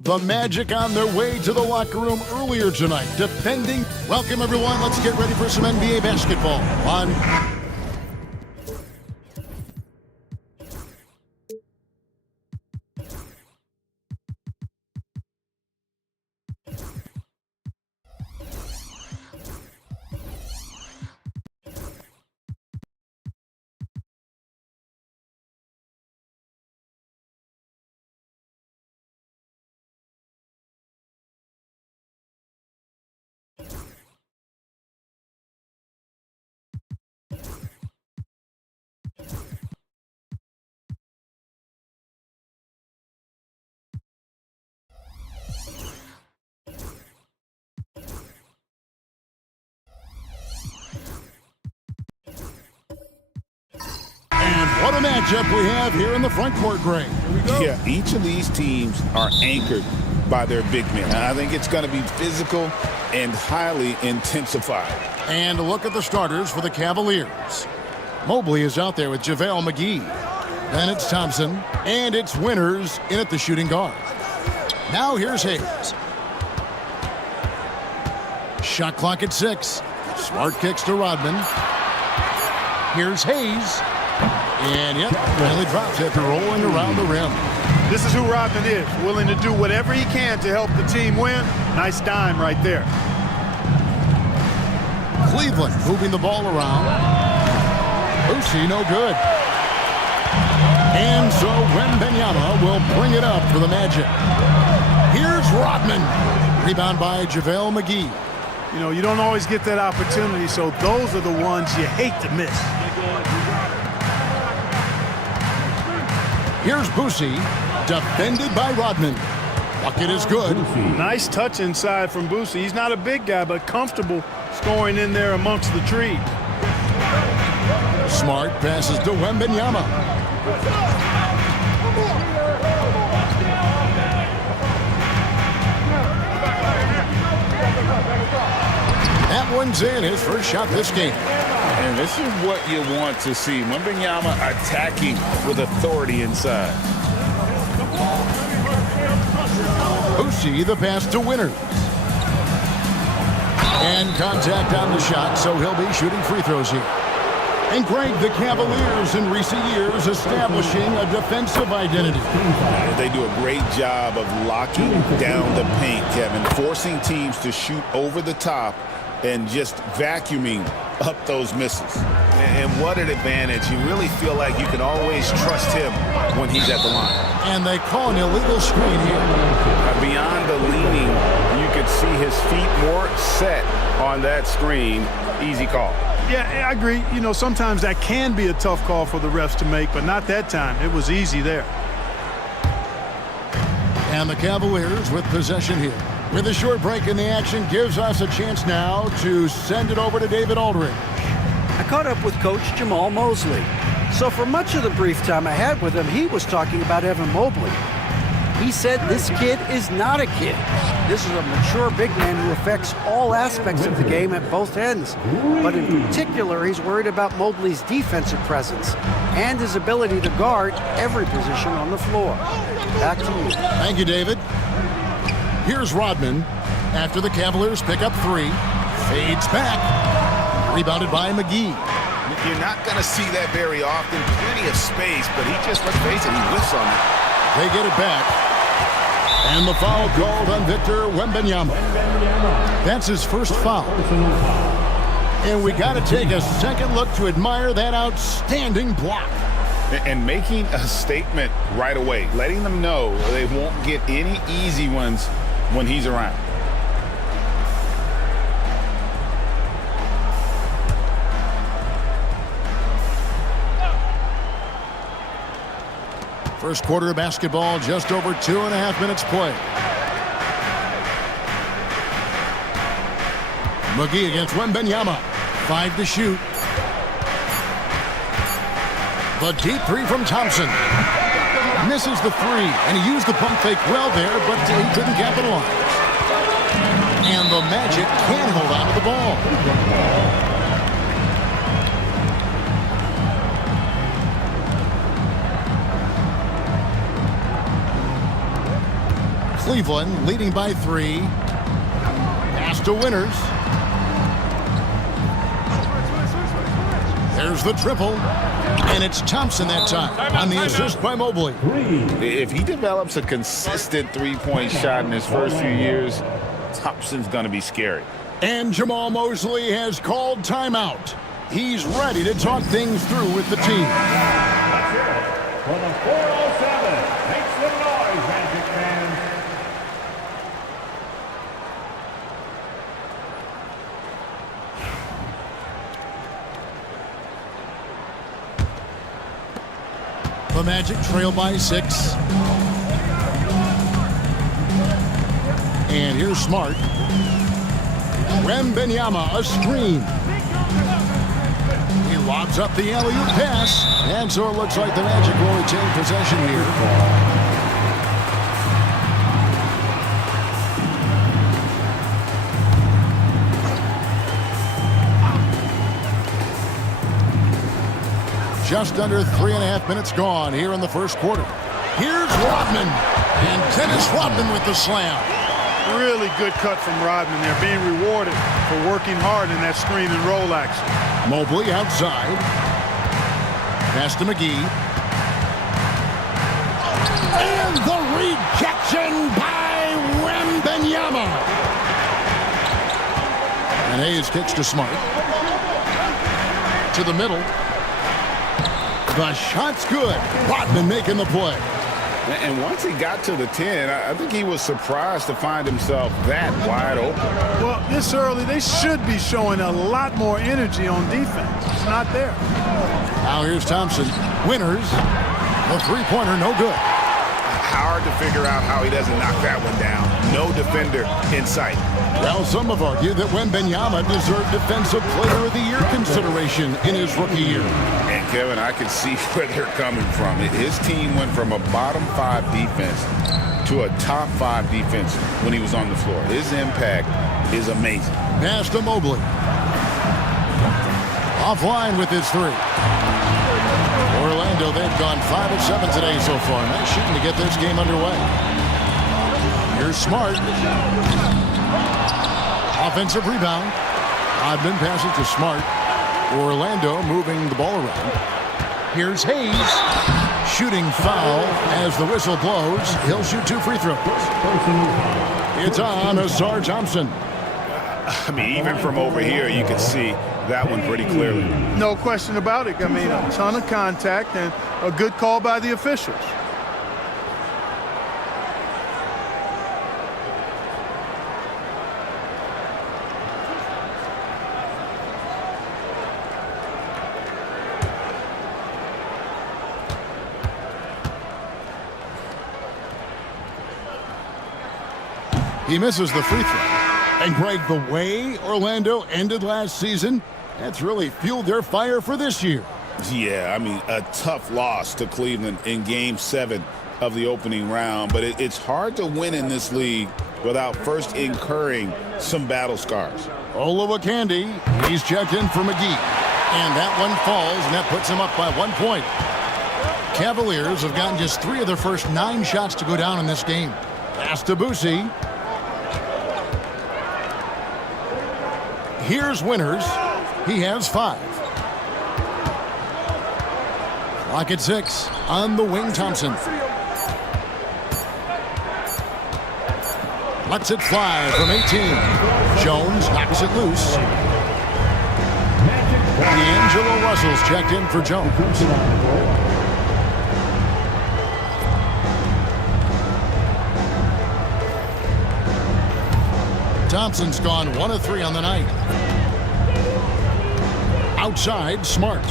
The Magic on their way to the locker room earlier tonight, defending. Welcome, everyone. Let's get ready for some NBA basketball on. What a matchup we have here in the front court, Greg. Here we go. Yeah, each of these teams are anchored by their big men. I think it's going to be physical and highly intensified. And look at the starters for the Cavaliers. Mobley is out there with JaVale McGee. Then it's Thompson. And it's Winters in at the shooting guard. Now here's Hayes. Shot clock at 6. Smart kicks to Rodman. Here's Hayes. And, yep, finally drops after rolling around the rim. This is who Rodman is, willing to do whatever he can to help the team win. Nice dime right there. Cleveland moving the ball around. Lucy, no good. And so Wembanyama will bring it up for the Magic. Here's Rodman. Rebound by JaVale McGee. You know, you don't always get that opportunity, so those are the ones you hate to miss. Here's Boosie, defended by Rodman. Bucket is good. Nice touch inside from Boosie. He's not a big guy, but comfortable scoring in there amongst the trees. Smart passes to Wembanyama. That one's in, his first shot this game. And this is what you want to see. Wembanyama attacking with authority inside. Boosie, the pass to Winters. And contact on the shot, so he'll be shooting free throws here. And Greg, the Cavaliers in recent years establishing a defensive identity. They do a great job of locking down the paint, Kevin, forcing teams to shoot over the top and just vacuuming up those misses. And what an advantage. You really feel like you can always trust him when he's at the line. And they call an illegal screen here. Beyond the leaning, you could see his feet more set on that screen. Easy call. Yeah, I agree. You know, sometimes that can be a tough call for the refs to make, but not that time. It was easy there. And the Cavaliers with possession here. With a short break in the action, gives us a chance now to send it over to David Aldridge. I caught up with Coach Jamal Mosley. So for much of the brief time I had with him, he was talking about Evan Mobley. He said this kid is not a kid. This is a mature big man who affects all aspects of the game at both ends. But in particular, he's worried about Mobley's defensive presence and his ability to guard every position on the floor. Back to you. Thank you, David. Here's Rodman after the Cavaliers pick up three. Fades back. Rebounded by McGee. You're not going to see that very often. Plenty of space, but he just, let's face it, he whiffs on it. They get it back. And the foul called on Victor Wembanyama. That's his first foul. And we got to take a second look to admire that outstanding block. And making a statement right away, letting them know they won't get any easy ones when he's around. First quarter of basketball, just over 2.5 minutes play. McGee against Wembanyama. 5 to shoot. The deep three from Thompson. Misses the three, and he used the pump fake well there, but he couldn't capitalize. And the Magic can't hold on to the ball. Cleveland leading by 3. Pass to Winters. There's the triple. And it's Thompson that time on the assist by Mobley. If he develops a consistent three-point shot in his first few years, Thompson's going to be scary. And Jamal Mosley has called timeout. He's ready to talk things through with the team. That's it. For the 407, make some noise, Magic fans. The Magic trail by 6. And here's Smart. Wembanyama, a screen. He lobs up the alley-oop pass. And so it looks like the Magic will retain possession here. Just under 3.5 minutes gone here in the first quarter. Here's Rodman. And Dennis Rodman with the slam. Really good cut from Rodman there, being rewarded for working hard in that screen and roll action. Mobley outside. Pass to McGee. And the rejection by Wembanyama. And Hayes kicks to Smart. To the middle. The shot's good. Rodman making the play. And once he got to the 10, I think he was surprised to find himself that wide open. Well, this early, they should be showing a lot more energy on defense. It's not there. Now here's Thompson. Winters. The three-pointer, no good. Hard to figure out how he doesn't knock that one down. No defender in sight. Well, some have argued that Wembanyama deserved Defensive Player of the Year consideration in his rookie year. And, Kevin, I can see where they're coming from. His team went from a bottom 5 defense to a top 5 defense when he was on the floor. His impact is amazing. Pass to Mobley. Offline with his three. Orlando, they've gone 5 of 7 today so far. Nice shooting to get this game underway. Here's Smart. Offensive rebound. Rodman passes to Smart. Orlando moving the ball around. Here's Hayes. Shooting foul as the whistle blows. He'll shoot 2 free throws. It's on Ausar Thompson. I mean, even from over here, you can see that one pretty clearly. No question about it. I mean, a ton of contact and a good call by the officials. He misses the free throw. And Greg, the way Orlando ended last season, that's really fueled their fire for this year. Yeah, I mean, a tough loss to Cleveland in Game 7 of the opening round. But it's hard to win in this league without first incurring some battle scars. Olowokandi, he's checked in for McGee. And that one falls, and that puts him up by 1 point. Cavaliers have gotten just 3 of their first 9 shots to go down in this game. Pass to Boosie. Here's Winters. He has 5. Clock at 6. On the wing, Thompson. Lets it fly from 18. Jones knocks it loose. D'Angelo Russell's checked in for Jones. Thompson's gone 1 of 3 on the night. Outside, Smart.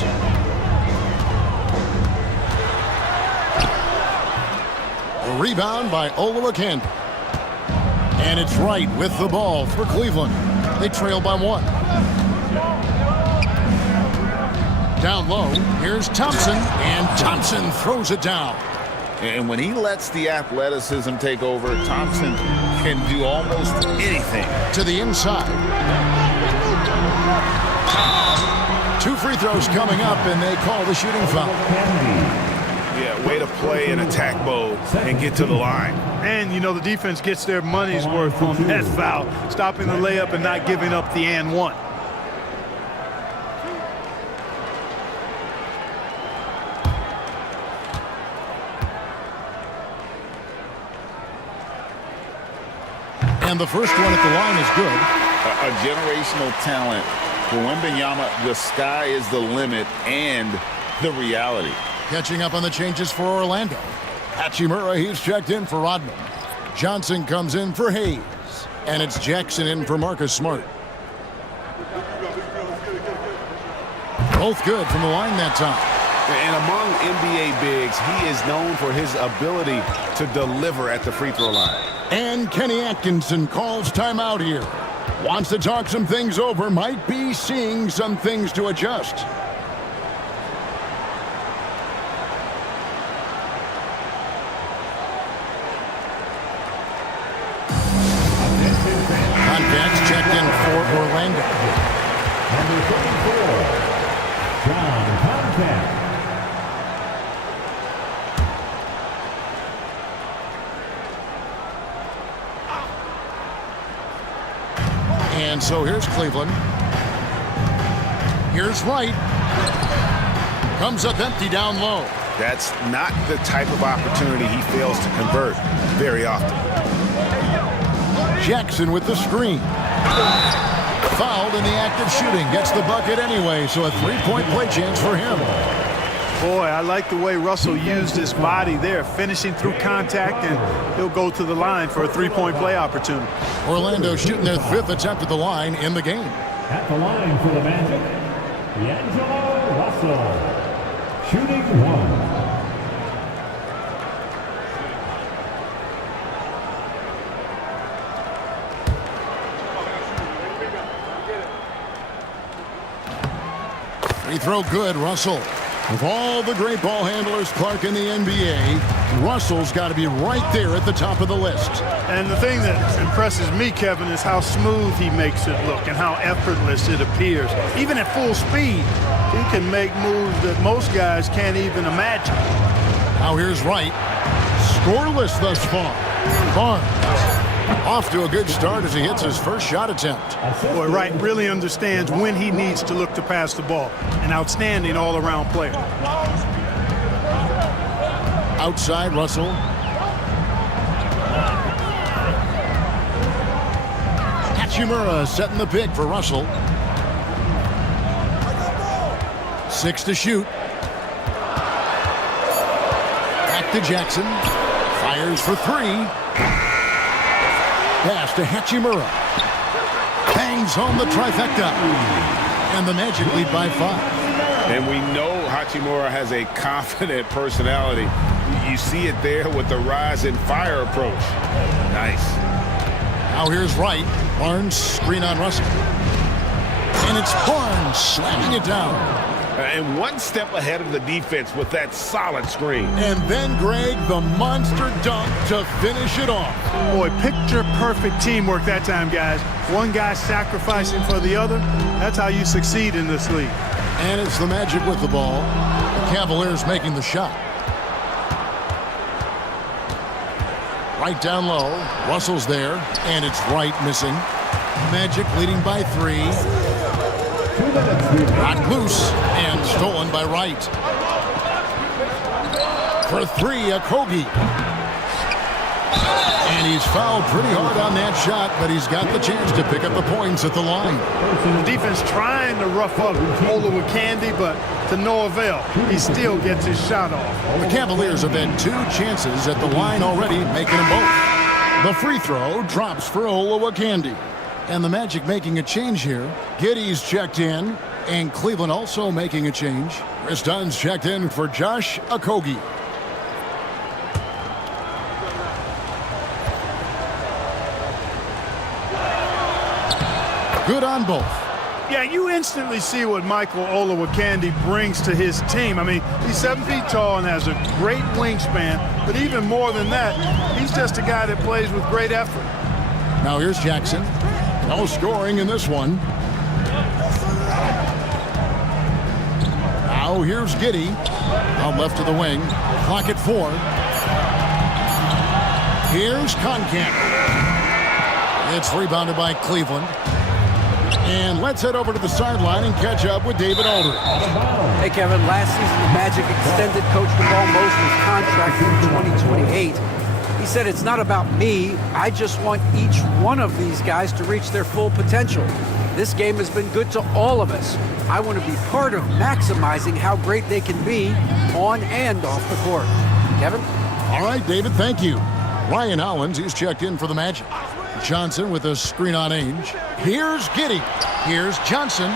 A rebound by Olowokandi. And it's Wright with the ball for Cleveland. They trail by 1. Down low, here's Thompson, and Thompson throws it down. And when he lets the athleticism take over, Thompson can do almost anything. To the inside. 2 free throws coming up, and they call the shooting foul. Yeah, way to play in attack mode and get to the line. And, you know, the defense gets their money's worth on that foul, stopping the layup and not giving up the and one. And the first one at the line is good. A generational talent. For Wembanyama, the sky is the limit and the reality. Catching up on the changes for Orlando. Hachimura, he's checked in for Rodman. Johnson comes in for Hayes. And it's Jackson in for Marcus Smart. Both good from the line that time. And among NBA bigs, he is known for his ability to deliver at the free throw line. And Kenny Atkinson calls timeout here. Wants to talk some things over. Might be seeing some things to adjust. Convex checked in for Orlando. Number 34, John Convex. And so here's Cleveland. Here's Wright. Comes up empty down low. That's not the type of opportunity he fails to convert very often. Jackson with the screen. Fouled in the act of shooting. Gets the bucket anyway, so a 3-point play chance for him. Boy, I like the way Russell used his body there, finishing through contact, and he'll go to the line for a 3-point play opportunity. Orlando shooting their 5th attempt at the line in the game. At the line for the Magic, D'Angelo Russell, shooting 1. Free throw good, Russell. With all the great ball handlers, Clark, in the NBA, Russell's got to be right there at the top of the list. And the thing that impresses me, Kevin, is how smooth he makes it look and how effortless it appears. Even at full speed, he can make moves that most guys can't even imagine. Now here's Wright. Scoreless thus far. Barnes off to a good start as he hits his first shot attempt. Boy, Wright really understands when he needs to look to pass the ball. An outstanding all-around player. Outside, Russell. Hachimura setting the pick for Russell. 6 to shoot. Back to Jackson. Fires for 3. Pass to Hachimura. Bangs home the trifecta. And the Magic lead by 5. And we know Hachimura has a confident personality. You see it there with the rise and fire approach. Nice. Now here's Wright. Barnes screen on Russell. And it's Barnes slamming it down. And one step ahead of the defense with that solid screen. And then, Greg, the monster dunk to finish it off. Boy, picture-perfect teamwork that time, guys. One guy sacrificing for the other. That's how you succeed in this league. And it's the Magic with the ball. The Cavaliers making the shot. Right down low. Russell's there. And it's Wright missing. Magic leading by 3. Knocked loose and stolen by Wright. For 3, Okogie. And he's fouled pretty hard on that shot, but he's got the chance to pick up the points at the line. The defense trying to rough up Olowokandi, but to no avail. He still gets his shot off. The Cavaliers have had 2 chances at the line already, making them both. The free throw drops for Olowokandi. And the Magic making a change here. Giddey's checked in, and Cleveland also making a change. Chris Dunn's checked in for Josh Okogie. Good on both. Yeah, you instantly see what Michael Olowokandi brings to his team. I mean, he's 7 feet tall and has a great wingspan, but even more than that, he's just a guy that plays with great effort. Now here's Jackson. No scoring in this one. Now here's Giddey. Out left of the wing. Clock at 4. Here's Conkamp. It's rebounded by Cleveland. And let's head over to the sideline and catch up with David Aldridge. Hey, Kevin, last season the Magic extended Coach Jamal Mosley's contract through 2028. He said, it's not about me. I just want each one of these guys to reach their full potential. This game has been good to all of us. I want to be part of maximizing how great they can be on and off the court. Kevin? All right, David, thank you. Ryan Hollins, he's checked in for the Magic. Johnson with a screen on Ainge. Here's Giddey. Here's Johnson.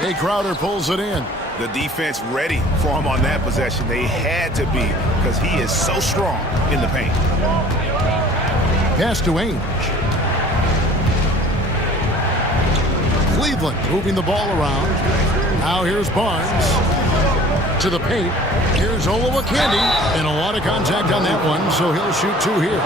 Jay Crowder pulls it in. The defense ready for him on that possession. They had to be because he is so strong in the paint. Pass to Ainge. Cleveland moving the ball around. Now here's Barnes. To the paint. Here's Olowokandi. And a lot of contact on that one, so he'll shoot 2 here.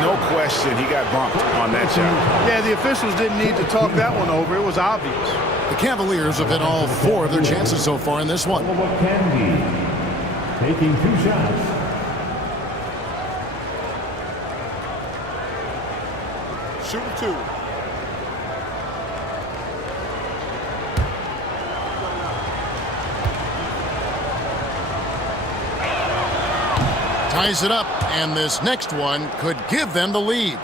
No question he got bumped on that shot. Yeah, the officials didn't need to talk that one over. It was obvious. The Cavaliers have hit all 4 of their chances so far in this one. Olowokandi taking 2 shots. Shooting 2. Ties it up, and this next one could give them the lead.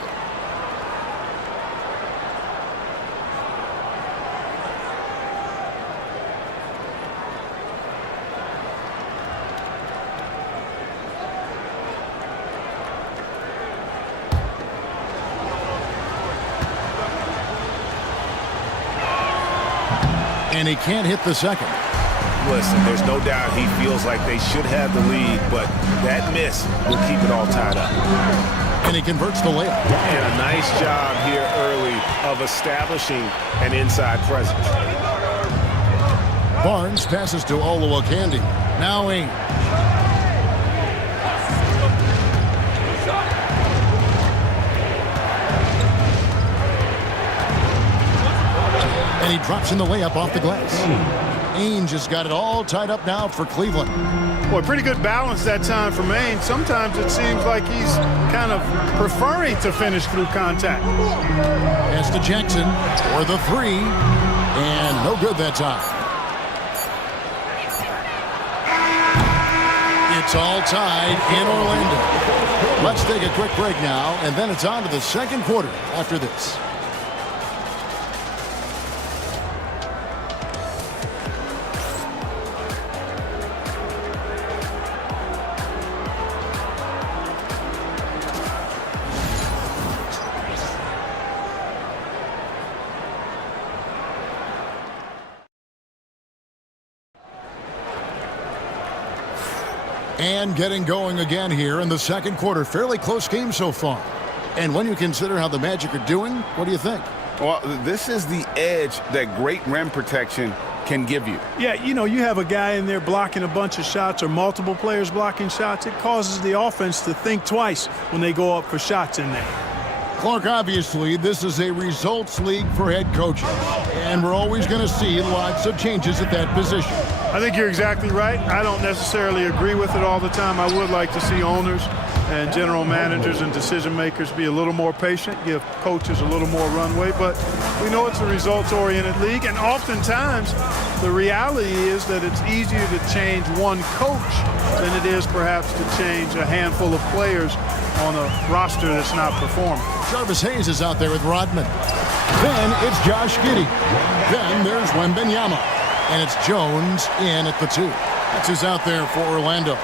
And he can't hit the second. Listen, there's no doubt he feels like they should have the lead, but that miss will keep it all tied up. And he converts the layup. And a nice job here early of establishing an inside presence. Barnes passes to Olowokandi. Now Ainge. And he drops in the layup off the glass. Ainge has got it all tied up now for Cleveland. Boy, pretty good balance that time for Ainge. Sometimes it seems like he's kind of preferring to finish through contact. Pass to Jackson for the three. And no good that time. It's all tied in Orlando. Let's take a quick break now, and then it's on to the second quarter after this. And getting going again here in the second quarter. Fairly close game so far. And when you consider how the Magic are doing, what do you think? Well, this is the edge that great rim protection can give you. Yeah, you know, you have a guy in there blocking a bunch of shots or multiple players blocking shots. It causes the offense to think twice when they go up for shots in there. Clark, obviously, this is a results league for head coaches. And we're always going to see lots of changes at that position. I think you're exactly right. I don't necessarily agree with it all the time. I would like to see owners and general managers and decision makers be a little more patient, give coaches a little more runway. But we know it's a results-oriented league, and oftentimes the reality is that it's easier to change one coach than it is perhaps to change a handful of players on a roster that's not performing. Jarvis Hayes is out there with Rodman. Then it's Josh Giddey. Then there's Wembanyama. And it's Jones in at the 2. That's who's out there for Orlando.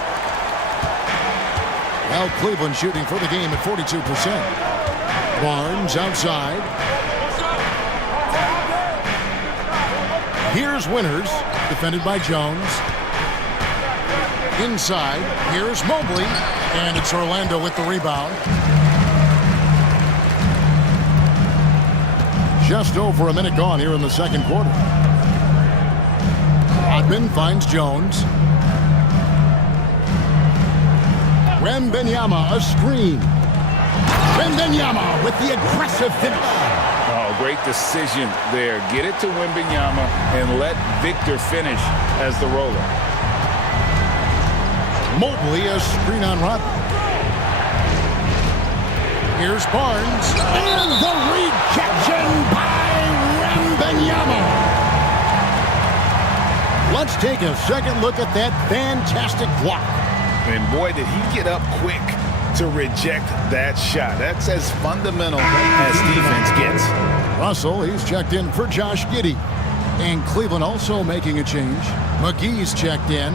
Well, Cleveland shooting for the game at 42%. Barnes outside. Here's Winters, defended by Jones. Inside, here's Mobley. And it's Orlando with the rebound. Just over a minute gone here in the second quarter. Rodman finds Jones. Wembanyama, a screen. Wembanyama with the aggressive finish. Oh, great decision there. Get it to Wembanyama and let Victor finish as the roller. Mobley, a screen on Rodman. Here's Barnes. And the rejection by Wembanyama. Let's take a second look at that fantastic block. And boy, did he get up quick to reject that shot. That's as fundamental as defense gets. Russell, he's checked in for Josh Giddey. And Cleveland also making a change. McGee's checked in.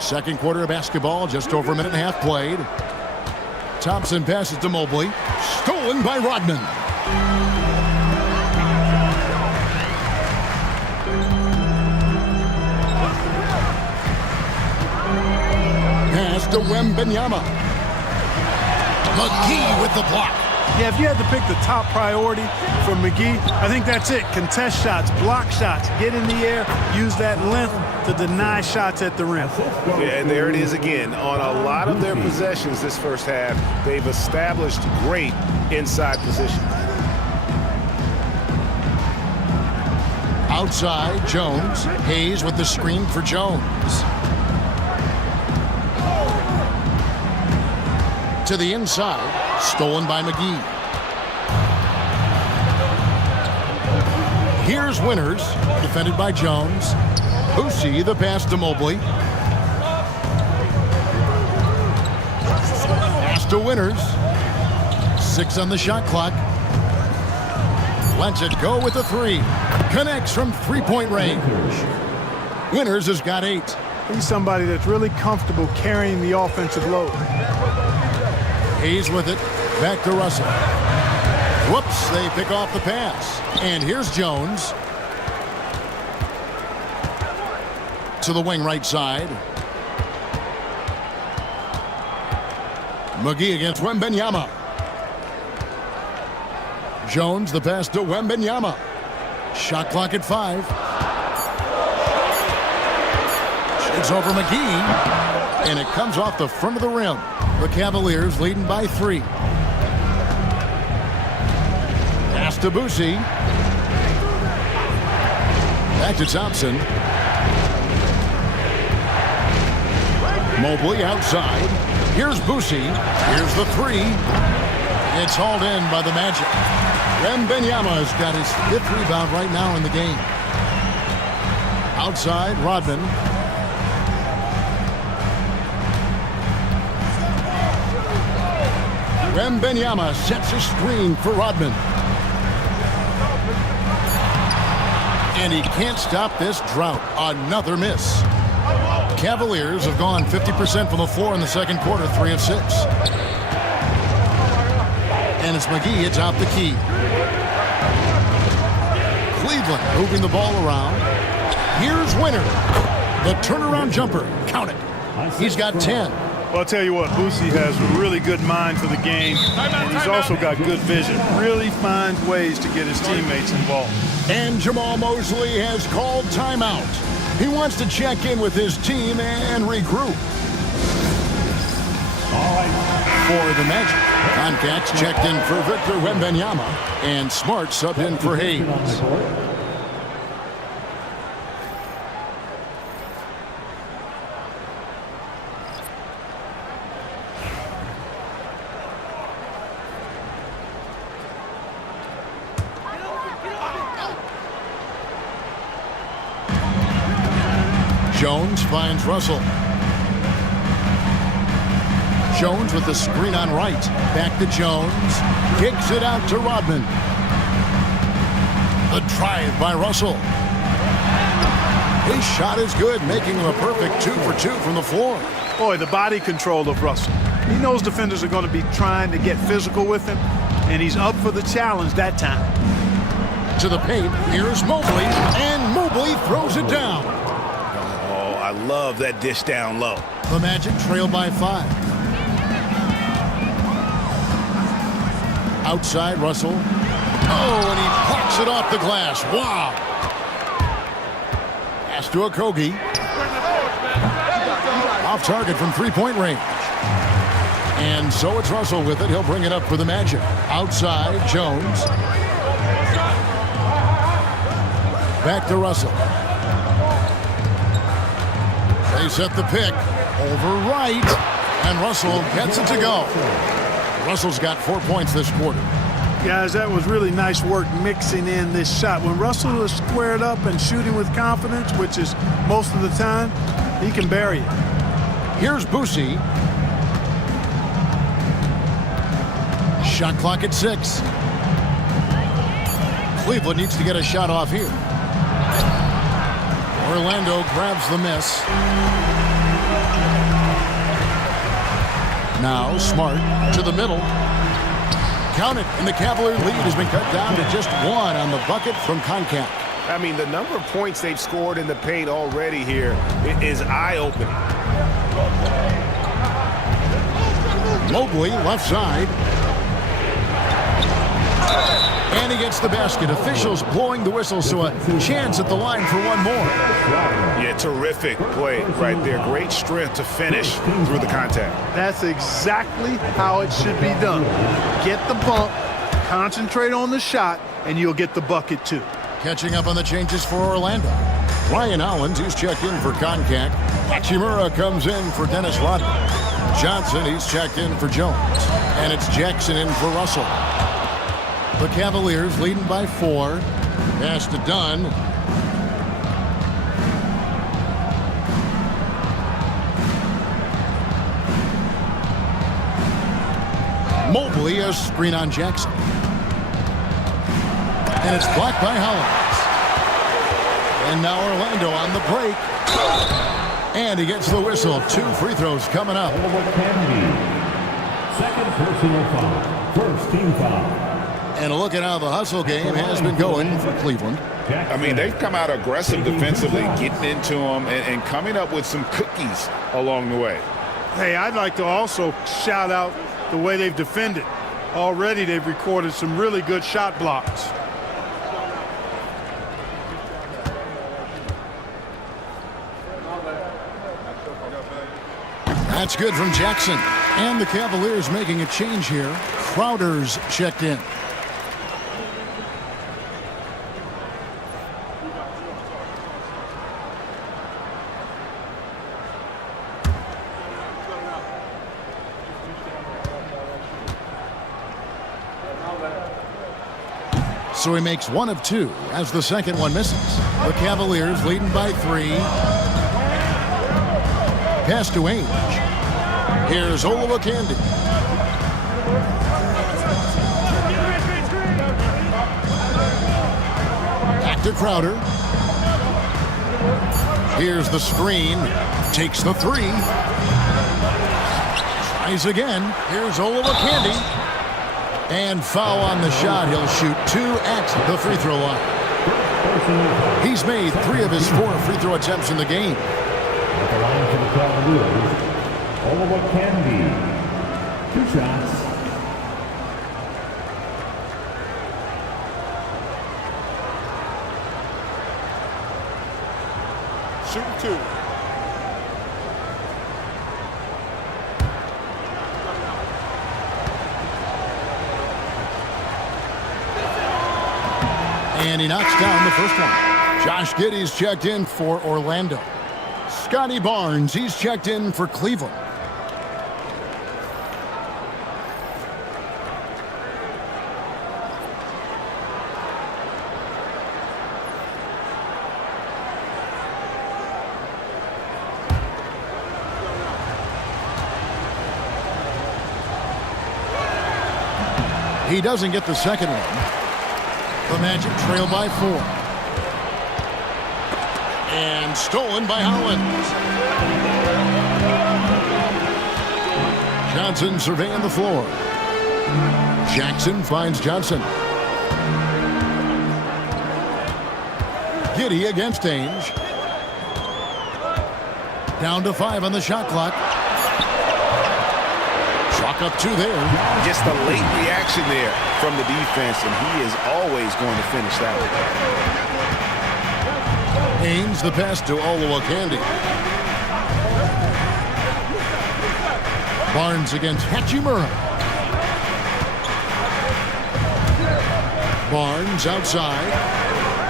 Second quarter of basketball, just over a minute and a half played. Thompson passes to Mobley. Stolen by Rodman. Pass to Wembanyama. McGee with the block. Yeah, if you had to pick the top priority for McGee, I think that's it. Contest shots, block shots, get in the air, use that length to deny shots at the rim. Yeah, and there it is again. On a lot of their possessions this first half, they've established great inside position. Outside, Jones. Hayes with the screen for Jones. To the inside. Stolen by McGee. Here's Winters, defended by Jones. Boosie, the pass to Mobley. Pass to Winters. 6 on the shot clock. Lets it go with a 3. Connects from three-point range. Winters has got 8. He's somebody that's really comfortable carrying the offensive load. Hayes with it. Back to Russell. Whoops, they pick off the pass. And here's Jones. To the wing right side. McGee against Wembanyama. Jones, the pass to Wembanyama. Shot clock at 5. Shoots over McGee. And it comes off the front of the rim. The Cavaliers leading by 3. Pass to Boosie. Back to Thompson. Mobley outside. Here's Boosie. Here's the 3. It's hauled in by the Magic. Wembanyama's got his 5th rebound right now in the game. Outside, Rodman. Wembanyama sets a screen for Rodman. And he can't stop this drought. Another miss. Cavaliers have gone 50% from the floor in the second quarter, 3 of 6. And it's McGee atop the key. Cleveland moving the ball around. Here's Winter. The turnaround jumper. Count it. He's got 10. Well, I'll tell you what, Boosie has a really good mind for the game, and he's also got good vision. Really finds ways to get his teammates involved. And Jamal Mosley has called timeout. He wants to check in with his team and regroup. For the Magic, Concac's checked in for Victor Wembanyama, and Smart subbed in for Hayes. Jones finds Russell. Jones with the screen on right. Back to Jones. Kicks it out to Rodman. The drive by Russell. His shot is good, making him a perfect 2 for 2 from the floor. Boy, the body control of Russell. He knows defenders are going to be trying to get physical with him, and he's up for the challenge that time. To the paint, here's Mobley, and Mobley throws it down. Oh, I love that dish down low. The Magic trail by 5. Outside, Russell. Oh, and he plucks it off the glass. Wow. Pass to Okogie. Off target from three-point range. And so it's Russell with it. He'll bring it up for the Magic. Outside, Jones. Back to Russell. They set the pick. Over right. And Russell gets it to go. Russell's got 4 points this quarter. Guys, that was really nice work mixing in this shot. When Russell is squared up and shooting with confidence, which is most of the time, he can bury it. Here's Boosie. Shot clock at 6. Cleveland needs to get a shot off here. Orlando grabs the miss. Now Smart to the middle. Count it, and the Cavalier lead has been cut down to just 1 on the bucket from Concac. I mean, the number of points they've scored in the paint already here is eye-opening. Mobley, left side. And he gets the basket. Officials blowing the whistle, so a chance at the line for one more. Yeah, terrific play right there. Great strength to finish through the contact. That's exactly how it should be done. Get the bump, concentrate on the shot, and you'll get the bucket too. Catching up on the changes for Orlando. Ryan Hollins, who's checked in for Concac. Hachimura comes in for Dennis Rodman. Johnson, he's checked in for Jones. And it's Jackson in for Russell. The Cavaliers leading by 4. Pass to Dunn. Mobley, a screen on Jackson. And it's blocked by Hollins. And now Orlando on the break. And he gets the whistle. 2 free throws coming up. Second personal foul. First team foul. And a look at how the hustle game has been going for Cleveland. I mean, they've come out aggressive defensively, getting into them and coming up with some cookies along the way. Hey, I'd like to also shout out the way they've defended. Already they've recorded some really good shot blocks. That's good from Jackson. And the Cavaliers making a change here. Crowder's checked in. So he makes one of two as the second one misses. The Cavaliers leading by 3. Pass to Ainge. Here's Olowokandi. Back to Crowder. Here's the screen. Takes the 3. Tries again. Here's Olowokandi. And foul on the shot. He'll shoot 2 at the free throw line. He's made 3 of his 4 free throw attempts in the game. At the line for the Cavaliers, Olowokandi. 2 shots. Shooting 2. And he knocks down the first one. Josh Giddey's checked in for Orlando. Scotty Barnes, he's checked in for Cleveland. He doesn't get the second one. The Magic trail by 4. And stolen by Hollins. Johnson surveying the floor. Jackson finds Johnson. Giddey against Ainge. Down to 5 on the shot clock. Chalk up 2 there. Just a late reaction there from the defense, and he is always going to finish that one. Ainge the pass to Olowokandi. Barnes against Hachimura. Barnes outside.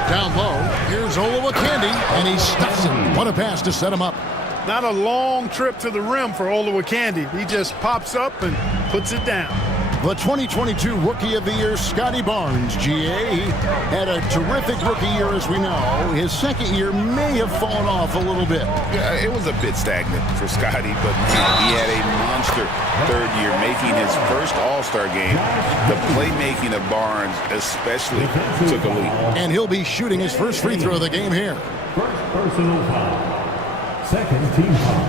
Down low. Here's Olowokandi, and he stuffs it. What a pass to set him up. Not a long trip to the rim for Olowokandi. He just pops up and puts it down. The 2022 Rookie of the Year, Scotty Barnes, GA, had a terrific rookie year, as we know. His second year may have fallen off a little bit. Yeah, it was a bit stagnant for Scotty, but he had a monster third year, making his first All-Star game. The playmaking of Barnes especially took a lead. And he'll be shooting his first free throw of the game here. First personal foul. Second team foul.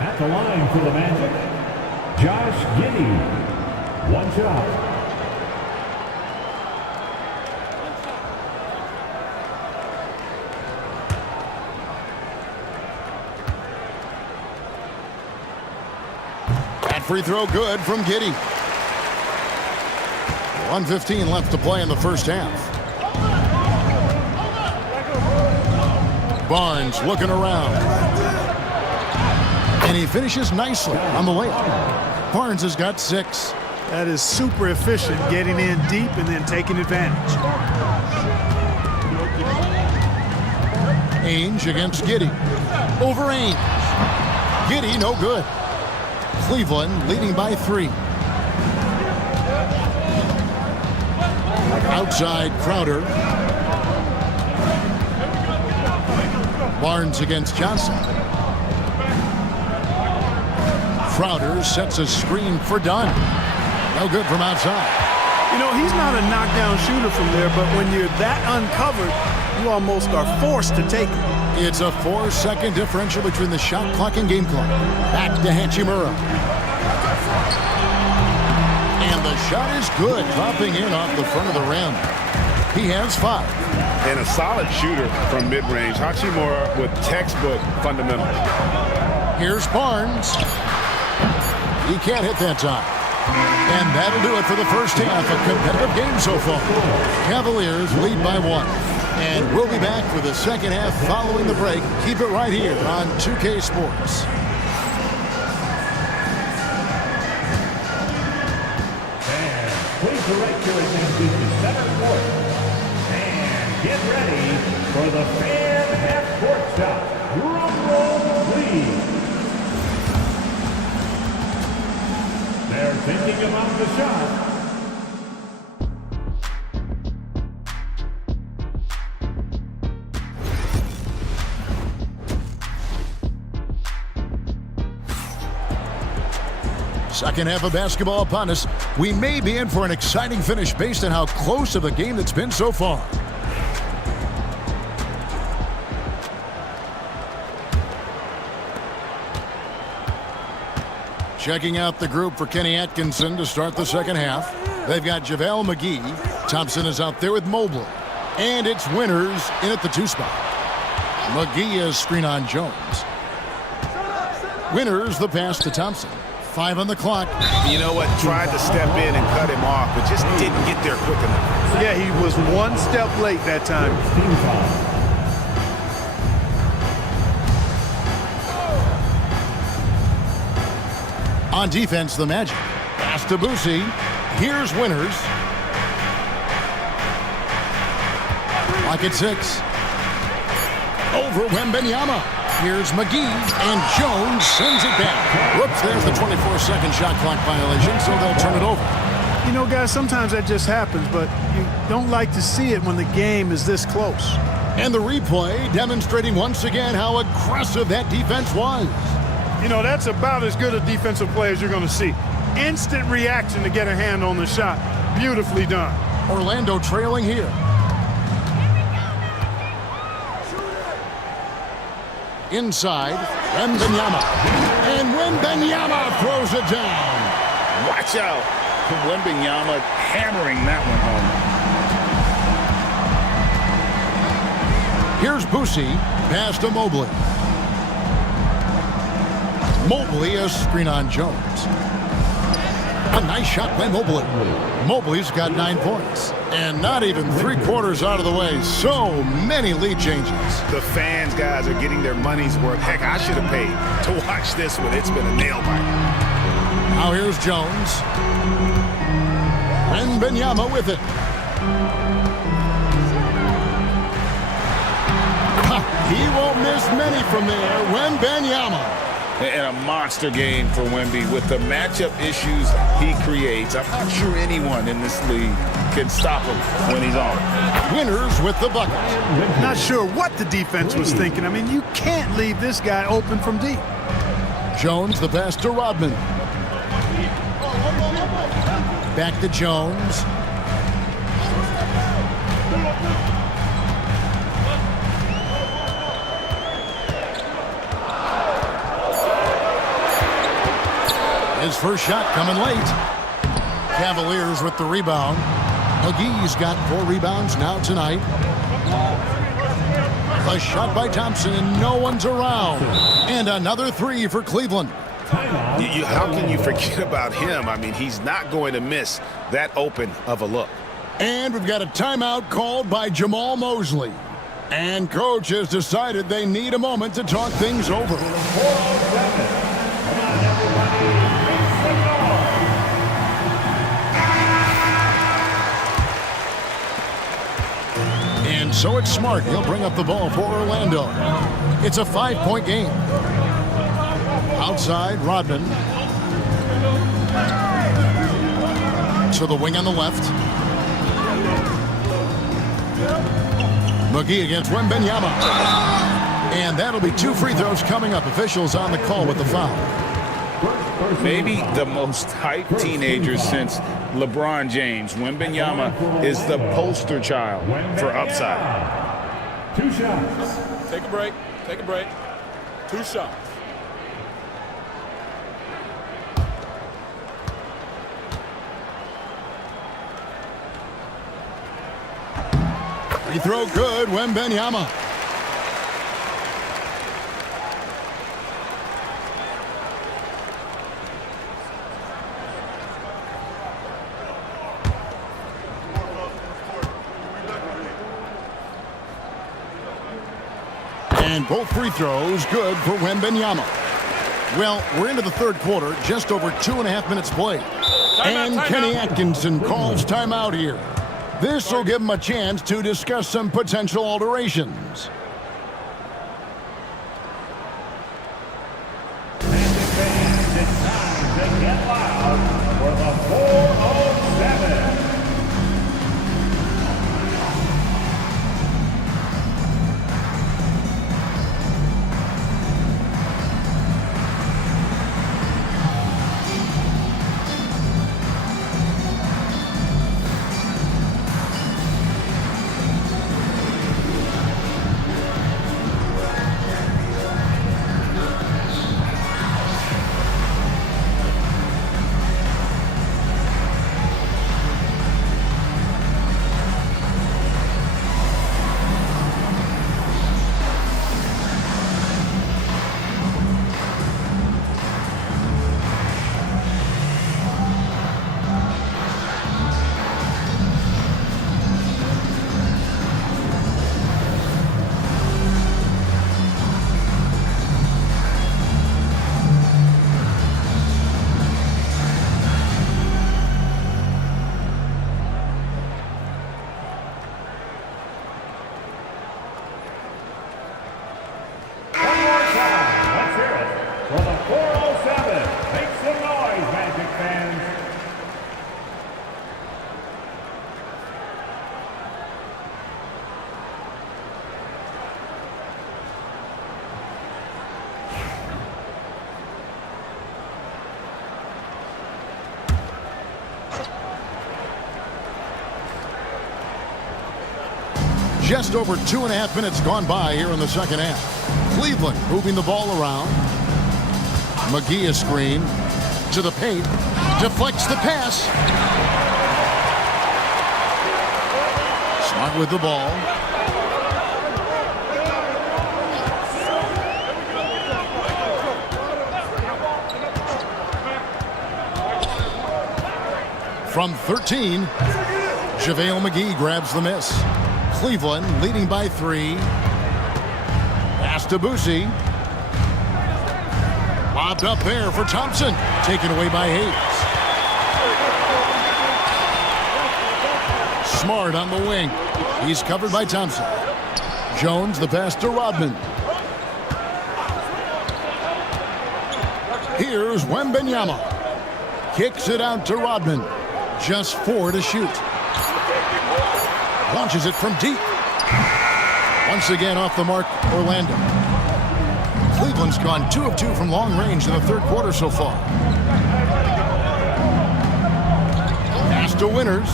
At the line for the Magic, Josh Giddey. 1 shot. That free throw good from Giddey. 1:15 left to play in the first half. Barnes looking around. And he finishes nicely on the layup. Barnes has got 6. That is super efficient, getting in deep and then taking advantage. Ainge against Giddey. Over Ainge. Giddey no good. Cleveland leading by 3. Outside Crowder. Barnes against Johnson. Crowder sets a screen for Dunn. No good from outside. You know, he's not a knockdown shooter from there, but when you're that uncovered, you almost are forced to take it. It's a 4-second differential between the shot clock and game clock. Back to Hachimura. And the shot is good, dropping in off the front of the rim. He has 5. And a solid shooter from mid-range. Hachimura with textbook fundamentals. Here's Barnes. He can't hit that time. And that'll do it for the first half. A competitive game so far. Cavaliers lead by 1. And we'll be back for the second half following the break. Keep it right here on 2K Sports. And please direct your attention to center court. And get ready for the fan half-court shot. Drum roll, please. They're thinking about the shot. Second half of basketball upon us. We may be in for an exciting finish based on how close of a game that's been so far. Checking out the group for Kenny Atkinson to start the second half. They've got JaVale McGee. Thompson is out there with Mobley. And it's Winters in at the 2 spot. McGee is screen on Jones. Winters the pass to Thompson. 5 on the clock. You know what? Tried to step in and cut him off, but just didn't get there quick enough. Yeah, he was 1 step late that time. Team foul. On defense, the Magic. Pass to Boosie. Here's Winters. Lock at 6. Over Wembanyama. Here's McGee, and Jones sends it back. Whoops, there's the 24-second shot clock violation, so they'll turn it over. You know, guys, sometimes that just happens, but you don't like to see it when the game is this close. And the replay demonstrating once again how aggressive that defense was. You know, that's about as good a defensive play as you're going to see. Instant reaction to get a hand on the shot. Beautifully done. Orlando trailing here. Inside, Wembanyama. And Wembanyama throws it down. Watch out. Wembanyama hammering that one home. Here's Boosie. Pass to Mobley. Mobley a screen on Jones. A nice shot by Mobley. Mobley's got 9 points. And not even 3/4 out of the way. So many lead changes. The fans, guys, are getting their money's worth. Heck, I should have paid to watch this one. It's been a nail biter. Now here's Jones. Wembanyama with it. He won't miss many from there. Wembanyama. And a monster game for Wemby with the matchup issues he creates. I'm not sure anyone in this league can stop him when he's on. Winters with the bucket. Not sure what the defense was thinking. I mean, you can't leave this guy open from deep. Jones the pass to Rodman. Back to Jones. His first shot coming late. Cavaliers with the rebound. McGee's got 4 rebounds now tonight. A shot by Thompson, and no one's around. And another 3 for Cleveland. How can you forget about him? I mean, he's not going to miss that open of a look. And we've got a timeout called by Jamal Mosley. And coach has decided they need a moment to talk things over. 407. Come on, everybody. And so it's Smart. He'll bring up the ball for Orlando. It's a 5-point game. Outside, Rodman. To the wing on the left. McGee against Wembanyama. And that'll be 2 free throws coming up. Officials on the call with the foul. Maybe the most hyped teenager since LeBron James. Wembanyama is the poster child for upside. 2 shots. Take a break. Take a break. 2 shots. Free throw good, Wembanyama. And both free throws good for Wembanyama. Well, we're into the third quarter, just over 2.5 minutes played. And Kenny Atkinson calls timeout here. This will give him a chance to discuss some potential alterations. Magic fans, it's time to get loud for the 407. Just over 2.5 minutes gone by here in the second half. Cleveland moving the ball around. McGee a screen to the paint. Deflects the pass. Smart with the ball. From 13, JaVale McGee grabs the miss. Cleveland leading by 3. Pass to Boosie. Lobbed up there for Thompson. Taken away by Hayes. Smart on the wing. He's covered by Thompson. Jones the pass to Rodman. Here's Wembanyama. Kicks it out to Rodman. Just 4 to shoot. Launches it from deep. Once again off the mark, Orlando. Cleveland's gone 2 of 2 from long range in the third quarter so far. Pass to Winters.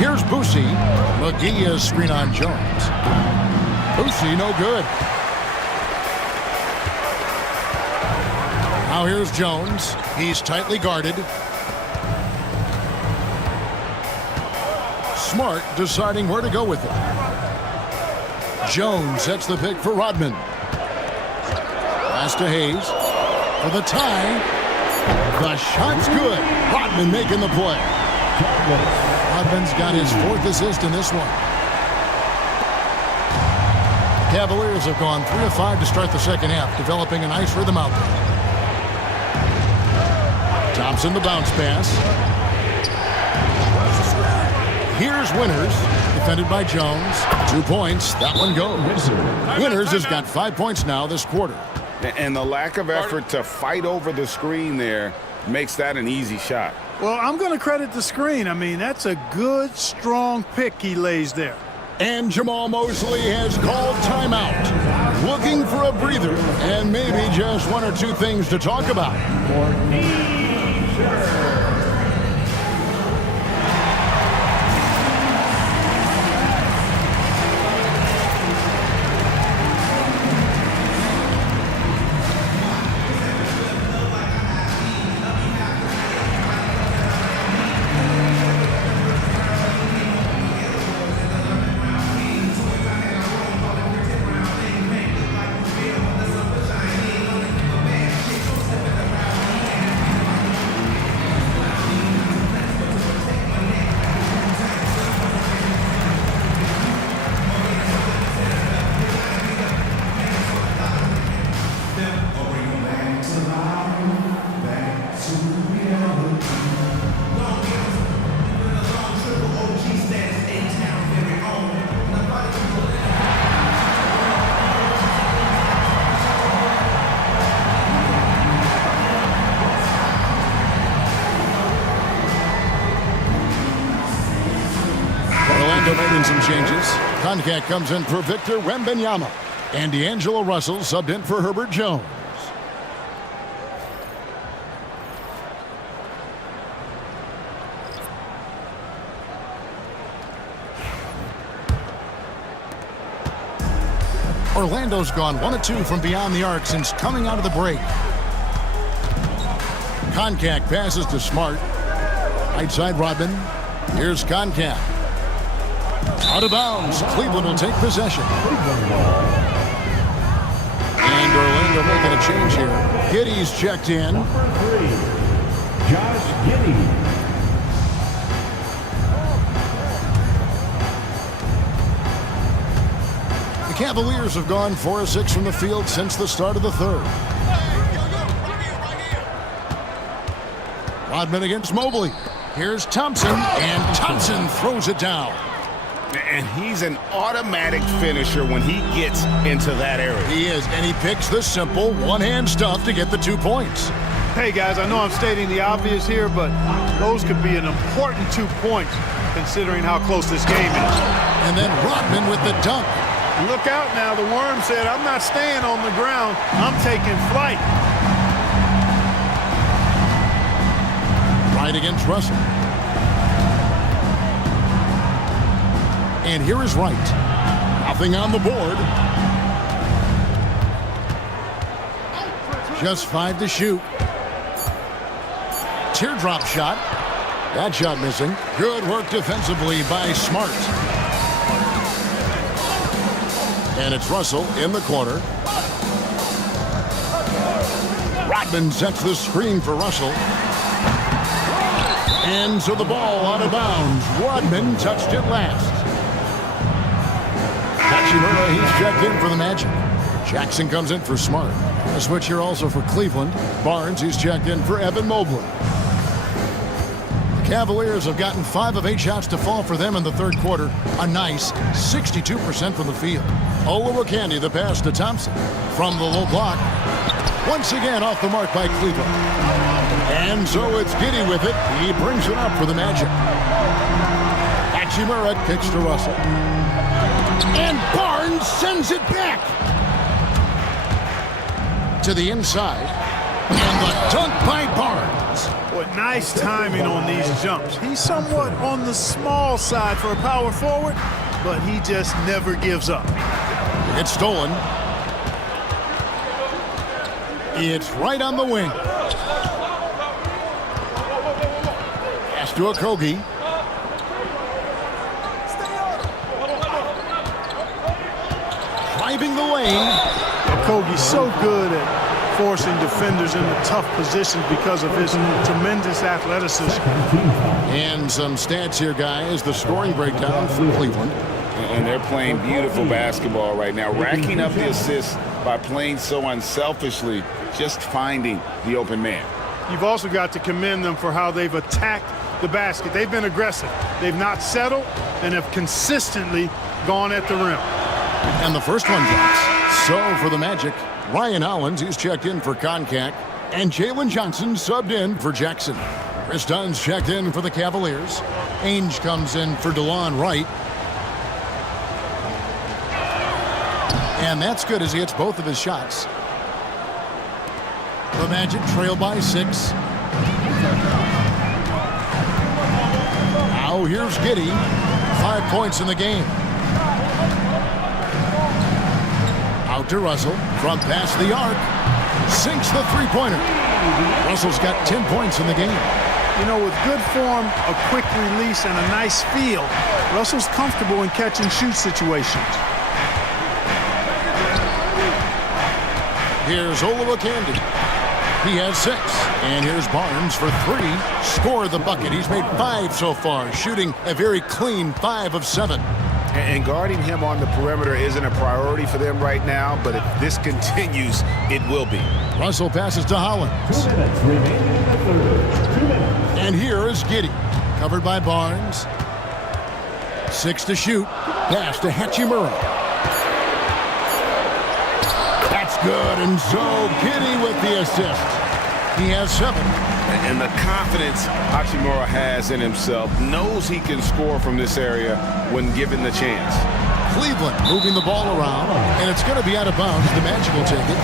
Here's Boosie. McGee is screen on Jones. Boosie no good. Now here's Jones. He's tightly guarded. Smart deciding where to go with it. Jones sets the pick for Rodman. Pass to Hayes for the tie. The shot's good. Rodman making the play. Rodman's got his 4th assist in this one. Cavaliers have gone 3 of 5 to start the second half, developing a nice rhythm out there. Thompson the bounce pass. Here's Winters, defended by Jones. 2 points, that one goes. Winters has got 5 points now this quarter. And the lack of effort to fight over the screen there makes that an easy shot. Well, I'm going to credit the screen. I mean, that's a good, strong pick he lays there. And Jamal Mosley has called timeout. Looking for a breather and maybe just 1 or 2 things to talk about. making some changes. Koncak comes in for Victor Wembanyama. And D'Angelo Russell subbed in for Herbert Jones. Orlando's gone 1 of 2 from beyond the arc since coming out of the break. Koncak passes to Smart. Right side Rodman. Here's Koncak. Out of bounds. Cleveland will take possession. And Orlando making a change here. Giddey's checked in. Number 3, Josh Giddey. The Cavaliers have gone 4 of 6 from the field since the start of the third. Rodman against Mobley. Here's Thompson, and Thompson throws it down. And he's an automatic finisher when he gets into that area. He is, and he picks the simple one-hand stuff to get the 2 points. Hey, guys, I know I'm stating the obvious here, but those could be an important 2 points considering how close this game is. And then Rodman with the dunk. Look out now. The Worm said, I'm not staying on the ground. I'm taking flight. Right against Russell. And here is Wright. Nothing on the board. Just 5 to shoot. Teardrop shot. That shot missing. Good work defensively by Smart. And it's Russell in the corner. Rodman sets the screen for Russell. And so the ball out of bounds. Rodman touched it last. Hachimura, he's checked in for the Magic. Jackson comes in for Smart. A switch here also for Cleveland. Barnes, he's checked in for Evan Mobley. The Cavaliers have gotten 5 of 8 shots to fall for them in the third quarter. A nice 62% from the field. Olowokandi, the pass to Thompson. From the low block. Once again off the mark by Cleveland. And so it's Giddey with it. He brings it up for the Magic. Hachimura kicks to Russell. And Barnes sends it back. To the inside. And the dunk by Barnes. Boy, nice timing on these jumps. He's somewhat on the small side for a power forward, but he just never gives up. It's stolen. It's right on the wing. Pass to Okogie. Driving the lane. Okogie's so good at forcing defenders into tough positions because of his tremendous athleticism. And some stats here, guys. The scoring breakdown for Cleveland. And they're playing beautiful basketball right now, racking up the assists by playing so unselfishly, just finding the open man. You've also got to commend them for how they've attacked the basket. They've been aggressive. They've not settled and have consistently gone at the rim. And the first one drops. So for the Magic, Ryan Hollins, he's checked in for Koncak, and Jalen Johnson subbed in for Jackson. Chris Dunn's checked in for the Cavaliers. Ainge comes in for DeLon Wright. And that's good as he hits both of his shots. The Magic trail by 6. Now here's Giddey. 5 points in the game. Out to Russell from past the arc. Sinks the three-pointer. Russell's got 10 points in the game. You know, with good form, a quick release, and a nice feel, Russell's comfortable in catch-and-shoot situations. Here's Olowokandi. He has 6. And here's Barnes for 3. Score the bucket. He's made 5 so far, shooting a very clean 5 of 7. And guarding him on the perimeter isn't a priority for them right now, but if this continues, it will be. Russell passes to Hollins. 2 minutes remaining in the third. 2 minutes. And here is Giddey. Covered by Barnes. 6 to shoot. Pass to Hachimura. That's good, and so Giddey with the assist. He has 7. And the confidence Hachimura has in himself, knows he can score from this area when given the chance. Cleveland moving the ball around, and it's going to be out of bounds. The Magic will take it.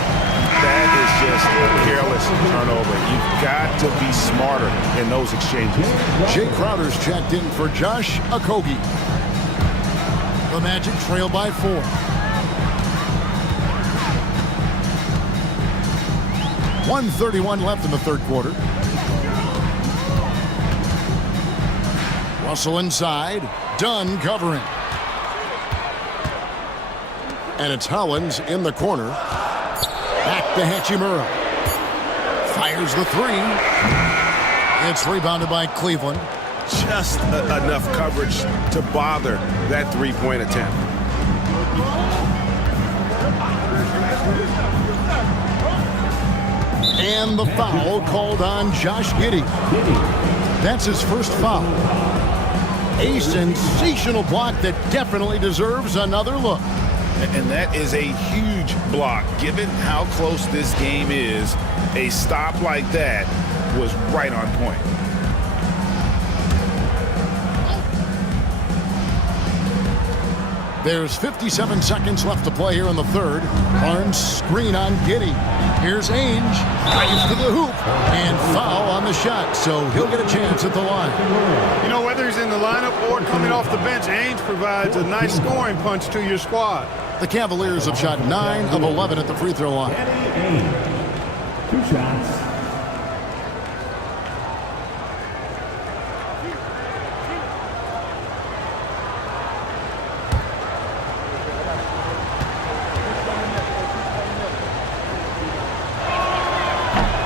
That is just a careless turnover. You've got to be smarter in those exchanges. Jay Crowder's checked in for Josh Okogie. The Magic trail by 4. .131 left in the third quarter. Russell inside. Dunn covering. And it's Hollins in the corner. Back to Hachimura. Fires the 3. It's rebounded by Cleveland. Just enough coverage to bother that three-point attempt. And the foul called on Josh Giddey. That's his first foul. A sensational block that definitely deserves another look. And that is a huge block. Given how close this game is, a stop like that was right on point. There's 57 seconds left to play here in the third. Barnes screen on Giddey. Here's Ainge. Drives to the hoop. And foul on the shot. So he'll get a chance at the line. You know, whether he's in the lineup or coming off the bench, Ainge provides a nice scoring punch to your squad. The Cavaliers have shot 9 of 11 at the free throw line. 2 shots.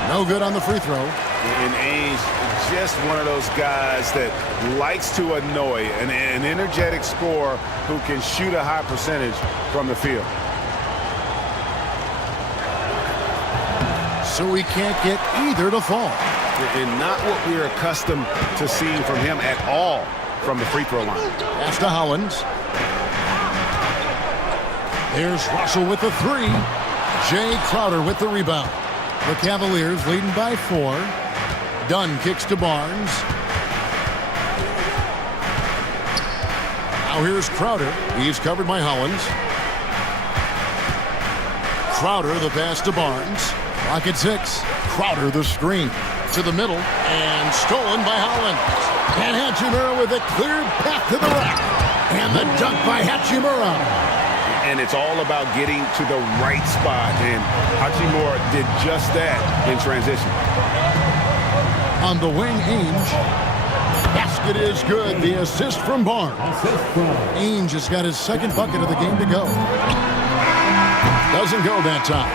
No good on the free throw. And Ainge, just one of those guys that likes to annoy an energetic scorer who can shoot a high percentage from the field. So he can't get either to fall. And not what we're accustomed to seeing from him at all from the free throw line. Pass to Hollins. There's Russell with the 3. Jay Crowder with the rebound. The Cavaliers leading by 4. Dunn kicks to Barnes. Now here's Crowder. He's covered by Hollins. Crowder the pass to Barnes. Clock at 6. Crowder the screen. To the middle. And stolen by Hollins. And Hachimura with a clear path to the rack. And the dunk by Hachimura. And it's all about getting to the right spot. And Hachimura did just that in transition. On the wing, Ainge. Basket is good. The assist from Barnes. Ainge has got his second bucket of the game to go. Doesn't go that time.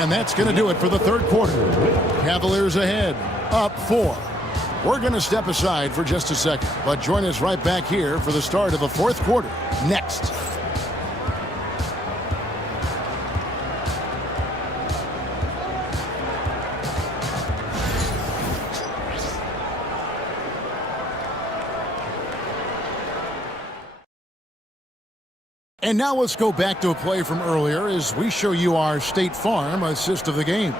And that's going to do it for the third quarter. Cavaliers ahead, up 4. We're going to step aside for just a second, but join us right back here for the start of the fourth quarter. Next. And now let's go back to a play from earlier as we show you our State Farm assist of the game.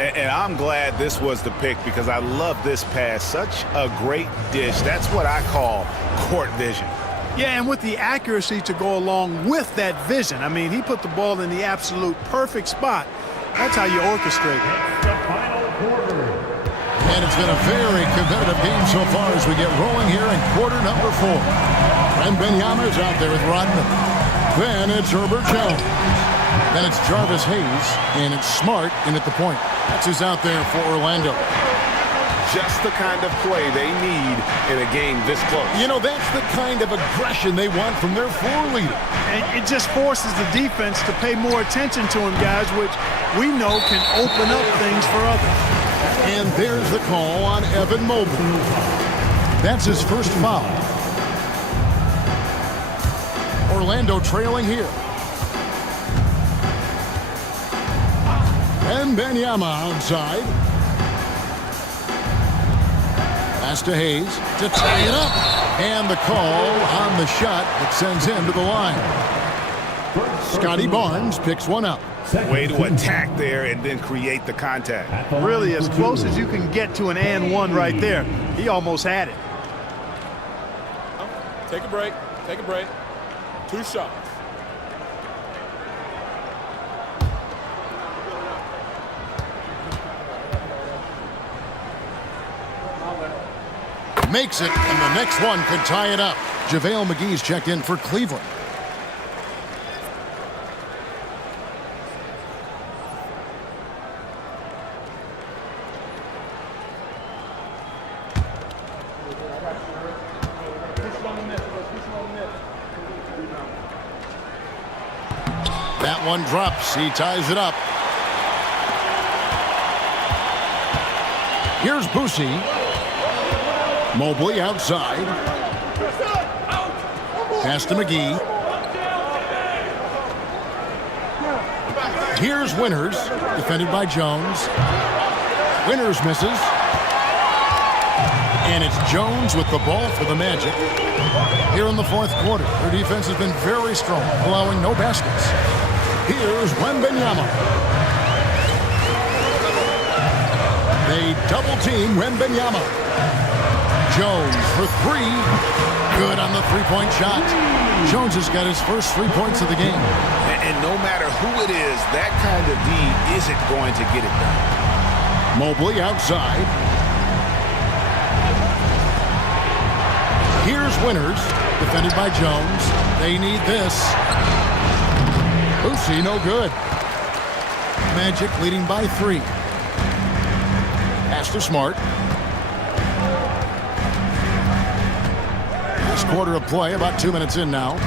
And I'm glad this was the pick because I love this pass. Such a great dish. That's what I call court vision. Yeah, and with the accuracy to go along with that vision. I mean, he put the ball in the absolute perfect spot. That's how you orchestrate it. The final quarter. And it's been a very competitive game so far as we get rolling here in quarter number 4. And Benyama's out there with Rodman. Then it's Herbert Jones. Then it's Jarvis Hayes. And it's Smart in at the point. That's who's out there for Orlando. Just the kind of play they need in a game this close. You know, that's the kind of aggression they want from their floor leader. And it just forces the defense to pay more attention to him, guys, which we know can open up things for others. And there's the call on Evan Mobley. That's his first foul. Orlando trailing here. And Benyama outside. Pass to Hayes to tie it up. And the call on the shot that sends him to the line. Scotty Barnes picks one up. Way to attack there and then create the contact. Really, as close as you can get to an and one right there. He almost had it. Take a break. Take a break. 2 shots. Makes it, and the next one could tie it up. JaVale McGee's checked in for Cleveland. That one drops. He ties it up. Here's Boosie. Mobley outside. Pass to McGee. Here's Winters, defended by Jones. Winters misses. And it's Jones with the ball for the Magic. Here in the fourth quarter, their defense has been very strong, allowing no baskets. Here's Wembanyama. They double-team Wembanyama. Jones for 3. Good on the three-point shot. Jones has got his first 3 points of the game. And no matter who it is, that kind of D isn't going to get it done. Mobley outside. Here's Winters, defended by Jones. They need this. Boosie, no good. Magic leading by 3. Pass to Smart. Last quarter of play, about 2 minutes in now.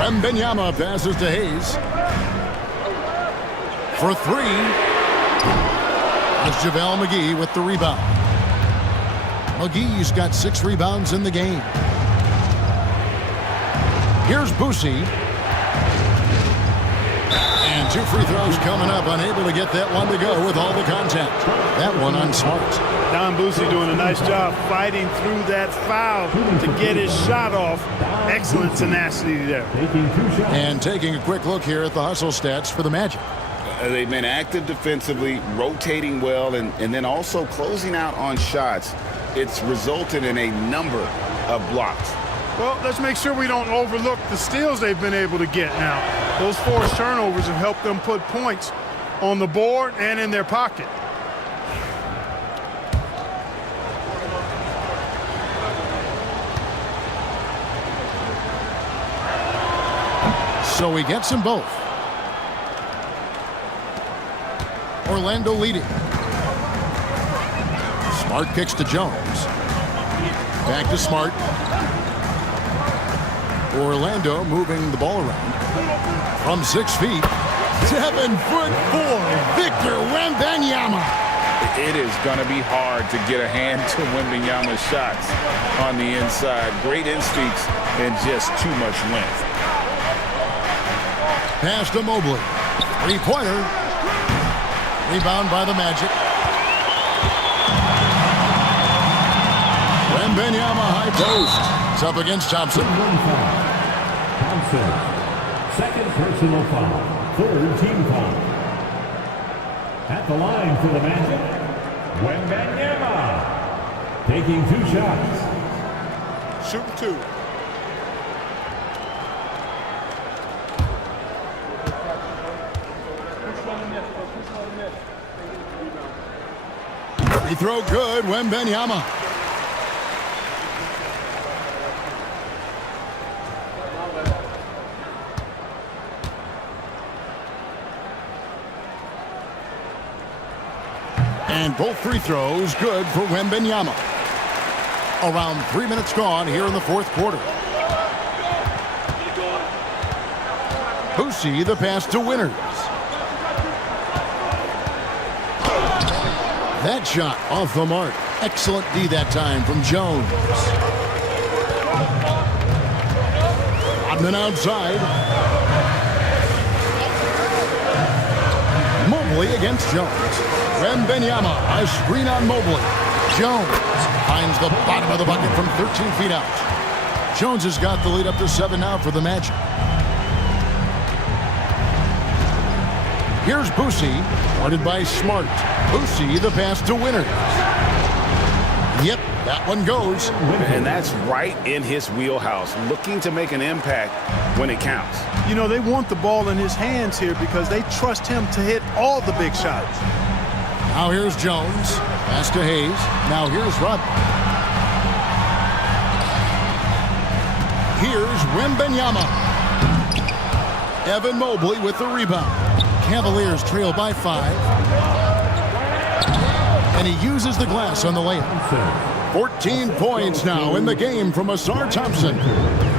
Wembanyama passes to Hayes. For 3. It's JaVale McGee with the rebound. McGee's got 6 rebounds in the game. Here's Boosie. And 2 free throws coming up. Unable to get that one to go with all the contact. That one on Smart. Don Boosie doing a nice job fighting through that foul to get his shot off. Excellent tenacity there. And taking a quick look here at the hustle stats for the Magic. They've been active defensively, rotating well, and then also closing out on shots. It's resulted in a number of blocks. Well, let's make sure we don't overlook the steals they've been able to get now. Those forced turnovers have helped them put points on the board and in their pocket. So he gets them both. Orlando leading. Smart kicks to Jones. Back to Smart. Orlando moving the ball around. From 6 feet. 7'4", Victor Wembanyama. It is going to be hard to get a hand to Wembanyama's shots on the inside. Great instincts and just too much length. Pass to Mobley. 3-pointer. Rebound by the Magic. Wembanyama high post. It's up against Thompson. Thompson. Second personal foul. Third team foul. At the line for the Magic, Wembanyama. Taking 2 shots. Shoot 2. Free throw good, Wembanyama. And both free throws good for Wembanyama. Around 3 minutes gone here in the fourth quarter. Boosie the pass to Winters. That shot off the mark. Excellent D that time from Jones. Rodman outside. Mobley against Jones. Wembanyama, a screen on Mobley. Jones finds the bottom of the bucket from 13 feet out. Jones has got the lead up to 7 now for the Magic. Here's Boosie, guarded by Smart. Boosie, the pass to Winters. Yep, that one goes. And that's right in his wheelhouse, looking to make an impact when it counts. You know, they want the ball in his hands here because they trust him to hit all the big shots. Now here's Jones. Pass to Hayes. Now here's Rodman. Here's Wembanyama. Evan Mobley with the rebound. Cavaliers trail by 5. And he uses the glass on the layup. 14 points now in the game from Ausar Thompson.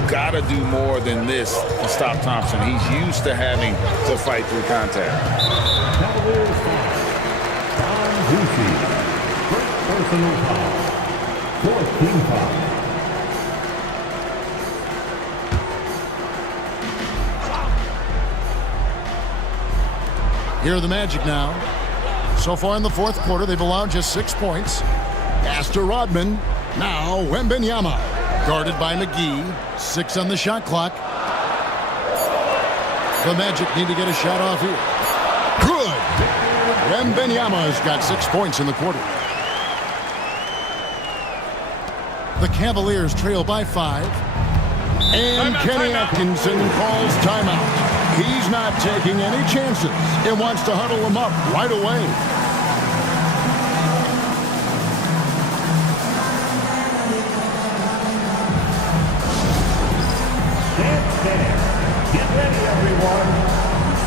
Gotta do more than this to stop Thompson. He's used to having to fight through contact. Cavaliers foul. Don Boosie. First personal foul. 4th team foul. Here are the Magic now. So far in the fourth quarter, they've allowed just 6 points. Pass to Rodman. Now Wembanyama. Guarded by McGee. 6 on the shot clock. The Magic need to get a shot off here. Good. Wembanyama's got 6 points in the quarter. The Cavaliers trail by 5. And Kenny Atkinson calls timeout. He's not taking any chances. He wants to huddle them up right away. Get ready, everyone.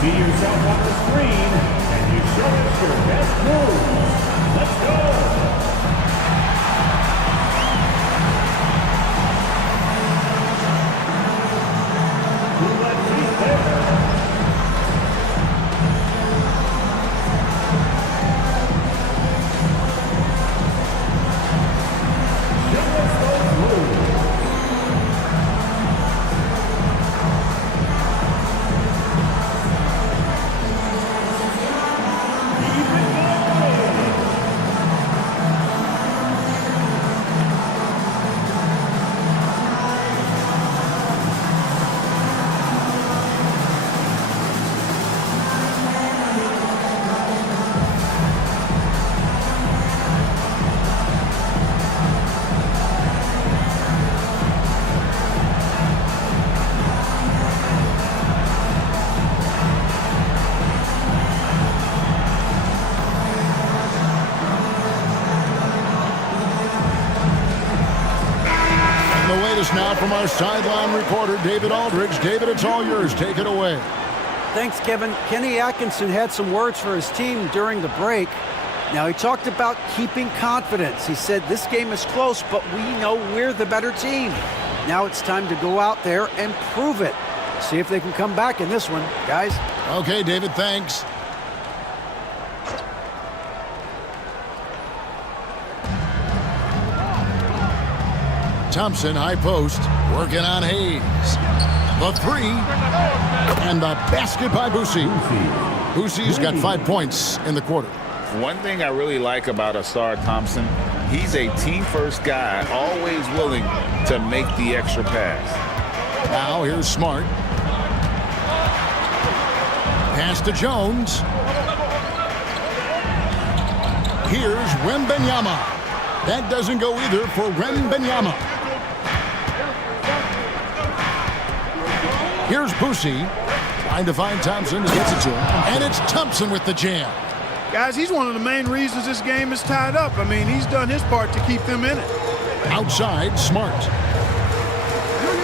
See yourself on the screen, and you show us your best move. Let's go. Now from our sideline reporter, David Aldridge. David, it's all yours. Take it away. Thanks, Kevin. Kenny Atkinson had some words for his team during the break. Now, he talked about keeping confidence. He said this game is close, but we know we're the better team. Now it's time to go out there and prove it. See if they can come back in this one, guys. Okay, David, thanks. Thompson, high post, working on Hayes. The 3, and the basket by Boosie. Boosie's got 5 points in the quarter. One thing I really like about Ausar Thompson, he's a team-first guy, always willing to make the extra pass. Now here's Smart. Pass to Jones. Here's Wembanyama. That doesn't go either for Wembanyama. Here's Boosie, trying to find Thompson. He gets it to him. And it's Thompson with the jam. Guys, he's one of the main reasons this game is tied up. I mean, he's done his part to keep them in it. Outside, Smart.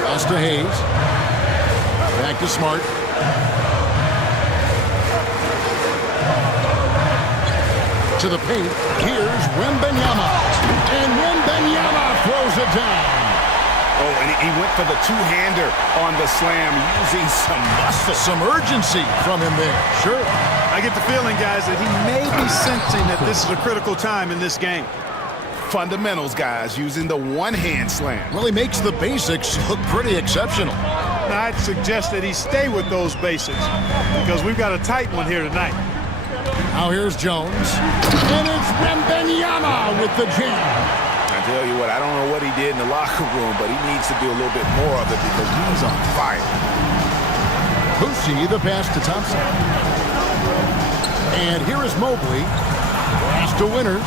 Pass to Hayes. Back to Smart. To the paint. Here's Wembanyama. And Wembanyama throws it down. Oh, and he went for the two-hander on the slam, using some muscle. Some urgency from him there. Sure. I get the feeling, guys, that he may be sensing that this is a critical time in this game. Fundamentals, guys, using the one-hand slam. Well, he makes the basics look pretty exceptional. Now, I'd suggest that he stay with those basics because we've got a tight one here tonight. Now here's Jones. And it's Wembanyama with the jam. I tell you what, I don't know what he did in the locker room, but he needs to do a little bit more of it because he's on fire. Boosie, the pass to Thompson. And here is Mobley. Pass to Winters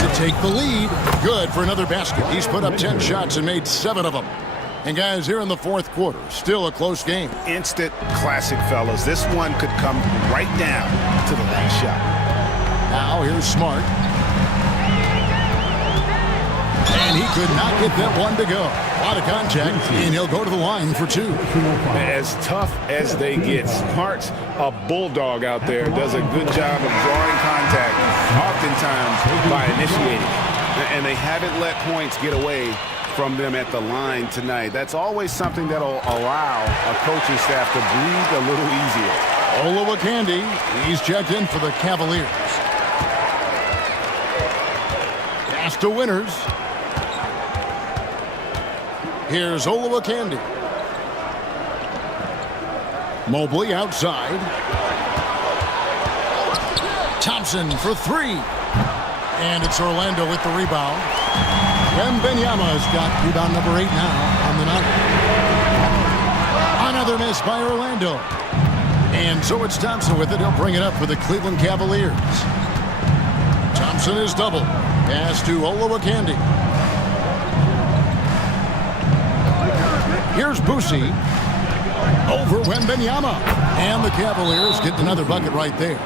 to take the lead. Good for another basket. He's put up 10 shots and made 7 of them. And guys, here in the fourth quarter, still a close game. Instant classic, fellas. This one could come right down to the last shot. Now here's Smart. And he could not get that one to go. A lot of contact, and he'll go to the line for 2. As tough as they get, Smart's a bulldog out there. Does a good job of drawing contact, oftentimes by initiating. And they haven't let points get away from them at the line tonight. That's always something that'll allow a coaching staff to breathe a little easier. Olowokandi, he's checked in for the Cavaliers. Pass to Winters. Here's Olowokandi. Mobley outside. Thompson for 3. And it's Orlando with the rebound. Wembanyama's got rebound number 8 now on the night. Another miss by Orlando. And so it's Thompson with it. He'll bring it up for the Cleveland Cavaliers. Thompson is double. Pass to Olowokandi. Here's Boosie. Over Wembanyama. And the Cavaliers get another bucket right there.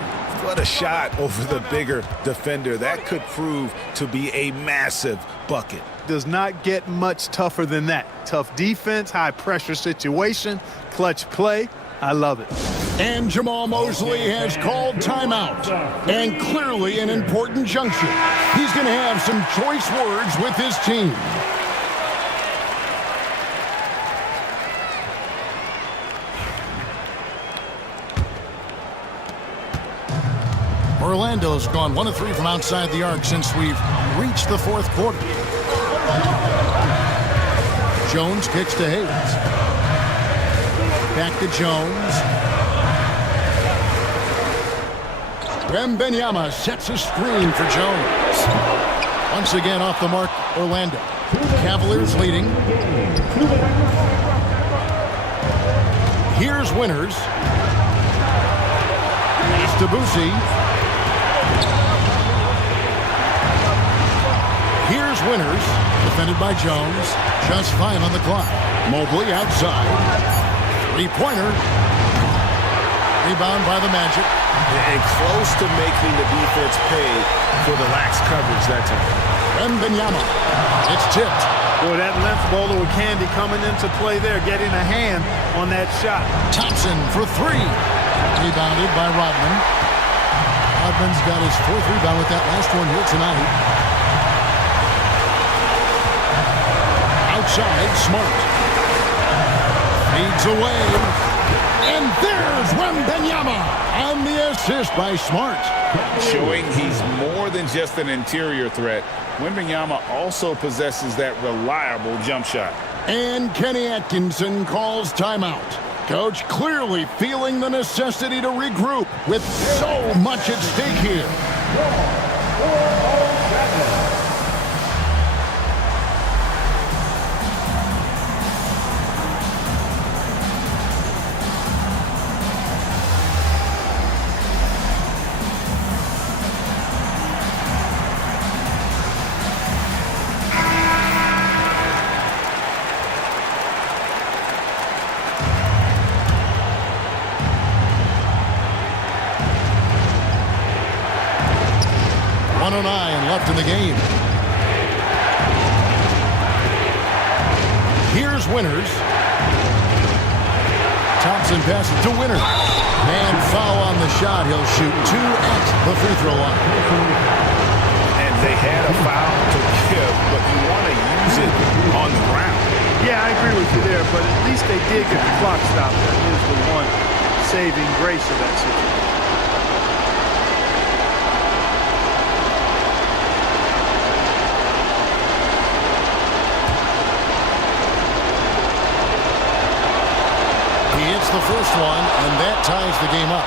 What a shot over the bigger defender. That could prove to be a massive bucket. Does not get much tougher than that. Tough defense, high pressure situation, clutch play. I love it. And Jamal Mosley has called timeout. And clearly an important juncture. He's going to have some choice words with his team. Orlando's gone 1 of 3 from outside the arc since we've reached the fourth quarter. Jones kicks to Hayes. Back to Jones. Wembanyama sets a screen for Jones. Once again off the mark, Orlando. Cavaliers leading. Here's Winters. Pass to Boosie. Here's Winters, defended by Jones. Just 5 on the clock. Mobley outside. 3-pointer. Rebound by the Magic. And close to making the defense pay for the lax coverage that time. Wembanyama. It's tipped. Boy, that length of Olowokandi coming into play there, getting a hand on that shot. Thompson for 3. Rebounded by Rodman. Rodman's got his 4th rebound with that last one here tonight. Outside, Smart. Feeds away. And there's Wembanyama on the assist by Smart. Showing he's more than just an interior threat. Wembanyama also possesses that reliable jump shot. And Kenny Atkinson calls timeout. Coach clearly feeling the necessity to regroup with so much at stake here. Left in the game. Here's Winters. Thompson passes to Winters. And foul on the shot. He'll shoot 2 at the free throw line. And they had a foul to give, but you want to use it on the ground. Yeah, I agree with you there, but at least they did get the clock stopped. That is the one saving grace of that situation. The first one, and that ties the game up.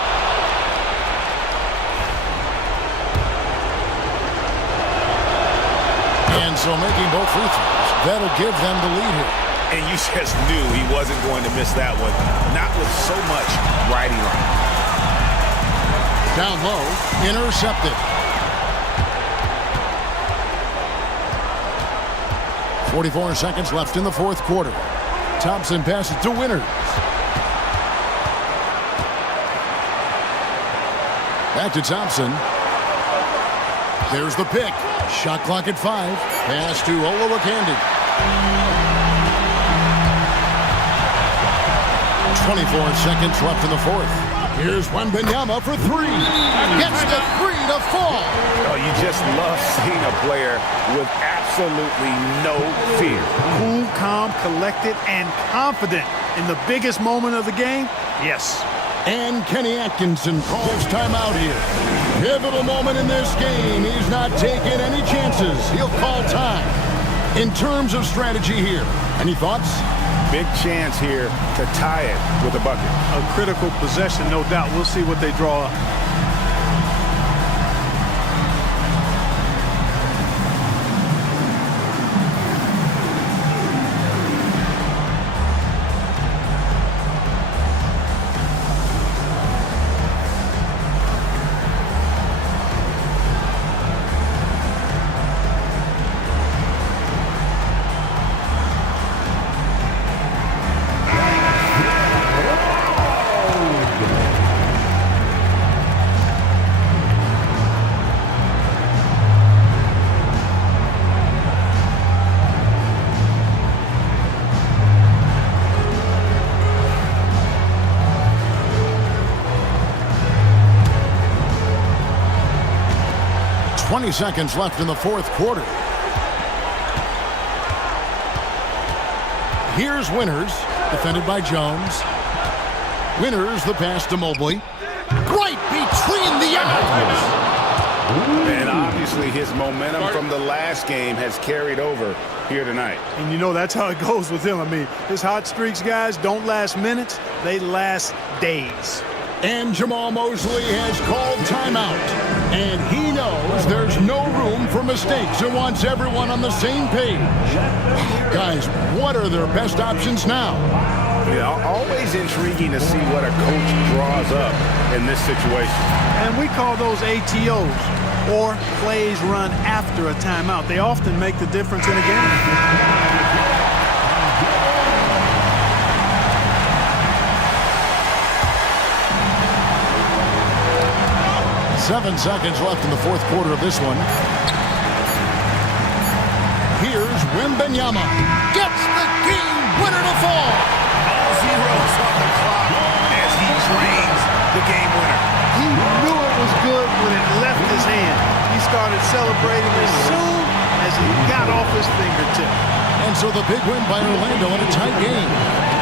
And so making both free throws, that'll give them the lead here. And you just knew he wasn't going to miss that one. Not with so much riding on. Down low, intercepted. 44 seconds left in the fourth quarter. Thompson passes to Winters. Back to Thompson. There's the pick. Shot clock at 5. Pass to Olowokandi. 24 seconds left in the fourth. Here's Wembanyama for 3. Gets the 3 to fall. Oh, you just love seeing a player with absolutely no fear. Cool, calm, collected, and confident in the biggest moment of the game. Yes. And Kenny Atkinson calls timeout here. Pivotal moment in this game. He's not taking any chances. He'll call time. In terms of strategy here, any thoughts? Big chance here to tie it with a bucket. A critical possession, no doubt. We'll see what they draw up. Seconds left in the fourth quarter. Here's Winters, defended by Jones. Winters, the pass to Mobley. Right between the eyes. And obviously his momentum from the last game has carried over here tonight. And you know that's how it goes with him. I mean, his hot streaks, guys, don't last minutes. They last days. And Jamal Mosley has called timeout. And he knows there's no room for mistakes and wants everyone on the same page. Guys, what are their best options now? Yeah, always intriguing to see what a coach draws up in this situation. And we call those ATOs, or plays run after a timeout. They often make the difference in a game. 7 seconds left in the fourth quarter of this one. Here's Wembanyama. Gets the game winner to fall. All zeros on the clock as he drains the game winner. He knew it was good when it left his hand. He started celebrating as soon as he got off his fingertip. And so the big win by Orlando in a tight game.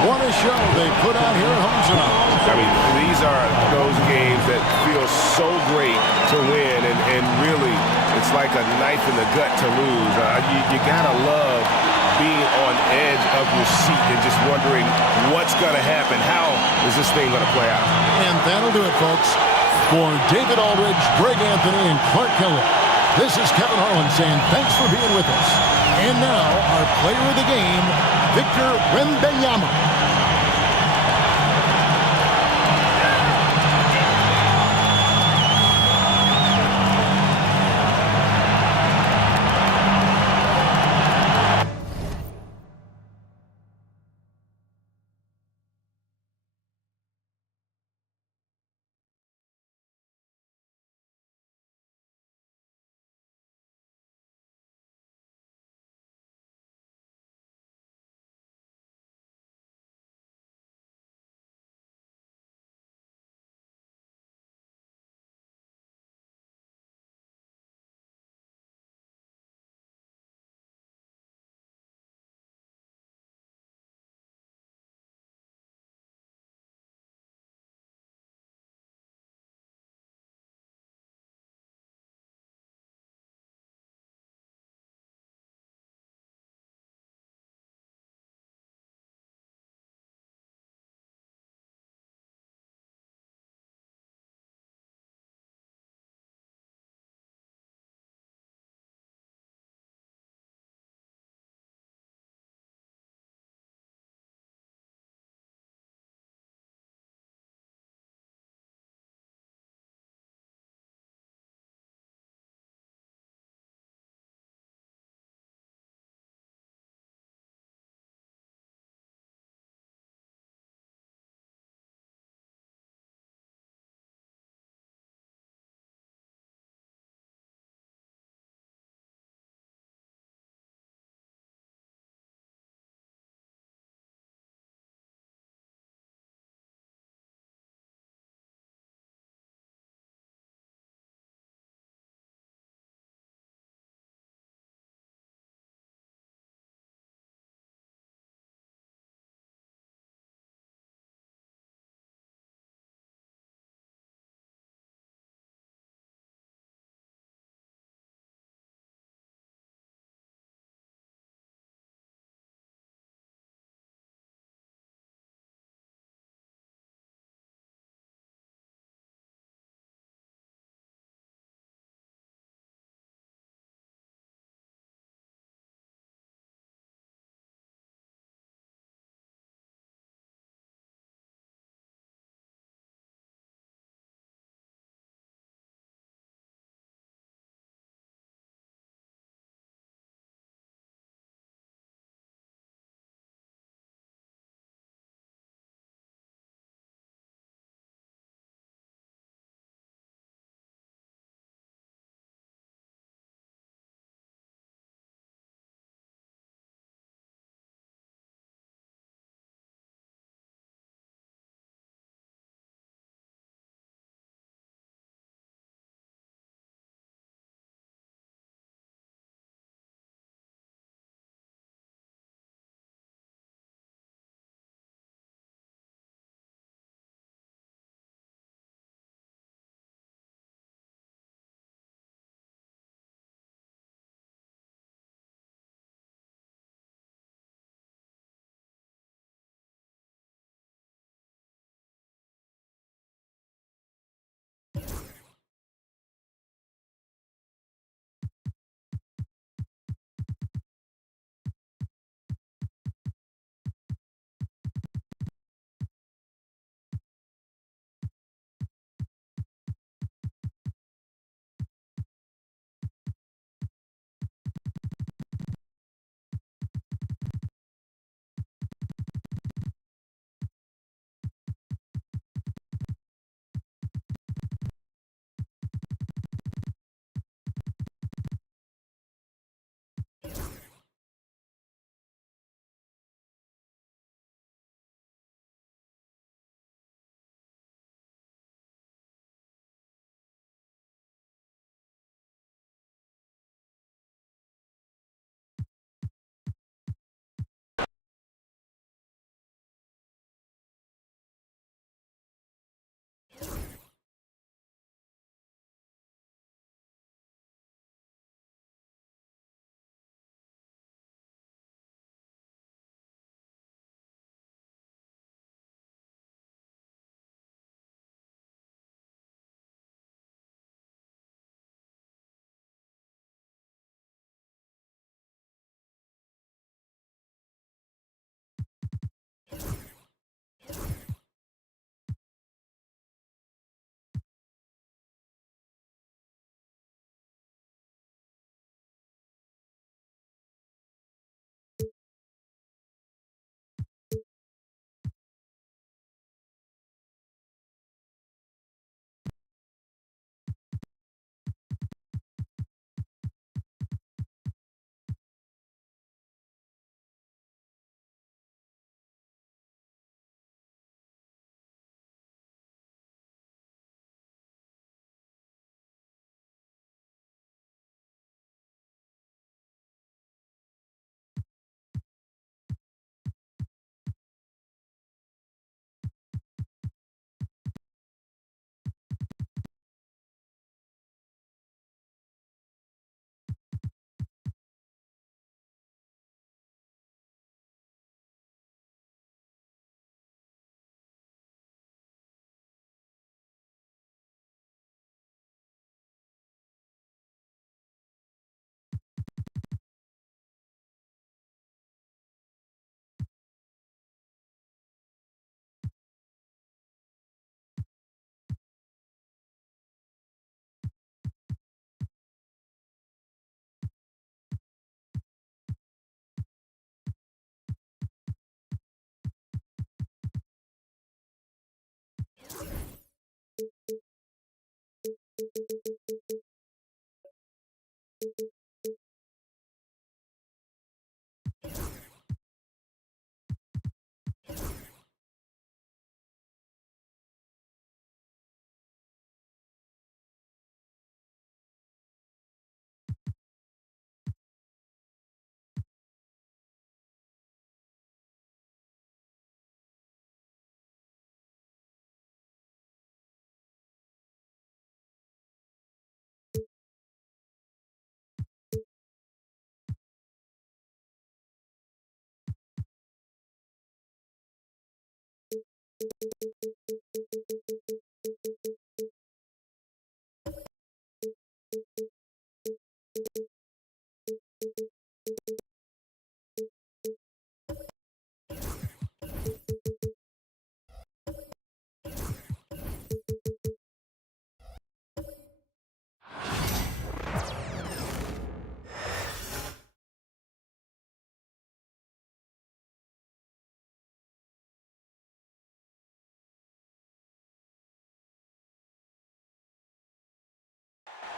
What a show they put on here at home tonight. I mean, these are those games that feel so great to win, and really, it's like a knife in the gut to lose. You gotta love being on edge of your seat and just wondering what's gonna happen. How is this thing gonna play out? And that'll do it, folks. For David Aldridge, Greg Anthony, and Clark Kelly, this is Kevin Harlan saying thanks for being with us. And now, our player of the game, Victor Wembanyama.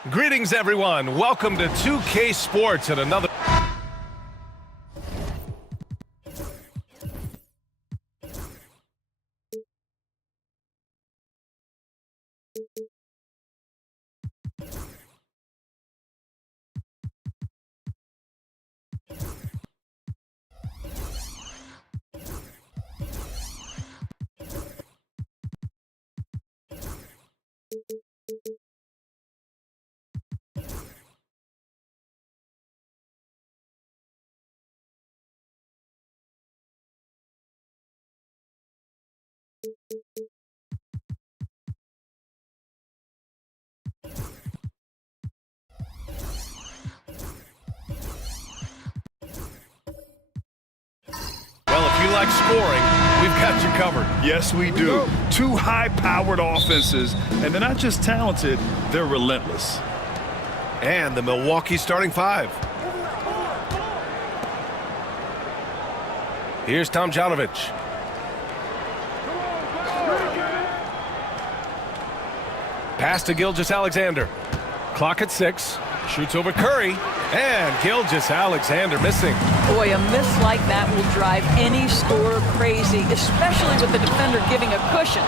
Greetings, everyone. Welcome to 2K Sports and another... Well, if you like scoring, we've got you covered. Yes, we do. Two high-powered offenses, and they're not just talented, they're relentless. And the Milwaukee starting five. Here's Tomjanovich. Pass to Gilgeous-Alexander. Clock at 6. Shoots over Curry. And Gilgeous-Alexander missing. Boy, a miss like that will drive any scorer crazy, especially with the defender giving a cushion.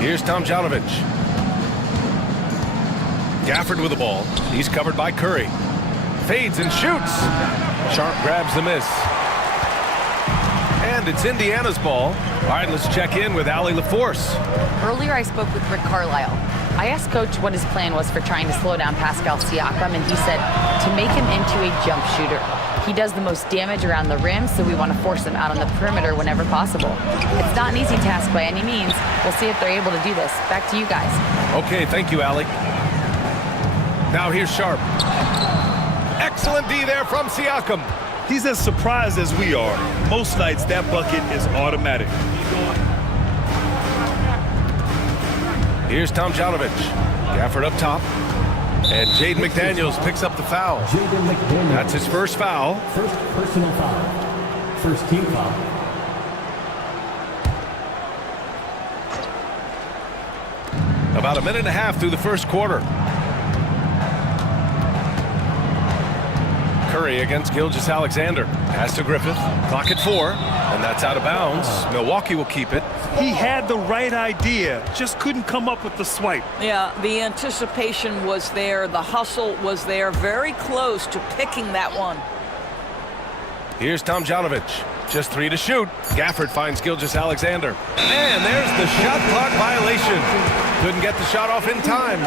Here's Tomjanovich. Gafford with the ball. He's covered by Curry. Fades and shoots. Sharp grabs the miss. And it's Indiana's ball. All right, let's check in with Allie LaForce. Earlier, I spoke with Rick Carlisle. I asked Coach what his plan was for trying to slow down Pascal Siakam, and he said to make him into a jump shooter. He does the most damage around the rim, so we want to force him out on the perimeter whenever possible. It's not an easy task by any means. We'll see if they're able to do this. Back to you guys. Okay, thank you, Allie. Now here's Sharp. Excellent D there from Siakam. He's as surprised as we are. Most nights, that bucket is automatic. Here's Tomjanovich. Gafford up top. And Jaden McDaniels picks up the foul. That's his first foul. First personal foul. First team foul. About a minute and a half through the first quarter. Curry against Gilgeous-Alexander. Pass to Griffith. Clock at 4. And that's out of bounds. Milwaukee will keep it. He had the right idea, just couldn't come up with the swipe. Yeah, the anticipation was there. The hustle was there. Very close to picking that one. Here's Tomjanovich. Just 3 to shoot. Gafford finds Gilgeous-Alexander. And there's the shot clock violation. Couldn't get the shot off in time.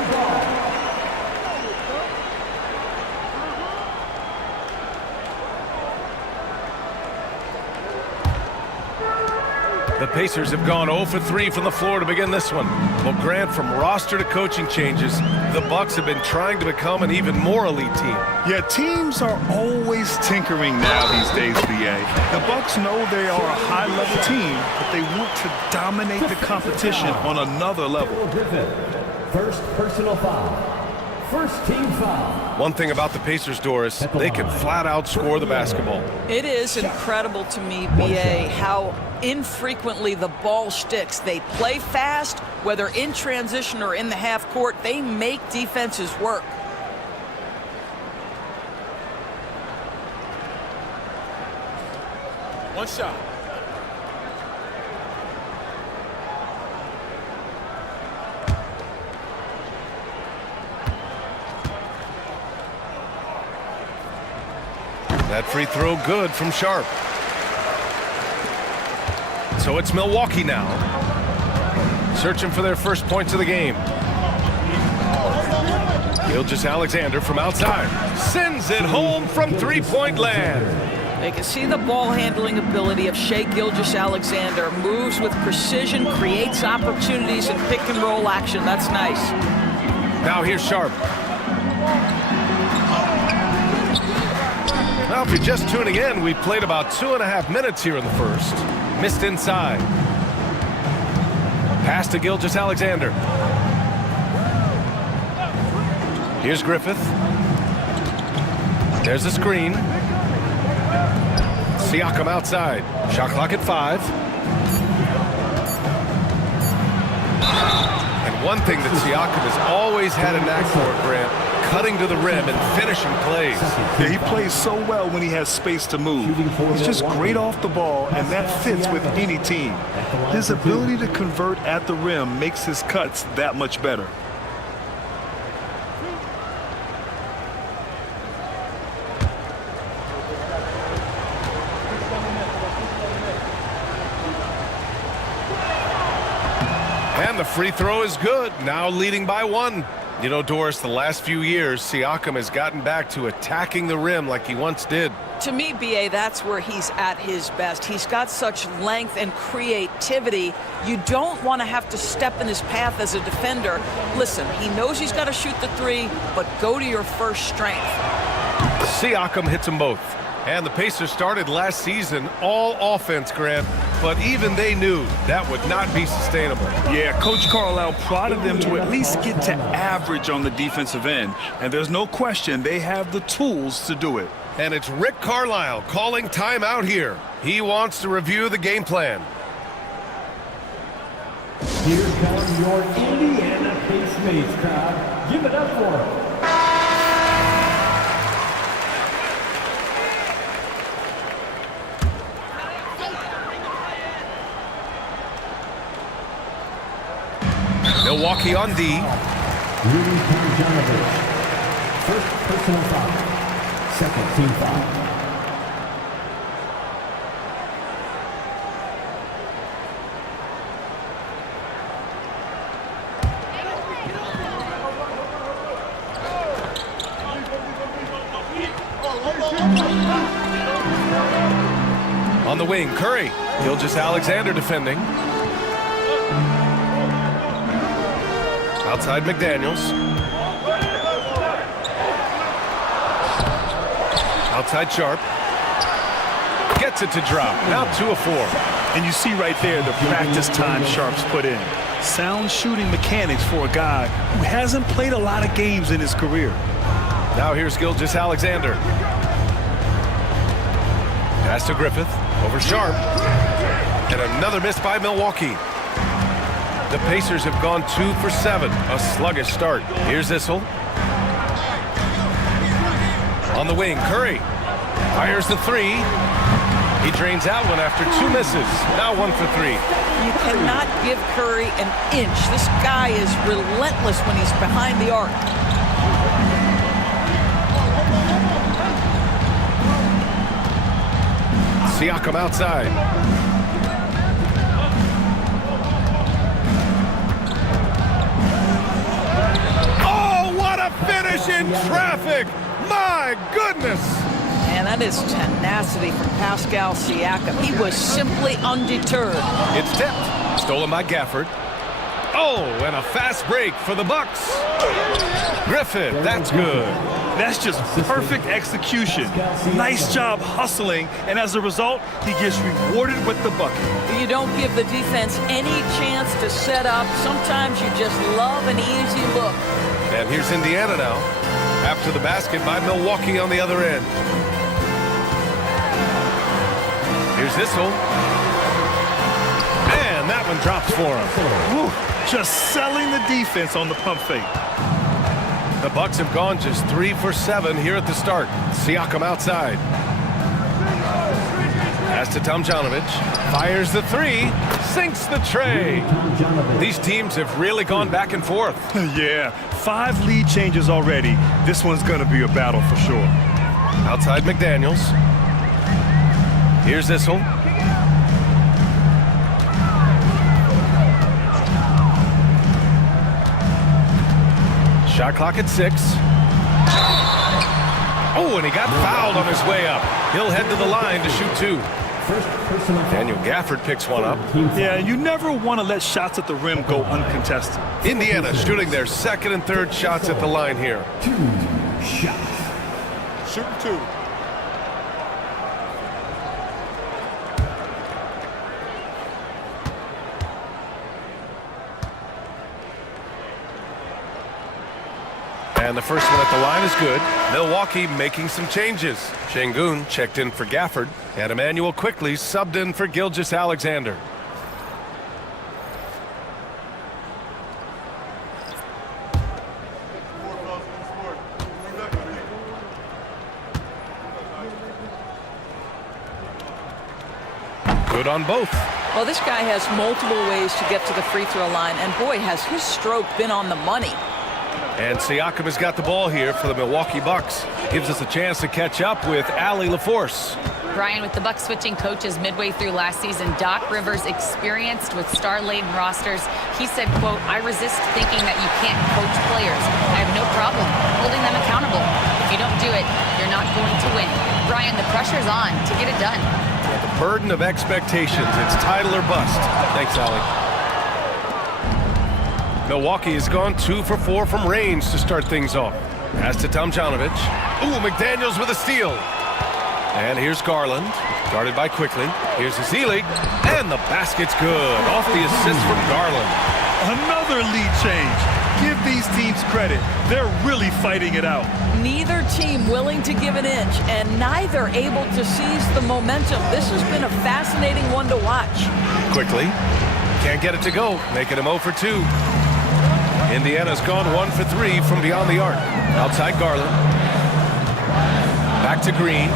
The Pacers have gone 0 for 3 from the floor to begin this one. Well, Grant, from roster to coaching changes, the Bucks have been trying to become an even more elite team. Yeah, teams are always tinkering now these days, BA. The Bucks know they are a high-level team, but they want to dominate the competition on another level. First personal foul. First team foul. One thing about the Pacers, Doris, they can flat out score the basketball. It is incredible to me, BA, how infrequently the ball sticks. They play fast, whether in transition or in the half court. They make defenses work. One shot. That free throw good from Sharp. So it's Milwaukee now. Searching for their first points of the game. Gilgeous-Alexander from outside. Sends it home from three-point land. They can see the ball handling ability of Shai Gilgeous-Alexander. Moves with precision, creates opportunities in pick and roll action. That's nice. Now here's Sharp. Well, if you're just tuning in, we played about 2.5 minutes here in the first. Missed inside. Pass to Gilgeous-Alexander. Here's Griffith. There's the screen. Siakam outside. Shot clock at 5. And One thing that Siakam has always had a knack for, Grant, cutting to the rim and finishing plays. Yeah, he plays so well when he has space to move. He's just great off the ball, and that fits with any team. His ability to convert at the rim makes his cuts that much better. And the free throw is good, now leading by 1. You know, Doris, the last few years, Siakam has gotten back to attacking the rim like he once did. To me, B.A., that's where he's at his best. He's got such length and creativity. You don't want to have to step in his path as a defender. Listen, he knows he's got to shoot the 3, but go to your first strength. Siakam hits them both. And the Pacers started last season all offense, Grant, but even they knew that would not be sustainable. Yeah, Coach Carlisle prodded them to at least get to average on the defensive end. And there's no question they have the tools to do it. And it's Rick Carlisle calling timeout here. He wants to review the game plan. Here comes your Indiana Pacemates crowd. Give it up for them. Milwaukee on D. Rudy Tomjanovich. First personal foul. Second team foul. On the wing, Curry. Gilgeous-Alexander defending. Outside McDaniels. Outside Sharp. Gets it to drop. Now 2 of 4. And you see right there the practice time Sharp's put in. Sound shooting mechanics for a guy who hasn't played a lot of games in his career. Now here's Gilgeous-Alexander. Pass to Griffith. Over Sharp. And another miss by Milwaukee. The Pacers have gone 2 for 7. A sluggish start. Here's Issel. On the wing, Curry. Fires the 3. He drains out one after 2 misses. Now 1 for 3. You cannot give Curry an inch. This guy is relentless when he's behind the arc. Siakam outside. Oh, what a finish in traffic! My goodness! And that is tenacity from Pascal Siakam. He was simply undeterred. It's tipped. Stolen by Gafford. Oh, and a fast break for the Bucks. Griffith, that's good. That's just perfect execution. Nice job hustling, and as a result, he gets rewarded with the bucket. You don't give the defense any chance to set up. Sometimes you just love an easy look. And here's Indiana now. After the basket by Milwaukee on the other end. Here's Issel. And that one drops for him. Whew, just selling the defense on the pump fake. The Bucks have gone just 3 for 7 here at the start. Siakam outside. Pass to Tomjanovich. Fires the 3. Sinks the tray. These teams have really gone back and forth. Yeah, 5 lead changes already. This one's going to be a battle for sure. Outside McDaniels. Here's Issel. Shot clock at 6. Oh, and he got fouled on his way up. He'll head to the line to shoot 2. Daniel Gafford picks one up. Yeah, you never want to let shots at the rim go uncontested. Indiana shooting their second and third shots at the line here. 2 shots. Shooting 2. And the first one at the line is good. Milwaukee making some changes. Şengün checked in for Gafford, and Emmanuel quickly subbed in for Gilgeous-Alexander. Good on both. Well, this guy has multiple ways to get to the free throw line, and boy, has his stroke been on the money. And Siakam has got the ball here for the Milwaukee Bucks. Gives us a chance to catch up with Allie LaForce. Brian, with the Bucks switching coaches midway through last season, Doc Rivers, experienced with star-laden rosters, he said, quote, "I resist thinking that you can't coach players. I have no problem holding them accountable. If you don't do it, you're not going to win." Brian, the pressure's on to get it done. The burden of expectations. It's title or bust. Thanks, Allie. Milwaukee has gone 2 for 4 from range to start things off. Pass to Tomjanovich. Ooh, McDaniels with a steal. And here's Garland, guarded by Quickly. Here's Ezeli, and the basket's good. Off the assist from Garland. Another lead change. Give these teams credit. They're really fighting it out. Neither team willing to give an inch, and neither able to seize the momentum. This has been a fascinating one to watch. Quickly. Can't get it to go, making him 0 for 2. Indiana's gone 1 for 3 from beyond the arc. Outside Garland. Back to Green.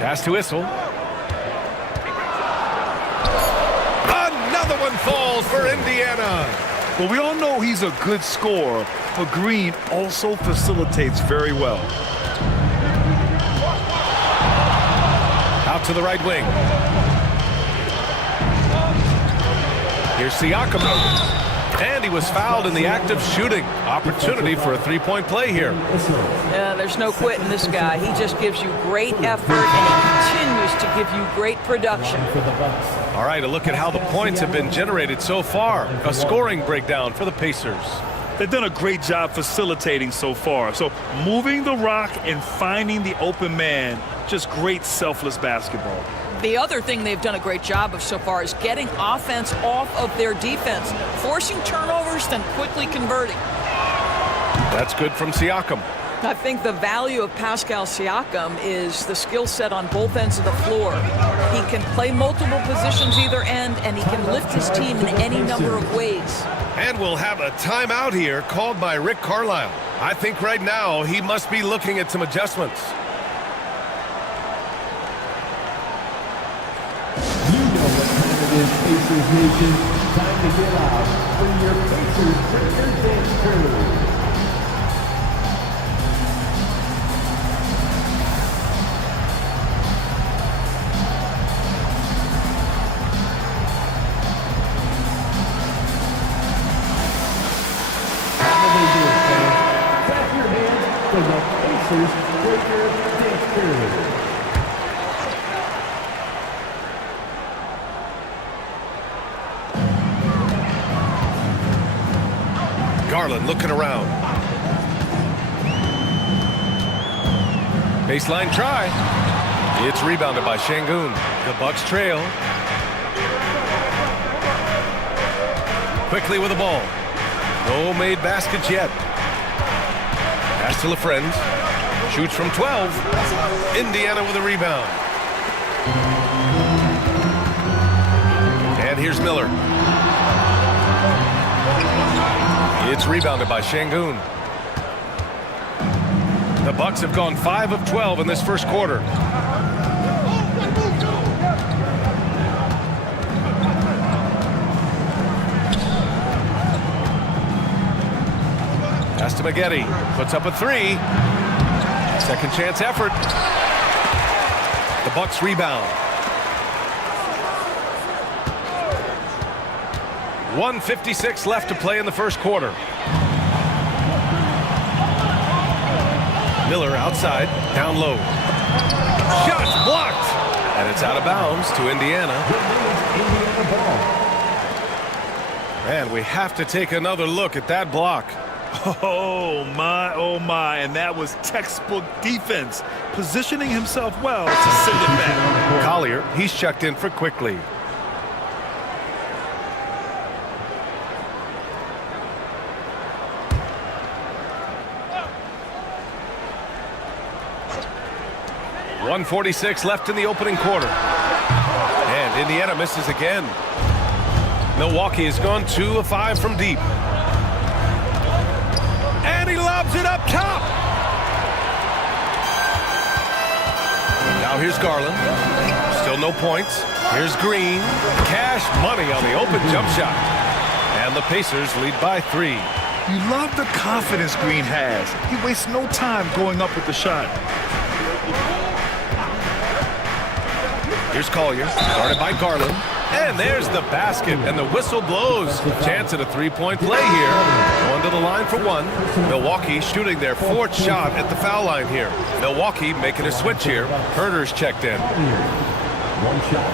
Pass to Issel. Another one falls for Indiana. Well, we all know he's a good scorer, but Green also facilitates very well. Out to the right wing. Here's Siakam. And he was fouled in the act of shooting. Opportunity for a three-point play here. Yeah, there's no quitting this guy. He just gives you great effort, and he continues to give you great production. All right, a look at how the points have been generated so far. A scoring breakdown for the Pacers. They've done a great job facilitating so far. So moving the rock and finding the open man, just great selfless basketball. The other thing they've done a great job of so far is getting offense off of their defense, forcing turnovers, then quickly converting. That's good from Siakam. I think the value of Pascal Siakam is the skill set on both ends of the floor. He can play multiple positions either end, and he can lift his team in any number of ways. And we'll have a timeout here called by Rick Carlisle. I think right now he must be looking at some adjustments. Pacers Nation, time to get out for your Pacers Breaker Dance Crew. Clap your hands for the Pacers Breaker Dance Crew. Garland looking around. Baseline try. It's rebounded by Şengün. The Bucks trail. Quickly with the ball. No made baskets yet. Pass to LaFrentz. Shoots from 12. Indiana with a rebound. And here's Miller. It's rebounded by Şengün. The Bucks have gone 5 of 12 in this first quarter. Pass to Maggette. Puts up a 3. Second chance effort. The Bucks rebound. 1:56 left to play in the first quarter. Miller outside, down low. Shot blocked! And it's out of bounds to Indiana. And we have to take another look at that block. Oh my, and that was textbook defense. Positioning himself well to send it back. Collier, he's checked in for Quickly. .146 left in the opening quarter. And Indiana misses again. Milwaukee has gone 2 of 5 from deep. And he lobs it up top. Now here's Garland. Still no points. Here's Green. Cash money on the open jump shot. And the Pacers lead by 3. You love the confidence Green has. He wastes no time going up with the shot. Here's Collier, guarded by Garland. And there's the basket, and the whistle blows. Chance at a three-point play here. Going to the line for 1. Milwaukee shooting their 4th shot at the foul line here. Milwaukee making a switch here. Herter's checked in. 1 shot.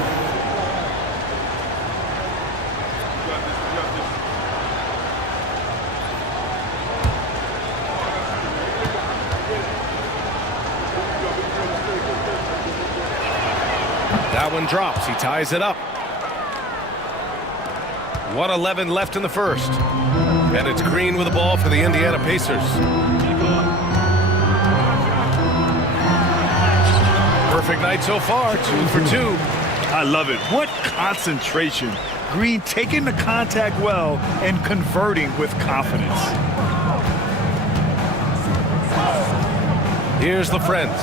That one drops. He ties it up. 1:11 left in the first. And it's Green with the ball for the Indiana Pacers. Perfect night so far, 2 for 2. I love it. What concentration. Green taking the contact well and converting with confidence. Here's the Friends.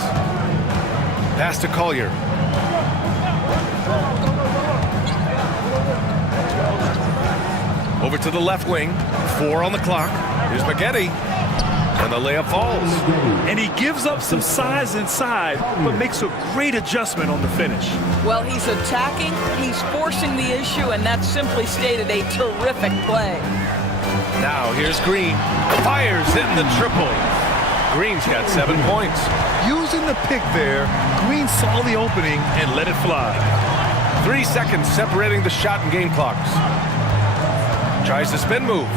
Pass to Collier. Over to the left wing. 4 on the clock. Here's Maggette. And the layup falls. And he gives up some size inside, but makes a great adjustment on the finish. Well, he's attacking, he's forcing the issue, and that's simply stated a terrific play. Now here's Green. Fires hitting the triple. Green's got 7 points. Using the pick there, Green saw the opening and let it fly. 3 seconds separating the shot and game clocks. Tries the spin move.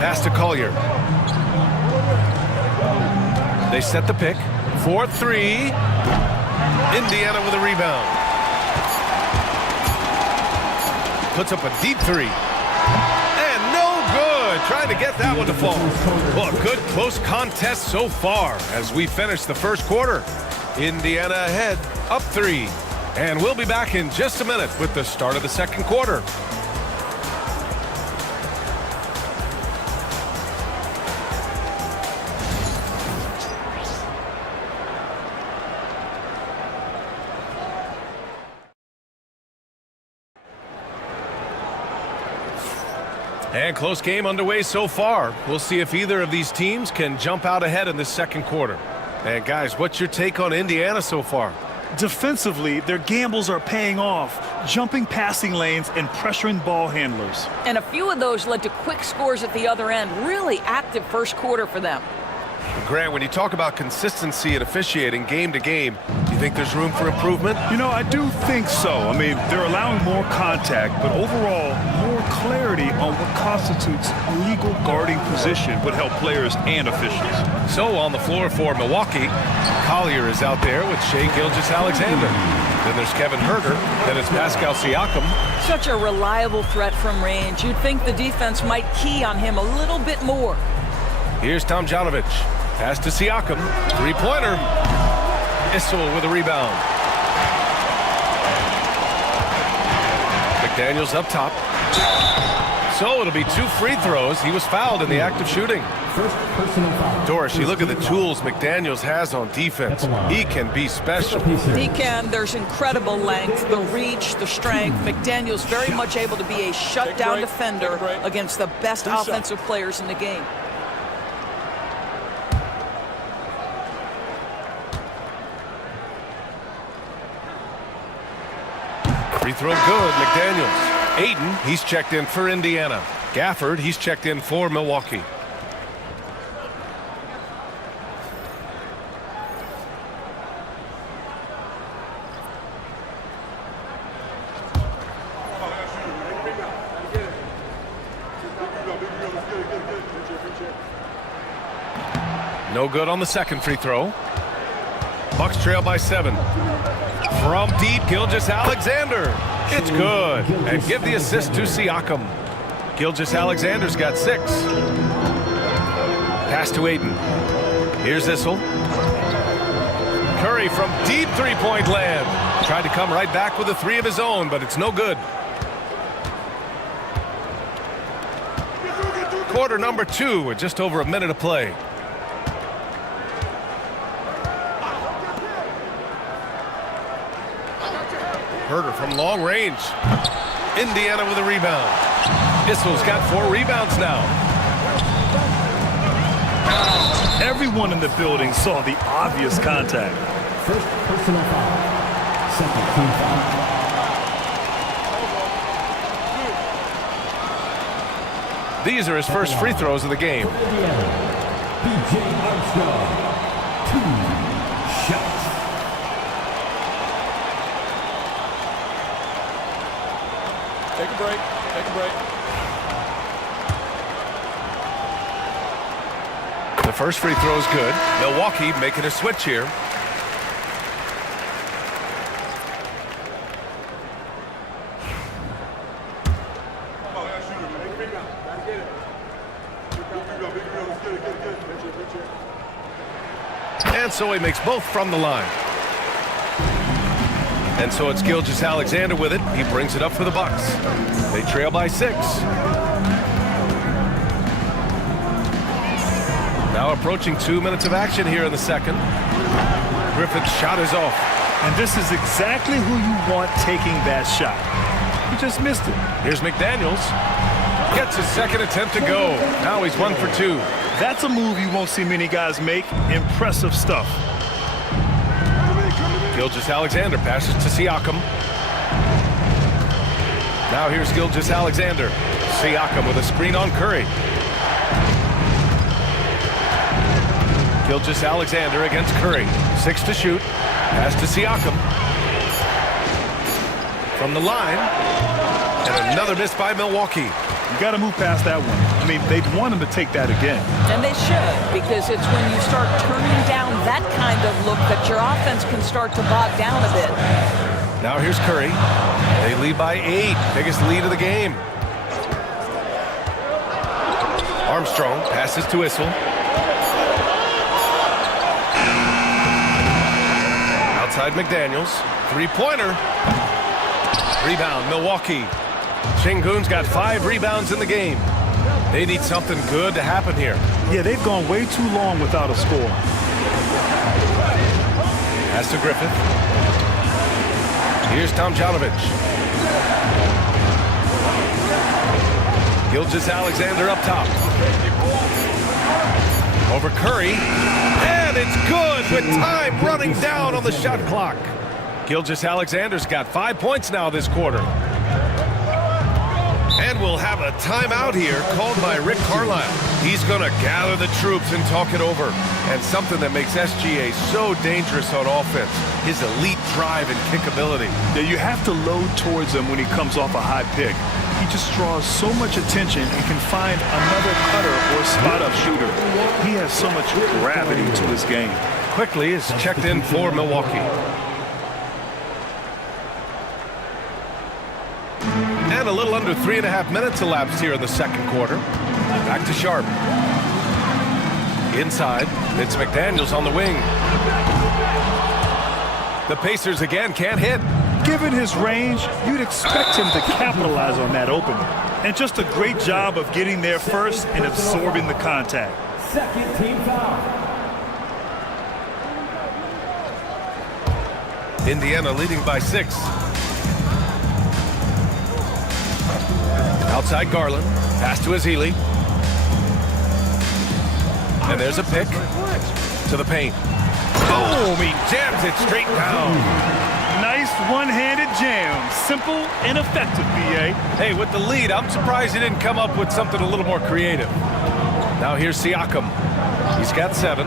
Pass to Collier. They set the pick. 4-3. Indiana with a rebound. Puts up a deep 3. And no good. Trying to get that one to fall. Well, a good close contest so far as we finish the first quarter. Indiana ahead, up 3. And we'll be back in just a minute with the start of the second quarter. And close game underway so far. We'll see if either of these teams can jump out ahead in the second quarter. And guys, what's your take on Indiana so far? Defensively, their gambles are paying off, jumping passing lanes and pressuring ball handlers. And a few of those led to quick scores at the other end. Really active first quarter for them. Grant, when you talk about consistency and officiating game to game, do you think there's room for improvement? You know, I do think so. I mean, they're allowing more contact, but overall, more clarity on what constitutes a legal guarding position would help players and officials. So on the floor for Milwaukee, Collier is out there with Shai Gilgeous-Alexander. Then there's Kevin Huerter. Then it's Pascal Siakam. Such a reliable threat from range. You'd think the defense might key on him a little bit more. Here's Tomjanovich. Pass to Siakam. Three-pointer. Issel with a rebound. McDaniels up top. So it'll be 2 free throws. He was fouled in the act of shooting. First personal foul. Doris, you look at the tools McDaniels has on defense. He can be special. He can. There's incredible length, the reach, the strength. McDaniels very much able to be a shutdown defender against the best offensive players in the game. Free throw good, McDaniels. Ayton, he's checked in for Indiana. Gafford, he's checked in for Milwaukee. No good on the second free throw. Bucks trail by 7. From deep, Gilgeous-Alexander. It's good. And give the assist to Siakam. Gilgeous-Alexander's got 6. Pass to Ayton. Here's Issel. Curry from deep three-point land. Tried to come right back with a 3 of his own, but it's no good. Quarter number 2 with just over a minute of play. Herter from long range. Indiana with a rebound. Issel's got 4 rebounds now. Everyone in the building saw the obvious contact. First personal foul. Second team foul. These are his first free throws of the game. B.J. Armstrong. 2 shots. Take a break. Take a break. The first free throw is good. Milwaukee making a switch here. And so he makes both from the line. And so it's Gilgeous-Alexander with it. He brings it up for the Bucks. They trail by 6. Now approaching 2 minutes of action here in the second. Griffith's shot is off. And this is exactly who you want taking that shot. He just missed it. Here's McDaniels. Gets his second attempt to go. Now he's 1 for 2. That's a move you won't see many guys make. Impressive stuff. Gilgeous-Alexander passes to Siakam. Now here's Gilgeous-Alexander. Siakam with a screen on Curry. Gilgeous-Alexander against Curry. 6 to shoot. Pass to Siakam. From the line. And another miss by Milwaukee. You got to move past that one. I mean, they'd want him to take that again. And they should, because it's when you start turning down that kind of look that your offense can start to bog down a bit. Now here's Curry. They lead by 8. Biggest lead of the game. Armstrong passes to Issel. Outside McDaniels. 3-pointer. Rebound, Milwaukee. Şengün's got 5 rebounds in the game. They need something good to happen here. Yeah, they've gone way too long without a score. Pass to Griffith. Here's Tomjanovich. Gilgeous-Alexander up top. Over Curry. And it's good with time running down on the shot clock. Gilgeous-Alexander's got 5 points now this quarter. And we'll have a timeout here called by Rick Carlisle. He's going to gather the troops and talk it over. And something that makes SGA so dangerous on offense, his elite drive and kickability. Yeah, you have to load towards him when he comes off a high pick. He just draws so much attention and can find another cutter or spot-up shooter. He has so much gravity to his game. Quickly is checked in for Milwaukee. And a little under 3.5 minutes elapsed here in the second quarter. Back to Sharp. Inside, it's McDaniels on the wing. The Pacers again can't hit. Given his range, you'd expect him to capitalize on that opening. And just a great job of getting there first and absorbing the contact. Second team foul. Indiana leading by 6. Outside Garland. Pass to Ezeli. And there's a pick to the paint. Boom! He jams it straight down. Nice one-handed jam. Simple and effective, B.A. Hey, with the lead, I'm surprised he didn't come up with something a little more creative. Now here's Siakam. He's got 7.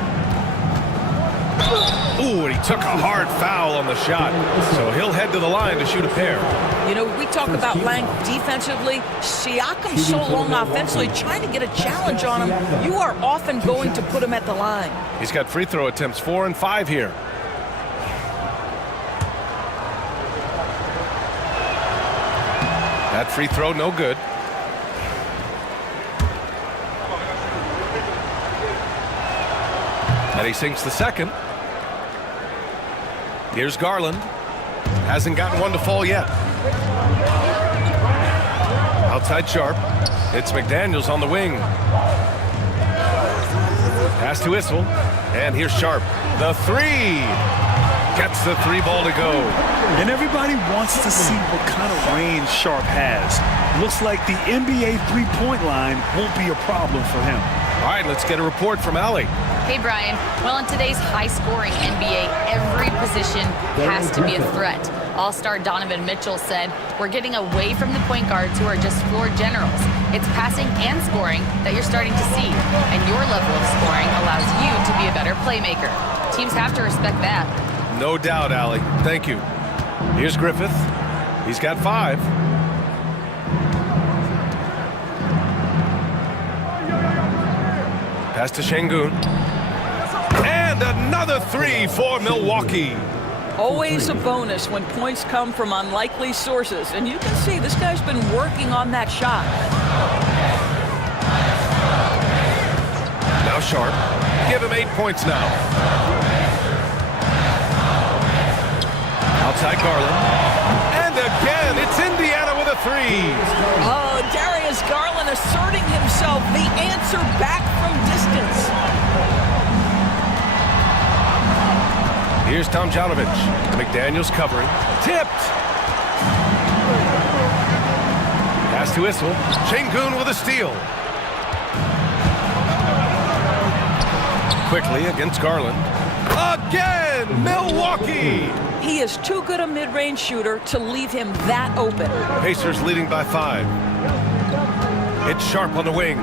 Ooh, and he took a hard foul on the shot. So he'll head to the line to shoot a pair. You know, we talk about length defensively. Siakam's so long offensively, trying to get a challenge on him. You are often going to put him at the line. He's got free throw attempts 4 and 5 here. That free throw, no good. And he sinks the second. Here's Garland. Hasn't gotten one to fall yet. Outside Sharp. It's McDaniels on the wing. Pass to Issel. And here's Sharp. The 3. Gets the 3 ball to go. And everybody wants to see what kind of range Sharp has. Looks like the NBA three-point line won't be a problem for him. All right, let's get a report from Allie. Hey, Brian. Well, in today's high-scoring NBA, every position has to be a threat. All-star Donovan Mitchell said, "We're getting away from the point guards who are just floor generals. It's passing and scoring that you're starting to see, and your level of scoring allows you to be a better playmaker. Teams have to respect that." No doubt, Allie. Thank you. Here's Griffith. He's got 5. Pass to Şengün. And another 3 for Milwaukee. Always a bonus when points come from unlikely sources. And you can see this guy's been working on that shot. Now Sharp. Give him 8 points now. Outside Garland. And again, it's Indiana with a 3. Oh, Darius Garland asserting himself, the answer back from distance. Here's Tomljanovic. McDaniels covering. Tipped. Pass to Issel. Şengün with a steal. Quickly against Garland. Again, Milwaukee. He is too good a mid-range shooter to leave him that open. Pacers leading by 5. It's Sharp on the wing.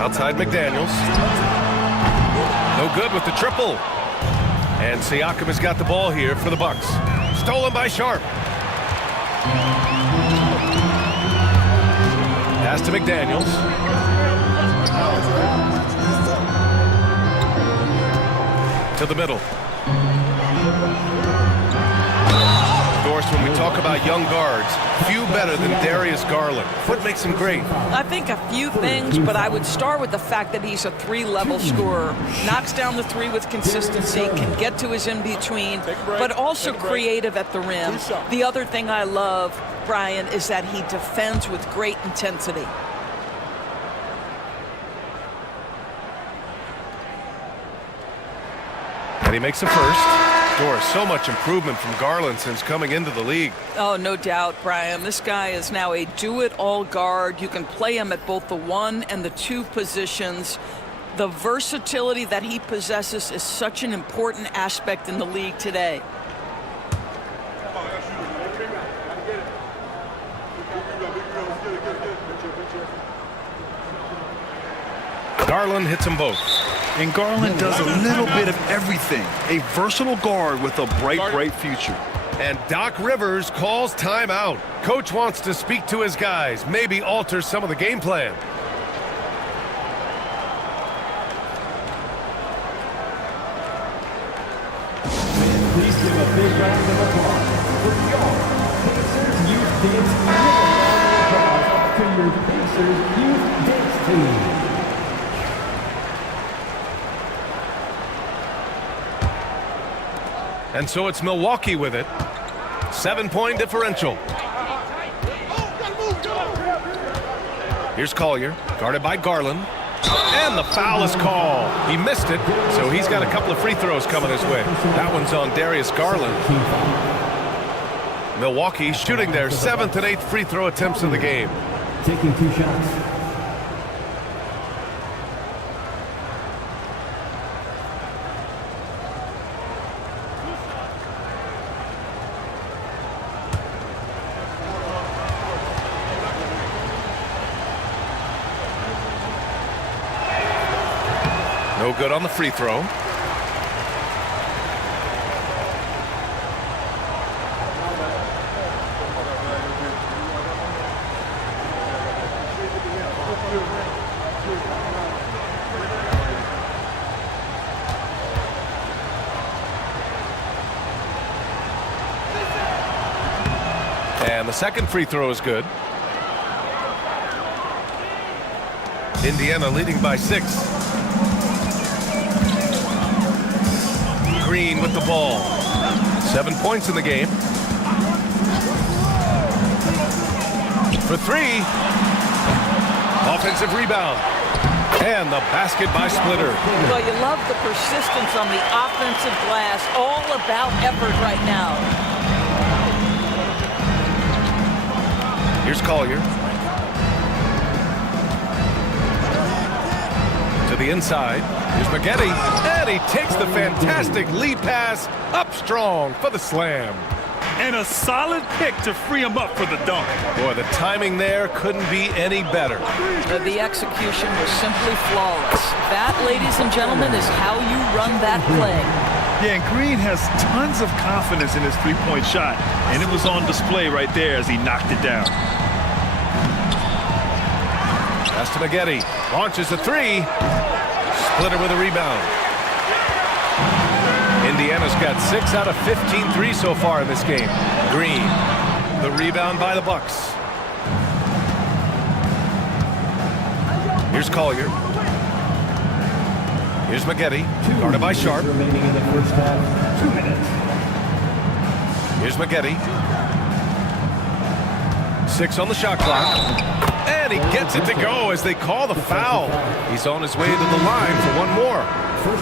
Outside McDaniels. No good with the triple. And Siakam has got the ball here for the Bucks. Stolen by Sharp. Pass to McDaniels. To the middle. Of course, when we talk about young guards, few better than Darius Garland. What makes him great? I think a few things, but I would start with the fact that he's a 3-level scorer. Knocks down the 3 with consistency, can get to his in-between, but also creative at the rim. The other thing I love, Brian, is that he defends with great intensity. And he makes the first. Doris, so much improvement from Garland since coming into the league. Oh, no doubt, Brian. This guy is now a do-it-all guard. You can play him at both the 1 and the 2 positions. The versatility that he possesses is such an important aspect in the league today. Garland hits them both. And Garland does a little bit of everything. A versatile guard with a bright future. And Doc Rivers calls timeout. Coach wants to speak to his guys, maybe alter some of the game plan. Please give a big round of applause for your Pacers Youth Dance. To your Pacers Youth Dance team. And so it's Milwaukee with it. 7-point differential. Here's Collier, guarded by Garland. And the foul is called. He missed it, so he's got a couple of free throws coming his way. That one's on Darius Garland. Milwaukee shooting their 7th and 8th free throw attempts of the game. Taking 2 shots. No good on the free throw. And the second free throw is good. Indiana leading by 6. Green with the ball. 7 points in the game. For 3. Offensive rebound. And the basket by Splitter. Well, you love the persistence on the offensive glass. All about effort right now. Here's Collier. To the inside. Here's Maggette. And he takes the fantastic lead pass up strong for the slam. And a solid pick to free him up for the dunk. Boy, the timing there couldn't be any better. The execution was simply flawless. That, ladies and gentlemen, is how you run that play. Yeah, and Green has tons of confidence in his three-point shot, and it was on display right there as he knocked it down. Pass to Maggette. Launches a three. Splitter with a rebound. Indiana's got 6 out of 15 threes so far in this game. Green, the rebound by the Bucks. Here's Collier. Here's Maggette, guarded by Sharp. Remaining in the first half, 2 minutes. Here's Maggette. 6 on the shot clock. And he gets it to go as they call the foul. He's on his way to the line for one more.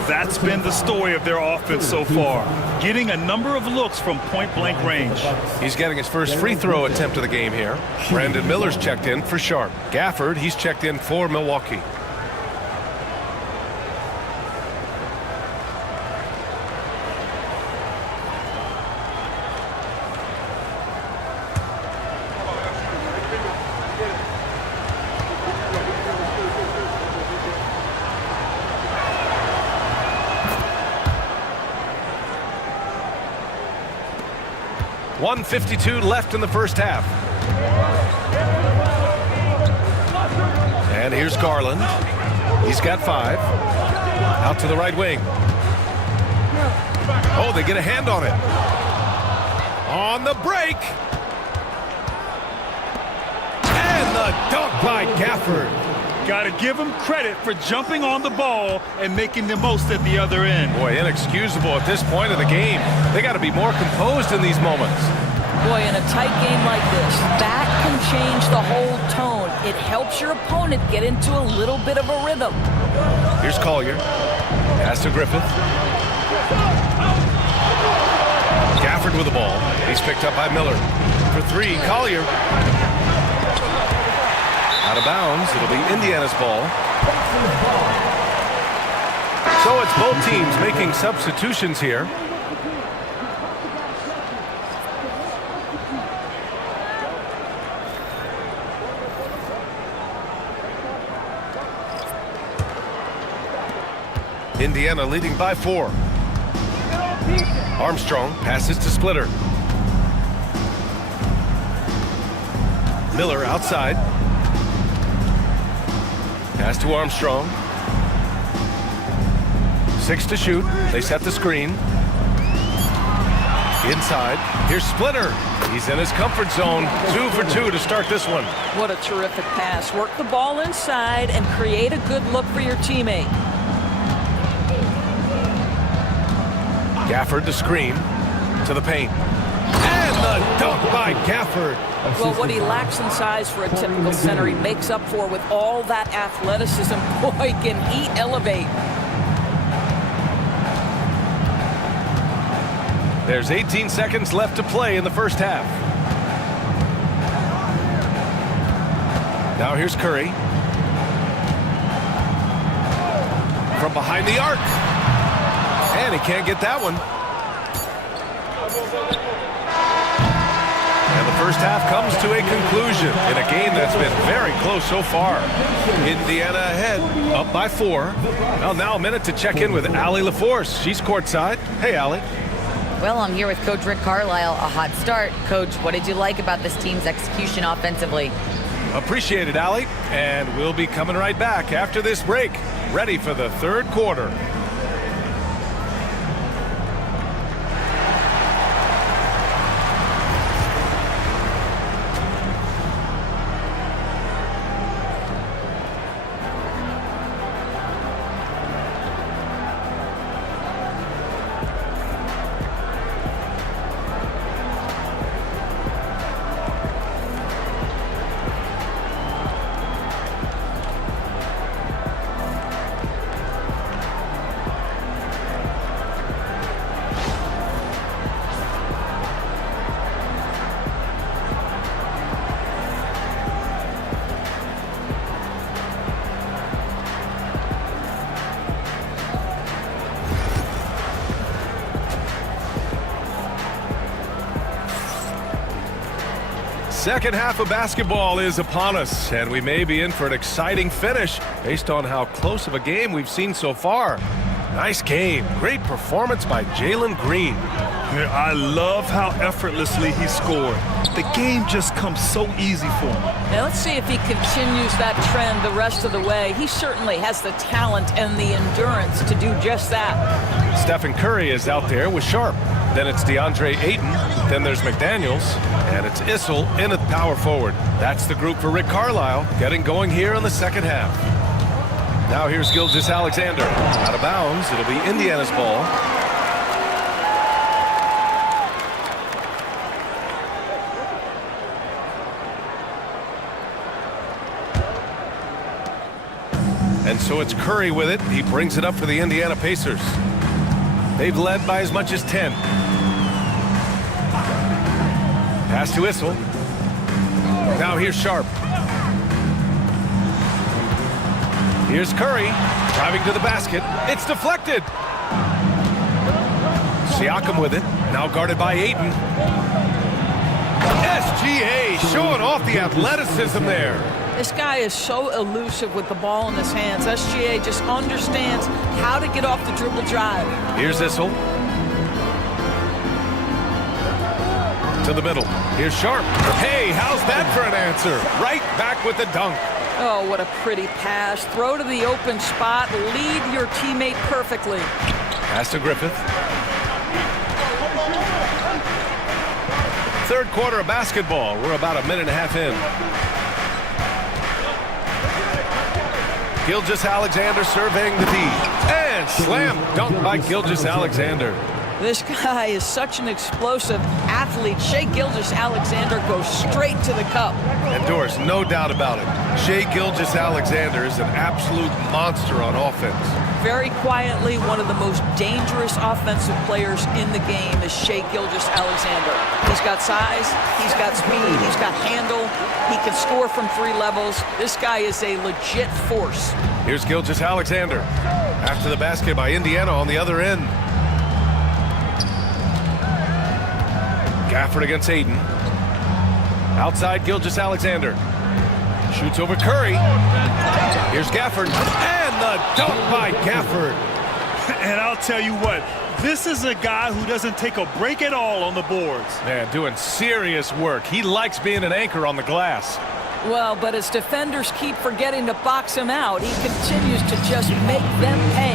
That's been the story of their offense so far, getting a number of looks from point-blank range. He's getting his first free throw attempt of the game here. Brandon Miller's checked in for Sharp. Gafford, he's checked in for Milwaukee. .152 left in the first half. And here's Garland. He's got 5. Out to the right wing. Oh, they get a hand on it. On the break. And the dunk by Gafford. Got to give him credit for jumping on the ball and making the most at the other end. Boy, inexcusable at this point of the game. They got to be more composed in these moments. Boy, in a tight game like this, that can change the whole tone. It helps your opponent get into a little bit of a rhythm. Here's Collier. Pass to Griffith. Gafford with the ball. He's picked up by Miller. For 3, Collier. Out of bounds. It'll be Indiana's ball. So it's both teams making substitutions here. Indiana leading by 4. Armstrong passes to Splitter. Miller outside. Pass to Armstrong. 6 to shoot. They set the screen. Inside. Here's Splitter. He's in his comfort zone. 2 for 2 to start this one. What a terrific pass. Work the ball inside and create a good look for your teammate. Gafford the screen to the paint. And the dunk by Gafford. Well, what he lacks in size for a typical center, he makes up for with all that athleticism. Boy, can he elevate. There's 18 seconds left to play in the first half. Now here's Curry. From behind the arc. And he can't get that one. And the first half comes to a conclusion in a game that's been very close so far. Indiana ahead, up by 4. Well, now a minute to check in with Allie LaForce. She's courtside. Hey, Allie. Well, I'm here with Coach Rick Carlisle. A hot start. Coach, what did you like about this team's execution offensively? Appreciate it, Allie. And we'll be coming right back after this break. Ready for the third quarter. Second half of basketball is upon us, and we may be in for an exciting finish based on how close of a game we've seen so far. Nice game. Great performance by Jalen Green. I love how effortlessly he scored. The game just comes so easy for him. Now let's see if he continues that trend the rest of the way. He certainly has the talent and the endurance to do just that. Stephen Curry is out there with Sharp. Then it's DeAndre Ayton. Then there's McDaniels. And it's Issel in at power forward. That's the group for Rick Carlisle getting going here in the second half. Now here's Gilgeous-Alexander. Out of bounds. It'll be Indiana's ball. And so it's Curry with it. He brings it up for the Indiana Pacers. They've led by as much as 10. Pass to Issel. Now here's Sharp. Here's Curry driving to the basket. It's deflected. Siakam with it. Now guarded by Ayton. SGA showing off the athleticism there. This guy is so elusive with the ball in his hands. SGA just understands how to get off the dribble drive. Here's Issel. To the middle. Here's Sharp. Hey, how's that for an answer? Right back with the dunk. Oh, what a pretty pass. Throw to the open spot. Lead your teammate perfectly. Pass to Griffith. Third quarter of basketball. We're about a minute and a half in. Gilgeous-Alexander surveying the D. And slam dunk by Gilgeous-Alexander. This guy is such an explosive athlete. Shai Gilgeous-Alexander goes straight to the cup. And Doris, no doubt about it. Shai Gilgeous-Alexander is an absolute monster on offense. Very quietly, one of the most dangerous offensive players in the game is Shai Gilgeous-Alexander. He's got size, he's got speed, he's got handle, he can score from 3 levels. This guy is a legit force. Here's Gilgeous-Alexander. After the basket by Indiana on the other end. Gafford against Ayton. Outside Gilgeous-Alexander. Shoots over Curry. Here's Gafford. And the dunk by Gafford. And I'll tell you what, this is a guy who doesn't take a break at all on the boards. Man, doing serious work. He likes being an anchor on the glass. Well, but as defenders keep forgetting to box him out, he continues to just make them pay.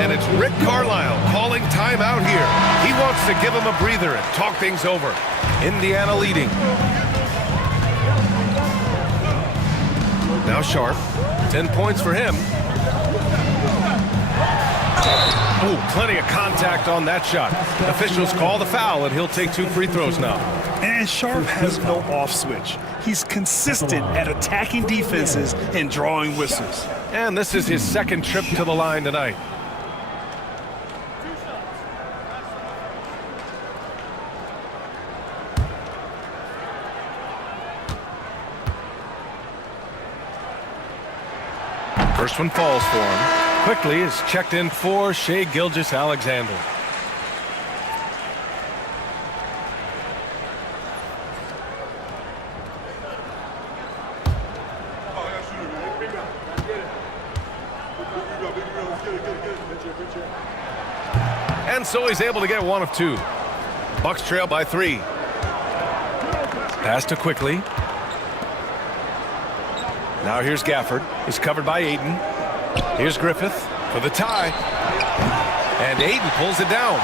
And it's Rick Carlisle calling timeout here. He wants to give him a breather and talk things over. Indiana leading. Now Sharp. 10 points for him. Oh, plenty of contact on that shot. Officials call the foul, and he'll take 2 free throws now. And Sharp has no off switch. He's consistent at attacking defenses and drawing whistles. And this is his second trip to the line tonight. First one falls for him. Quickly is checked in for Shai Gilgeous-Alexander. And so he's able to get 1 of 2. Bucks trail by 3. Pass to Quickly. Now here's Gafford. He's covered by Ayton. Here's Griffith for the tie. And Ayton pulls it down.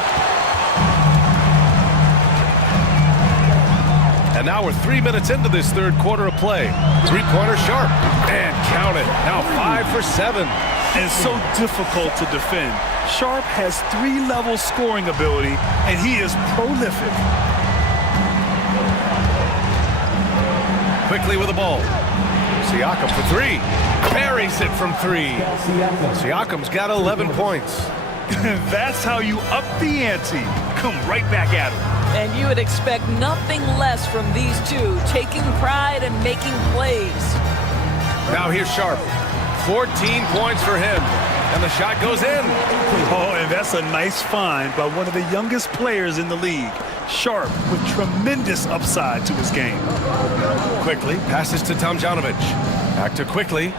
And now we're 3 minutes into this third quarter of play. 3-pointer Sharp. And count it. Now 5 for 7. And so difficult to defend. Sharp has 3-level scoring ability, and he is prolific. Quickly with the ball. Siakam for 3. Buries it from 3. Siakam's got 11 points. That's how you up the ante. Come right back at him. And you would expect nothing less from these two, taking pride and making plays. Now here's Sharp. 14 points for him. And the shot goes in. Oh, and that's a nice find by one of the youngest players in the league. Sharp with tremendous upside to his game. Quickly passes to Tomjanovich. Back to Quickly.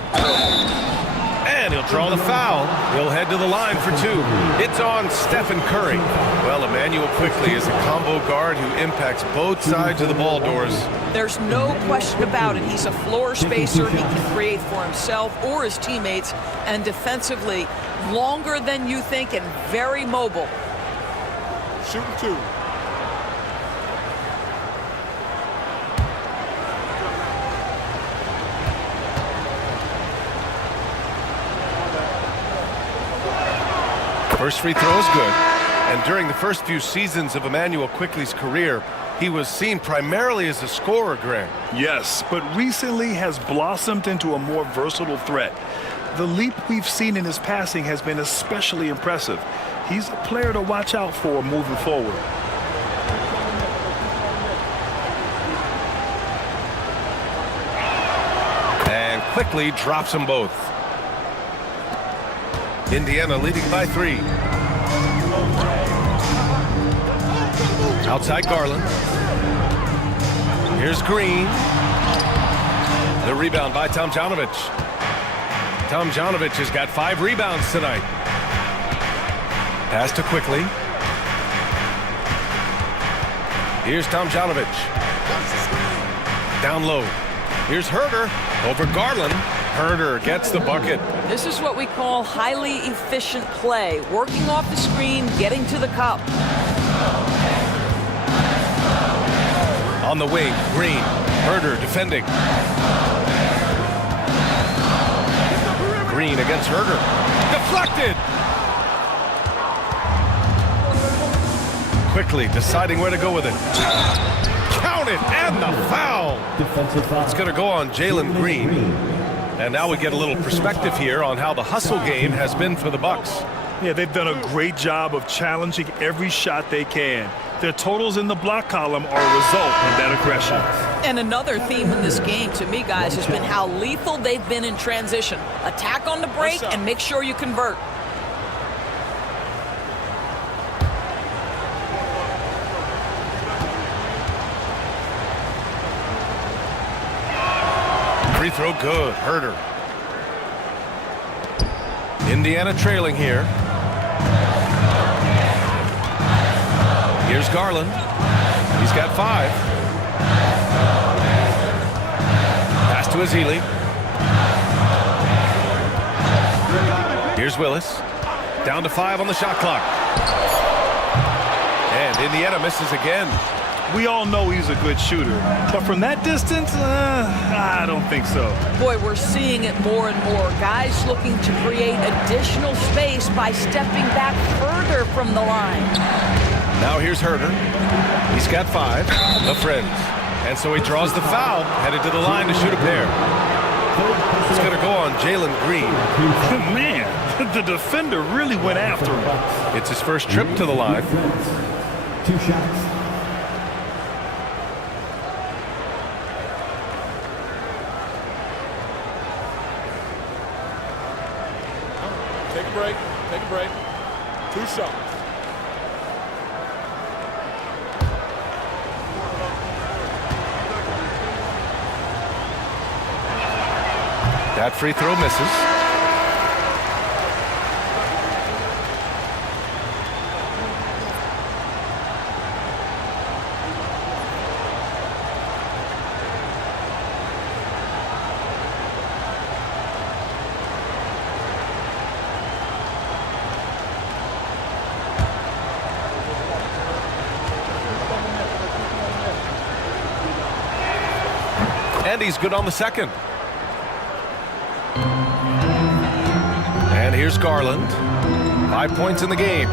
And he'll draw the foul. He'll head to the line for two. It's on Stephen Curry. Well, Emmanuel Quickly is a combo guard who impacts both sides of the ball, Doris. There's no question about it. He's a floor spacer. He can create for himself or his teammates. And defensively, longer than you think and very mobile. Shooting two. First free throw is good. And during the first few seasons of Emmanuel Quickly's career, he was seen primarily as a scorer, Greg. Yes, but recently has blossomed into a more versatile threat. The leap we've seen in his passing has been especially impressive. He's a player to watch out for moving forward. And Quickly drops them both. Indiana leading by 3. Outside Garland. Here's Green. The rebound by Tomjanovich. Tomjanovich has got 5 rebounds tonight. Pass to Quickly. Here's Tomjanovich. Down low. Here's Herder over Garland. Herder gets the bucket. This is what we call highly efficient play. Working off the screen, getting to the cup. On the wing, Green. Herder defending. Green against Herder. Deflected! Quickly deciding where to go with it. Count it, and the foul! Defensive foul. It's going to go on Jalen Green. And now we get a little perspective here on how the hustle game has been for the Bucks. Yeah, they've done a great job of challenging every shot they can. Their totals in the block column are a result of that aggression. And another theme in this game, to me, guys, has been how lethal they've been in transition. Attack on the break and make sure you convert. Free throw good. Herder. Indiana trailing here. Here's Garland. He's got 5. Pass to Ezeli. Here's Willis. Down to 5 on the shot clock. And Indiana misses again. We all know he's a good shooter, but from that distance, I don't think so. Boy, we're seeing it more and more. Guys looking to create additional space by stepping back further from the line. Now here's Herder. He's got 5. The Friends. And so he draws the foul, headed to the line to shoot a pair. It's going to go on Jalen Green. Man, the defender really went after him. It's his first trip to the line. 2 shots. Take a break. Take a break. 2 shots. That free throw misses. And he's good on the second. And here's Garland. 5 points in the game.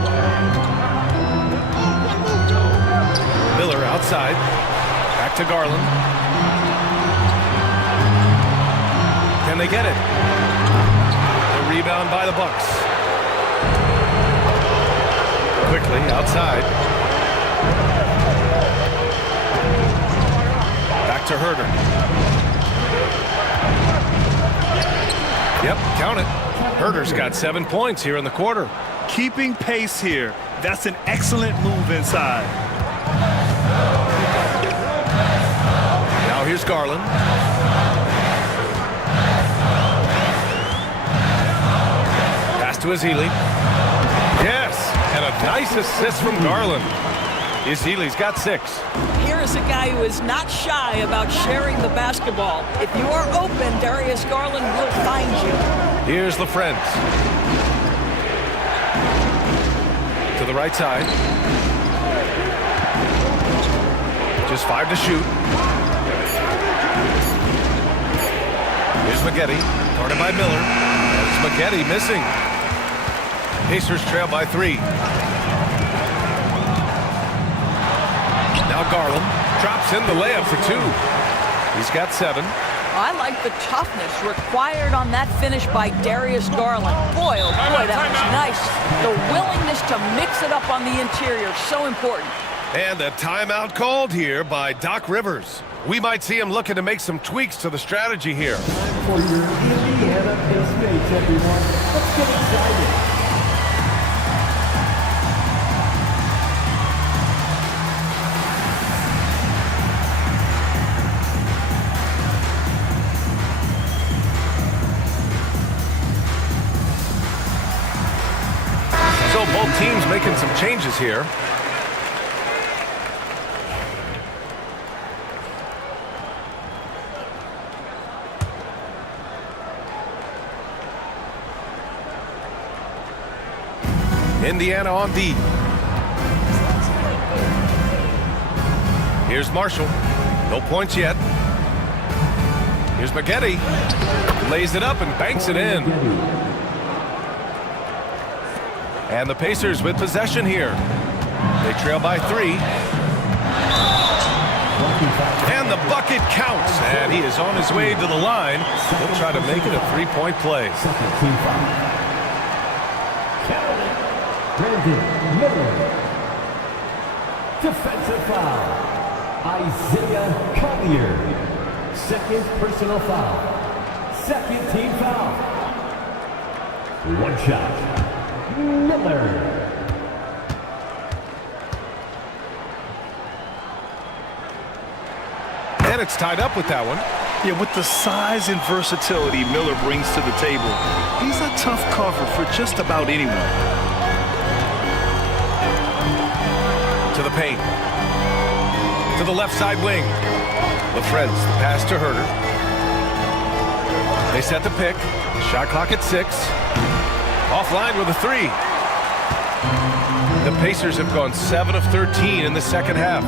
Miller outside. Back to Garland. Can they get it? The rebound by the Bucks. Quickly outside. Back to Herder. Yep, count it. Herder's got 7 points here in the quarter. Keeping pace here. That's an excellent move inside. Now here's Garland. Pass to Ezeli. Yes, and a nice assist from Garland. Ezeli's got 6. Here is a guy who is not shy about sharing the basketball. If you are open, Darius Garland will find you. Here's LaFrentz. To the right side. Just 5 to shoot. Here's Maggette, guarded by Miller. That's Maggette missing. Pacers trail by 3. Now Garland drops in the layup for 2. He's got 7. I like the toughness required on that finish by Darius Garland. Boy, oh boy, that was nice. The willingness to mix it up on the interior, so important. And a timeout called here by Doc Rivers. We might see him looking to make some tweaks to the strategy here. For your Indiana Pacemates, everyone. Let's get excited. So both teams making some changes here. Indiana on D. Here's Marshall. No points yet. Here's Maggette. Lays it up and banks it in. And the Pacers with possession here. They trail by 3. And the bucket counts. And he is on his way to the line. He'll try to make it a 3-point play. Brandon Miller. Defensive foul. Isaiah Collier. Second personal foul. Second team foul. One shot. Miller. And it's tied up with that one. Yeah, with the size and versatility Miller brings to the table, he's a tough cover for just about anyone. To the paint. To the left side wing. LaFrentz, the pass to Herder. They set the pick. Shot clock at 6. Offline with a 3. The Pacers have gone 7 of 13 in the second half.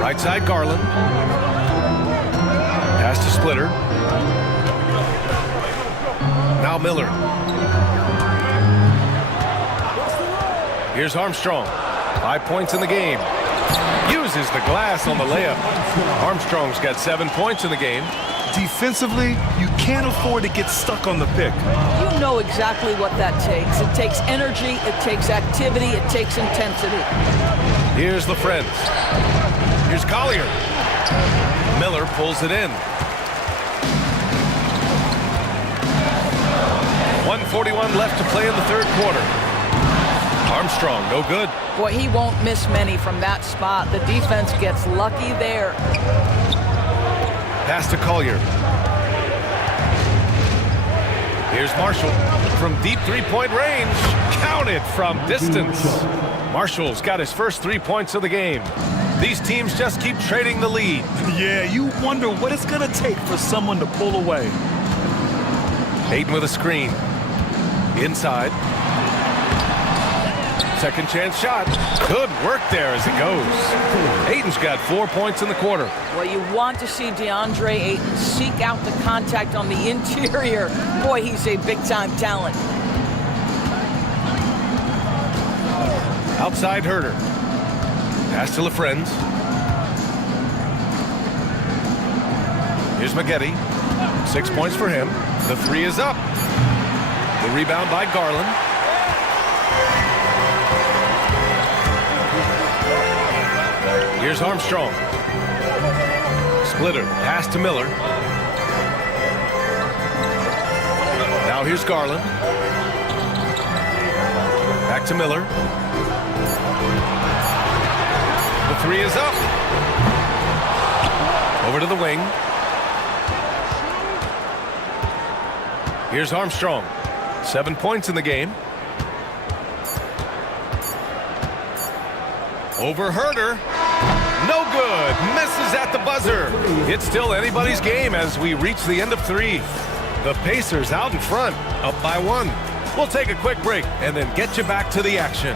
Right side Garland. Pass to Splitter. Now Miller. Here's Armstrong. 5 points in the game. Uses the glass on the layup. Armstrong's got 7 points in the game. Defensively, you can't afford to get stuck on the pick. You know exactly what that takes. It takes energy, it takes activity, it takes intensity. Here's LaFrentz. Here's Collier. Miller pulls it in. 1:41 left to play in the third quarter. Armstrong, no good. Boy, he won't miss many from that spot. The defense gets lucky there. Pass to Collier. Here's Marshall from deep three-point range. Counted from distance. Marshall's got his first 3 points of the game. These teams just keep trading the lead. Yeah, you wonder what it's going to take for someone to pull away. Ayton with a screen. Inside. Second chance shot. Good work there as it goes. Ayton's got 4 points in the quarter. Well, you want to see DeAndre Ayton seek out the contact on the interior. Boy, he's a big-time talent. Outside Herder. Pass to LaFrentz. Here's Maggette. 6 points for him. The 3 is up. The rebound by Garland. Here's Armstrong. Splitter. Pass to Miller. Now here's Garland. Back to Miller. The three is up. Over to the wing. Here's Armstrong. 7 points in the game. Over Herder. No good. Misses at the buzzer. It's still anybody's game as we reach the end of 3. The Pacers out in front, up by 1. We'll take a quick break and then get you back to the action.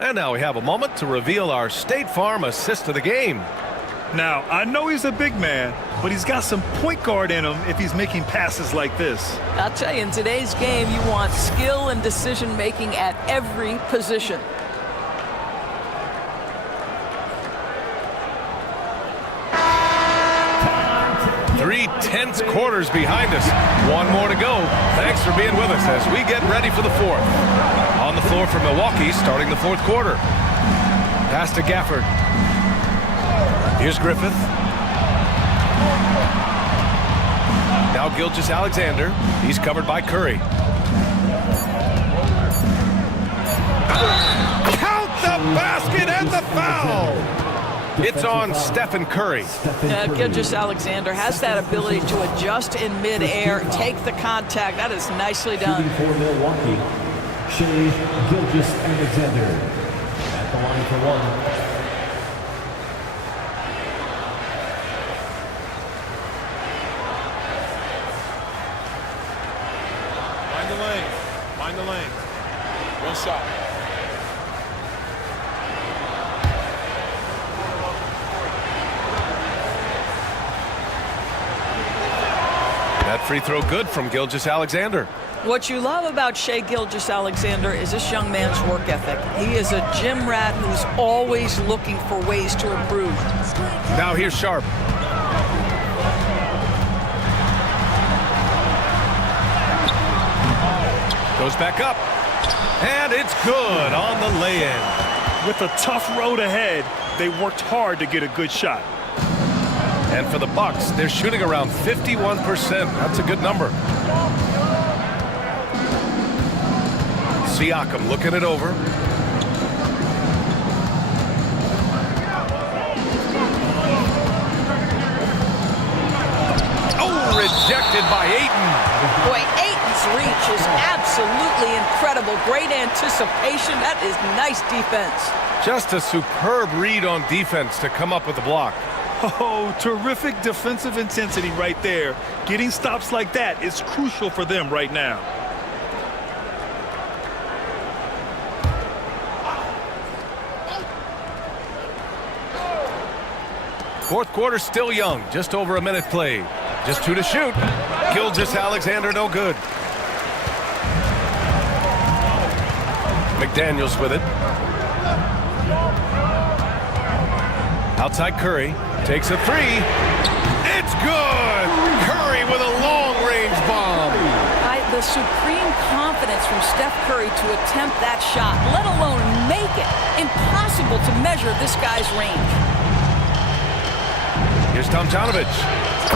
And now we have a moment to reveal our State Farm assist of the game. Now, I know he's a big man, but he's got some point guard in him if he's making passes like this. I'll tell you, in today's game, you want skill and decision-making at every position. Three tense quarters behind us. 1 more to go. Thanks for being with us as we get ready for the 4th. On the floor for Milwaukee, starting the 4th quarter. Pass to Gafford. Here's Griffith. Now Gilgeous-Alexander. He's covered by Curry. Count the basket and the foul! It's on Stephen Curry. Gilgeous-Alexander has that ability to adjust in midair, take the contact. That is nicely done. For Milwaukee, Shai Gilgeous-Alexander at the line for 1. Mind the lane. 1 shot. That free throw good from Gilgeous-Alexander. What you love about Shai Gilgeous-Alexander is this young man's work ethic. He is a gym rat who's always looking for ways to improve. Now here's Sharp. Goes back up. And it's good on the lay-in. With a tough road ahead, they worked hard to get a good shot. And for the Bucks, they're shooting around 51%. That's a good number. Siakam looking it over. Oh, rejected by Ayton. Boy, Ayton's reach is absolutely incredible. Great anticipation. That is nice defense. Just a superb read on defense to come up with the block. Oh, terrific defensive intensity right there. Getting stops like that is crucial for them right now. Fourth quarter still young, just over a minute played. Just 2 to shoot. Gilgeous-Alexander no good. McDaniels with it. Outside Curry. Takes a 3. It's good! Curry with a long-range bomb. The supreme confidence from Steph Curry to attempt that shot, let alone make it. Impossible to measure this guy's range. Here's Tomjanovich.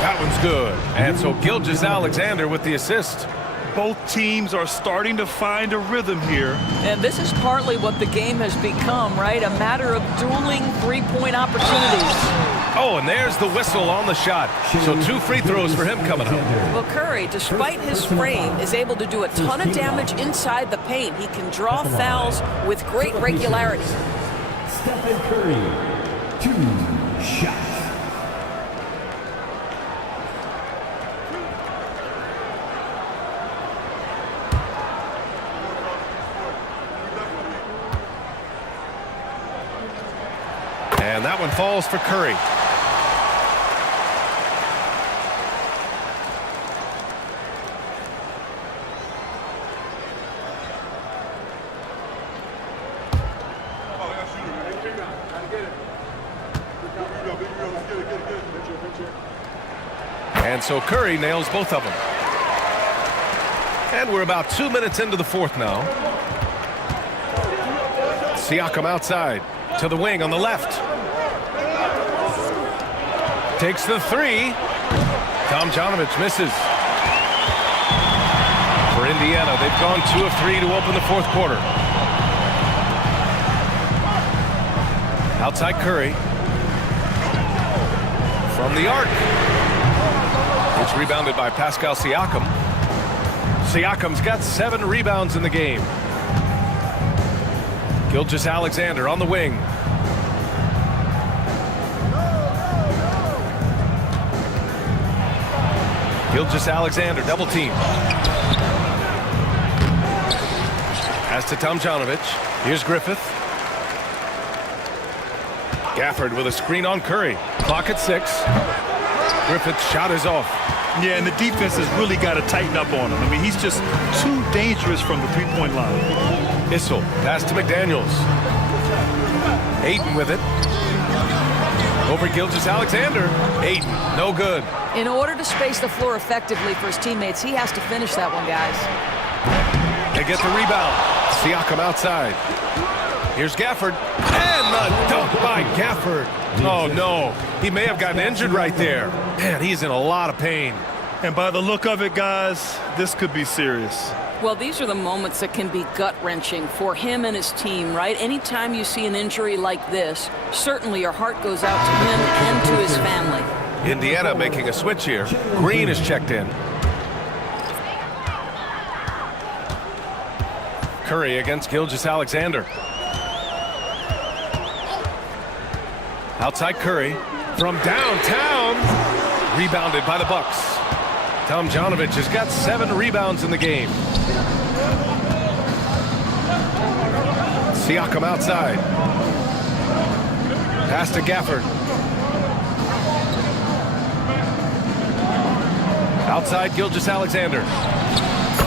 That one's good. And so Gilgeous-Alexander with the assist. Both teams are starting to find a rhythm here. And this is partly what the game has become, right? A matter of dueling three-point opportunities. Oh, and there's the whistle on the shot. So 2 free throws for him coming up. Well, Curry, despite his frame, is able to do a ton of damage inside the paint. He can draw fouls with great regularity. Stephen Curry, 2 shots. And that one falls for Curry. And so Curry nails both of them. And we're about 2 minutes into the fourth now. Siakam outside to the wing on the left. Takes the three. Tomjanovich misses. For Indiana, they've gone 2 of 3 to open the fourth quarter. Outside Curry. From the arc. It's rebounded by Pascal Siakam. Siakam's got 7 rebounds in the game. Gilgeous-Alexander on the wing. Gilgeous-Alexander double team. Pass to Tomjanovich. Here's Griffith. Gafford with a screen on Curry. Clock at 6. Griffith's shot is off. Yeah, and the defense has really got to tighten up on him. I mean, he's just too dangerous from the three-point line. Issel, pass to McDaniels. Ayton with it. Over Gilgeous-Alexander. Ayton, no good. In order to space the floor effectively for his teammates, he has to finish that one, guys. They get the rebound. Siakam outside. Here's Gafford. And the dunk by Gafford. Oh, no. He may have gotten injured right there. Man, he's in a lot of pain. And by the look of it, guys, this could be serious. Well, these are the moments that can be gut-wrenching for him and his team, right? Anytime you see an injury like this, certainly your heart goes out to him and to his family. Indiana making a switch here. Green is checked in. Curry against Gilgeous-Alexander. Outside Curry from downtown. Rebounded by the Bucks. Tomjanovich has got 7 rebounds in the game. Siakam outside. Pass to Gafford. Outside Gilgeous-Alexander.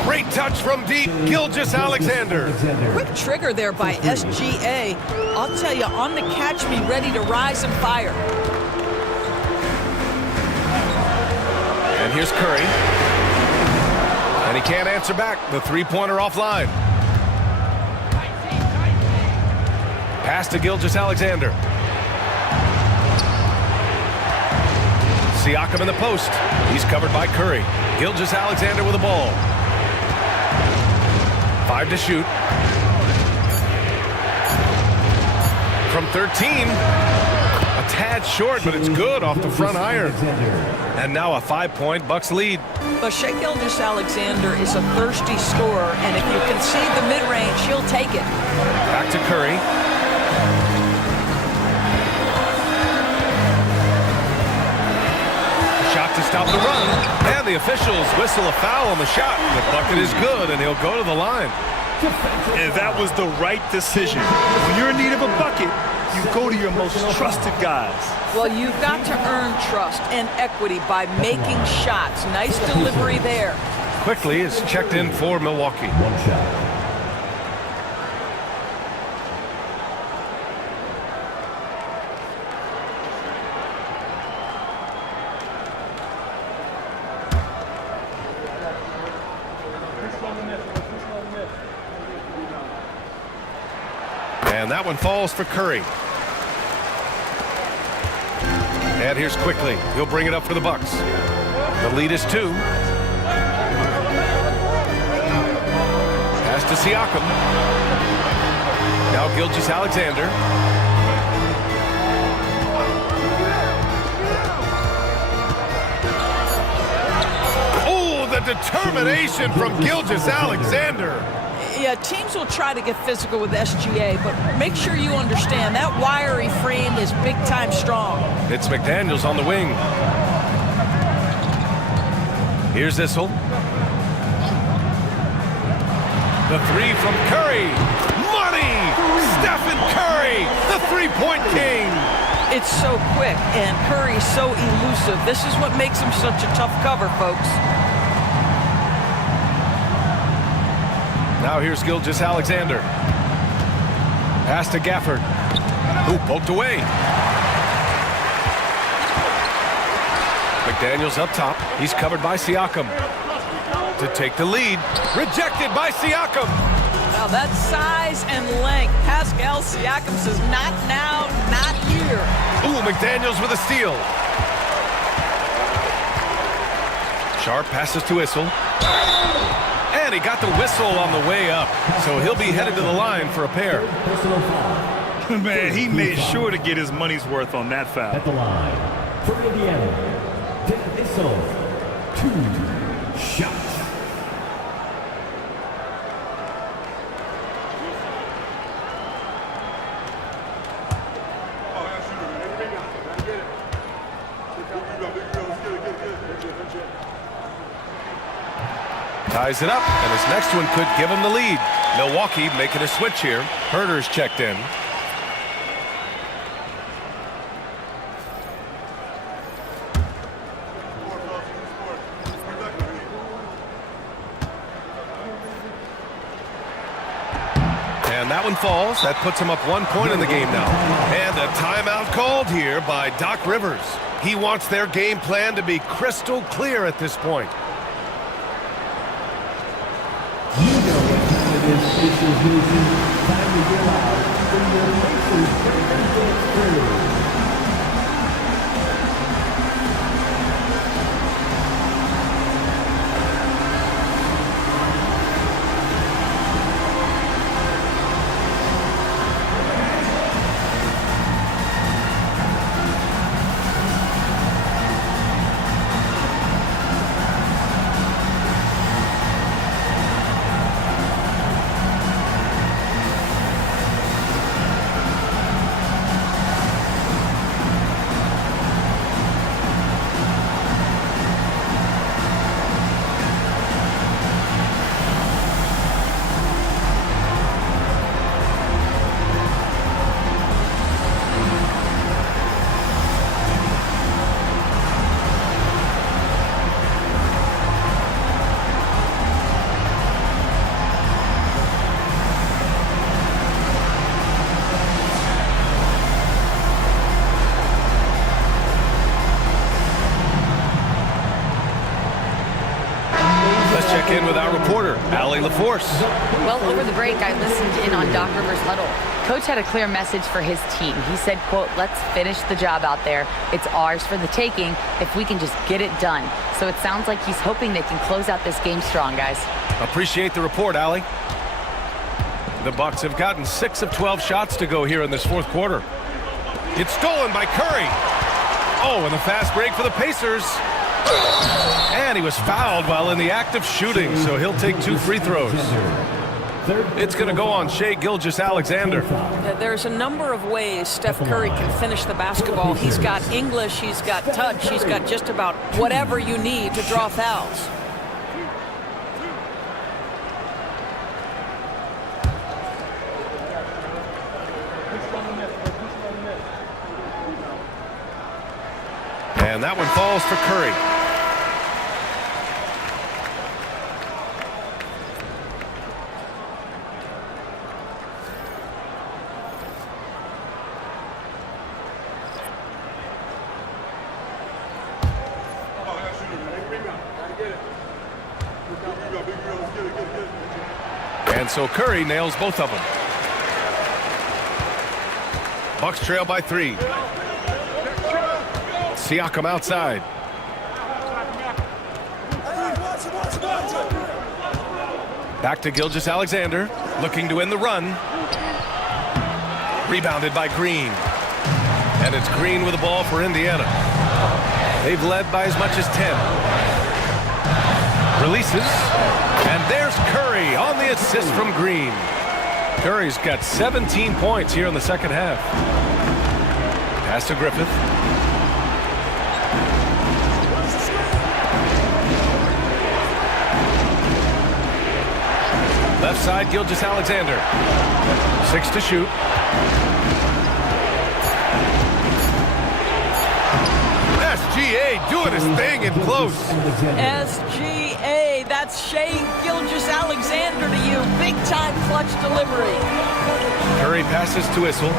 Great touch from deep, Gilgeous-Alexander. Quick trigger there by SGA. I'll tell you, on the catch, be ready to rise and fire. And here's Curry. And he can't answer back. The three-pointer offline. Pass to Gilgeous-Alexander. Siakam in the post. He's covered by Curry. Gilgeous-Alexander with the ball. 5 to shoot. From 13. A tad short, but it's good off the front iron. And now a 5-point Bucks lead. But Shai Gilgeous-Alexander is a thirsty scorer, and if you concede the mid-range, he'll take it. Back to Curry. Shot to stop the run, and the officials whistle a foul on the shot. The bucket is good, and he'll go to the line. And that was the right decision. When you're in need of a bucket, you go to your most trusted guys. Well, you've got to earn trust and equity by making shots. Nice delivery there. Quickly is checked in for Milwaukee. 1 shot. And that one falls for Curry. And here's Quickly. He'll bring it up for the Bucks. The lead is 2. Pass to Siakam. Now Gilgeous-Alexander. Oh, the determination from Gilgeous-Alexander. Yeah, teams will try to get physical with SGA, but make sure you understand that wiry frame is big-time strong. It's McDaniels on the wing. Here's Issel. The 3 from Curry. Money! Stephen Curry, the three-point king. It's so quick, and Curry's so elusive. This is what makes him such a tough cover, folks. Now here's Gilgeous-Alexander. Pass to Gafford. Who poked away. McDaniels up top. He's covered by Siakam. To take the lead. Rejected by Siakam. Wow, that size and length. Pascal Siakam says, not now, not here. Ooh, McDaniels with a steal. Sharp passes to Issel. And he got the whistle on the way up. So he'll be headed to the line for a pair. Man, he made sure to get his money's worth on that foul. At the line for Indiana, Tim Issel, 2 shots. Ties it up, and his next one could give him the lead. Milwaukee making a switch here. Herter's checked in. And that one falls. That puts him up 1 point in the game now. And a timeout called here by Doc Rivers. He wants their game plan to be crystal clear at this point. You know what time it is, Pacers Nation. Time to get out for your Pacers Breakers Dance Crew. In with our reporter, Allie LaForce. Well, over the break, I listened in on Doc Rivers' huddle. Coach had a clear message for his team. He said, quote, let's finish the job out there. It's ours for the taking if we can just get it done. So it sounds like he's hoping they can close out this game strong, guys. Appreciate the report, Allie. The Bucks have gotten 6 of 12 shots to go here in this fourth quarter. It's stolen by Curry. Oh, and a fast break for the Pacers. And he was fouled while in the act of shooting, so he'll take 2 free throws. It's going to go on Shai Gilgeous-Alexander. There's a number of ways Steph Curry can finish the basketball. He's got English, he's got touch, he's got just about whatever you need to draw fouls. And that one falls for Curry. And so Curry nails both of them. Bucks trail by 3. Siakam outside. Back to Gilgeous-Alexander, looking to end the run. Rebounded by Green. And it's Green with the ball for Indiana. They've led by as much as 10. Releases. And there's Curry on the assist from Green. Curry's got 17 points here in the second half. Pass to Griffith. Left side, Gilgeous-Alexander. 6 to shoot. SGA doing his thing in close. SGA, that's Shai Gilgeous-Alexander to you. Big time clutch delivery. Curry passes to Issel.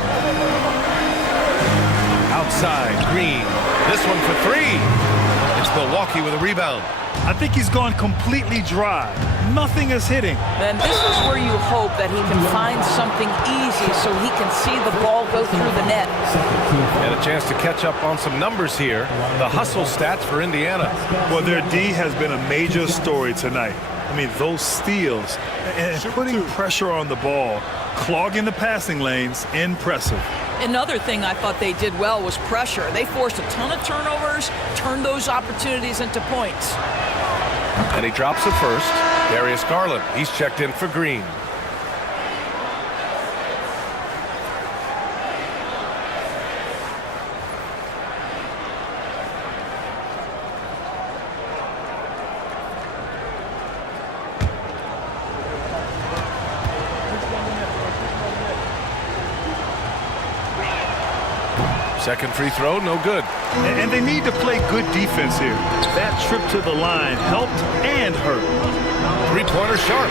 Outside, Green. This one for 3. It's Milwaukee with a rebound. I think he's gone completely dry. Nothing is hitting. Then this is where you hope that he can find something easy so he can see the ball go through the net. And a chance to catch up on some numbers here. The hustle stats for Indiana. Well, their D has been a major story tonight. I mean, those steals and putting pressure on the ball, clogging the passing lanes, impressive. Another thing I thought they did well was pressure. They forced a ton of turnovers, turned those opportunities into points. And he drops it first. Darius Garland, he's checked in for Green. Second free throw, no good. And they need to play good defense here. That trip to the line helped and hurt. Three-pointer Sharp.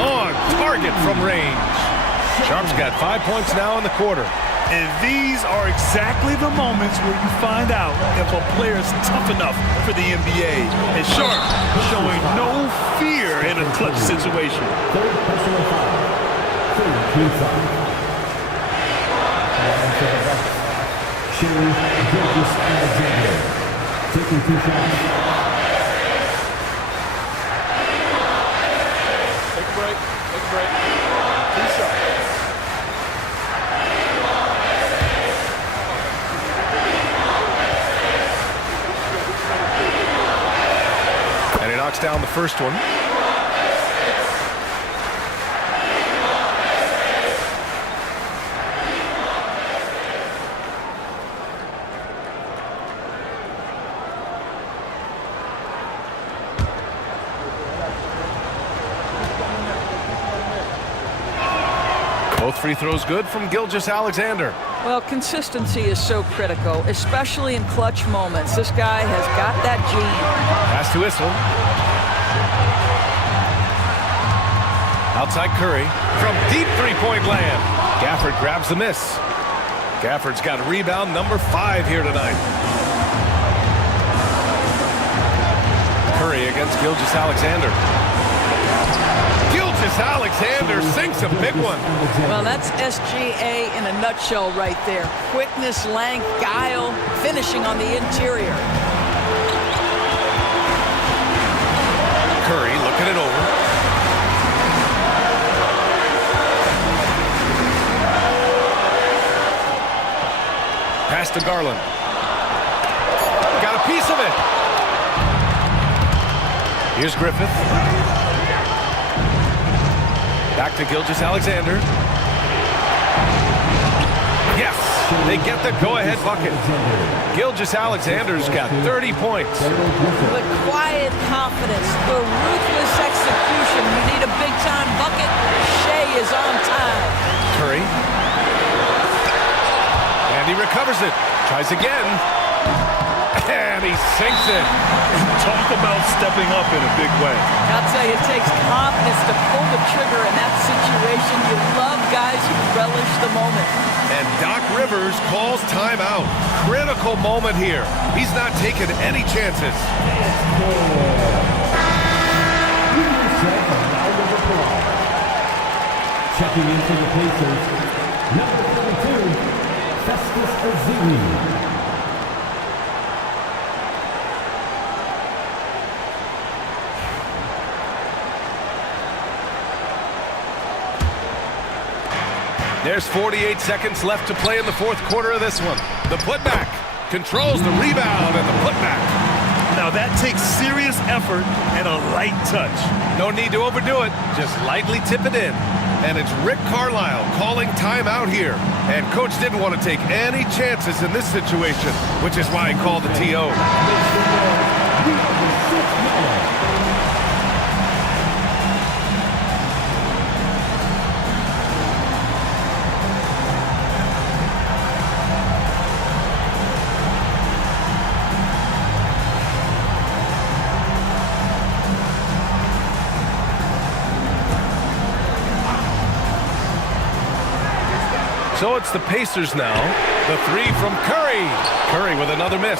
On target from range. Sharp's got 5 points now in the quarter. And these are exactly the moments where you find out if a player is tough enough for the NBA. And Sharp showing no fear in a clutch situation. Third personal foul. Third team foul. Shea Gilgeous-Alexander taking 2 shots. Take a break. Take a break. 2 shots. And he knocks down the first one. Both free throws good from Gilgeous-Alexander. Well, consistency is so critical, especially in clutch moments. This guy has got that gene. Pass to Issel. Outside Curry from deep three-point land. Gafford grabs the miss. Gafford's got rebound number 5 here tonight. Curry against Gilgeous-Alexander. Gilgeous-Alexander sinks a big one. Well, that's SGA in a nutshell right there. Quickness, length, guile, finishing on the interior. Curry looking it over. Pass to Garland. Got a piece of it. Here's Griffith. Back to Gilgeous-Alexander. Yes, they get the go-ahead bucket. Gilgeous-Alexander's got 30 points. The quiet confidence, the ruthless execution. You need a big-time bucket. Shea is on time. Curry. And he recovers it. Tries again. And he sinks it. Talk about stepping up in a big way. I'll tell you, it takes confidence to pull the trigger in that situation. You love guys who relish the moment. And Doc Rivers calls timeout. Critical moment here. He's not taking any chances. Checking in for the Pacers, number 32, Festus Ezeli. There's 48 seconds left to play in the fourth quarter of this one. The putback controls the rebound and the putback. Now that takes serious effort and a light touch. No need to overdo it. Just lightly tip it in. And it's Rick Carlisle calling timeout here. And coach didn't want to take any chances in this situation, which is why he called the TO. So it's the Pacers now. The three from Curry. Curry with another miss.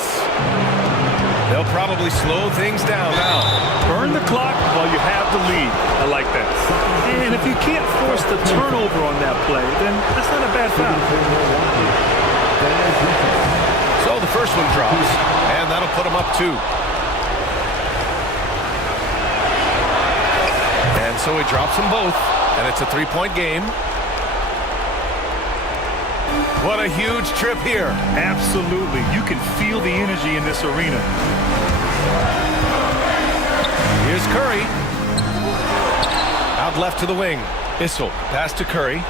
They'll probably slow things down now. Burn the clock while you have the lead. I like that. And if you can't force the turnover on that play, then that's not a bad foul. So the first one drops, and that'll put them up 2. And so he drops them both, and it's a 3-point game. What a huge trip here. Absolutely. You can feel the energy in this arena. Here's Curry. Out left to the wing. Issel, pass to Curry.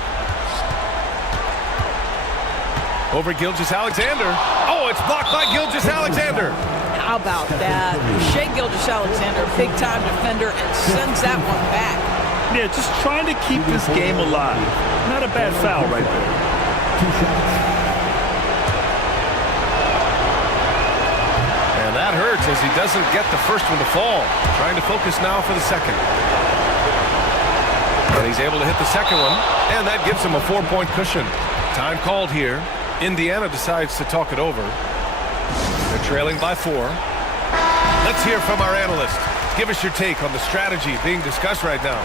Over Gilgeous-Alexander. Oh, it's blocked by Gilgeous-Alexander. How about that? Shai Gilgeous-Alexander, big-time defender, and sends that one back. Yeah, just trying to keep this game alive. Not a bad foul right there. 2 shots. And that hurts as he doesn't get the first one to fall. Trying to focus now for the second. And he's able to hit the second one, and that gives him a 4-point cushion. Time called here. Indiana decides to talk it over. They're trailing by 4. Let's hear from our analyst. Give us your take on the strategy being discussed right now.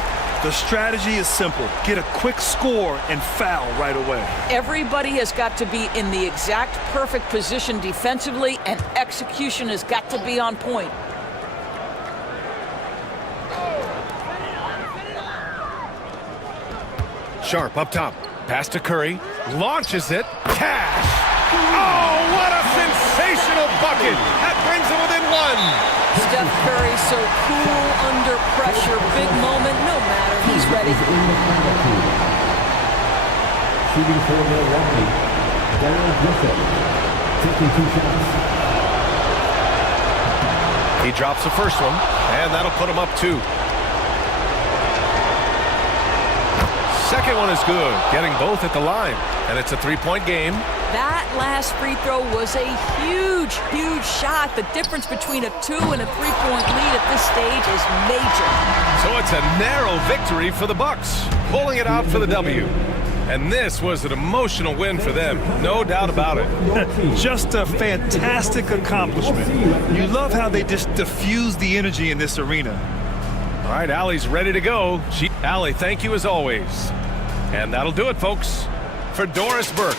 The strategy is simple. Get a quick score and foul right away. Everybody has got to be in the exact perfect position defensively, and execution has got to be on point. Sharp up top. Pass to Curry. Launches it. Cash. Oh, what a sensational bucket. That brings him within 1. Steph Curry so cool under pressure. Big moment, no matter. He's ready. Shooting for Milwaukee, Darren Griffin, taking 2 shots. He drops the first one, and that'll put him up 2. Second one is good, getting both at the line, and it's a 3-point game. That last free throw was a huge, huge shot. The difference between a 2 and a 3-point lead at this stage is major. So it's a narrow victory for the Bucks, pulling it out for the W. And this was an emotional win for them, no doubt about it. Just a fantastic accomplishment. You love how they just diffuse the energy in this arena. All right, Allie's ready to go. Allie, thank you as always. And that'll do it, folks. For Doris Burke,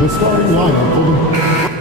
The starting lineup for the...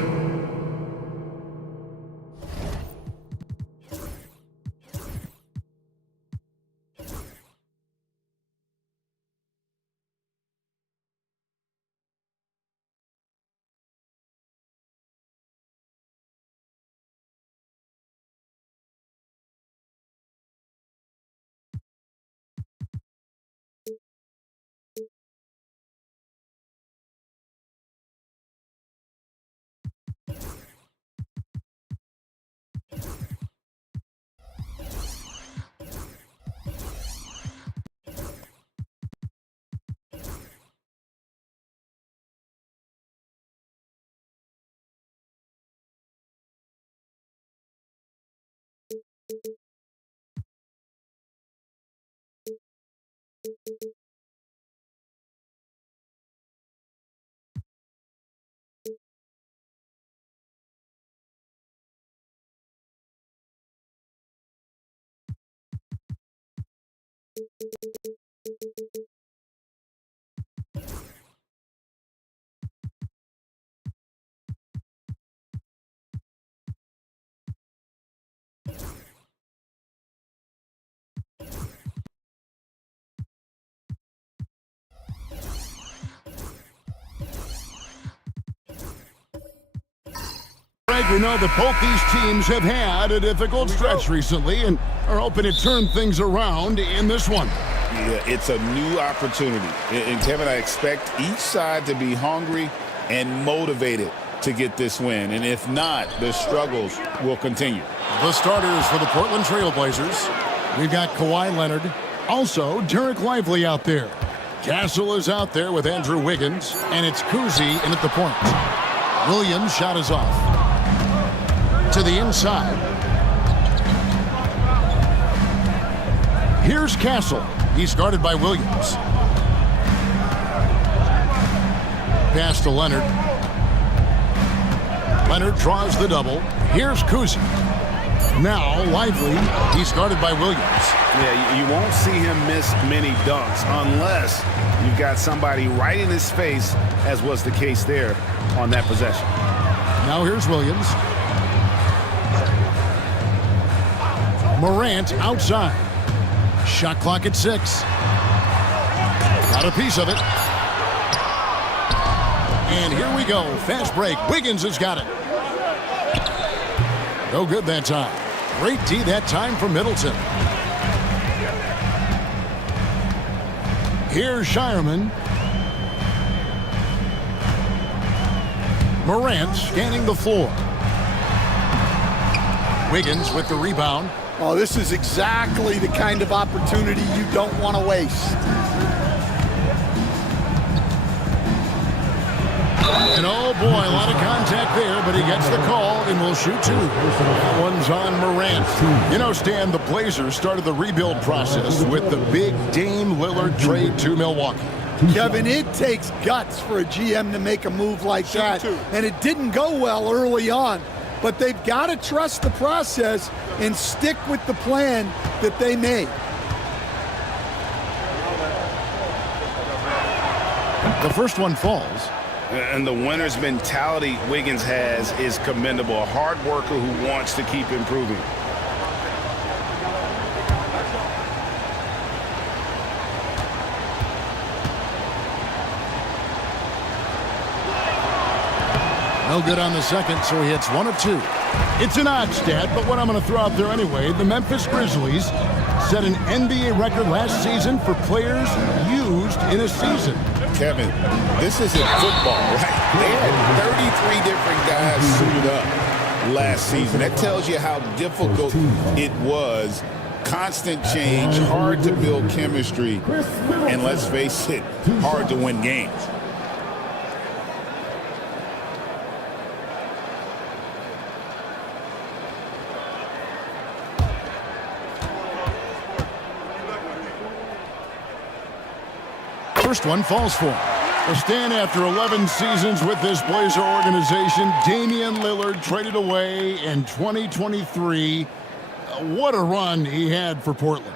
Greg, we know that both these teams have had a difficult stretch recently and are hoping to turn things around in this one. Yeah, it's a new opportunity. And Kevin, I expect each side to be hungry and motivated to get this win. And if not, the struggles will continue. The starters for the Portland Trail Blazers. We've got Kawhi Leonard. Also, Derek Lively out there. Castle is out there with Andrew Wiggins. And it's Kuzi in at the point. Williams' shot is off. To the inside. Here's Castle. He's guarded by Williams. Pass to Leonard. Leonard draws the double. Here's Kuzi. Now Lively. He's guarded by Williams. Yeah, you won't see him miss many dunks unless you've got somebody right in his face, as was the case there on that possession. Now here's Williams. Morant outside. Shot clock at 6. Got a piece of it. And here we go. Fast break. Wiggins has got it. No good that time. Great D that time from Middleton. Here's Shireman. Morant scanning the floor. Wiggins with the rebound. Oh, this is exactly the kind of opportunity you don't want to waste. And oh boy, a lot of contact there, but he gets the call and will shoot two. That one's on Morant. You know, Stan, the Blazers started the rebuild process with the big Dame Lillard trade to Milwaukee. Kevin, it takes guts for a GM to make a move like that, and it didn't go well early on. But they've got to trust the process and stick with the plan that they made. The first one falls. And the winner's mentality Wiggins has is commendable. A hard worker who wants to keep improving. No good on the second, so he hits 1 of 2. It's an odd stat, but what I'm going to throw out there anyway, the Memphis Grizzlies set an NBA record last season for players used in a season. Kevin, this isn't football, right? They had 33 different guys suited up last season. That tells you how difficult it was. Constant change, hard to build chemistry, and let's face it, hard to win games. First one falls for him. A stand after 11 seasons with this Blazer organization. Damian Lillard traded away in 2023. What a run he had for Portland.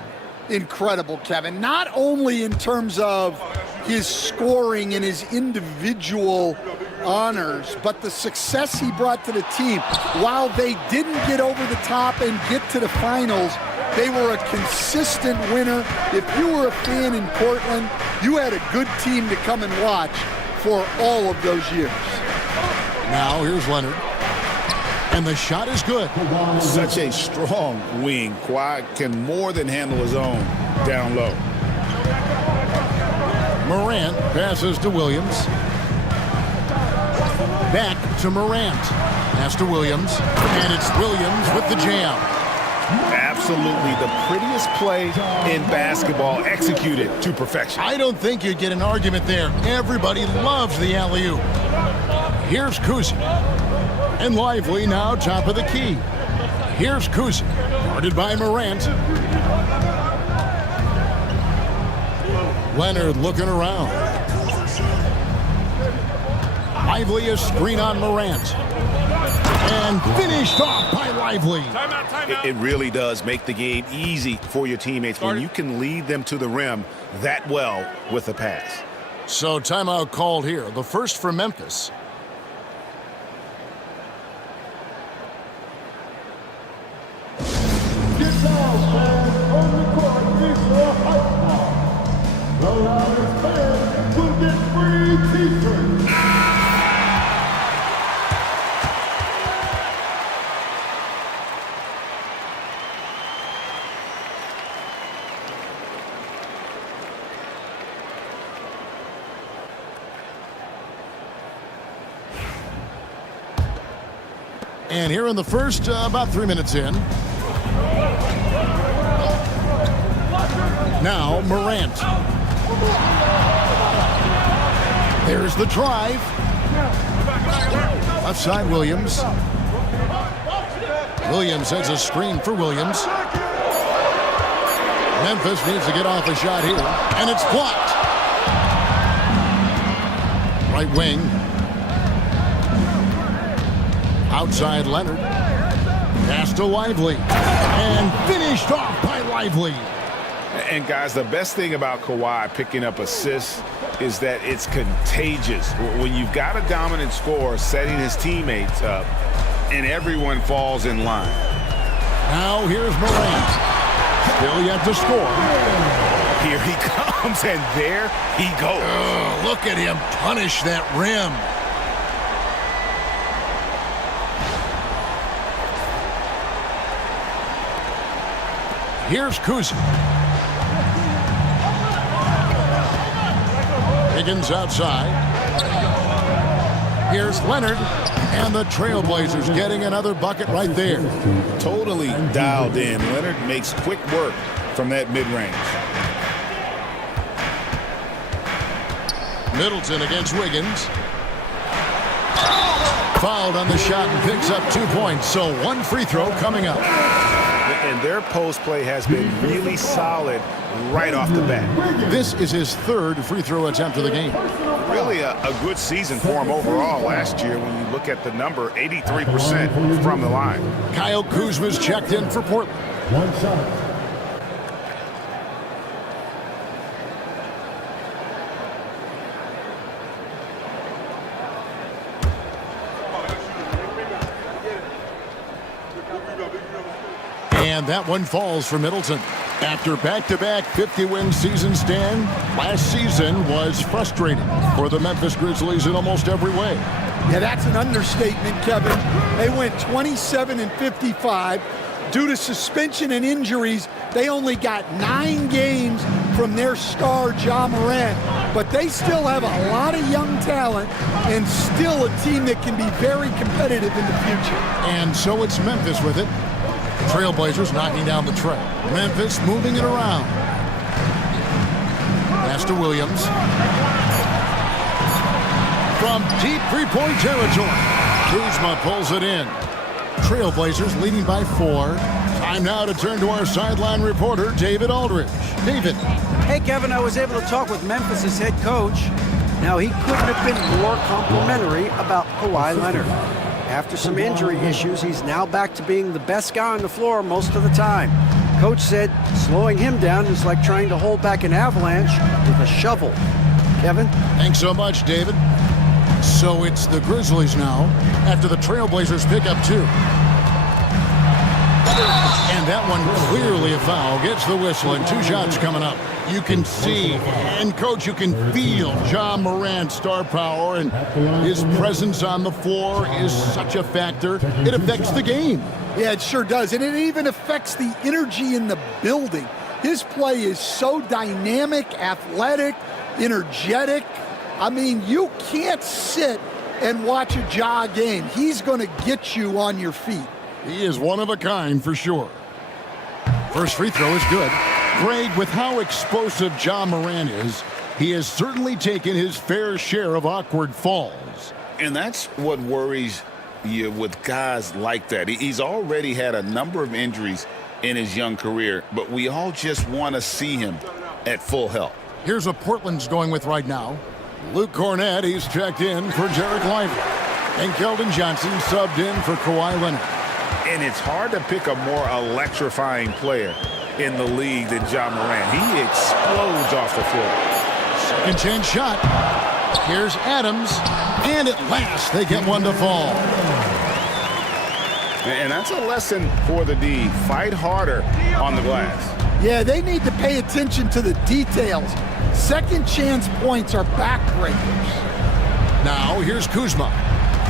Incredible, Kevin. Not only in terms of his scoring and his individual honors, but the success he brought to the team. While they didn't get over the top and get to the finals, they were a consistent winner. If you were a fan in Portland, you had a good team to come and watch for all of those years. Now here's Leonard. And the shot is good. Such a strong wing. Kawhi can more than handle his own down low. Morant passes to Williams. Back to Morant. Pass to Williams. And it's Williams with the jam. Absolutely the prettiest play in basketball, executed to perfection. I don't think you'd get an argument there. Everybody loves the alley-oop. Here's Kuzi. And Lively now top of the key. Here's Kuzi, guarded by Morant. Leonard looking around. Lively a screen on Morant. And finished off by Lively. It really does make the game easy for your teammates when you can lead them to the rim that well with a pass. So timeout called here. The first for Memphis. The loudest fan will get free t-shirts. And here in the first, about 3 minutes in. Now Morant. There's the drive. Left side Williams. Williams sends a screen for Williams. Memphis needs to get off a shot here. And it's blocked. Right wing. Outside Leonard. Pass to Lively. And finished off by Lively. And guys, the best thing about Kawhi picking up assists is that it's contagious. When you've got a dominant scorer setting his teammates up and everyone falls in line. Now here's Morant. Still yet to score. Here he comes, and there he goes. Oh, look at him punish that rim. Here's Kuzma. Higgins outside. Here's Leonard. And the Trailblazers getting another bucket right there. Totally dialed in. Leonard makes quick work from that mid-range. Middleton against Wiggins. Fouled on the shot and picks up 2 points. So one free throw coming up. And their post play has been really solid right off the bat. This is his third free throw attempt of the game. Really a good season for him overall last year when you look at the number, 83% from the line. Kyle Kuzma's checked in for Portland. One shot. And that one falls for Middleton. After back-to-back 50-win seasons, Stan, last season was frustrating for the Memphis Grizzlies in almost every way. Yeah, that's an understatement, Kevin. They went 27-55. Due to suspension and injuries, they only got 9 games from their star, Ja Morant. But they still have a lot of young talent and still a team that can be very competitive in the future. And so it's Memphis with it. Trailblazers knocking down the trail. Memphis moving it around. Pass to Williams. From deep three-point territory, Kuzma pulls it in. Trailblazers leading by 4. Time now to turn to our sideline reporter, David Aldridge. David. Hey, Kevin, I was able to talk with Memphis's head coach. Now, he couldn't have been more complimentary about Kawhi Leonard. After some injury issues, he's now back to being the best guy on the floor most of the time. Coach said slowing him down is like trying to hold back an avalanche with a shovel. Kevin? Thanks so much, David. So it's the Grizzlies now after the Trailblazers pick up 2. And that one clearly a foul. Gets the whistle and 2 shots coming up. You can see, and Coach, you can feel Ja Morant's star power, and his presence on the floor is such a factor. It affects the game. Yeah, it sure does. And it even affects the energy in the building. His play is so dynamic, athletic, energetic. I mean, you can't sit and watch a Ja game. He's going to get you on your feet. He is one of a kind for sure. First free throw is good. Greg, with how explosive Ja Morant is, he has certainly taken his fair share of awkward falls. And that's what worries you with guys like that. He's already had a number of injuries in his young career, but we all just want to see him at full health. Here's what Portland's going with right now. Luke Cornett, he's checked in for Jarek Lively. And Keldon Johnson subbed in for Kawhi Leonard. And it's hard to pick a more electrifying player in the league than Ja Morant. He explodes off the floor. Second chance shot. Here's Adams. And at last, they get one to fall. And that's a lesson for the D. Fight harder on the glass. Yeah, they need to pay attention to the details. Second chance points are backbreakers. Now, here's Kuzma.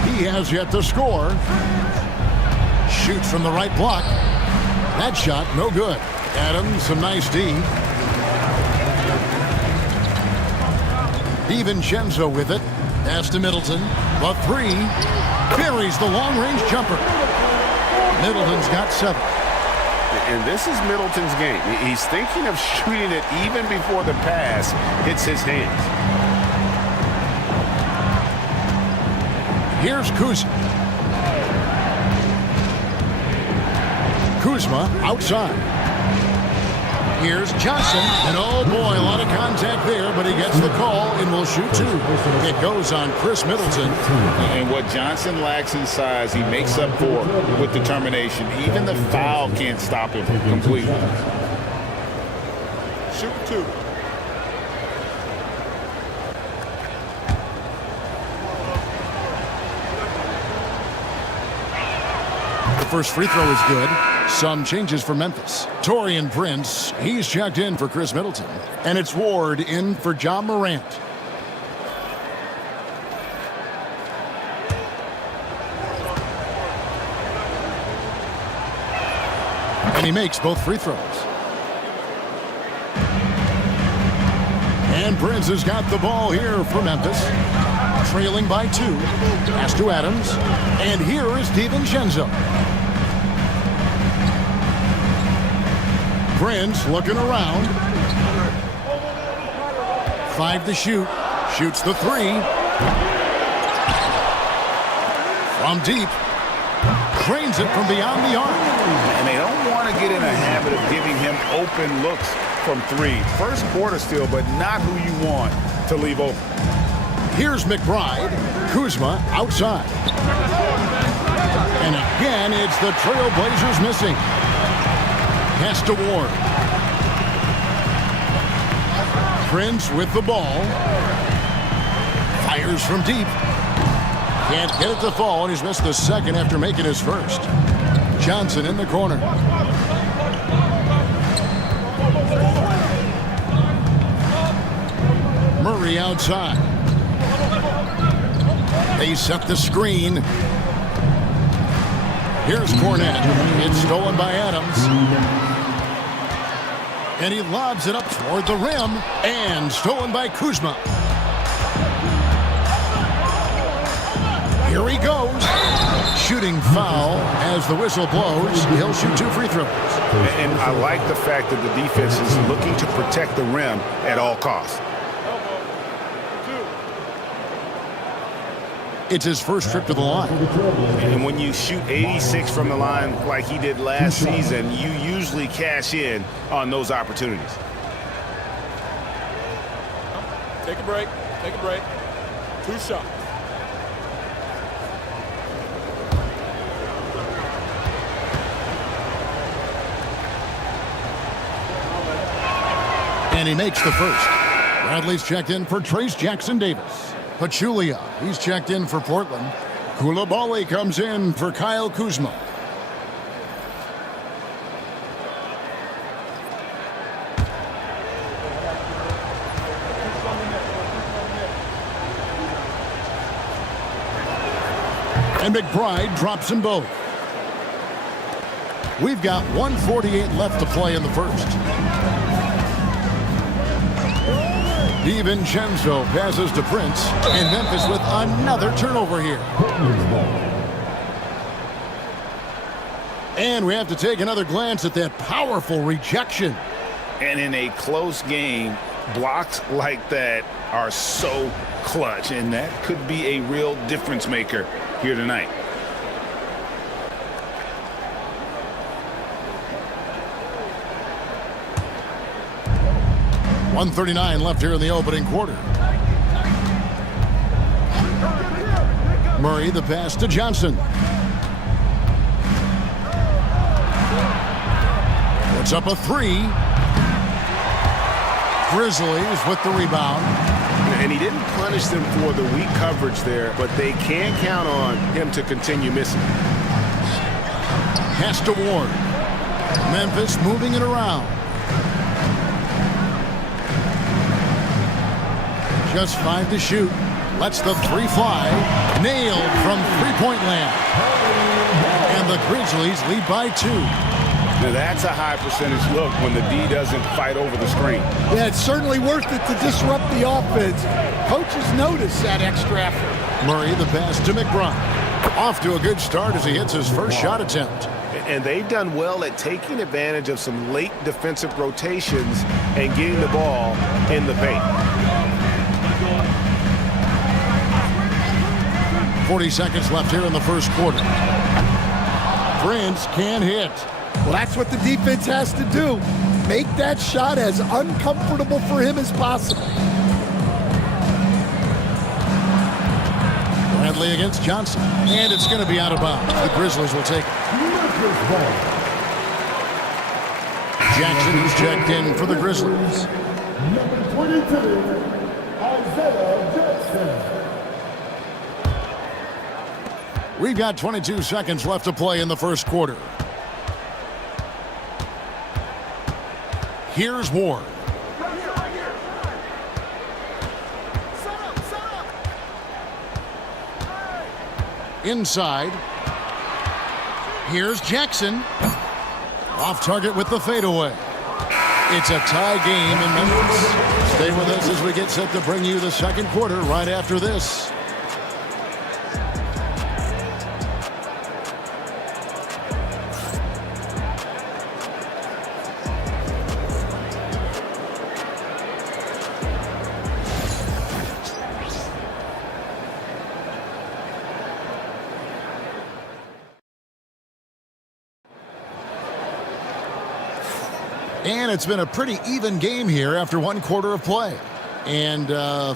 He has yet to score. Shoots from the right block. That shot, no good. Adams, some nice D. DiVincenzo with it. Pass to Middleton. The 3. Buries the long-range jumper. Middleton's got 7. And this is Middleton's game. He's thinking of shooting it even before the pass hits his hands. Here's Kuzma. Kuzma outside. Here's Johnson. And oh boy, a lot of contact there, but he gets the call and will shoot 2. It goes on Chris Middleton. And what Johnson lacks in size, he makes up for with determination. Even the foul can't stop him completely. Shoot 2. The first free throw is good. Some changes for Memphis. Taurean Prince, he's checked in for Chris Middleton. And it's Ward in for Ja Morant. And he makes both free throws. And Prince has got the ball here for Memphis. Trailing by 2. Pass to Adams. And here is DiVincenzo. Prince looking around. 5 to shoot. Shoots the 3. From deep. Cranes it from beyond the arc. And they don't want to get in a habit of giving him open looks from 3. First quarter still, but not who you want to leave open. Here's McBride. Kuzma outside. And again, it's the Trailblazers missing. Pass to Ward. Prince with the ball. Fires from deep. Can't get it to fall, and he's missed the second after making his first. Johnson in the corner. Murray outside. They set the screen. Here's Cornette. It's stolen by Adams. And he lobs it up toward the rim. And stolen by Kuzma. Here he goes. Shooting foul as the whistle blows. He'll shoot 2 free throws. And I like the fact that the defense is looking to protect the rim at all costs. It's his first trip to the line. And when you shoot 86 from the line like he did last season, you usually cash in on those opportunities. Take a break. Take a break. 2 shots. And he makes the first. Bradley's checked in for Trace Jackson Davis. Pachulia, he's checked in for Portland. Koulibaly comes in for Kyle Kuzma. And McBride drops them both. We've got 1:48 left to play in the first. DiVincenzo passes to Prince, and Memphis with another turnover here. And we have to take another glance at that powerful rejection. And in a close game, blocks like that are so clutch, and that could be a real difference maker here tonight. .139 left here in the opening quarter. Murray the pass to Johnson. Puts up a 3. Grizzlies with the rebound. And he didn't punish them for the weak coverage there, but they can count on him to continue missing. Pass to Ward. Memphis moving it around. Just 5 to shoot. Lets the 3 fly. Nailed from three-point land. And the Grizzlies lead by 2. Now that's a high percentage look when the D doesn't fight over the screen. Yeah, it's certainly worth it to disrupt the offense. Coaches notice that extra effort. Murray the pass to McBride. Off to a good start as he hits his first shot attempt. And they've done well at taking advantage of some late defensive rotations and getting the ball in the paint. 40 seconds left here in the first quarter. Prince can't hit. Well, that's what the defense has to do. Make that shot as uncomfortable for him as possible. Bradley against Johnson. And it's going to be out of bounds. The Grizzlies will take it. Jackson is checked in for the Grizzlies. Number 22, Isaiah Jackson. We've got 22 seconds left to play in the first quarter. Here's Ward. Inside. Here's Jackson. Off target with the fadeaway. It's a tie game in Memphis. Stay with us as we get set to bring you the second quarter right after this. And it's been a pretty even game here after one quarter of play. And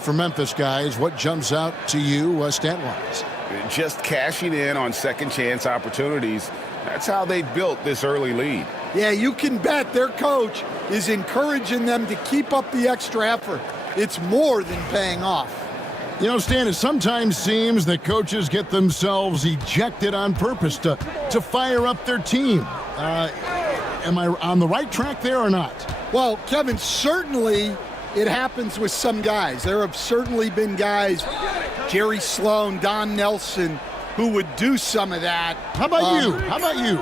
for Memphis, guys, what jumps out to you stat-wise? Just cashing in on second-chance opportunities. That's how they built this early lead. Yeah, you can bet their coach is encouraging them to keep up the extra effort. It's more than paying off. You know, Stan, it sometimes seems that coaches get themselves ejected on purpose to fire up their team. Am I on the right track there or not? Well, Kevin, certainly it happens with some guys. There have certainly been guys, Jerry Sloan, Don Nelson, who would do some of that. How about you? How about you?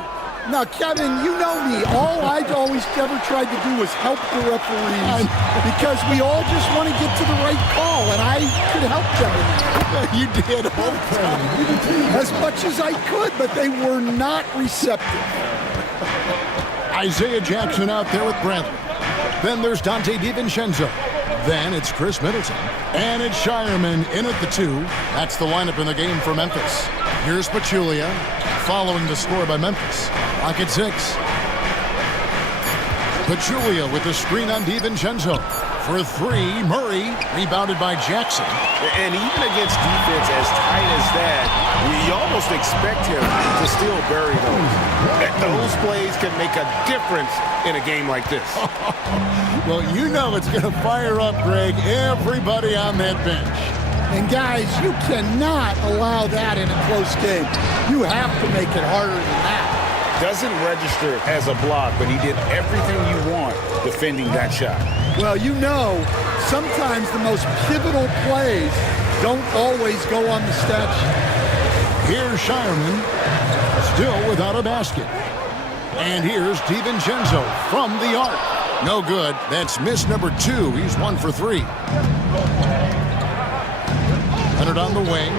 Now, Kevin, you know me. All I've always ever tried to do was help the referees because we all just want to get to the right call, and I could help them in that. You did all the time. As much as I could, but they were not receptive. Isaiah Jackson out there with Bradley. Then there's Dante DiVincenzo. Then it's Chris Middleton. And it's Shireman in at the 2. That's the lineup in the game for Memphis. Here's Pachulia following the score by Memphis. Clock at 6. Pachulia with the screen on DiVincenzo. For 3, Murray, rebounded by Jackson. And even against defense as tight as that, we almost expect him to still bury those. Those plays can make a difference in a game like this. Well, you know it's going to fire up, Greg, everybody on that bench. And guys, you cannot allow that in a close game. You have to make it harder than that. Doesn't register as a block, but he did everything you want defending that shot. Well, you know, sometimes the most pivotal plays don't always go on the stat sheet. Here's Shireman, still without a basket. And here's DiVincenzo from the arc. No good. That's miss number 2. He's 1 for 3. Leonard on the wing.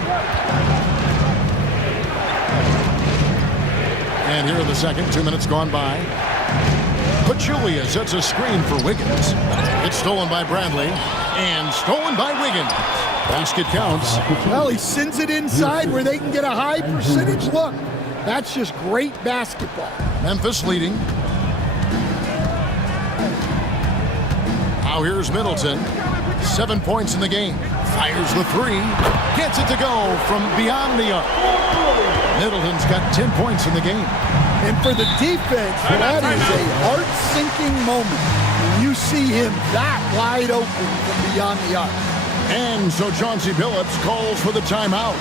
And here in the second, 2 minutes gone by. Pachulia sets a screen for Wiggins. It's stolen by Bradley and stolen by Wiggins. Basket counts. Well, he sends it inside where they can get a high percentage look. That's just great basketball. Memphis leading. Now here's Middleton. 7 points in the game. Fires the 3. Gets it to go from beyond the arc. Middleton's got 10 points in the game. And for the defense, that is a heart-sinking moment when you see him that wide open from beyond the arc. And so Chauncey Billups calls for the timeout.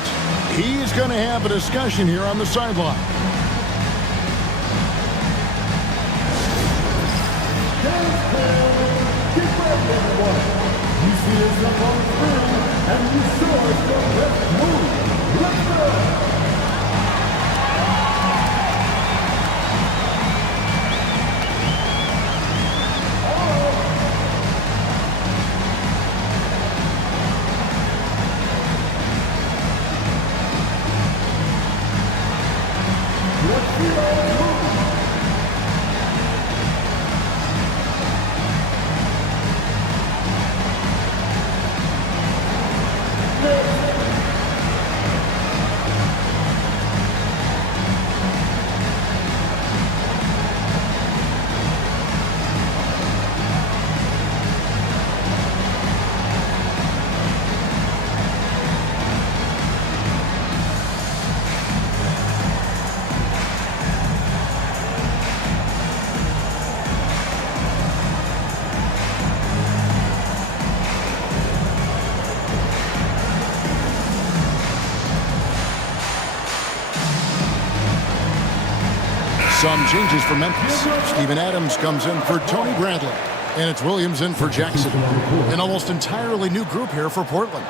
He's going to have a discussion here on the sideline. You see yourself on the field, and you saw your best move. Let's go! Some changes for Memphis. Steven Adams comes in for Tony Bradley. And it's Williams in for Jackson. An almost entirely new group here for Portland.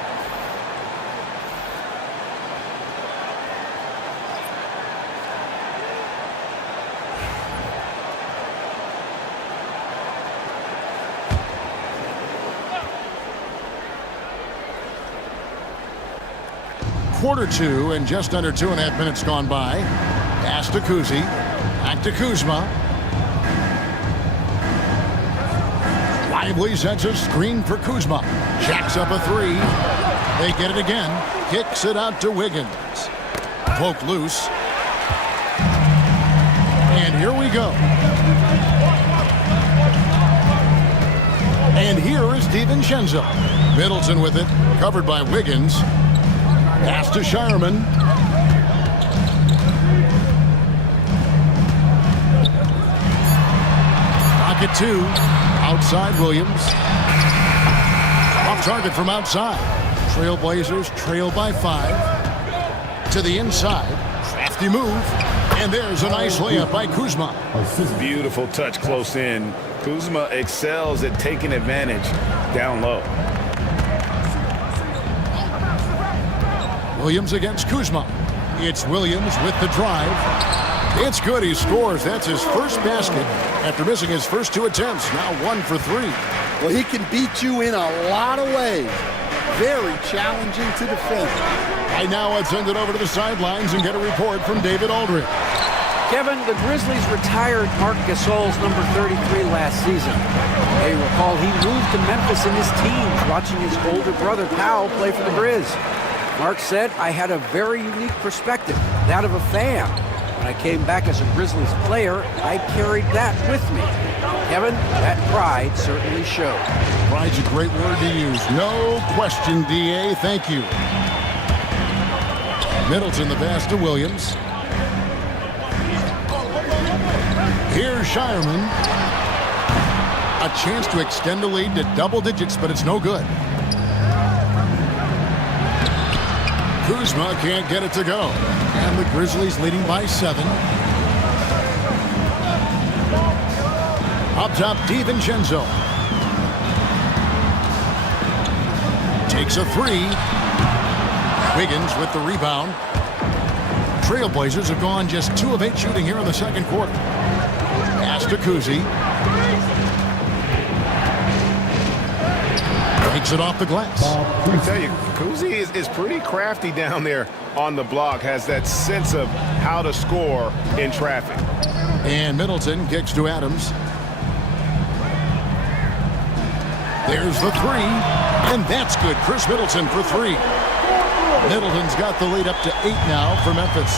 quarter two and just under 2.5 minutes gone by. Pass to Kuzi. Back to Kuzma. Lively sets a screen for Kuzma. Jacks up a three. They get it again. Kicks it out to Wiggins. Poke loose. And here we go. And here is DiVincenzo. Middleton with it. Covered by Wiggins. Pass to Shireman. Pocket two. Outside Williams. Off target from outside. Trailblazers trail by 5. To the inside. Crafty move. And there's a nice layup by Kuzma. Beautiful touch close in. Kuzma excels at taking advantage down low. Williams against Kuzma. It's Williams with the drive. It's good. He scores. That's his first basket after missing his first 2 attempts. Now 1 for 3. Well, he can beat you in a lot of ways. Very challenging to defend. Right now, let's send it over to the sidelines and get a report from David Aldridge. Kevin, the Grizzlies retired Marc Gasol's number 33 last season. You may recall he moved to Memphis in his teens, watching his older brother Powell play for the Grizz. Mark said, I had a very unique perspective, that of a fan. When I came back as a Grizzlies player, I carried that with me. Kevin, that pride certainly showed. Pride's a great word to use. No question, D.A. Thank you. Middleton the pass to Williams. Here's Shireman. A chance to extend the lead to double digits, but it's no good. Kuzma can't get it to go. And the Grizzlies leading by 7. Up top, DiVincenzo. Takes a 3. Wiggins with the rebound. Trailblazers have gone just 2 of 8 shooting here in the second quarter. Pass to Kuzi. Takes it off the glass. I tell you, Kuzi is pretty crafty down there on the block. Has that sense of how to score in traffic. And Middleton kicks to Adams. There's the 3. And that's good. Chris Middleton for 3. Middleton's got the lead up to 8 now for Memphis.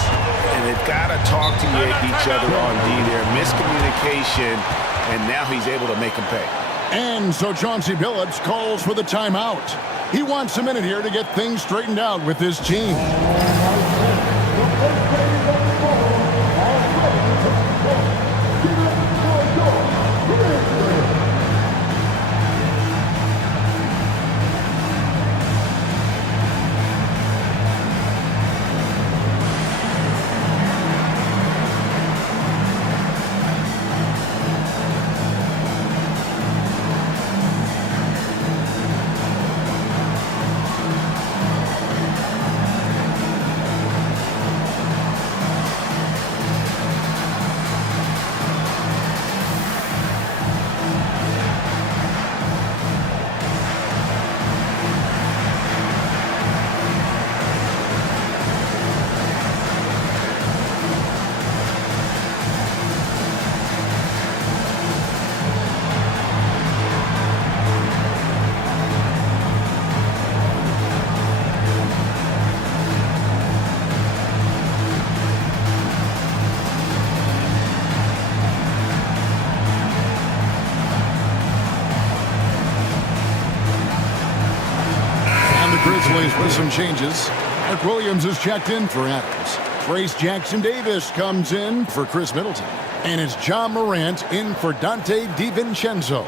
And they've got to talk to each other on D there. Miscommunication, and now he's able to make them pay. And so Chauncey Billups calls for the timeout. He wants a minute here to get things straightened out with his team. Grizzlies with some changes. Mark Williams is checked in for Adams. Trace Jackson-Davis comes in for Chris Middleton. And it's John Morant in for Dante DiVincenzo.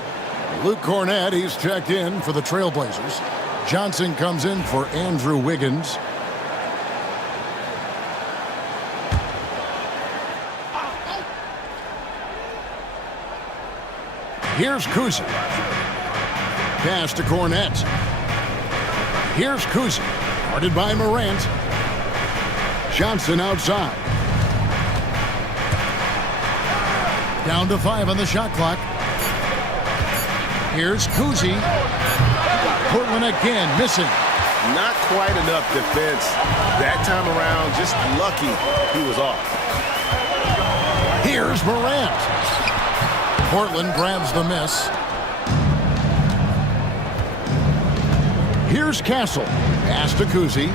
Luke Cornett, he's checked in for the Trailblazers. Johnson comes in for Andrew Wiggins. Here's Kuzi. Pass to Cornett. Here's Kuzi, guarded by Morant. Johnson outside. Down to 5 on the shot clock. Here's Kuzi. Portland again missing. Not quite enough defense that time around. Just lucky he was off. Here's Morant. Portland grabs the miss. Here's Castle. Pass to Kuzi.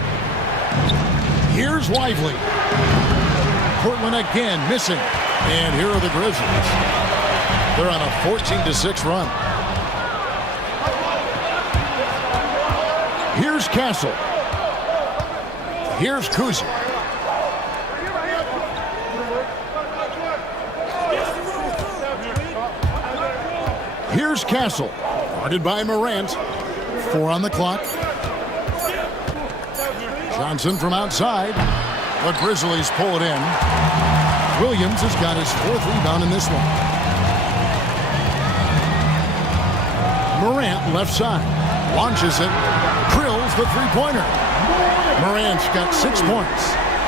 Here's Lively. Portland again missing. And here are the Grizzlies. They're on a 14-6 run. Here's Castle. Here's Kuzi. Here's Castle. Guarded by Morant. 4 on the clock. Johnson from outside. The Grizzlies pull it in. Williams has got his 4th rebound in this one. Morant left side. Launches it. Drills the three-pointer. Morant's got 6 points.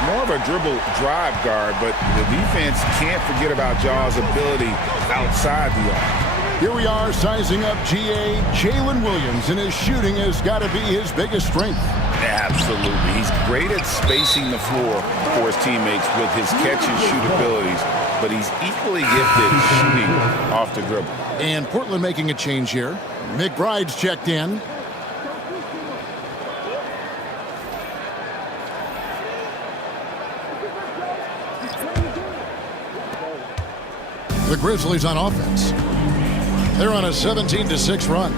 More of a dribble drive guard, but the defense can't forget about Jaw's ability outside the arc. Here we are sizing up GA Jalen Williams, and his shooting has got to be his biggest strength. Absolutely. He's great at spacing the floor for his teammates with his catch and shoot abilities, but he's equally gifted shooting off the dribble. And Portland making a change here. McBride's checked in. The Grizzlies on offense. They're on a 17-6 run.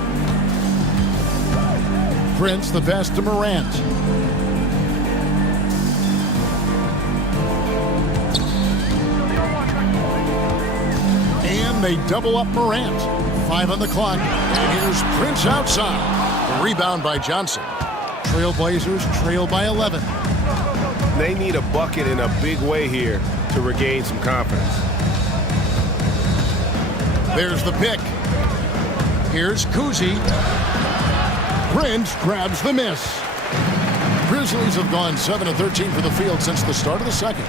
Prince the pass to Morant. And they double up Morant. 5 on the clock. And here's Prince outside. The rebound by Johnson. Trailblazers trail by 11. They need a bucket in a big way here to regain some confidence. There's the pick. Here's Kuzi. Prince grabs the miss. Grizzlies have gone 7 of 13 for the field since the start of the second.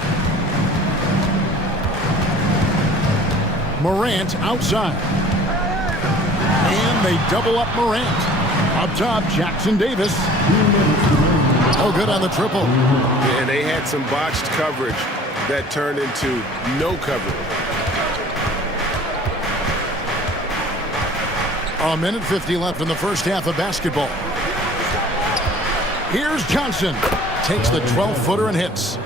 Morant outside. And they double up Morant. Up top, Jackson Davis. Oh, good on the triple. And they had some botched coverage that turned into no coverage. A minute 50 left in the first half of basketball. Here's Johnson. Takes the 12-footer and hits.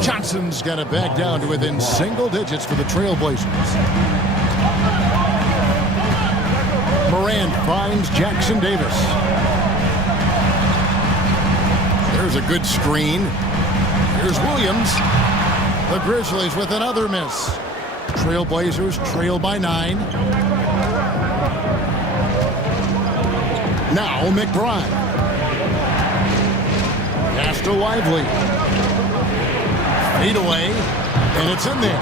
Johnson's got it back down to within single digits for the Trailblazers. Morant finds Jackson Davis. There's a good screen. Here's Williams. The Grizzlies with another miss. Trailblazers trail by 9. Now McBride. Pass to Lively. Fade away. And it's in there.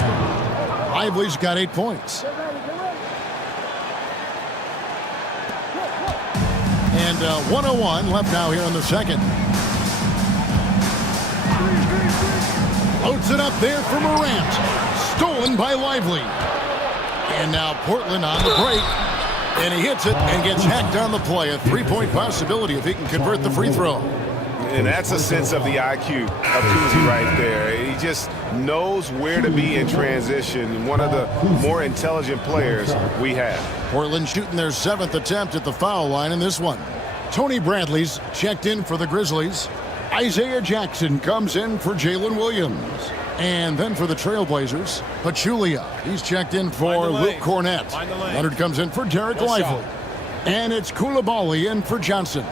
Lively's got 8 points. And 1:01 left now here in the second. Loads it up there for Morant. Stolen by Lively. And now Portland on the break. And he hits it and gets hacked on the play. A 3-point possibility if he can convert the free throw. And that's a sense of the IQ of Kuzi right there. He just knows where to be in transition. One of the more intelligent players we have. Portland shooting their 7th attempt at the foul line in this one. Tony Bradley's checked in for the Grizzlies. Isaiah Jackson comes in for Jalen Williams. And then for the Trailblazers, Pachulia. He's checked in for Luke Cornett. Leonard comes in for Derek Lively. And it's Coulibaly in for Johnson.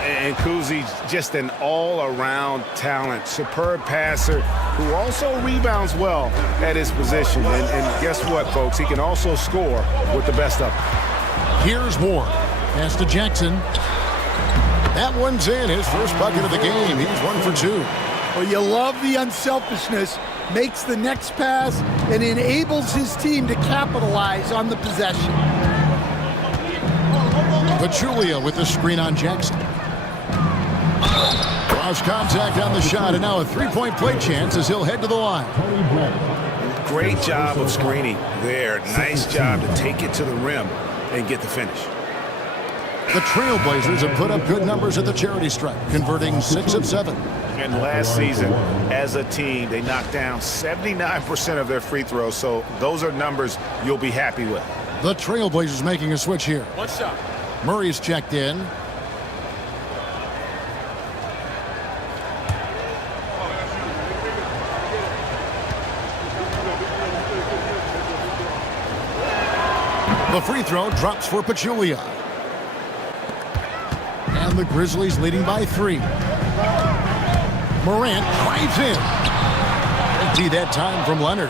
And Kuzi's just an all-around talent, superb passer who also rebounds well at his position. And guess what, folks? He can also score with the best of them. Here's Ward. Pass to Jackson. That one's in. His first bucket of the game. He's 1 for 2. Well, you love the unselfishness. Makes the next pass and enables his team to capitalize on the possession. Pachulia with the screen on Jackson. Cross contact on the shot, and now a 3-point play chance as he'll head to the line. Great job of screening there. Nice job to take it to the rim and get the finish. The Trailblazers have put up good numbers at the charity stripe, converting 6 of 7. And last season, as a team, they knocked down 79% of their free throws, so those are numbers you'll be happy with. The Trailblazers making a switch here. One shot. Murray's checked in. The free throw drops for Pachulia. And the Grizzlies leading by 3. Morant drives in. Empty that time from Leonard.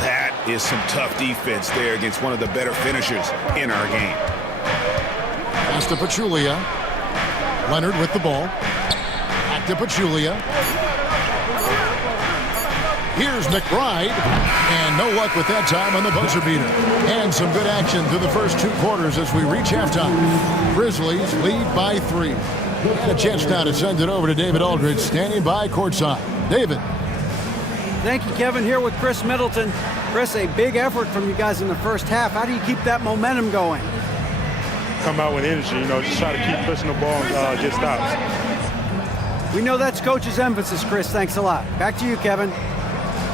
That is some tough defense there against one of the better finishers in our game. Pass to Pachulia. Leonard with the ball. Back to Pachulia. Here's McBride. And no luck with that time on the buzzer beater. And some good action through the first 2 quarters as we reach halftime. Grizzlies lead by 3. And a chance now to send it over to David Aldridge, standing by courtside. David. Thank you, Kevin. Here with Chris Middleton. Chris, a big effort from you guys in the first half. How do you keep that momentum going? Come out with energy, just try to keep pushing the ball and get stops. We know that's Coach's emphasis, Chris. Thanks a lot. Back to you, Kevin.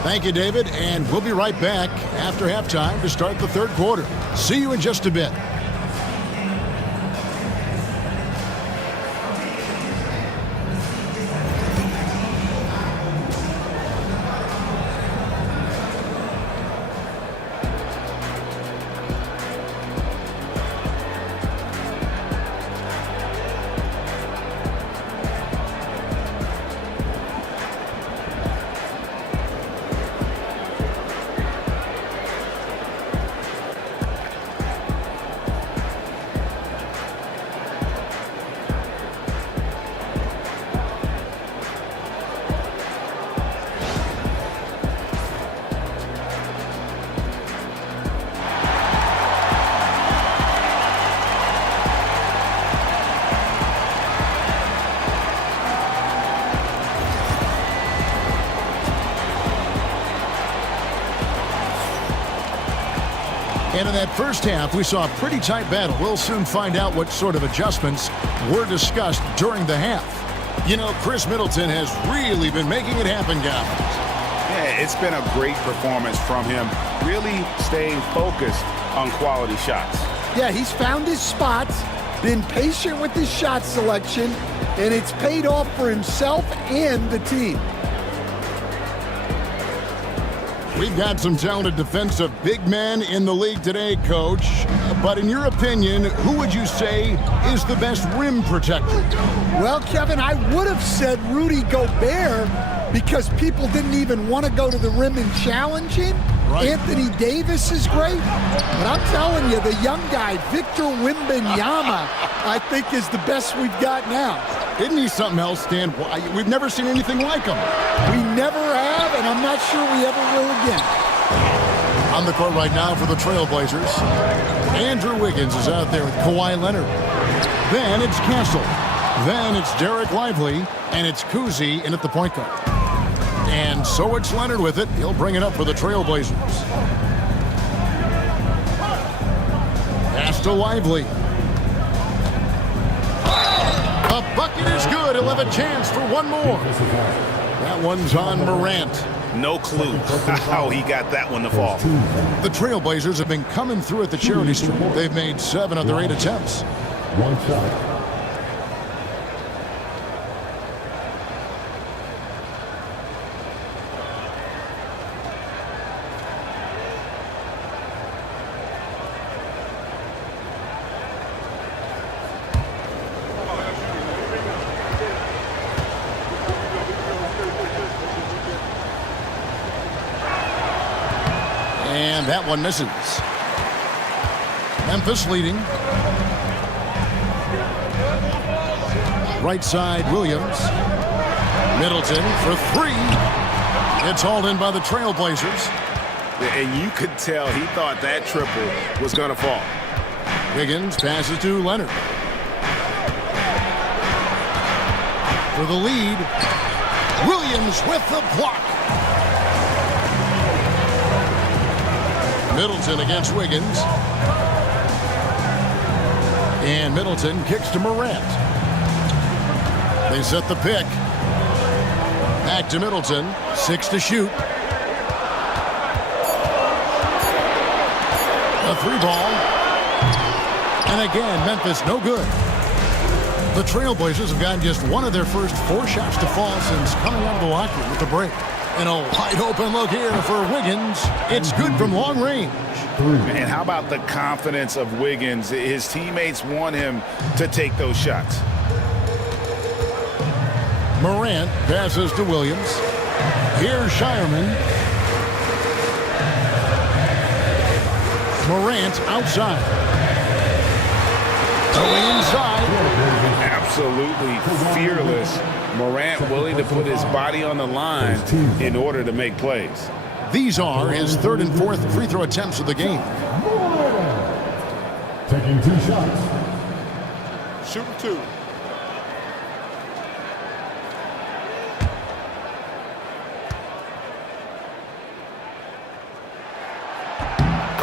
Thank you, David, and we'll be right back after halftime to start the third quarter. See you in just a bit. And in that first half, we saw a pretty tight battle. We'll soon find out what sort of adjustments were discussed during the half. Chris Middleton has really been making it happen, guys. Yeah, it's been a great performance from him, really staying focused on quality shots. Yeah, he's found his spots, been patient with his shot selection, and it's paid off for himself and the team. We've got some talented defensive big men in the league today, Coach. But in your opinion, who would you say is the best rim protector? Well, Kevin, I would have said Rudy Gobert because people didn't even want to go to the rim and challenge him. Right. Anthony Davis is great. But I'm telling you, the young guy, Victor Wembanyama, I think is the best we've got now. Isn't he something else, Stan? We've never seen anything like him. We never have, and I'm not sure we ever will again. On the court right now for the Trailblazers, Andrew Wiggins is out there with Kawhi Leonard. Then it's Castle. Then it's Derek Lively, and it's Kuzi in at the point guard. And so it's Leonard with it. He'll bring it up for the Trailblazers. Pass to Lively. A bucket is good. He'll have a chance for one more. That one's on Morant. No clue how he got that one to fall. The Trailblazers have been coming through at the charity stripe. They've made 7 of their 8 attempts. One shot. And that one misses. Memphis leading. Right side, Williams. Middleton for 3. It's hauled in by the Trailblazers. And you could tell he thought that triple was going to fall. Wiggins passes to Leonard. For the lead, Williams with the block. Middleton against Wiggins. And Middleton kicks to Morant. They set the pick. Back to Middleton. 6 to shoot. A 3-ball. And again, Memphis no good. The Trailblazers have gotten just one of their first 4 shots to fall since coming out of the locker room with the break. And a wide open look here for Wiggins. It's good from long range. And how about the confidence of Wiggins? His teammates want him to take those shots. Morant passes to Williams. Here's Shireman. Morant outside. Going inside. Absolutely fearless. Morant willing to put his body on the line in order to make plays. These are his 3rd and 4th free throw attempts of the game. Taking 2 shots. Shooting 2.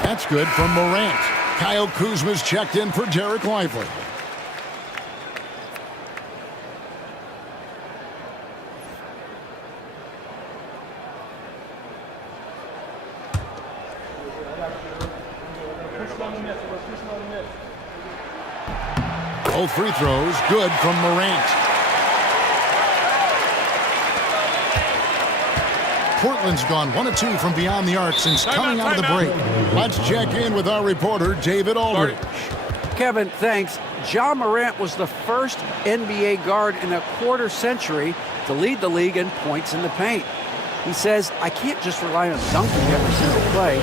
That's good from Morant. Kyle Kuzma's checked in for Derek Lively. Both free throws good from Morant. Portland's gone 1 of 2 from beyond the arc since coming out of the break. Let's check in with our reporter, David Aldridge. Kevin, thanks. Ja Morant was the first NBA guard in a quarter century to lead the league in points in the paint. He says, I can't just rely on dunking every single play,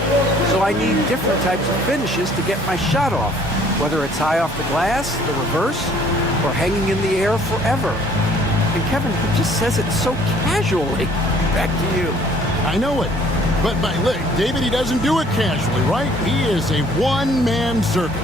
so I need different types of finishes to get my shot off, whether it's high off the glass, the reverse, or hanging in the air forever. And Kevin, he just says it so casually. Back to you. I know it. But look, David, he doesn't do it casually, right? He is a one-man circus.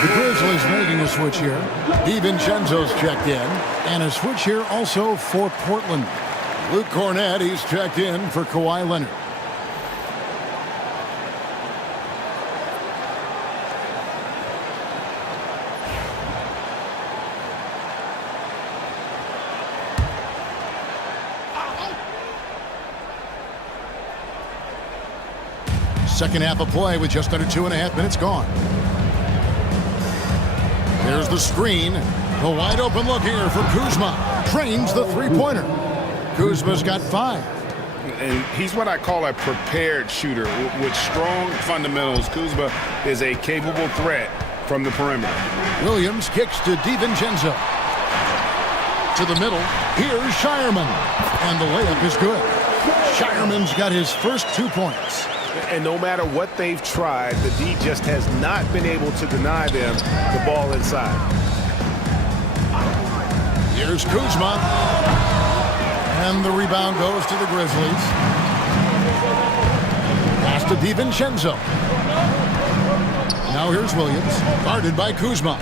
The Grizzlies making a switch here. DiVincenzo's checked in. And a switch here also for Portland. Luke Cornett, he's checked in for Kawhi Leonard. Second half of play with just under 2.5 minutes gone. There's the screen. The wide open look here for Kuzma. Trains the three-pointer. Kuzma's got 5. And he's what I call a prepared shooter. With strong fundamentals, Kuzma is a capable threat from the perimeter. Williams kicks to DiVincenzo. To the middle. Here's Shireman. And the layup is good. Shireman's got his first 2 points. And no matter what they've tried, the D just has not been able to deny them the ball inside. Here's Kuzma. And the rebound goes to the Grizzlies. Pass to DiVincenzo. Now here's Williams. Guarded by Kuzma.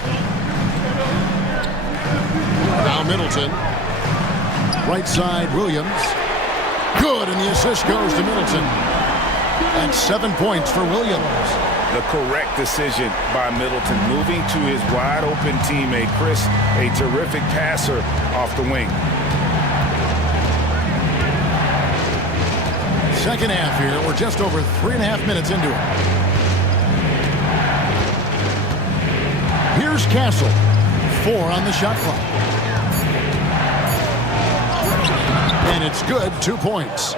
Now Middleton. Right side, Williams. Good, and the assist goes to Middleton. That's 7 points for Williams. The correct decision by Middleton, moving to his wide-open teammate, Chris, a terrific passer off the wing. Second half here. We're just over 3.5 minutes into it. Here's Castle. 4 on the shot clock. And it's good, 2 points.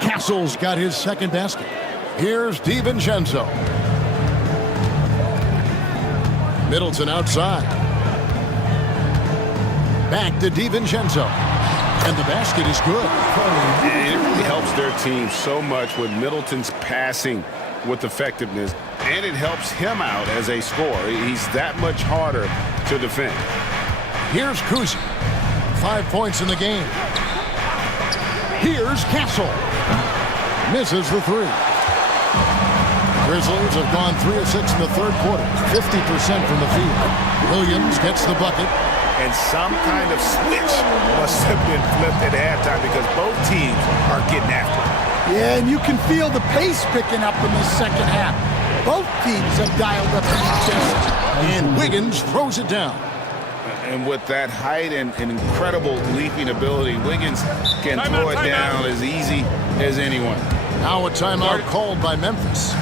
Castle's got his second basket. Here's DiVincenzo. Middleton outside. Back to DiVincenzo. And the basket is good. And it really helps their team so much with Middleton's passing with effectiveness. And it helps him out as a scorer. He's that much harder to defend. Here's Kuzi. 5 points in the game. Here's Castle. Misses the three. Grizzlies have gone 3 of 6 in the third quarter. 50% from the field. Williams gets the bucket. And some kind of switch must have been flipped at halftime because both teams are getting after it. Yeah, and you can feel the pace picking up in the second half. Both teams have dialed up the chest. And Wiggins throws it down. And with that height and incredible leaping ability, Wiggins can throw it down as easy as anyone. Now a timeout called by Memphis.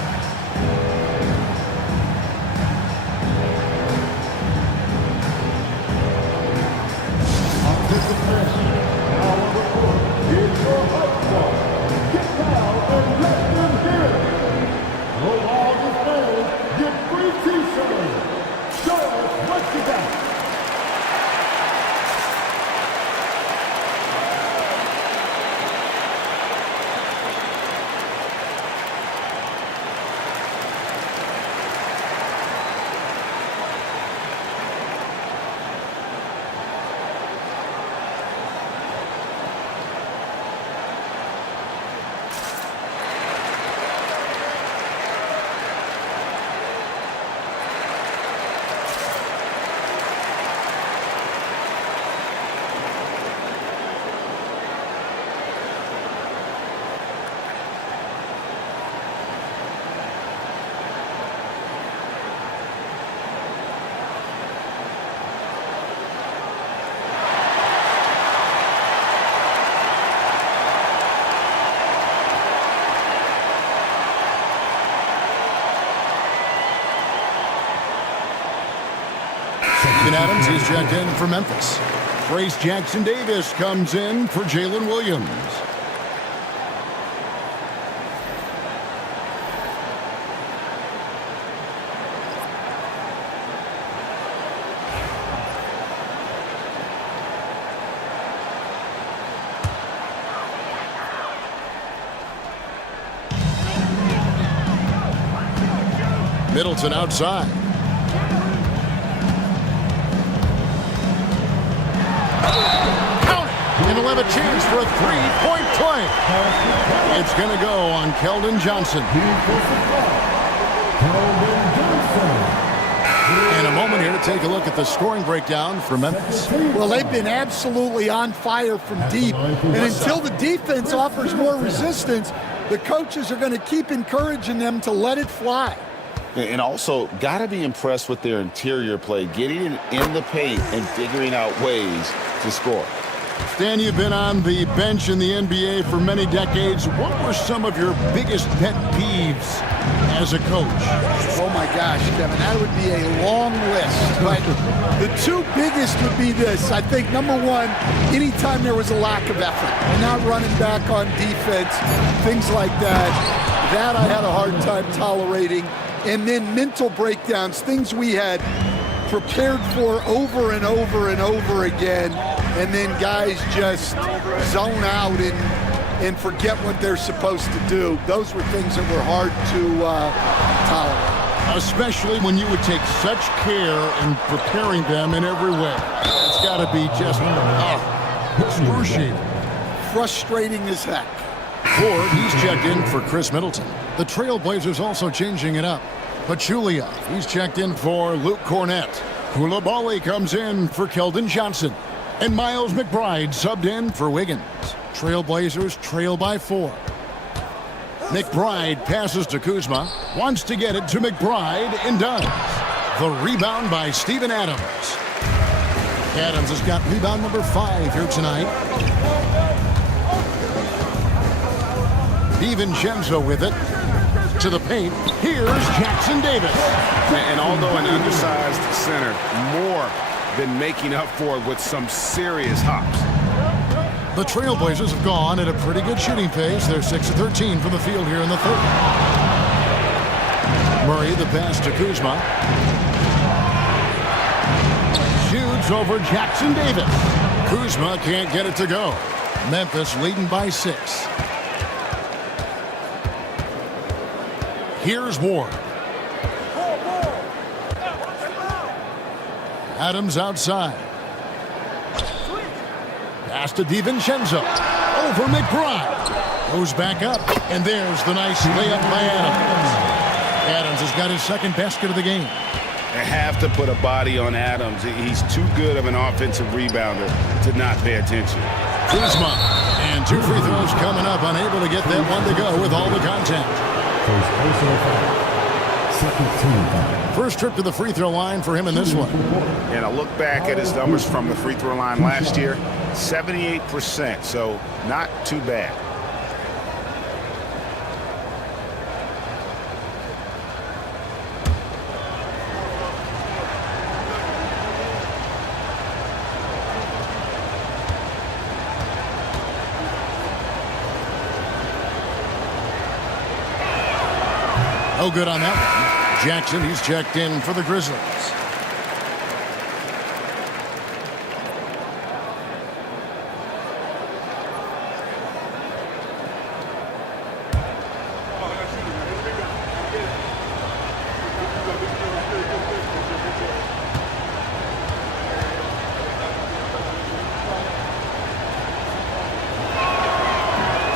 Adams is checked in for Memphis. Trace Jackson Davis comes in for Jalen Williams. Middleton outside. And he'll have a chance for a three-point play. It's going to go on Keldon Johnson. In a moment here to take a look at the scoring breakdown for Memphis. Well, they've been absolutely on fire from deep. And until the defense offers more resistance, the coaches are going to keep encouraging them to let it fly. And also, got to be impressed with their interior play, getting in the paint and figuring out ways to score. Stan, you've been on the bench in the NBA for many decades. What were some of your biggest pet peeves as a coach? Oh, my gosh, Kevin, that would be a long list. But the two biggest would be this. I think, number one, anytime there was a lack of effort and not running back on defense, things like that, that I had a hard time tolerating. And then mental breakdowns, things we had prepared for over and over and over again, and then guys just zone out and forget what they're supposed to do. Those were things that were hard to tolerate. Especially when you would take such care in preparing them in every way. It's got to be just excruciating. Frustrating as heck. Ford, he's checked in for Chris Middleton. The Trailblazers also changing it up. Pachulia, he's checked in for Luke Cornett. Koulibaly comes in for Keldon Johnson. And Miles McBride subbed in for Wiggins. Trailblazers trail by 4. McBride passes to Kuzma. Wants to get it to McBride and does. The rebound by Steven Adams. Adams has got rebound number 5 here tonight. DiVincenzo with it. To the paint, here's Jackson Davis. And although an undersized center, more than making up for it with some serious hops. The Trailblazers have gone at a pretty good shooting pace. They're 6 of 13 from the field here in the third. Murray, the pass to Kuzma. Shoots over Jackson Davis. Kuzma can't get it to go. Memphis leading by 6. Here's Ward. Adams outside. Pass to DiVincenzo. Over McBride. Goes back up. And there's the nice layup by Adams. Adams has got his second basket of the game. They have to put a body on Adams. He's too good of an offensive rebounder to not pay attention. Kuzma. And 2 free throws coming up. Unable to get that one to go with all the contact. First trip to the free throw line for him in this one. And I look back at his numbers from the free throw line last year, 78%, so not too bad. No good on that one. Jackson, he's checked in for the Grizzlies.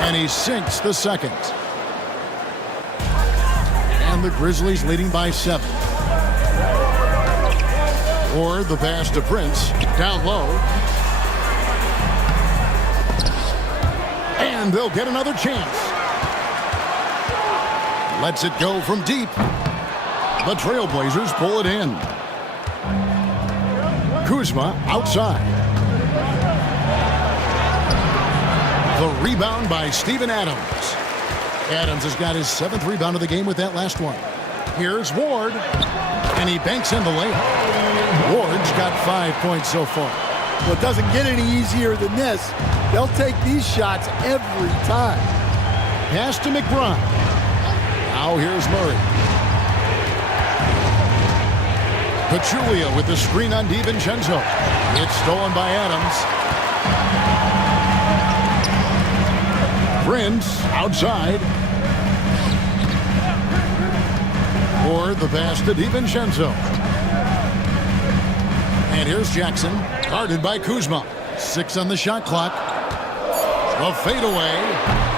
And he sinks the second. The Grizzlies leading by 7. Or the pass to Prince. Down low. And they'll get another chance. Lets it go from deep. The Trailblazers pull it in. Kuzma outside. The rebound by Steven Adams. Adams has got his 7th rebound of the game with that last one. Here's Ward, and he banks in the layup. Ward's got 5 points so far. Well, it doesn't get any easier than this. They'll take these shots every time. Pass to McBride. Now here's Murray. Pachulia with the screen on DiVincenzo. It's stolen by Adams. Prince outside. Or the pass to DiVincenzo. And here's Jackson, guarded by Kuzma. 6 on the shot clock. A fadeaway,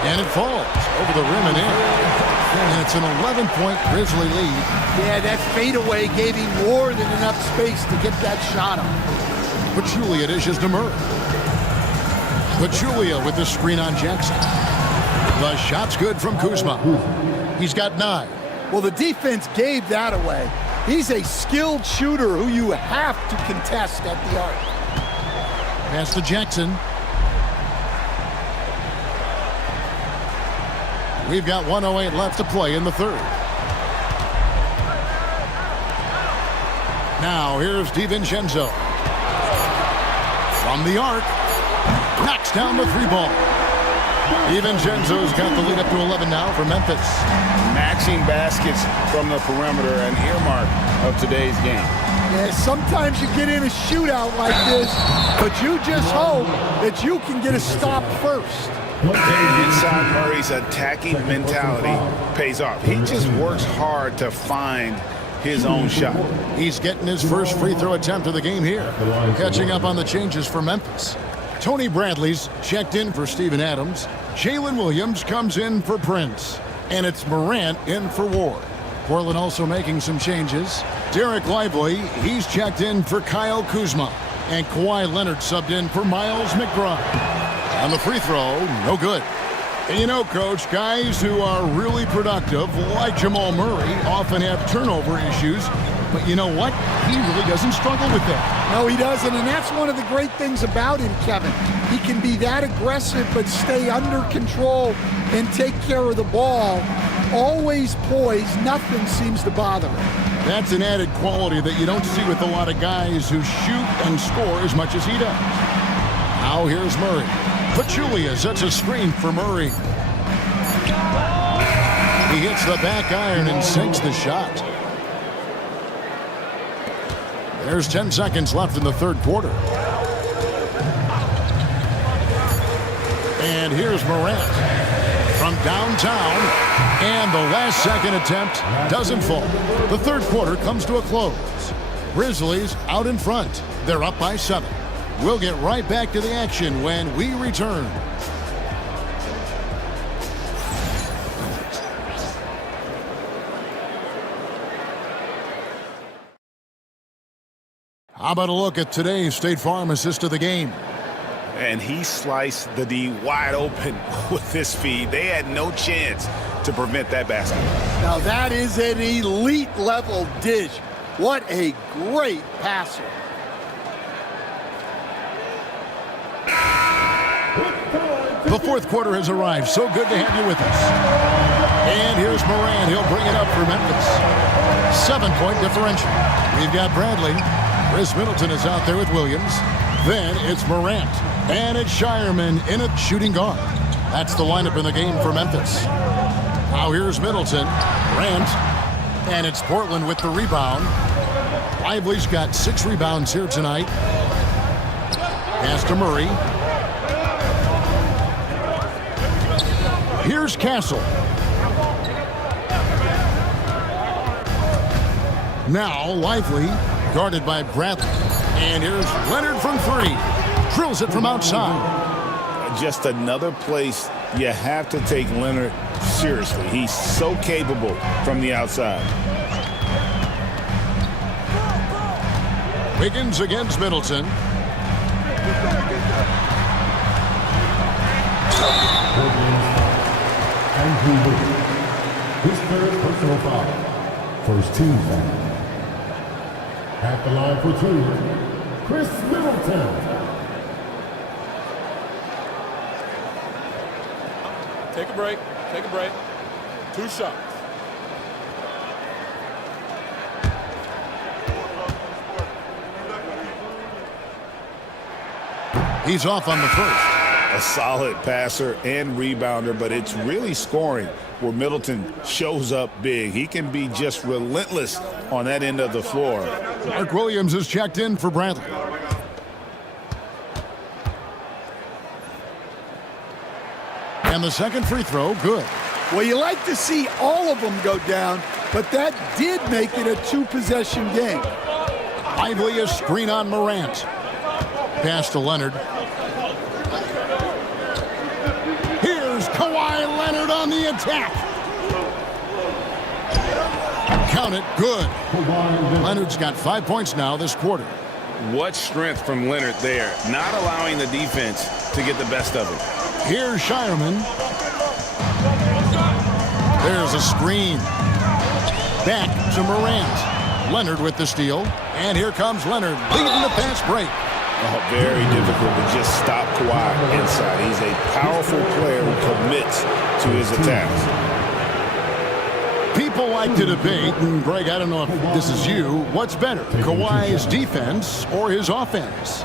and it falls over the rim and in. And it's an 11-point Grizzly lead. Yeah, that fadeaway gave him more than enough space to get that shot on. Pachulia dishes to Murray. Pachulia with the screen on Jackson. The shot's good from Kuzma. He's got 9. Well, the defense gave that away. He's a skilled shooter who you have to contest at the arc. Pass to Jackson. We've got 1:08 left to play in the third. Now here's DiVincenzo. From the arc. Knocks down the 3 ball. DiVincenzo's got the lead up to 11 now for Memphis. Matching baskets from the perimeter, an earmark of today's game. Yeah, sometimes you get in a shootout like this, but you just hope that you can get a stop first. Inside Murray's attacking mentality pays off. He just works hard to find his own shot. He's getting his first free throw attempt of the game here. Catching up on the changes for Memphis. Tony Bradley's checked in for Steven Adams. Jalen Williams comes in for Prince. And it's Morant in for Ward. Portland also making some changes. Derek Lively, he's checked in for Kyle Kuzma. And Kawhi Leonard subbed in for Miles McBride. On the free throw, no good. And you know, Coach, guys who are really productive, like Jamal Murray, often have turnover issues. But you know what? He really doesn't struggle with that. No, he doesn't, and that's one of the great things about him, Kevin. He can be that aggressive but stay under control and take care of the ball. Always poised, nothing seems to bother him. That's an added quality that you don't see with a lot of guys who shoot and score as much as he does. Now here's Murray. Pachulia sets a screen for Murray. He hits the back iron and sinks the shot. There's 10 seconds left in the third quarter. And here's Morant from downtown. And the last second attempt doesn't fall. The third quarter comes to a close. Grizzlies out in front. They're up by 7. We'll get right back to the action when we return. How about a look at today's State Farm assist of the game? And he sliced the D wide open with his feed. They had no chance to prevent that basket. Now that is an elite level dish. What a great passer. The fourth quarter has arrived. So good to have you with us. And here's Morant. He'll bring it up for Memphis. 7-point differential. We've got Bradley. Chris Middleton is out there with Williams. Then it's Morant. And it's Shireman in at shooting guard. That's the lineup in the game for Memphis. Now here's Middleton. Grant. And it's Portland with the rebound. Lively's got 6 rebounds here tonight. Pass to Murray. Here's Castle. Now Lively, guarded by Bradley. And here's Leonard from 3. Drills it from outside. Just another place you have to take Leonard seriously. He's so capable from the outside. Wiggins against Middleton. Andrew Wiggins. His third personal foul. First team foul. At the line for 2, Chris Middleton. Take a break. Take a break. 2 shots. He's off on the first. A solid passer and rebounder, but it's really scoring where Middleton shows up big. He can be just relentless on that end of the floor. Mark Williams is checked in for Bradley. And the second free throw, good. Well, you like to see all of them go down, but that did make it a 2-possession game. Lively a screen on Morant. Pass to Leonard. Here's Kawhi Leonard on the attack. Count it, good. Leonard's got 5 points now this quarter. What strength from Leonard there, not allowing the defense to get the best of him. Here's Shireman. There's a screen. Back to Morant. Leonard with the steal. And here comes Leonard leading the fast break. Oh, very difficult to just stop Kawhi inside. He's a powerful player who commits to his attacks. People like to debate, and Greg, I don't know if this is you, what's better, Kawhi's defense or his offense?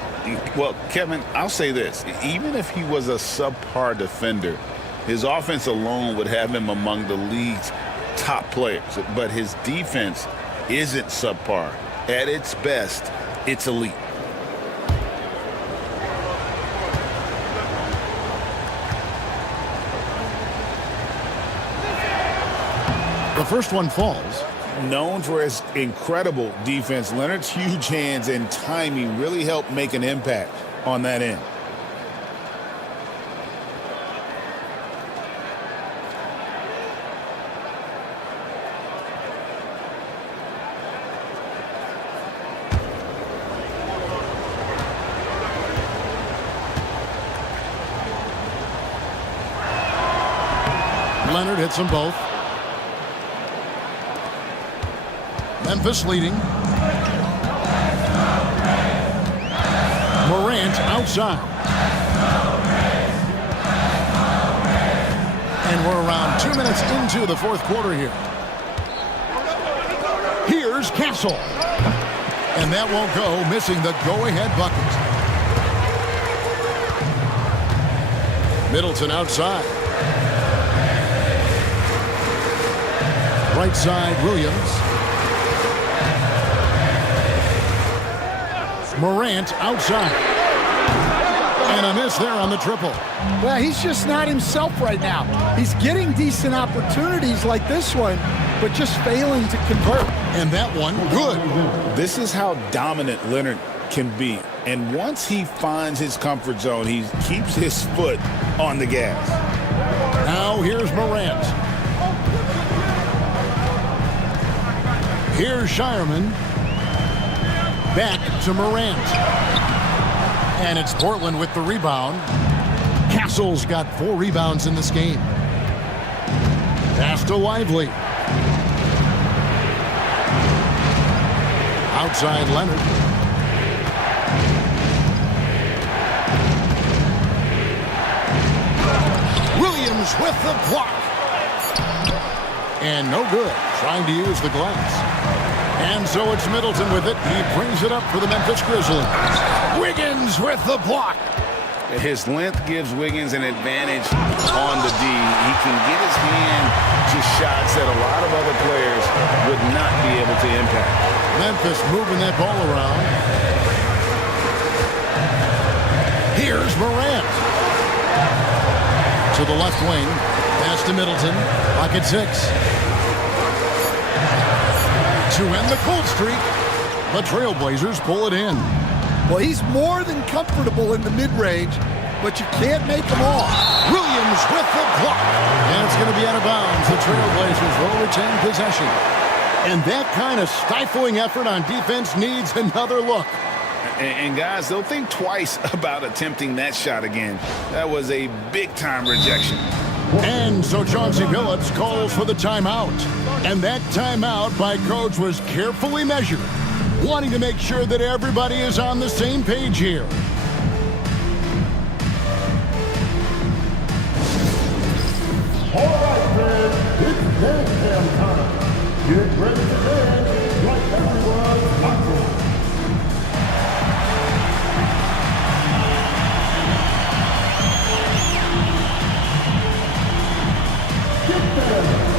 Well, Kevin, I'll say this. Even if he was a subpar defender, his offense alone would have him among the league's top players. But his defense isn't subpar. At its best, it's elite. The first one falls. Known for his incredible defense, Leonard's huge hands and timing really helped make an impact on that end. Leonard hits them both. Memphis leading. Morant outside. And we're around 2 minutes into the fourth quarter here. Here's Castle. And that won't go, missing the go-ahead bucket. Middleton outside. Right side, Williams. Morant outside. And a miss there on the triple. Well, he's just not himself right now. He's getting decent opportunities like this one, but just failing to convert. And that one, good. This is how dominant Leonard can be. And once he finds his comfort zone, he keeps his foot on the gas. Now here's Morant. Here's Shireman. Back to Morant. And it's Portland with the rebound. Castle's got 4 rebounds in this game. Pass to Lively. Outside Leonard. Williams with the block. And no good. Trying to use the glass. And so it's Middleton with it. He brings it up for the Memphis Grizzlies. Wiggins with the block. His length gives Wiggins an advantage on the D. He can get his hand to shots that a lot of other players would not be able to impact. Memphis moving that ball around. Here's Morant. To the left wing. Pass to Middleton. Pocket 6. To end the cold streak, the Trailblazers pull it in. Well, he's more than comfortable in the mid-range, but you can't make them all. Williams with the block. And it's going to be out of bounds. The Trailblazers will retain possession. And that kind of stifling effort on defense needs another look. And guys, they'll think twice about attempting that shot again. That was a big-time rejection. And so Chauncey Billups calls for the timeout. And that timeout by Coach was carefully measured, wanting to make sure that everybody is on the same page here. All right, man, it's dance time. Get ready to dance like everyone's watching. Get there.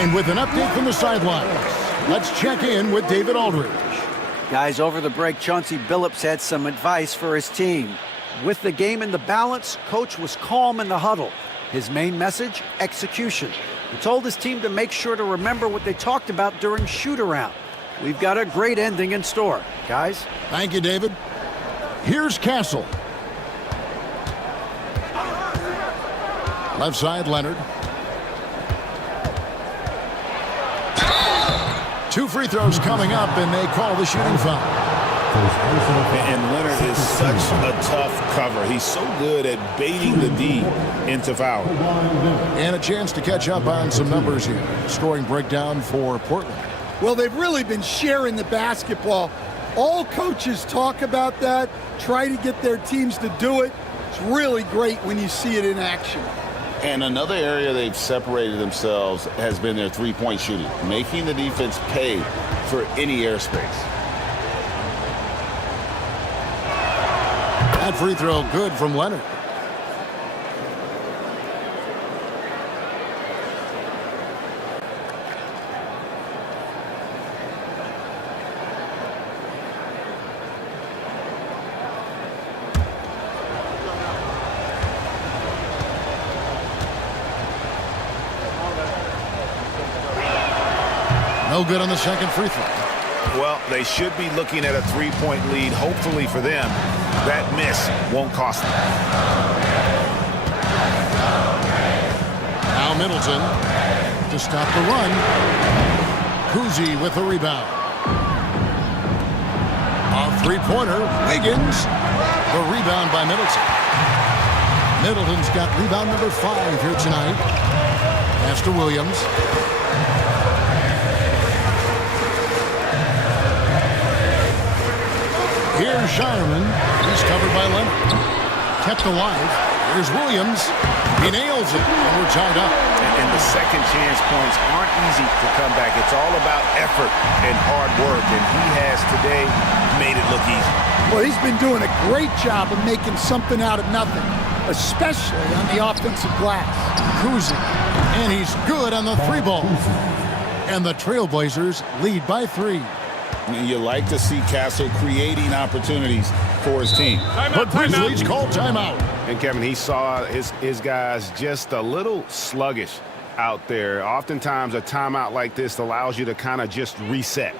And with an update from the sidelines, let's check in with David Aldridge. Guys, over the break, Chauncey Billups had some advice for his team. With the game in the balance, Coach was calm in the huddle. His main message, execution. He told his team to make sure to remember what they talked about during shoot-around. We've got a great ending in store, guys. Thank you, David. Here's Castle. Left side, Leonard. 2 free throws coming up, and they call the shooting foul. And Leonard is such a tough cover. He's so good at baiting the D into foul. And a chance to catch up on some numbers here. Scoring breakdown for Portland. Well, they've really been sharing the basketball. All coaches talk about that, try to get their teams to do it. It's really great when you see it in action. And another area they've separated themselves has been their three-point shooting, making the defense pay for any airspace. That free throw good from Leonard. No good on the second free throw. Well, they should be looking at a three-point lead. Hopefully for them, that miss won't cost them. Now Middleton to stop the run. Kuzi with the rebound. A three-pointer. Wiggins. The rebound by Middleton. Middleton's got rebound number 5 here tonight. Pass to Williams. Here's Shireman. He's covered by Leonard. Kept alive. Here's Williams. He nails it, and we're tied up. And the second chance points aren't easy to come back. It's all about effort and hard work, and he has today made it look easy. Well, he's been doing a great job of making something out of nothing, especially on the offensive glass. Kuzi, and he's good on the 3-ball. And the Trailblazers lead by 3. You like to see Castle creating opportunities for his team. But Grizzlies call timeout. And Kevin, he saw his guys just a little sluggish out there. Oftentimes a timeout like this allows you to kind of just reset.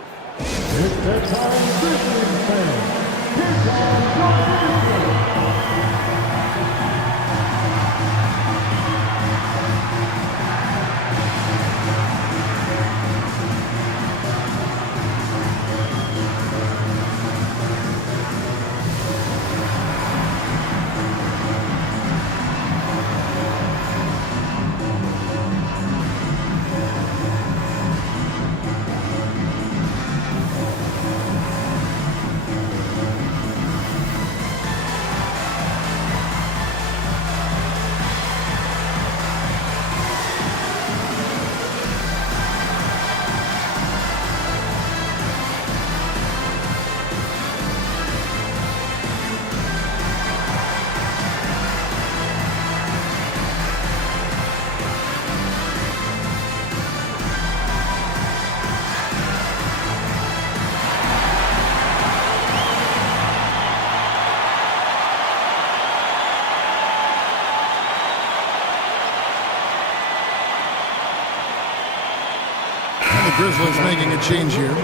Grizzlies making a change here.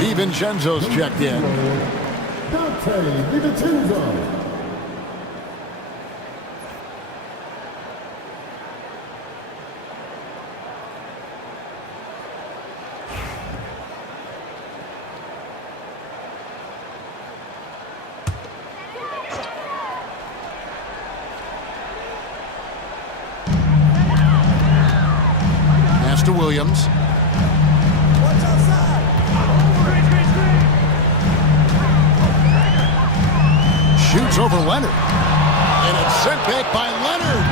DiVincenzo's checked in. Dante DiVincenzo. Pass to Williams. Shoots over Leonard. And it's sent back by Leonard.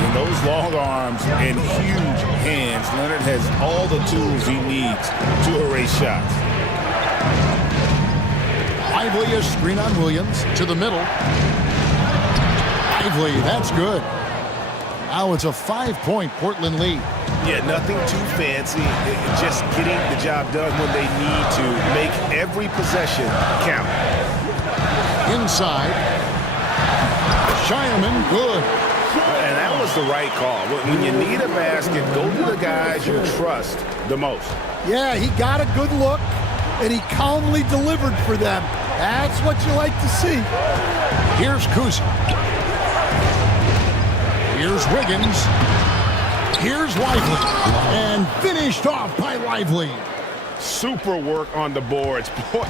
And those long arms and huge hands, Leonard has all the tools he needs to erase shots. Lively a screen on Williams to the middle. Lively, that's good. Now it's a 5-point Portland lead. Yeah, nothing too fancy. Just getting the job done when they need to. Make every possession count. Inside. Shireman, good. And that was the right call. When you need a basket, go to the guys you trust the most. Yeah, he got a good look, and he calmly delivered for them. That's what you like to see. Here's Kuzi. Here's Wiggins. Here's Lively. And finished off by Lively. Super work on the boards. Boy,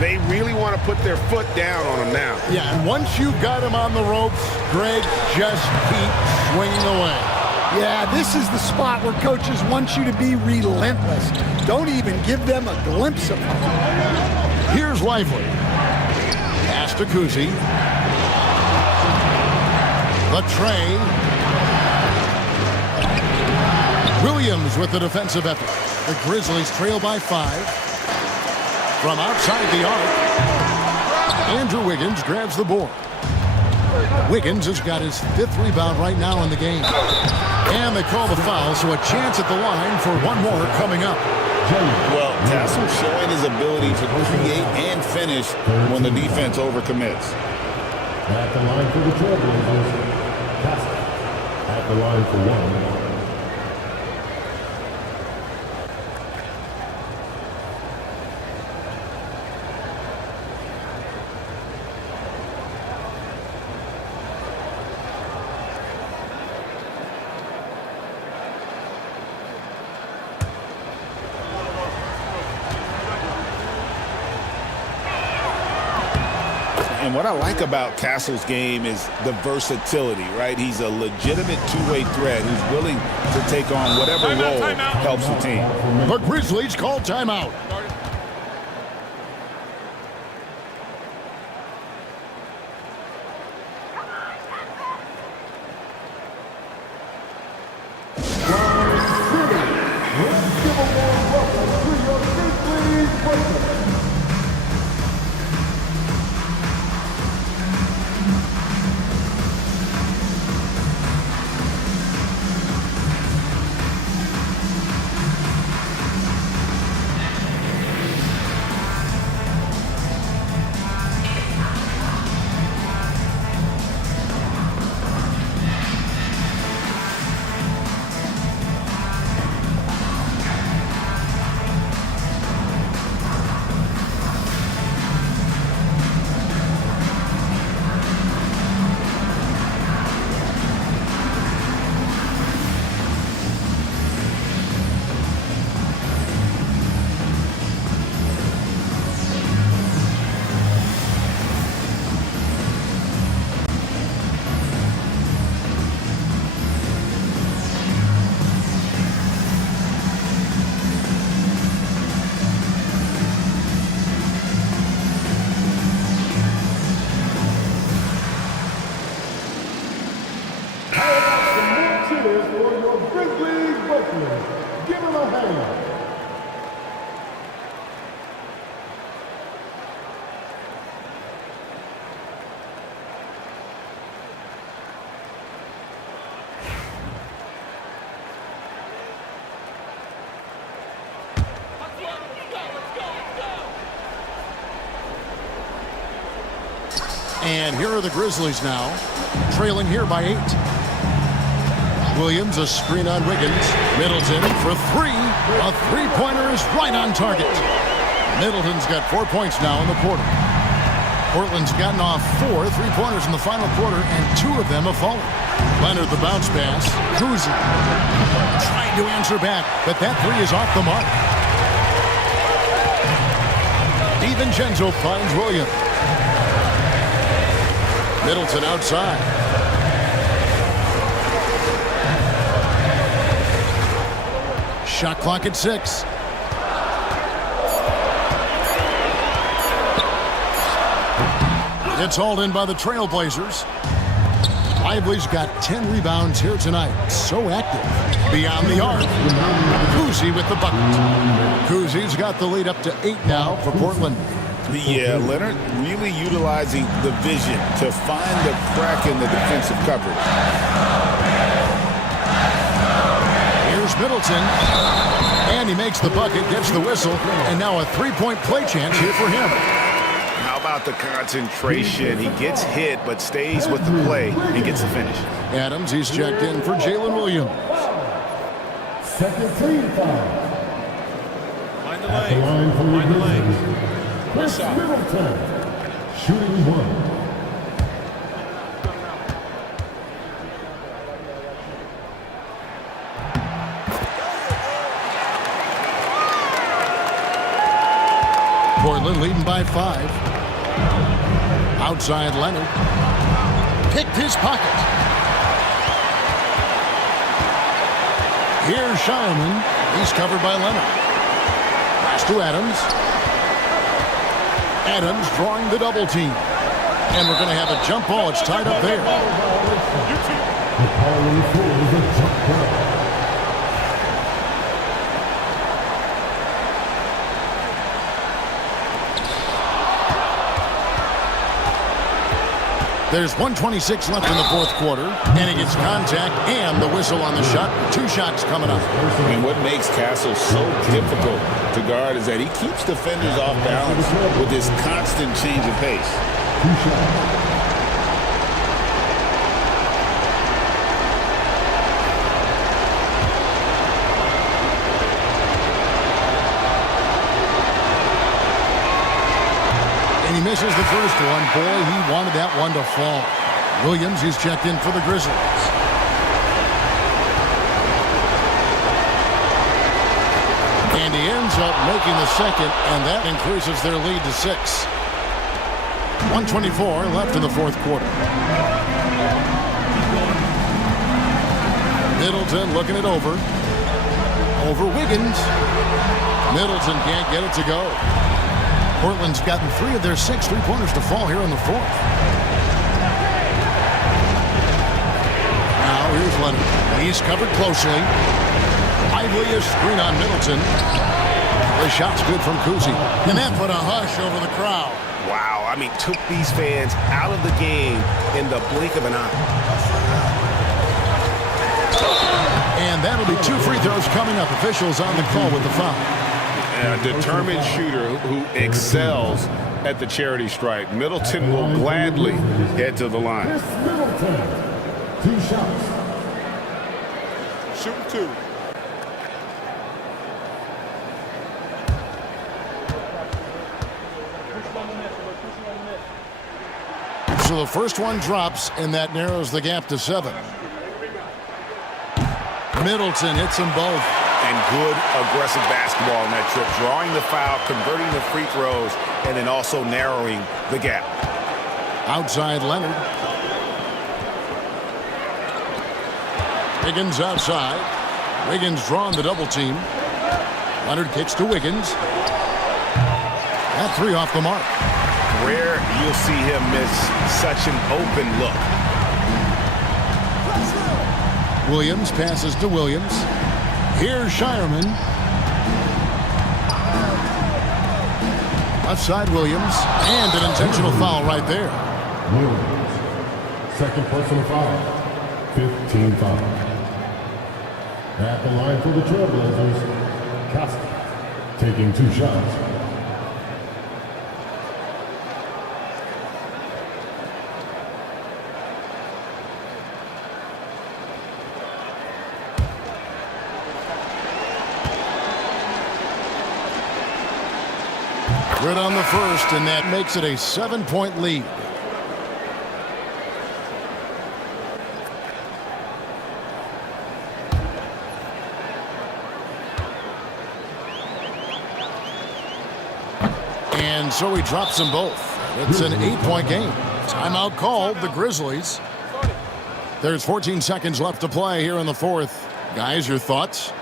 they really want to put their foot down on him now. Yeah, and once you've got him on the ropes, Greg, just keep swinging away. Yeah, this is the spot where coaches want you to be relentless. Don't even give them a glimpse of it. Here's Lively. Pass to Kuzi. The tray. Williams with the defensive effort. The Grizzlies trail by 5. From outside the arc, Andrew Wiggins grabs the board. Wiggins has got his 5th rebound right now in the game. And they call the foul, so a chance at the line for one more coming up. Well, Castle showing his ability to create and finish when the defense overcommits. At the line for the Trailblazers, Castle. At the line for 1. And what I like about Castle's game is the versatility, right? He's a legitimate two-way threat who's willing to take on whatever role helps the team. The Grizzlies call timeout. And here are the Grizzlies now, trailing here by 8. Williams, a screen on Wiggins. Middleton for 3. A three-pointer is right on target. Middleton's got 4 points now in the quarter. Portland's gotten off 4 three-pointers in the final quarter, and 2 of them have fallen. Leonard, the bounce pass. Cousy trying to answer back, but that 3 is off the mark. DiVincenzo finds Williams. Middleton outside. Shot clock at 6. It's hauled in by the Trailblazers. Lively's got 10 rebounds here tonight. So active. Beyond the arc. Cousy with the bucket. Cousy's got the lead up to 8 now for Portland. Yeah, Leonard really utilizing the vision to find the crack in the defensive coverage. Here's Middleton. And he makes the bucket, gets the whistle, and now a three-point play chance here for him. How about the concentration? He gets hit, but stays with the play and gets the finish. Adams, he's checked in for Jalen Williams. Second team foul. Mind the legs. Mind the legs. Chris Middleton, shooting 1. Portland leading by 5. Outside Leonard. Picked his pocket. Here's Shireman. He's covered by Leonard. Pass to Adams. Adams drawing the double team. And we're going to have a jump ball. It's tied up there. The call is a jump ball. There's 1:26 left in the fourth quarter, and he gets contact and the whistle on the shot. 2 shots coming up. And what makes Castle so difficult to guard is that he keeps defenders off balance with this constant change of pace. 2 shots. He misses the first one. Boy, he wanted that one to fall. Williams, he's checked in for the Grizzlies. And he ends up making the second, and that increases their lead to 6. 1:24 left in the fourth quarter. Middleton looking it over. Over Wiggins. Middleton can't get it to go. Portland's gotten 3 of their 6 3-pointers to fall here in the fourth. Now here's Leonard. He's covered closely. Lively a screen on Middleton. The shot's good from Kuzi. And that put a hush over the crowd. Wow, I mean, took these fans out of the game in the blink of an eye. And that'll be 2 free throws coming up. Officials on the call with the foul. A determined shooter who excels at the charity stripe. Middleton will gladly head to the line. Middleton, 2 shots. Shoot 2. So the first one drops, and that narrows the gap to 7. Middleton hits them both. And good aggressive basketball in that trip. Drawing the foul, converting the free throws, and then also narrowing the gap. Outside Leonard. Wiggins outside. Wiggins drawing the double team. Leonard kicks to Wiggins. That 3 off the mark. Rare you'll see him miss such an open look. Williams passes to Williams. Here's Shireman. Left side Williams. And an intentional foul right there. Williams, second personal foul, 15 foul. At the line for the Trailblazers, Costa taking 2 shots. Good on the first, and that makes it a 7-point lead. And so he drops them both. It's an 8-point game. Timeout called, the Grizzlies. There's 14 seconds left to play here in the fourth. Guys, your thoughts?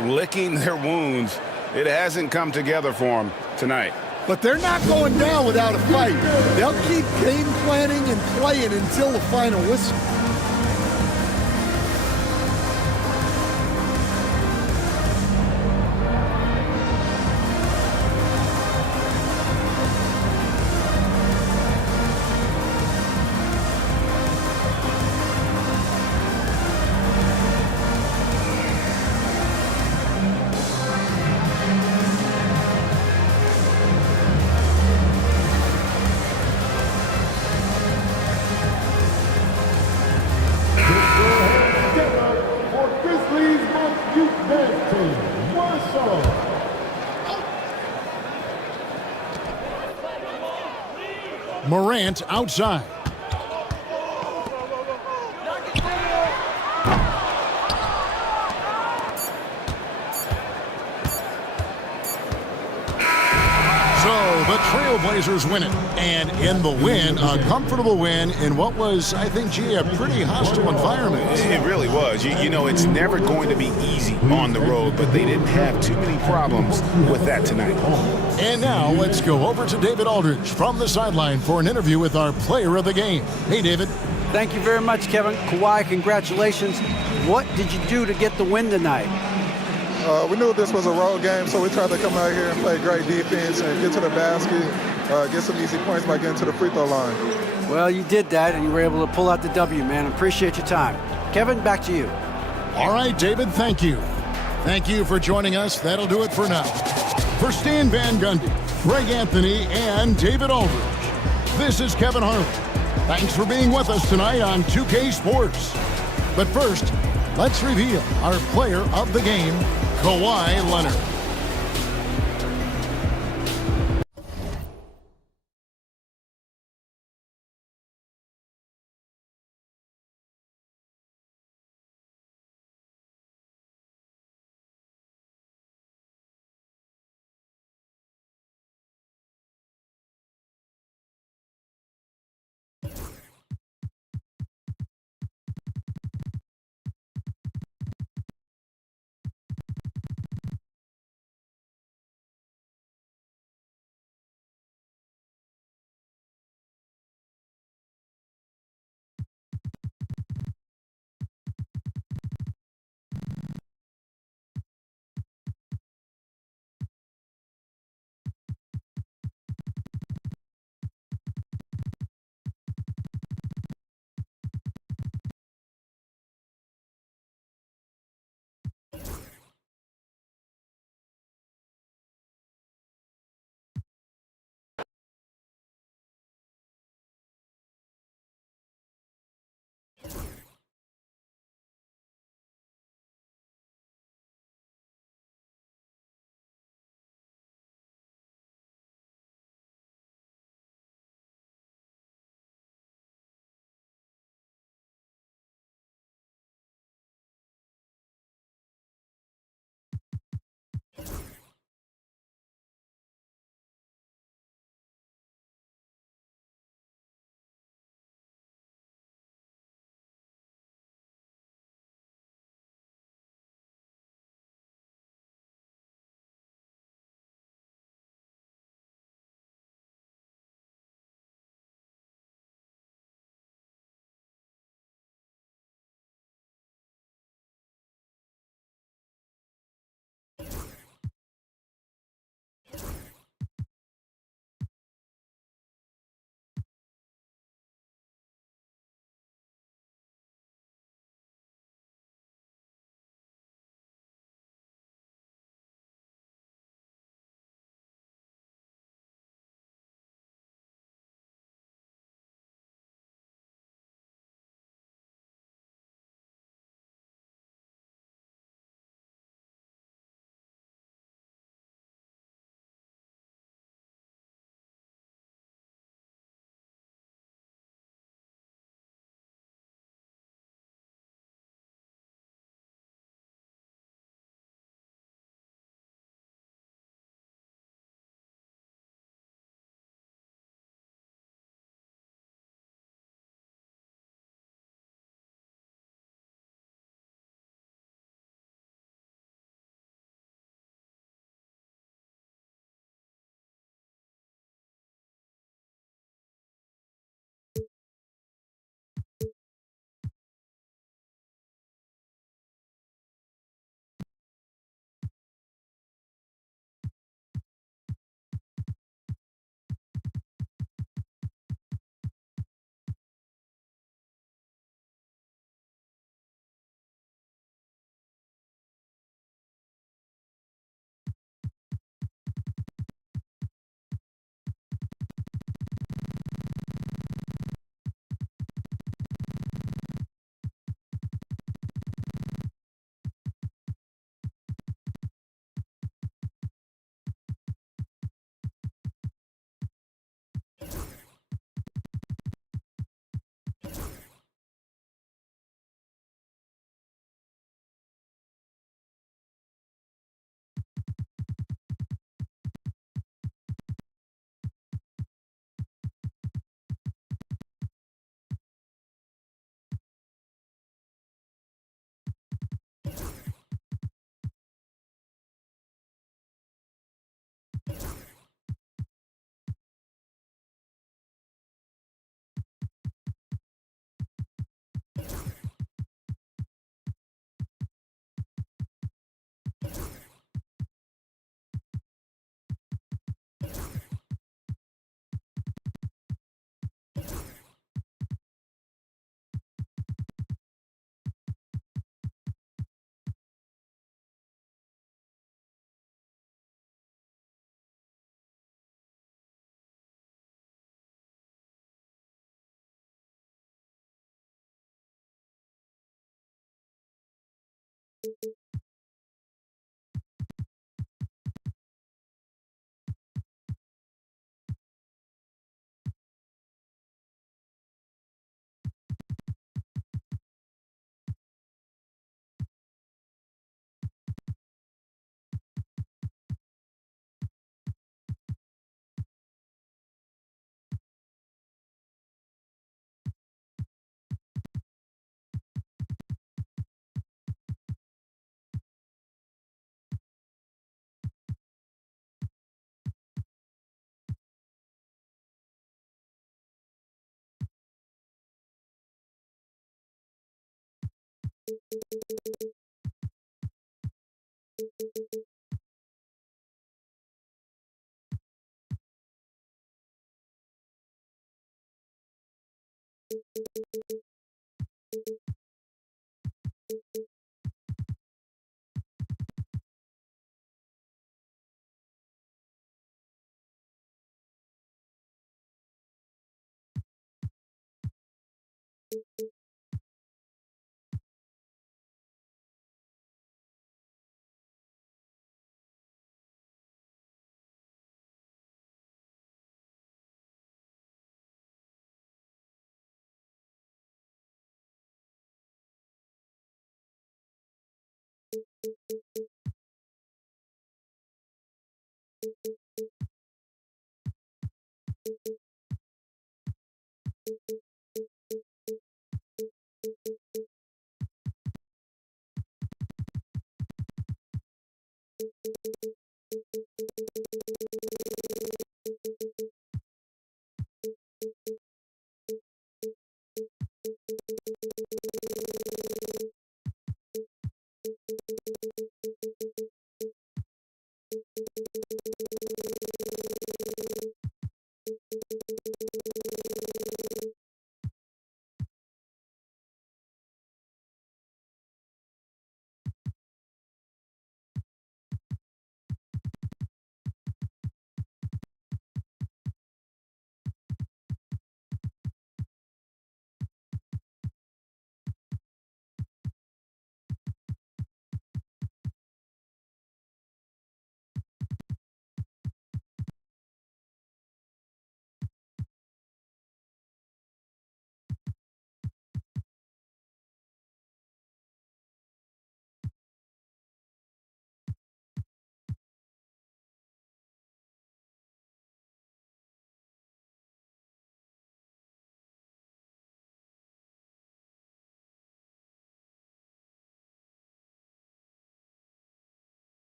Licking their wounds. It hasn't come together for them tonight. But they're not going down without a fight. They'll keep game planning and playing until the final whistle. Morant outside. So the Trailblazers win it. And in the win, a comfortable win in what was, I think, gee, a pretty hostile environment. It really was. You know, it's never going to be easy on the road, but they didn't have too many problems with that tonight. And now let's go over to David Aldridge from the sideline for an interview with our player of the game. Hey, David. Thank you very much, Kevin. Kawhi, congratulations. What did you do to get the win tonight? We knew this was a road game, so we tried to come out here and play great defense and get to the basket, get some easy points by getting to the free throw line. Well, you did that, and you were able to pull out the W, man. Appreciate your time. Kevin, back to you. All right, David, thank you. Thank you for joining us. That'll do it for now. For Stan Van Gundy, Greg Anthony, and David Aldridge, this is Kevin Harlan. Thanks for being with us tonight on 2K Sports. But first, let's reveal our player of the game, Kawhi Leonard.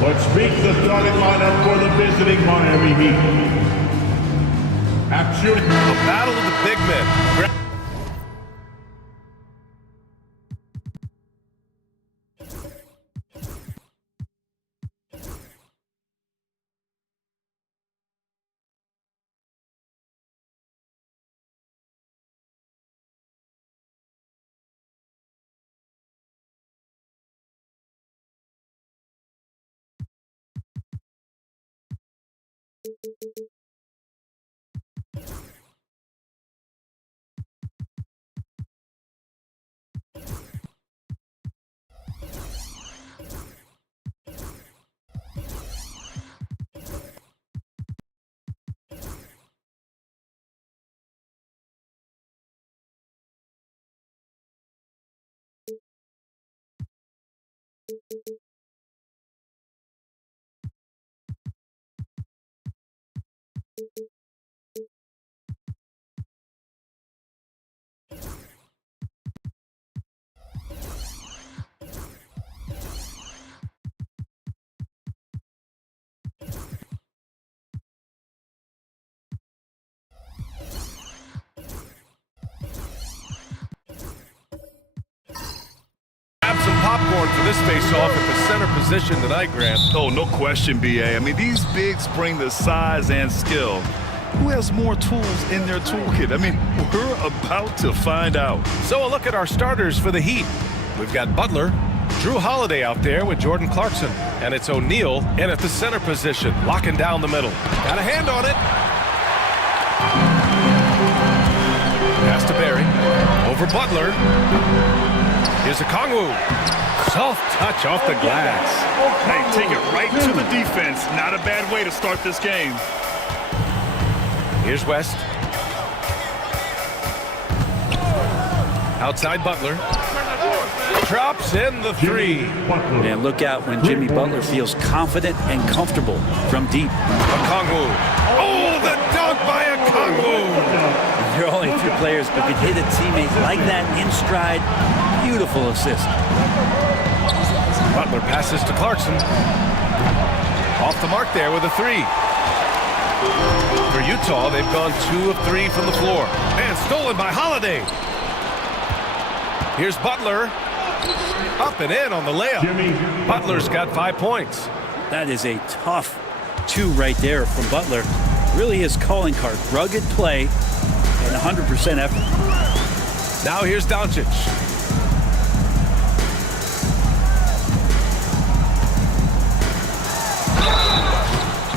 Let's meet the starting lineup for the visiting Miami Heat. Action. The battle of the big men. Some popcorn for this face-off at the center position tonight, Grant. Oh, no question, B.A. I mean, these bigs bring the size and skill. Who has more tools in their toolkit? I mean, we're about to find out. So a look at our starters for the Heat. We've got Butler, Drew Holiday out there with Jordan Clarkson. And it's O'Neal in at the center position, locking down the middle. Got a hand on it. Pass to Barry. Over Butler. Here's a Okongwu. Soft touch off the glass. Hey, take it right to the defense. Not a bad way to start this game. Here's West. Outside Butler. Drops in the three. And look out when Jimmy Butler feels confident and comfortable from deep. Okongwu. Oh, the dunk by Okongwu. There are only two players who can hit a teammate like that in stride. Beautiful assist. Butler passes to Clarkson. Off the mark there with a three. For Utah, they've gone 2 of 3 from the floor. And stolen by Holiday. Here's Butler. Up and in on the layup. Butler's got 5 points. That is a tough 2 right there from Butler. Really his calling card. Rugged play and 100% effort. Now here's Doncic.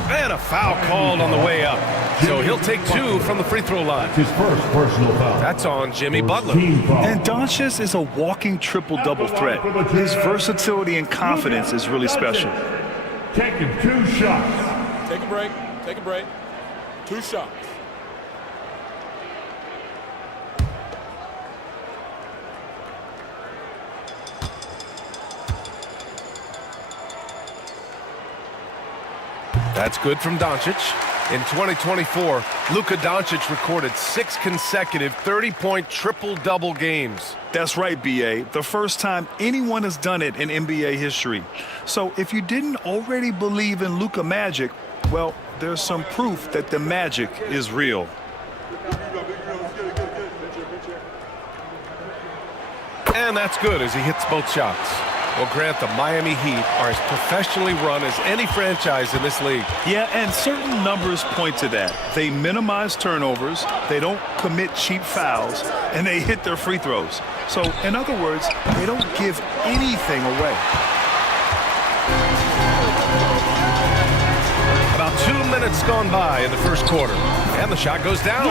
And a foul called on the way up. So he'll take 2 from the free throw line. His first personal foul. That's on Jimmy Butler. And Doncic is a walking triple-double threat. His versatility and confidence is really special. Taking 2 shots. Take a break. Take a break. 2 shots. That's good from Doncic. In 2024, Luka Doncic recorded 6 consecutive 30-point triple-double games. That's right, B.A. The first time anyone has done it in NBA history. So if you didn't already believe in Luka Magic, well, there's some proof that the magic is real. And that's good as he hits both shots. Well, Grant, the Miami Heat are as professionally run as any franchise in this league. Yeah, and certain numbers point to that. They minimize turnovers, they don't commit cheap fouls, and they hit their free throws. So, in other words, they don't give anything away. About 2 minutes gone by in the first quarter, and the shot goes down.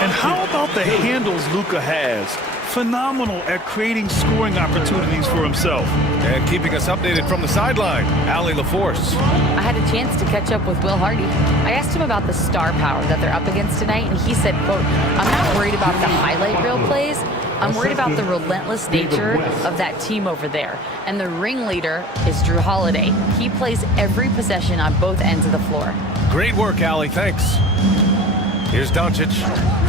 And how about the handles Luka has? Phenomenal at creating scoring opportunities for himself. And keeping us updated from the sideline, Allie LaForce. I had a chance to catch up with Will Hardy. I asked him about the star power that they're up against tonight, and he said, quote, "I'm not worried about the highlight reel plays. I'm worried about the relentless nature of that team over there. And the ringleader is Drew Holiday. He plays every possession on both ends of the floor." Great work, Allie. Thanks. Here's Doncic,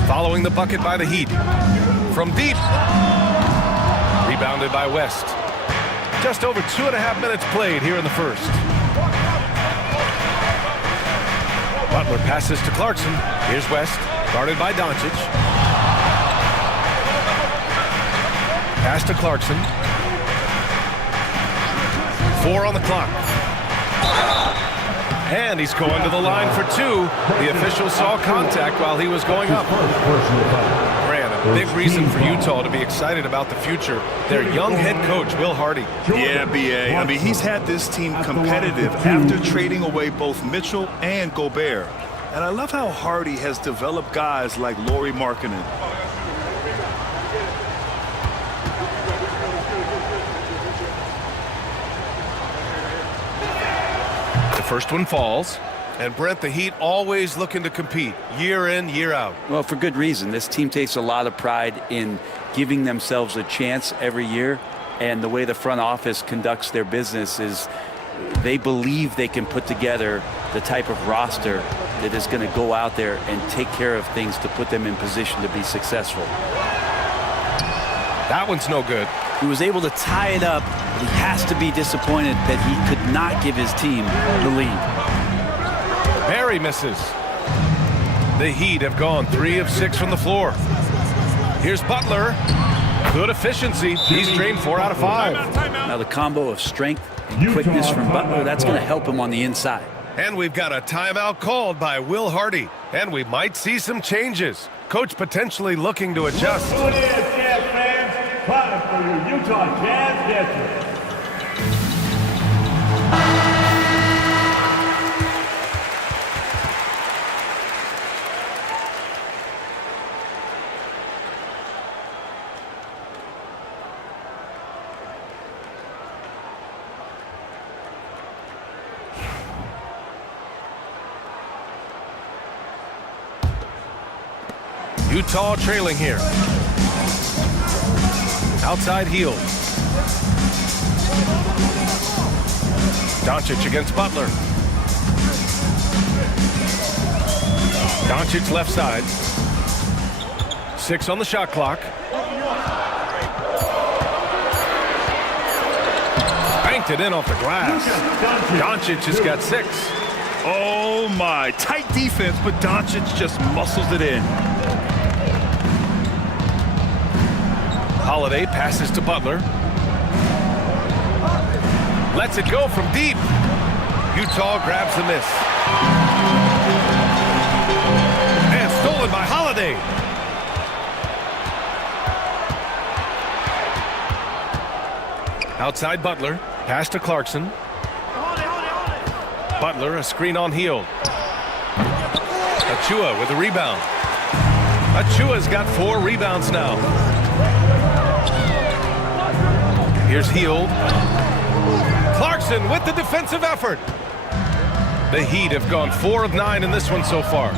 following the bucket by the Heat. From deep. Rebounded by West. Just over 2.5 minutes played here in the first. Butler passes to Clarkson. Here's West, guarded by Doncic. Pass to Clarkson. 4 on the clock. And he's going to the line for 2. The official saw contact while he was going up. Grant, a big reason for Utah to be excited about the future. Their young head coach, Will Hardy. Yeah, B.A. I mean, he's had this team competitive after trading away both Mitchell and Gobert. And I love how Hardy has developed guys like Lauri Markkanen. First one falls. And Brent, the Heat always looking to compete year in, year out. Well, for good reason. This team takes a lot of pride in giving themselves a chance every year. And the way the front office conducts their business is they believe they can put together the type of roster that is going to go out there and take care of things to put them in position to be successful. That one's no good. He was able to tie it up. He has to be disappointed that he could not give his team the lead. Barry misses. The Heat have gone 3 of 6 from the floor. Here's Butler. Good efficiency. He's drained 4 out of 5. Now the combo of strength and quickness from Butler, that's going to help him on the inside. And we've got a timeout called by Will Hardy. And we might see some changes. Coach potentially looking to adjust. Tune in, Jazz fans. Time for your Utah Jazz Answer. Utah trailing here. Outside heel. Doncic against Butler. Doncic left side. 6 on the shot clock. Banked it in off the glass. Doncic has got 6. Oh my, tight defense, but Doncic just muscles it in. Holiday passes to Butler. Lets it go from deep. Utah grabs the miss. And stolen by Holiday. Outside Butler. Pass to Clarkson. Butler, a screen on heel. Achua with a rebound. Achua's got 4 rebounds now. Here's Hield. Clarkson with the defensive effort. The Heat have gone 4 of 9 in this one so far.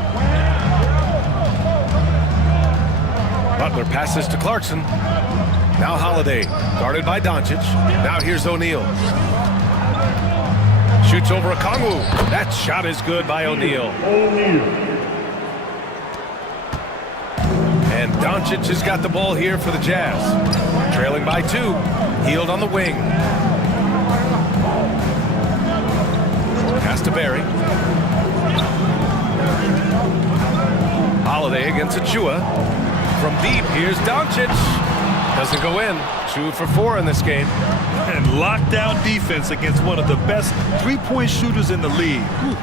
Butler passes to Clarkson. Now Holiday, guarded by Doncic. Now here's O'Neal. Shoots over Okongwu. That shot is good by O'Neal. And Doncic has got the ball here for the Jazz. Trailing by 2. Hield on the wing. Pass to Barry. Holiday against Achua. From deep, here's Doncic. Doesn't go in. 2 for 4 in this game. And lockdown defense against one of the best three-point shooters in the league. Whew.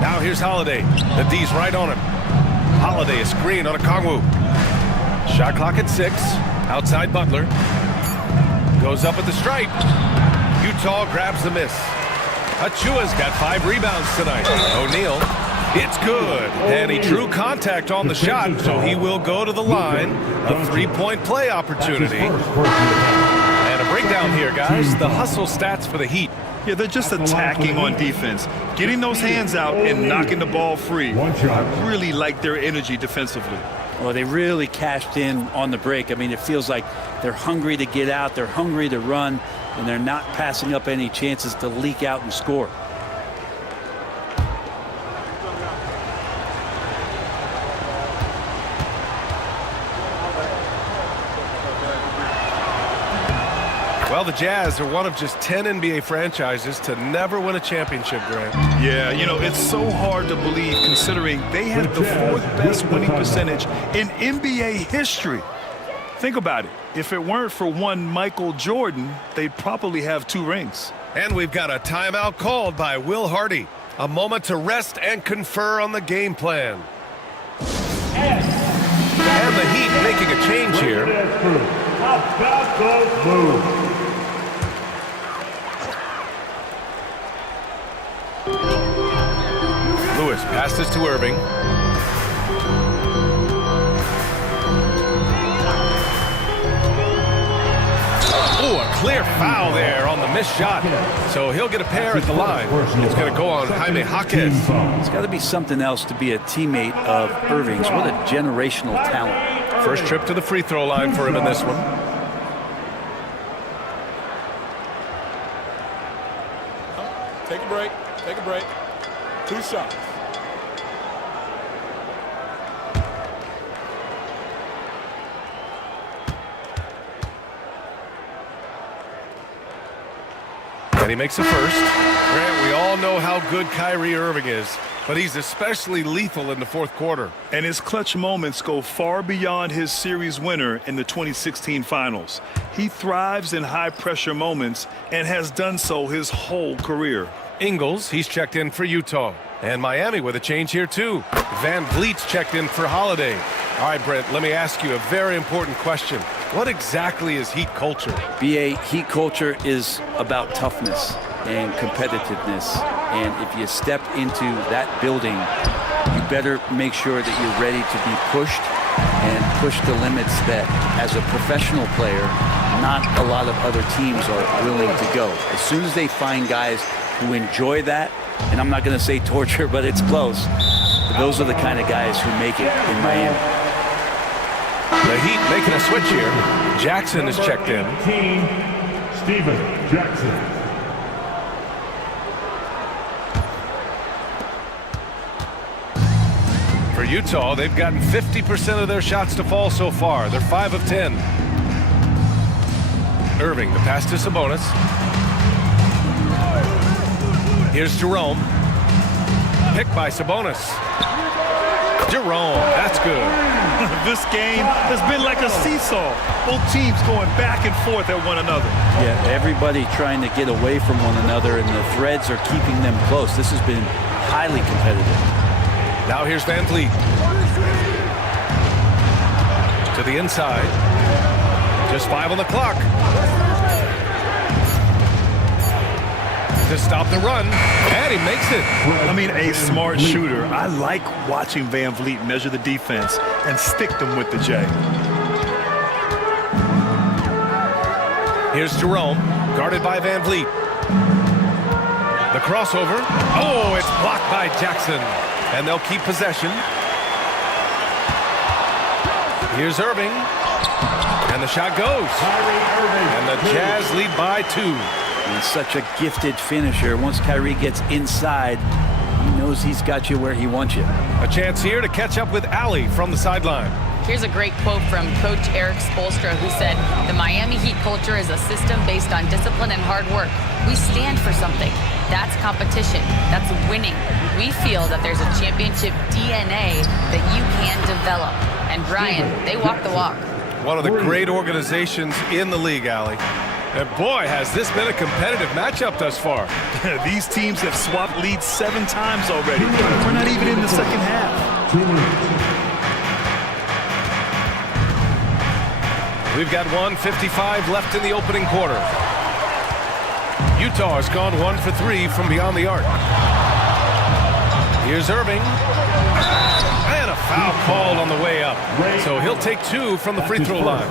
Now here's Holiday. The D's right on him. Holiday, a screen on Okongwu. Shot clock at 6. Outside Butler. Goes up at the stripe. Utah grabs the miss. Achua's got 5 rebounds tonight. O'Neal. It's good. And he drew contact on the shot, so he will go to the line. A 3-point play opportunity. And a breakdown here, guys. The hustle stats for the Heat. Yeah, they're just attacking on defense. Getting those hands out and knocking the ball free. I really like their energy defensively. Well, they really cashed in on the break. I mean, it feels like they're hungry to get out. They're hungry to run. And they're not passing up any chances to leak out and score. Well, the Jazz are one of just 10 NBA franchises to never win a championship, Grant. Yeah, you know, it's so hard to believe considering they had the 4th best winning percentage in NBA history. Think about it. If it weren't for one Michael Jordan, they'd probably have 2 rings. And we've got a timeout called by Will Hardy. A moment to rest and confer on the game plan. And the Heat making a change here. About the move. Lewis passes to Irving. Oh, a clear foul there on the missed shot. So he'll get a pair at the line. It's going to go on Jaime Jaquez. It's got to be something else to be a teammate of Irving's. What a generational talent. First trip to the free throw line for him in this one. Take a break. Take a break. 2 shots. And he makes a first. Grant, we all know how good Kyrie Irving is, but he's especially lethal in the 4th quarter. And his clutch moments go far beyond his series winner in the 2016 finals. He thrives in high-pressure moments and has done so his whole career. Ingles, he's checked in for Utah. And Miami with a change here, too. Van Vliet's checked in for Holiday. All right, Brent, let me ask you a very important question. What exactly is Heat culture? BA, Heat culture is about toughness and competitiveness. And if you step into that building, you better make sure that you're ready to be pushed and push the limits that, as a professional player, not a lot of other teams are willing to go. As soon as they find guys who enjoy that, and I'm not going to say torture, but it's close, but those are the kind of guys who make it in Miami. The Heat making a switch here. Jackson is checked in. Steven Jackson. For Utah, they've gotten 50% of their shots to fall so far. They're 5 of 10. Irving, the pass to Sabonis. Here's Jerome. Picked by Sabonis. Jerome, that's good. This game has been like a seesaw. Both teams going back and forth at one another. Yeah, everybody trying to get away from one another, and the threads are keeping them close. This has been highly competitive. Now here's Van Vliet. To the inside. Just 5 on the clock. To stop the run, and he makes it. I mean, a smart shooter. I like watching Van Vliet measure the defense and stick them with the J. Here's Jerome, guarded by Van Vliet. The crossover. Oh, it's blocked by Jackson, and they'll keep possession. Here's Irving, and the shot goes. And the Jazz lead by 2. He's such a gifted finisher. Once Kyrie gets inside, he knows he's got you where he wants you. A chance here to catch up with Allie from the sideline. Here's a great quote from Coach Eric Spoelstra, who said, "The Miami Heat culture is a system based on discipline and hard work. We stand for something. That's competition. That's winning. We feel that there's a championship DNA that you can develop." And Brian, they walk the walk. One of the great organizations in the league, Allie. And boy, has this been a competitive matchup thus far. These teams have swapped leads 7 times already. We're not even in the second half. We've got 1:55 left in the opening quarter. Utah has gone 1 for 3 from beyond the arc. Here's Irving. And a foul called on the way up. So he'll take 2 from the free throw line.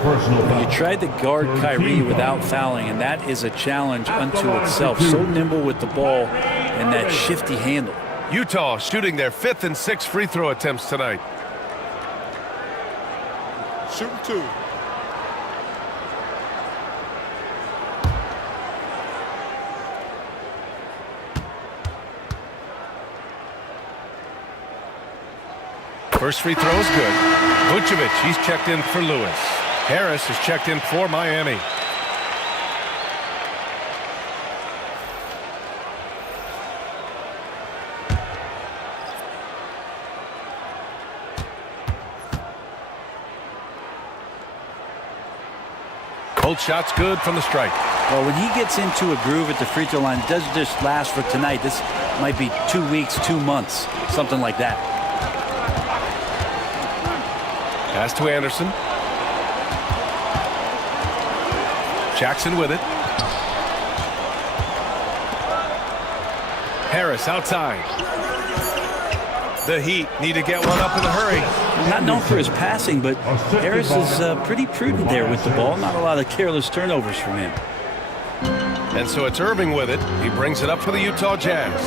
You tried to guard Kyrie without fouling, and that is a challenge unto itself. So nimble with the ball and that shifty handle. Utah shooting their 5th and 6th free throw attempts tonight. Shooting 2. First free throw is good. Vucevic, he's checked in for Lewis. Harris is checked in for Miami. Both shots good from the stripe. Well, when he gets into a groove at the free throw line, it doesn't just last for tonight. This might be 2 weeks, 2 months, something like that. Pass to Anderson. Jackson with it. Harris outside. The Heat need to get one up in a hurry. Not known for his passing, but Harris is pretty prudent there with the ball. Not a lot of careless turnovers from him. And so it's Irving with it. He brings it up for the Utah Jazz.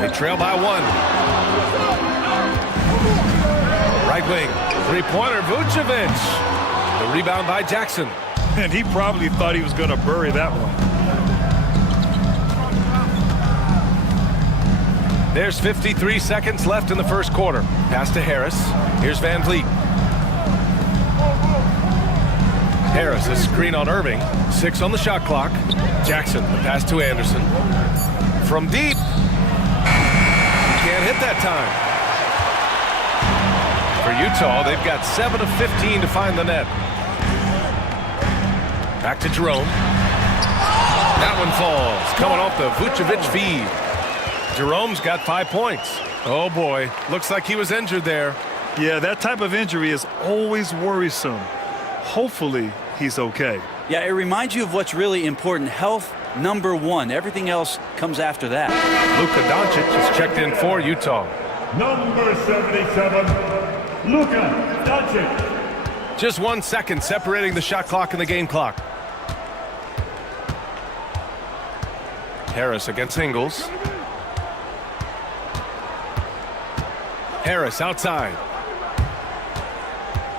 They trail by 1. Right wing. Three-pointer, Vucevic. The rebound by Jackson. And he probably thought he was going to bury that one. There's 53 seconds left in the first quarter. Pass to Harris. Here's Van Vliet. Harris, a screen on Irving. 6 on the shot clock. Jackson, the pass to Anderson. From deep. Can't hit that time. For Utah, they've got 7 of 15 to find the net. Back to Jerome. That one falls. Coming off the Vucevic feed. Jerome's got 5 points. Oh boy, looks like he was injured there. Yeah, that type of injury is always worrisome. Hopefully, he's okay. Yeah, it reminds you of what's really important. Health, number 1. Everything else comes after that. Luka Doncic is checked in for Utah. Number 77, Luka Doncic. Just 1 second separating the shot clock and the game clock. Harris against Ingles. Harris outside.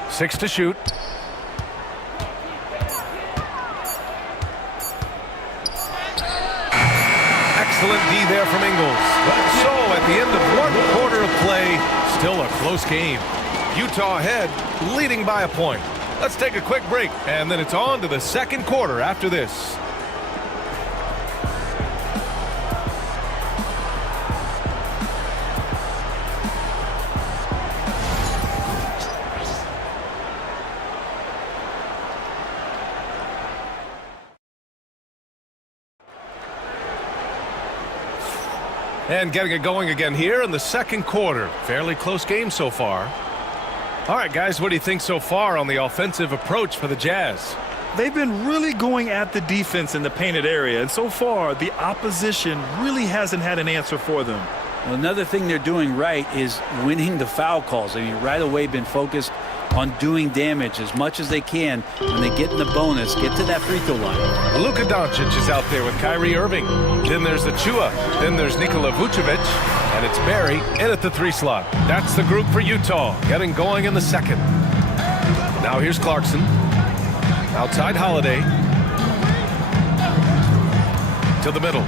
6 to shoot. Excellent D there from Ingles. So at the end of 1 quarter of play, still a close game. Utah ahead, leading by a point. Let's take a quick break, and then it's on to the second quarter after this. And getting it going again here in the second quarter. Fairly close game so far. All right, guys, what do you think so far on the offensive approach for the Jazz? They've been really going at the defense in the painted area, and so far the opposition really hasn't had an answer for them. Well, another thing they're doing right is winning the foul calls. I mean, right away been focused on doing damage as much as they can. When they get in the bonus, get to that free throw line. Luka Doncic is out there with Kyrie Irving. Then there's Achua. Then there's Nikola Vucevic. And it's Barry in at the 3 slot. That's the group for Utah, getting going in the second. Now here's Clarkson. Outside Holiday. To the middle.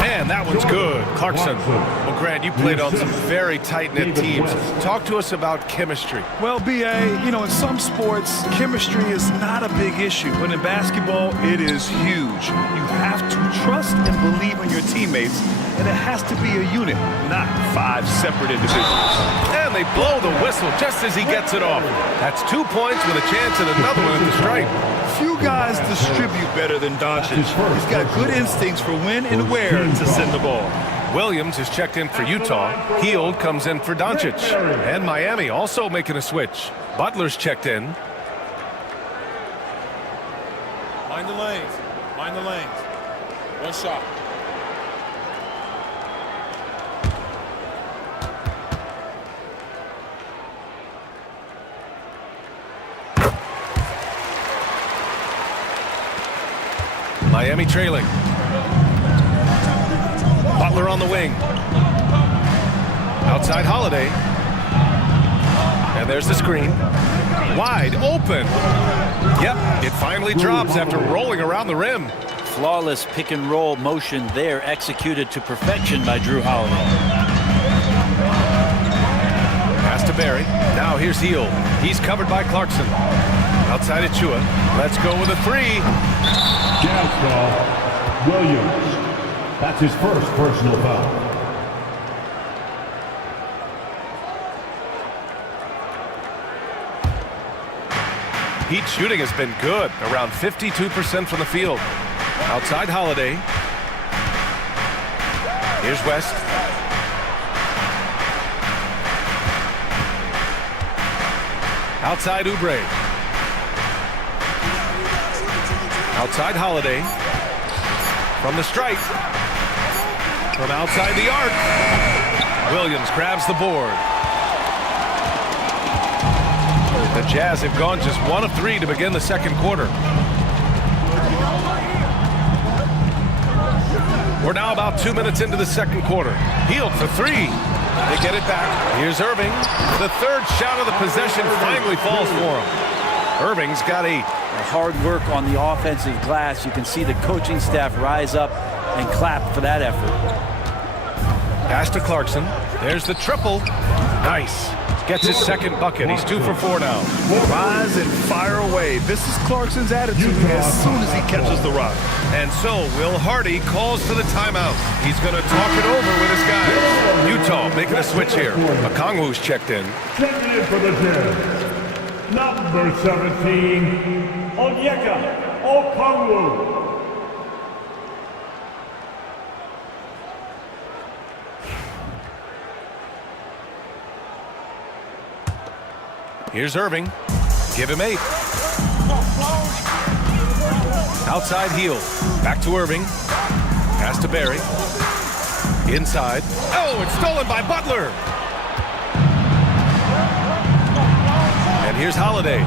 And that one's good. Clarkson. Well, Grant, you played on some very tight-knit teams. Talk to us about chemistry. Well, B.A., you know, in some sports, chemistry is not a big issue. But in basketball, it is huge. You have to trust and believe in your teammates, and it has to be a unit, not 5 separate individuals. And they blow the whistle just as he gets it off. That's 2 points with a chance at another one at the stripe. Few guys distribute better than Doncic. He's got good instincts for when and where to send the ball. Williams is checked in for Utah. Hield comes in for Doncic. And Miami also making a switch. Butler's checked in. Mind the lanes. Mind the lanes. 1 shot. Miami trailing. Butler on the wing. Outside Holiday. And there's the screen. Wide open. Yep, it finally drops after rolling around the rim. Flawless pick and roll motion there, executed to perfection by Jrue Holiday. Pass to Barry. Now here's Hield. He's covered by Clarkson. Outside Achua. Let's go with a 3. Jazz foul, Williams. That's his first personal foul. Heat shooting has been good, around 52% from the field. Outside Holiday. Here's West. Outside Oubre. Outside Holiday. From the stripe. From outside the arc. Williams grabs the board. The Jazz have gone just 1 of 3 to begin the second quarter. We're now about 2 minutes into the second quarter. Hield for 3. They get it back. Here's Irving. The third shot of the possession finally falls for him. Irving's got 8. Hard work on the offensive glass. You can see the coaching staff rise up and clap for that effort. Pass to Clarkson. There's the triple. Nice. Gets his second bucket. He's 2 for 4 now. Rise and fire away. This is Clarkson's attitude as soon as he catches the rock. And so Will Hardy calls for the timeout. He's going to talk it over with his guys. Utah making a switch here. Okongwu's checked in. Checking in for the Jazz, number 17, Onyeka Okongwu. Here's Irving. Give him 8. Outside Hield. Back to Irving. Pass to Barry. Inside. Oh, it's stolen by Butler. And here's Holiday.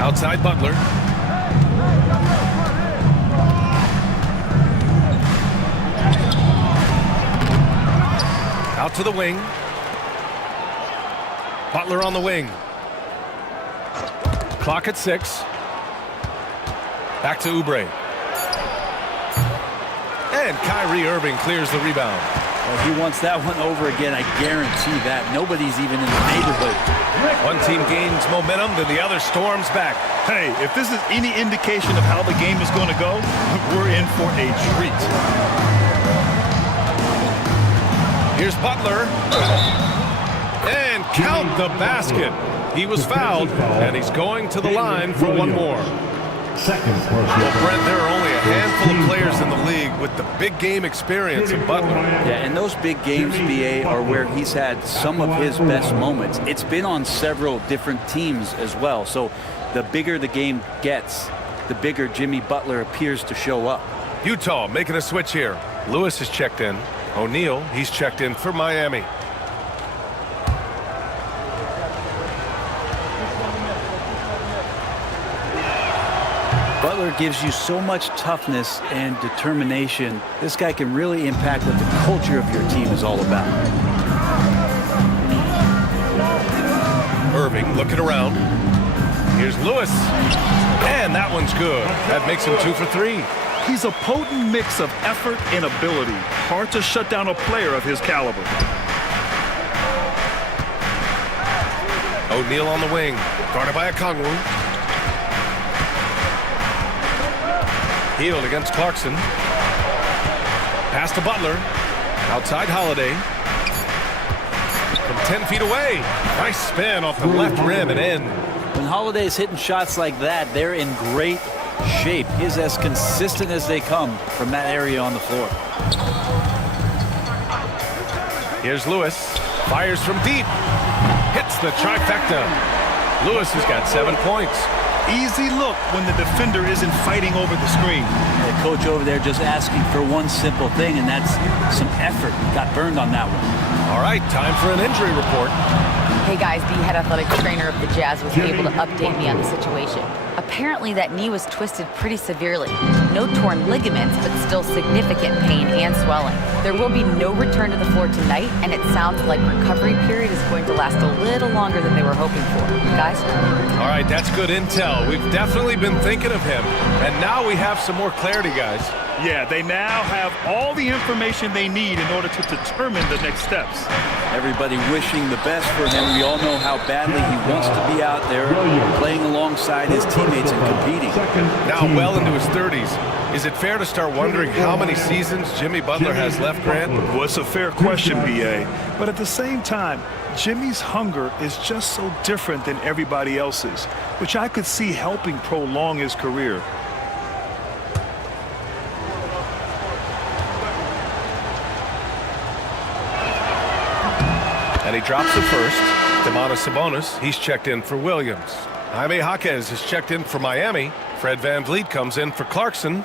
Outside Butler. Out to the wing. Butler on the wing. Clock at 6. Back to Oubre. And Kyrie Irving clears the rebound. Well, he wants that one over again, I guarantee that. Nobody's even in the neighborhood. One team gains momentum, then the other storms back. Hey, if this is any indication of how the game is going to go, we're in for a treat. Here's Butler. And count the basket. He was fouled, and he's going to the line for one more. Well, Brent, there are only a handful of players in the league with the big game experience of Butler. Yeah, and those big games, BA, are where he's had some of his best moments. It's been on several different teams as well. So the bigger the game gets, the bigger Jimmy Butler appears to show up. Utah making a switch here. Lewis is checked in. O'Neal, he's checked in for Miami. Butler gives you so much toughness and determination. This guy can really impact what the culture of your team is all about. Irving looking around. Here's Lewis. And that one's good. That makes him 2 for 3. He's a potent mix of effort and ability. Hard to shut down a player of his caliber. O'Neal on the wing. Guarded by Okongwu. Hield against Clarkson. Pass to Butler. Outside Holiday. From 10 feet away. Nice spin off the left rim and in. When Holiday's hitting shots like that, they're in great shape. He's as consistent as they come from that area on the floor. Here's Lewis. Fires from deep. Hits the trifecta. Lewis has got 7 points. Easy look when the defender isn't fighting over the screen. The coach over there just asking for one simple thing, and that's some effort. Got burned on that one. All right, time for an injury report. Hey guys, the head athletic trainer of the Jazz was able to update me on the situation. Apparently that knee was twisted pretty severely. No torn ligaments, but still significant pain and swelling. There will be no return to the floor tonight, and it sounds like recovery period is going to last a little longer than they were hoping for. Guys? All right, that's good intel. We've definitely been thinking of him, and now we have some more clarity, guys. Yeah, they now have all the information they need in order to determine the next steps. Everybody wishing the best for him. We all know how badly he wants to be out there playing alongside his teammates and competing. Now well into his 30s. Is it fair to start wondering how many seasons Jimmy Butler has left, Grant? Well, it's a fair question, B.A. But at the same time, Jimmy's hunger is just so different than everybody else's, which I could see helping prolong his career. And he drops the first. Domantas Sabonis, he's checked in for Williams. Jaime Jaquez is checked in for Miami. Fred VanVleet comes in for Clarkson.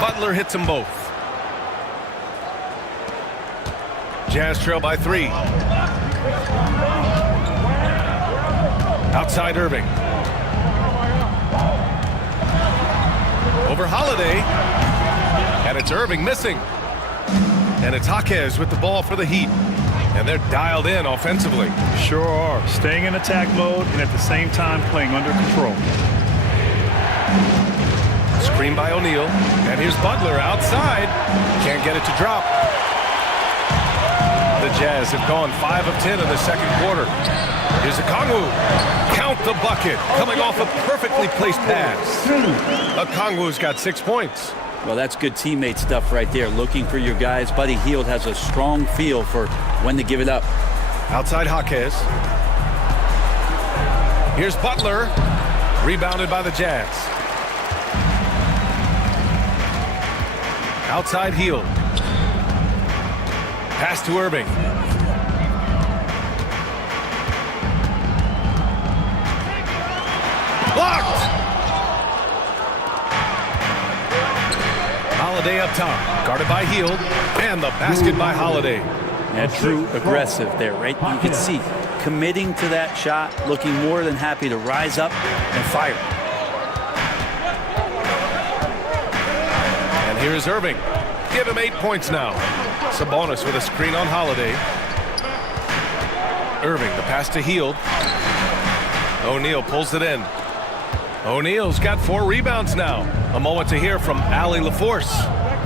Butler hits them both. Jazz trail by 3. Outside Irving. Over Holiday. And it's Irving missing. And it's Jaquez with the ball for the Heat. And they're dialed in offensively. Sure are. Staying in attack mode and at the same time playing under control. Screen by O'Neal. And here's Butler outside. Can't get it to drop. The Jazz have gone 5 of 10 in the second quarter. Here's Okongwu. Count the bucket. Coming off a perfectly placed pass. Okongwu's got 6 points. Well, that's good teammate stuff right there. Looking for your guys. Buddy Hield has a strong feel for when to give it up. Outside Jaquez. Here's Butler. Rebounded by the Jazz. Outside Hield. Pass to Irving. Blocked! Holiday up top. Guarded by Hield. And the basket by Holiday. And true aggressive there, right? You can see committing to that shot, looking more than happy to rise up and fire. And here's Irving. Give him 8 points now. Sabonis with a screen on Holiday. Irving, the pass to Hield. O'Neal pulls it in. O'Neal's got 4 rebounds now. A moment to hear from Allie LaForce.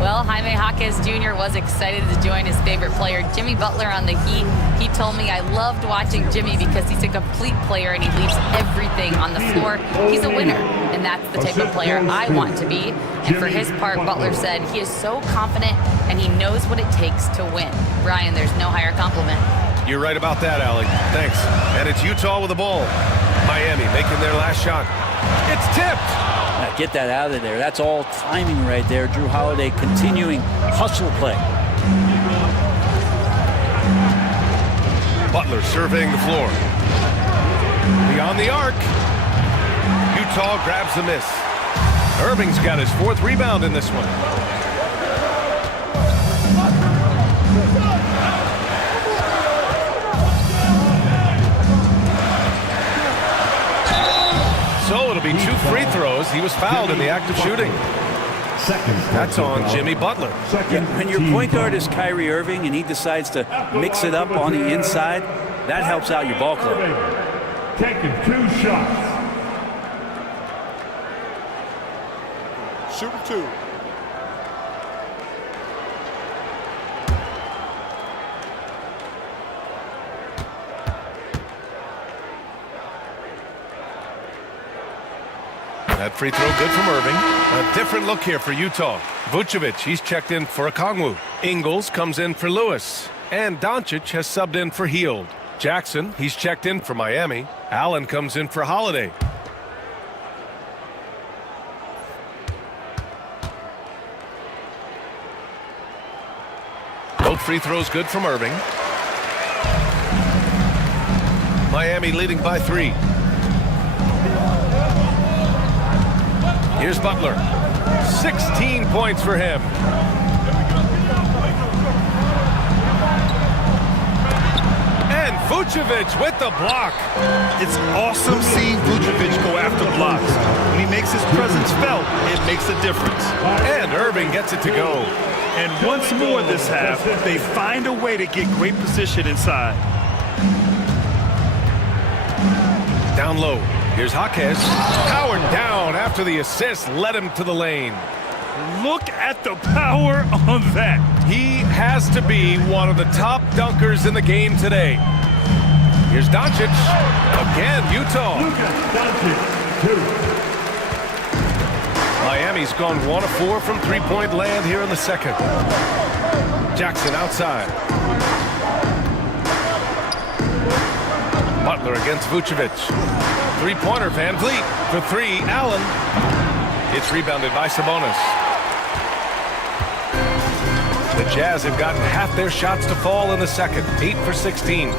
Well, Jaime Jaquez Jr. was excited to join his favorite player, Jimmy Butler, on the Heat. He told me, I loved watching Jimmy because he's a complete player and he leaves everything on the floor. He's a winner, and that's the type of player I want to be. And for his part, Butler said he is so confident and he knows what it takes to win. Ryan, there's no higher compliment. You're right about that, Allie. Thanks. And it's Utah with the ball. Miami making their last shot. It's tipped. Get that out of there. That's all timing right there. Drew Holiday continuing hustle play. Butler surveying the floor. Beyond the arc. Utah grabs the miss. Irving's got his 4th rebound in this one. So it'll be 2 free throws. He was fouled in the act of shooting. That's on Jimmy Butler. Yeah, when your point guard is Kyrie Irving and he decides to mix it up on the inside, that helps out your ball club. Taking 2 shots. Shooting 2. That free throw good from Irving. A different look here for Utah. Vucevic, he's checked in for Okongwu. Ingles comes in for Lewis. And Doncic has subbed in for Hield. Jackson, he's checked in for Miami. Allen comes in for Holiday. Both free throws good from Irving. Miami leading by 3. Here's Butler. 16 points for him. And Vucevic Vucevic with the block. It's awesome seeing Vucevic go after blocks. When he makes his presence felt, it makes a difference. And Irving gets it to go. And once more this half, they find a way to get great position inside. Down low. Here's Jaquez. Powered down after the assist led him to the lane. Look at the power on that. He has to be one of the top dunkers in the game today. Here's Doncic. Again, Utah. Miami's gone 1 of 4 from three-point land here in the second. Jackson outside. Butler against Vucevic. Three-pointer, Van Vliet. For three, Allen. It's rebounded by Sabonis. The Jazz have gotten half their shots to fall in the second. 8 for 16.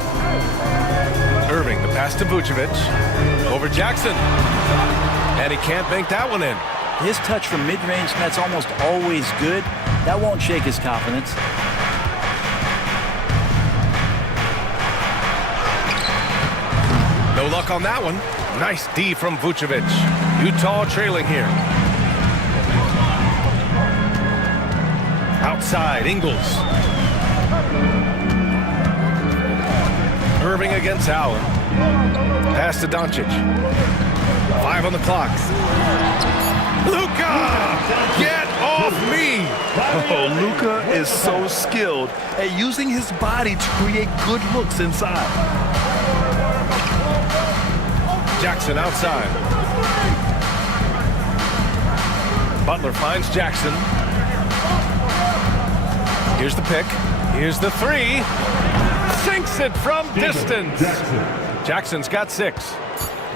Irving, the pass to Vucevic. Over Jackson. And he can't bank that one in. His touch from mid-range, that's almost always good. That won't shake his confidence. No luck on that one. Nice D from Vucevic. Utah trailing here. Outside, Ingles. Irving against Allen. Pass to Doncic. 5 on the clock. Luka! Get off me! Oh, Luka is so skilled at using his body to create good looks inside. Jackson outside. Butler finds Jackson. Here's the pick. Here's the three. Sinks it from distance. Jackson's got 6.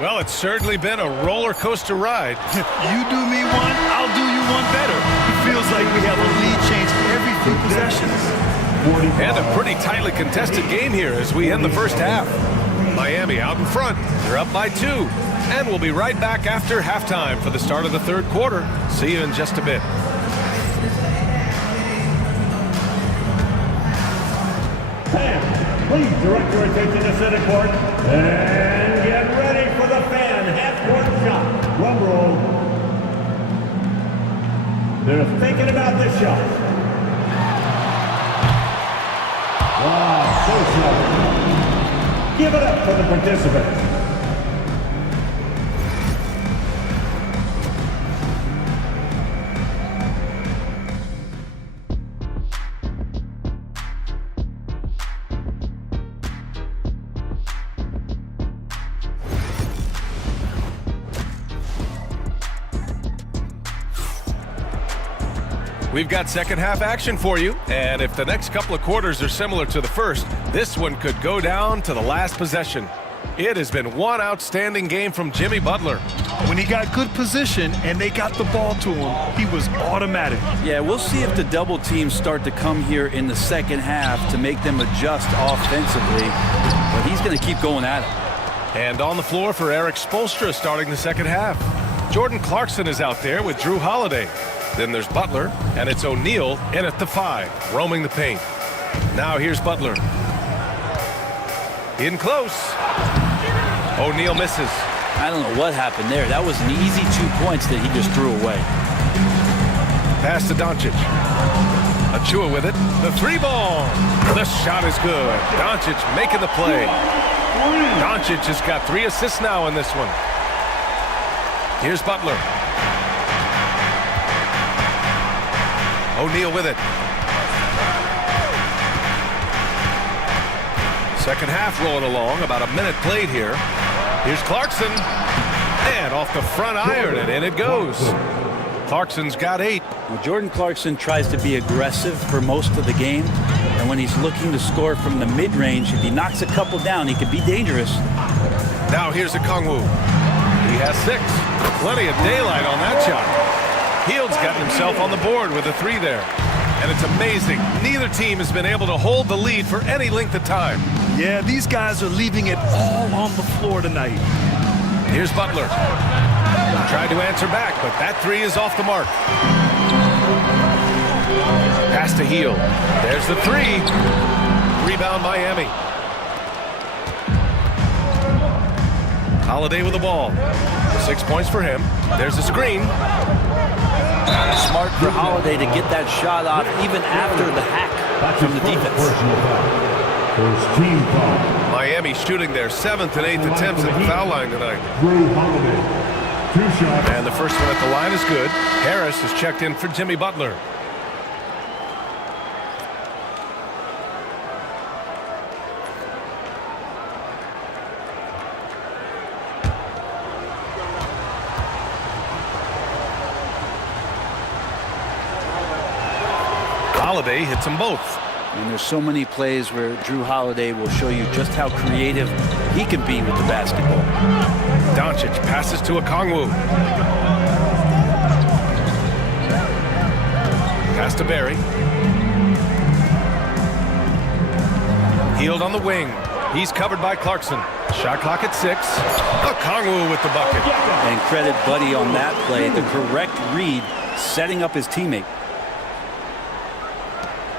Well, it's certainly been a roller coaster ride. You do me one, I'll do you one better. It feels like we have a lead change every few possessions. And a pretty tightly contested game here as we end the first half. Miami out in front. They're up by 2. And we'll be right back after halftime for the start of the third quarter. See you in just a bit. Please direct your attention to center court and get ready for the fan half-court shot. Drum roll. They're thinking about this shot. Wow, so sharp. Give it up for the participants. We've got second half action for you, and if the next couple of quarters are similar to the first, this one could go down to the last possession. It has been one outstanding game from Jimmy Butler. When he got good position and they got the ball to him, he was automatic. Yeah, we'll see if the double teams start to come here in the second half to make them adjust offensively, but he's going to keep going at it. And on the floor for Eric Spoelstra starting the second half. Jordan Clarkson is out there with Drew Holiday. Then there's Butler, and it's O'Neal in at the 5, roaming the paint. Now here's Butler. In close. O'Neal misses. I don't know what happened there. That was an easy 2 points that he just threw away. Pass to Doncic. Achua with it. The 3-ball. The shot is good. Doncic making the play. Doncic has got 3 assists now in this one. Here's Butler. O'Neal with it. Second half rolling along, about a minute played here. Here's Clarkson. And off the front iron, and in it goes. Clarkson's got 8. Well, Jordan Clarkson tries to be aggressive for most of the game, and when he's looking to score from the mid-range, if he knocks a couple down, he could be dangerous. Now here's Okongwu. He has 6. Plenty of daylight on that shot. Hield's gotten himself on the board with a 3 there. And it's amazing. Neither team has been able to hold the lead for any length of time. Yeah, these guys are leaving it all on the floor tonight. Here's Butler. Tried to answer back, but that 3 is off the mark. Pass to Hield. There's the 3. Rebound Miami. Holiday with the ball. 6 points for him. There's a screen. Smart for Holiday to get that shot off even after the hack from the defense. First team foul. Miami shooting their 7th and 8th attempts at the foul line tonight. Drew Holiday. 2 shots. And the first one at the line is good. Harris is checked in for Jimmy Butler. Holiday hits them both. And there's so many plays where Drew Holiday will show you just how creative he can be with the basketball. Doncic passes to Okongwu. Pass to Barry. Hield on the wing. He's covered by Clarkson. Shot clock at 6. Okongwu with the bucket. And credit Buddy on that play. The correct read, setting up his teammate.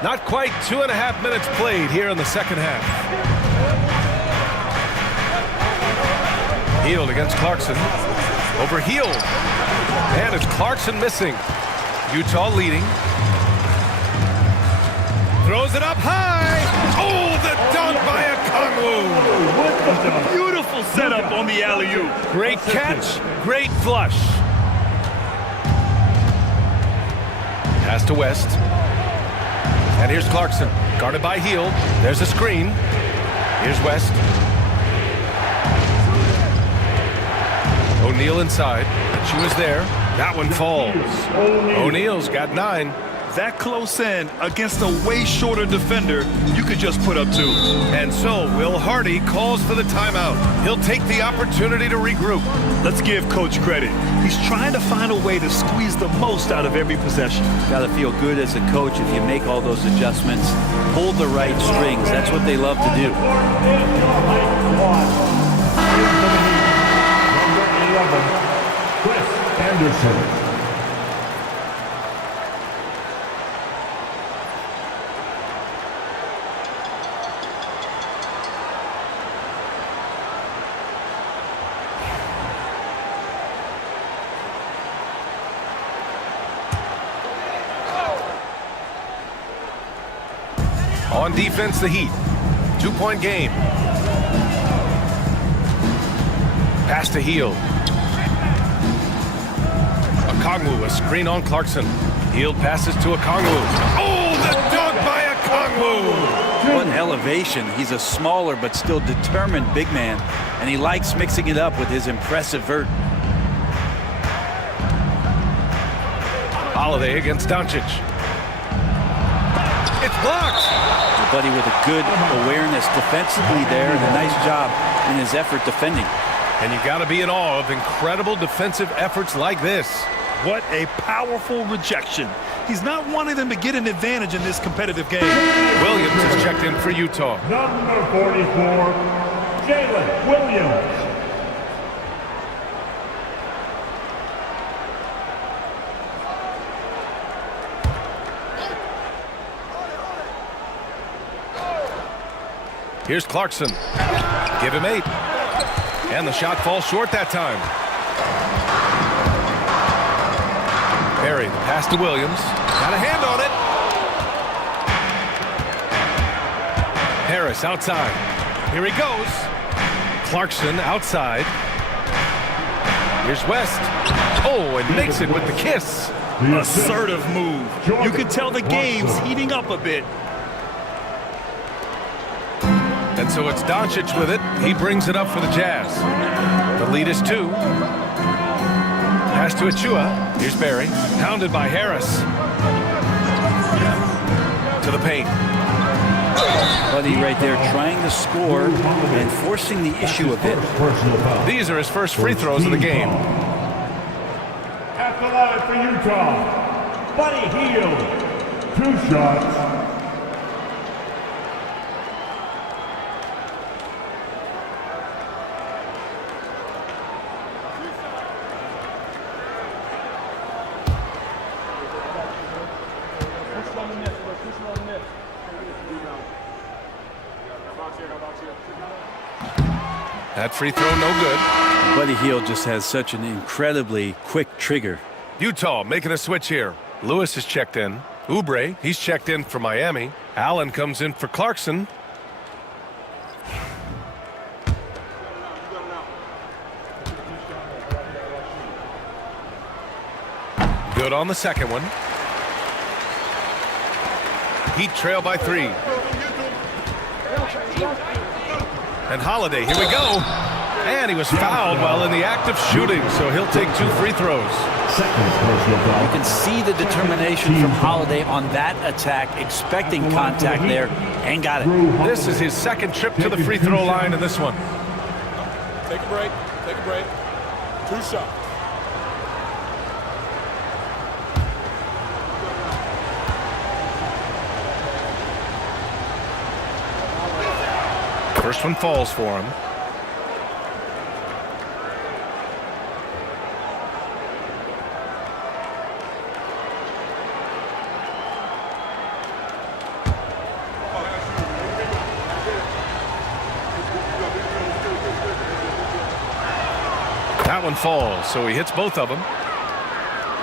Not quite 2.5 minutes played here in the second half. Hield against Clarkson. Over Hield. And it's Clarkson missing. Utah leading. Throws it up high. Oh, the dunk by Okongwu. Beautiful setup on the alley-oop. Great catch, great flush. Pass to West. And here's Clarkson, guarded by Hield. There's a screen. Here's West. O'Neal inside. She was there. That one falls. O'Neal's got 9. That close in against a way shorter defender, you could just put up 2. And so Will Hardy calls for the timeout. He'll take the opportunity to regroup. Let's give Coach credit. He's trying to find a way to squeeze the most out of every possession. Got to feel good as a coach if you make all those adjustments. Pull the right strings. That's what they love to do. Number 11, Chris Anderson. On defense, the Heat. 2-point game. Pass to Hield. Okongwu, a screen on Clarkson. Hield passes to Okongwu. Oh, the dunk by Okongwu! What elevation. He's a smaller but still determined big man, and he likes mixing it up with his impressive vert. Holiday against Doncic. It's blocked! Buddy with a good awareness defensively there and a nice job in his effort defending. And you got to be in awe of incredible defensive efforts like this. What a powerful rejection. He's not wanting them to get an advantage in this competitive game. Williams is checked in for Utah. Number 44, Jalen Williams. Here's Clarkson. Give him 8. And the shot falls short that time. Perry, the pass to Williams. Got a hand on it. Harris outside. Here he goes. Clarkson outside. Here's West. Oh, and makes it with the kiss. Assertive move. You can tell the game's heating up a bit. And so it's Doncic with it. He brings it up for the Jazz. The lead is 2. Pass to Achua. Here's Barry. Pounded by Harris. To the paint. Buddy right there trying to score and forcing the issue a bit. These are his first free throws of the game. At the line for Utah, Buddy Hield. 2 shots. That free throw no good. Buddy Hield just has such an incredibly quick trigger. Utah making a switch here. Lewis is checked in. Oubre, he's checked in for Miami. Allen comes in for Clarkson. Good on the second one. Heat trail by 3. And Holiday, here we go. And he was fouled while in the act of shooting, so he'll take 2 free throws. You can see the determination from Holiday on that attack, expecting contact there, and got it. This is his second trip to the free throw line in this one. Take a break. Take a break. 2 shots. First one falls for him. That one falls, so he hits both of them.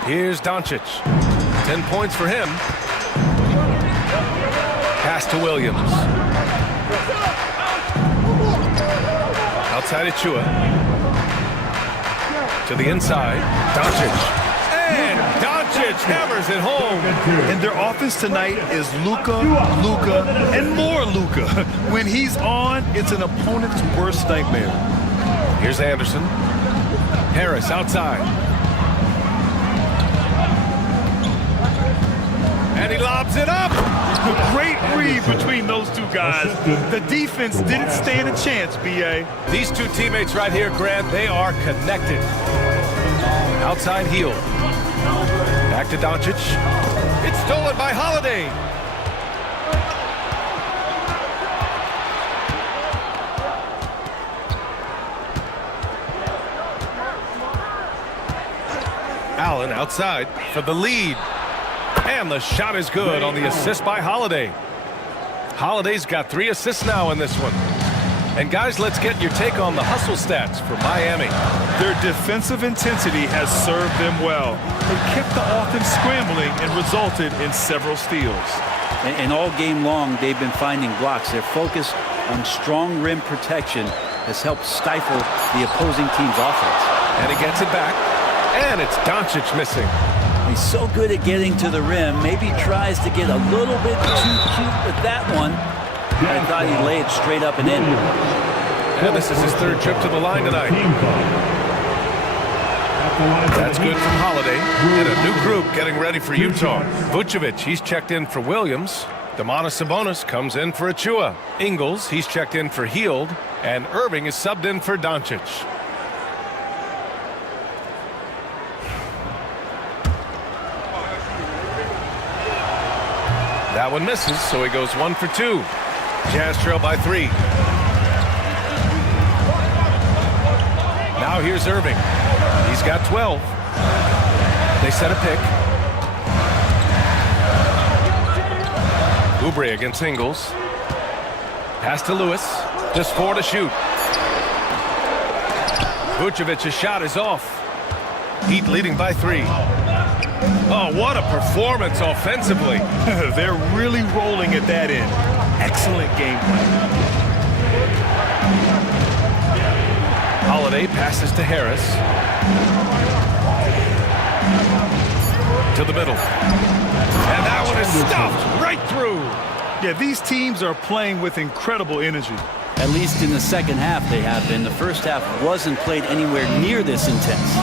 Here's Doncic. 10 points for him. Pass to Williams. Outside Achua. To the inside. Doncic. And Doncic hammers it home. And their offense tonight is Luka, and more Luka. When he's on, it's an opponent's worst nightmare. Here's Anderson. Harris outside. And he lobs it up. Great read between those two guys. The defense didn't stand a chance, B.A. These two teammates right here, Grant, they are connected. Outside Hield. Back to Doncic. It's stolen by Holiday. Allen outside for the lead. And the shot is good on the assist by Holiday. Holiday's got 3 assists now in this one. And guys, let's get your take on the hustle stats for Miami. Their defensive intensity has served them well. They kept the offense scrambling and resulted in several steals. And all game long, they've been finding blocks. Their focus on strong rim protection has helped stifle the opposing team's offense. And he gets it back. And it's Doncic missing. He's so good at getting to the rim. Maybe tries to get a little bit too cute with that one. I thought he'd lay it straight up and in. And this is his 3rd trip to the line tonight. That's good from Holiday. And a new group getting ready for Utah. Vucevic, he's checked in for Williams. Domantas Sabonis comes in for Achua. Ingles, he's checked in for Hield. And Irving is subbed in for Doncic. That one misses, so he goes 1 for 2. Jazz trail by 3. Now here's Irving. He's got 12. They set a pick. Oubre against Ingles. Pass to Lewis. Just 4 to shoot. Vucevic's shot is off. Heat leading by 3. Oh, what a performance offensively. They're really rolling at that end. Excellent game plan. Holiday passes to Harris. To the middle. And that one is stuffed right through. Yeah, these teams are playing with incredible energy. At least in the second half they have been. The first half wasn't played anywhere near this intense.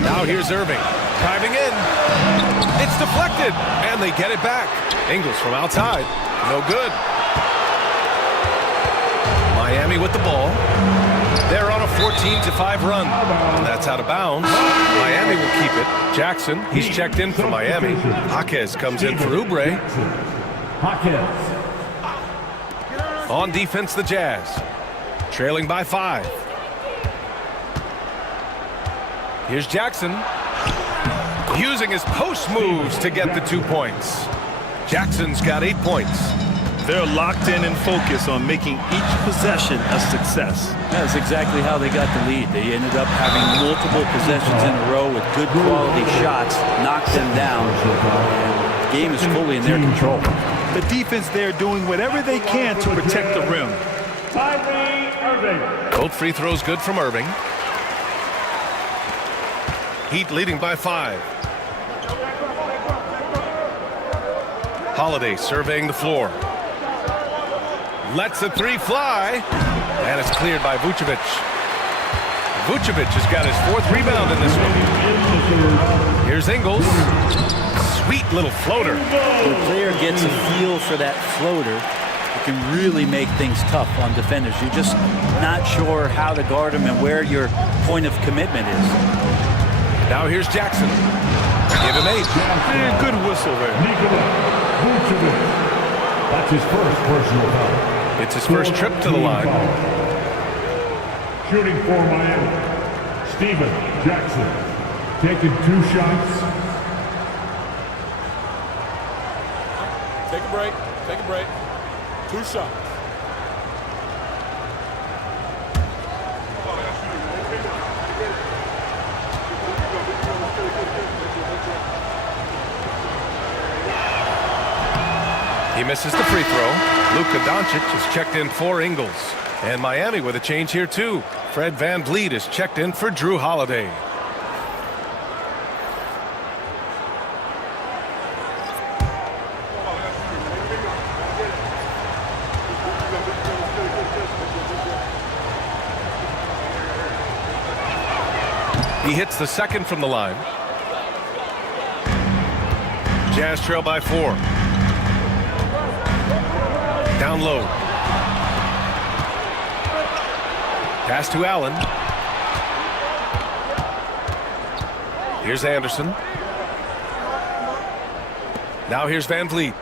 Now here's Irving. Driving in. It's deflected. And they get it back. Ingles from outside. No good. Miami with the ball. They're on a 14-5 run. And that's out of bounds. Miami will keep it. Jackson, he's checked in for Miami. Jaquez comes in for Oubre. On defense, the Jazz. Trailing by 5. Here's Jackson. Using his post moves to get the 2 points. Jackson's got 8 points. They're locked in and focused on making each possession a success. That's exactly how they got the lead. They ended up having multiple possessions in a row with good quality shots, knocked them down, and the game is fully in their control. The defense there doing whatever they can to protect the rim. Both free throws good from Irving. Heat leading by 5. Holiday surveying the floor. Lets the 3 fly. And it's cleared by Vucevic. Vucevic has got his 4th rebound in this one. Here's Ingles. Sweet little floater. When a player gets a feel for that floater, it can really make things tough on defenders. You're just not sure how to guard them and where your point of commitment is. Now here's Jackson. Give him 8. Yeah, good whistle there. That's his first personal foul. It's his first trip to the line. Shooting for Miami, Steven Jackson, taking 2 shots. Take a break. Take a break. 2 shots. He misses the free throw. Luka Doncic is checked in for Ingles. And Miami with a change here too. Fred VanVleet is checked in for Drew Holiday. He hits the second from the line. Jazz trail by 4. Down low. Pass to Allen. Here's Anderson. Now here's VanVleet.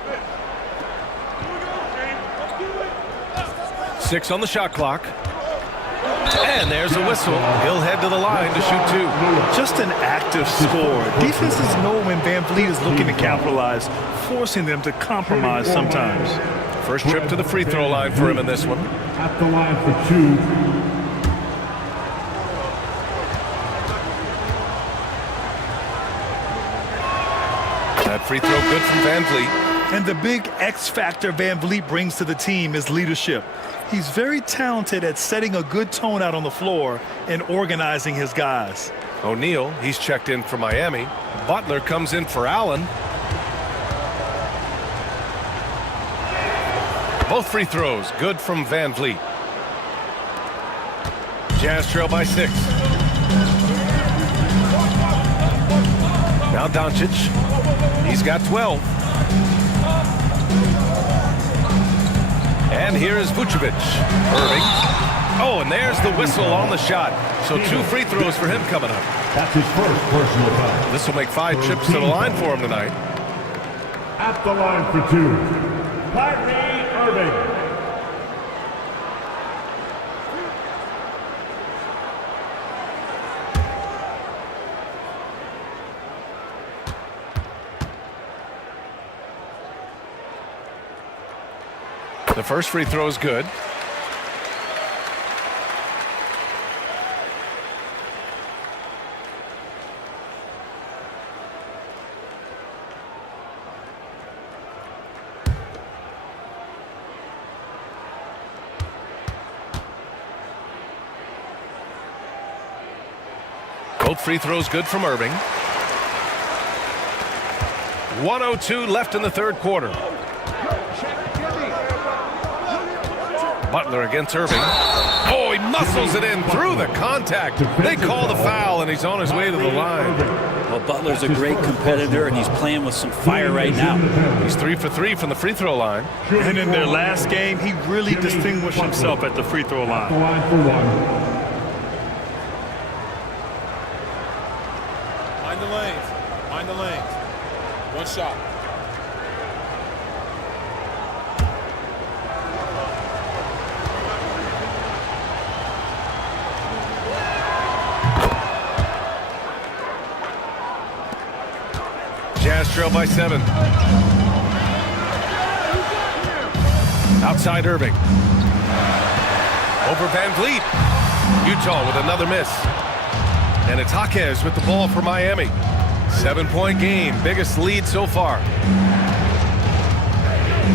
6 on the shot clock. And there's a whistle. He'll head to the line to shoot 2. Just an active score. Defenses know when VanVleet is looking to capitalize, forcing them to compromise sometimes. First trip to the free throw line for him in this one. At the line for 2. That free throw good from VanVleet. And the big X factor VanVleet brings to the team is leadership. He's very talented at setting a good tone out on the floor and organizing his guys. O'Neal, he's checked in for Miami. Butler comes in for Allen. Both free throws good from VanVleet. Jazz trail by 6. Now Doncic. He's got 12. And here is Vucevic. Irving. Oh, and there's the whistle on the shot. So 2 free throws for him coming up. That's his first personal foul. This will make 5 trips to the line for him tonight. At the line for 2, Kyrie Irving. The first free throw is good. Both free throws good from Irving. 1:02 left in the 3rd quarter. Butler against Irving. Oh, he muscles it in through the contact. They call the foul, and he's on his way to the line. Well, Butler's a great competitor, and he's playing with some fire right now. He's 3 for 3 from the free throw line. And in their last game, he really distinguished himself at the free throw line. The line for 1. Mind the lanes. Mind the lanes. 1 shot. Jazz trail by 7. Outside Irving. Over Van Vliet. Utah with another miss. And it's Jaquez with the ball for Miami. 7-point game. Biggest lead so far.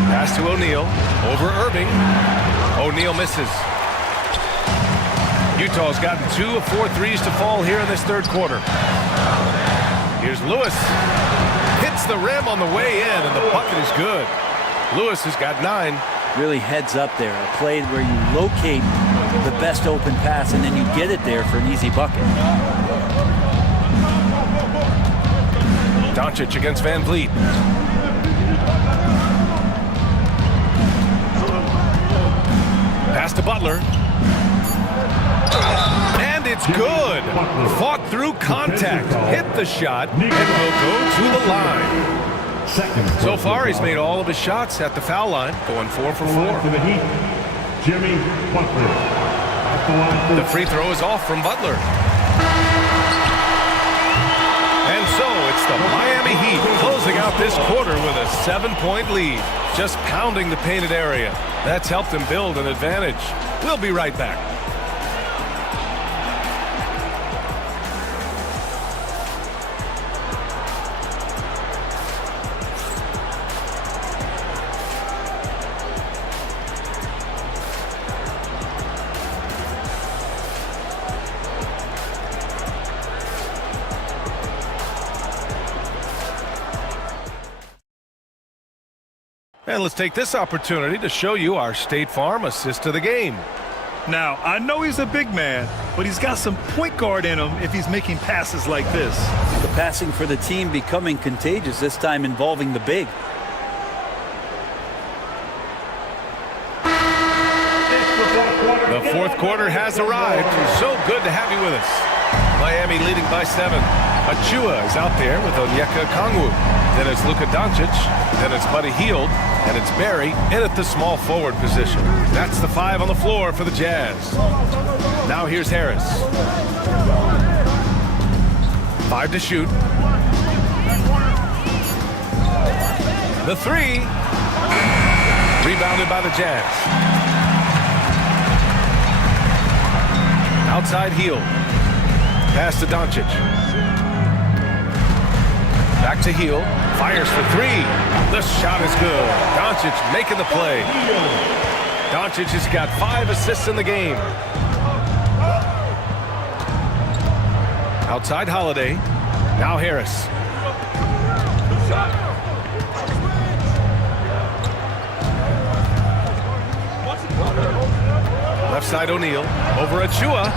Pass to O'Neal. Over Irving. O'Neal misses. Utah's gotten 2 of 4 threes to fall here in this third quarter. Here's Lewis. Hits the rim on the way in, and the bucket is good. Lewis has got 9. Really heads up there. A play where you locate the best open pass, and then you get it there for an easy bucket. Doncic against Van Vliet. Pass to Butler. And it's good. Fought through contact. Hit the shot and will go to the line. So far, he's made all of his shots at the foul line, going 4 for 4. Jimmy Butler. The free throw is off from Butler. And so it's the Miami Heat closing out this quarter with a 7-point lead. Just pounding the painted area. That's helped them build an advantage. We'll be right back. And let's take this opportunity to show you our State Farm assist to the game. Now, I know he's a big man, but he's got some point guard in him if he's making passes like this. The passing for the team becoming contagious, this time involving the big. The fourth quarter has arrived. So good to have you with us. Miami leading by 7. Achua is out there with Onyeka Okongwu. Then it's Luka Doncic. Then it's Buddy Hield. And it's Barry in at the small forward position. That's the 5 on the floor for the Jazz. Now here's Harris. 5 to shoot. The 3. Rebounded by the Jazz. Outside Hield. Pass to Doncic. Back to Hield. Fires for 3. The shot is good. Doncic making the play. Doncic has got 5 assists in the game. Outside Holiday. Now Harris. Left side O'Neal. Over Achua.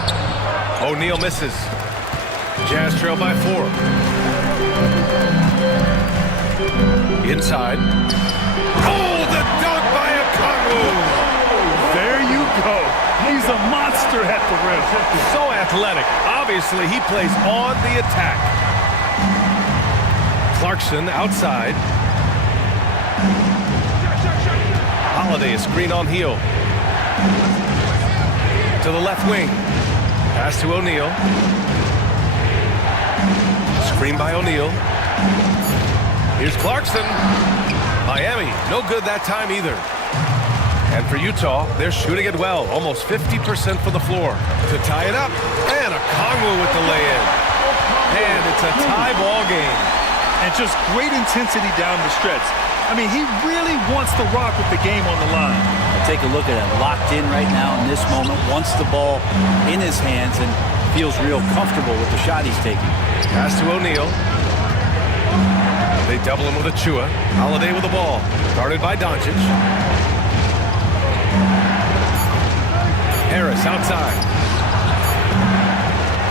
O'Neal misses. Jazz trail by 4. Inside. Oh, the dunk by Okongwu. There you go. He's a monster at the rim. So athletic. Obviously, he plays on the attack. Clarkson outside. Holiday, a screen on heel. To the left wing. Pass to O'Neal. Screen by O'Neal. Here's Clarkson. Miami, no good that time either. And for Utah, they're shooting it well. Almost 50% from the floor. To tie it up. And Okongwu with the lay-in. And it's a tie ball game. And just great intensity down the stretch. I mean, he really wants to rock with the game on the line. Take a look at it. Locked in right now in this moment. Wants the ball in his hands and feels real comfortable with the shot he's taking. Pass to O'Neal. They double him with Achua. Holiday with the ball. Guarded by Doncic. Harris outside.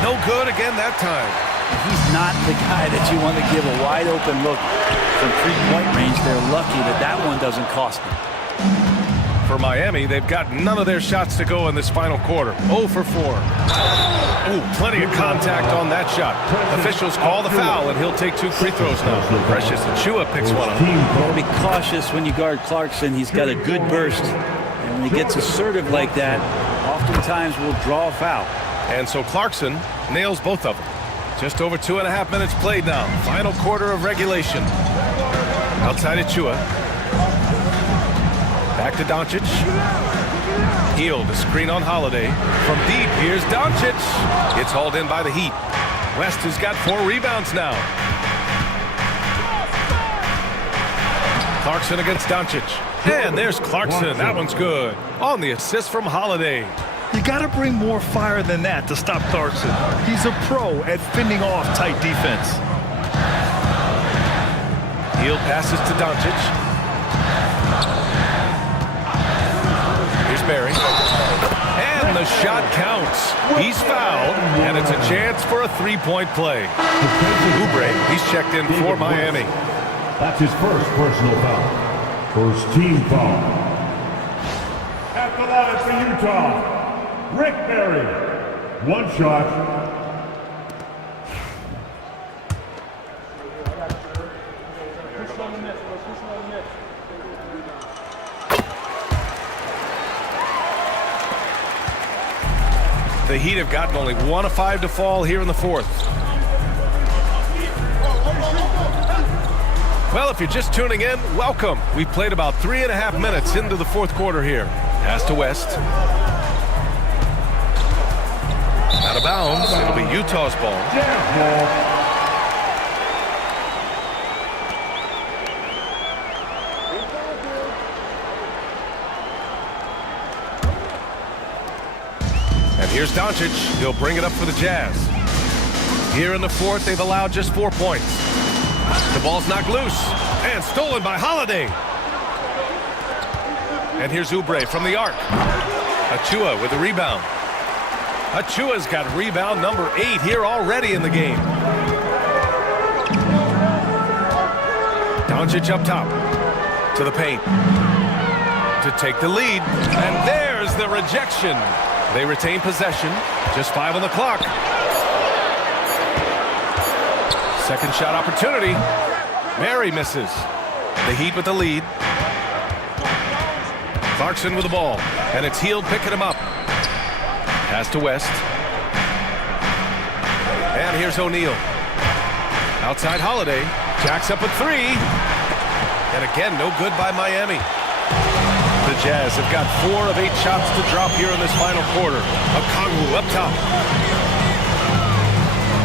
No good again that time. He's not the guy that you want to give a wide open look from 3-point range. They're lucky that that one doesn't cost them. For Miami, they've got none of their shots to go in this final quarter. 0 for 4. Oh, plenty of contact on that shot. Officials call the foul, and he'll take 2 free throws now. Precious Achua picks one up. You got to be cautious when you guard Clarkson. He's got a good burst. And when he gets assertive like that, oftentimes will draw a foul. And so Clarkson nails both of them. Just over 2.5 minutes played now. Final quarter of regulation. Outside Achua. Back to Doncic. Hield, a screen on Holiday. From deep, here's Doncic. It's hauled in by the Heat. West has got 4 rebounds now. Clarkson against Doncic. And there's Clarkson. That one's good. On the assist from Holiday. You got to bring more fire than that to stop Clarkson. He's a pro at fending off tight defense. Hield passes to Doncic. Here's Barry. And the shot counts. He's fouled, and it's a chance for a 3-point play. Oubre, he's checked in for Miami. That's his first personal foul. First team foul. At the line for Utah, Rick Barry. 1 shot. The Heat have gotten only 1 of 5 to fall here in the 4th. Well, if you're just tuning in, welcome. We've played about 3.5 minutes into the 4th quarter here. Pass to West. Out of bounds. It'll be Utah's ball. And here's Doncic. He'll bring it up for the Jazz. Here in the 4th, they've allowed just 4 points. The ball's knocked loose and stolen by Holiday. And here's Oubre from the arc. Achua with a rebound. Achua's got rebound number 8 here already in the game. Doncic up top to the paint to take the lead. And there's the rejection. They retain possession. Just 5 on the clock. Second shot opportunity. Mary misses. The Heat with the lead. Clarkson with the ball. And it's Hield picking him up. Pass to West. And here's O'Neal. Outside Holiday. Jacks up a 3. And again, no good by Miami. The Jazz have got 4 of 8 shots to drop here in this final quarter. Okongwu up top.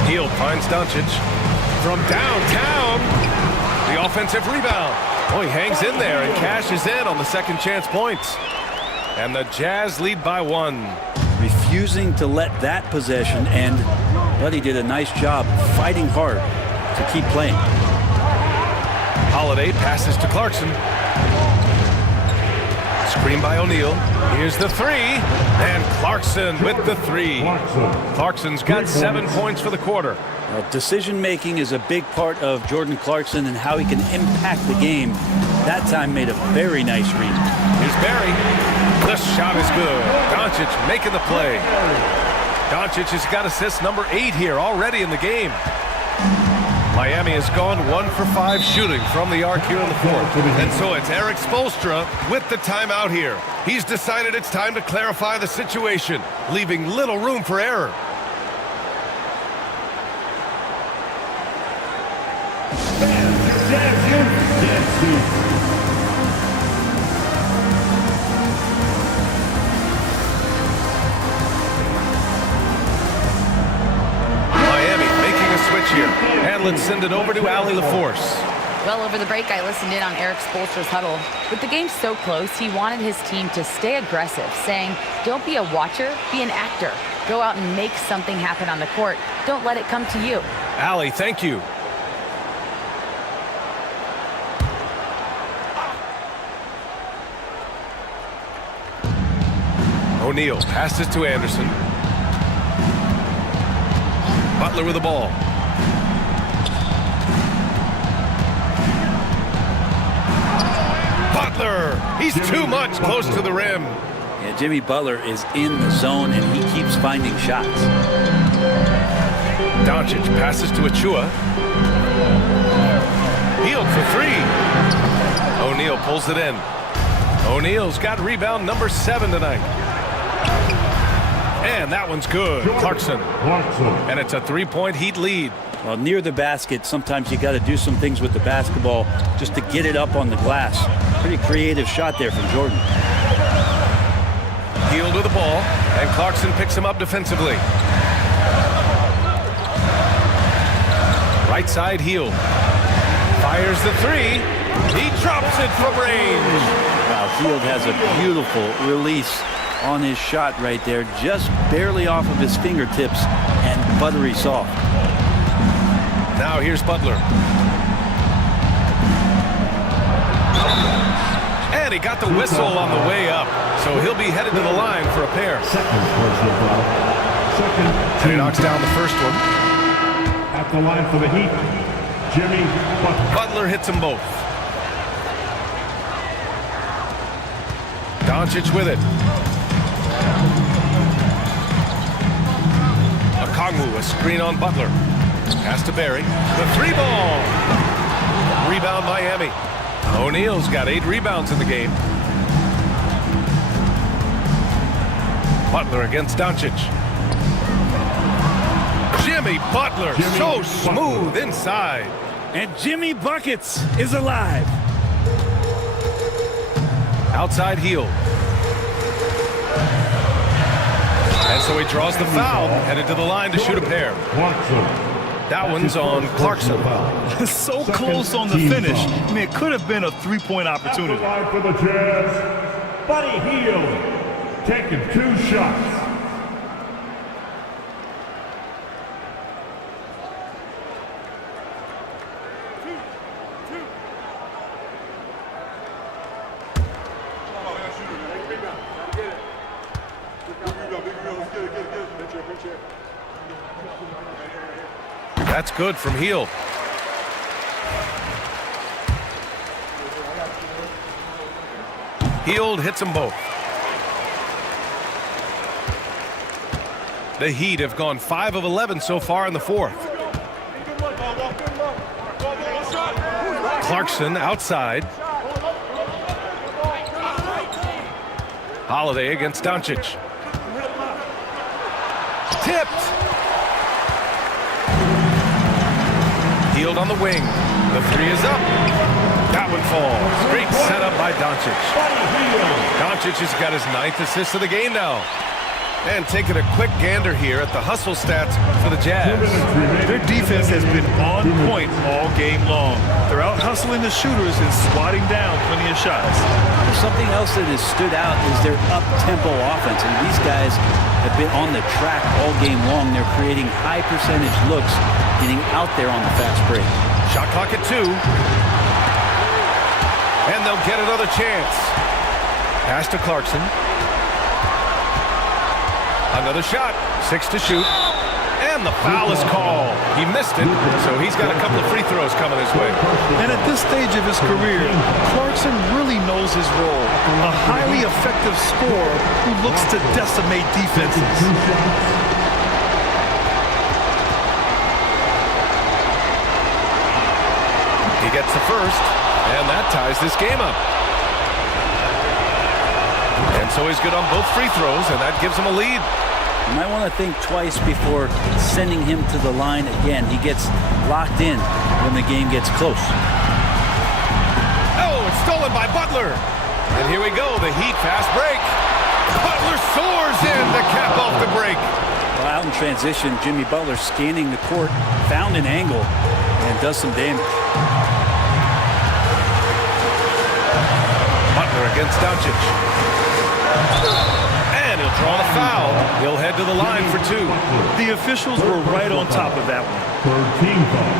Hield finds Doncic. From downtown, the offensive rebound. Oh, he hangs in there and cashes in on the second chance points. And the Jazz lead by 1. Refusing to let that possession end, but he did a nice job fighting hard to keep playing. Holiday passes to Clarkson. Screen by O'Neal. Here's the 3. And Clarkson with the 3. Clarkson's got 7 points for the quarter. Decision-making is a big part of Jordan Clarkson and how he can impact the game. That time made a very nice read. Here's Barry. The shot is good. Doncic making the play. Doncic has got assist number 8 here already in the game. Miami has gone 1 for 5 shooting from the arc here in the 4th. And so it's Eric Spoelstra with the timeout here. He's decided it's time to clarify the situation, leaving little room for error. Miami making a switch here. And let's send it over to Allie LaForce. Well, over the break, I listened in on Eric Spoelstra's huddle. With the game so close, he wanted his team to stay aggressive, saying, don't be a watcher, be an actor. Go out and make something happen on the court. Don't let it come to you. Allie, thank you. O'Neal passes to Anderson. Butler with the ball. Butler! He's too much close to the rim. Yeah, Jimmy Butler is in the zone, and he keeps finding shots. Doncic passes to Achua. Hield for 3. O'Neal pulls it in. O'Neal's got rebound number 7 tonight. And that one's good. Clarkson. And it's a 3-point Heat lead. Well, near the basket, sometimes you got to do some things with the basketball just to get it up on the glass. Pretty creative shot there from Jordan. Hield with the ball, and Clarkson picks him up defensively. Right side, Hield. Fires the three. He drops it from range. Wow, Hield has a beautiful release on his shot right there, just barely off of his fingertips and buttery soft. Now here's Butler. And he got the whistle on the way up, so he'll be headed to the line for a pair. And he knocks down the first one. At the line for the Heat, Jimmy Butler. Butler hits them both. Doncic with it. Okongwu, a screen on Butler. Pass to Barry. The 3-ball. Rebound Miami. O'Neal's got 8 rebounds in the game. Butler against Doncic. Jimmy Butler, so smooth inside. And Jimmy Buckets is alive. Outside Hield. And so he draws the foul, headed to the line to shoot a pair. That one's on Clarkson. So close on the finish. I mean, it could have been a 3-point opportunity. For the Jazz, Buddy Hield taking 2 shots. That's good from Hield. Hield hits them both. The Heat have gone 5 of 11 so far in the fourth. Clarkson outside. Holiday against Doncic. Tipped. Hield on the wing. The 3 is up. That one falls. Great setup by Doncic. Doncic has got his 9th assist of the game now. And taking a quick gander here at the hustle stats for the Jazz. Their defense has been on point all game long. They're out hustling the shooters and swatting down plenty of shots. Something else that has stood out is their up-tempo offense. And these guys have been on the track all game long. They're creating high percentage looks, getting out there on the fast break. Shot clock at 2. And they'll get another chance. Pass to Clarkson. Another shot. 6 to shoot. And the foul is called. He missed it, so he's got a couple of free throws coming his way. And at this stage of his career, Clarkson really knows his role. A highly effective scorer who looks to decimate defenses. He gets the first, and that ties this game up. And so he's good on both free throws, and that gives him a lead. You might want to think twice before sending him to the line again. He gets locked in when the game gets close. Oh, it's stolen by Butler. And here we go, the Heat fast break. Butler soars in to cap off the break. Well, out in transition, Jimmy Butler scanning the court, found an angle, and does some damage. Butler against Doncic. And he'll draw the foul. He'll head to the line for 2. The officials were right on top of that one. Third team foul.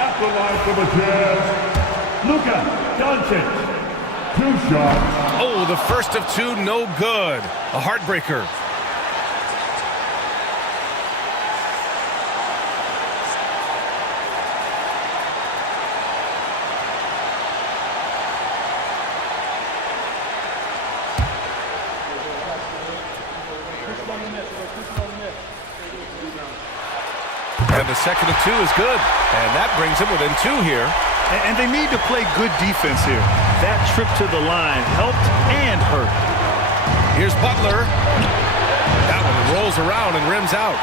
At the line for the Jazz, Luka Doncic. 2 shots. Oh, the first of 2, no good. A heartbreaker. And the second of 2 is good. And that brings him within 2 here. And they need to play good defense here. That trip to the line helped and hurt. Here's Butler. rolls around and rims out.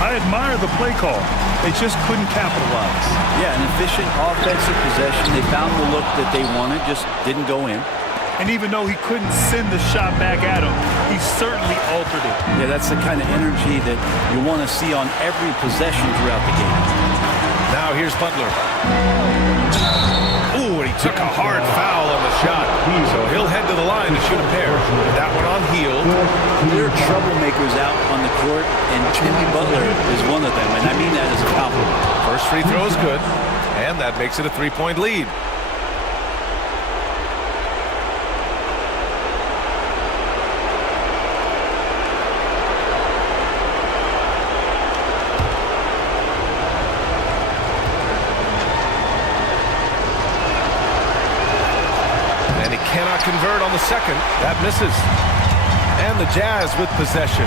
I admire the play call. They just couldn't capitalize. Yeah, an efficient offensive possession. They found the look that they wanted, just didn't go in. And even though he couldn't send the shot back at him, he certainly altered it. Yeah, that's the kind of energy that you want to see on every possession throughout the game. Now here's Butler. Ooh, and he took a hard foul on the shot. So he'll head to the line to shoot a pair. That one on Hield. There are troublemakers out on the court, and Jimmy Butler is one of them, and I mean that as a compliment. First free throw is good, and that makes it a 3-point lead. Cannot convert on the second. That misses. And the Jazz with possession.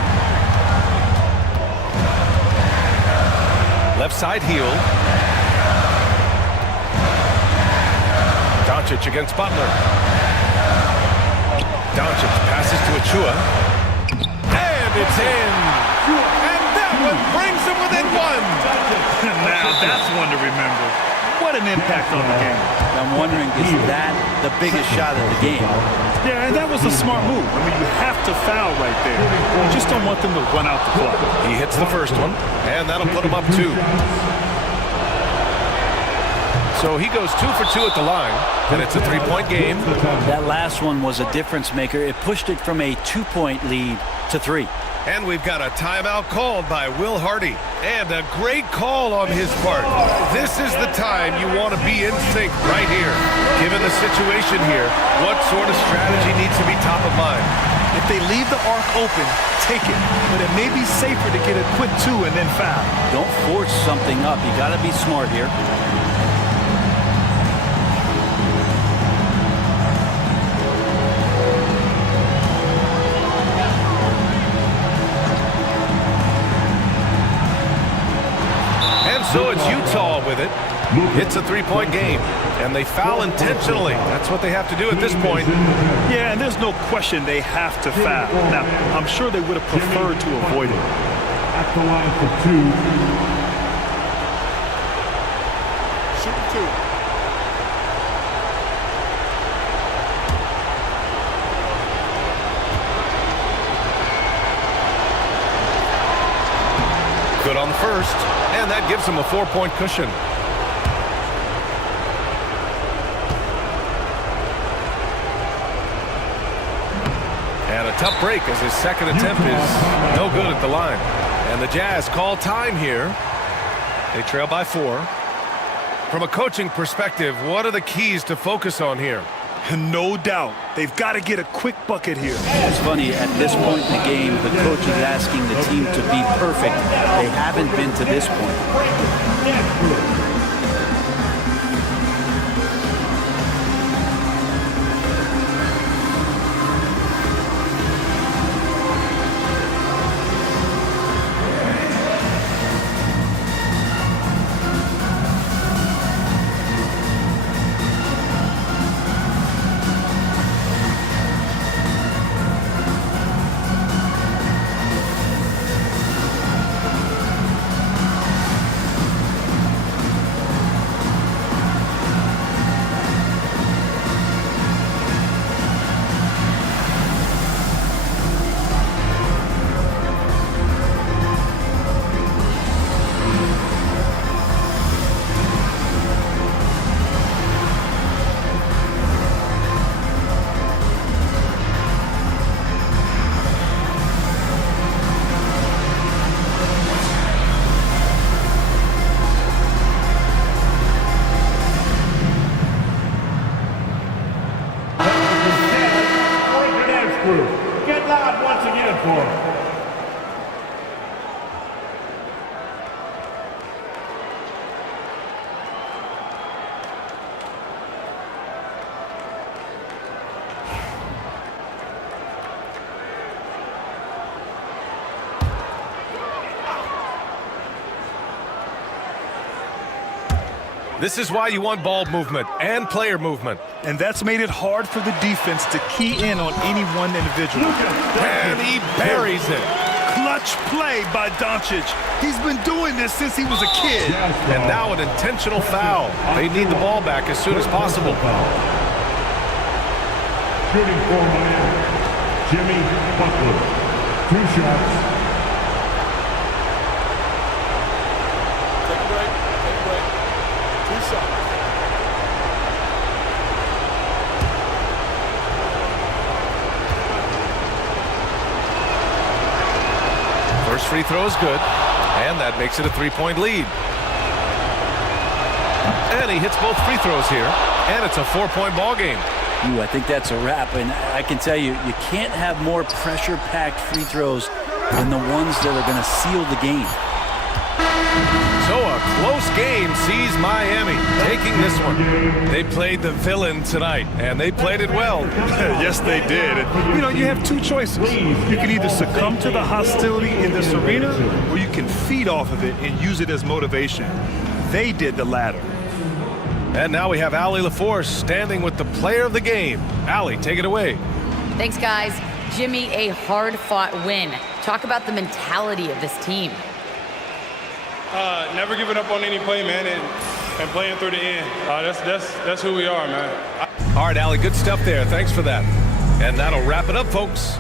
Left side Hield. Doncic against Butler. Doncic passes to Achua. And it's in. And that one brings them within one. Now that's one to remember. What an impact on the game. I'm wondering, is that the biggest shot of the game? Yeah, and that was a smart move. I mean, you have to foul right there. You just don't want them to run out the clock. He hits the first one, and that'll put him up 2. So he goes 2 for 2 at the line, and it's a 3-point game. That last one was a difference maker. It pushed it from a 2-point lead to 3. And we've got a timeout called by Will Hardy. And a great call on his part. This is the time you want to be in sync right here. Given the situation here, what sort of strategy needs to be top of mind? If they leave the arc open, take it. But it may be safer to get a quick 2 and then foul. Don't force something up. You got to be smart here. So it's Utah with it. It's a 3-point game, and they foul intentionally. That's what they have to do at this point. Yeah, and there's no question they have to foul. Now, I'm sure they would have preferred to avoid it. At the line for 2. Shooting 2. Good on the first, and that gives him a 4-point cushion. And a tough break as his second attempt is no good at the line. And the Jazz call time here. They trail by 4. From a coaching perspective, what are the keys to focus on here? No doubt. They've got to get a quick bucket here. It's funny, at this point in the game, the coach is asking the team to be perfect. They haven't been to this point. Get loud once again for him. This is why you want ball movement and player movement. And that's made it hard for the defense to key in on any one individual. And he buries it. clutch play by Doncic. He's been doing this since he was a kid. And now an intentional foul. They need the ball back as soon as possible. Shooting for Miami, Jimmy Butler. 2 shots. Take a break. Take a break. 2 shots. First free throw is good, and that makes it a 3-point lead. And he hits both free throws here, and it's a 4-point ball game. I think that's a wrap, and I can tell you, you can't have more pressure-packed free throws than the ones that are going to seal the game. So a close game sees Miami taking this one. They played the villain tonight, and they played it well. Yes, they did. And, you have 2 choices. You can either succumb to the hostility in this arena, or you can feed off of it and use it as motivation. They did the latter. And now we have Allie LaForce standing with the player of the game. Allie, take it away. Thanks, guys. Jimmy, a hard-fought win. Talk about the mentality of this team. Never giving up on any play, man, and playing through the end. That's who we are, man. All right, Allie, good stuff there. Thanks for that. And that'll wrap it up, folks.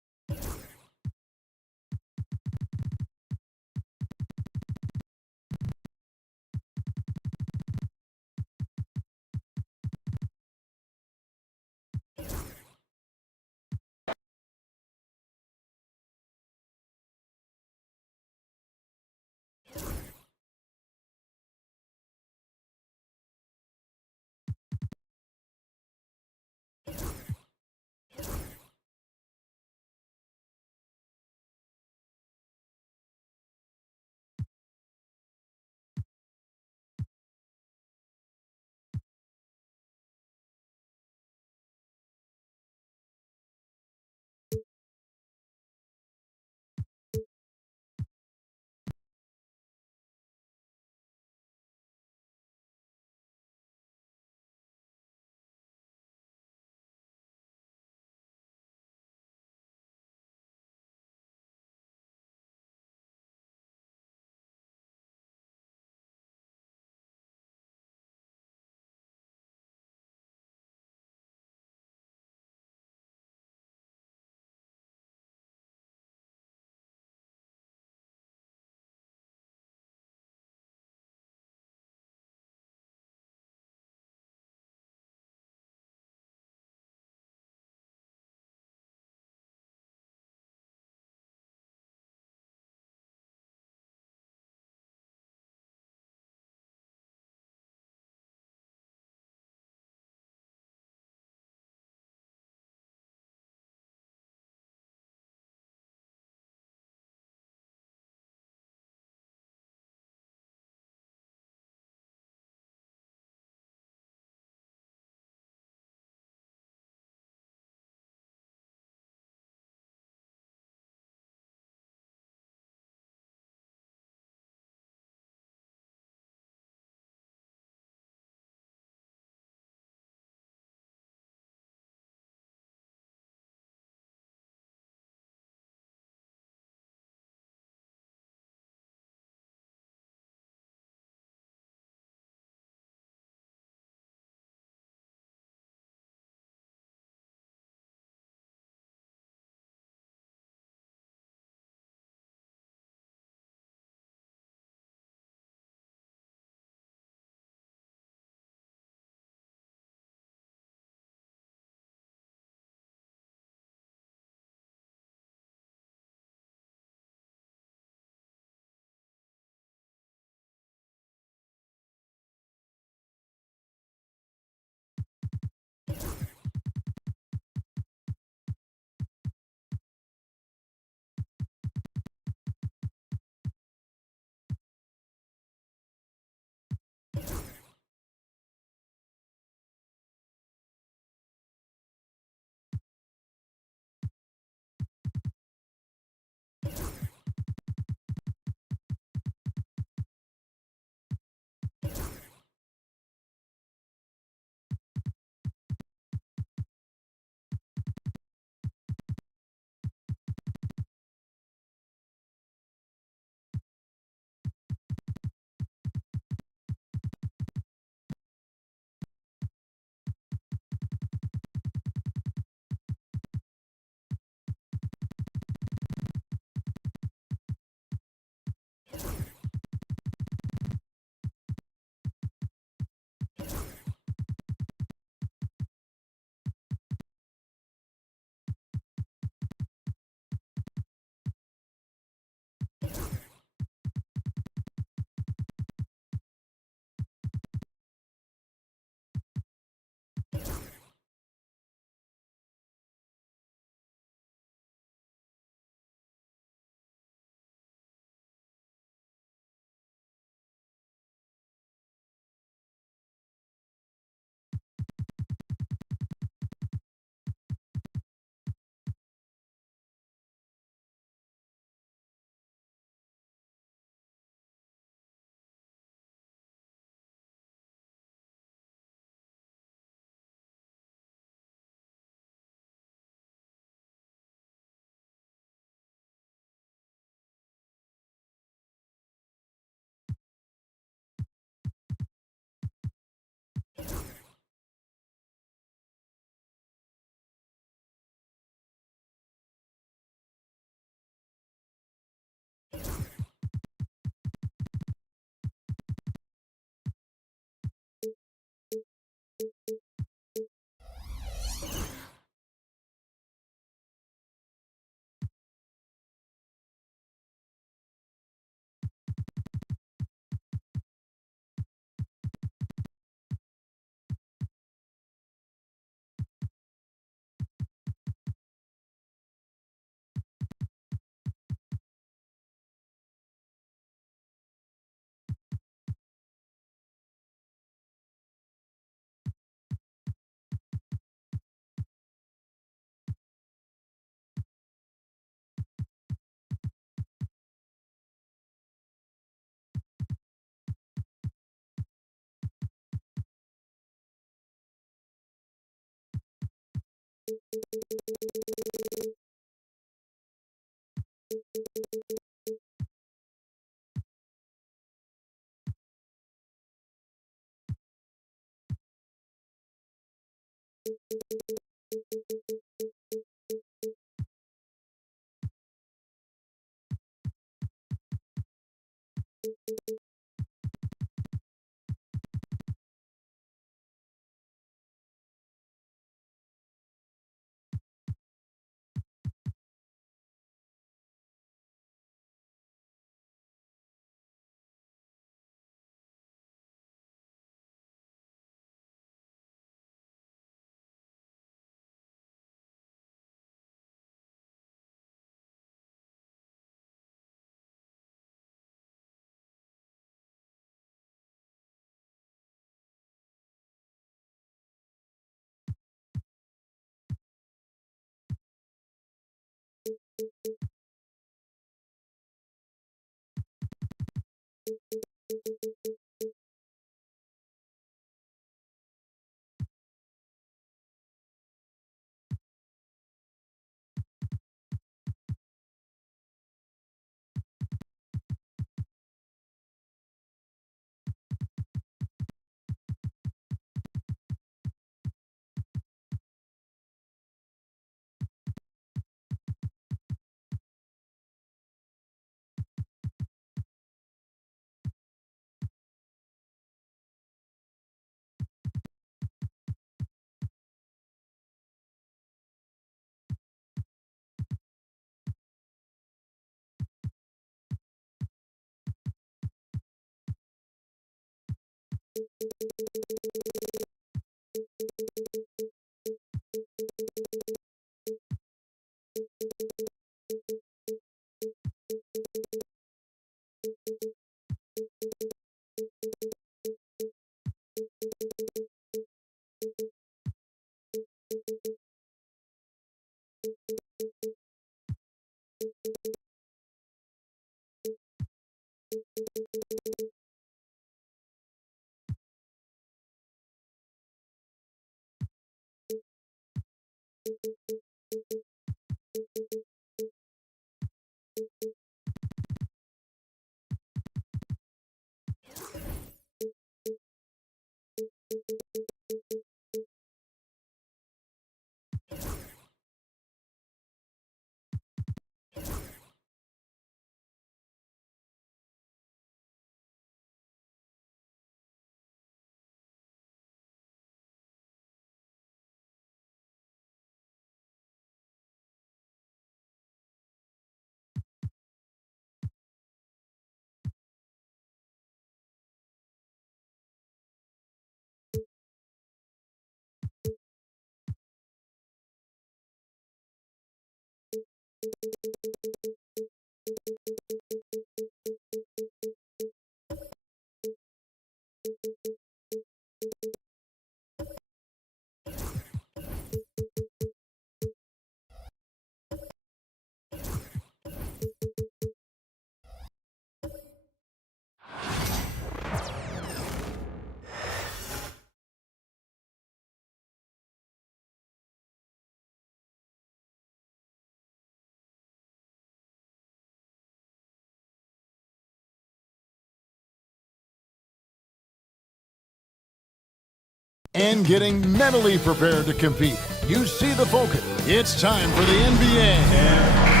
And getting mentally prepared to compete. You see the focus. It's time for the NBA.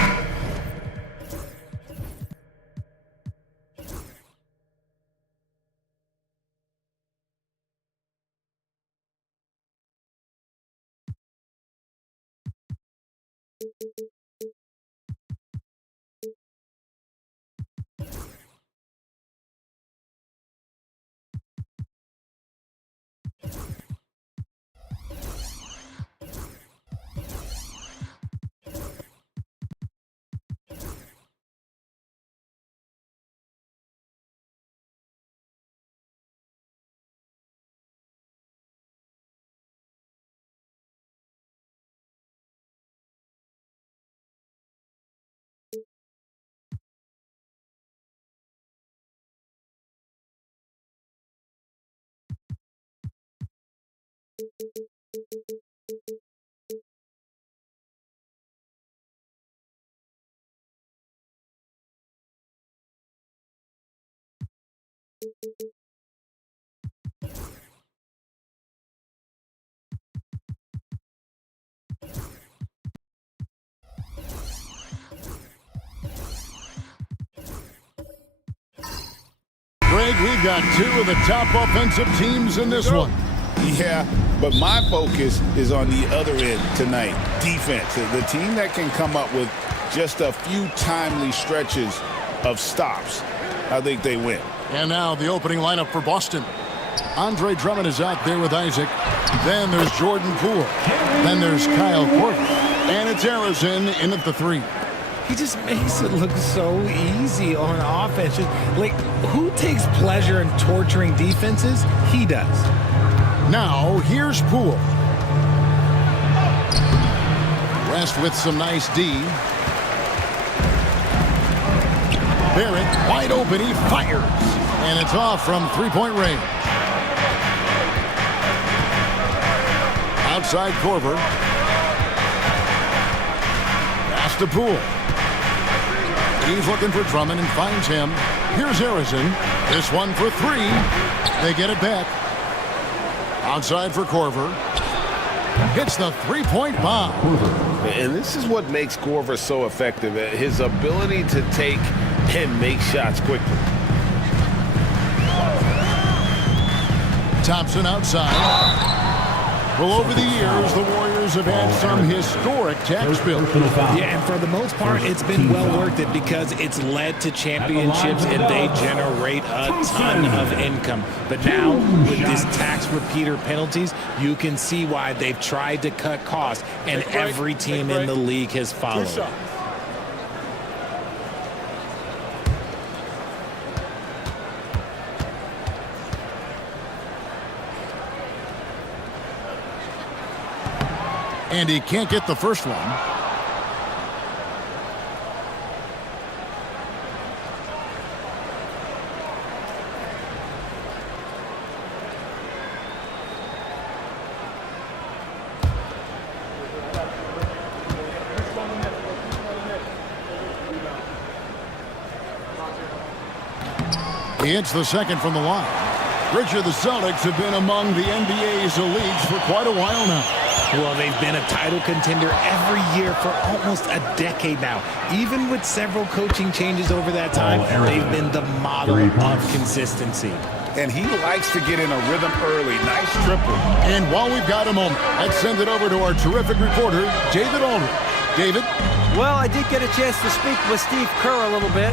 Greg, we've got two of the top offensive teams in this one. Yeah, but my focus is on the other end tonight, defense. The team that can come up with just a few timely stretches of stops, I think they win. And now the opening lineup for Boston. Andre Drummond is out there with Isaac. Then there's Jordan Poole. Then there's Kyle Korver. And it's Harrison in at the 3. He just makes it look so easy on offense. Like, who takes pleasure in torturing defenses? He does. Now, here's Poole. West with some nice D. Barrett, wide open, he fires. And it's off from three-point range. Outside Korver. Pass to Poole. He's looking for Drummond and finds him. Here's Harrison. This one for 3. They get it back. Outside for Korver. Hits the three-point bomb. And this is what makes Korver so effective. His ability to take and make shots quickly. Thompson outside. Well, over the years, the Warriors have had some historic tax bills. Yeah, and for the most part, it's been well worth it because it's led to championships and they generate a ton of income. But now, with this tax repeater penalties, you can see why they've tried to cut costs, and every team in the league has followed. And he can't get the first one. He hits the second from the line. Richard, the Celtics have been among the NBA's elites for quite a while now. Well, they've been a title contender every year for almost a decade now. Even with several coaching changes over that time, they've been the model of consistency. And he likes to get in a rhythm early. Nice triple. And while we've got a moment, let's send it over to our terrific reporter, David Aldridge. David? Well, I did get a chance to speak with Steve Kerr a little bit.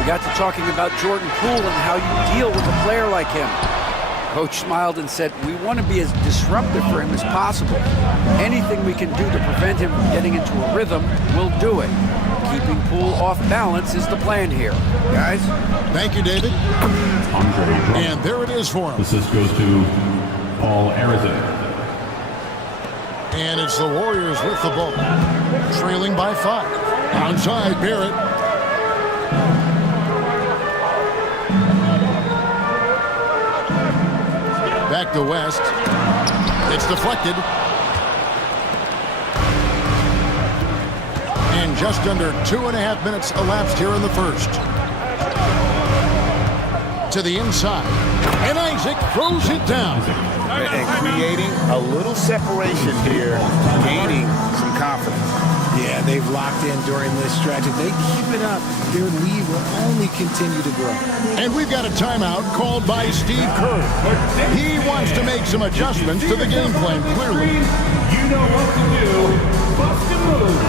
We got to talking about Jordan Poole and how you deal with a player like him. Coach smiled and said, we want to be as disruptive for him as possible. Anything we can do to prevent him from getting into a rhythm, we'll do it. Keeping Poole off balance is the plan here. Guys? Thank you, David. And there it is for him. Assist goes to Paul Arizin. And it's the Warriors with the ball. Trailing by 5. Onside, Barrett. Back to West. It's deflected. And just under 2.5 minutes elapsed here in the first. To the inside. And Isaac throws it down. And creating a little separation here, gaining some confidence. Yeah, they've locked in during this stretch. If they keep it up, their lead will only continue to grow. And we've got a timeout called by Steve Kerr. He wants to make some adjustments to the game plan, clearly. You know what to do. Bust a move.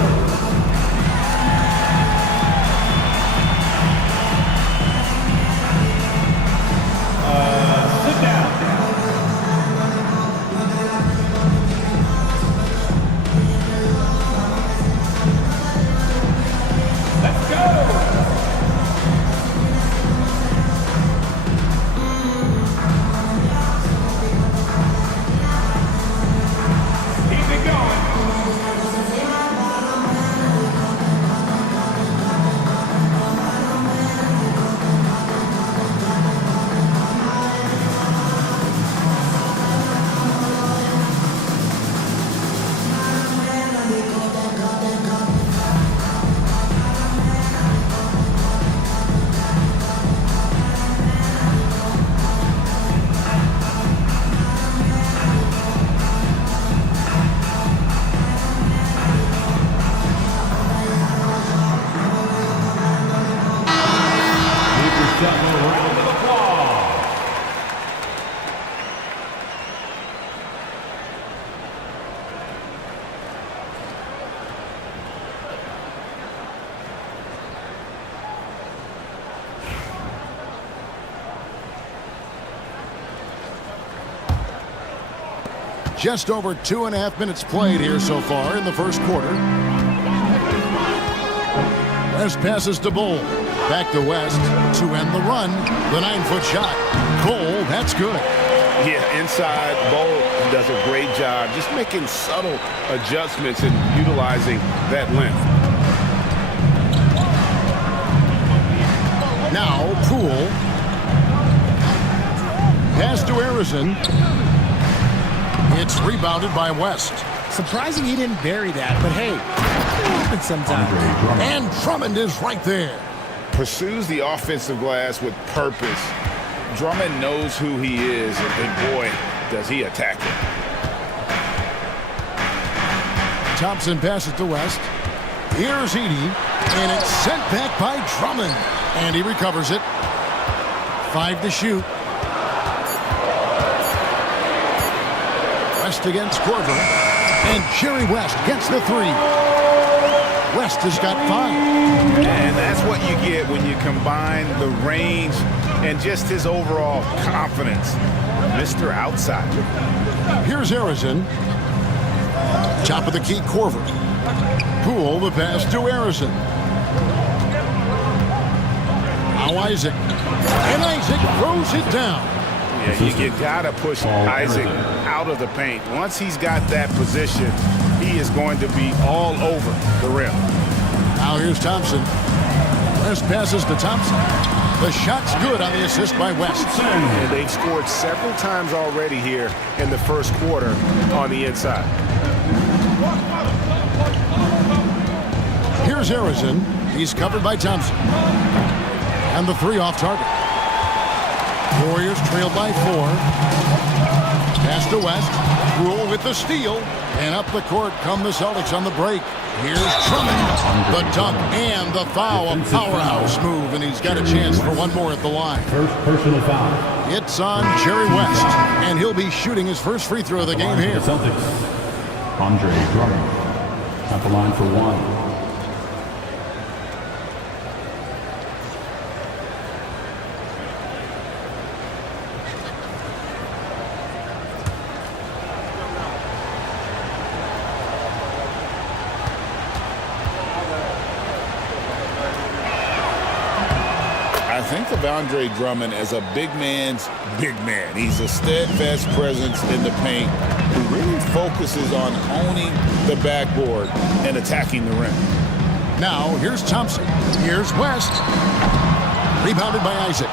Sit down. Let's go. Keep it going. Just over 2.5 minutes played here so far in the first quarter. West passes to Bull. Back to West to end the run. The 9-foot shot. Cole, that's good. Yeah, inside, Bull does a great job just making subtle adjustments and utilizing that length. Now, Poole. Pass to Harrison. It's rebounded by West. Surprising he didn't bury that, but hey, it happens sometimes. And Drummond is right there. Pursues the offensive glass with purpose. Drummond knows who he is, and boy, does he attack it. Thompson passes to West. Here's Edey, and it's sent back by Drummond. And he recovers it. 5 to shoot. West against Korver. And Jerry West gets the 3. West has got 5. And that's what you get when you combine the range and just his overall confidence. Mr. Outside. Here's Harrison. Top of the key, Korver. Poole, the pass to Harrison. Now Isaac. And Isaac throws it down. Yeah, you got to push Isaac out of the paint. Once he's got that position, he is going to be all over the rim. Now here's Thompson. West passes to Thompson. The shot's good on the assist by West. And they've scored several times already here in the first quarter on the inside. Here's Harrison. He's covered by Thompson. And the 3 off target. Warriors trailed by 4. Pass to West. Rule with the steal. And up the court come the Celtics on the break. Here's Drummond. The dunk and the foul. A powerhouse move, and he's got a chance for one more at the line. First personal foul. It's on Jerry West, and he'll be shooting his first free throw of the game here. The Celtics. Andre Drummond at the line for 1. I think of Andre Drummond as a big man's big man. He's a steadfast presence in the paint who really focuses on owning the backboard and attacking the rim. Now, here's Thompson. Here's West. Rebounded by Isaac.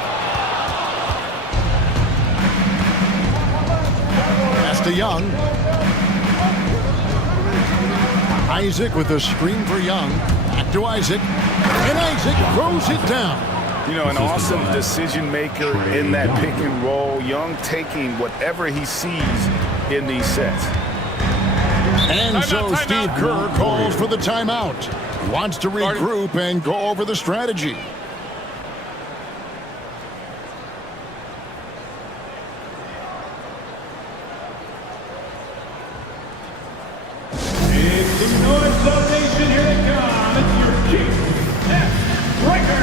Pass to Young. Isaac with a screen for Young. Back to Isaac. And Isaac throws it down. You know, an awesome decision maker in that pick and roll. Young taking whatever he sees in these sets. And so Steve Kerr calls for the timeout. He wants to regroup and go over the strategy. It's the North Zone Nation. Here they come. It's your Chief F. Riker.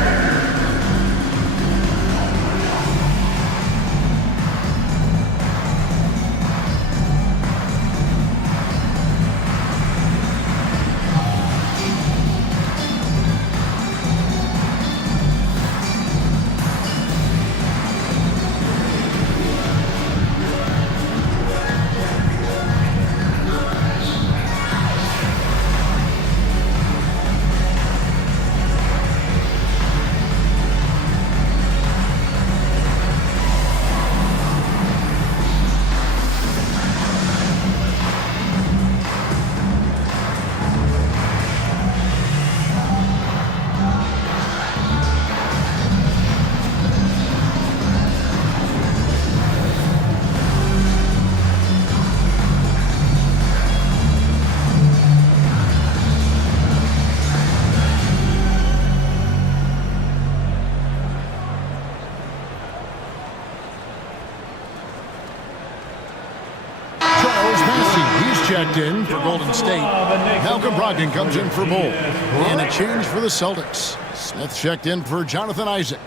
Checked in for Golden State. Malcolm Brogdon comes in for Bull. And a change for the Celtics. Smith checked in for Jonathan Isaac.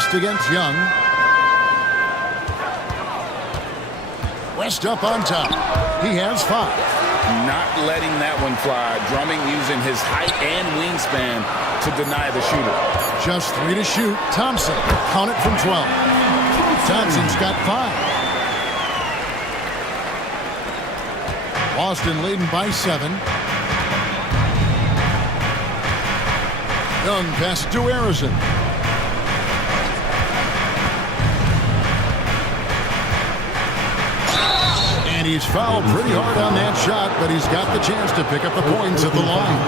West against Young. West up on top. He has 5. Not letting that one fly. Drumming using his height and wingspan to deny the shooter. Just 3 to shoot. Thompson, count it from 12. Thompson's got 5. Boston leading by 7. Young pass to Harrison. And he's fouled pretty hard on that shot, but he's got the chance to pick up the points at the line.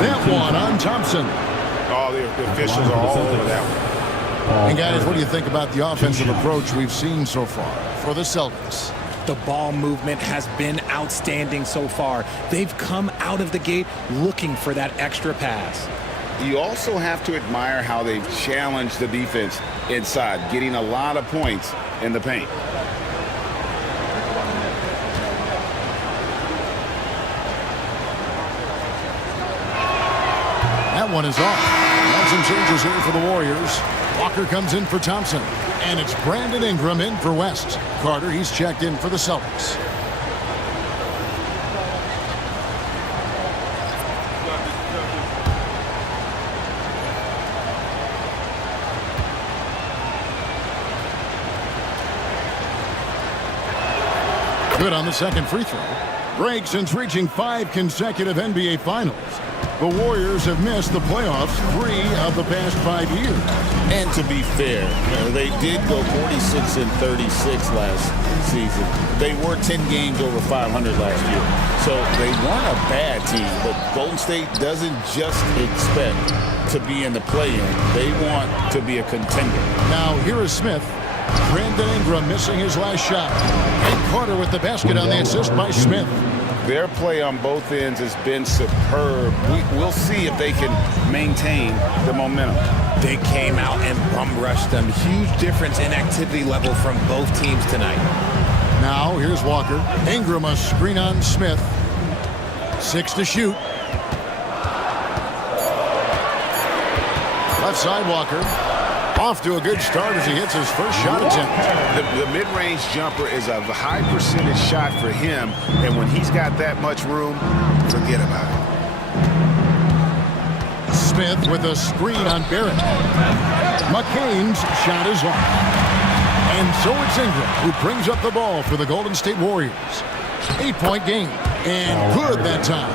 That one on Thompson. Oh, the officials are all over that one. And guys, what do you think about the offensive approach we've seen so far for the Celtics? The ball movement has been outstanding so far. They've come out of the gate looking for that extra pass. You also have to admire how they've challenged the defense inside, getting a lot of points in the paint. That one is off. Got some changes here for the Warriors. Walker comes in for Thompson. And it's Brandon Ingram in for West. Carter, he's checked in for the Celtics. Good on the second free throw. Break since reaching 5 consecutive NBA Finals. The Warriors have missed the playoffs 3 of the past 5 years. And to be fair, they did go 46-36 last season. They were 10 games over 500 last year. So they weren't a bad team, but Golden State doesn't just expect to be in the play-in. They want to be a contender. Now here is Smith. Brandon Ingram missing his last shot. And Carter with the basket on the assist by Smith. Their play on both ends has been superb. We'll see if they can maintain the momentum. They came out and bum rushed them. Huge difference in activity level from both teams tonight. Now here's Walker. Ingram a screen on Smith. 6 to shoot. Left side Walker. Off to a good start as he hits his first shot attempt. The mid-range jumper is a high percentage shot for him, and when he's got that much room, forget about it. Smith with a screen on Barrett. McCain's shot is off. And so it's Ingram who brings up the ball for the Golden State Warriors. 8-point game, and good that time.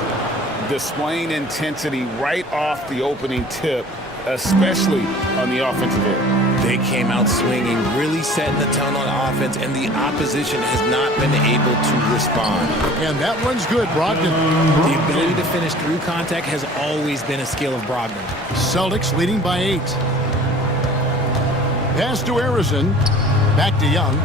Displaying intensity right off the opening tip, especially on the offensive end. They came out swinging, really setting the tone on offense, and the opposition has not been able to respond. And that one's good, Brogdon. The ability to finish through contact has always been a skill of Brogdon. Celtics leading by 8. Pass to Harrison. Back to Young.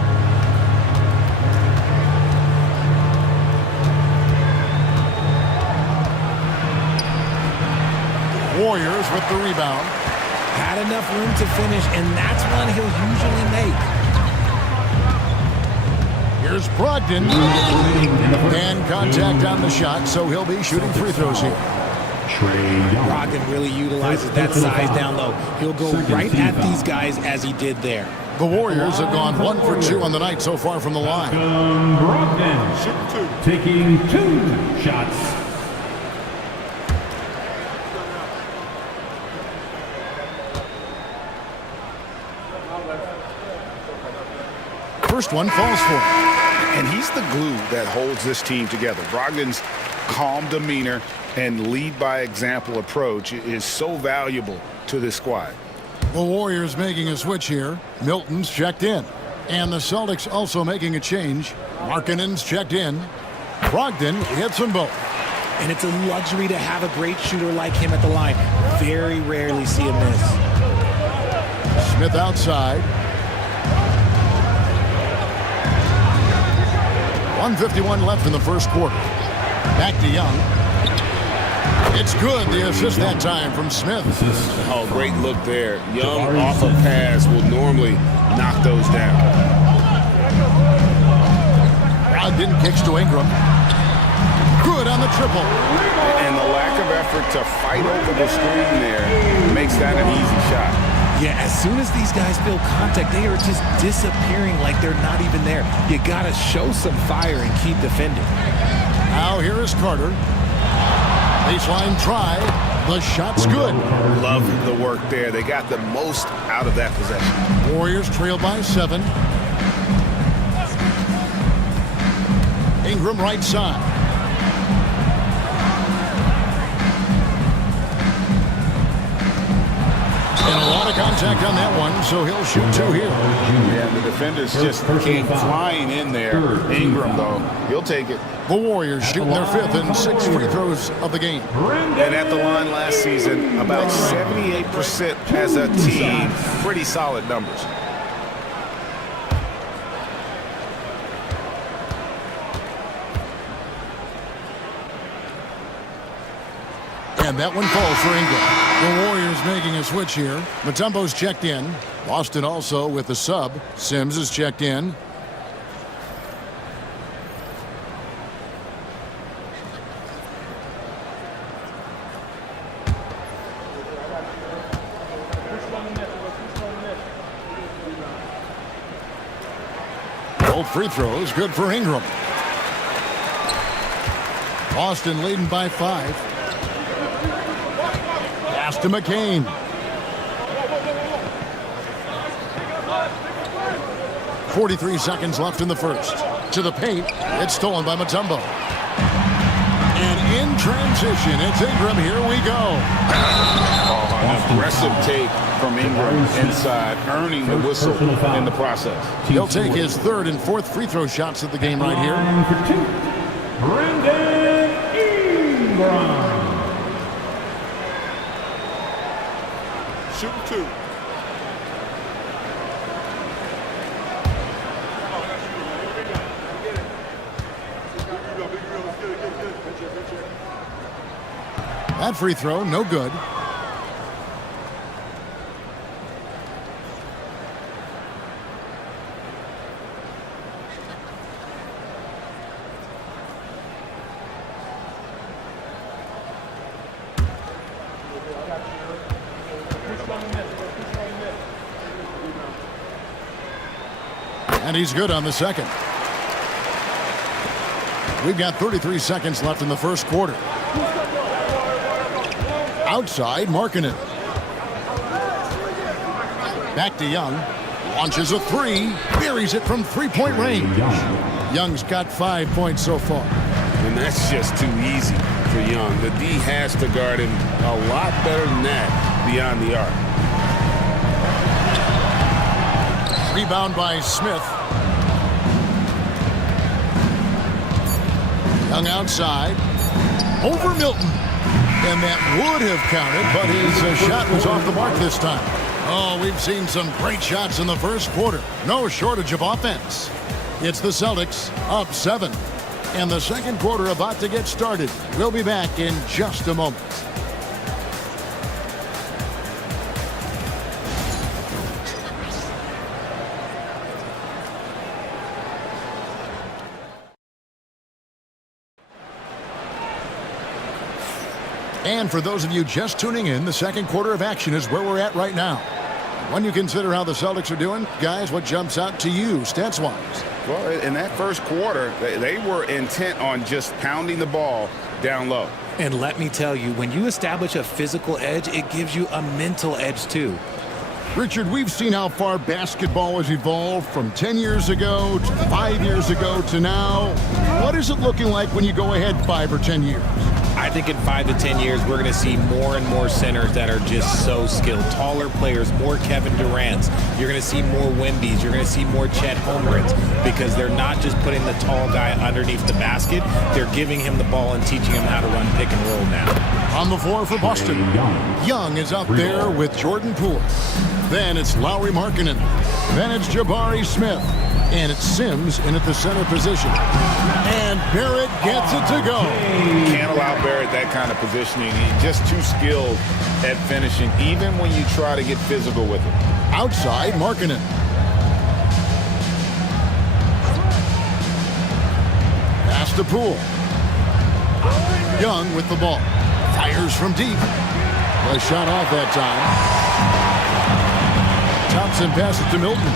Warriors with the rebound. Had enough room to finish, and that's one he'll usually make. Here's Brogdon. And contact on the shot, so he'll be shooting free throws here. Brogdon really utilizes that size down low. He'll go right at these guys as he did there. The Warriors have gone 1 for 2 on the night so far from the line. Brogdon taking 2 shots. First one falls for him. And he's the glue that holds this team together. Brogdon's calm demeanor and lead by example approach is so valuable to this squad. The Warriors making a switch here. Milton's checked in. And the Celtics also making a change. Markkanen's checked in. Brogdon hits them both. And it's a luxury to have a great shooter like him at the line. Very rarely see a miss. Smith outside. 1:51 left in the first quarter. Back to Young. It's good. The assist that time from Smith. Oh, great look there. Young off a pass will normally knock those down. Brogdon kicks to Ingram. Good on the triple. And the lack of effort to fight over the screen there makes that an easy shot. Yeah, as soon as these guys feel contact, they are just disappearing like they're not even there. You got to show some fire and keep defending. Now here is Carter. Baseline try. The shot's good. Love the work there. They got the most out of that possession. Warriors trail by 7. Ingram right side. And a lot of contact on that one, so he'll shoot 2 here. Yeah, the defenders just came flying in there. Ingram, though, he'll take it. The Warriors shooting their 5th and 6th free throws of the game. And at the line last season, about 78% as a team. Pretty solid numbers. And that one falls for Ingram. The Warriors making a switch here. Mutombo's checked in. Boston also with the sub. Sims is checked in. Both free throws good for Ingram. Boston leading by 5. Pass to McCain. .43 seconds left in the first. To the paint. It's stolen by Mutombo. And in transition, it's Ingram. Here we go. An aggressive take from Ingram inside, earning the whistle in the process. He'll take his 3rd and 4th free throw shots of the game right here. Brandon Ingram. Shooting 2. That free throw, no good. And he's good on the second. We've got 33 seconds left in the first quarter. Outside, Markkanen. Back to Young. Launches a 3. Buries it from 3-point range. Young's got 5 points so far. And that's just too easy for Young. The D has to guard him a lot better than that beyond the arc. Rebound by Smith. Young outside. Over Milton. And that would have counted, but his shot was off the mark this time. Oh, we've seen some great shots in the first quarter. No shortage of offense. It's the Celtics up 7. And the second quarter about to get started. We'll be back in just a moment. And for those of you just tuning in, the second quarter of action is where we're at right now. When you consider how the Celtics are doing, guys, what jumps out to you stats-wise? Well, in that first quarter, they were intent on just pounding the ball down low. And let me tell you, when you establish a physical edge, it gives you a mental edge too. Richard, we've seen how far basketball has evolved from 10 years ago to 5 years ago to now. What is it looking like when you go ahead 5 or 10 years? I think in 5 to 10 years, we're going to see more and more centers that are just so skilled. Taller players, more Kevin Durant's. You're going to see more Wemby's. You're going to see more Chet Holmgrens because they're not just putting the tall guy underneath the basket. They're giving him the ball and teaching him how to run pick and roll now. On the floor for Boston, Young is out there with Jordan Poole. Then it's Lauri Markkanen. Then it's Jabari Smith. And it's Sims in at the center position. And Barrett gets it to go. Can't allow Barrett that kind of positioning. He's just too skilled at finishing, even when you try to get physical with him. Outside, Markkanen. Pass to Poole. Young with the ball. Fires from deep. A shot off that time. Thompson passes to Milton.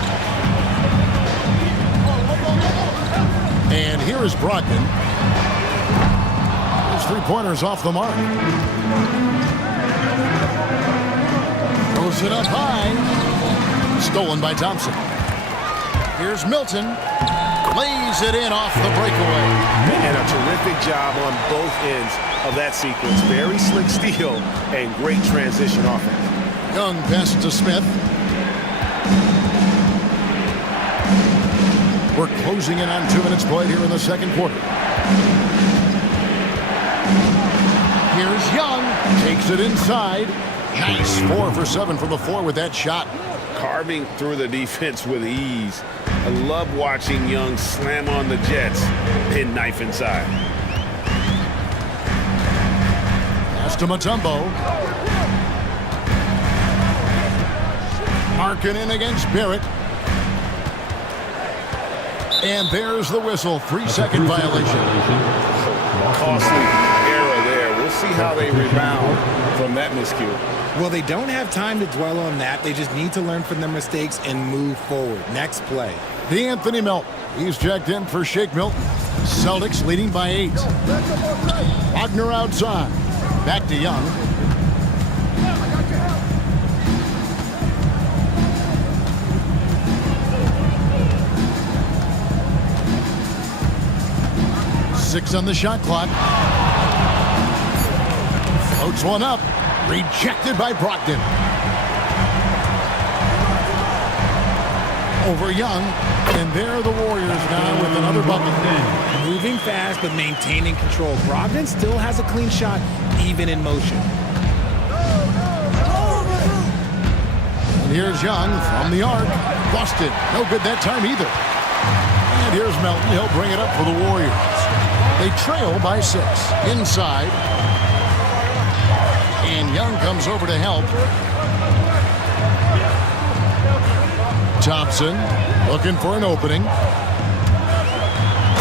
And here is Brogdon. His three-pointers off the mark. Throws it up high. Stolen by Thompson. Here's Milton. Lays it in off the breakaway. And a terrific job on both ends of that sequence. Very slick steal and great transition offense. Young passes to Smith. We're closing in on 2 minutes played here in the second quarter. Here's Young. Takes it inside. Nice 4 for 7 from the floor with that shot. Carving through the defense with ease. I love watching Young slam on the Jets and knife inside. Pass to Mutombo. Markkanen against Barrett. And there's the whistle. 3-second violation. Costly error there. We'll see how they rebound from that miscue. Well, they don't have time to dwell on that. They just need to learn from their mistakes and move forward. Next play. D'Anthony Melton. He's checked in for Shake Milton. Celtics leading by 8. Wagner outside. Back to Young. Six on the shot clock. Floats one up. Rejected by Brogdon. Over Young. And there are the Warriors now with another bucket. Moving fast but maintaining control. Brogdon still has a clean shot even in motion. And here's Young from the arc. Busted. No good that time either. And here's Melton. He'll bring it up for the Warriors. They trail by 6. Inside. And Young comes over to help. Thompson looking for an opening.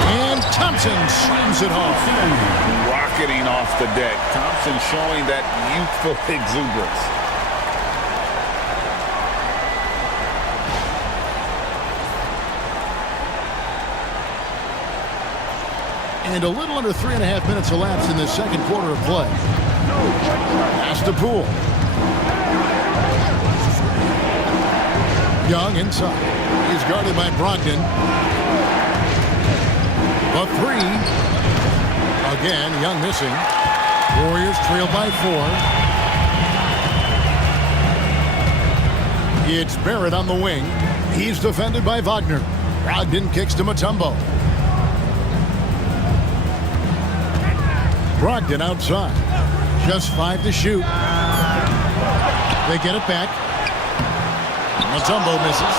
And Thompson slams it off. Rocketing off the deck. Thompson showing that youthful exuberance. And a little under 3.5 minutes elapsed in the second quarter of play. Pass to Poole. Young inside. He's guarded by Brogdon. A 3. Again, Young missing. Warriors trail by 4. It's Barrett on the wing. He's defended by Wagner. Brogdon kicks to Mutombo. Brogdon outside. Just 5 to shoot. They get it back. Mutombo misses.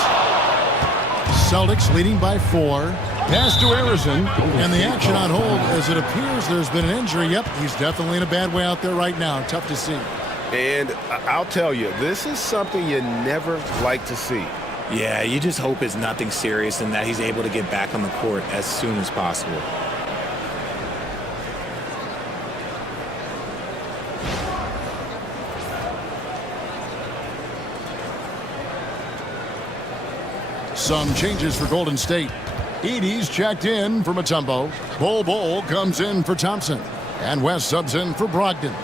Celtics leading by 4. Pass to Harrison. And the action on hold as it appears there's been an injury. Yep, he's definitely in a bad way out there right now. Tough to see. And I'll tell you, this is something you never like to see. Yeah, you just hope it's nothing serious and that he's able to get back on the court as soon as possible. Some changes for Golden State. Edey's checked in for Mutombo. Bol comes in for Thompson. And West subs in for Brogdon.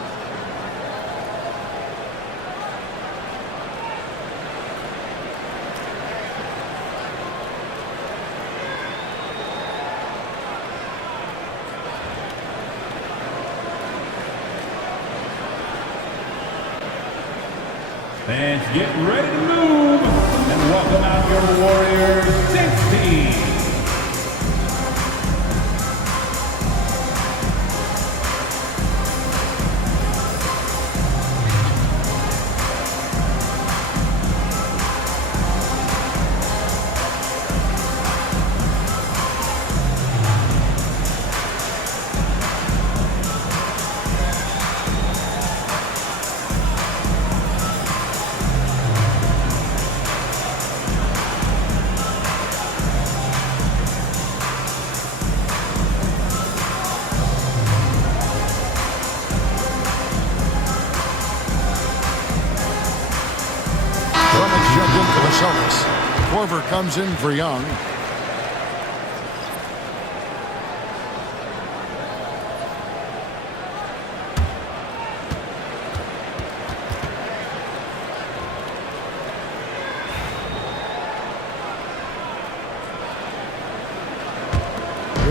Fans, get ready to move and welcome out your Warriors 16. Korver comes in for Young.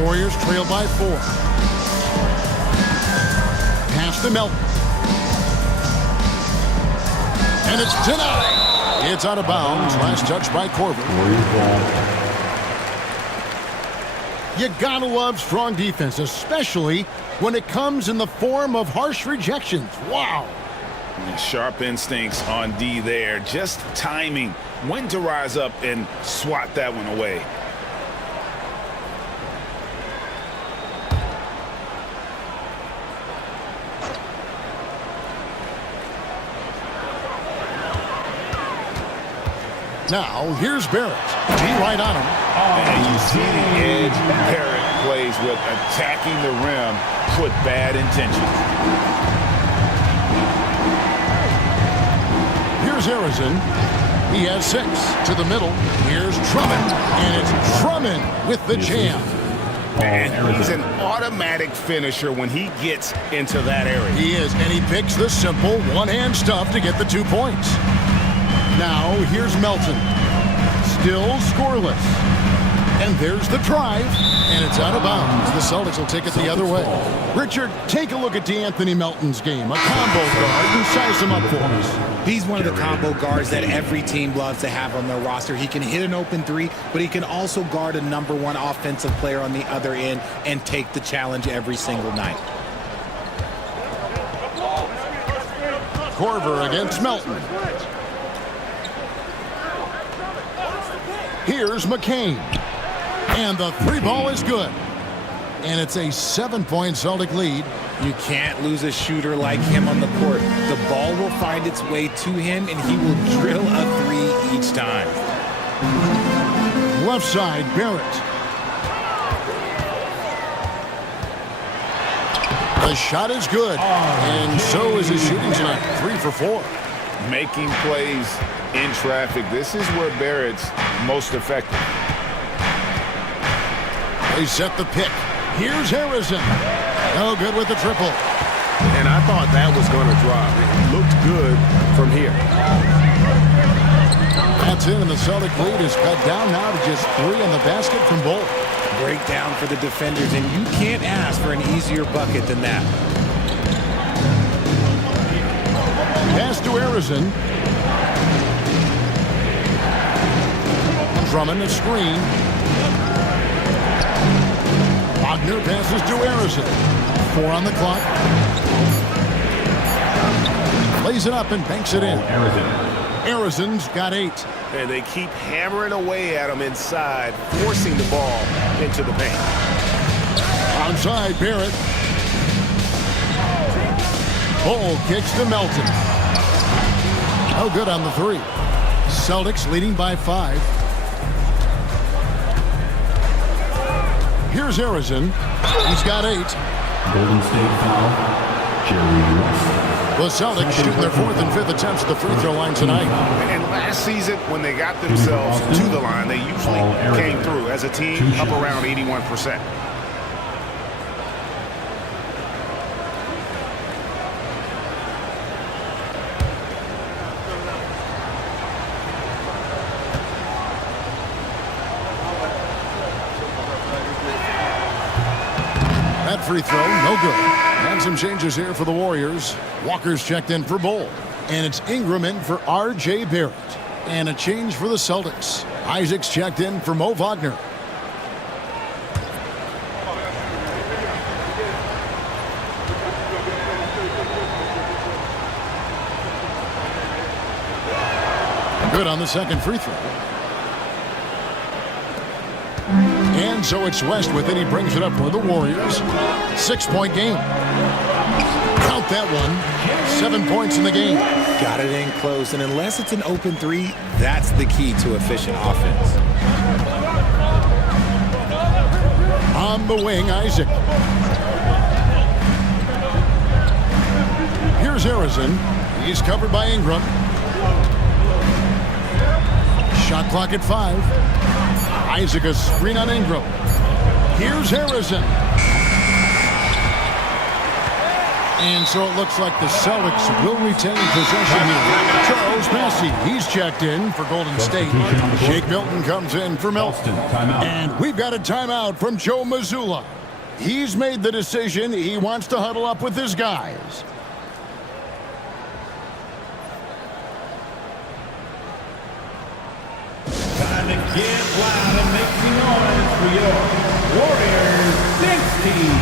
Warriors trail by 4. Pass to Melton. And it's denied. It's out of bounds. Last touch by Korver. You gotta love strong defense, especially when it comes in the form of harsh rejections. Wow. Sharp instincts on D there. Just timing when to rise up and swat that one away. Now, here's Barrett. Be right on him. And you see the edge Barrett plays with, attacking the rim with bad intentions. Here's Harrison. He has 6 to the middle. Here's Drummond. And it's Drummond with the jam. And he's an automatic finisher when he gets into that area. He is, and he picks the simple one-hand stuff to get the 2 points. Now, here's Melton. Still scoreless. And there's the drive, and it's out of bounds. The Celtics will take it the other way. Richard, take a look at DeAnthony Melton's game. A combo guard, and size him up for us. He's one of the combo guards that every team loves to have on their roster. He can hit an open 3, but he can also guard a #1 offensive player on the other end and take the challenge every single night. Korver against Melton. Here's McCain. And the 3 ball is good. And it's a 7-point Celtic lead. You can't lose a shooter like him on the court. The ball will find its way to him, and he will drill a 3 each time. Left side, Barrett. The shot is good. And so is his shooting tonight. 3 for 4. Making plays in traffic. This is where Barrett's most effective. They set the pick. Here's Harrison. No good with the triple. And I thought that was going to drop. It looked good from here. That's it, and the Celtic lead is cut down now to just 3 on the basket from Bull. Breakdown for the defenders, and you can't ask for an easier bucket than that. Pass to Harrison. Drummond a screen. Wagner passes to Harrison. 4 on the clock. Lays it up and banks it in. Harrison's got 8. And they keep hammering away at him inside, forcing the ball into the paint. Onside, Barrett. Bull kicks to Melton. No good on the 3. Celtics leading by 5. Here's Harrison. He's got 8. Golden State foul. Jerry West. The Celtics shooting their 4th and 5th attempts at the free throw line tonight. And last season, when they got themselves to the line, they usually came through as a team up around 81%. That free throw, no good. And some changes here for the Warriors. Walker's checked in for Bull. And it's Ingram in for R.J. Barrett. And a change for the Celtics. Isaac's checked in for Mo Wagner. Good on the second free throw. And so it's West with it. He brings it up for the Warriors. 6-point game. Count that one. 7 points in the game. Got it in close, and unless it's an open 3, that's the key to efficient offense. On the wing, Isaac. Here's Harrison. He's covered by Ingram. Shot clock at 5. Isaac a screen on Ingram. Here's Harrison. And so it looks like the Celtics will retain possession here. Charles Massey, he's checked in for Golden State. Shake Milton comes in for Milton. And we've got a timeout from Joe Mazzulla. He's made the decision. He wants to huddle up with his guys. Time to get loud and make some noise for your Warriors Dance Team.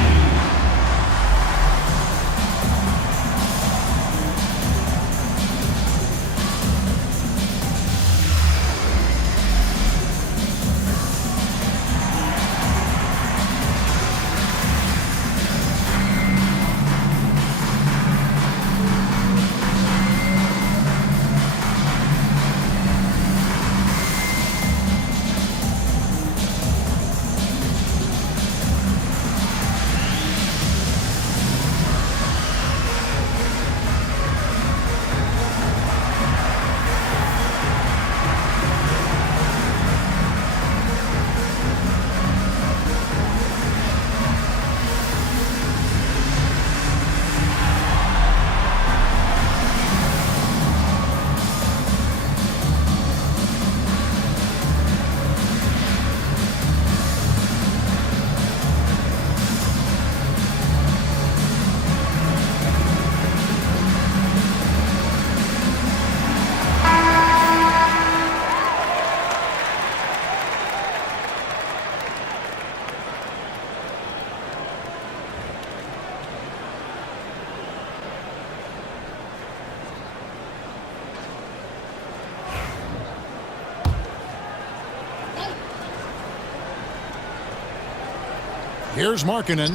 Here's Markkanen.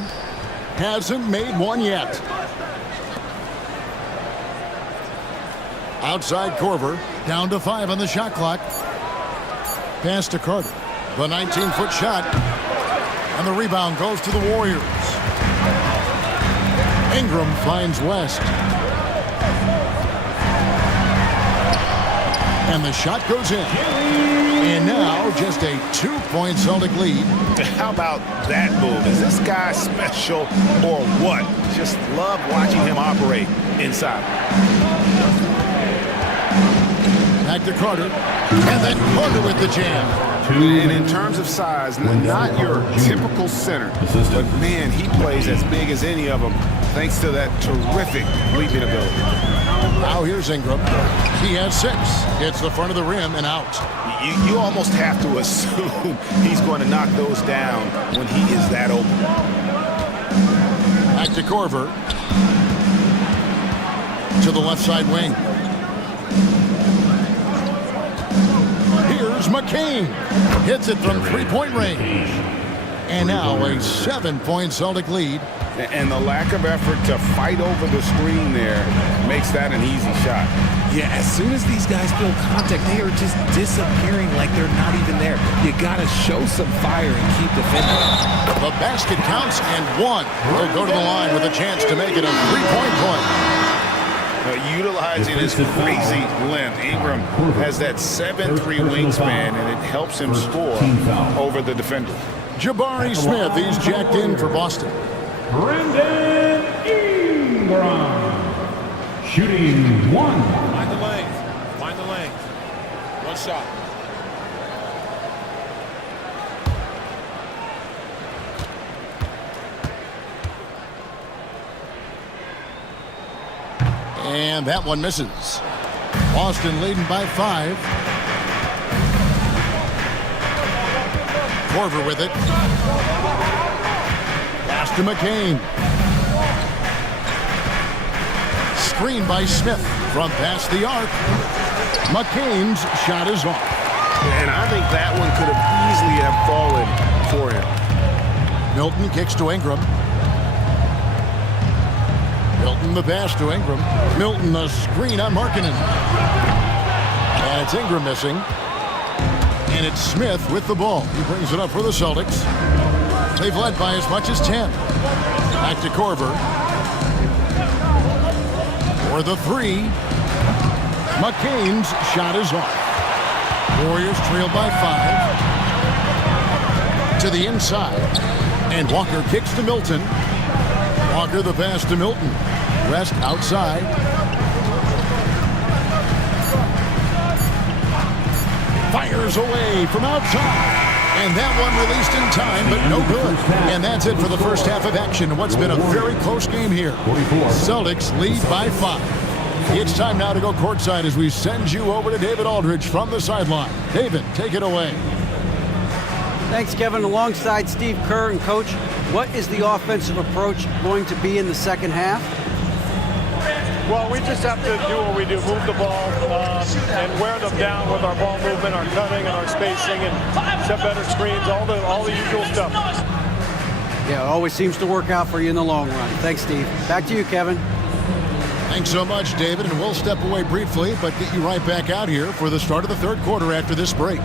Hasn't made one yet. Outside Korver. Down to 5 on the shot clock. Pass to Carter. The 19-foot shot. And the rebound goes to the Warriors. Ingram finds West. And the shot goes in. And now just a 2-point Celtic lead. How about that move? Is this guy special or what? Just love watching him operate inside. Back to Carter. And then Carter with the jam. And in terms of size, not your typical center, but man, he plays as big as any of them thanks to that terrific leaping ability. Now here's Ingram. He has 6. Hits the front of the rim and out. You almost have to assume he's going to knock those down when he is that open. Back to Korver. To the left side wing. Here's McCain. Hits it from 3-point range. And now a 7-point Celtic lead. And the lack of effort to fight over the screen there makes that an easy shot. Yeah, as soon as these guys feel contact, they are just disappearing like they're not even there. You got to show some fire and keep defending. The basket counts and 1. He'll go to the line with a chance to make it a 3-point play. Utilizing his crazy length, Ingram has that 7'3" wingspan, and it helps him score over the defender. Jabari Smith, he's jacked in for Boston. Brandon Ingram. Shooting 1. Find the lane. Find the lane. One shot. And that one misses. Boston leading by 5. Korver with it. Pass to McCain. Screen by Smith from past the arc. McCain's shot is off. And I think that one could have easily have fallen for him. Milton kicks to Ingram. Milton the pass to Ingram. Milton the screen on Markkanen. And it's Ingram missing. And it's Smith with the ball. He brings it up for the Celtics. They've led by as much as 10. Back to Korver. For the 3. McCain's shot is off. Warriors trail by 5. To the inside. And Walker kicks to Milton. Walker the pass to Milton. West outside. Fires away from outside. And that one released in time, but no good. And that's it for the first half of action. What's been a very close game here. Celtics lead by 5. It's time now to go courtside as we send you over to David Aldridge from the sideline. David, take it away. Thanks, Kevin. Alongside Steve Kerr and Coach, what is the offensive approach going to be in the second half? Well, we just have to do what we do, move the ball and wear them down with our ball movement, our cutting, and our spacing, and set better screens, all the usual stuff. Yeah, it always seems to work out for you in the long run. Thanks, Steve. Back to you, Kevin. Thanks so much, David, and we'll step away briefly, but get you right back out here for the start of the third quarter after this break.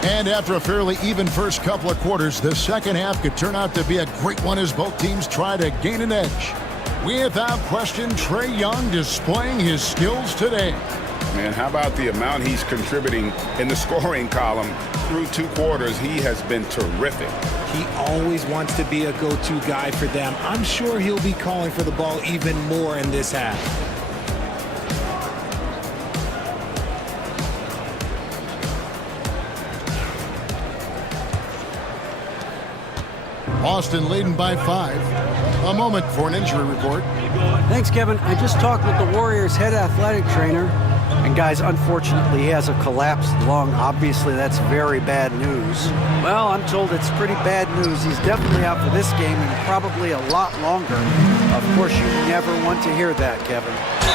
And after a fairly even first couple of quarters, the second half could turn out to be a great one as both teams try to gain an edge. Without question, Trae Young displaying his skills today. Man, how about the amount he's contributing in the scoring column through 2 quarters? He has been terrific. He always wants to be a go-to guy for them. I'm sure he'll be calling for the ball even more in this half. Boston leading by 5. A moment for an injury report. Thanks, Kevin. I just talked with the Warriors' head athletic trainer. And guys, unfortunately, he has a collapsed lung. Obviously, that's very bad news. Well, I'm told it's pretty bad news. He's definitely out for this game and probably a lot longer. Of course, you never want to hear that, Kevin.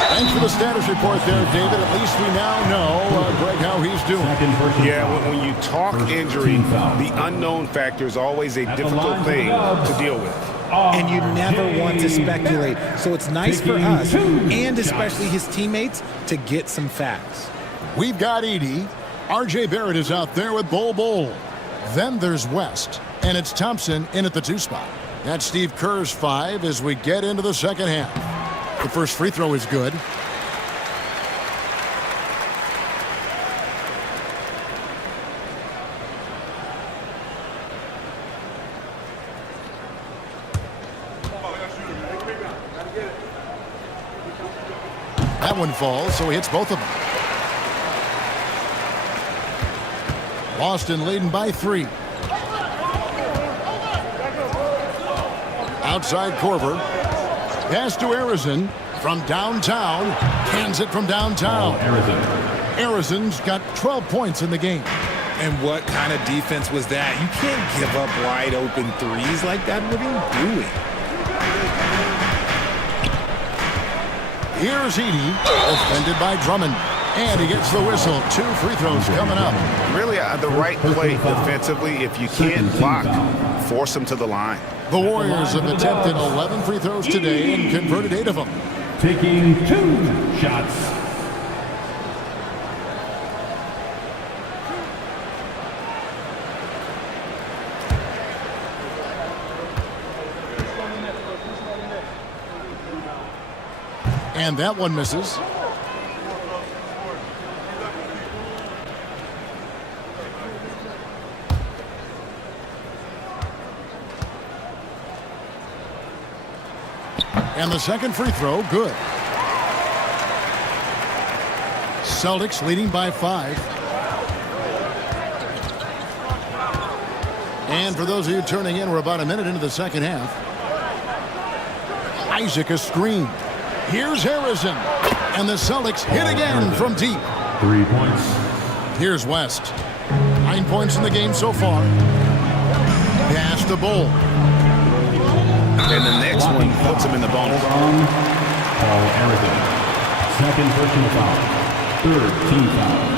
Thanks for the status report there, David. At least we now know, Greg, how he's doing. Yeah, when you talk injury, the unknown factor is always a difficult thing to deal with. And you never want to speculate. So it's nice for us, and especially his teammates, to get some facts. We've got Edey. R.J. Barrett is out there with Bol. Then there's West, and it's Thompson in at the 2 spot. That's Steve Kerr's 5 as we get into the second half. The first free throw is good. That one falls, so he hits both of them. Boston leading by 3. Outside Korver. Pass to Arizon from downtown. Cans it from downtown. Arizon's got 12 points in the game. And what kind of defense was that? You can't give up wide open threes like that. What are you doing? Here's Edey, defended by Drummond. And he gets the whistle. 2 free throws coming up. Really the right play defensively. If you can't block, force them to the line. The Warriors have attempted 11 free throws today and converted 8 of them. Taking 2 shots. And that one misses. And the second free throw, good. Celtics leading by 5. And for those of you turning in, we're about a minute into the second half. Isaac a screen. Here's Harrison. And the Celtics hit again from deep. 3 points. Here's West. 9 points in the game so far. Pass to Bull. And the next one puts him in the bonus. Paul Aragon. Second personal foul. Third team foul.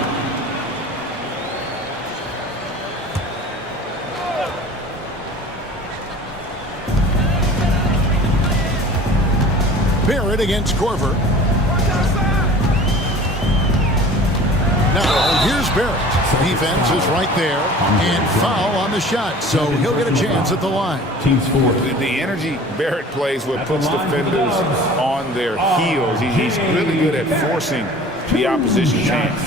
Barrett against Korver. Now, here's Barrett. Defense is right there. And foul on the shot, so he'll get a chance at the line. Team's four. The energy Barrett plays with puts defenders on their heels. He's really good at forcing the opposition chance.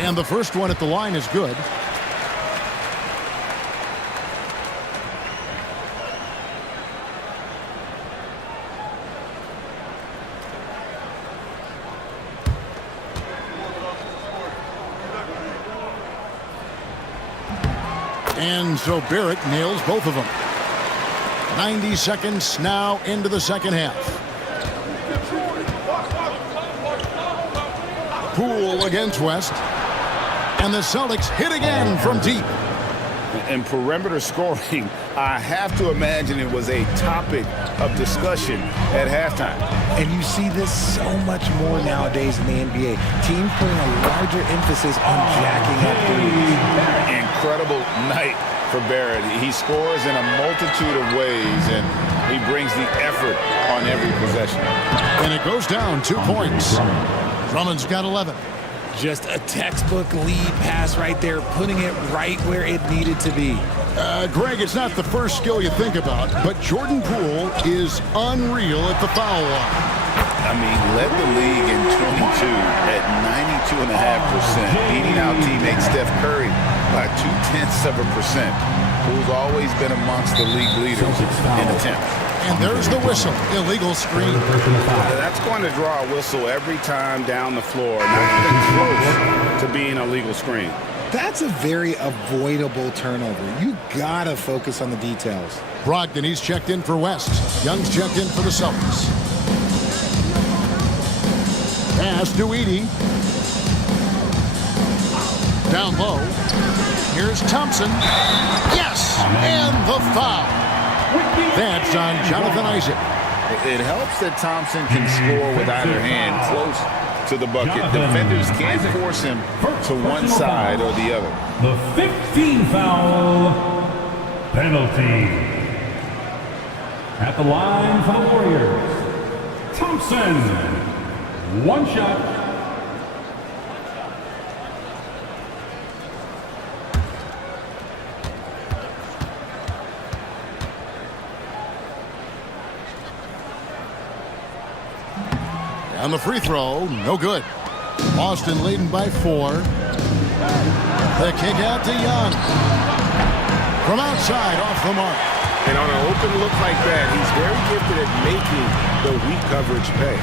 And the first one at the line is good. And so Barrett nails both of them. 90 seconds now into the second half. Poole against West. And the Celtics hit again from deep. And perimeter scoring, I have to imagine it was a topic of discussion at halftime. And you see this so much more nowadays in the NBA. Teams putting a larger emphasis on jacking up threes. Incredible night for Barrett. He scores in a multitude of ways, and he brings the effort on every possession. And it goes down 2 points. Drummond's got 11. Just a textbook lead pass right there, putting it right where it needed to be. Greg, it's not the first skill you think about, but Jordan Poole is unreal at the foul line. I mean, led the league in 22 at 92.5%, beating out teammate Steph Curry by 0.2%. Poole's always been amongst the league leaders in attempts. And there's the whistle. Illegal screen. That's going to draw a whistle every time down the floor. Not even close to being a legal screen. That's a very avoidable turnover. You gotta focus on the details. Brogdon, he's checked in for West. Young's checked in for the Celtics. Pass to Edey. Down low. Here's Thompson. Yes! And the foul. That's on Jonathan Isaac. It helps that Thompson can score with either hand close to the bucket. Defenders can't force him to one side or the other. The 15 foul penalty. At the line for the Warriors, Thompson. One shot. On the free throw, no good. Boston leading by 4. The kick out to Young. From outside, off the mark. And on an open look like that, he's very gifted at making the weak coverage pay.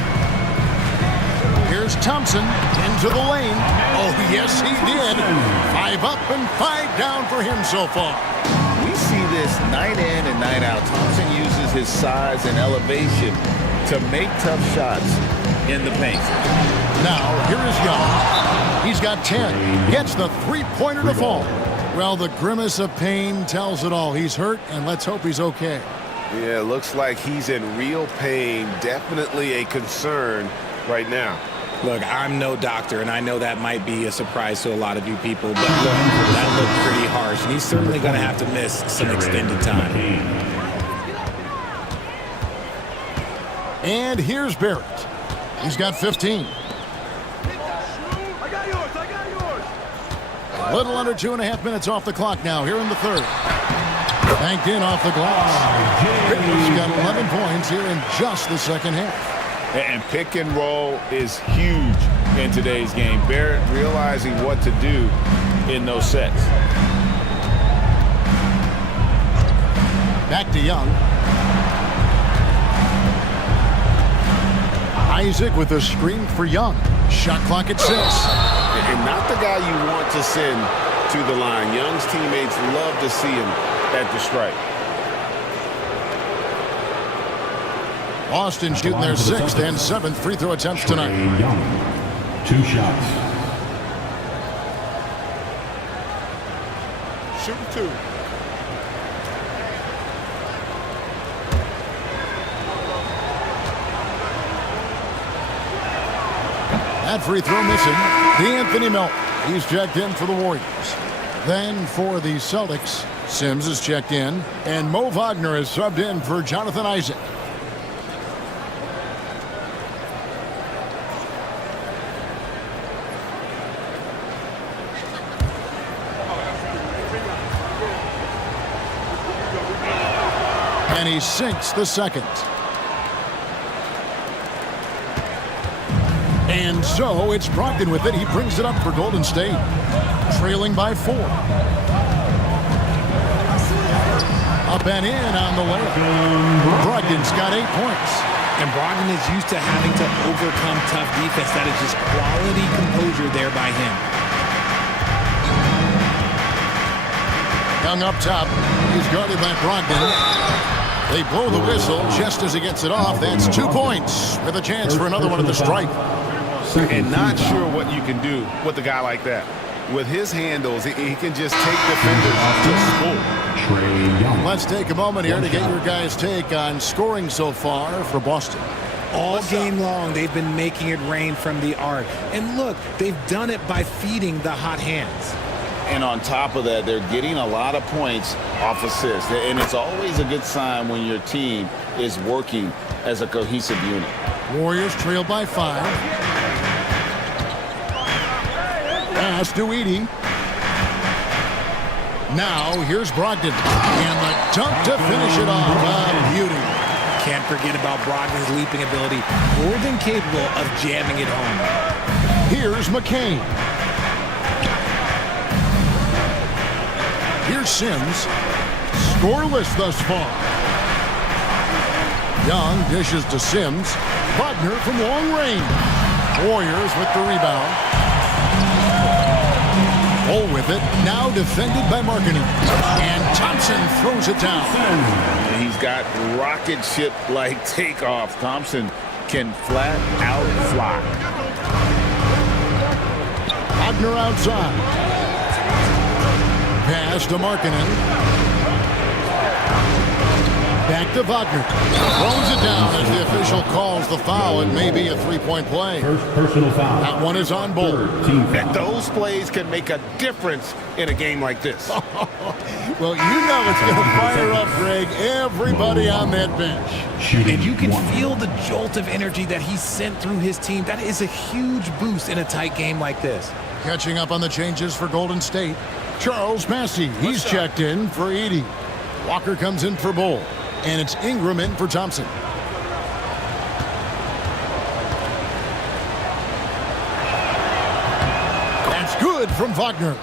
Here's Thompson into the lane. Oh, yes, he did. 5 up and 5 down for him so far. We see this night in and night out. Thompson uses his size and elevation to make tough shots in the paint. Now, here is Young. He's got 10. Gets the three-pointer to fall. Well, the grimace of pain tells it all. He's hurt, and let's hope he's okay. Yeah, looks like he's in real pain. Definitely a concern right now. Look, I'm no doctor, and I know that might be a surprise to a lot of you people, but look, that looked pretty harsh, and he's certainly going to have to miss some extended time. And here's Barrett. He's got 15. A little under 2.5 minutes off the clock now here in the third. Banked in off the glass. Barrett's got 11 points here in just the second half. And pick and roll is huge in today's game. Barrett realizing what to do in those sets. Back to Young. Isaac with a screen for Young. Shot clock at 6. And not the guy you want to send to the line. Young's teammates love to see him at the stripe. Boston shooting their 6th and 7th free throw attempts tonight. Young, 2 shots. Shooting 2. That free throw missing. DeAnthony Melton. He's checked in for the Warriors. Then for the Celtics, Sims is checked in, and Mo Wagner is subbed in for Jonathan Isaac. And he sinks the second. And so it's Brogdon with it. He brings it up for Golden State, trailing by 4. Up and in on the layup. Brogdon's got 8 points. And Brogdon is used to having to overcome tough defense. That is just quality composure there by him. Young up top. He's guarded by Brogdon. They blow the whistle just as he gets it off. That's 2 points with a chance for another one at the stripe. And not sure what you can do with a guy like that. With his handles, he can just take defenders to score. Let's take a moment here to get your guys' take on scoring so far for Boston. All game long, they've been making it rain from the arc. And look, they've done it by feeding the hot hands. And on top of that, they're getting a lot of points off assists. And it's always a good sign when your team is working as a cohesive unit. Warriors trail by 5. Pass to Edey. Now here's Brogdon. And the dunk to finish it off. Beauty. Can't forget about Brogdon's leaping ability. More than capable of jamming it home. Here's McCain. Here's Sims. Scoreless thus far. Young dishes to Sims. Wagner from long range. Warriors with the rebound. Bull with it. Now defended by Markkanen. And Thompson throws it down. And he's got rocket ship-like takeoff. Thompson can flat out fly. Wagner outside. Pass to Markkanen. Back to Wagner. Throws it down as the official calls the foul. It may be a three-point play. First personal foul. That one is on Bull. And those plays can make a difference in a game like this. Well, you know it's going to fire up, Greg, everybody on that bench. And you can feel the jolt of energy that he sent through his team. That is a huge boost in a tight game like this. Catching up on the changes for Golden State. Charles Massey, he's checked in for Edey. Walker comes in for Bull. And it's Ingram in for Thompson. That's good from Wagner.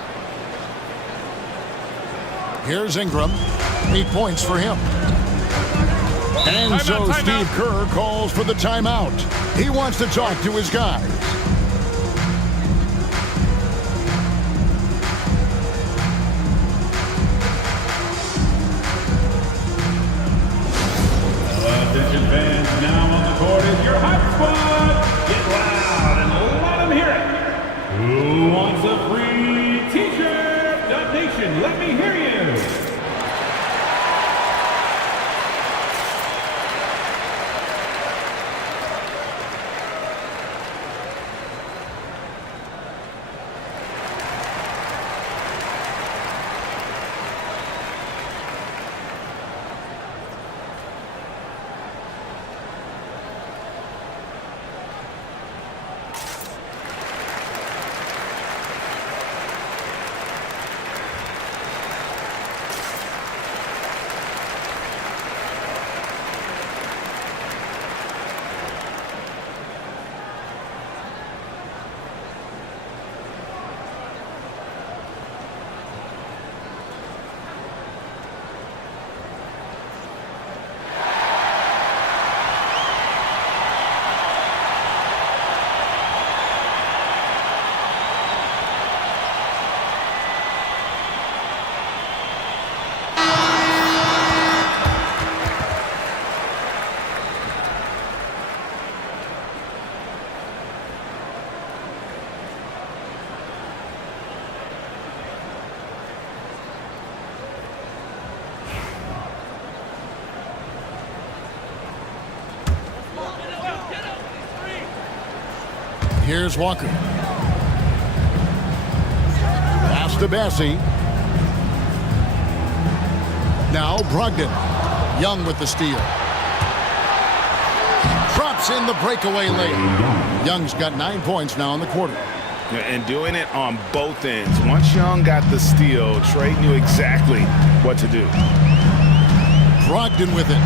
Here's Ingram. 8 points for him. And so Steve Kerr calls for the timeout. He wants to talk to his guys. Attention fans, now on the court is your hot squad. Get loud and let them hear it. Who wants a free t-shirt? Dub Nation, let me hear you. Here's Walker. Pass to Bessie. Now Brogdon. Young with the steal. Drops in the breakaway lane. Young's got 9 points now in the quarter. And doing it on both ends. Once Young got the steal, Trey knew exactly what to do. Brogdon with it.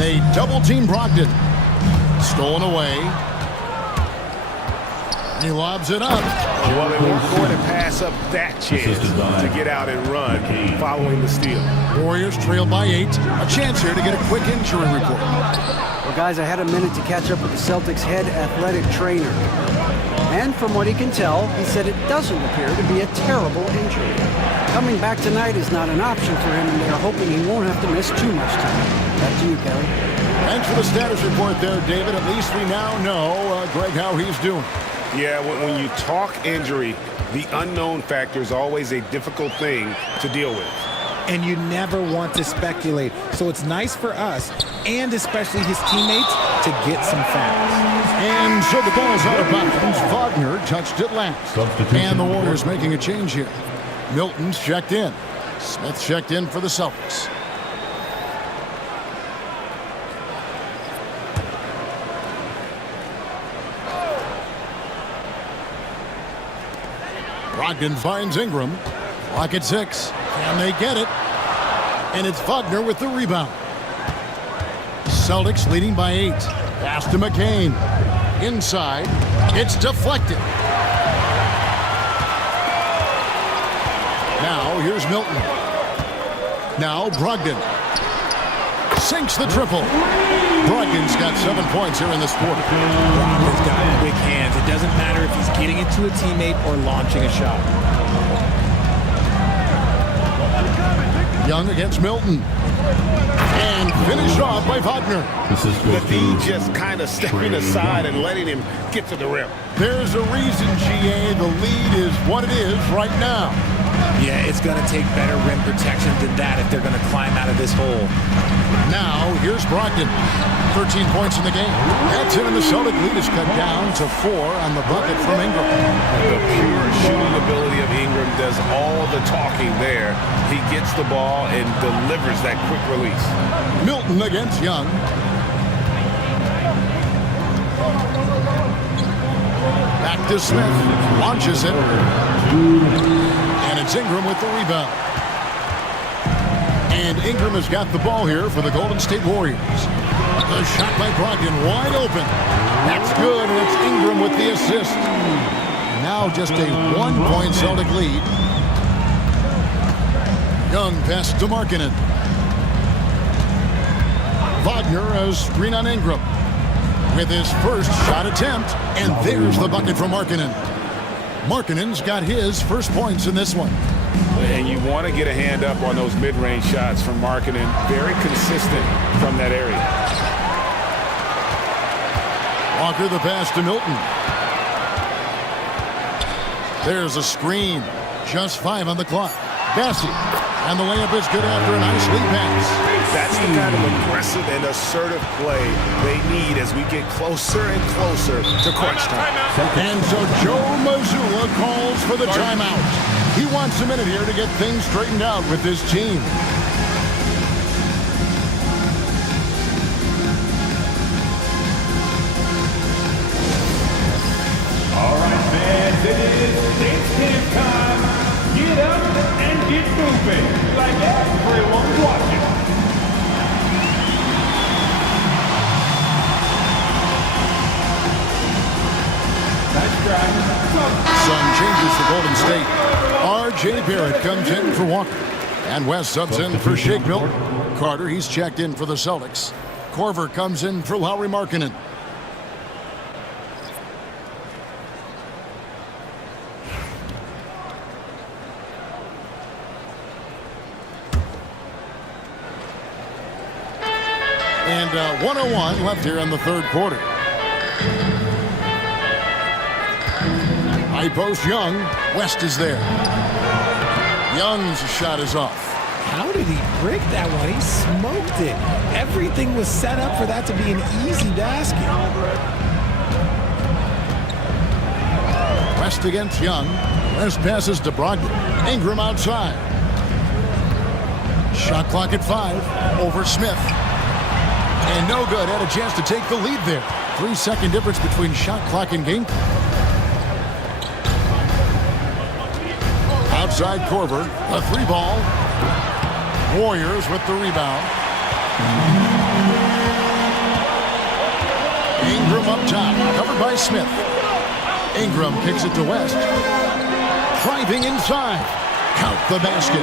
They double-team Brogdon. Stolen away. He lobs it up. Well, they weren't going to pass up that chance to get out and run following the steal. Warriors trail by 8. A chance here to get a quick injury report. Well, guys, I had a minute to catch up with the Celtics head athletic trainer. And from what he can tell, he said it doesn't appear to be a terrible injury. Coming back tonight is not an option for him, and they are hoping he won't have to miss too much time. Back to you, Kelly. Thanks for the status report there, David. At least we now know, Greg, how he's doing. Yeah, when you talk injury, the unknown factor is always a difficult thing to deal with. And you never want to speculate. So it's nice for us, and especially his teammates, to get some facts. And so the ball's out of bounds. Wagner touched it last. And the Warriors making a change here. Milton's checked in. Smith checked in for the Celtics. Brogdon finds Ingram. Clock at 6. Can they get it? And it's Wagner with the rebound. Celtics leading by 8. Pass to McCain. Inside. It's deflected. Now here's Milton. Now Brogdon. Sinks the triple. Brogdon's got 7 points here in this quarter. Brogdon's got quick hands. It doesn't matter if he's getting it to a teammate or launching a shot. Young against Milton. And finished off by Wagner. The D just kind of stepping aside and letting him get to the rim. There's a reason, GA, the lead is what it is right now. Yeah, it's going to take better rim protection than that if they're going to climb out of this hole. Now, here's Brogdon. 13 points in the game. That's it, and the Celtic lead is cut down to 4 on the bucket from Ingram. The pure shooting ability of Ingram does all the talking there. He gets the ball and delivers that quick release. Milton against Young. Back to Smith. Launches it. And it's Ingram with the rebound. And Ingram has got the ball here for the Golden State Warriors. The shot by Brogdon wide open. That's good, and it's Ingram with the assist. Now just a 1-point Celtic lead. Young pass to Markkanen. Wagner a screen on Ingram with his first shot attempt, and there's the bucket from Markkanen. Markkanen's got his first points in this one. And you want to get a hand up on those mid-range shots from Markkanen. Very consistent from that area. Walker the pass to Milton. There's a screen. Just 5 on the clock. Bessie. And the layup is good after a nice lead pass. That's the kind of aggressive and assertive play they need as we get closer and closer to crunch time. And so Joe Mazzulla calls for the timeout. He wants a minute here to get things straightened out with this team. All right, fans, it is dance camp time. Get up and get moving like everyone's watching. Nice try. Some changes for Golden State. R.J. Barrett comes in for Walker. And West subs in for Shake Milton. Carter, he's checked in for the Celtics. Korver comes in for Lauri Markkanen. And 1:01 left here in the third quarter. High post Young. West is there. Young's shot is off. How did he break that one? He smoked it. Everything was set up for that to be an easy basket. West against Young. West passes to Brogdon. Ingram outside. Shot clock at 5. Over Smith. And no good. Had a chance to take the lead there. 3-second difference between shot clock and game. Outside Korver. A 3-ball. Warriors with the rebound. Ingram up top. Covered by Smith. Ingram kicks it to West. Driving inside. Count the basket.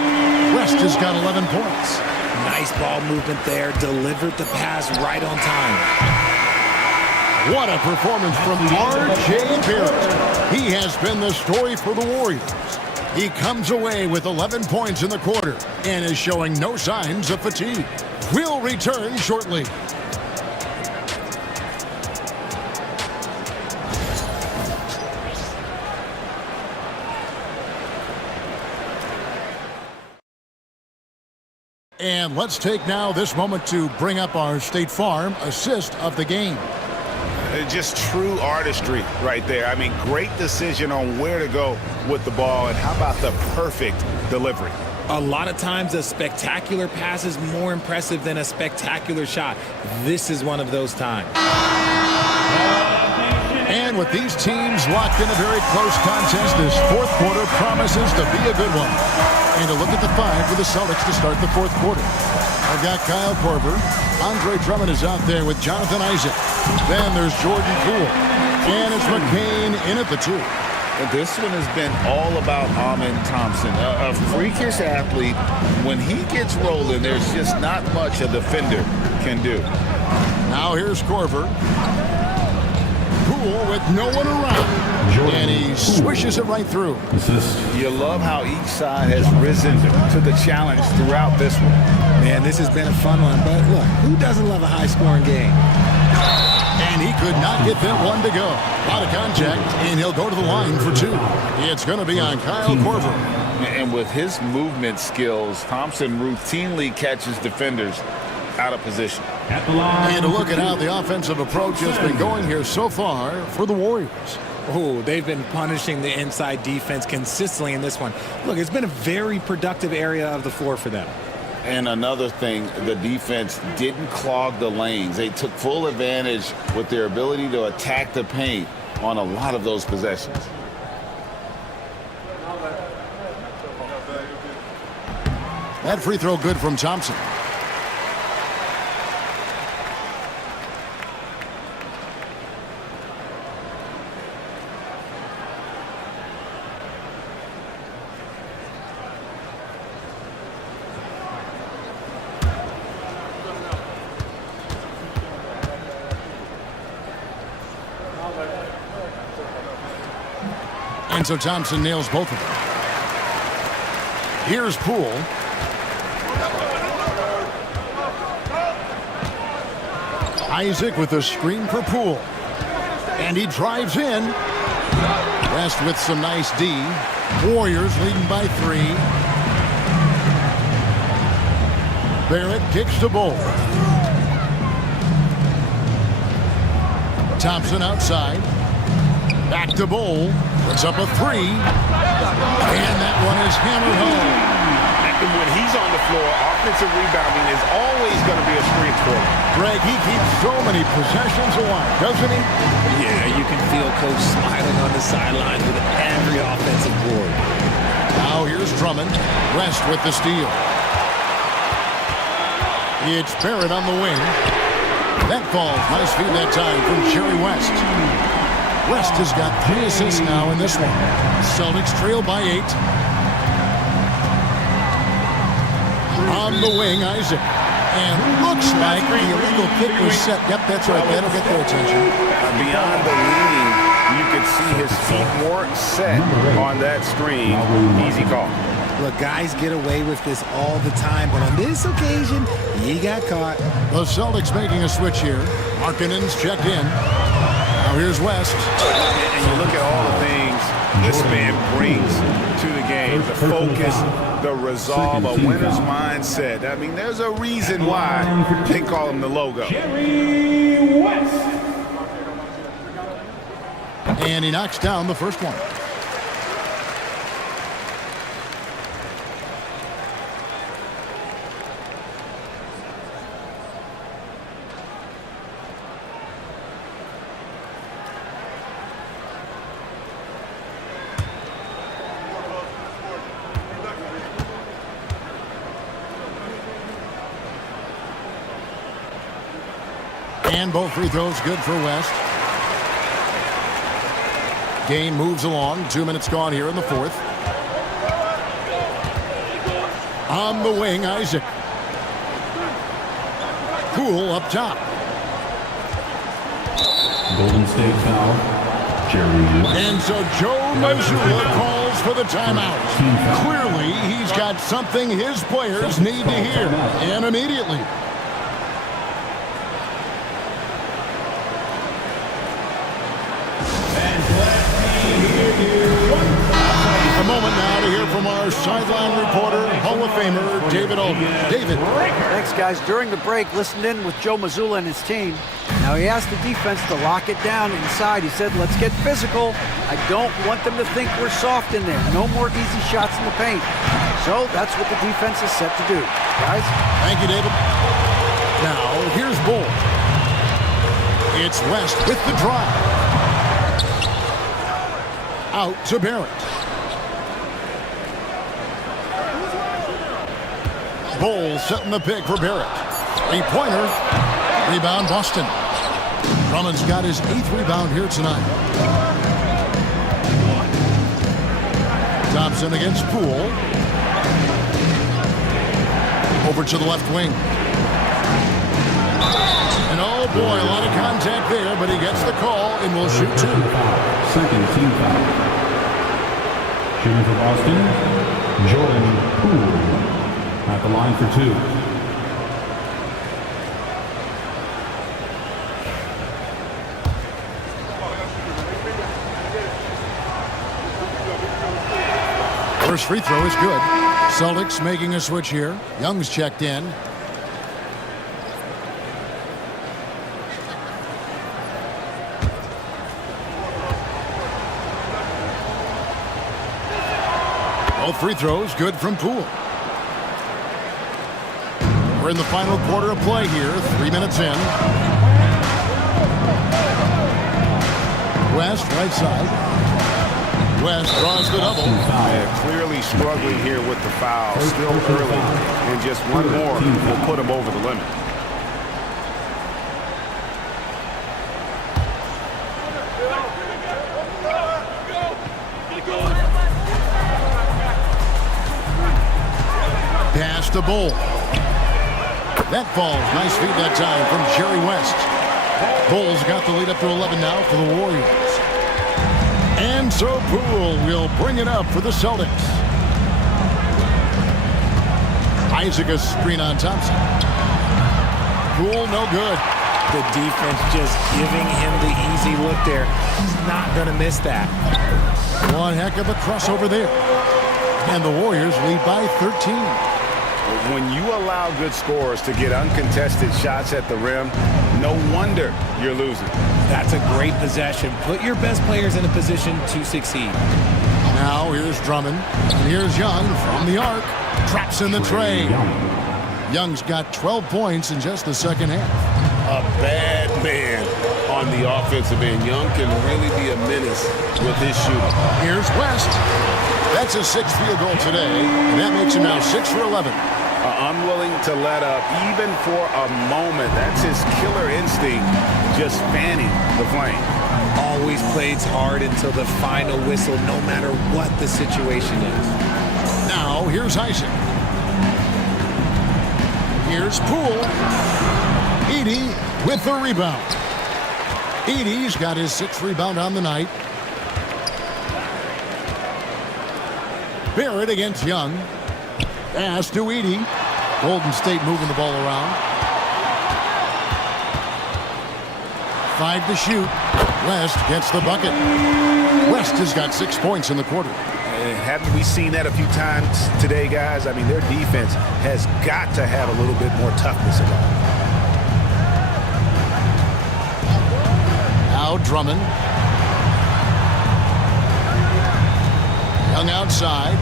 West has got 11 points. Nice ball movement there. Delivered the pass right on time. What a performance from R.J. Barrett. He has been the story for the Warriors. He comes away with 11 points in the quarter and is showing no signs of fatigue. We'll return shortly. And let's take now this moment to bring up our State Farm assist of the game. Just true artistry right there. I mean, great decision on where to go with the ball, and how about the perfect delivery? A lot of times a spectacular pass is more impressive than a spectacular shot. This is one of those times. And with these teams locked in a very close contest, this fourth quarter promises to be a good one. And a look at the 5 for the Celtics to start the fourth quarter. I've got Kyle Korver. Andre Drummond is out there with Jonathan Isaac. Then there's Jordan Poole. And it's McCain in at the 2. This one has been all about Amen Thompson, a freakish athlete. When he gets rolling, there's just not much a defender can do. Now here's Korver. Poole with no one around. And he swishes it right through. You love how each side has risen to the challenge throughout this one. Man, this has been a fun one. But look, who doesn't love a high-scoring game? And he could not get that one to go. Out of contact, and he'll go to the line for 2. It's going to be on Kyle Korver. And with his movement skills, Thompson routinely catches defenders out of position. And a look at how the offensive approach has been going here so far for the Warriors. Oh, they've been punishing the inside defense consistently in this one. Look, it's been a very productive area of the floor for them. And another thing, the defense didn't clog the lanes. They took full advantage with their ability to attack the paint on a lot of those possessions. That free throw good from Thompson. And so Thompson nails both of them. Here's Poole. Isaac with a screen for Poole. And he drives in. West with some nice D. Warriors leading by 3. Barrett kicks the ball. Thompson outside. Back to Bowl. Puts up a 3. And that one is hammered home. And when he's on the floor, offensive rebounding is always going to be a strength for him. Greg, he keeps so many possessions alive, doesn't he? Yeah, you can feel Coach smiling on the sideline with every offensive board. Now here's Drummond. West with the steal. It's Barrett on the wing. That falls. Nice feed that time from Jerry West. West has got 3 assists now in this one. Celtics trail by 8. On the wing, Isaac. And looks like the illegal kick was set. Yep, that's right. That'll get their attention. Beyond the leaning, you could see his feet weren't set on that screen. Easy call. Look, guys get away with this all the time, but on this occasion, he got caught. The Celtics making a switch here. Markkanen's checked in. Now here's West. And you look at all the things this man brings to the game. The focus, the resolve, a winner's mindset. I mean, there's a reason why they call him the logo. Jerry West. And he knocks down the first one. And both free throws good for West. Game moves along. 2 minutes gone here in the fourth. On the wing, Isaac. Poole up top. Golden State foul. Jerry West. And so Joe Mazzulla calls for the timeout. Clearly, he's got something his players need to hear. And immediately. A moment now to hear from our sideline reporter, Hall of Famer, David Aldridge. David. Thanks, guys. During the break, listened in with Joe Mazzulla and his team. Now, he asked the defense to lock it down inside. He said, let's get physical. I don't want them to think we're soft in there. No more easy shots in the paint. So that's what the defense is set to do. Guys? Thank you, David. Now, here's Bull. It's West with the drive. Out to Barrett. Bull setting the pick for Barrett. Three-pointer. Rebound, Boston. Drummond's got his 8th rebound here tonight. Thompson against Poole. Over to the left wing. And oh boy, a lot of contact there, but he gets the call and will shoot 2. Second team foul. Shooting for Boston, Jordan Poole at the line for 2. First free throw is good. Celtics making a switch here. Young's checked in. Both free throws good from Poole. We're in the final quarter of play here. 3 minutes in. West, right side. West draws the double. Yeah, clearly struggling here with the foul. Still early. And just one more will put him over the limit. Pass to Bull. That falls. Nice feed that time from Jerry West. Bull's got the lead up to 11 now for the Warriors. And so Poole will bring it up for the Celtics. Isaac a screen on Thompson. Poole no good. The defense just giving him the easy look there. He's not going to miss that. One heck of a crossover there. And the Warriors lead by 13. When you allow good scorers to get uncontested shots at the rim, no wonder you're losing. That's a great possession. Put your best players in a position to succeed. Now here's Drummond. And here's Young from the arc. Traps in the tray. Young's got 12 points in just the second half. A bad man on the offensive end. Young can really be a menace with his shooting. Here's West. That's his 6th field goal today. And that makes him now 6 for 11. Unwilling to let up even for a moment. That's his killer instinct, just fanning the flame. Always plays hard until the final whistle, no matter what the situation is. Now, here's Isaac. Here's Poole. Edey with the rebound. Edey's got his 6th rebound on the night. Barrett against Young. Pass to Edey. Golden State moving the ball around. 5 to shoot. West gets the bucket. West has got 6 points in the quarter. And haven't we seen that a few times today, guys? I mean, their defense has got to have a little bit more toughness about it. Now Drummond. Young outside.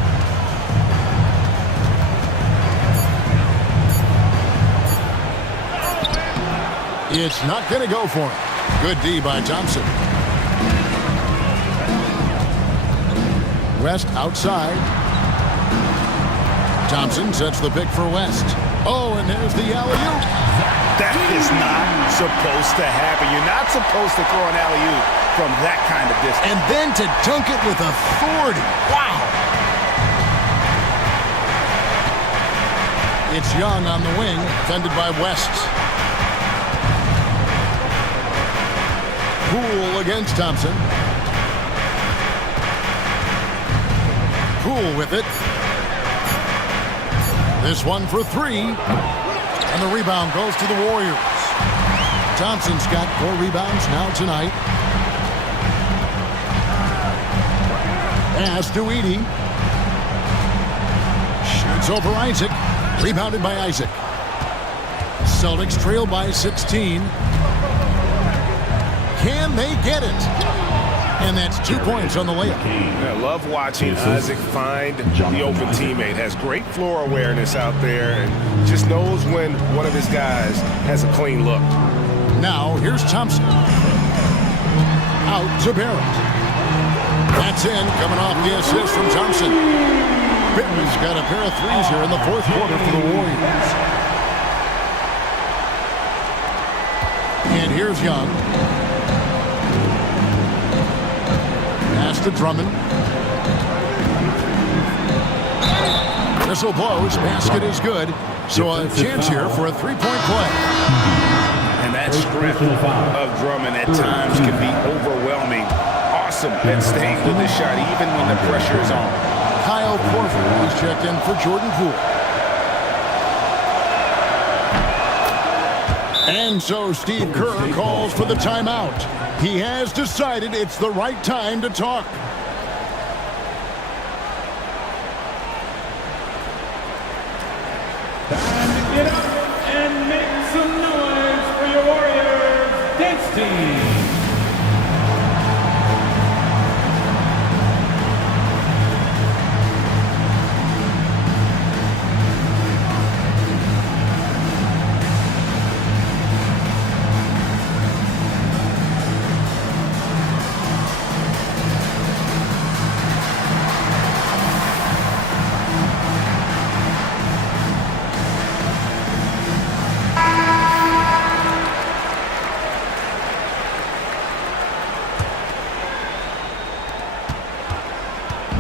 It's not going to go for him. Good D by Thompson. West outside. Thompson sets the pick for West. Oh, and there's the alley-oop. That is not supposed to happen. You're not supposed to throw an alley-oop from that kind of distance. And then to dunk it with authority. Wow. It's Young on the wing, defended by West. Poole against Thompson. Poole with it. This one for three. And the rebound goes to the Warriors. Thompson's got 4 rebounds now tonight. Pass to Edey. Shoots over Isaac. Rebounded by Isaac. Celtics trail by 16. Can they get it? And that's 2 points on the layup. I love watching Isaac find the open teammate. Has great floor awareness out there and just knows when one of his guys has a clean look. Now here's Thompson. Out to Barrett. That's in, coming off the assist from Thompson. Barrett's got a pair of threes here in the fourth quarter for the Warriors. And here's Young. Pass to Drummond. Whistle blows. Basket is good. So a chance here for a three-point play. And that strength of Drummond at times can be overwhelming. Awesome at staying with the shot even when the pressure is on. Kyle Korver is checked in for Jordan Poole. And so Steve Kerr calls for the timeout. He has decided it's the right time to talk. Time to get up and make some noise for your Warriors dance team.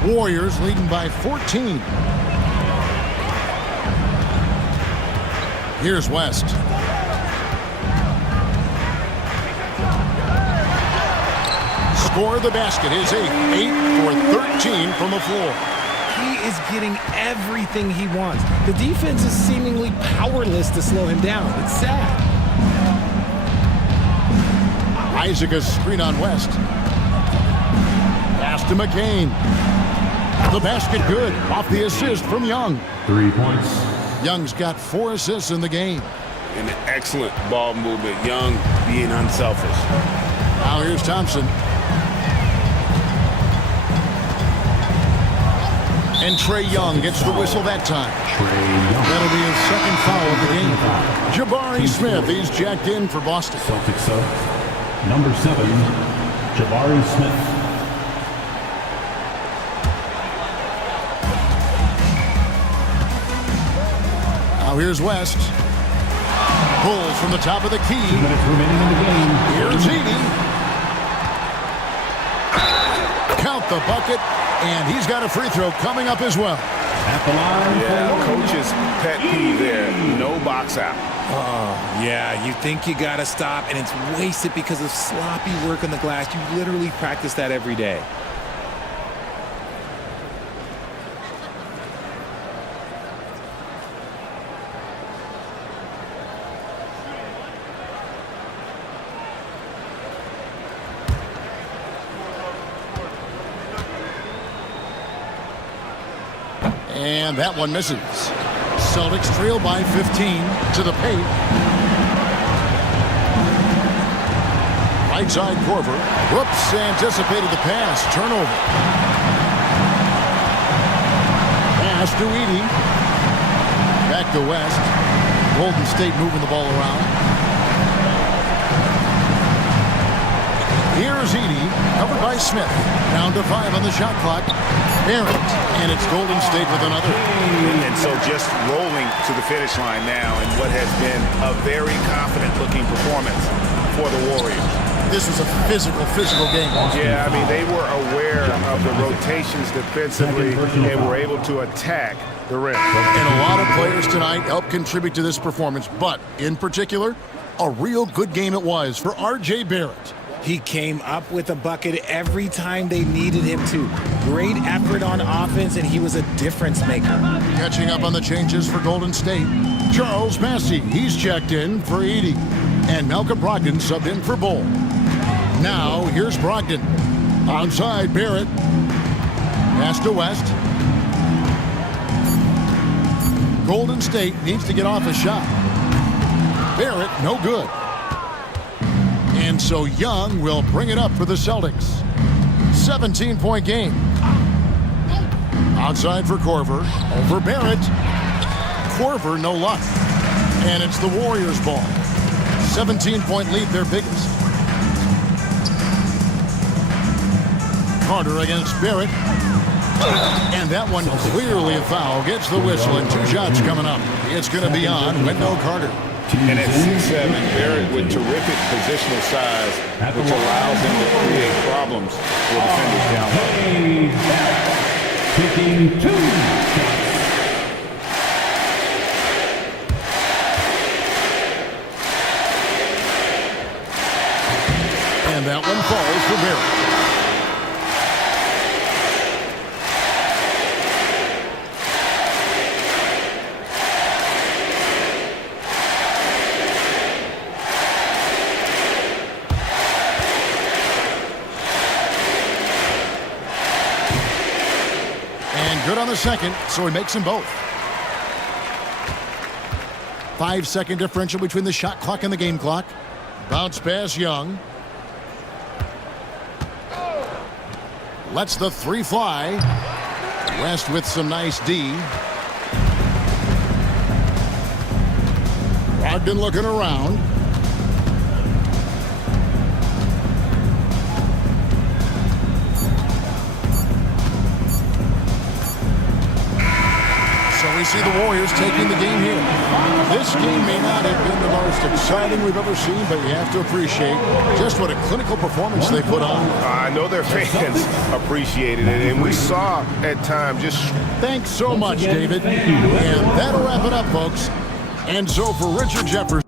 Warriors leading by 14. Here's West. Score the basket. His 8 for 13 from the floor. He is getting everything he wants. The defense is seemingly powerless to slow him down. It's sad. Isaac a screen on West. Pass to McCain. The basket good. Off the assist from Young. 3 points. Young's got 4 assists in the game. An excellent ball movement. Young being unselfish. Now here's Thompson. And Trae Young gets the whistle that time. That'll be his second foul of the game. Jabari Smith, he's jacked in for Boston. Celtics up. Number 7, Jabari Smith. Now here's West. Pulls from the top of the key. 2 minutes remaining in the game. Here's Edey. Count the bucket, and he's got a free throw coming up as well. At the line. Yeah, coach's pet peeve there. No box out. Oh, yeah, you think you got to stop, and it's wasted because of sloppy work on the glass. You literally practice that every day. And that one misses. Celtics trail by 15 to the paint. Right side Korver. Whoops, anticipated the pass. Turnover. Pass to Edey. Back to West. Golden State moving the ball around. Here's Edey, covered by Smith. Down to 5 on the shot clock. Barrett, and it's Golden State with another. And so just rolling to the finish line now in what has been a very confident-looking performance for the Warriors. This was a physical game. Yeah, I mean, they were aware of the rotations defensively and were able to attack the rim. And a lot of players tonight helped contribute to this performance, but in particular, a real good game it was for R.J. Barrett. He came up with a bucket every time they needed him to. Great effort on offense, and he was a difference maker. Catching up on the changes for Golden State. Charles Massey, he's checked in for Edey. And Malcolm Brogdon subbed in for Bull. Now, here's Brogdon. Onside, Barrett. Pass to West. Golden State needs to get off a shot. Barrett, no good. And so Young will bring it up for the Celtics. 17-point game. Outside for Korver. Over Barrett. Korver, no luck. And it's the Warriors' ball. 17-point lead, their biggest. Carter against Barrett. And that one clearly a foul. Gets the whistle, and 2 shots coming up. It's going to be on Wendell Carter. And at 6'7", Barrett with terrific positional size, which allows him to create problems for defenders down low. Taking 2 shots. And that one falls for Barrett. Good on the second, so he makes them both. 5-second differential between the shot clock and the game clock. Bounce pass, Young. Lets the 3 fly. West with some nice D. Brogdon looking around. We see the Warriors taking the game here. This game may not have been the most exciting we've ever seen, but you have to appreciate just what a clinical performance they put on. I know their fans appreciated it, and we saw at times just... Thanks so much, David. And that'll wrap it up, folks. And so for Richard Jefferson.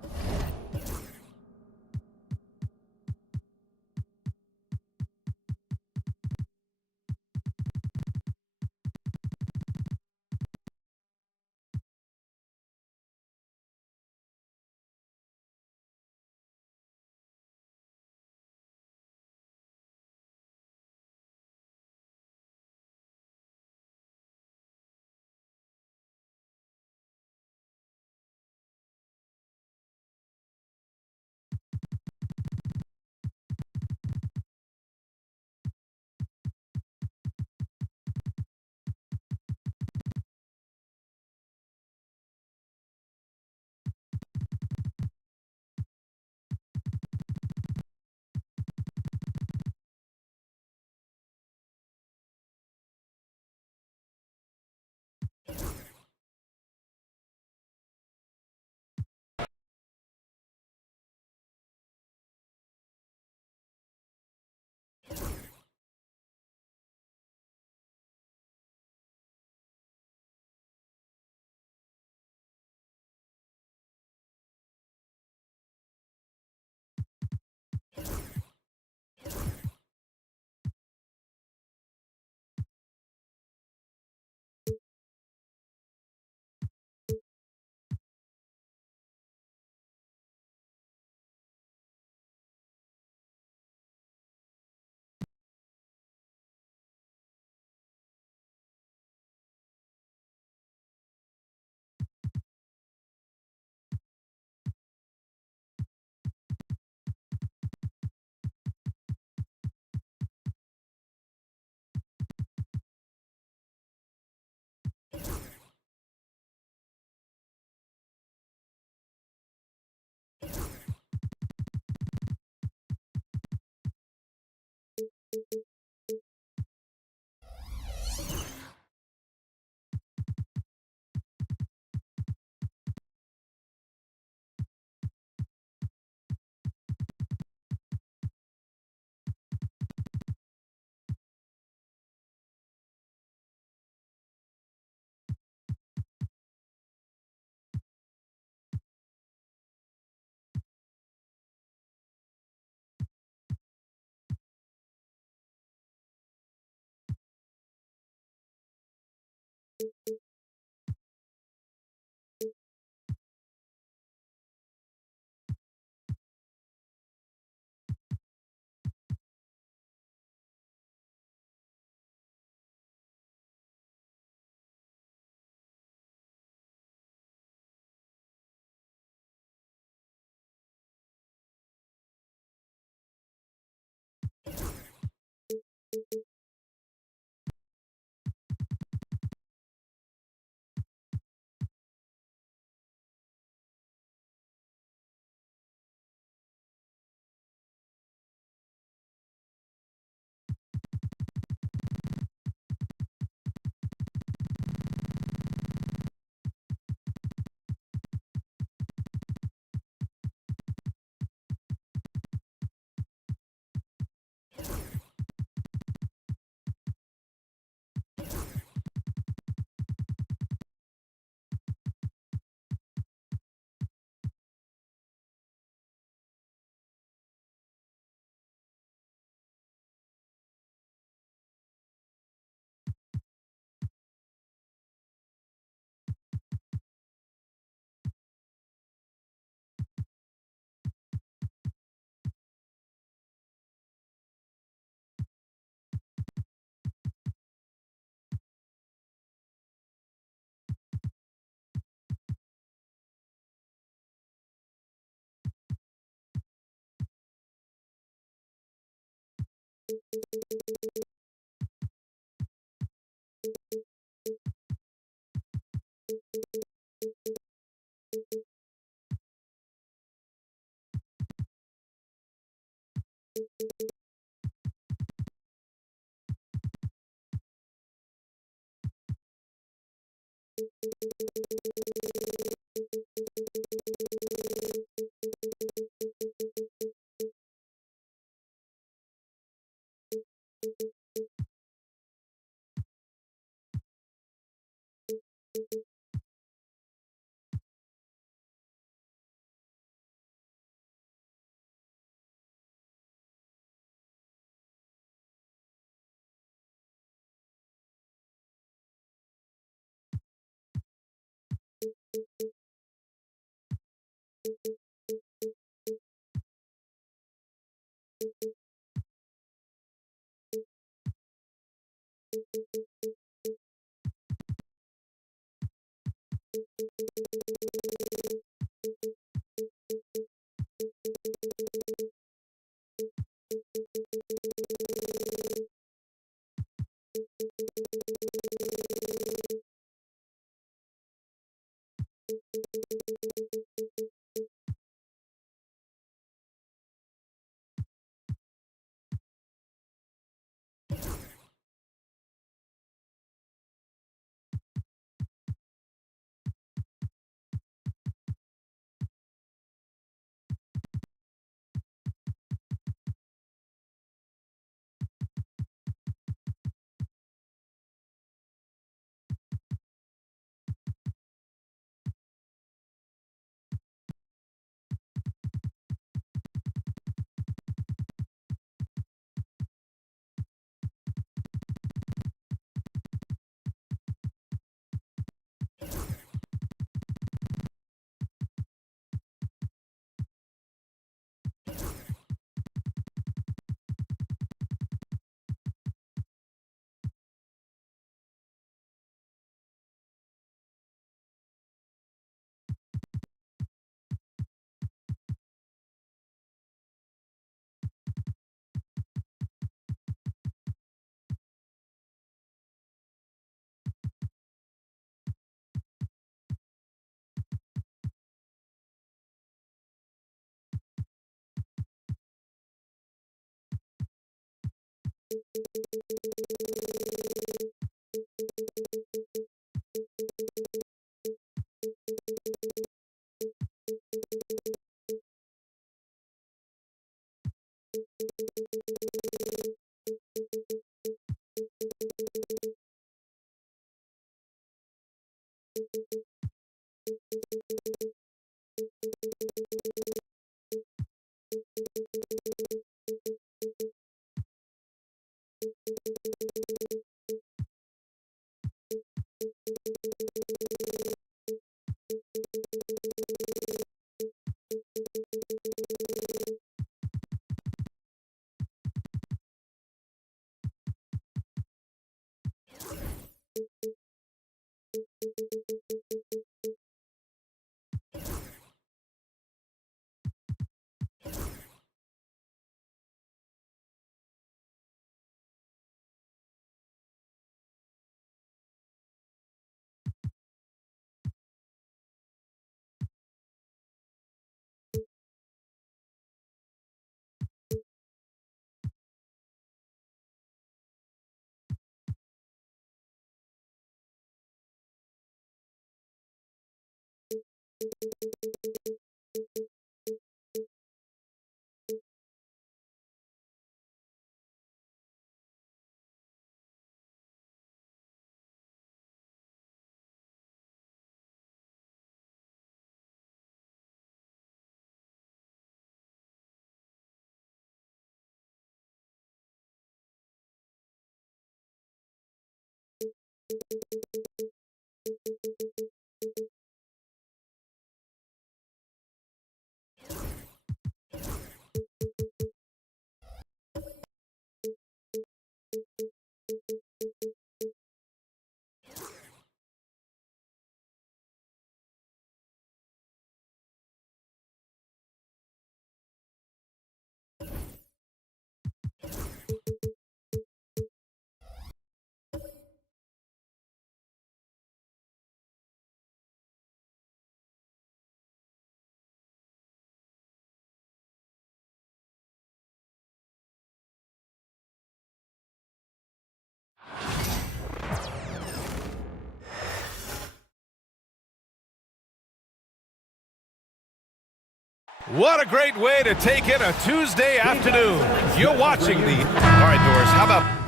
What a great way to take in a Tuesday afternoon. You're watching the... All right, Doris, how about...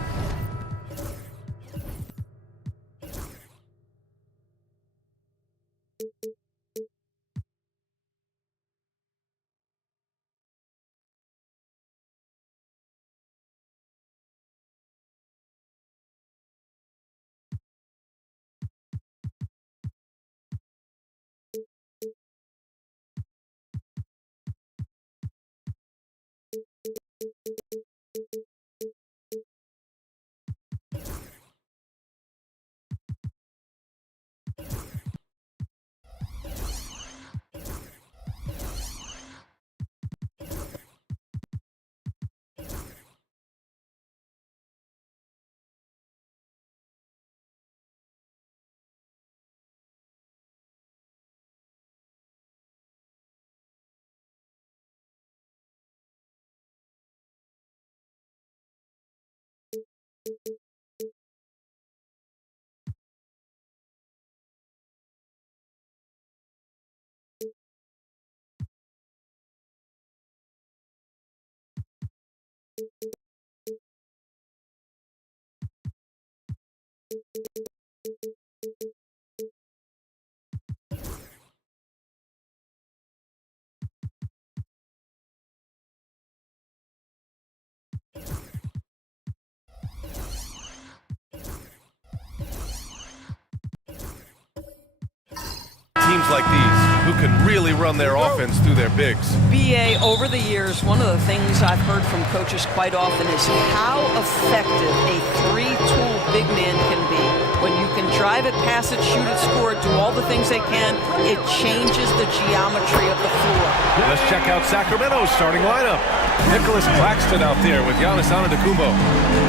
Teams like these who can really run their offense through their bigs. BA, over the years, one of the things I've heard from coaches quite often is how effective a three-tool big man can be. When you can drive it, pass it, shoot it, score it, do all the things they can, it changes the geometry of the floor. Let's check out Sacramento's starting lineup. Nicholas Claxton out there with Giannis Antetokounmpo.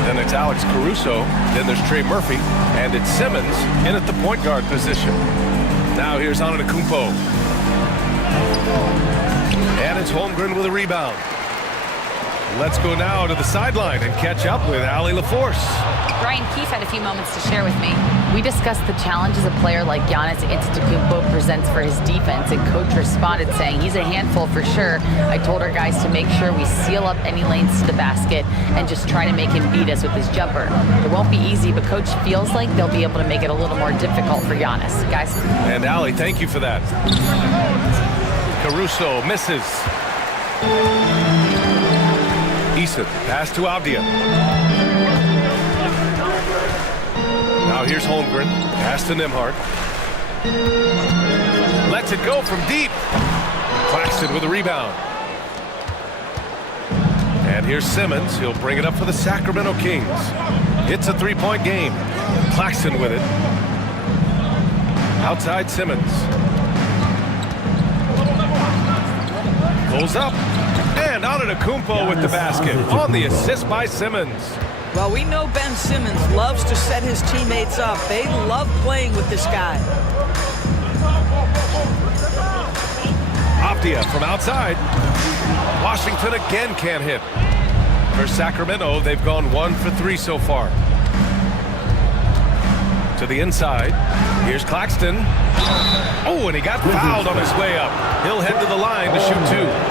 Then it's Alex Caruso. Then there's Trey Murphy. And it's Simmons in at the point guard position. Now here's Antetokounmpo. And it's Holmgren with a rebound. Let's go now to the sideline and catch up with Allie LaForce. Brian Keefe had a few moments to share with me. We discussed the challenges a player like Giannis Antetokounmpo presents for his defense, and coach responded saying he's a handful for sure. I told our guys to make sure we seal up any lanes to the basket and just try to make him beat us with his jumper. It won't be easy, but coach feels like they'll be able to make it a little more difficult for Giannis. Guys. And Allie, thank you for that. Caruso misses. Eason, pass to Avdia. Now here's Holmgren, pass to Nembhard. Lets it go from deep. Claxton with a rebound. And here's Simmons. He'll bring it up for the Sacramento Kings. It's a three-point game. Claxton with it. Outside Simmons. Pulls up. And Antetokounmpo with the basket on the assist by Simmons. Well, we know Ben Simmons loves to set his teammates up. They love playing with this guy. Avdia from outside. Washington again can't hit. For Sacramento, they've gone 1 for 3 so far. To the inside. Here's Claxton. Oh, and he got fouled on his way up. He'll head to the line to shoot 2.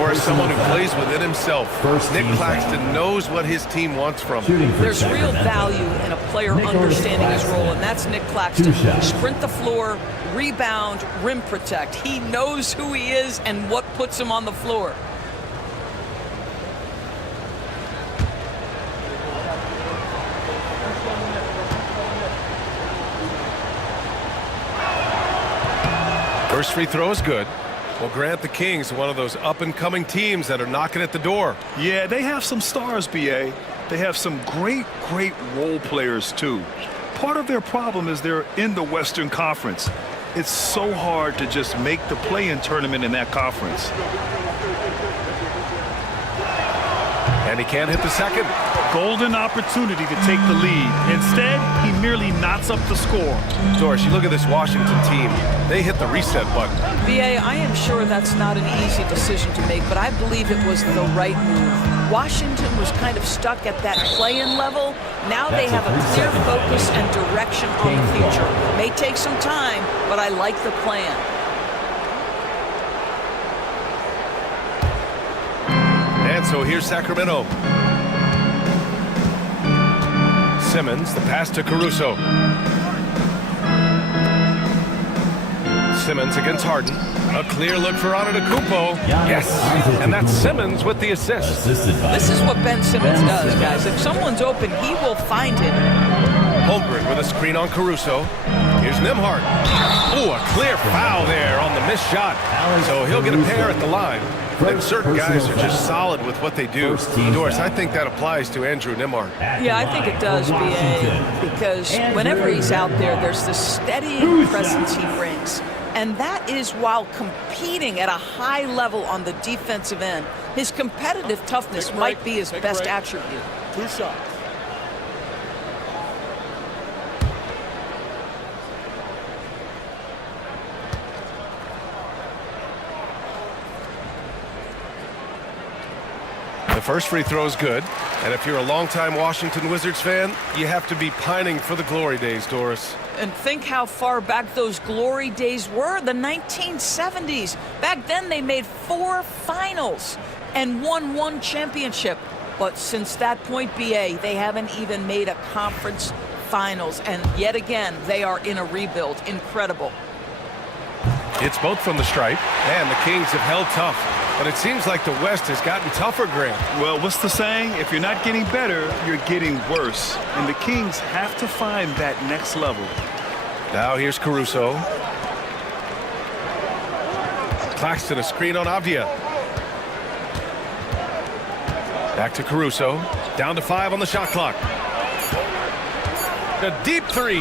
Or someone who plays within himself. Nick Claxton knows what his team wants from him. There's real value in a player understanding his role, and that's Nick Claxton. Sprint the floor, rebound, rim protect. He knows who he is and what puts him on the floor. First free throw is good. Well, Grant, the Kings are one of those up-and-coming teams that are knocking at the door. Yeah, they have some stars, BA. They have some great role players, too. Part of their problem is they're in the Western Conference. It's so hard to just make the play-in tournament in that conference. And he can't hit the second. Golden opportunity to take the lead. Instead, he merely knots up the score. Doris, you look at this Washington team. They hit the reset button. BA, I am sure that's not an easy decision to make, but I believe it was the right move. Washington was kind of stuck at that play-in level. Now they have a clear focus and direction on the future. May take some time, but I like the plan. so here's Sacramento. Simmons, the pass to Caruso. Simmons against Harden. A clear look for Antetokounmpo. Yes, and that's Simmons with the assist. This is what Ben Simmons does, guys. If someone's open, he will find him. Holmgren with a screen on Caruso. Here's Nembhard. Ooh, a clear foul there on the missed shot. So he'll get a pair at the line. And certain guys are just solid with what they do. Doris, I think that applies to Andrew Nembhard. Yeah, I think it does, B.A., because whenever he's out there, there's this steady presence he brings. And that is while competing at a high level on the defensive end. His competitive toughness might be his best attribute. 2 shots. The first free throw is good. And if you're a longtime Washington Wizards fan, you have to be pining for the glory days, Doris. And think how far back those glory days were, the 1970s. Back then they made 4 finals and won 1 championship. But since that point, B.A., they haven't even made a conference finals. And yet again, they are in a rebuild. Incredible. It's both from the stripe, and the Kings have held tough. But it seems like the West has gotten tougher, Grant. Well, what's the saying? If you're not getting better, you're getting worse. And the Kings have to find that next level. Now here's Caruso. Claxton, a screen on Avdia. Back to Caruso. Down to 5 on the shot clock. A deep 3.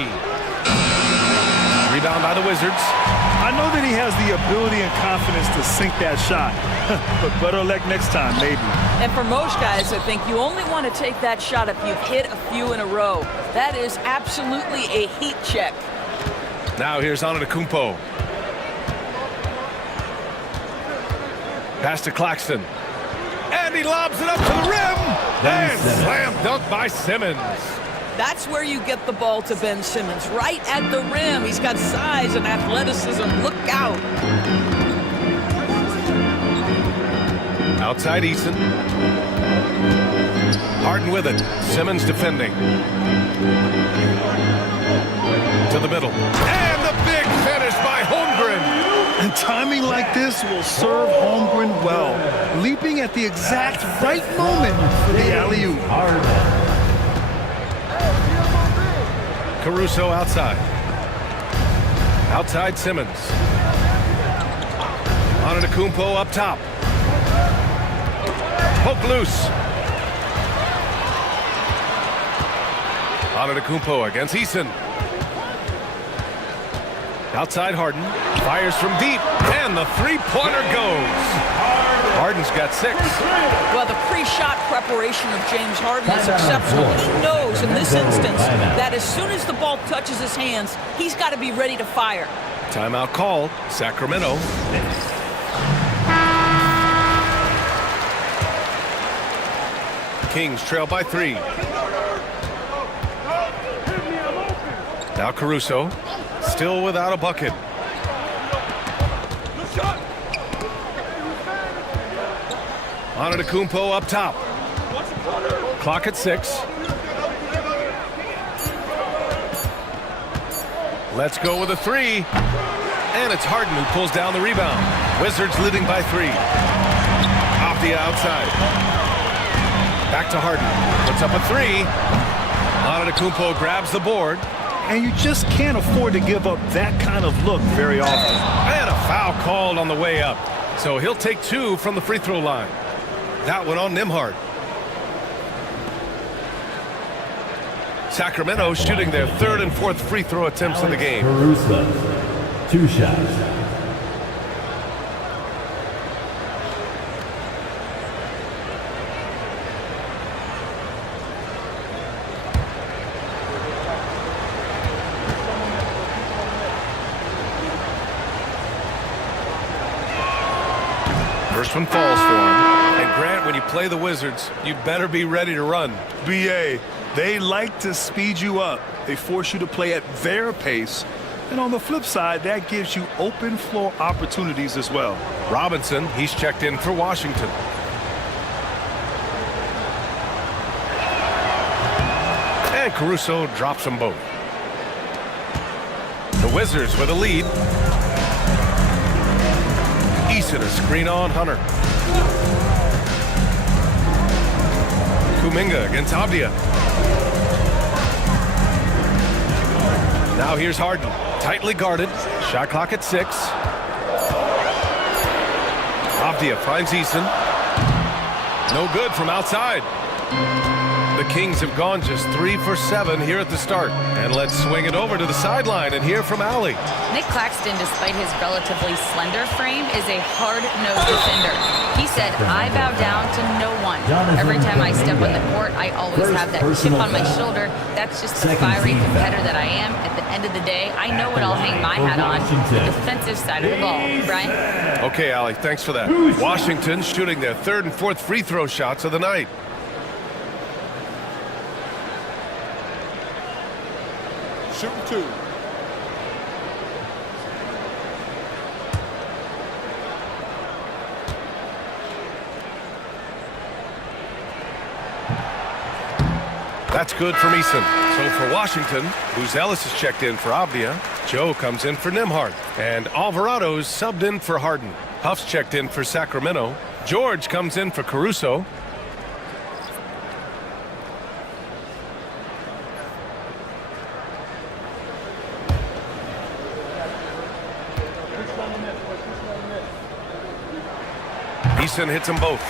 Rebound by the Wizards. I know that he has the ability and confidence to sink that shot. But better luck next time, maybe. And for most guys, I think you only want to take that shot if you've hit a few in a row. That is absolutely a heat check. Now here's Antetokounmpo. Pass to Claxton. And he lobs it up to the rim. And slam dunk by Simmons. That's where you get the ball to Ben Simmons, right at the rim. He's got size and athleticism. Look out. Outside Eason. Harden with it. Simmons defending. To the middle. And the big finish by Holmgren. And timing like this will serve Holmgren well. Leaping at the exact right moment for the alley-oop. Caruso outside. Outside Simmons. Antetokounmpo up top. Poke loose. Antetokounmpo against Eason. Outside Harden. Fires from deep. And the three-pointer goes. Harden's got 6. Well, the pre-shot preparation of James Harden is exceptional. He knows in this instance that as soon as the ball touches his hands, he's got to be ready to fire. Timeout called. Sacramento. Kings trail by 3. Now Caruso. Still without a bucket. Antetokounmpo up top. Clock at 6. Let's go with a 3. And it's Harden who pulls down the rebound. Wizards leading by 3. Off the outside. Back to Harden. Puts up a 3. Antetokounmpo grabs the board. And you just can't afford to give up that kind of look very often. And a foul called on the way up. So he'll take 2 from the free throw line. That one on Nembhard. Sacramento shooting their 3rd and 4th free throw attempts in the game. Caruso, 2 shots. First one falls for him. And Grant, when you play the Wizards, you better be ready to run. B.A., they like to speed you up. They force you to play at their pace. And on the flip side, that gives you open floor opportunities as well. Robinson, he's checked in for Washington. Caruso drops them both. The Wizards with a lead. Eason a screen on Hunter. Kuminga against Avdia. Now here's Harden. Tightly guarded. Shot clock at 6. Avdia finds Eason. No good from outside. The Kings have gone just 3 for 7 here at the start. And let's swing it over to the sideline and hear from Allie. Nick Claxton, despite his relatively slender frame, is a hard-nosed defender. He said, I bow down to no one. Every time I step on the court, I always have that chip on my shoulder. That's just the fiery competitor that I am. At the end of the day, I know what I'll hang my hat on, the defensive side of the ball. Brian? Okay, Allie, thanks for that. Washington shooting their 3rd and 4th free throw shots of the night. Shooting 2. That's good from Eason. So for Washington, Booz Ellis is checked in for Avdia. Joe comes in for Nembhard. And Alvarado's subbed in for Harden. Huff's checked in for Sacramento. George comes in for Caruso. Eason hits them both.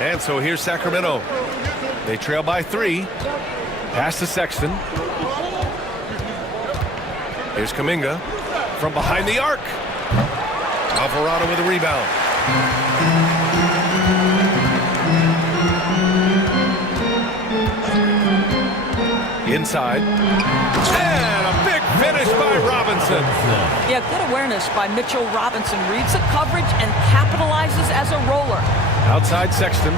And so here's Sacramento. They trail by 3. Pass to Sexton. Here's Kuminga from behind the arc. Alvarado with a rebound. Inside. And a big finish by Robinson. Yeah, good awareness by Mitchell Robinson. Reads the coverage and capitalizes as a roller. Outside Sexton.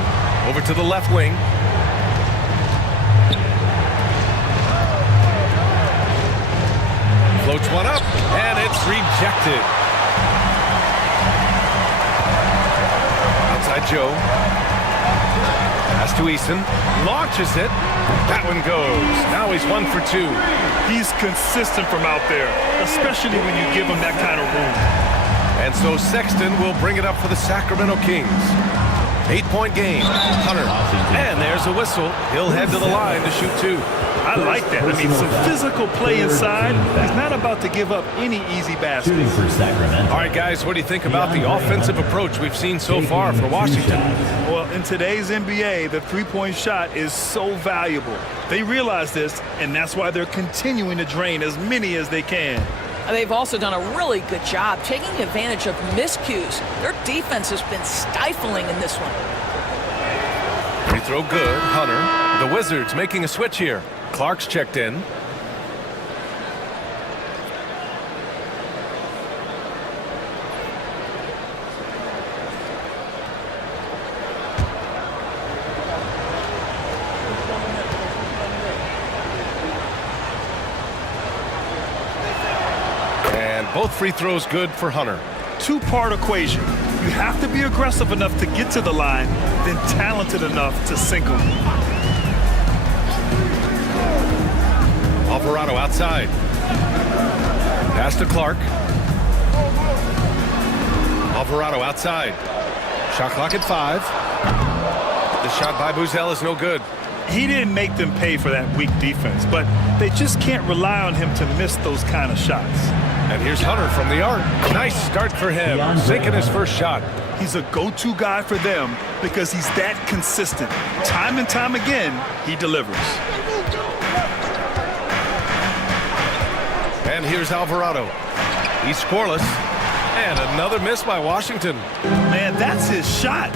Over to the left wing. Floats one up, and it's rejected. Outside Joe. Pass to Eason. Launches it. That one goes. Now he's 1 for 2. He's consistent from out there, especially when you give him that kind of room. And so Sexton will bring it up for the Sacramento Kings. 8-point game. Hunter. And there's a whistle. He'll head to the line to shoot 2. I like that. I mean, some physical play inside. He's not about to give up any easy baskets. All right, guys, what do you think about the offensive approach we've seen so far for Washington? Well, in today's NBA, the three-point shot is so valuable. They realize this, and that's why they're continuing to drain as many as they can. They've also done a really good job taking advantage of miscues. Their defense has been stifling in this one. Free throw good. Hunter. The Wizards making a switch here. Clark's checked in. And both free throws good for Hunter. Two-part equation. You have to be aggressive enough to get to the line, then talented enough to sink them. Alvarado outside. Pass to Clark. Alvarado outside. Shot clock at 5. The shot by Buzel is no good. He didn't make them pay for that weak defense, but they just can't rely on him to miss those kind of shots. And here's Hunter from the arc. Nice start for him, sinking his first shot. He's a go-to guy for them because he's that consistent. Time and time again, he delivers. And here's Alvarado. He's scoreless. And another miss by Washington. Man, that's his shot.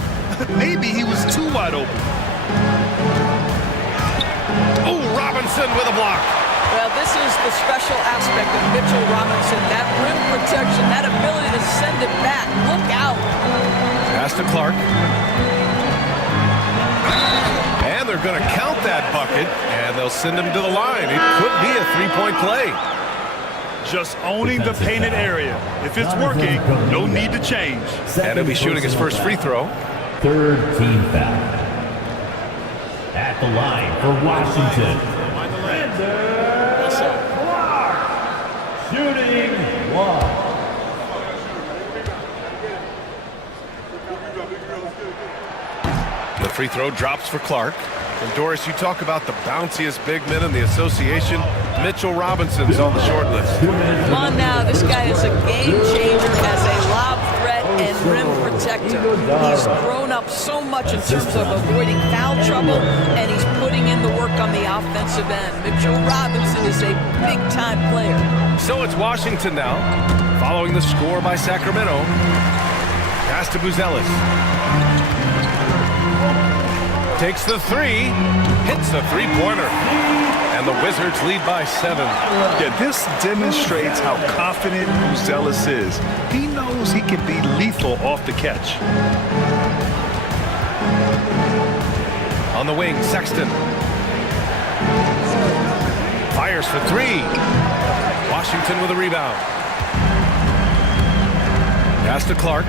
Maybe he was too wide open. Oh, Robinson with a block. Well, this is the special aspect of Mitchell Robinson. That rim protection, that ability to send it back. Look out. Pass to Clark. And they're going to count that bucket, and they'll send him to the line. It could be a three-point play. Just owning the painted area. If it's working, no need to change. And he'll be shooting his first free throw. Third team foul. At the line for Washington, Clark. Shooting 1. The free throw drops for Clark. And Doris, you talk about the bounciest big men in the association. Mitchell Robinson's on the short list. Come on now, this guy is a game changer as a lob threat and rim protector. He's grown up so much in terms of avoiding foul trouble, and he's putting in the work on the offensive end. Mitchell Robinson is a big-time player. So it's Washington now, following the score by Sacramento. Pass to Buzelis. Takes the three, hits the three-pointer, and the Wizards lead by 7. Yeah, this demonstrates how confident Buzelis is. He knows he can be lethal off the catch. On the wing, Sexton. Fires for 3. Washington with a rebound. Pass to Clark.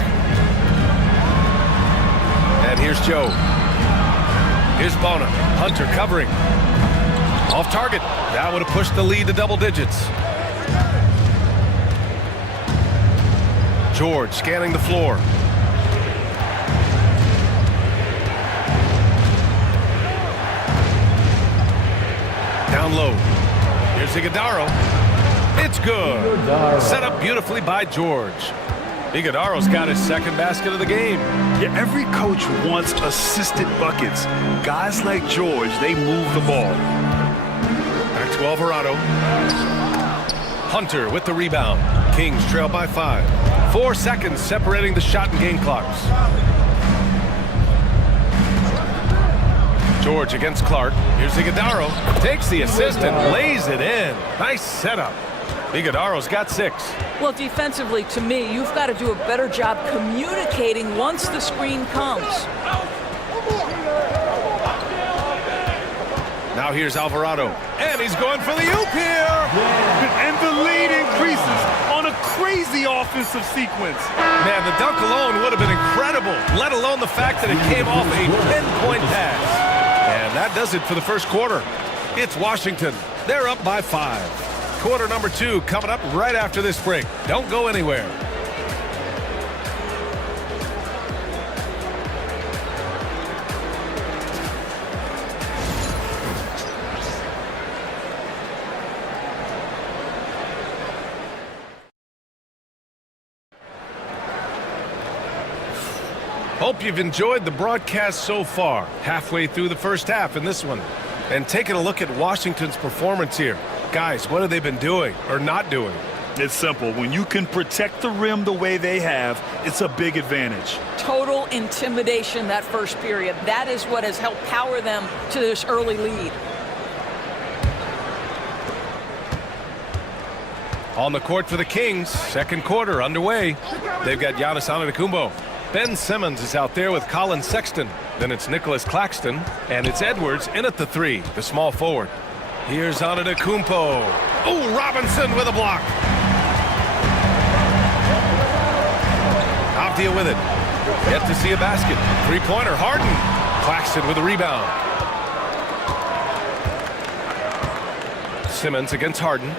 And here's Joe. Here's Bona. Hunter covering. Off target. That would have pushed the lead to double digits. George scanning the floor. Down low. Here's Iguodaro. It's good. Set up beautifully by George. Iguodaro's got his second basket of the game. Yeah, every coach wants assisted buckets. Guys like George, they move the ball. Back to Alvarado. Hunter with the rebound. Kings trail by 5. 4 seconds separating the shot and game clocks. George against Clark. Here's Iguodaro. Takes the assist and lays it in. Nice setup. Iguodaro's got 6. Well, defensively, to me, you've got to do a better job communicating once the screen comes. Now here's Alvarado. And he's going for the oop here. And the lead increases on a crazy offensive sequence. Man, the dunk alone would have been incredible, let alone the fact that it came off a 10-point pass. And that does it for the first quarter. It's Washington. They're up by 5. Quarter number 2 coming up right after this break. Don't go anywhere. Hope you've enjoyed the broadcast so far. Halfway through the first half in this one. And taking a look at Washington's performance here. Guys, what have they been doing or not doing? It's simple. When you can protect the rim the way they have, it's a big advantage. Total intimidation that first period. That is what has helped power them to this early lead. On the court for the Kings, second quarter underway. They've got Giannis Antetokounmpo. Ben Simmons is out there with Colin Sexton. Then it's Nicholas Claxton, and it's Edwards in at the 3, the small forward. Here's Antetokounmpo. Oh, Robinson with a block. Avdia with it. Yet to see a basket. Three-pointer, Harden. Claxton with a rebound. Simmons against Harden.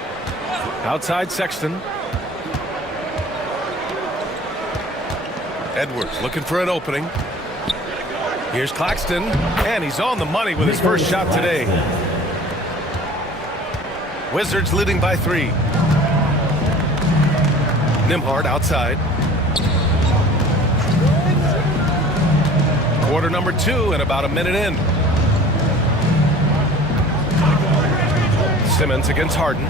Outside Sexton. Edwards looking for an opening. Here's Claxton, and he's on the money with his first shot today. Wizards leading by 3. Nembhard outside. Quarter number 2 and about a minute in. Simmons against Harden.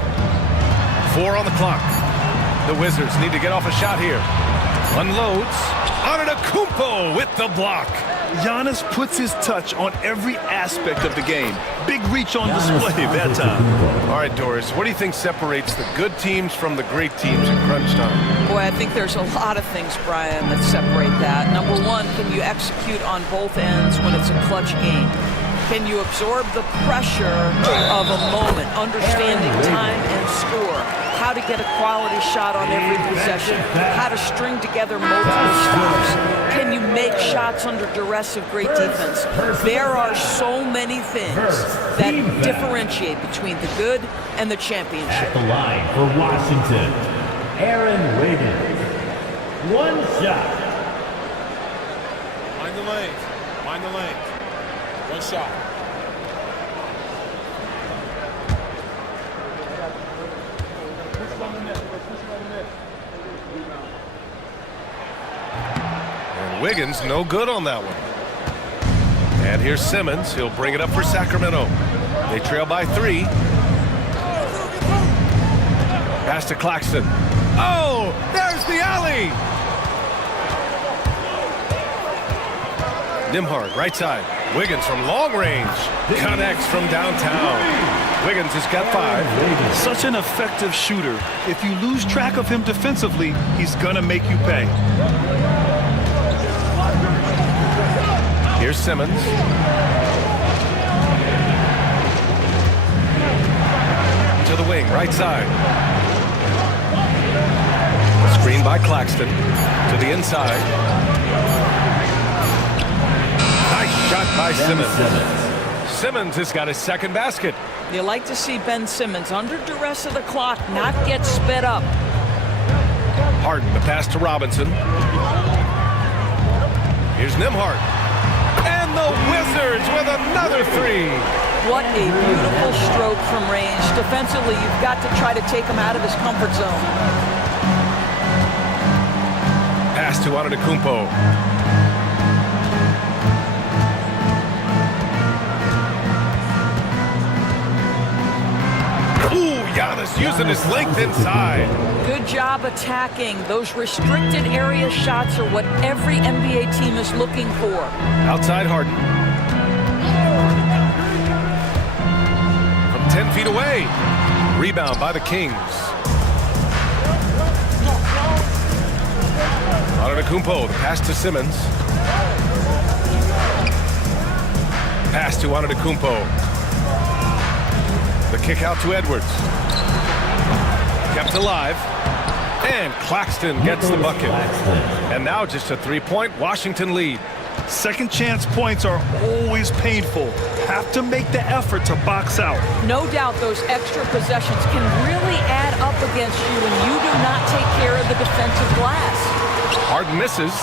4 on the clock. The Wizards need to get off a shot here. Unloads. Antetokounmpo with the block. Giannis puts his touch on every aspect of the game. Big reach on display that time. All right, Doris, what do you think separates the good teams from the great teams in crunch time? Boy, I think there's a lot of things, Brian, that separate that. Number 1, can you execute on both ends when it's a clutch game? Can you absorb the pressure of a moment, understanding time and score? how to get a quality shot on every possession, how to string together multiple stops. Can you make shots under duress of great defense? There are so many things that differentiate between the good and the championship. At the line for Washington, Aaron Wiggins. One shot. Mind the lanes. Mind the lanes. One shot. And Wiggins no good on that one. And here's Simmons. He'll bring it up for Sacramento. They trail by 3. Pass to Claxton. Oh, there's the alley. Nembhard, right side. Wiggins from long range. Connects from downtown. Wiggins has got 5. Such an effective shooter. If you lose track of him defensively, he's gonna make you pay. Here's Simmons. To the wing, right side. Screen by Claxton. To the inside. Nice shot by Simmons. Simmons has got his second basket. You like to see Ben Simmons, under duress of the clock, not get sped up. Harden, the pass to Robinson. Here's Nembhard. And the Wizards with another 3. What a beautiful stroke from range. Defensively, you've got to try to take him out of his comfort zone. Pass to Antetokounmpo. Ooh, Giannis using his length inside. Good job attacking. Those restricted area shots are what every NBA team is looking for. Outside Harden. From 10 feet away. Rebound by the Kings. Antetokounmpo, the pass to Simmons. Pass to Antetokounmpo. The kick out to Edwards. Kept alive. And Claxton gets the bucket. And now just a 3-point Washington lead. Second chance points are always painful. Have to make the effort to box out. No doubt those extra possessions can really add up against you when you do not take care of the defensive glass. Harden misses.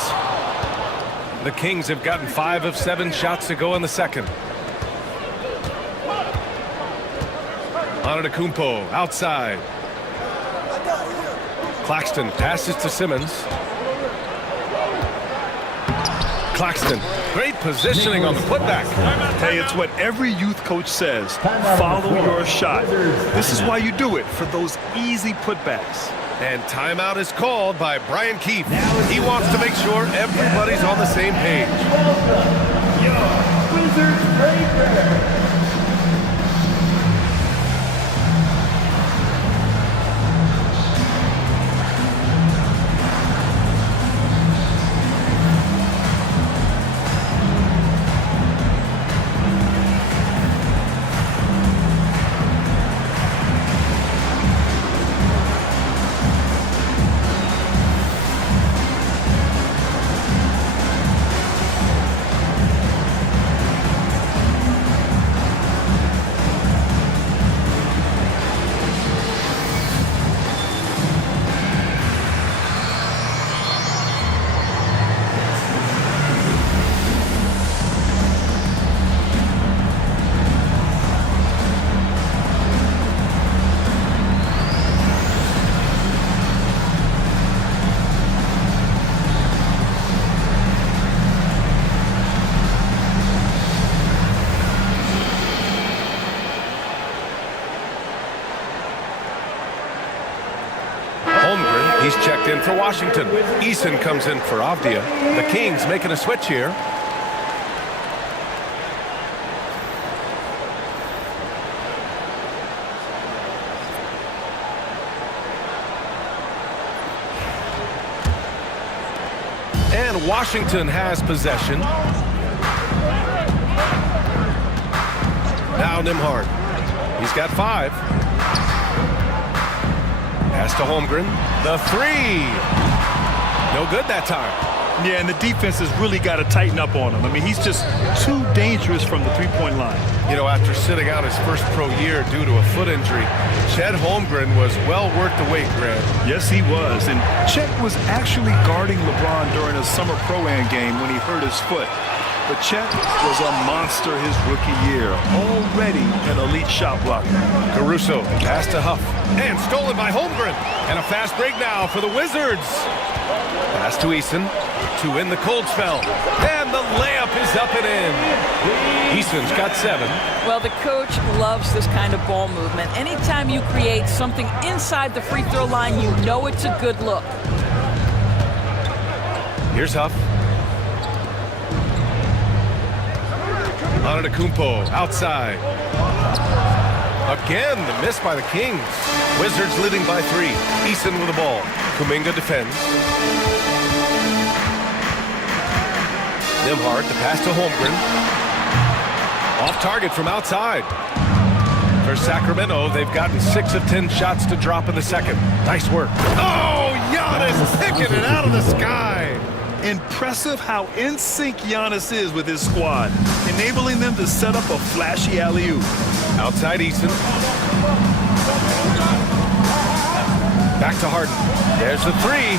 The Kings have gotten 5 of 7 shots to go in the second. Antetokounmpo outside. Claxton passes to Simmons. Claxton, great positioning on the putback. Hey, it's what every youth coach says. Follow your shot. This is why you do it, for those easy putbacks. And timeout is called by Brian Keefe. He wants to make sure everybody's on the same page. Wizards breaker. He's checked in for Washington. Eason comes in for Avdia. The Kings making a switch here. And Washington has possession. Now Nembhard. He's got 5. Pass to Holmgren. The three. No good that time. Yeah, and the defense has really got to tighten up on him. I mean, he's just too dangerous from the three-point line. You know, after sitting out his first pro year due to a foot injury, Chet Holmgren was well worth the wait, Grant. Yes, he was. And Chet was actually guarding LeBron during a summer Pro-Am game when he hurt his foot. But Chet was a monster his rookie year, already an elite shot blocker. Caruso, pass to Huff, and stolen by Holmgren. And a fast break now for the Wizards. Pass to Eason to win the cold spell. And the layup is up and in. Eason's got 7. Well, the coach loves this kind of ball movement. Anytime you create something inside the free throw line, you know it's a good look. Here's Huff. Antetokounmpo outside. Again, the miss by the Kings. Wizards leading by 3. Eason with the ball. Kuminga defends. Nembhard, the pass to Holmgren. Off target from outside. For Sacramento, they've gotten 6 of 10 shots to drop in the second. Nice work. Oh, Giannis picking it out of the sky. Impressive how in sync Giannis is with his squad, enabling them to set up a flashy alley-oop. Outside Eason. Back to Harden. There's the 3.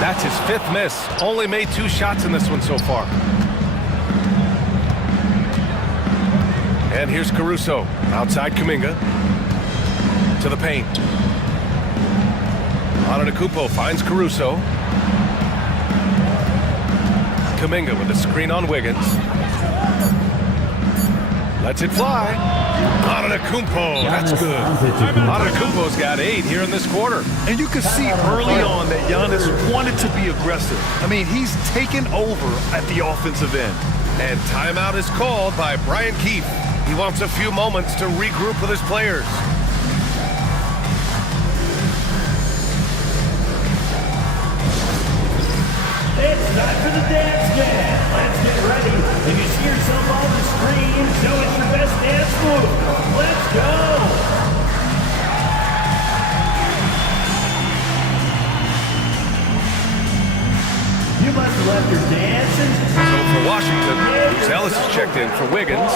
That's his 5th miss. Only made 2 shots in this one so far. And here's Caruso. Outside Kuminga. To the paint. Antetokounmpo finds Caruso. Kuminga with a screen on Wiggins. Lets it fly. Antetokounmpo, that's good. Antetokounmpo's got 8 here in this quarter. And you can see early on that Giannis wanted to be aggressive. I mean, he's taken over at the offensive end. And timeout is called by Brian Keefe. He wants a few moments to regroup with his players. It's time for the dance jam. Let's get ready. If you see yourself on the screen, show us your best dance move. Let's go. You must have left your dancing. So for Washington, Ellis is checked in for Wiggins.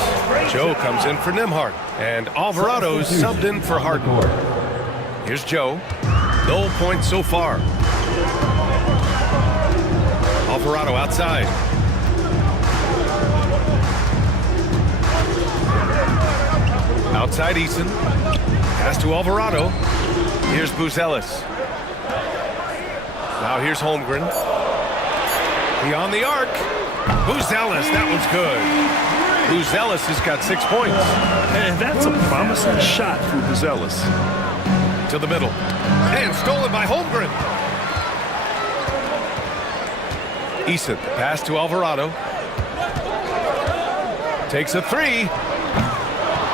Joe comes in for Nembhard. And Alvarado's subbed in for Harden. Here's Joe. No points so far. Alvarado outside. Outside Eason. Pass to Alvarado. Here's Buzelis. Now here's Holmgren. Beyond the arc. Buzelis, that one's good. Buzelis has got 6 points. And that's a promising shot for Buzelis. To the middle. And stolen by Holmgren. Eason, pass to Alvarado. Takes a 3.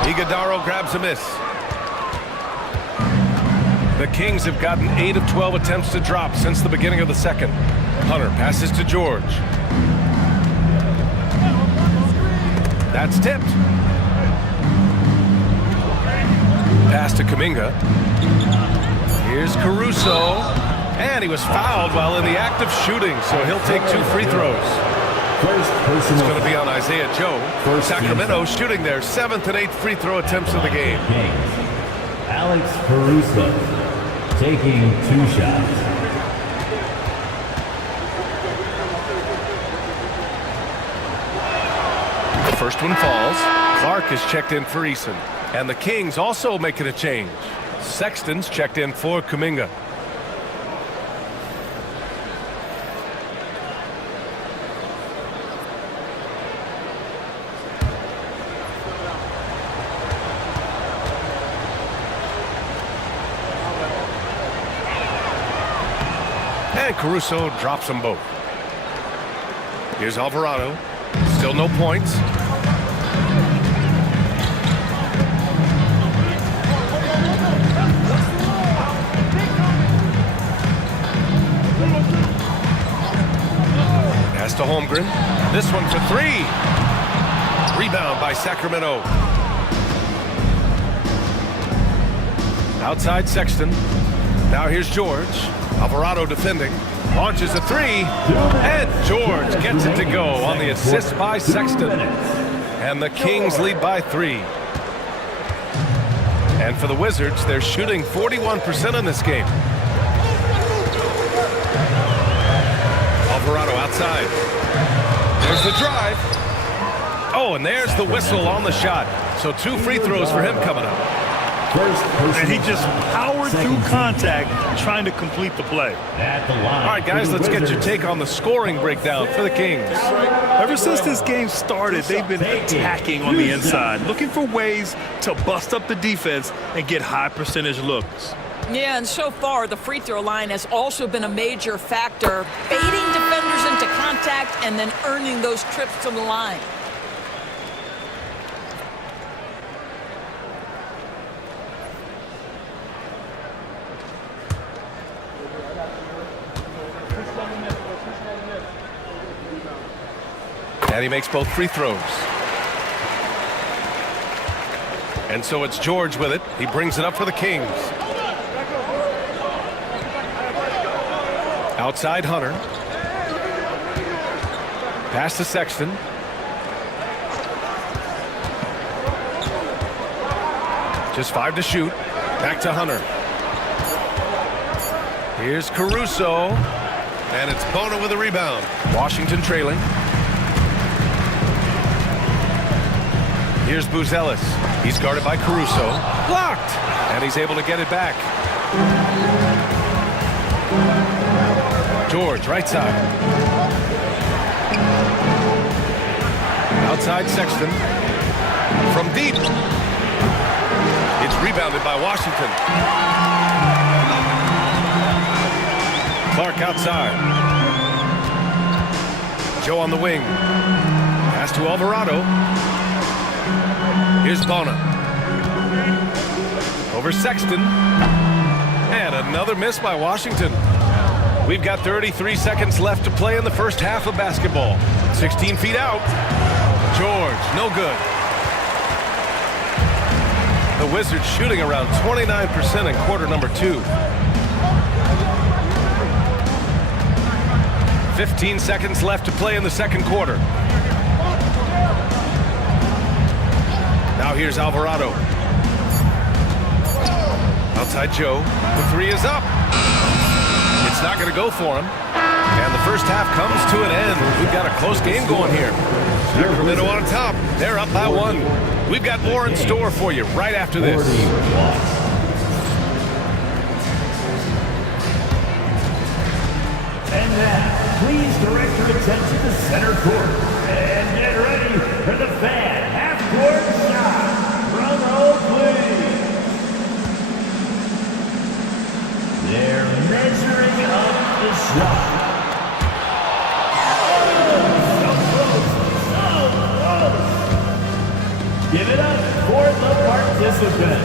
Iguodala grabs a miss. The Kings have gotten 8 of 12 attempts to drop since the beginning of the second. Hunter passes to George. That's tipped. Pass to Kuminga. Here's Caruso. And he was fouled while in the act of shooting, so he'll take 2 free throws. It's going to be on Isaiah Joe. Sacramento shooting their 7th and 8th free throw attempts of the game. Alex Caruso taking 2 shots. The first one falls. Clark is checked in for Eason. And the Kings also making a change. Sexton's checked in for Kuminga. And Caruso drops them both. Here's Alvarado. Still no points. Pass to Holmgren. This one for 3. Rebound by Sacramento. Outside Sexton. Now here's George. Alvarado defending. Launches a three. And George gets it to go on the assist by Sexton. And the Kings lead by 3. And for the Wizards, they're shooting 41% in this game. Alvarado outside. There's the drive. Oh, and there's the whistle on the shot. So 2 free throws for him coming up. And he just powered through contact trying to complete the play. All right, guys, let's get your take on the scoring breakdown for the Kings. Ever since this game started, they've been attacking on the inside, looking for ways to bust up the defense and get high percentage looks. Yeah, and so far, the free throw line has also been a major factor, baiting defenders into contact and then earning those trips to the line. And he makes both free throws. And so it's George with it. He brings it up for the Kings. Outside Hunter. Pass to Sexton. Just 5 to shoot. Back to Hunter. Here's Caruso. And it's Bona with a rebound. Washington trailing. Here's Buzelis. He's guarded by Caruso. Blocked! And he's able to get it back. George, right side. Outside Sexton. From deep. It's rebounded by Washington. Clark outside. Joe on the wing. Pass to Alvarado. Here's Bona. Over Sexton. And another miss by Washington. We've got 33 seconds left to play in the first half of basketball. 16 feet out. George, no good. The Wizards shooting around 29% in quarter number 2. 15 seconds left to play in the second quarter. Now here's Alvarado. Outside Joe. The 3 is up. It's not going to go for him. And the first half comes to an end. We've got a close game going here. Sacramento on top. They're up by 1. We've got more in store for you right after this. And now, please direct your attention to center court. And get ready for the fan half-court shot from Oakley. They're measuring up the shot. So close, so close. Give it up for the participant.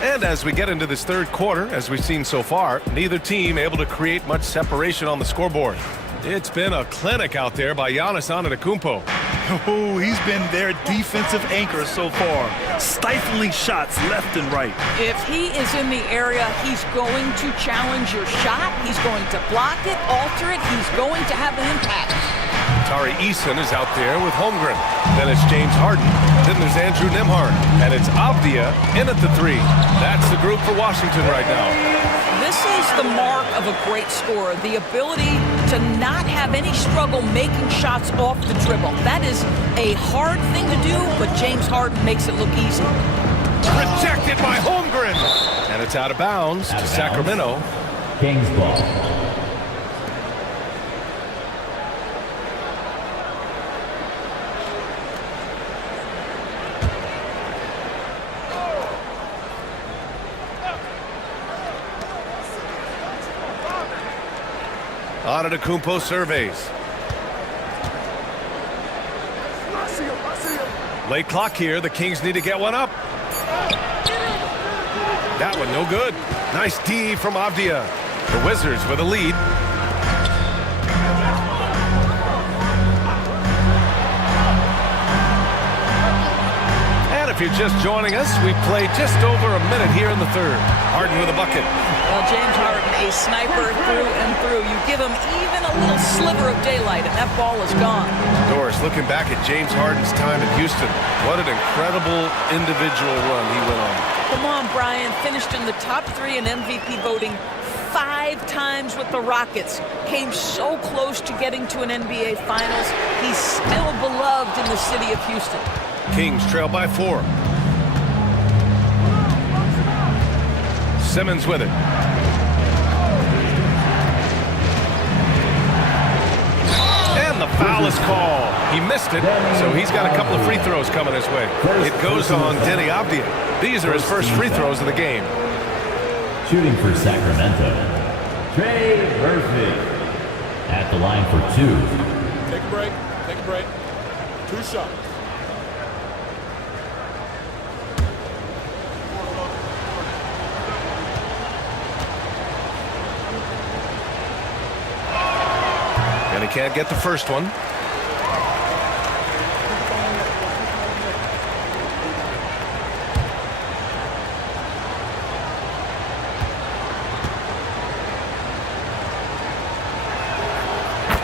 And as we get into this third quarter, as we've seen so far, neither team able to create much separation on the scoreboard. It's been a clinic out there by Giannis Antetokounmpo. Oh, he's been their defensive anchor so far, stifling shots left and right. If he is in the area, he's going to challenge your shot. He's going to block it, alter it. He's going to have an impact. Tari Eason is out there with Holmgren. Then it's James Harden. Then there's Andrew Nembhard. And it's Avdia in at the 3. That's the group for Washington right now. This is the mark of a great scorer, the ability to not have any struggle making shots off the dribble. That is a hard thing to do, but James Harden makes it look easy. Rejected by Holmgren. And it's out of bounds to Sacramento. Kings ball. Antetokounmpo surveys. Late clock here. The Kings need to get one up. That one no good. Nice D from Avdia. The Wizards with a lead. And if you're just joining us, we played just over a minute here in the third. Harden with a bucket. Well, James Harden, a sniper through and through. You give him even a little sliver of daylight, and that ball is gone. Doris, looking back at James Harden's time in Houston, what an incredible individual run he went on. Come on, Brian. Finished in the top 3 in MVP voting 5 times with the Rockets. Came so close to getting to an NBA Finals. He's still beloved in the city of Houston. Kings trail by 4. Simmons with it. And the foul is called. He missed it, so he's got a couple of free throws coming his way. It goes on Denny Avdia. These are his first free throws of the game. Shooting for Sacramento, Trey Murphy. At the line for 2. Take a break. Take a break. 2 shots. And he can't get the first one.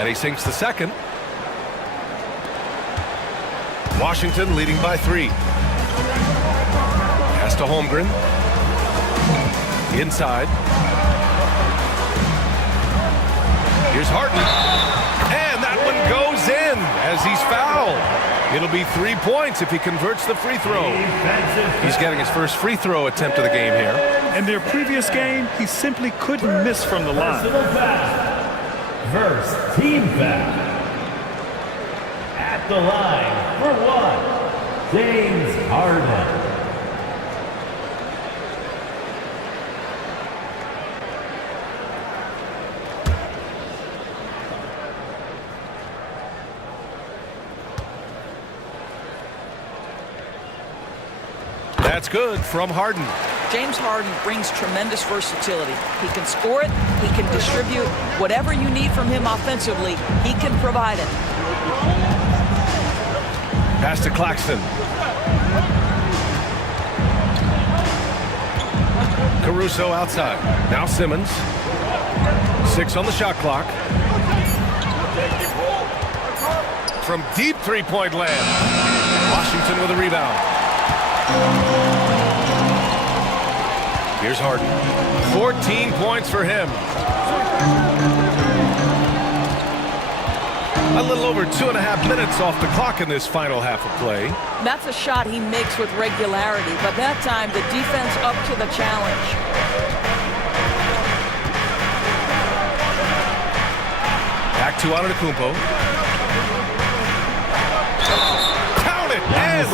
And he sinks the second. Washington leading by 3. Pass to Holmgren. Inside. Here's Harden. And that one goes in as he's fouled. It'll be 3 points if he converts the free throw. He's getting his first free throw attempt of the game here. In their previous game, he simply couldn't miss from the line. First team foul. At the line for 1, James Harden. That's good from Harden. James Harden brings tremendous versatility. He can score it, he can distribute. Whatever you need from him offensively, he can provide it. Pass to Claxton. Caruso outside. Now Simmons. 6 on the shot clock. From deep three-point land. Washington with a rebound. Here's Harden. 14 points for him. A little over 2.5 minutes off the clock in this final half of play. That's a shot he makes with regularity, but that time the defense up to the challenge. Back to Antetokounmpo. Count it, and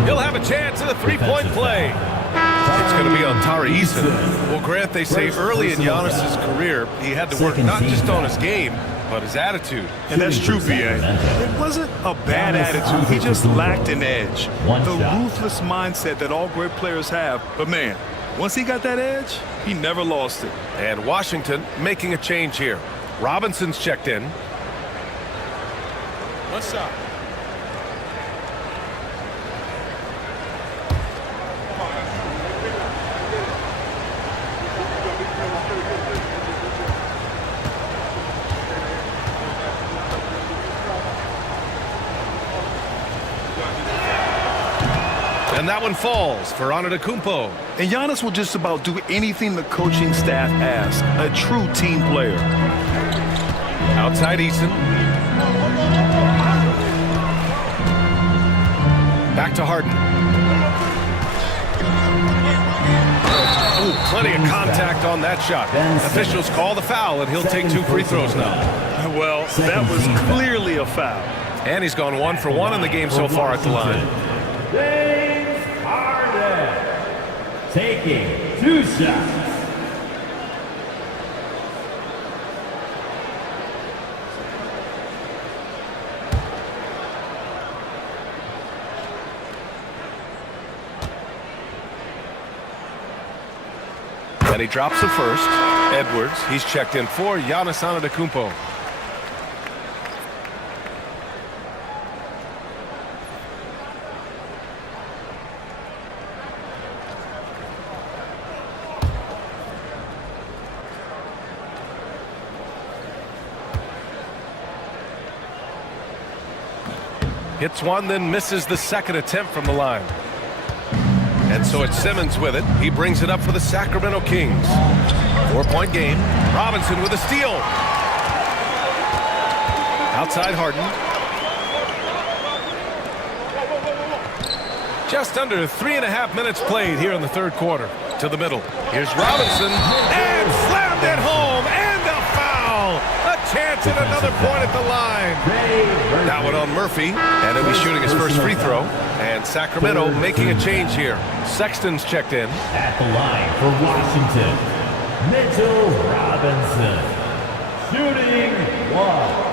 1. He'll have a chance at a 3-point play. It's going to be on Tari Eason. Well, Grant, they say early in Giannis's career, he had to work not just on his game, but his attitude. And that's true, B.A. It wasn't a bad attitude. He just lacked an edge. The ruthless mindset that all great players have. But, man, once he got that edge, he never lost it. And Washington making a change here. Robinson's checked in. 1 shot. And that one falls for Antetokounmpo. And Giannis will just about do anything the coaching staff asks. A true team player. Outside Eason. Back to Harden. Ooh, plenty of contact on that shot. Officials call the foul, and he'll take 2 free throws now. Well, that was clearly a foul. And he's gone 1 for 1 in the game so far at the line. James Harden taking 2 shots. And he drops the first. Edwards, he's checked in for Giannis Antetokounmpo. Hits one, then misses the second attempt from the line. And so it's Simmons with it. He brings it up for the Sacramento Kings. 4-point game. Robinson with a steal. Outside Harden. Just under 3.5 minutes played here in the third quarter. To the middle. Here's Robinson. And slammed it home. And a foul. A chance at another point at the line. That one on Murphy. And he'll be shooting his first free throw. And Sacramento making a change here. Sexton's checked in. At the line for Washington, Mitchell Robinson. Shooting one.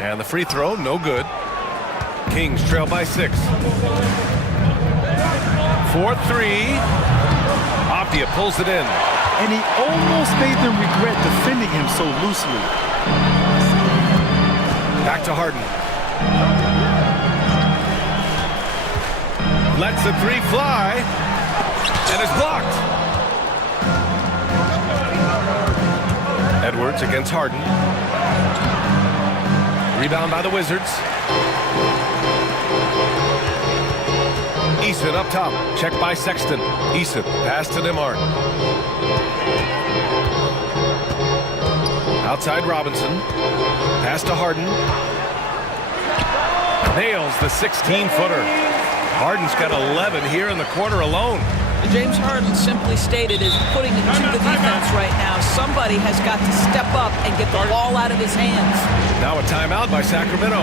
And the free throw, no good. Kings trail by 6. 4-3. Avdia pulls it in. And he almost made them regret defending him so loosely. Back to Harden. Lets the three fly. And is blocked. Edwards against Harden. Rebound by the Wizards. Eason up top. Checked by Sexton. Eason. Pass to Nembhard. Outside Robinson. Pass to Harden. Nails the 16-footer. Harden's got 11 here in the quarter alone. James Harden simply stated is putting it to the defense right now. Somebody has got to step up and get the ball out of his hands. Now a timeout by Sacramento.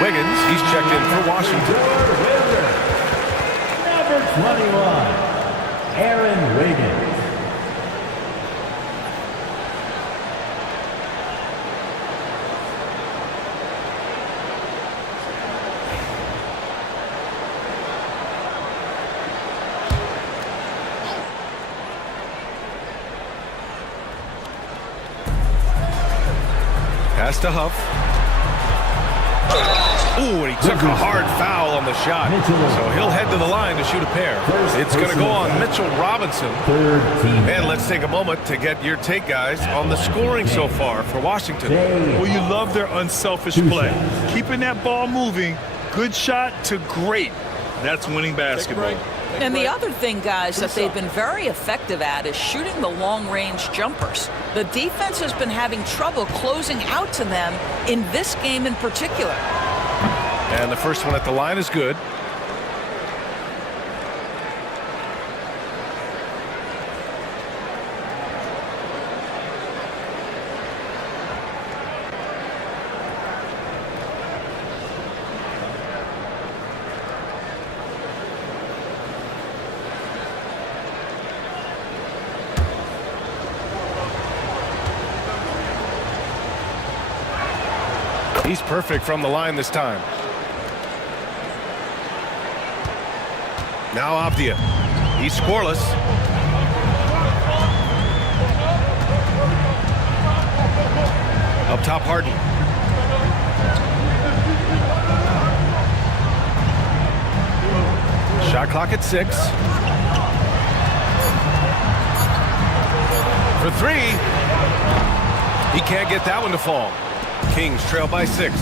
Wiggins, he's checked in for Washington. Number 21, Aaron Wiggins. Pass to Huff. Ooh, and he took a hard foul on the shot. So he'll head to the line to shoot a pair. It's going to go on Mitchell Robinson. And let's take a moment to get your take, guys, on the scoring so far for Washington. Well, you love their unselfish play. Keeping that ball moving, good shot to great. That's winning basketball. And the other thing, guys, that they've been very effective at is shooting the long-range jumpers. The defense has been having trouble closing out to them in this game in particular. And the first one at the line is good. He's perfect from the line this time. Now Avdia. He's scoreless. Up top, Harden. Shot clock at 6. For 3. He can't get that one to fall. Kings trail by 6.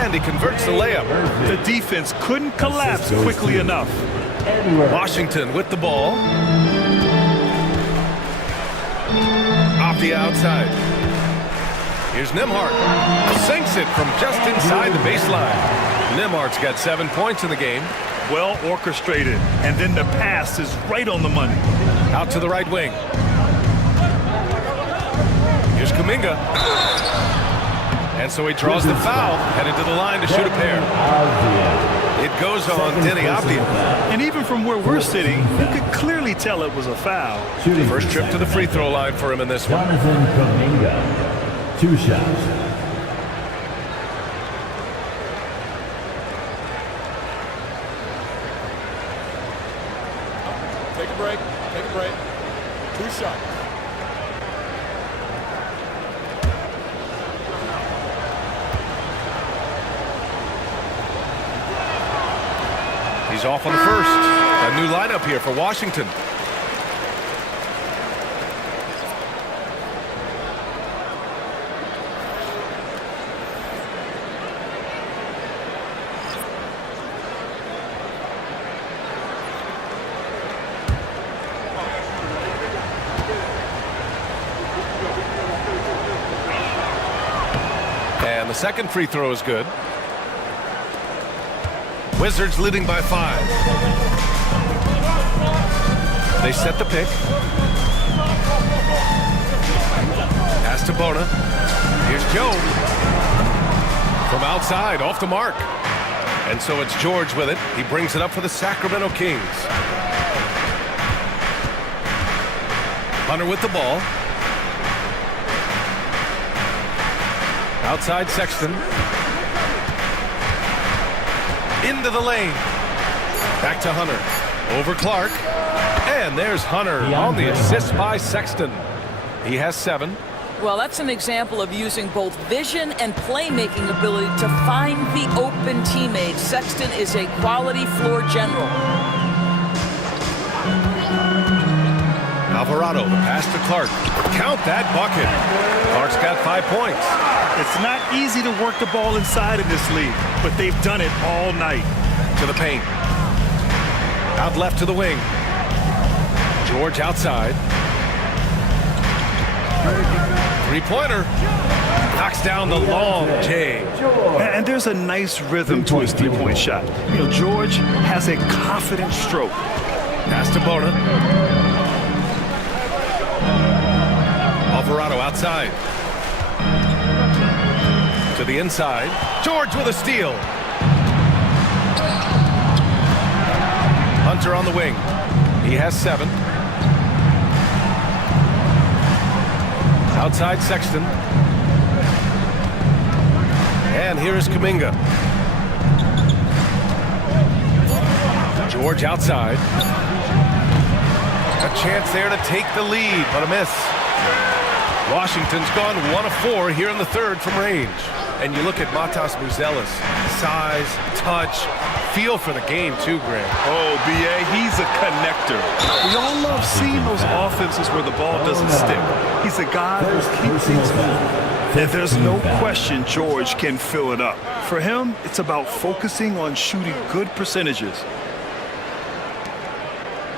And he converts the layup. The defense couldn't collapse quickly enough. Washington with the ball. Off the outside. Here's Nembhard. Sinks it from just inside the baseline. Nembhard's got 7 points in the game. Well orchestrated. And then the pass is right on the money. Out to the right wing. Here's Kuminga. And so he draws the foul, headed to the line to shoot a pair. It goes on Deni Avdia. And even from where we're sitting, you could clearly tell it was a foul. First trip to the free throw line for him in this one. Jonathan Kuminga, 2 shots. Take a break. Take a break. 2 shots. He's off on the first. A new lineup here for Washington. And the second free throw is good. Wizards leading by 5. They set the pick. Pass to Bona. Here's Joe. From outside, off the mark. And so it's George with it. He brings it up for the Sacramento Kings. Hunter with the ball. Outside Sexton. Into the lane. Back to Hunter. Over Clark. And there's Hunter on the assist by Sexton. He has 7. Well, that's an example of using both vision and playmaking ability to find the open teammate. Sexton is a quality floor general. Alvarado, the pass to Clark. Count that bucket. Clark's got 5 points. It's not easy to work the ball inside in this league, but they've done it all night. To the paint. Out left to the wing. George outside. 3-pointer. Knocks down the long J. And there's a nice rhythm to his 3-point shot. You know, George has a confident stroke. Pass to Bona. Alvarado outside. To the inside. George with a steal. Hunter on the wing. He has 7. Outside Sexton. And here is Kuminga. George outside. A chance there to take the lead, but a miss. Washington's gone 1 of 4 here in the third from range. And you look at Matas Buzelis. Size, touch, feel for the game too, Graham. Oh, B.A., he's a connector. We all love seeing those offenses where the ball doesn't stick. He's a guy who keeps things moving. And there's no question George can fill it up. For him, it's about focusing on shooting good percentages.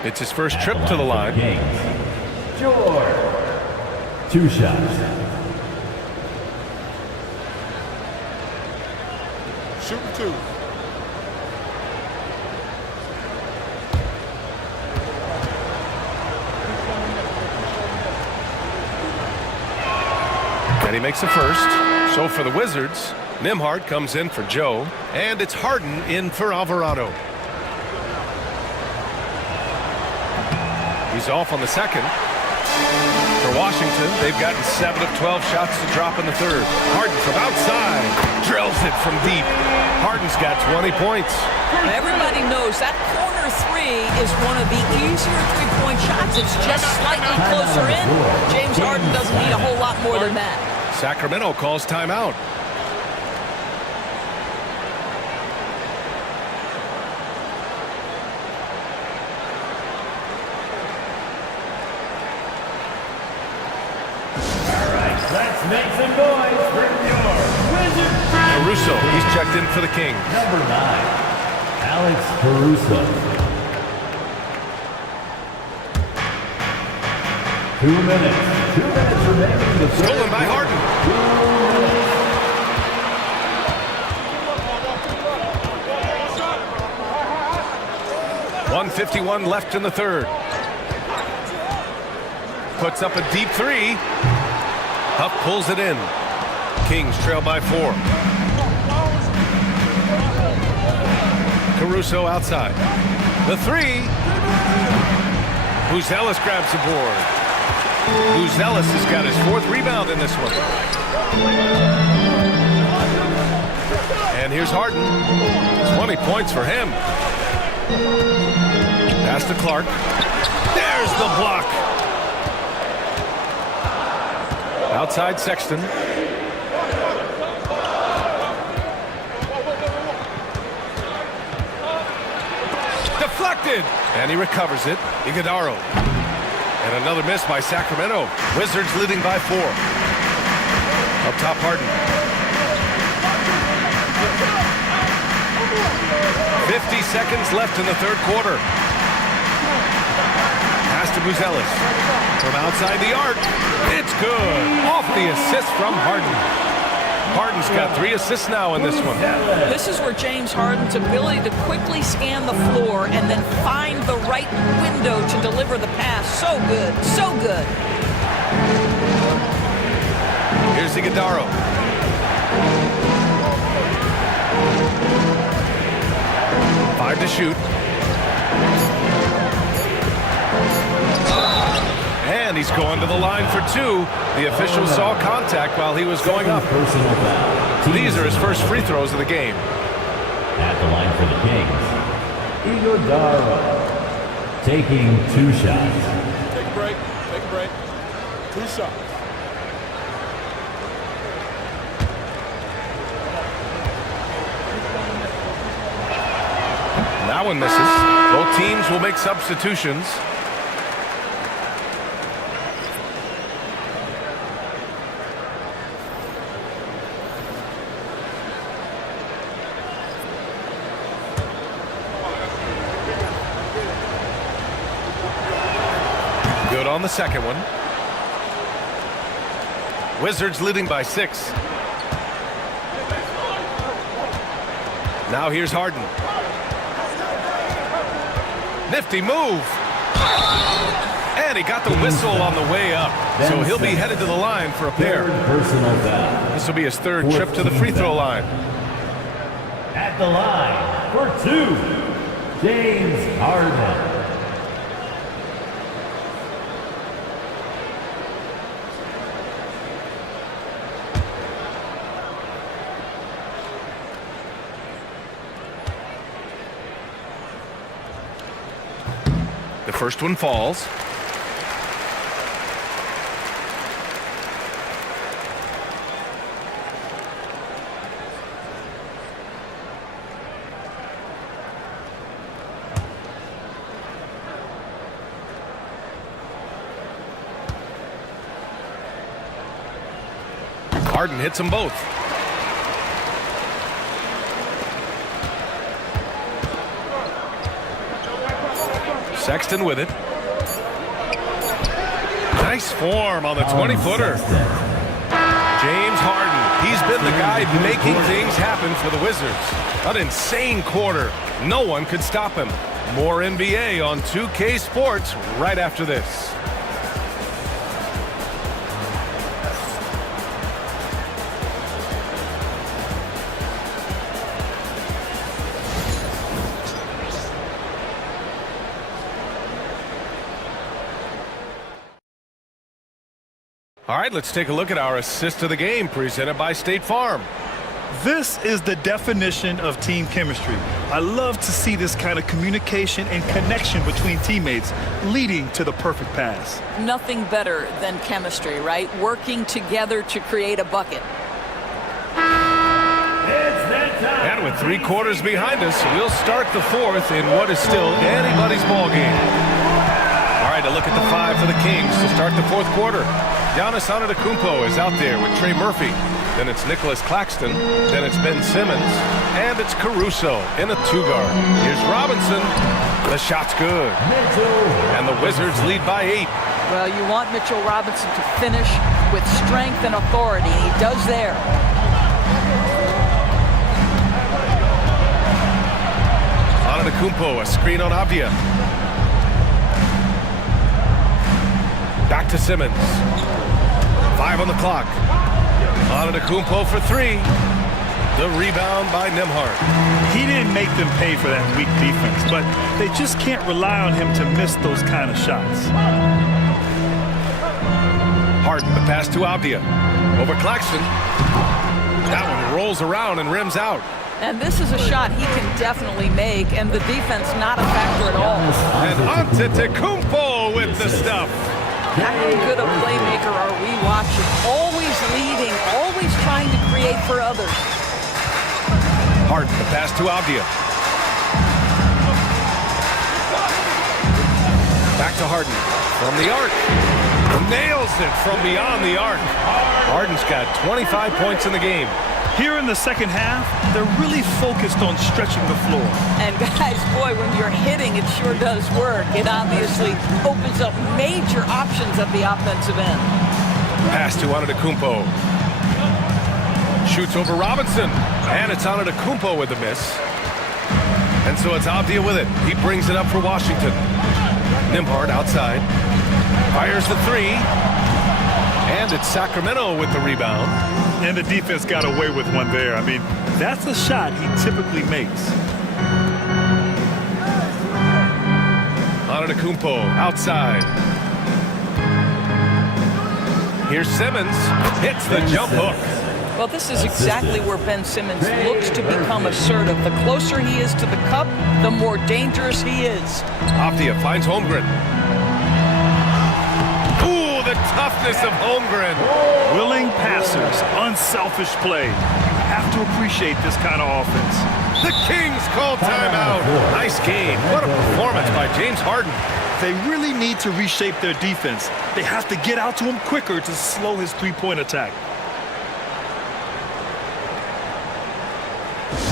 It's his first trip to the line. George, 2 shots. Shooting 2. And he makes the first. So for the Wizards, Nembhard comes in for Joe, and it's Harden in for Alvarado. He's off on the second. For Washington, they've gotten 7 of 12 shots to drop in the third. Harden from outside drills it from deep. Harden's got 20 points. Everybody knows that corner three is one of the easier three-point shots. It's just slightly closer in. James Harden doesn't need a whole lot more than that. Sacramento calls timeout. Let's make some noise for your Wizards. Caruso, he's checked in for the Kings. Number 9, Alex Caruso. 2 minutes. 2 minutes remaining. The Stolen by Harden. 1:51 left in the third. Puts up a deep three. Huff pulls it in. Kings trail by 4. Caruso outside. The three. Buzelis grabs the board. Buzelis has got his 4th rebound in this one. And here's Harden. 20 points for him. Pass to Clark. There's the block. Outside Sexton. Deflected. And he recovers it. Iguodala. And another miss by Sacramento. Wizards leading by 4. Up top Harden. 50 seconds left in the third quarter. Pass to Buzelis. From outside the arc. It's good. Off the assist from Harden. Harden's got 3 assists now in this one. This is where James Harden's ability to quickly scan the floor and then find the right window to deliver the pass. So good. So good. Here's Iguodala. Five to shoot. And he's going to the line for 2. The official saw contact while he was going up. These are his first free throws of the game. At the line for the Kings, Iguodala taking 2 shots. Take a break. Take a break. 2 shots. That one misses. Both teams will make substitutions. Good on the second one. Wizards leading by 6. Now here's Harden. Nifty move. And he got the whistle on the way up. So he'll be headed to the line for a pair. This will be his 3rd trip to the free throw line. At the line for 2, James Harden. The first one falls. Harden hits them both. Sexton with it. Nice form on the 20-footer. James Harden. He's been the guy making things happen for the Wizards. An insane quarter. No one could stop him. More NBA on 2K Sports right after this. All right, let's take a look at our assist of the game presented by State Farm. This is the definition of team chemistry. I love to see this kind of communication and connection between teammates leading to the perfect pass. Nothing better than chemistry, right? Working together to create a bucket. And with 3 quarters behind us, we'll start the 4th in what is still anybody's ball game. All right, a look at the 5 for the Kings to start the 4th quarter. Giannis Antetokounmpo is out there with Trey Murphy. Then it's Nicholas Claxton. Then it's Ben Simmons. And it's Caruso in a 2-guard. Here's Robinson. The shot's good. And the Wizards lead by 8. Well, you want Mitchell Robinson to finish with strength and authority. He does there. Antetokounmpo, a screen on Avdia. Back to Simmons. 5 on the clock. Antetokounmpo for 3. The rebound by Nembhard. He didn't make them pay for that weak defense, but they just can't rely on him to miss those kind of shots. Harden, the pass to Avdia. Over Claxton. That one rolls around and rims out. And this is a shot he can definitely make, and the defense not a factor at all. And Antetokounmpo with the stuff. How good a playmaker are we watching? Always leading, always trying to create for others. Harden, the pass to Avdia. Back to Harden. From the arc. Nails it from beyond the arc. Harden's got 25 points in the game. Here in the second half, they're really focused on stretching the floor. And guys, boy, when you're hitting, it sure does work. It obviously opens up major options at the offensive end. Pass to Antetokounmpo. Shoots over Robinson. And it's Antetokounmpo with the miss. And so it's Avdia with it. He brings it up for Washington. Nembhard outside. Fires the 3. And it's Sacramento with the rebound. And the defense got away with one there. I mean, that's a shot he typically makes. Antetokounmpo outside. Here's Simmons. Hits the jump hook. Well, this is exactly where Ben Simmons looks to become assertive. The closer he is to the cup, the more dangerous he is. Avdia finds Holmgren. Ooh, the toughness of Holmgren. Willing passers, unselfish play. You have to appreciate this kind of offense. The Kings call timeout. Nice game. What a performance by James Harden. They really need to reshape their defense. They have to get out to him quicker to slow his three-point attack.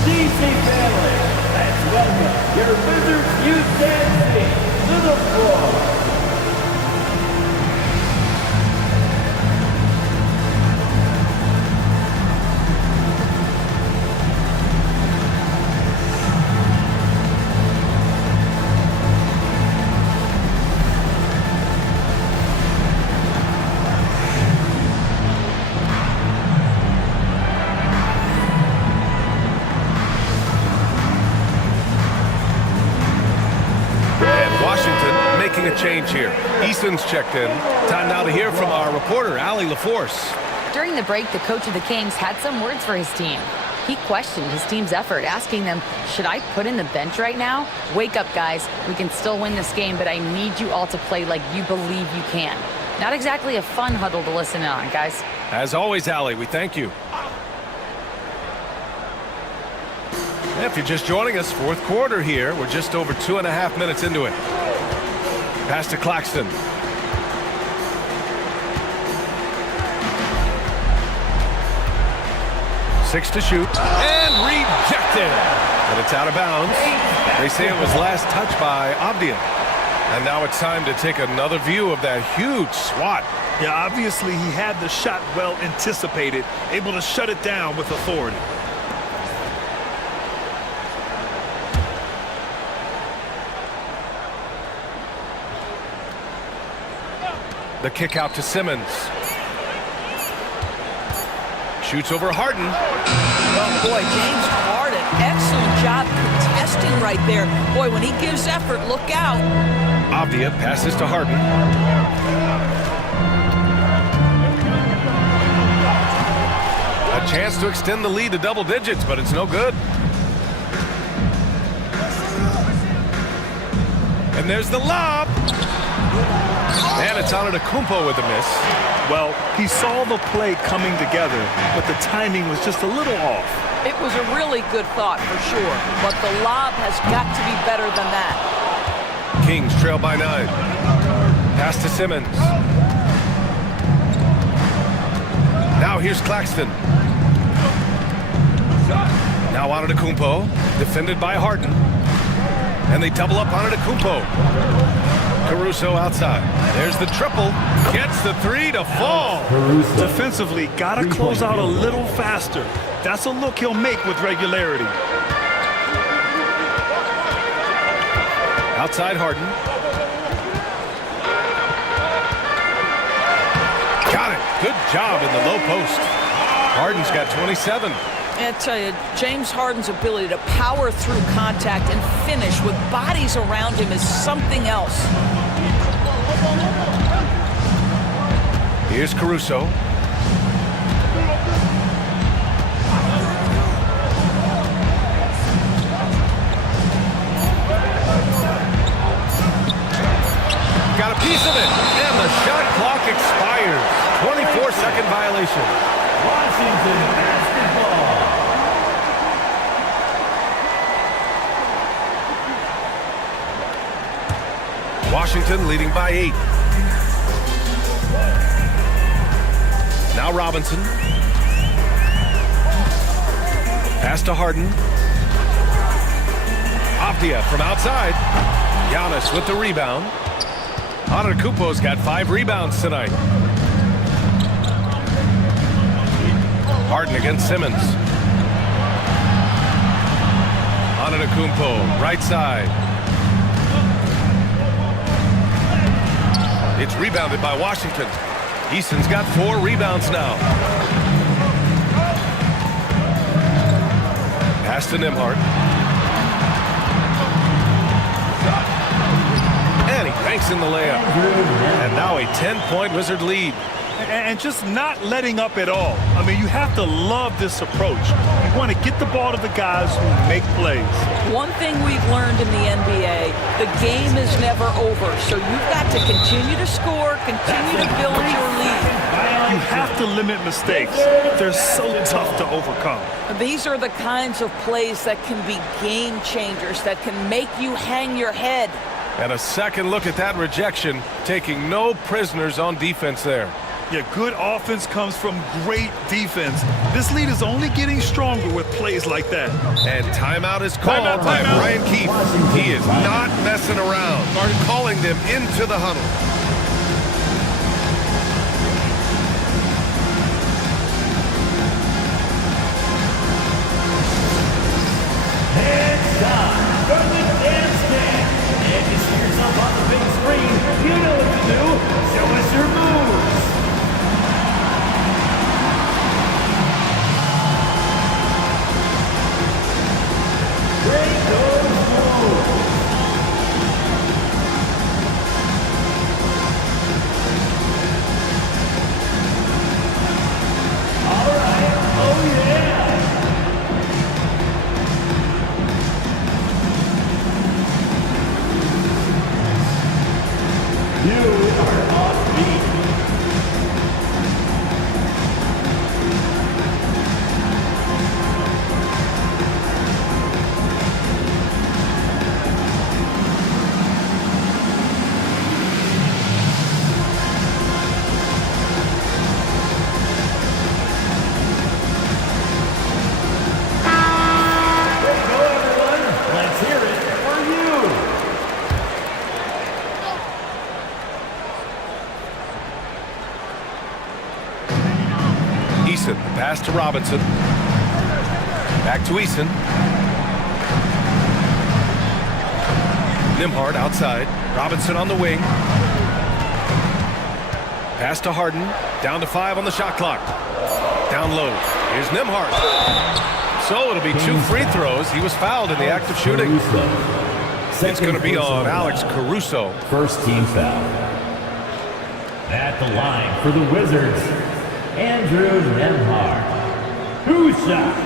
DC family, let's welcome your Wizards youth dance team to the floor. A change here. Easton's checked in. Time now to hear from our reporter, Allie LaForce. During the break, the coach of the Kings had some words for his team. He questioned his team's effort, asking them, should I put in the bench right now? Wake up, guys. We can still win this game, but I need you all to play like you believe you can. Not exactly a fun huddle to listen in on, guys. As always, Allie, we thank you. If you're just joining us, 4th quarter here. We're just over 2.5 minutes into it. Pass to Claxton. 6 to shoot. And rejected. But it's out of bounds. They say it was last touched by Avdia. And now it's time to take another view of that huge swat. Yeah, obviously he had the shot well anticipated, able to shut it down with authority. The kick out to Simmons. Shoots over Harden. Oh, boy, James Harden, excellent job contesting right there. Boy, when he gives effort, look out. Avdia passes to Harden. Chance to extend the lead to double digits, but it's no good. And there's the lob. And it's Antetokounmpo with a miss. Well, he saw the play coming together, but the timing was just a little off. It was a really good thought for sure, but the lob has got to be better than that. Kings trail by 9. Pass to Simmons. Now here's Claxton. Now Antetokounmpo, defended by Harden. And they double up Antetokounmpo. Caruso outside. There's the triple. Gets the 3 to fall. Defensively, got to close out a little faster. That's a look he'll make with regularity. Outside Harden. Got it. Good job in the low post. Harden's got 27. I tell you, James Harden's ability to power through contact and finish with bodies around him is something else. Here's Caruso. Got a piece of it, and the shot clock expires. 24-second violation. Washington basketball. Washington leading by 8. Now Robinson. Pass to Harden. Avdia from outside. Giannis with the rebound. Antetokounmpo's got 5 rebounds tonight. Harden against Simmons. Antetokounmpo, right side. It's rebounded by Washington. Easton's got 4 rebounds now. Pass to Nembhard. And he banks in the layup. And now a 10-point Wizard lead. And just not letting up at all. I mean, you have to love this approach. You want to get the ball to the guys who make plays. One thing we've learned in the NBA, the game is never over. So you've got to continue to score, continue to build your lead. You have to limit mistakes. They're so tough to overcome. These are the kinds of plays that can be game changers, that can make you hang your head. And a second look at that rejection, taking no prisoners on defense there. Yeah, good offense comes from great defense. This lead is only getting stronger with plays like that. And timeout is called by Brian Keefe. He is not messing around. Calling them into the huddle. It's time for the dance camp. And you see yourself on the big screen. You know what to do. Show us your moves. Break those moves. All right. Oh, yeah. You are on beat. There you go, everyone. Let's hear it for you. Eason, pass to Robinson. Back to Eason. Nembhard outside. Robinson on the wing. Pass to Harden. Down to 5 on the shot clock. Down low. Here's Nembhard. So it'll be 2 free throws. He was fouled in the act of shooting. It's going to be on Alex Caruso. First team foul. At the line for the Wizards, Andrew Nembhard. 2 shots.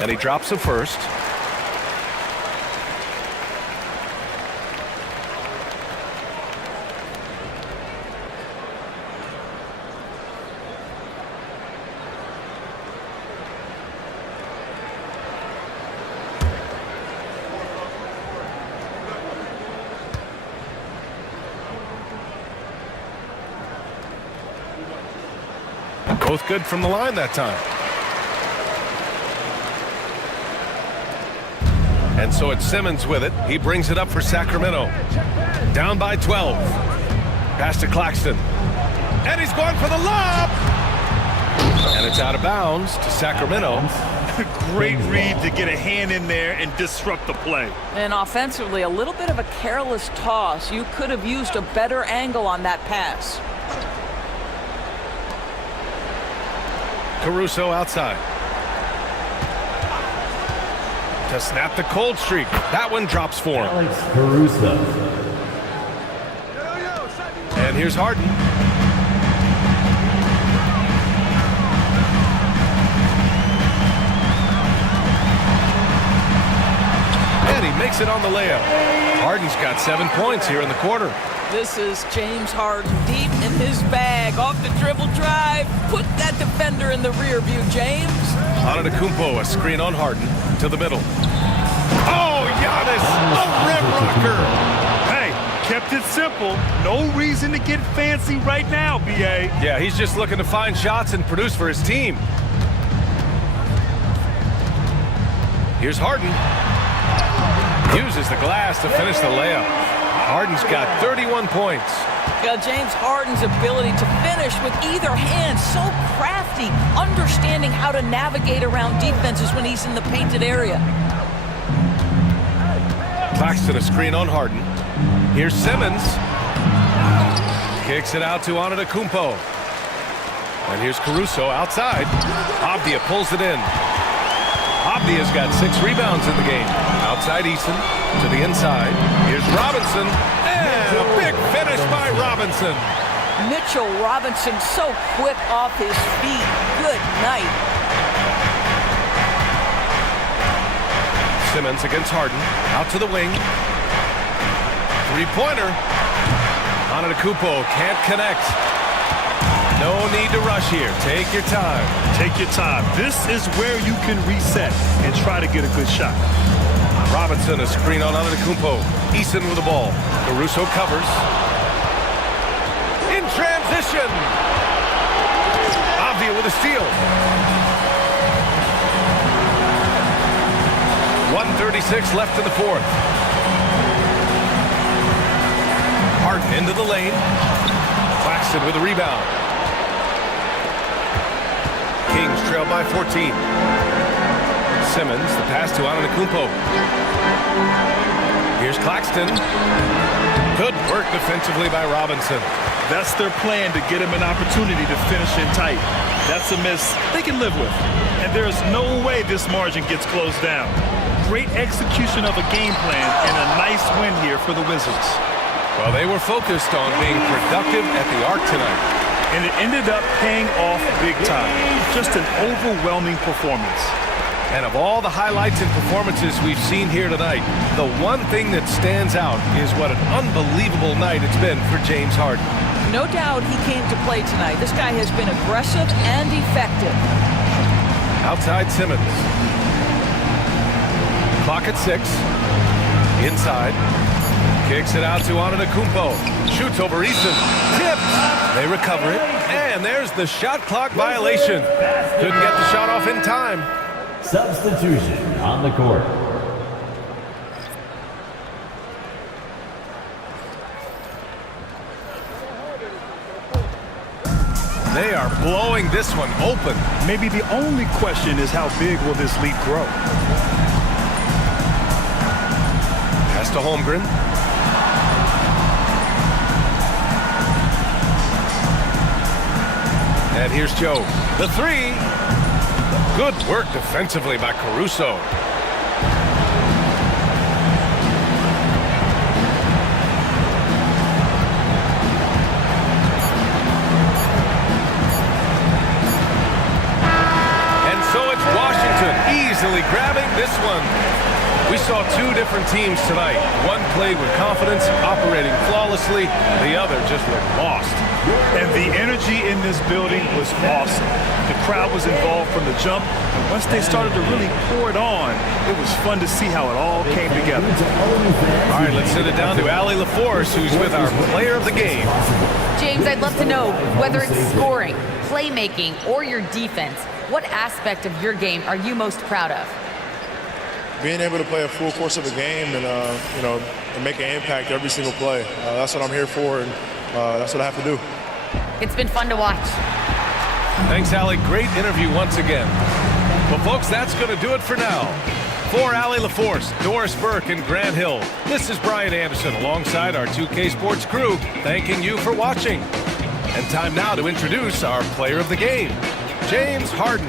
And he drops the first. Both good from the line that time. And so it's Simmons with it. He brings it up for Sacramento. Down by 12. Pass to Claxton. And he's going for the lob. And it's out of bounds to Sacramento. Great read to get a hand in there and disrupt the play. And offensively, a little bit of a careless toss. You could have used a better angle on that pass. Caruso outside. To snap the cold streak. That one drops for him. Alex Caruso. And here's Harden. And he makes it on the layup. Harden's got 7 points here in the quarter. This is James Harden deep in his bag. Off the dribble drive. Put that defender in the rear view, James. Antetokounmpo, a screen on Harden to the middle. Oh, Giannis, a rim rocker. Hey, kept it simple. No reason to get fancy right now, B.A. Yeah, he's just looking to find shots and produce for his team. Here's Harden. Uses the glass to finish the layup. Harden's got 31 points. Yeah, James Harden's ability to finish with either hand, so crafty, understanding how to navigate around defenses when he's in the painted area. Claxton, a screen on Harden. Here's Simmons. Kicks it out to Antetokounmpo. And here's Caruso outside. Avdija pulls it in. Avdija's got 6 rebounds in the game. Outside Eason to the inside. Here's Robinson. And a big finish by Robinson. Mitchell Robinson so quick off his feet. Good night. Simmons against Harden. Out to the wing. Three-pointer. Antetokounmpo can't connect. No need to rush here. Take your time. Take your time. This is where you can reset and try to get a good shot. Robinson, a screen on Antetokounmpo. Eason with the ball. Caruso covers. In transition. Avdija with a steal. 1:36 left in the fourth. Harden into the lane. Claxton with a rebound. Kings trail by 14. Simmons, the pass to Antetokounmpo. Here's Claxton. Good work defensively by Robinson. That's their plan, to get him an opportunity to finish in tight. That's a miss they can live with. And there's no way this margin gets closed down. Great execution of a game plan and a nice win here for the Wizards. Well, they were focused on being productive at the arc tonight. And it ended up paying off big time. Just an overwhelming performance. And of all the highlights and performances we've seen here tonight, the one thing that stands out is what an unbelievable night it's been for James Harden. No doubt he came to play tonight. This guy has been aggressive and effective. Outside Simmons. Clock at 6. Inside. Kicks it out to Antetokounmpo. Shoots over Eason. Tipped. They recover it. And there's the shot clock violation. Couldn't get the shot off in time. Substitution on the court. They are blowing this one open. Maybe the only question is how big will this lead grow? Pass to Holmgren. And here's Joe. The three. Good work defensively by Caruso. And so it's Washington easily grabbing this one. We saw two different teams tonight. One played with confidence, operating flawlessly. The other just looked lost. And the energy in this building was awesome. The crowd was involved from the jump, and once they started to really pour it on, it was fun to see how it all came together. All right, let's send it down to Allie LaForce, who's with our player of the game. James, I'd love to know, whether it's scoring, playmaking, or your defense, what aspect of your game are you most proud of? Being able to play a full course of a game and, and make an impact every single play. That's what I'm here for, and that's what I have to do. It's been fun to watch. Thanks, Allie. Great interview once again. Well, folks, that's going to do it for now. For Allie LaForce, Doris Burke, and Grant Hill, this is Brian Anderson alongside our 2K Sports crew, thanking you for watching. And time now to introduce our player of the game, James Harden.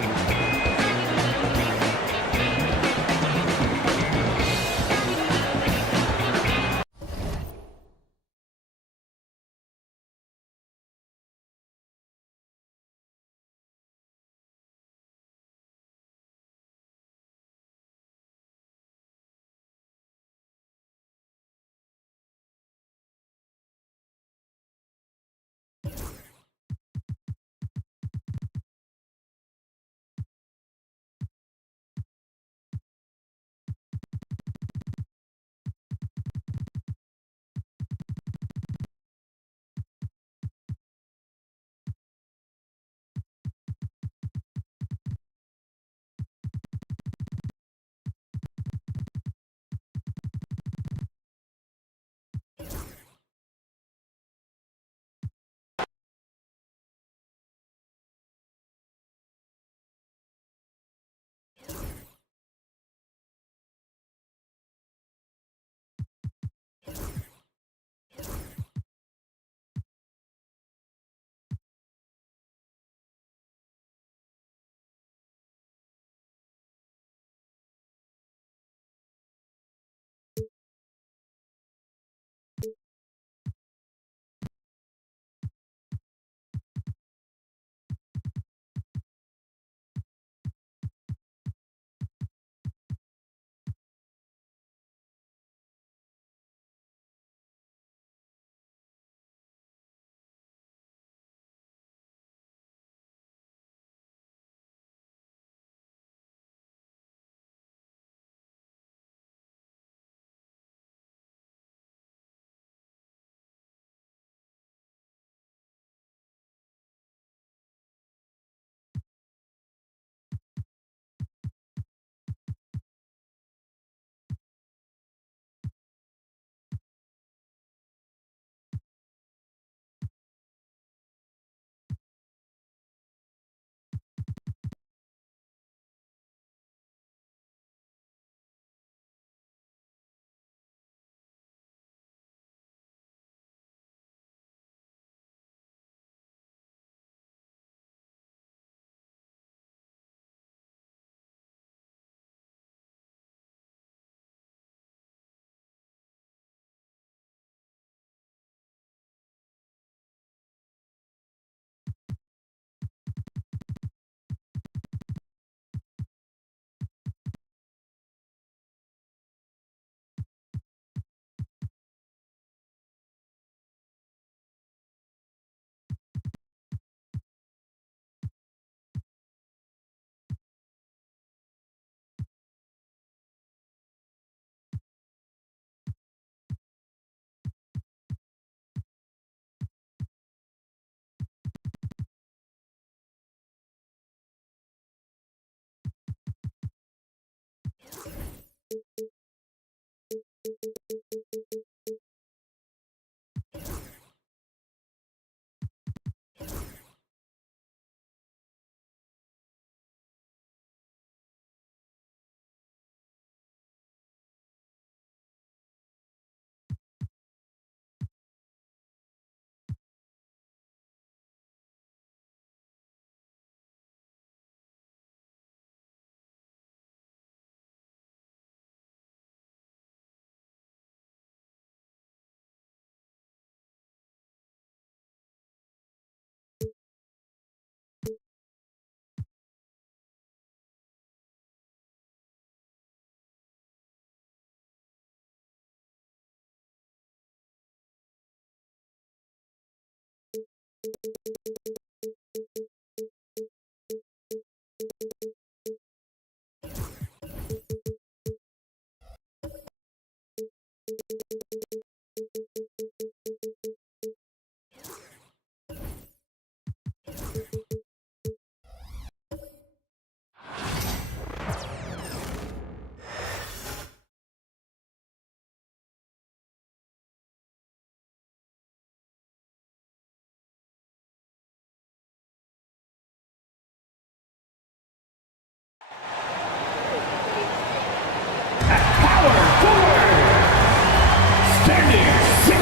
Standing 6',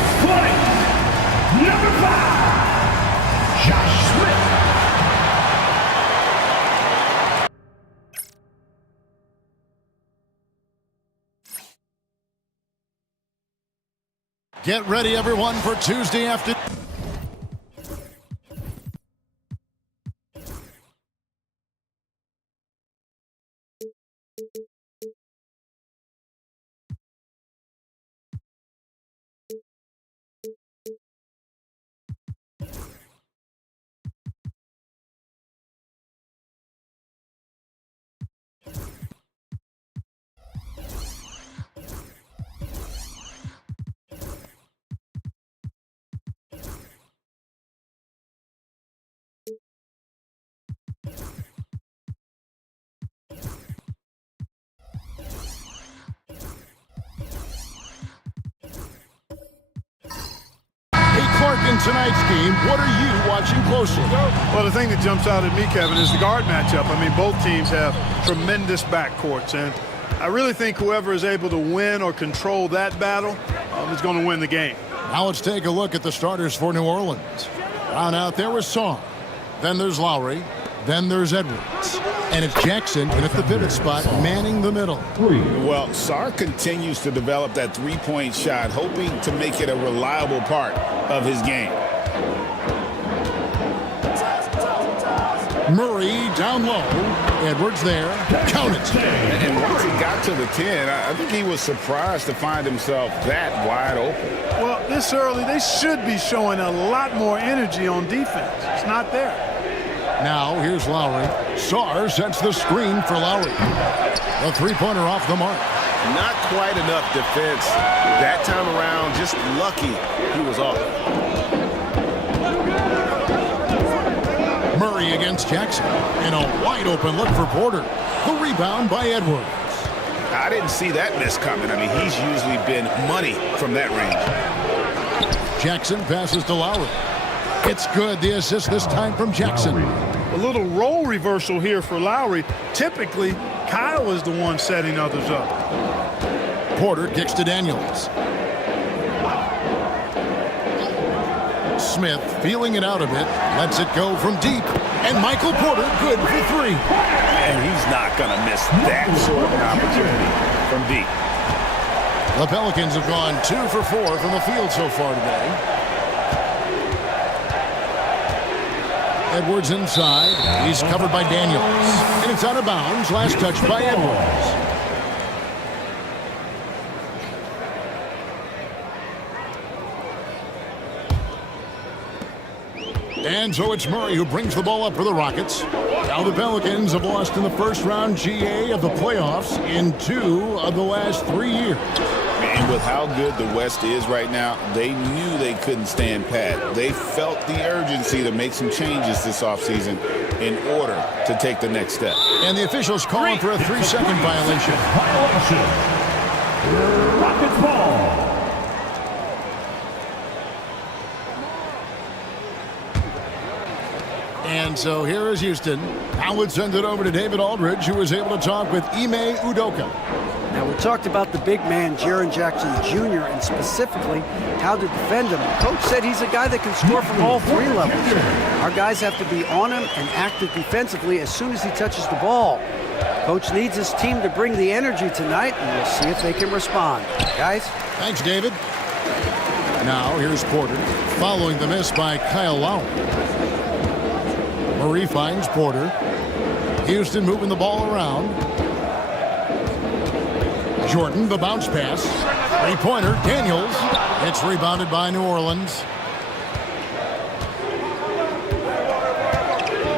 number 5, Josh Smith. Get ready, everyone, for Tuesday afternoon. Clark, in tonight's game, what are you watching closely? Well, the thing that jumps out at me, Kevin, is the guard matchup. I mean, both teams have tremendous backcourts, and I really think whoever is able to win or control that battle is going to win the game. Now let's take a look at the starters for New Orleans. Down out there was Sarr. Then there's Lowry. Then there's Edwards. And it's Jackson in at the pivot spot, manning the middle. Well, Sarr continues to develop that three-point shot, hoping to make it a reliable part of his game. Murray down low. Edwards there. Count it. And once he got to the 10, I think he was surprised to find himself that wide open. Well, this early, they should be showing a lot more energy on defense. It's not there. Now, here's Lowry. Sarr sets the screen for Lowry. The three-pointer off the mark. Not quite enough defense that time around. Just lucky he was off. Murray against Jackson. And a wide-open look for Porter. The rebound by Edwards. I didn't see that miss coming. I mean, he's usually been money from that range. Jackson passes to Lowry. It's good. The assist this time from Jackson. A little role reversal here for Lowry. Typically, Kyle is the one setting others up. Porter kicks to Daniels. Smith feeling it out a bit. Lets it go from deep. And Michael Porter good for three. And he's not going to miss that sort of an opportunity from deep. The Pelicans have gone 2 for 4 from the field so far today. Edwards inside. He's covered by Daniels. And it's out of bounds. Last touch by Edwards. And so it's Murray who brings the ball up for the Rockets. Now the Pelicans have lost in the first round GA of the playoffs in 2 of the last 3 years. And with how good the West is right now, they knew they couldn't stand pat. They felt the urgency to make some changes this offseason in order to take the next step. And the officials calling for a 3-second violation. Rockets ball. And so here is Houston. I would send it over to David Aldridge, who was able to talk with Ime Udoka. Now, we talked about the big man, Jaren Jackson Jr., and specifically how to defend him. Coach said he's a guy that can score from all 3 levels. Our guys have to be on him and active defensively as soon as he touches the ball. Coach needs his team to bring the energy tonight, and we'll see if they can respond. Guys? Thanks, David. Now, here's Porter, following the miss by Kyle Lowry. Murray finds Porter. Houston moving the ball around. Jordan, the bounce pass. Three-pointer, Daniels. It's rebounded by New Orleans.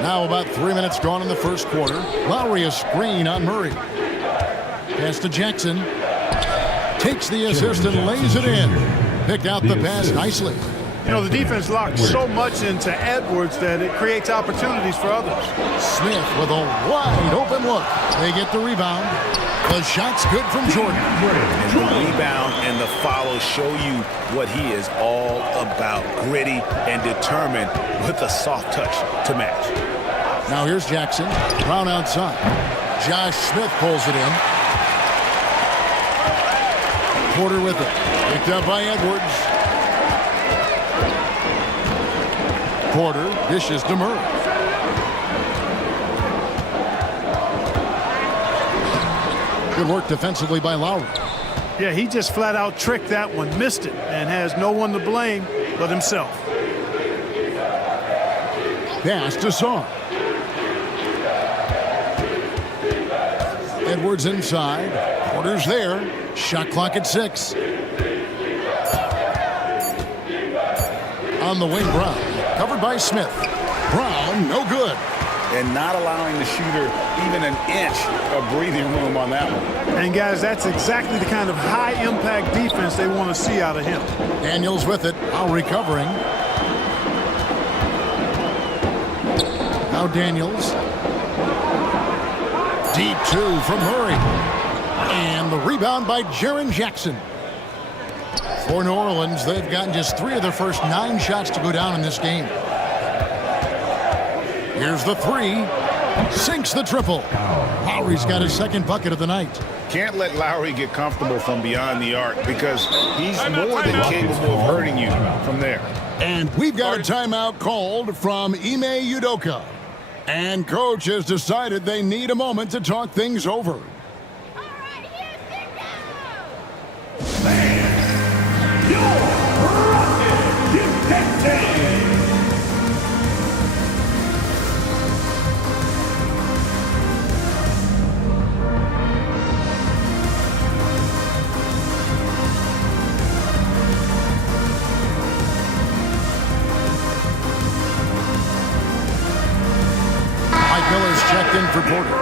Now about 3 minutes gone in the first quarter. Lowry a screen on Murray. Pass to Jackson. Takes the assist and lays it in. Picked out the pass nicely. You know, the defense locked so much into Edwards that it creates opportunities for others. Smith with a wide open look. They get the rebound. The shot's good from Jordan. And the rebound and the follow show you what he is all about. Gritty and determined with a soft touch to match. Now here's Jackson. Brown outside. Josh Smith pulls it in. Porter with it. Picked up by Edwards. Porter dishes to Murray. Good work defensively by Lowry. Yeah, he just flat out tricked that one, missed it, and has no one to blame but himself. Pass to Song. Edwards inside. Porter's there. Shot clock at 6. On the wing, Brown. Covered by Smith. Brown, no good. And not allowing the shooter even an inch of breathing room on that one. And guys, that's exactly the kind of high-impact defense they want to see out of him. Daniels with it, now recovering. Now Daniels. Deep 2 from Murray. And the rebound by Jaren Jackson. For New Orleans, they've gotten just 3 of their first 9 shots to go down in this game. Here's the 3. Sinks the triple. Lowry's got his second bucket of the night. Can't let Lowry get comfortable from beyond the arc because he's more than capable of hurting you from there. And we've got a timeout called from Ime Udoka. And coach has decided they need a moment to talk things over. Miller's checked in for Porter.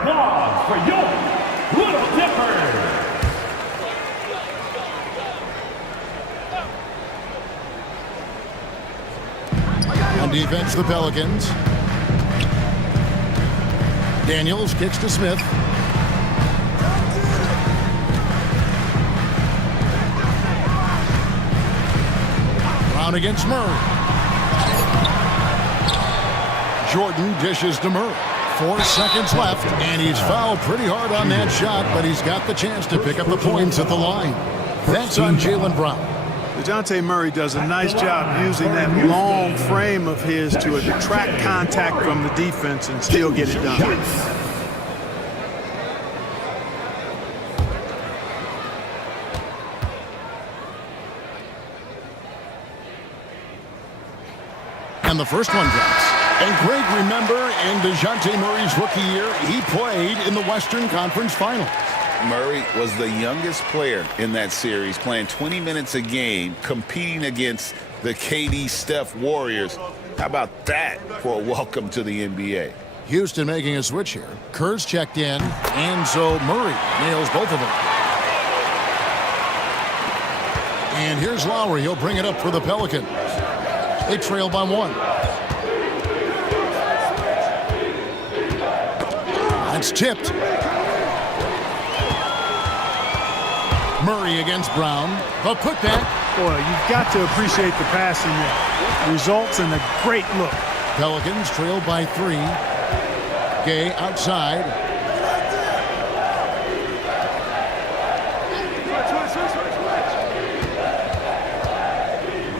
Applause for your Little Dipper. On defense, the Pelicans. Daniels kicks to Smith. Brown against Murray. Jordan dishes to Murray. 4 seconds left, and he's fouled pretty hard on that shot, but he's got the chance to pick up the points at the line. That's on Jaylen Brown. DeJounte Murray does a nice job using that long frame of his to attract contact from the defense and still get it done. And the first one drops. And Greg, remember, in DeJounte Murray's rookie year, he played in the Western Conference Finals. Murray was the youngest player in that series, playing 20 minutes a game, competing against the KD Steph Warriors. How about that for a welcome to the NBA? Houston making a switch here. Kerr's checked in, and so Murray nails both of them. And here's Lowry. He'll bring it up for the Pelicans. They trail by 1. That's tipped. Murray against Brown. The putback. Boy, you've got to appreciate the passing there. Results in a great look. Pelicans trail by 3. Gay outside.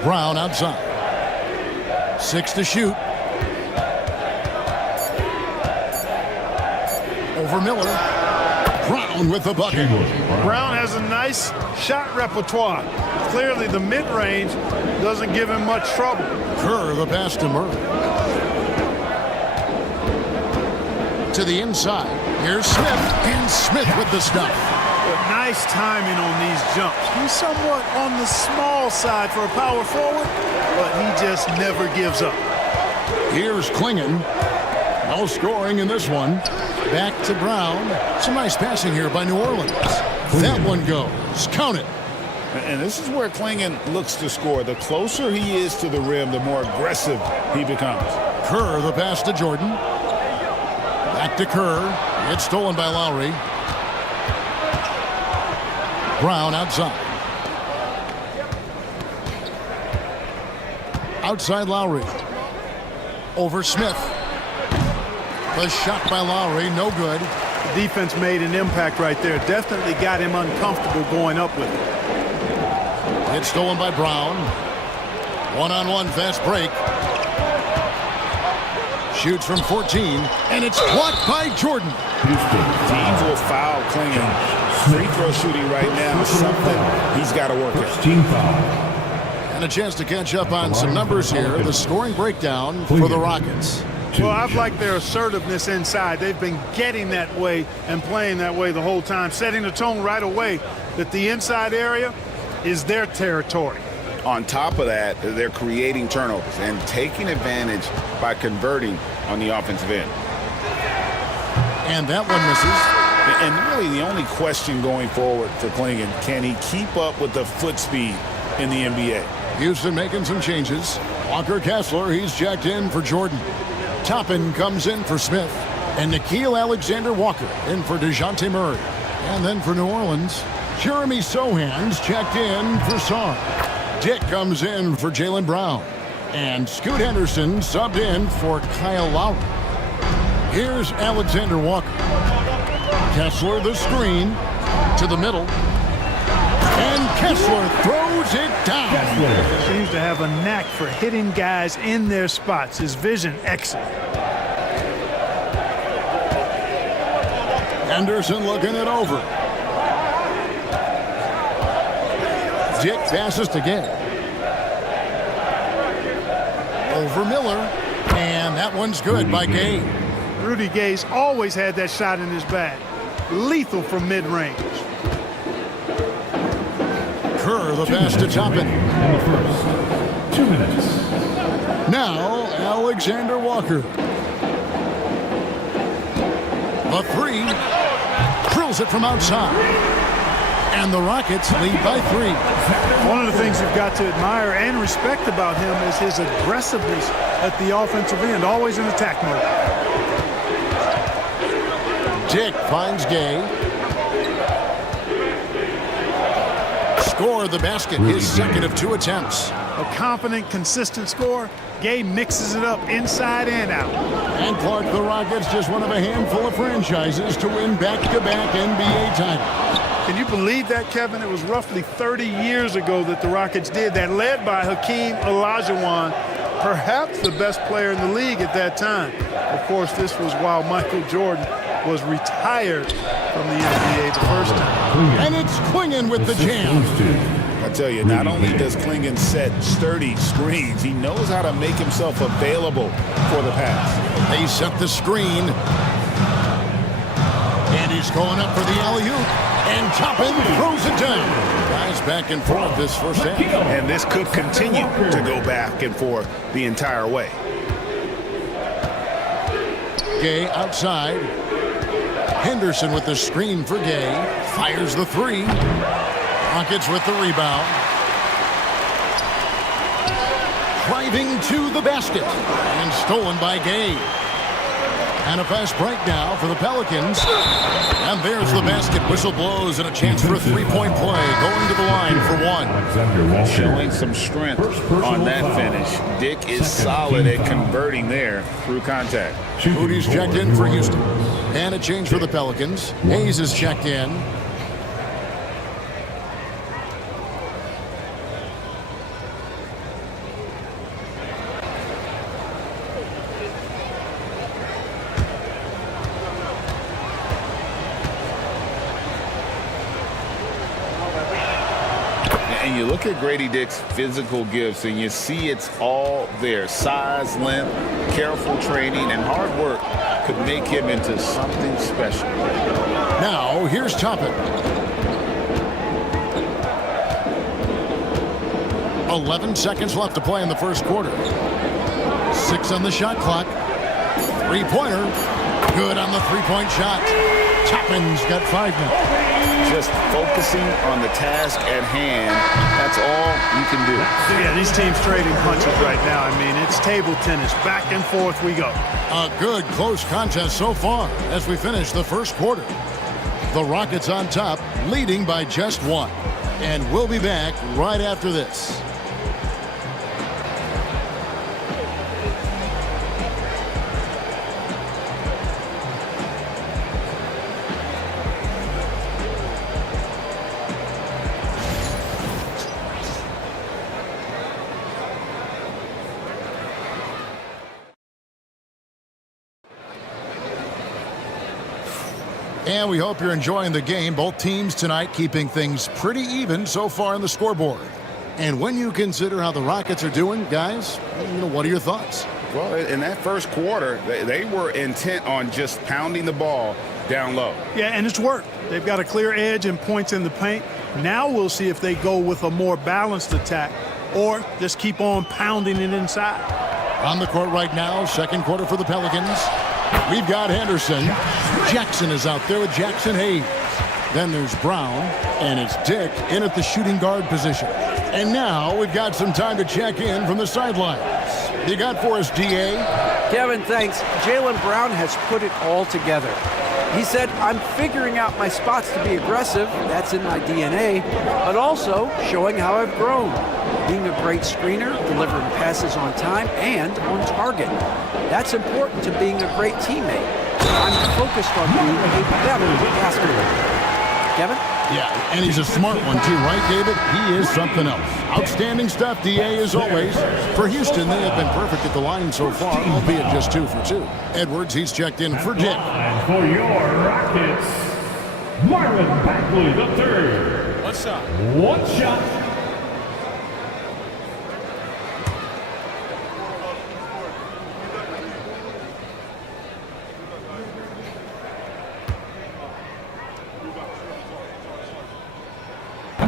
Brown outside. 6 to shoot. Over Miller. Brown with the bucket. Brown has a nice shot repertoire. Clearly the mid-range doesn't give him much trouble. Kerr the pass to Murray. To the inside. Here's Smith. And Smith with the stuff. Nice timing on these jumps. He's somewhat on the small side for a power forward, but he just never gives up. Here's Klingon. No scoring in this one. Back to Brown. Some nice passing here by New Orleans. That one goes. Count it. And this is where Clingan looks to score. The closer he is to the rim, the more aggressive he becomes. Kerr, the pass to Jordan. Back to Kerr. It's stolen by Lowry. Brown outside. Outside Lowry. Over Smith. The shot by Lowry, no good. The defense made an impact right there. Definitely got him uncomfortable going up with it. It's stolen by Brown. One-on-one fast break. Shoots from 14, and it's blocked by Jordan. Teams will foul Clingan. Free throw shooting right now, something he's got to work at. And a chance to catch up on some numbers here. The scoring breakdown for the Rockets. Well, I've liked their assertiveness inside. They've been getting that way and playing that way the whole time, setting the tone right away that the inside area is their territory. On top of that, they're creating turnovers and taking advantage by converting on the offensive end. And that one misses. And really the only question going forward for Clingan, can he keep up with the foot speed in the NBA? Houston making some changes. Walker Kessler, he's checked in for Jordan. Toppin comes in for Smith. And Nickeil Alexander-Walker in for DeJounte Murray. And then for New Orleans, Jeremy Sohan's checked in for Sarr. Dick comes in for Jaylen Brown. And Scoot Henderson subbed in for Kyle Lowry. Here's Alexander-Walker. Kessler the screen to the middle. And Kessler throws it down. Kessler seems to have a knack for hitting guys in their spots. His vision excellent. Henderson looking it over. Dick passes to Gay. Over Miller. And that one's good by Gay. Rudy Gay's always had that shot in his bag. Lethal from mid-range. Kerr, the pass to Toppin. In the first 2 minutes. Now, Alexander-Walker. The three. Drills it from outside. And the Rockets lead by 3. One of the things you've got to admire and respect about him is his aggressiveness at the offensive end, always in attack mode. Dick finds Gay. Score the basket, his second of 2 attempts. A confident, consistent score. Gay mixes it up inside and out. And Clark, the Rockets, just one of a handful of franchises to win back-to-back NBA titles. Can you believe that, Kevin? It was roughly 30 years ago that the Rockets did that, led by Hakeem Olajuwon, perhaps the best player in the league at that time. Of course, this was while Michael Jordan was retired from the NBA the first time. And it's Clingan with the jam. I tell you, not only does Clingan set sturdy screens, he knows how to make himself available for the pass. They set the screen. And he's going up for the alley-oop. And Toppin throws it down. Guys back and forth this first half. And this could continue to go back and forth the entire way. Gay outside. Henderson with the screen for Gay. Fires the 3. Rockets with the rebound. Driving to the basket. And stolen by Gay. And a fast break now for the Pelicans. And there's the basket. Whistle blows and a chance for a three-point play. Going to the line for 1. Showing some strength on that finish. Dick is solid at converting there through contact. Moody's checked in for Houston. And a change for the Pelicans. Hayes is checked in. And you look at Grady Dick's physical gifts and you see it's all there. Size, length, careful training, and hard work could make him into something special. Now, here's Toppin. 11 seconds left to play in the first quarter. 6 on the shot clock. Three-pointer. Good on the three-point shot. Chapman's got 5 now. Just focusing on the task at hand. That's all you can do. Yeah, these teams trading punches right now. I mean, it's table tennis. Back and forth we go. A good close contest so far as we finish the first quarter. The Rockets on top, leading by just 1. And we'll be back right after this. And we hope you're enjoying the game. Both teams tonight keeping things pretty even so far on the scoreboard. And when you consider how the Rockets are doing, guys, what are your thoughts? Well, in that first quarter, they were intent on just pounding the ball down low. Yeah, and it's worked. They've got a clear edge and points in the paint. Now we'll see if they go with a more balanced attack or just keep on pounding it inside. On the court right now, second quarter for the Pelicans. We've got Henderson. Jackson is out there with Jackson Hayes. Then there's Brown, and it's Dick in at the shooting guard position. And now we've got some time to check in from the sidelines. You got for us, D.A.? Kevin, thanks. Jaylen Brown has put it all together. He said, I'm figuring out my spots to be aggressive. That's in my DNA. But also showing how I've grown. Being a great screener, delivering passes on time, and on target. That's important to being a great teammate. I'm focused on being a better basketball. Kevin? Yeah, and he's a smart one too, right, David? He is something else. Outstanding stuff, D.A., as always. For Houston, they have been perfect at the line so far, albeit just 2 for 2. Edwards, he's checked in for Dick. And for your Rockets, Marvin Bagley III. One shot. One shot.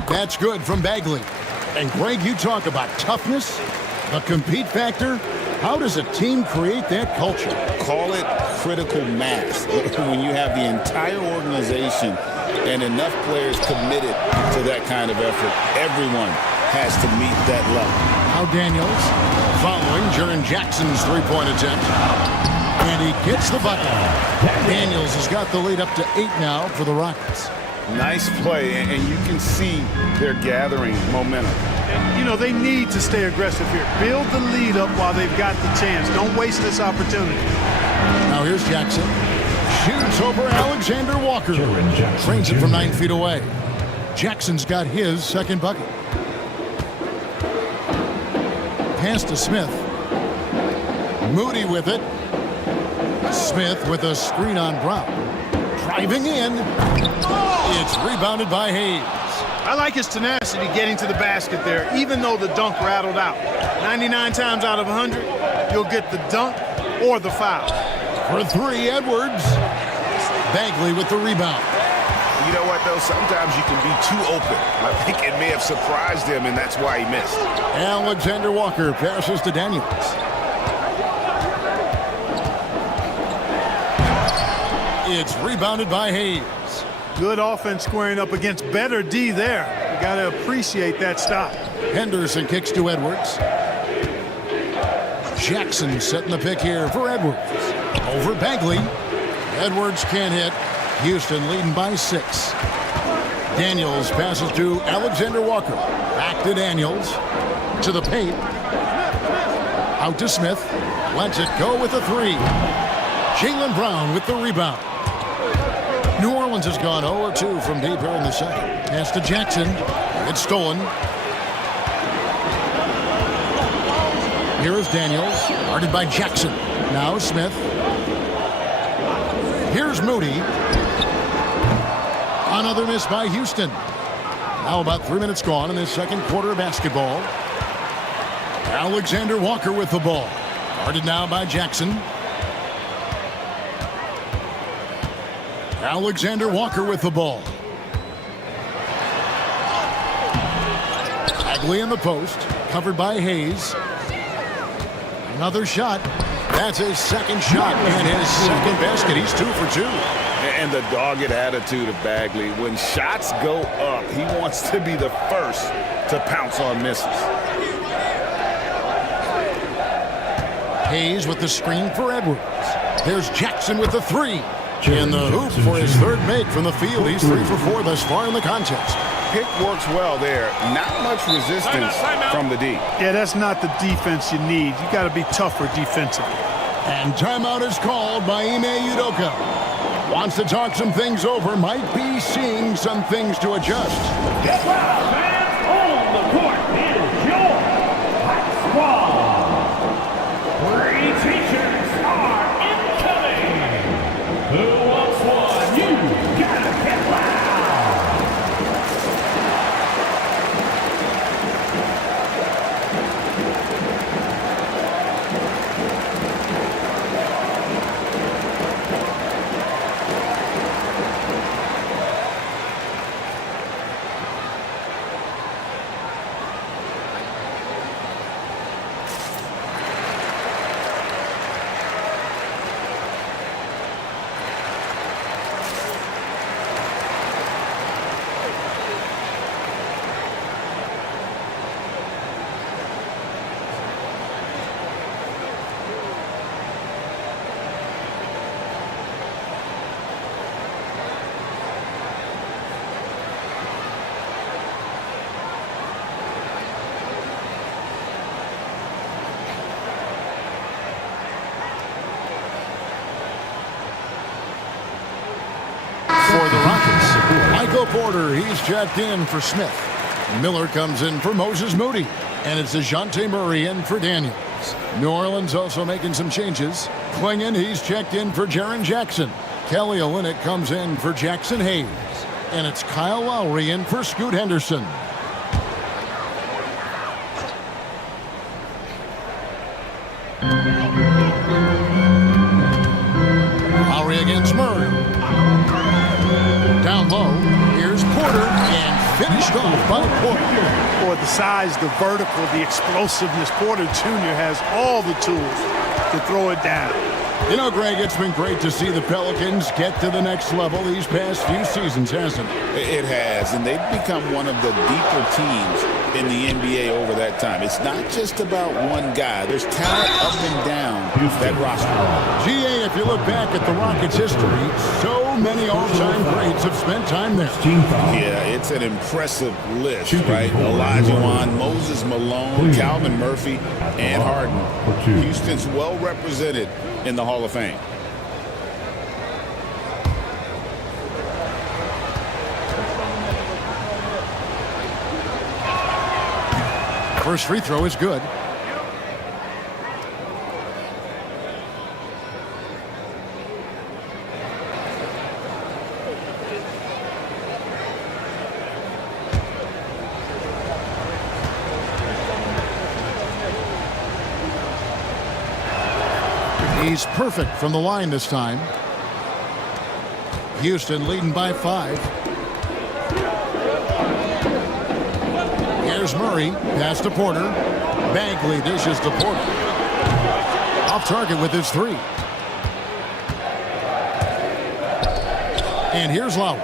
That's good from Bagley. And Greg, you talk about toughness, the compete factor. How does a team create that culture? Call it critical mass. When you have the entire organization and enough players committed to that kind of effort, everyone has to meet that level. Now Daniels following Jaren Jackson's three-point attempt. And he gets the bucket. Daniels has got the lead up to 8 now for the Rockets. Nice play, and you can see they're gathering momentum. And, they need to stay aggressive here. Build the lead up while they've got the chance. Don't waste this opportunity. Now here's Jackson. Shoots over Alexander Walker. Trains it from 9 feet away. Jackson's got his second bucket. Pass to Smith. Moody with it. Smith with a screen on Brown. Driving in. It's rebounded by Hayes. I like his tenacity getting to the basket there, even though the dunk rattled out. 99 times out of 100, you'll get the dunk or the foul. For 3, Edwards. Bagley with the rebound. You know what, though? Sometimes you can be too open. I think it may have surprised him, and that's why he missed. Alexander Walker passes to Daniels. It's rebounded by Hayes. Good offense squaring up against better D there. You got to appreciate that stop. Henderson kicks to Edwards. Jackson setting the pick here for Edwards. Over Bagley. Edwards can't hit. Houston leading by 6. Daniels passes to Alexander Walker. Back to Daniels. To the paint. Out to Smith. Lets it go with a 3. Jaylen Brown with the rebound. New Orleans has gone 0-2 from deep here in the second. Pass to Jackson. It's stolen. Here is Daniels. Guarded by Jackson. Now Smith. Here's Moody. Another miss by Houston. Now about 3 minutes gone in this second quarter of basketball. Alexander Walker with the ball. Guarded now by Jackson. Alexander Walker with the ball. Bagley in the post. Covered by Hayes. Another shot. That's his second shot and his second basket. He's 2 for 2. And the dogged attitude of Bagley. When shots go up, he wants to be the first to pounce on misses. Hayes with the screen for Edwards. There's Jackson with the 3. And the hoop for his third make from the field. He's 3 for 4 thus far in the contest. Pick works well there. Not much resistance from the D. Yeah, that's not the defense you need. You got to be tougher defensively. And timeout is called by Ime Udoka. Wants to talk some things over. Might be seeing some things to adjust. Get loud, fans! On the court is your hot squad. 3 teachers are incoming. Who wants one? You gotta get loud. For the Rockets, Michael Porter, he's checked in for Smith. Miller comes in for Moses Moody. And it's DeJounte Murray in for Daniels. New Orleans also making some changes. Klingon, he's checked in for Jaren Jackson. Kelly Olynyk comes in for Jackson Hayes. And it's Kyle Lowry in for Scoot Henderson. Lowry against Murray. Down low, here's Porter, and finished off by Porter. Boy, the size, the vertical, the explosiveness. Porter Jr. has all the tools to throw it down. You know, Greg, it's been great to see the Pelicans get to the next level these past few seasons, hasn't it? It has, and they've become one of the deeper teams in the NBA over that time. It's not just about one guy. There's talent up and down that roster. GA, if you look back at the Rockets' history, so many all-time greats have spent time there. Yeah, it's an impressive list, right? Olajuwon, Moses Malone, Calvin Murphy, and Harden. Houston's well represented in the Hall of Fame. First free throw is good. He's perfect from the line this time. Houston leading by 5. Here's Murray, pass to Porter. Bagley dishes to Porter. Off target with his 3. And here's Lowry.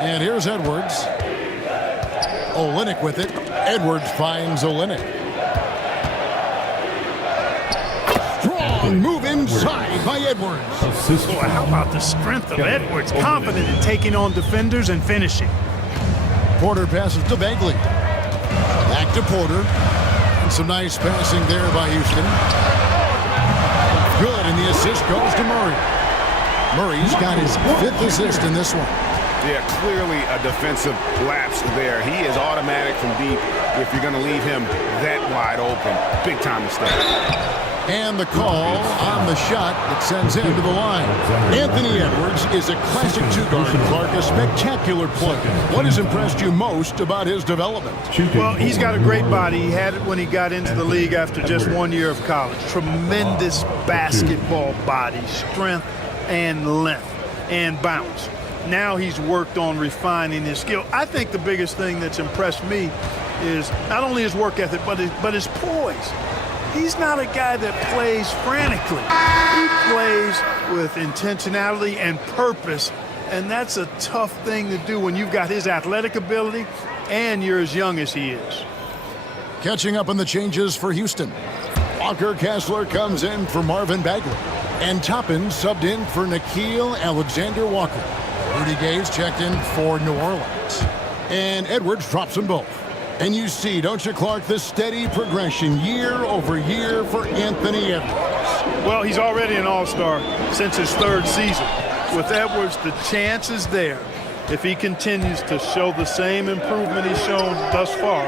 And here's Edwards. Olynyk with it. Edwards finds Olynyk. Strong move inside by Edwards. Boy, how about the strength of Edwards? Confident in taking on defenders and finishing. Porter passes to Bagley. Back to Porter. And some nice passing there by Houston. Good, and the assist goes to Murray. Murray's got his 5th assist in this one. Yeah, clearly a defensive lapse there. He is automatic from deep if you're going to leave him that wide open. Big time mistake. And the call on the shot that sends him to the line. Anthony Edwards is a classic 2-guard, Clark, a spectacular player. What has impressed you most about his development? Well, he's got a great body. He had it when he got into the league after just 1 year of college. Tremendous basketball body, strength and length and bounce. Now he's worked on refining his skill. I think the biggest thing that's impressed me is not only his work ethic, but his poise. He's not a guy that plays frantically. He plays with intentionality and purpose, and that's a tough thing to do when you've got his athletic ability and you're as young as he is. Catching up on the changes for Houston. Walker Kessler comes in for Marvin Bagley. And Toppin subbed in for Nickeil Alexander-Walker. Rudy Gay's checked in for New Orleans. And Edwards drops them both. And you see, don't you, Clark, the steady progression year over year for Anthony Edwards. Well, he's already an all-star since his third season. With Edwards, the chance is there, if he continues to show the same improvement he's shown thus far,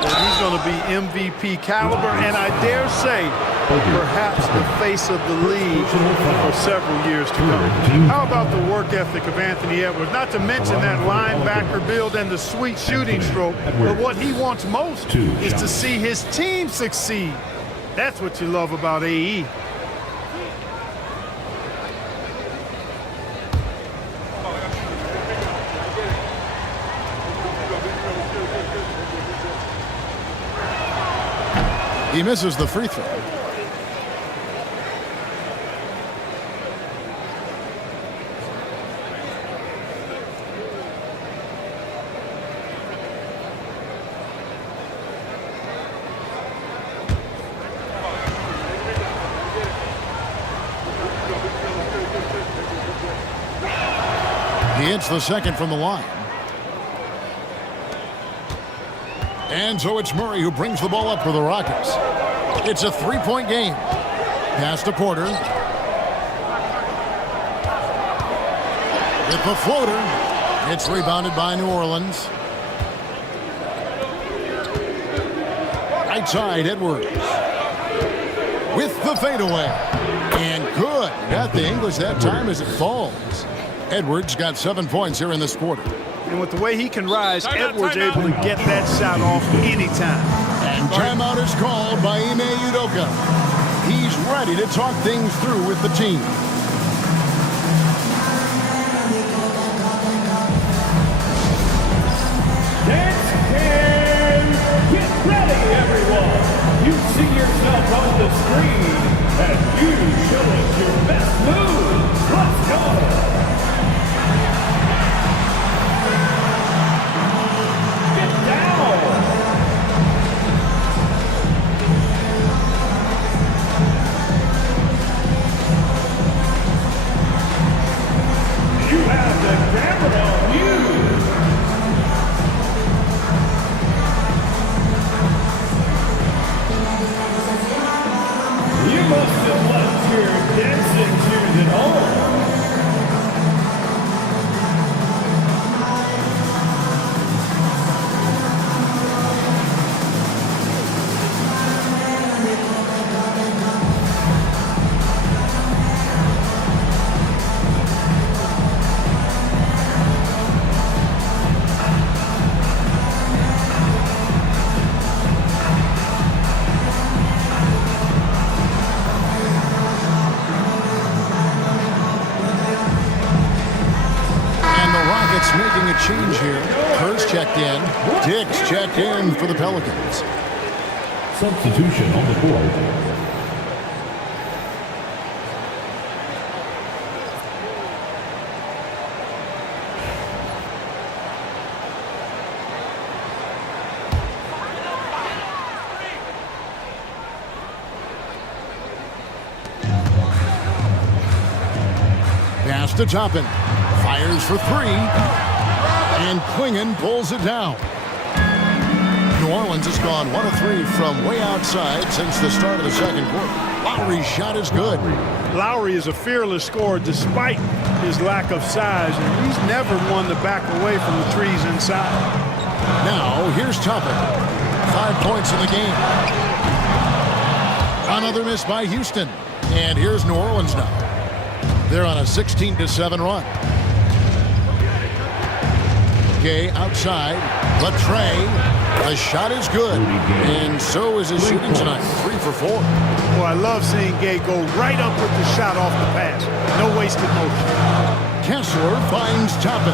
that he's going to be MVP caliber, and I dare say, perhaps the face of the league for several years to come. How about the work ethic of Anthony Edwards? Not to mention that linebacker build and the sweet shooting stroke, but what he wants most is to see his team succeed. That's what you love about AE. He misses the free throw. He hits the second from the line. And so it's Murray who brings the ball up for the Rockets. It's a three-point game. Pass to Porter. With the floater. It's rebounded by New Orleans. Right side, Edwards. With the fadeaway. And good. Got the English that time as it falls. Edwards got 7 points here in this quarter. And with the way he can rise, Edwards able to get that shot off anytime. And timeout is called by Ime Udoka. He's ready to talk things through with the team. Dance and get ready, everyone. You see yourself on the screen, and you show us your best move. Let's go. Making a change here. Kurtz checked in. Dix checked in for the Pelicans. Substitution on the board. Pass to Toppin. Fires for three. And Klingon pulls it down. New Orleans has gone 1 of 3 from way outside since the start of the second quarter. Lowry's shot is good. Lowry is a fearless scorer despite his lack of size, and he's never one to back away from the trees inside. Now, here's Toppin. 5 points in the game. Another miss by Houston. And here's New Orleans now. They're on a 16-7 run. Gay outside. Latre. The shot is good. And so is his shooting tonight. 3 for 4. Well, I love seeing Gay go right up with the shot off the pass. No wasted motion. Kessler finds Toppin.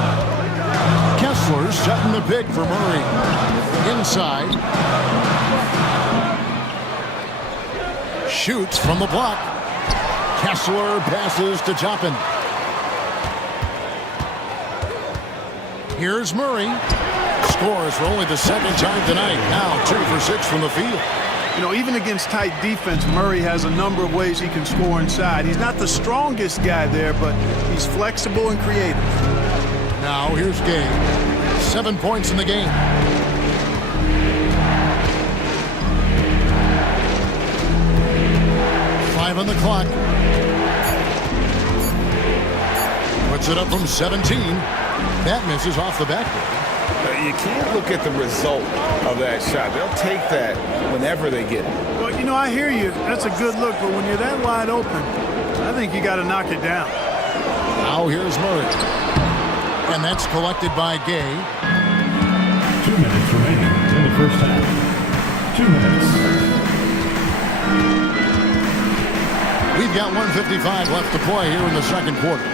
Kessler setting the pick for Murray. Inside. Shoots from the block. Kessler passes to Toppin. Here's Murray. Scores for only the second time tonight. Now 2 for 6 from the field. You know, even against tight defense, Murray has a number of ways he can score inside. He's not the strongest guy there, but he's flexible and creative. Now here's Gay. 7 points in the game. Five on the clock. Puts it up from 17. That misses off the backboard. You can't look at the result of that shot. They'll take that whenever they get it. Well, you know, I hear you. That's a good look, but when you're that wide open, I think you got to knock it down. Now here's Murray. And that's collected by Gay. 2 minutes remaining in the first half. 2 minutes. We've got 1:55 left to play here in the second quarter.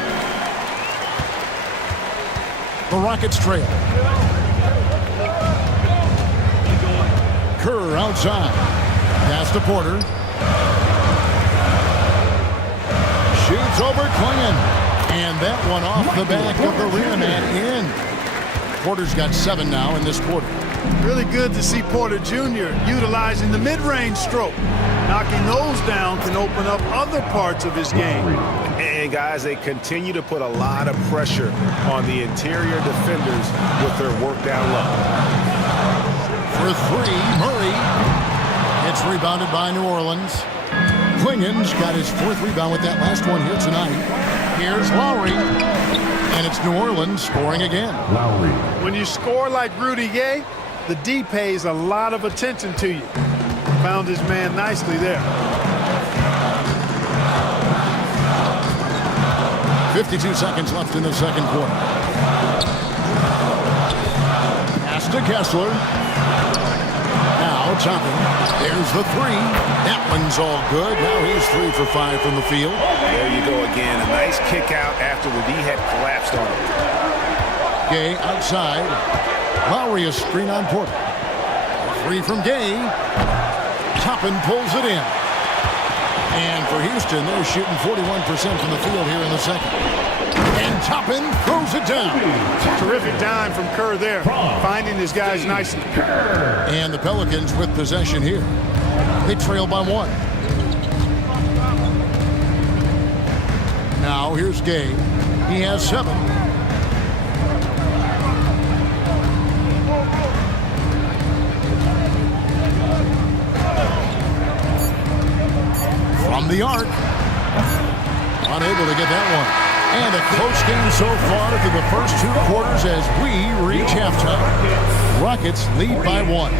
The Rockets trail. Kerr outside. Pass to Porter. Shoots over Klingon. And that one off the back of the rim and in. Porter's got 7 now in this quarter. Really good to see Porter Jr. utilizing the mid-range stroke. Knocking those down can open up other parts of his game. And guys, they continue to put a lot of pressure on the interior defenders with their work down low. For 3, Murray. It's rebounded by New Orleans. Klingon's got his 4th rebound with that last one here tonight. Here's Lowry. And it's New Orleans scoring again. Lowry. When you score like Rudy Gay, the D pays a lot of attention to you. Found his man nicely there. 52 seconds left in the second quarter. Pass to Kessler. Now Toppin. There's the 3. That one's all good. Now he's 3 for 5 from the field. There you go again. A nice kick out after the D had collapsed on him. Gay outside. Lowry a screen on Porter. 3 from Gay. Toppin pulls it in. And for Houston, they're shooting 41% from the field here in the second. And Toppin throws it down. Terrific dime from Kerr there, finding his guys nicely. And the Pelicans with possession here. They trail by 1. Now here's Gay. He has 7. From the arc. Unable to get that one. And a close game so far through the first 2 quarters as we reach halftime. Rockets lead by 1.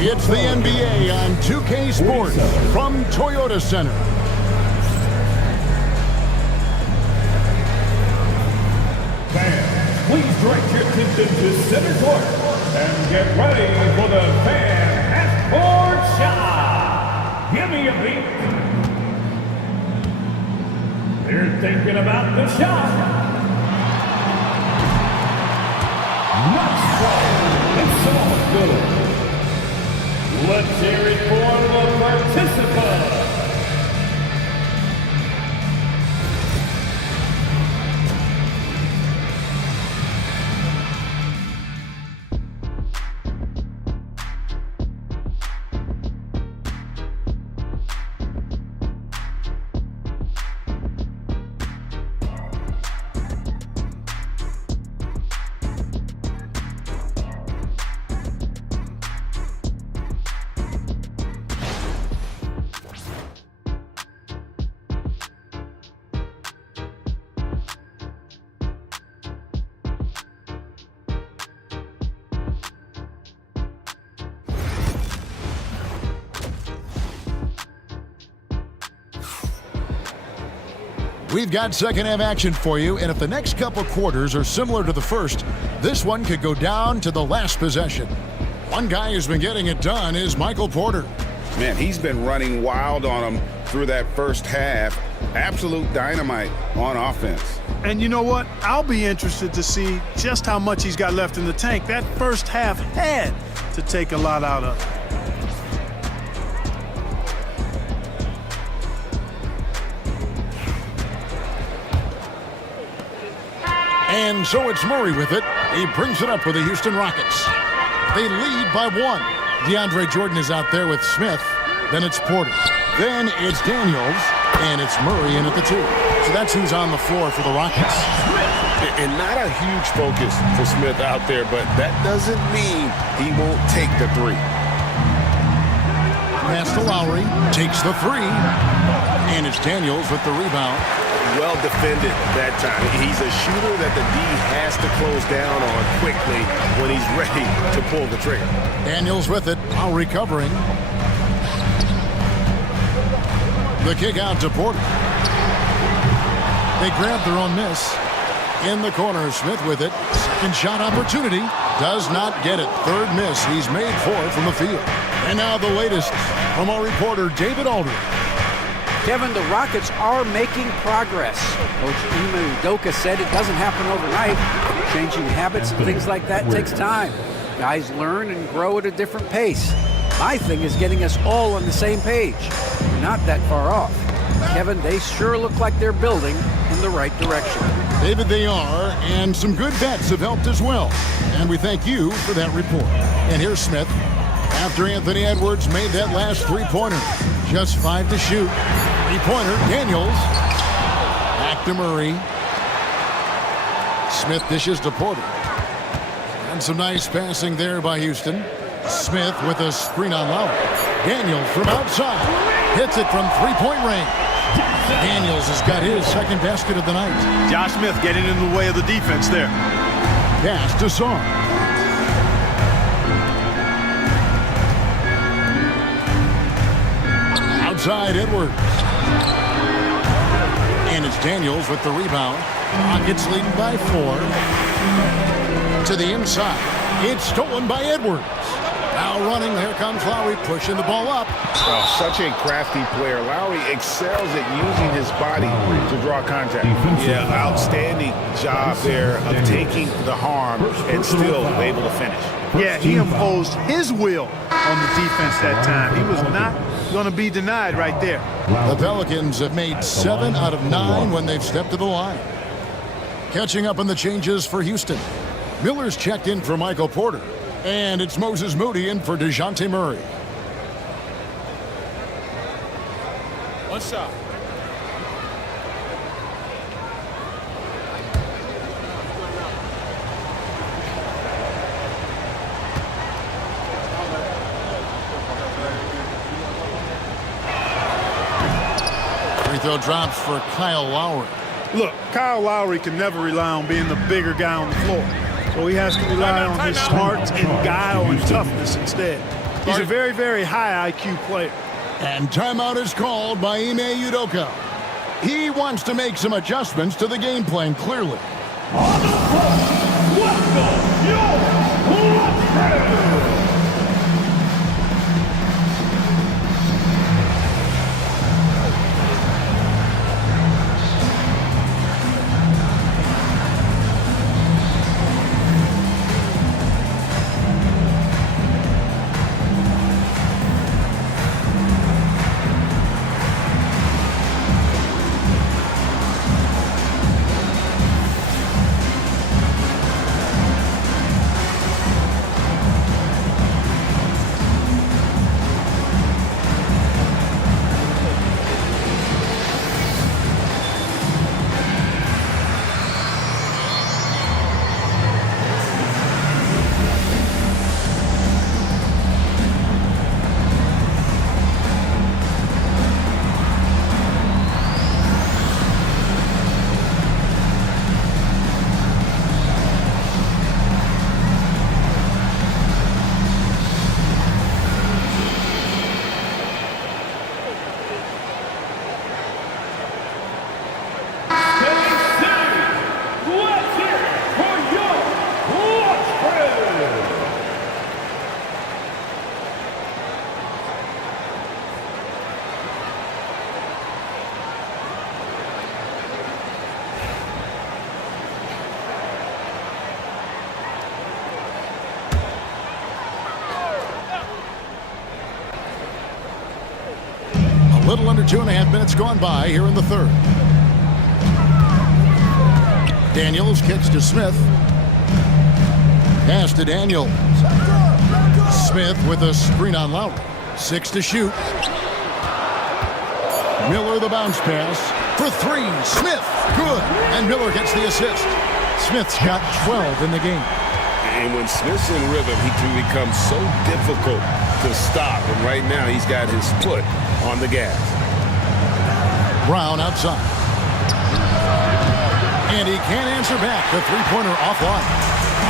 It's the NBA on 2K Sports from Toyota Center. Fans, please direct your attention to center court and get ready for the fan half-court shot. Give me a beat. They're thinking about the shot. Nice play. It's all good. Let's hear it for the participants. We've got second half action for you, and if the next couple quarters are similar to the first, this one could go down to the last possession. One guy who's been getting it done is Michael Porter. Man, he's been running wild on them through that first half. Absolute dynamite on offense. And you know what? I'll be interested to see just how much he's got left in the tank. That first half had to take a lot out of it. And so it's Murray with it. He brings it up for the Houston Rockets. They lead by 1. DeAndre Jordan is out there with Smith. Then it's Porter. Then it's Daniels. And it's Murray in at the 2. So that's who's on the floor for the Rockets. And not a huge focus for Smith out there, but that doesn't mean he won't take the 3. Pass to Lowry. Takes the 3. And it's Daniels with the rebound. Well defended that time. He's a shooter that the D has to close down on quickly when he's ready to pull the trigger. Daniels with it. Lowry covering. The kick out to Porter. They grab their own miss. In the corner, Smith with it. Second shot opportunity. Does not get it. Third miss. He's made 4 from the field. And now the latest from our reporter, David Aldridge. Kevin, the Rockets are making progress. Coach Ime Udoka said it doesn't happen overnight. Changing habits and things like that takes time. Guys learn and grow at a different pace. My thing is getting us all on the same page. We're not that far off. Kevin, they sure look like they're building in the right direction. David, they are, and some good bets have helped as well. And we thank you for that report. And here's Smith. After Anthony Edwards made that last three-pointer. Just 5 to shoot. Three-pointer, Daniels. Back to Murray. Smith dishes to Porter. And some nice passing there by Houston. Smith with a screen on Lowry. Daniels from outside. Hits it from three-point range. Daniels has got his second basket of the night. Josh Smith getting in the way of the defense there. Pass to Song. Outside Edwards. And it's Daniels with the rebound. Rockets leading by 4. To the inside. It's stolen by Edwards. Now running, here comes Lowry pushing the ball up. Oh, such a crafty player. Lowry excels at using his body to draw contact. Yeah, outstanding job there of taking the harm and still able to finish. Yeah, he imposed his will on the defense that time. He was not going to be denied right there. The Pelicans have made 7 out of 9 when they've stepped to the line. Catching up on the changes for Houston. Miller's checked in for Michael Porter. And it's Moses Moody in for DeJounte Murray. One shot. Free throw drops for Kyle Lowry. Look, Kyle Lowry can never rely on being the bigger guy on the floor. So he has to rely on his smarts and guile and toughness instead. He's a very, very high IQ player. And timeout is called by Ime Udoka. He wants to make some adjustments to the game plan, clearly. On the floor, welcome your Rockets! Little under 2.5 minutes gone by here in the third. Daniels kicks to Smith. Pass to Daniels. Smith with a screen on Lowry. 6 to shoot. Miller the bounce pass for 3. Smith, good. And Miller gets the assist. Smith's got 12 in the game. And when Smith's in rhythm, he can become so difficult to stop. And right now, he's got his foot on the gas. Brown outside. And he can't answer back. The three-pointer offline.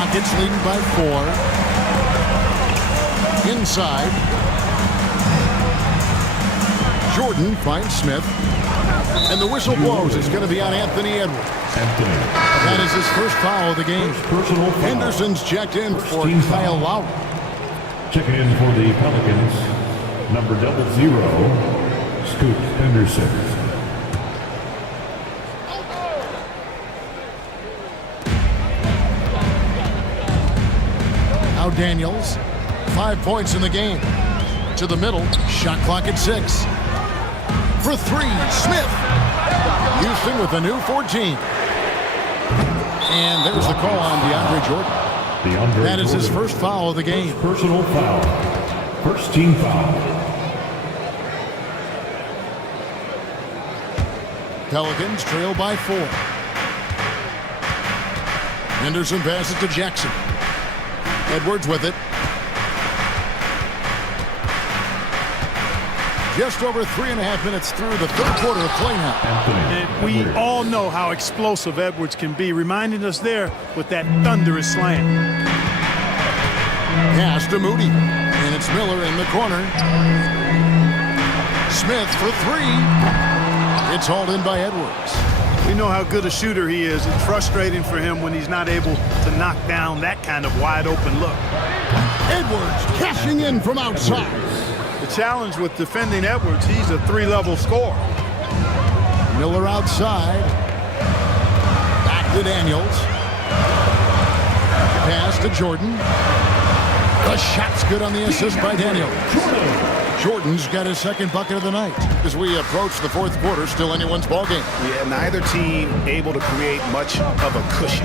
Rockets leading by 4. Inside. Jordan finds Smith. And the whistle blows. It's going to be on Anthony Edwards. That is his first foul of the game. Henderson's checked in for Kyle Lowry. Checking in for the Pelicans, number 00, Scoot Henderson. Now Daniels, 5 points in the game. To the middle, shot clock at 6. For 3, Smith. Houston with a new 14. And there's the call on DeAndre Jordan. That is his first foul of the game. Personal foul. First team foul. Pelicans trail by 4. Henderson passes to Jackson. Edwards with it. Just over 3.5 minutes through the third quarter of play now. And we all know how explosive Edwards can be, reminding us there with that thunderous slam. Pass to Moody. And it's Miller in the corner. Smith for 3. It's hauled in by Edwards. We know how good a shooter he is. It's frustrating for him when he's not able to knock down that kind of wide open look. Edwards cashing in from outside. The challenge with defending Edwards, he's a 3-level scorer. Miller outside. Back to Daniels. Pass to Jordan. The shot's good on the assist by Daniels. Jordan's got his second bucket of the night. As we approach the fourth quarter, still anyone's ballgame. Yeah, neither team able to create much of a cushion.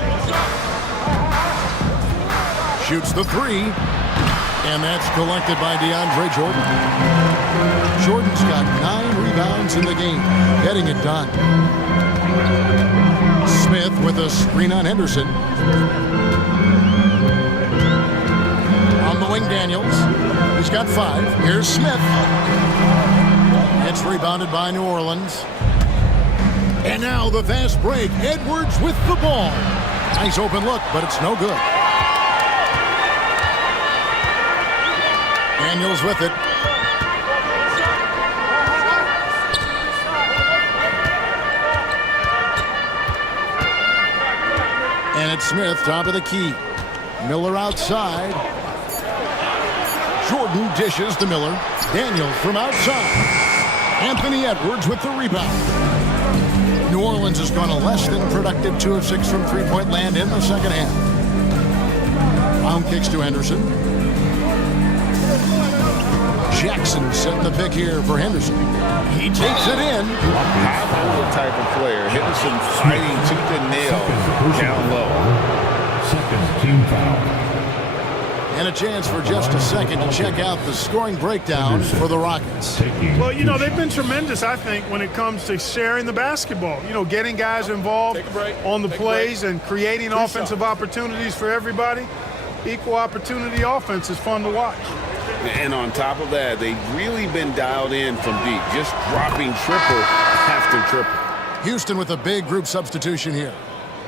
Shoots the 3. And that's collected by DeAndre Jordan. Jordan's got 9 rebounds in the game, getting it done. Smith with a screen on Henderson. On the wing, Daniels. He's got 5. Here's Smith. It's rebounded by New Orleans. And now the fast break. Edwards with the ball. Nice open look, but it's no good. Daniels with it. And it's Smith, top of the key. Miller outside. Jordan dishes to Miller. Daniels from outside. Anthony Edwards with the rebound. New Orleans has gone a less than productive 2 of 6 from three-point land in the second half. Brown kicks to Henderson. Jackson setting the pick here for Henderson. He takes it in. High-power type of player. Henderson fighting tooth and nail down low. Second team foul. And a chance for just a second to check out the scoring breakdown for the Rockets. Well, you know, they've been tremendous, I think, when it comes to sharing the basketball. You know, getting guys involved on the plays and creating offensive opportunities for everybody. Equal opportunity offense is fun to watch. And on top of that, they've really been dialed in from deep, just dropping triple after triple. Houston with a big group substitution here.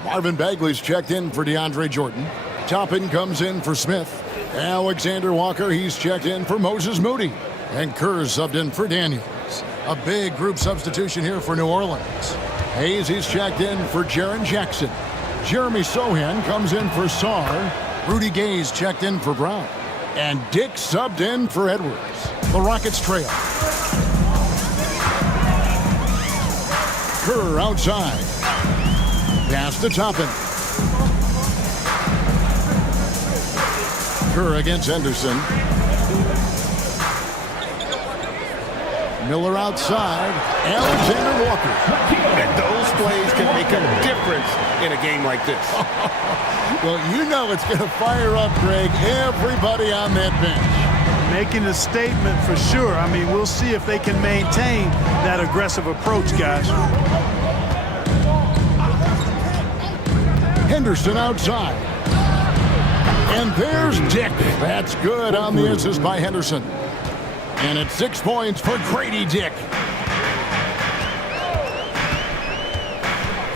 Marvin Bagley's checked in for DeAndre Jordan. Toppin comes in for Smith. Alexander Walker, he's checked in for Moses Moody. And Kerr's subbed in for Daniels. A big group substitution here for New Orleans. Hayes, he's checked in for Jaren Jackson. Jeremy Sohan comes in for Sarr. Rudy Gay's checked in for Brown. And Dick subbed in for Edwards. The Rockets trail. Kerr outside. Pass to Toppin. Kerr against Henderson. Miller outside. Alexander Walker. And those plays can make a difference in a game like this. Well, you know it's going to fire up, Greg, everybody on that bench. Making a statement for sure. I mean, we'll see if they can maintain that aggressive approach, guys. Henderson outside. And there's Dick. That's good on the assist by Henderson. And it's 6 points for Grady Dick.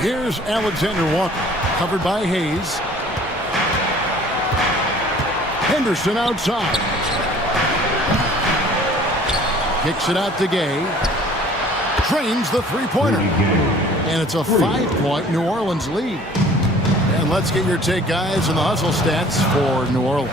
Here's Alexander Walker, covered by Hayes. Henderson outside. Kicks it out to Gay. Trains the three-pointer. And it's a 5-point New Orleans lead. And let's get your take, guys, on the hustle stats for New Orleans.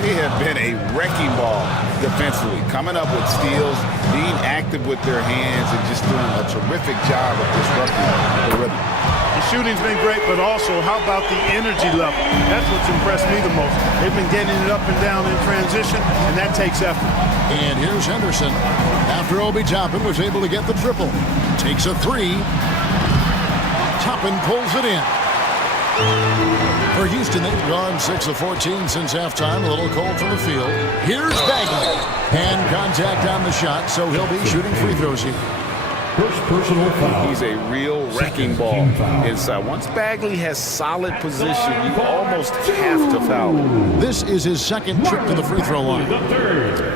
They have been a wrecking ball defensively, coming up with steals, being active with their hands, and just doing a terrific job of disrupting the rhythm. The shooting's been great, but also how about the energy level? That's what's impressed me the most. They've been getting it up and down in transition, and that takes effort. And here's Henderson. After Obi Toppin was able to get the triple. Takes a three. Toppin pulls it in. For Houston, they've gone 6 of 14 since halftime. A little cold from the field. Here's Bagley. Hand contact on the shot, so he'll be shooting free throws here. First personal foul. He's a real wrecking ball inside. Once Bagley has solid position, you almost have to foul him. This is his second trip to the free throw line.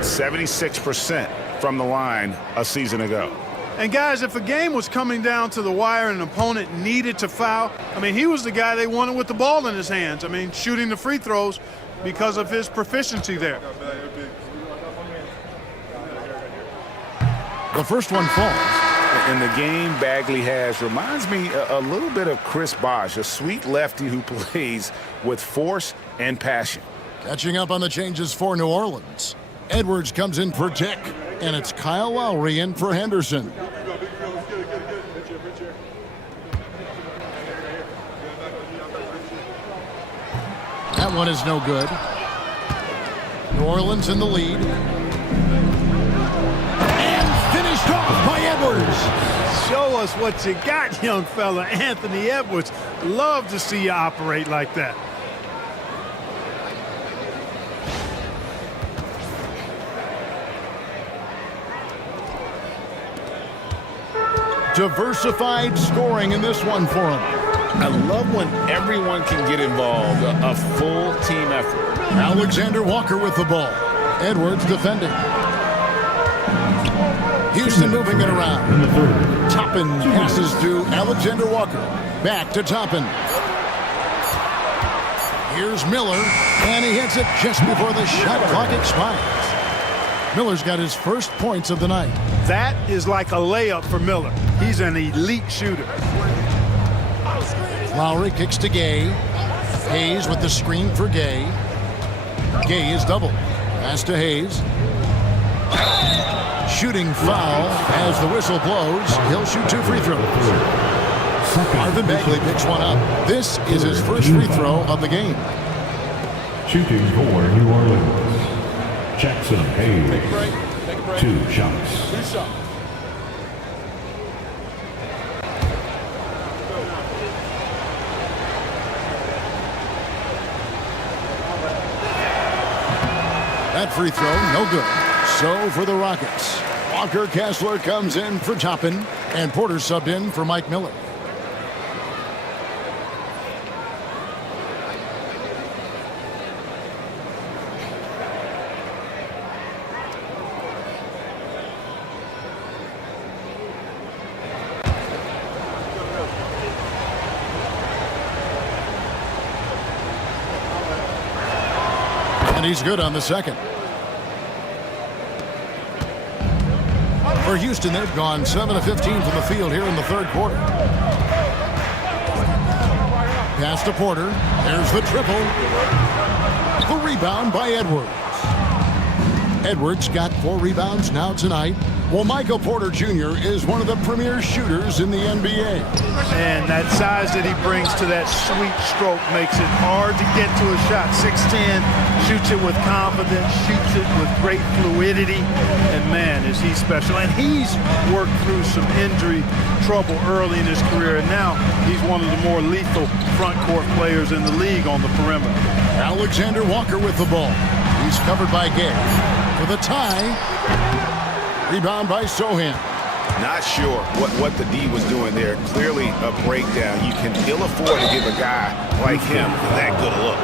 76% from the line a season ago. And guys, if a game was coming down to the wire and an opponent needed to foul, I mean, he was the guy they wanted with the ball in his hands. I mean, shooting the free throws because of his proficiency there. The first one falls. And the game Bagley has reminds me a little bit of Chris Bosh, a sweet lefty who plays with force and passion. Catching up on the changes for New Orleans. Edwards comes in for Dick, and it's Kyle Lowry in for Henderson. That one is no good. New Orleans in the lead. And finished off by Edwards. Show us what you got, young fella. Anthony Edwards. Love to see you operate like that. Diversified scoring in this one for him. I love when everyone can get involved, a full team effort. Alexander Walker with the ball. Edwards defending. Houston moving it around. Toppin passes to Alexander Walker. Back to Toppin. Here's Miller, and he hits it just before the shot clock expires. Miller's got his first points of the night. That is like a layup for Miller. He's an elite shooter. Lowry kicks to Gay. Hayes with the screen for Gay. Gay is doubled. Pass to Hayes. Shooting foul as the whistle blows. He'll shoot 2 free throws. Marvin Bagley picks one up. This is his first free throw of the game. Shooting for New Orleans. Jackson Hayes. Take a break. 2 shots. 2 shots. That free throw, no good. So for the Rockets, Walker Kessler comes in for Toppin, and Porter subbed in for Mike Miller. And he's good on the second. For Houston, they've gone 7 of 15 from the field here in the third quarter. Pass to Porter. There's the triple. The rebound by Edwards. Edwards got 4 rebounds now tonight. Well, Michael Porter Jr. is one of the premier shooters in the NBA. And that size that he brings to that sweet stroke makes it hard to get to a shot. 6'10", shoots it with confidence, shoots it with great fluidity, and man, is he special. And he's worked through some injury trouble early in his career, and now he's one of the more lethal front court players in the league on the perimeter. Alexander Walker with the ball. He's covered by Gay. For the tie. Rebound by Sohan. Not sure what the D was doing there. Clearly a breakdown. You can ill afford to give a guy like him that good a look.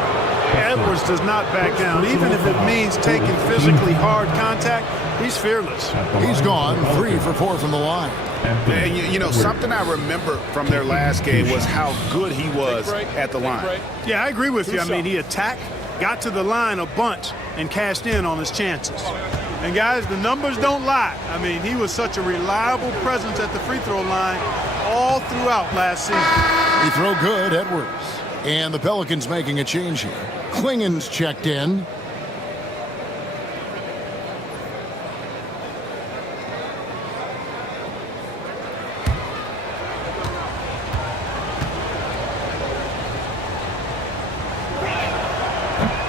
Edwards does not back down. Even if it means taking physically hard contact, he's fearless. He's gone 3 for 4 from the line. And you know, something I remember from their last game was how good he was at the line. Yeah, I agree with you. I mean, he attacked, got to the line a bunch, and cashed in on his chances. And guys, the numbers don't lie. I mean, he was such a reliable presence at the free throw line all throughout last season. Free throw good, Edwards. And the Pelicans making a change here. Klingen's checked in.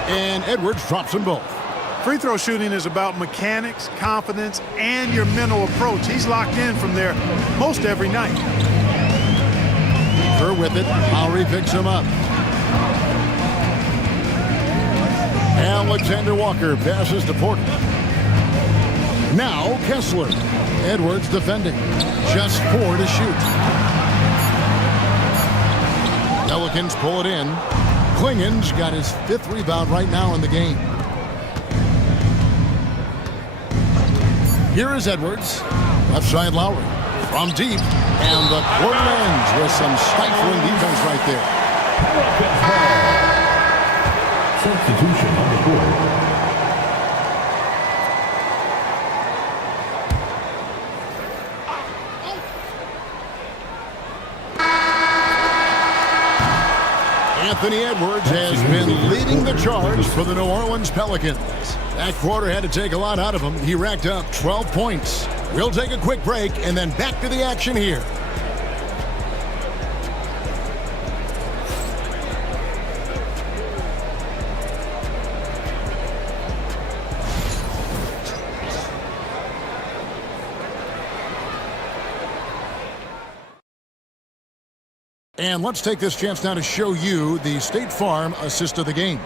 And Edwards drops them both. Free throw shooting is about mechanics, confidence, and your mental approach. He's locked in from there most every night. Her with it. Lowry picks him up. Alexander Walker passes to Porter. Now Kessler. Edwards defending. Just 4 to shoot. Pelicans pull it in. Klingen's got his 5th rebound right now in the game. Here is Edwards. Left side Lowry. From deep. And the quarter ends with some stifling defense right there. Substitution on the board. Anthony Edwards has been leading the charge for the New Orleans Pelicans. That quarter had to take a lot out of him. He racked up 12 points. We'll take a quick break and then back to the action here. And let's take this chance now to show you the State Farm assist of the game.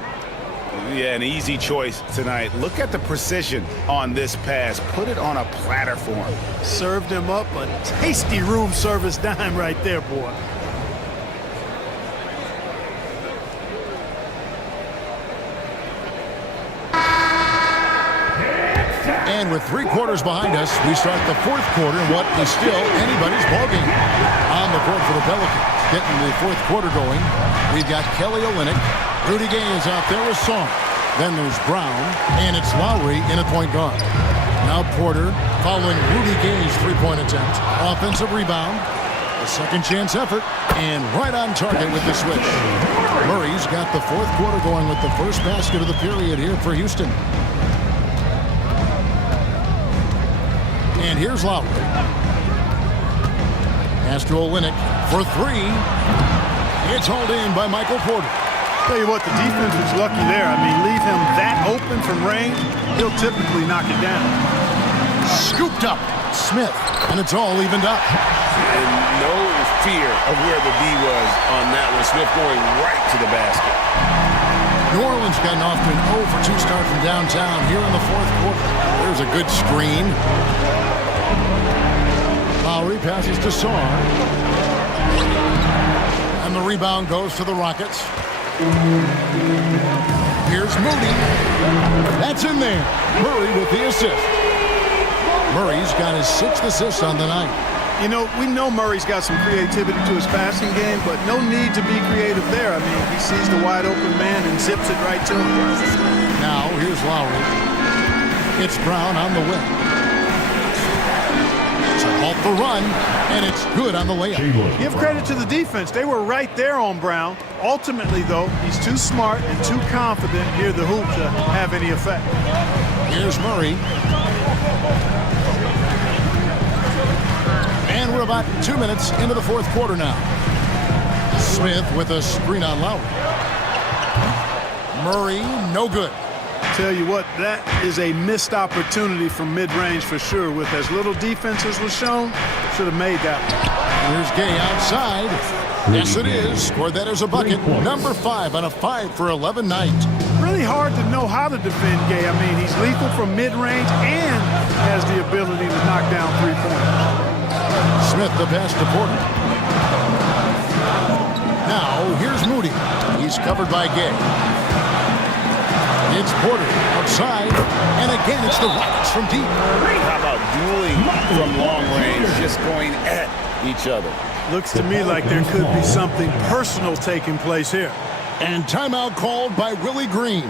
Yeah, an easy choice tonight. Look at the precision on this pass. Put it on a platter for him. Served him up a tasty room service dime right there, boy. And with 3 quarters behind us, we start the 4th quarter in what is still anybody's ballgame. On the court for the Pelicans. Getting the 4th quarter going. We've got Kelly Olynyk. Rudy Gay is out there with Song. Then there's Brown. And it's Lowry in at point guard. Now Porter following Rudy Gay's 3-point attempt. Offensive rebound. A second chance effort. And right on target with the switch. Murray's got the 4th quarter going with the first basket of the period here for Houston. And here's Lowry. Pass to Olynyk for 3. It's hauled in by Michael Porter. Tell you what, the defense was lucky there. I mean, leave him that open from range, he'll typically knock it down. Scooped up. Smith. And it's all evened up. And no fear of where the D was on that one. Smith going right to the basket. New Orleans gotten off to an 0 for 2 start from downtown here in the 4th quarter. There's a good screen. Lowry passes to Sarr. And the rebound goes to the Rockets. Here's Moody. That's in there. Murray with the assist. Murray's got his 6th assist on the night. You know, we know Murray's got some creativity to his passing game, but no need to be creative there. I mean, he sees the wide open man and zips it right to him. Now, here's Lowry. It's Brown on the wing. To halt the run, and it's good on the layup. Give credit to the defense. They were right there on Brown. Ultimately, though, he's too smart and too confident near the hoop to have any effect. Here's Murray. We're about 2 minutes into the fourth quarter now. Smith with a screen on Lowry. Murray, no good. Tell you what, that is a missed opportunity from mid-range for sure. With as little defense as was shown, should have made that one. Here's Gay outside. Yes, it is. Scored that as a bucket. Number 5 on a 5 for 11 night. Really hard to know how to defend Gay. I mean, he's lethal from mid-range and has the ability to knock down three-pointers. Smith the pass to Porter. Now, here's Moody. He's covered by Gay. It's Porter outside, and again it's the Rockets from deep. How about dueling from long range, just going at each other? Looks to me like there could be something personal taking place here. And timeout called by Willie Green.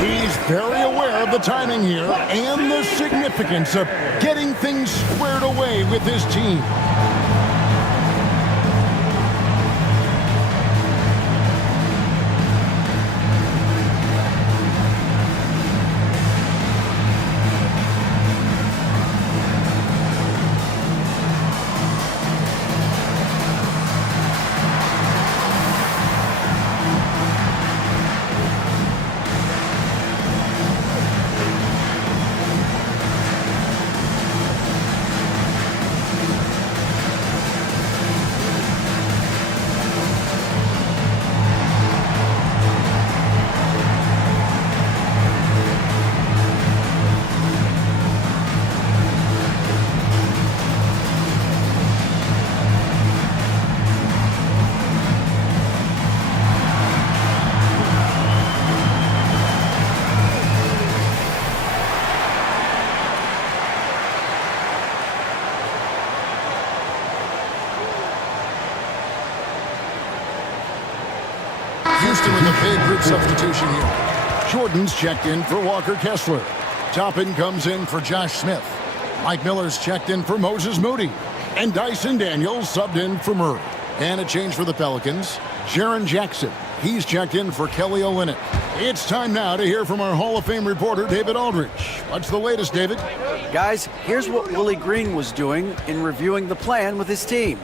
He's very aware of the timing here and the significance of getting things squared away with his team. Houston with a big group substitution here. Jordan's checked in for Walker Kessler. Toppin comes in for Josh Smith. Mike Miller's checked in for Moses Moody. And Dyson Daniels subbed in for Murray. And a change for the Pelicans. Jaren Jackson. He's checked in for Kelly Olynyk. It's time now to hear from our Hall of Fame reporter, David Aldridge. What's the latest, David? Guys, here's what Willie Green was doing in reviewing the plan with his team.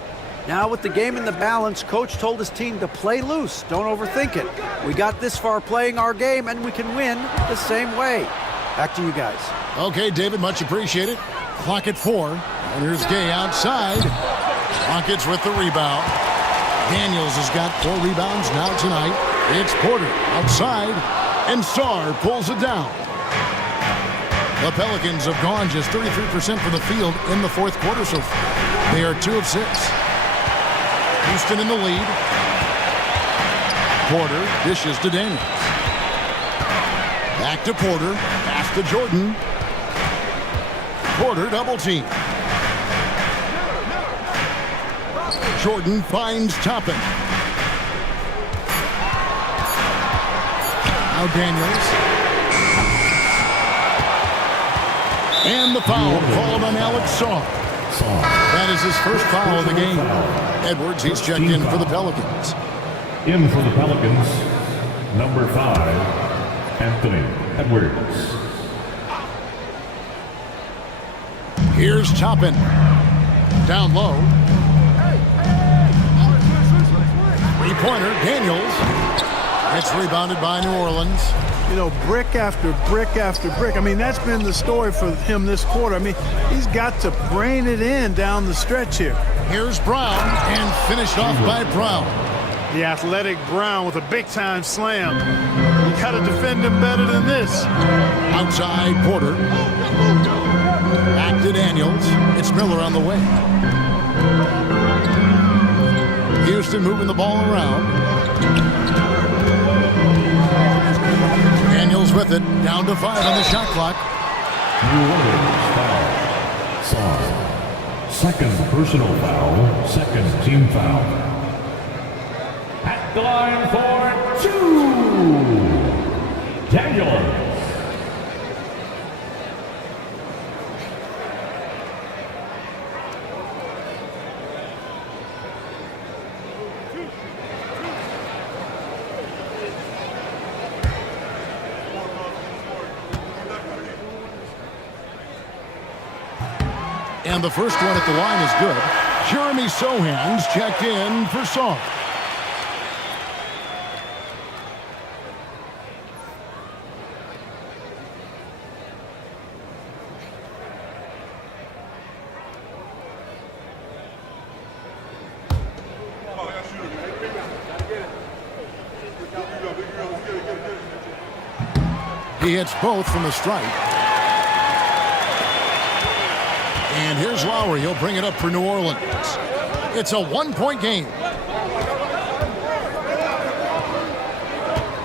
Now, with the game in the balance, Coach told his team to play loose. Don't overthink it. We got this far playing our game, and we can win the same way. Back to you guys. Okay, David, much appreciated. Clock at 4. And here's Gay outside. Rockets with the rebound. Daniels has got 4 rebounds now tonight. It's Porter outside, and Sarr pulls it down. The Pelicans have gone just 33% for the field in the fourth quarter so far. They are 2 of 6. Houston in the lead. Porter dishes to Daniels. Back to Porter. Pass to Jordan. Porter double team. Jordan finds Toppin. Now Daniels. And the foul called on Alex Sarr. That is his first foul of the game. Edwards, he's checked in for the Pelicans. In for the Pelicans, number 5, Anthony Edwards. Here's Toppin. Down low. Three-pointer, Daniels. It's rebounded by New Orleans. You know, brick after brick after brick. I mean, that's been the story for him this quarter. I mean, he's got to brain it in down the stretch here. Here's Brown, and finished off by Brown. The athletic Brown with a big-time slam. You got to defend him better than this. Outside, Porter. Back to Daniels. It's Miller on the way. Houston moving the ball around. Daniels with it. Down to 5 on the shot clock. New Orleans foul. Sarr. Second personal foul. Second team foul. At the line for 2. Daniels. And the first one at the line is good. Jeremy Sohan's checked in for Sark. He hits both from the strike. And here's Lowry. He'll bring it up for New Orleans. It's a one-point game.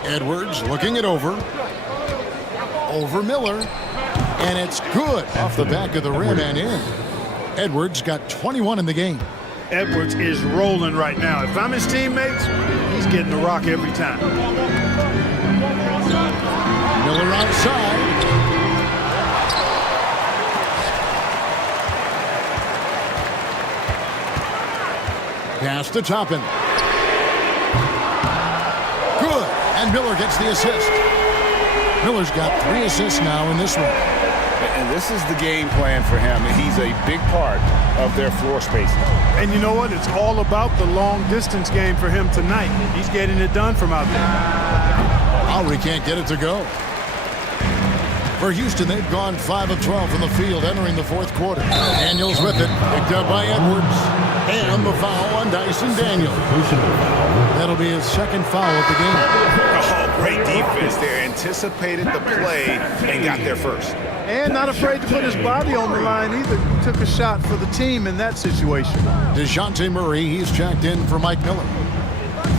Edwards looking it over. Over Miller. And it's good off the back of the rim and in. Edwards got 21 in the game. Edwards is rolling right now. If I'm his teammates, he's getting the rock every time. Miller outside. Pass to Toppin. Good. And Miller gets the assist. Miller's got 3 assists now in this one. And this is the game plan for him. He's a big part of their floor spacing. And you know what? It's all about the long distance game for him tonight. He's getting it done from out there. Lowry can't get it to go. For Houston, they've gone 5 of 12 from the field entering the fourth quarter. Daniels with it, picked up by Edwards. And the foul on Dyson Daniels. That'll be his second foul of the game. Oh, great defense there. Anticipated the play and got there first. And not afraid to put his body on the line either. He took a shot for the team in that situation. DeJounte Murray, he's checked in for Mike Miller.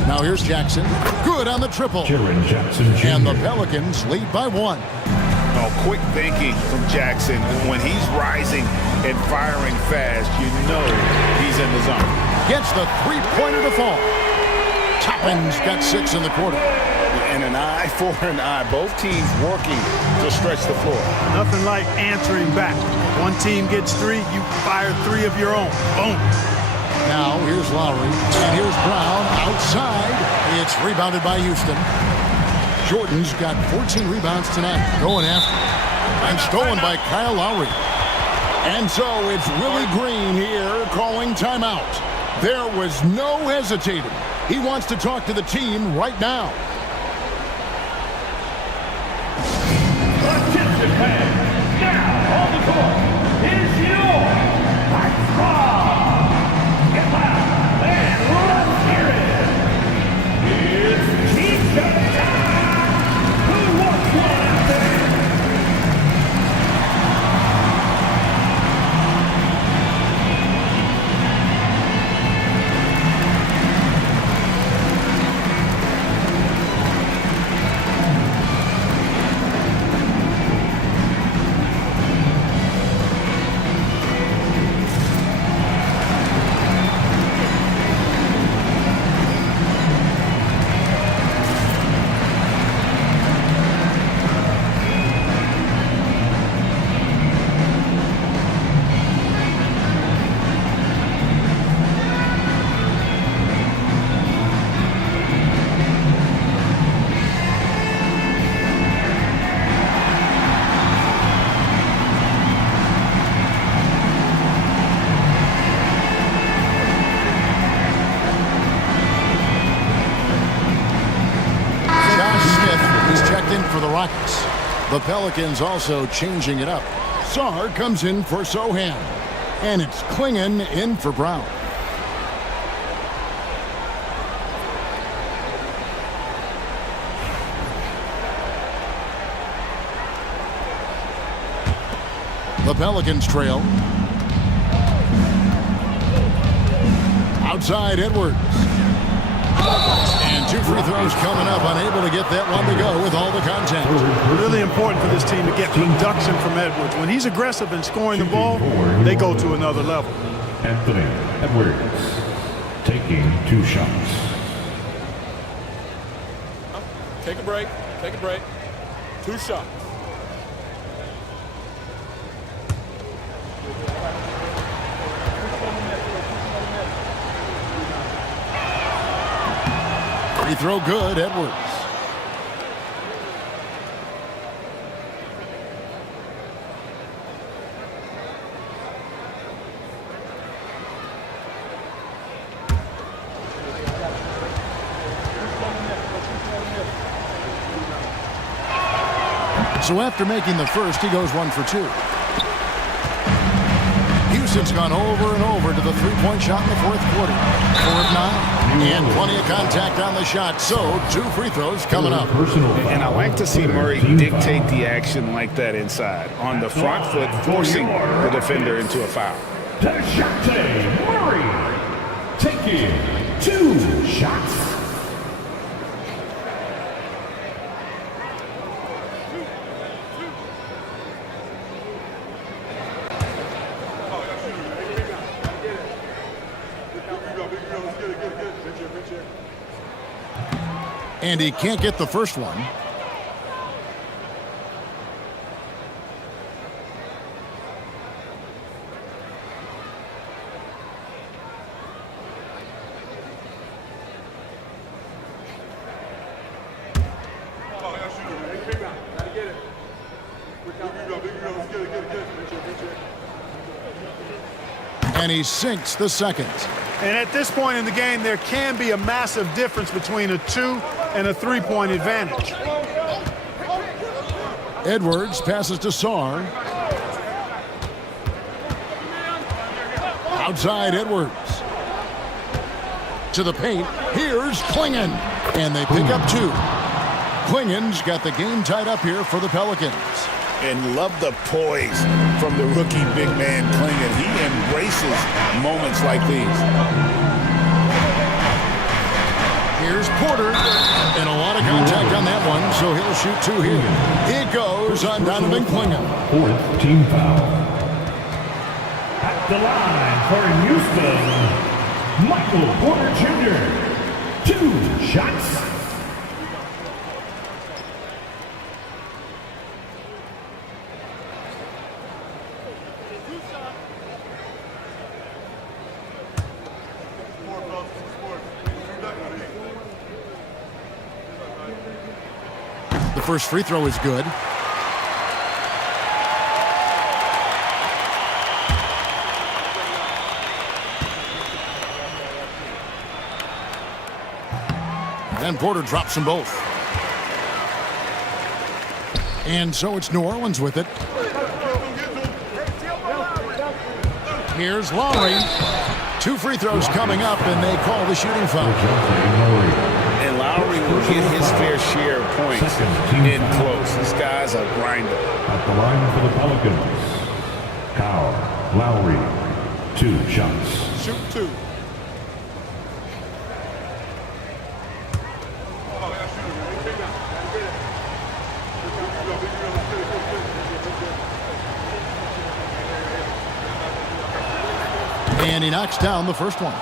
Now here's Jackson. Good on the triple. And the Pelicans lead by 1. Oh, quick thinking from Jackson. When he's rising and firing fast, you know he's in the zone. Gets the three-pointer to fall. Toppin's got 6 in the quarter. And an eye for an eye. Both teams working to stretch the floor. Nothing like answering back. One team gets 3, you fire 3 of your own. Boom. Now here's Lowry. And here's Brown outside. It's rebounded by Houston. Jordan's got 14 rebounds tonight. Going after. And stolen by Kyle Lowry. And so it's Willie Green here calling timeout. There was no hesitating. He wants to talk to the team right now. Attention fans, now on the court is your High Squad. Get loud and let's hear it. It's T-shirt time. Who wants one out there? For the Rockets. The Pelicans also changing it up. Sarr comes in for Sohan. And it's Klingon in for Brown. The Pelicans trail. Outside Edwards. And 2 free throws coming up, unable to get that one to go with all the contact. Really important for this team to get production from Edwards. When he's aggressive and scoring the ball, they go to another level. Anthony Edwards taking 2 shots. Take a break. Take a break. 2 shots. Free throw good, Edwards. So after making the first, he goes 1 for 2. Houston's gone over and over to the three-point shot in the fourth quarter. 4 of 9. And plenty of contact on the shot. So 2 free throws coming up. And I like to see Murray dictate the action like that inside. On the front foot, forcing the defender into a foul. Dejounte Murray taking 2 shots. And he can't get the first one. And he sinks the second. And at this point in the game, there can be a massive difference between a 2 and a 3-point advantage. Edwards passes to Sarr. Outside Edwards. To the paint. Here's Klingon. And they pick up 2. Klingon's got the game tied up here for the Pelicans. And love the poise from the rookie big man Klingon. He embraces moments like these. Here's Porter. And a lot of contact on that one, so he'll shoot 2 here. It goes on Donovan Klingon. 4th team foul. At the line for Houston, Michael Porter Jr. 2 shots. The first free throw is good. And Porter drops them both. And so it's New Orleans with it. Here's Lowry. 2 free throws coming up, and they call the shooting foul. And Lowry will get his fair share of points in close. This guy's a grinder. At the line for the Pelicans, Kyle Lowry, 2 shots. Shoot 2. And he knocks down the first one.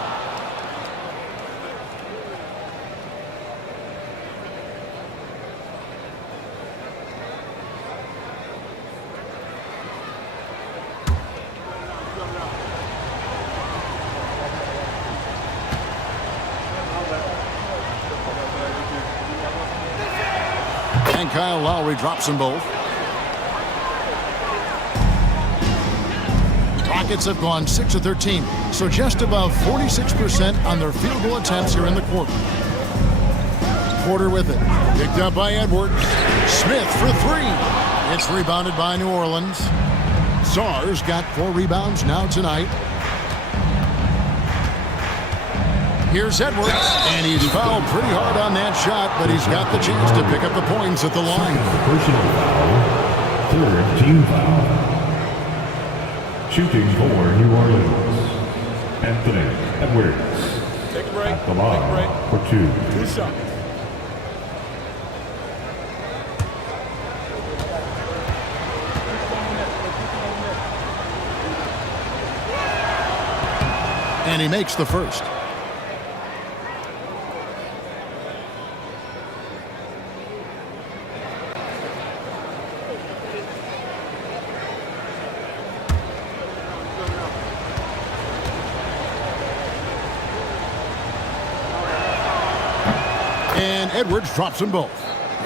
And Kyle Lowry drops them both. Rockets have gone 6 of 13, so just above 46% on their field goal attempts here in the quarter. Porter with it. Picked up by Edwards. Smith for 3. It's rebounded by New Orleans. Sarr's got 4 rebounds now tonight. Here's Edwards, and he's fouled pretty hard on that shot, but he's got the chance to pick up the points at the line. Personal foul, 3rd team foul. Shooting for New Orleans, Anthony Edwards. Take a break. At the line for 2. 2 shots. And he makes the first. And Edwards drops them both.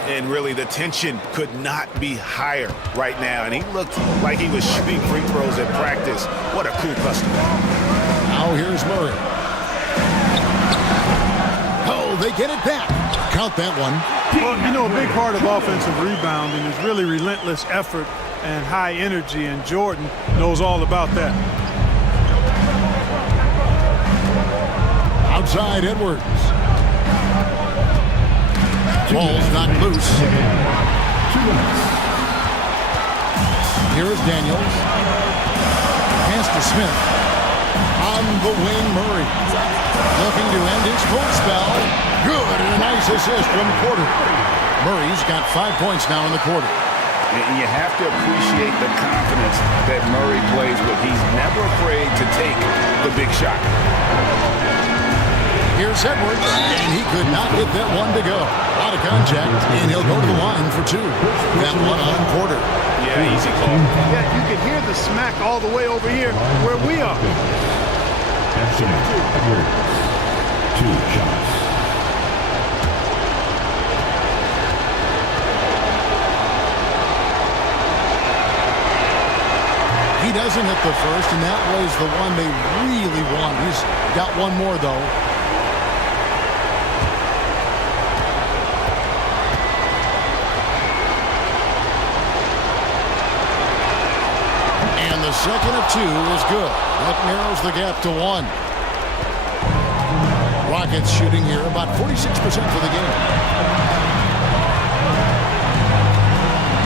And really, the tension could not be higher right now. And he looked like he was shooting free throws at practice. What a cool customer. Now here's Murray. Oh, they get it back. count that one. Well, you know, a big part of offensive rebounding is really relentless effort and high energy, and Jordan knows all about that. Outside Edwards. Ball's knocked loose. Here's Daniels. Pass to Smith. On the wing, Murray. Looking to end his full spell. Good, and a nice assist from Porter. Murray's got 5 points now in the quarter. And you have to appreciate the confidence that Murray plays with. He's never afraid to take the big shot. Here's Edwards, and he could not get that one to go. A lot of contact, and he'll go to the line for two. That one on Porter. Yeah, easy call. Yeah, you can hear the smack all the way over here where we are. Edwards. 2 shots. He doesn't hit the first, and that was the one they really want. He's got one more, though. And the second of 2 is good. That narrows the gap to 1. Rockets shooting here about 46% for the game.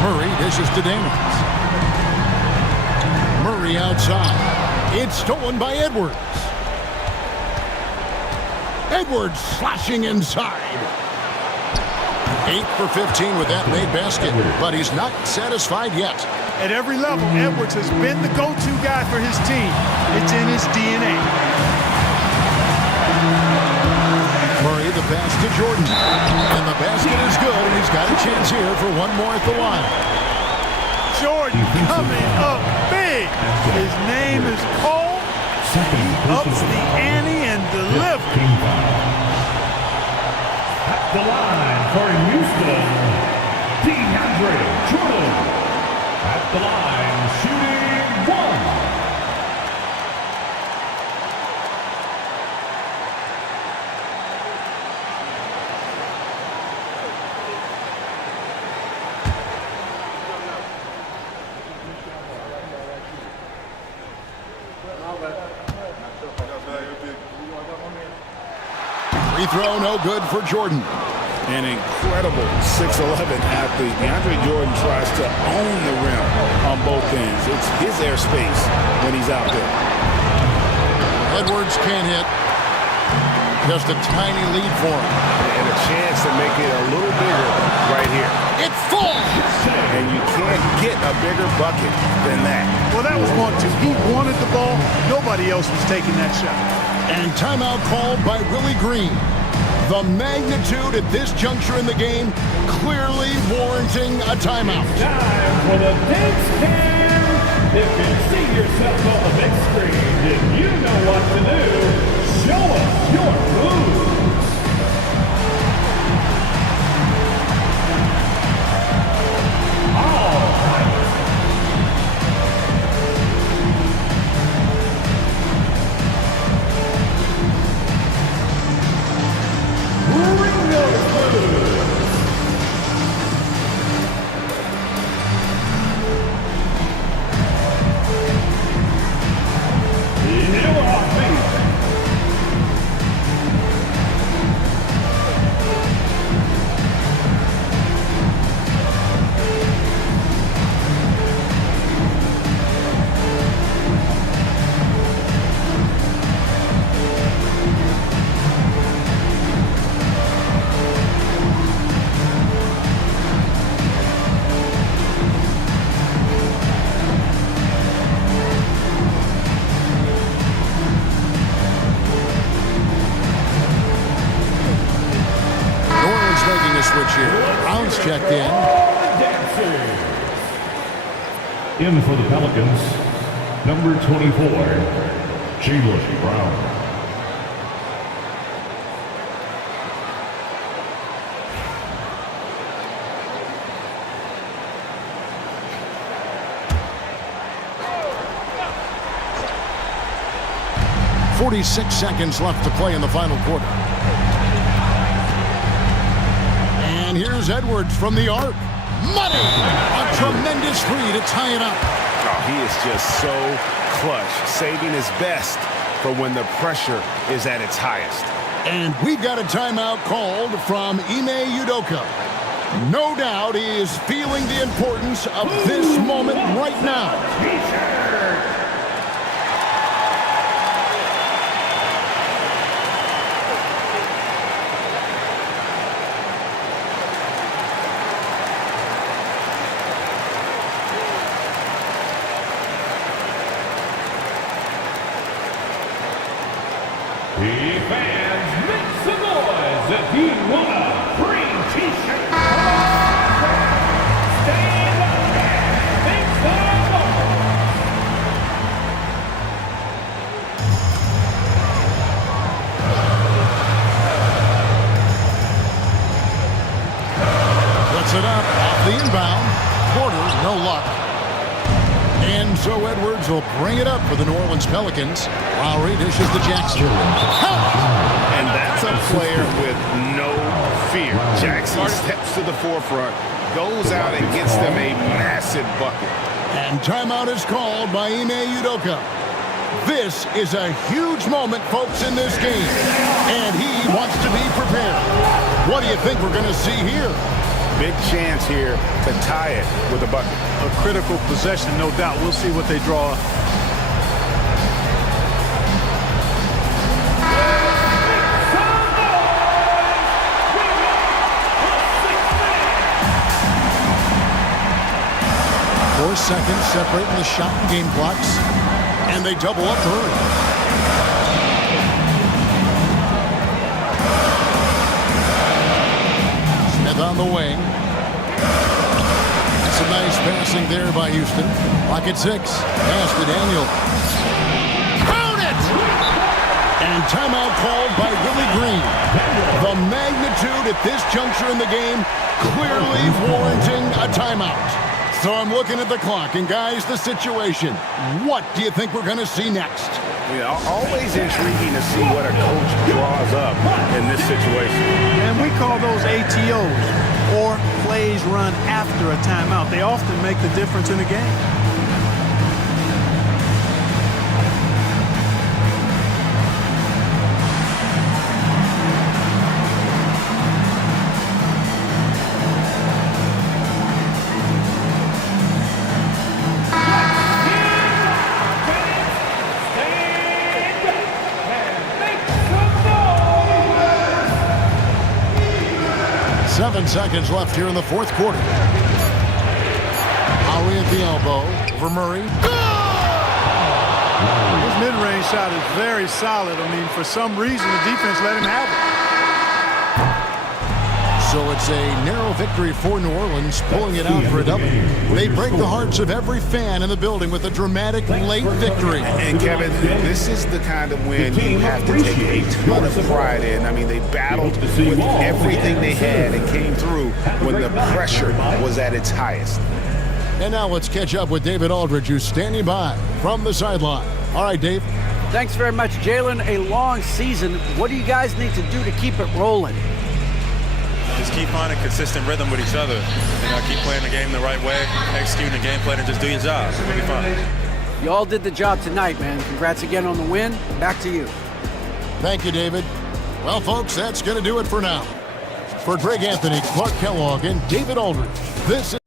Murray dishes to Daniels. Murray outside. It's stolen by Edwards. Edwards slashing inside. 8 for 15 with that made basket, but he's not satisfied yet. At every level, Edwards has been the go-to guy for his team. It's in his DNA. Murray, the pass to Jordan. And the basket is good, and he's got a chance here for one more at the line. Jordan coming up big. His name is Cole. He ups the ante and delivers. At the line for Houston, DeAndre Jordan. At the line, shooting 1. Free throw, no good for Jordan. An incredible 6'11" athlete. DeAndre Jordan tries to own the rim on both ends. It's his airspace when he's out there. Edwards can't hit. Just a tiny lead for him. And a chance to make it a little bigger right here. It falls! And you can't get a bigger bucket than that. Well, that was 1-2. He wanted the ball. Nobody else was taking that shot. And timeout called by Willie Green. The magnitude at this juncture in the game clearly warranting a timeout. Time for the dance cam. If you see yourself on the big screen, then you know what to do. Show us your moves. All right. switch here. Brown's checked in. In for the Pelicans, number 24, Jaylen Brown. .46 seconds left to play in the final quarter. is Edwards from the arc. Money! A tremendous three to tie it up. Oh, he is just so clutch, saving his best for when the pressure is at its highest. And we've got a timeout called from Ime Udoka. No doubt he is feeling the importance of this moment right now. The fans, make some noise if you want a free t-shirt. Stand up and make some noise. Puts it up off the inbound. Porter, no luck. And so Edwards will bring it up for the New Orleans Pelicans. Lowry dishes to Jackson. And that's a player with no fear. Jackson steps to the forefront, goes out and gets them a massive bucket. And timeout is called by Ime Udoka. This is a huge moment, folks, in this game. And he wants to be prepared. What do you think we're going to see here? Big chance here to tie it with a bucket. A critical possession, no doubt. We'll see what they draw up. Four seconds separating the shot and game clocks. And they double up early. Smith on the wing. Some nice passing there by Houston. Clock at 6. Pass to Daniel. Count it! And timeout called by Willie Green. The magnitude at this juncture in the game clearly warranting a timeout. So I'm looking at the clock, and guys, the situation. What do you think we're going to see next? Yeah, always intriguing to see what a coach draws up in this situation. And we call those ATOs, or plays run after a timeout. They often make the difference in a game. Seconds left here in the fourth quarter. Lowry at the elbow for Murray. His mid-range shot is very solid. I mean, for some reason, the defense let him have it. So it's a narrow victory for New Orleans, pulling it out for a W. They break the hearts of every fan in the building with a dramatic late victory. And Kevin, this is the kind of win you have to take a ton of pride in. I mean, they battled with everything they had and came through when the pressure was at its highest. And now let's catch up with David Aldridge, who's standing by from the sideline. All right, Dave. Thanks very much, Jalen. A long season. What do you guys need to do to keep it rolling? Just keep finding consistent rhythm with each other. Keep playing the game the right way, executing the game plan, and just do your job. It'll be fine. You all did the job tonight, man. Congrats again on the win. Back to you. Thank you, David. Well, folks, that's going to do it for now. For Greg Anthony, Clark Kellogg, and David Aldridge, this is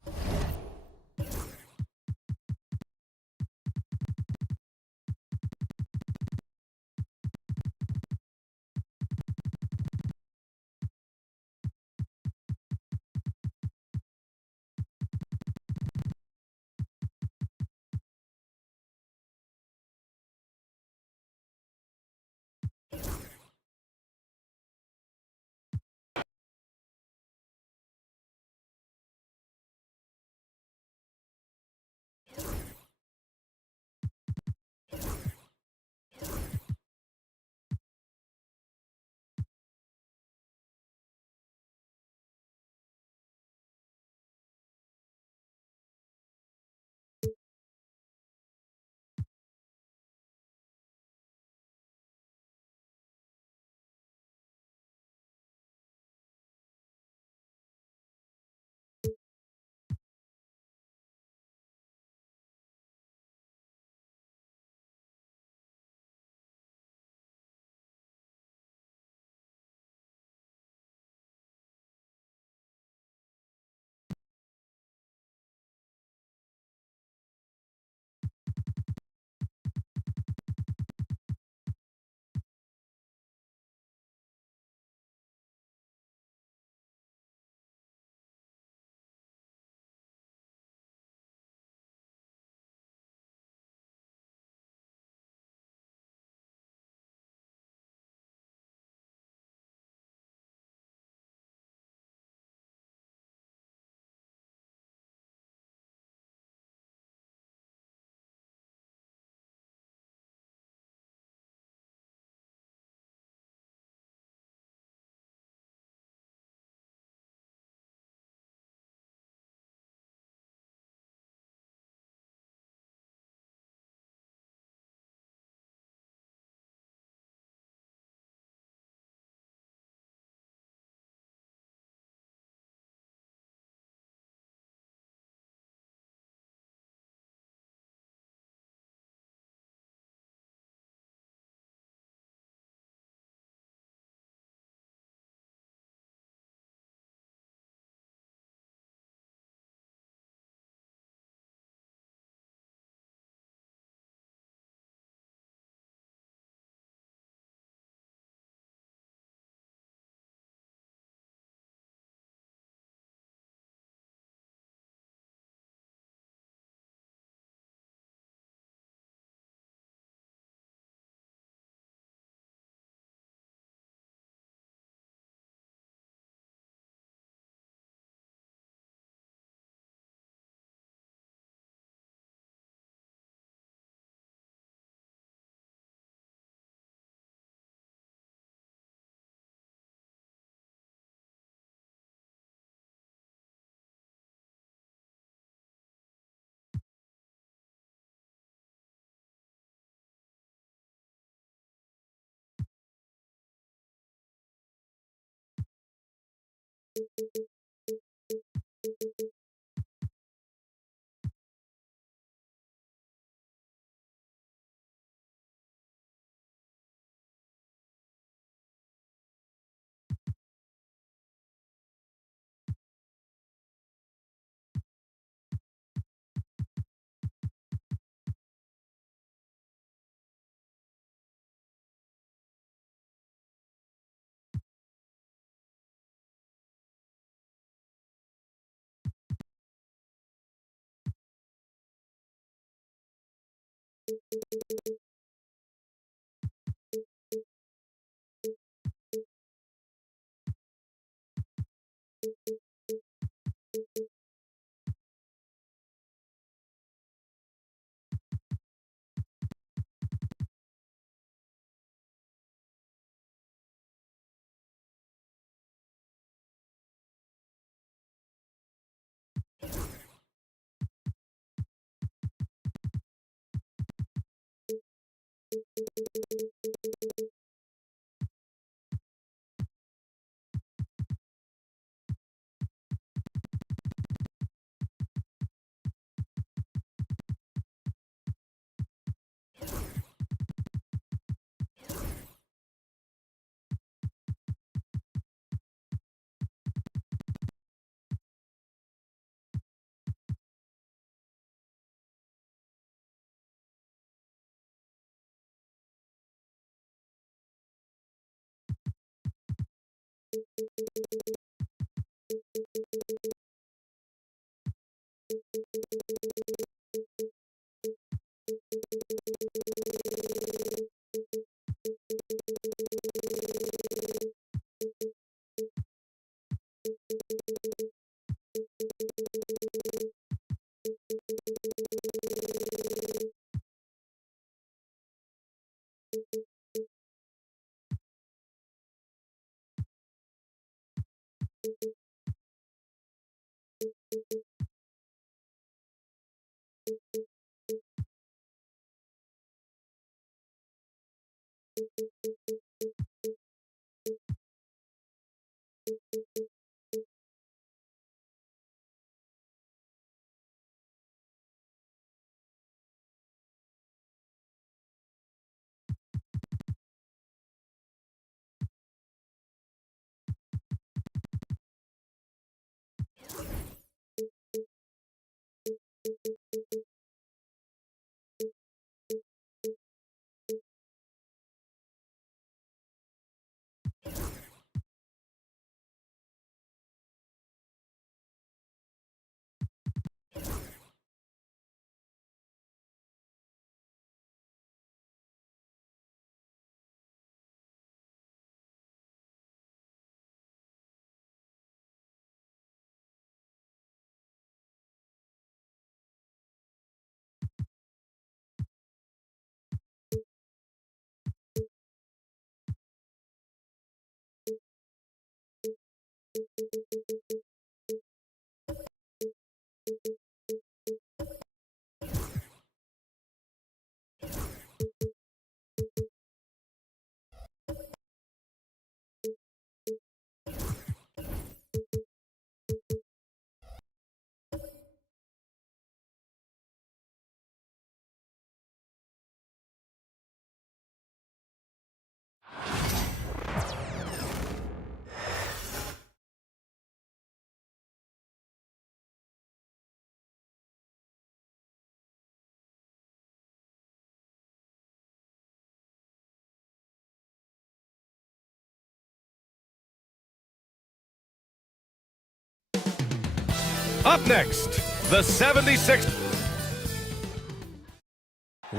Up next, the 76.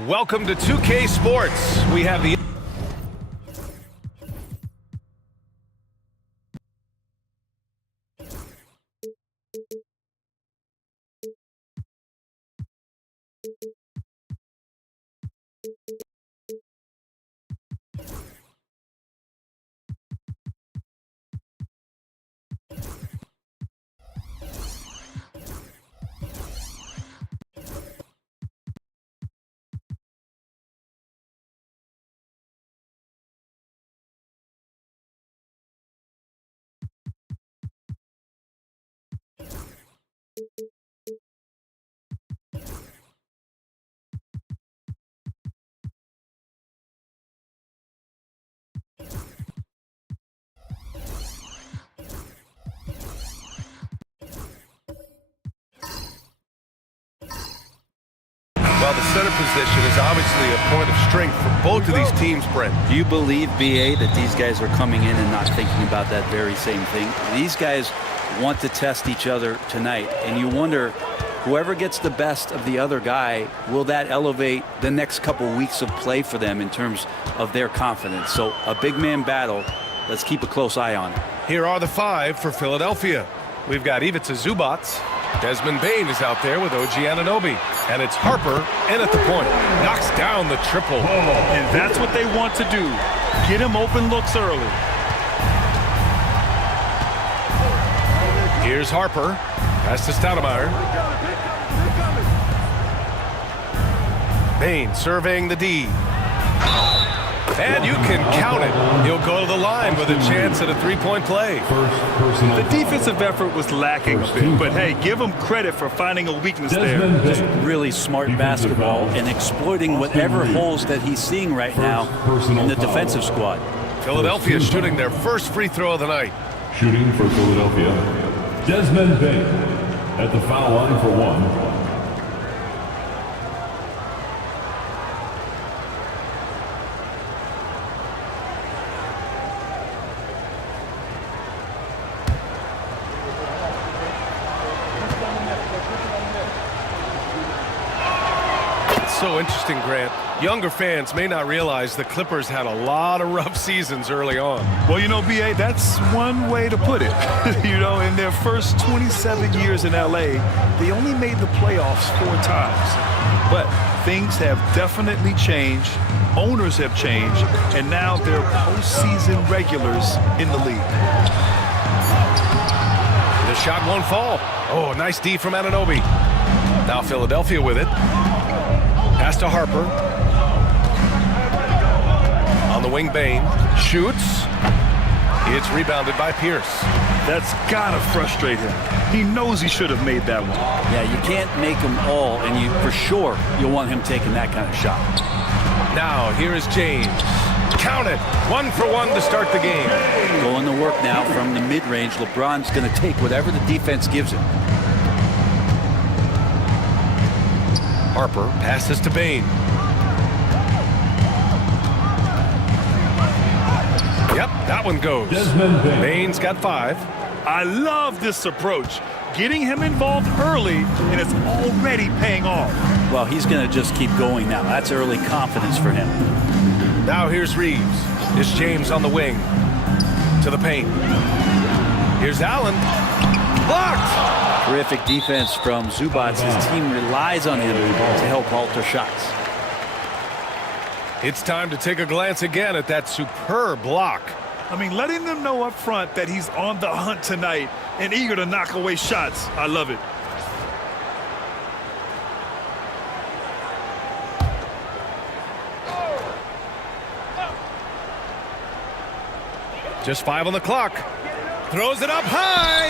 Welcome to 2K Sports. We have the Well, the center position is obviously a point of strength for both of these teams, Brent. Do you believe, BA, that these guys are coming in and not thinking about that very same thing? These guys want to test each other tonight, and you wonder, whoever gets the best of the other guy, will that elevate the next couple weeks of play for them in terms of their confidence? So a big man battle. Let's keep a close eye on it. Here are the five for Philadelphia. We've got Ivica Zubac. Desmond Bain is out there with OG Anunoby. And it's Harper in at the point. Knocks down the triple. And that's what they want to do. Get him open looks early. Here's Harper. Pass to Stoudemire. Bain surveying the D. And you can count it. He'll go to the line with a chance at a three-point play. The defensive effort was lacking a bit, but hey, give him credit for finding a weakness there. Just really smart basketball and exploiting whatever holes that he's seeing right now in the defensive squad. Philadelphia shooting their first free throw of the night. Shooting for Philadelphia, Desmond Bain at the foul line for one. So interesting, Grant. Younger fans may not realize the Clippers had a lot of rough seasons early on. Well, you know, B.A., that's one way to put it. You know, in their first 27 years in L.A., they only made the playoffs 4 times. But things have definitely changed. Owners have changed. And now they're postseason regulars in the league. The shot won't fall. Oh, nice D from Anunoby. Now Philadelphia with it. Pass to Harper. On the wing, Bain shoots. It's rebounded by Pierce. That's gotta frustrate him. He knows he should have made that one. Yeah, you can't make them all, and you for sure you'll want him taking that kind of shot. Now here is James. Count it. 1 for 1 to start the game. Going to work now from the mid-range. LeBron's going to take whatever the defense gives him. Harper passes to Bain. Yep, that one goes. Bain's got 5. I love this approach. Getting him involved early, and it's already paying off. Well, he's going to just keep going now. That's early confidence for him. Now here's Reeves. It's James on the wing. To the paint. Here's Allen. Blocked! Terrific defense from Zubac. His team relies on him to help alter shots. It's time to take a glance again at that superb block. I mean, letting them know up front that he's on the hunt tonight and eager to knock away shots. I love it. Just 5 on the clock. Throws it up high.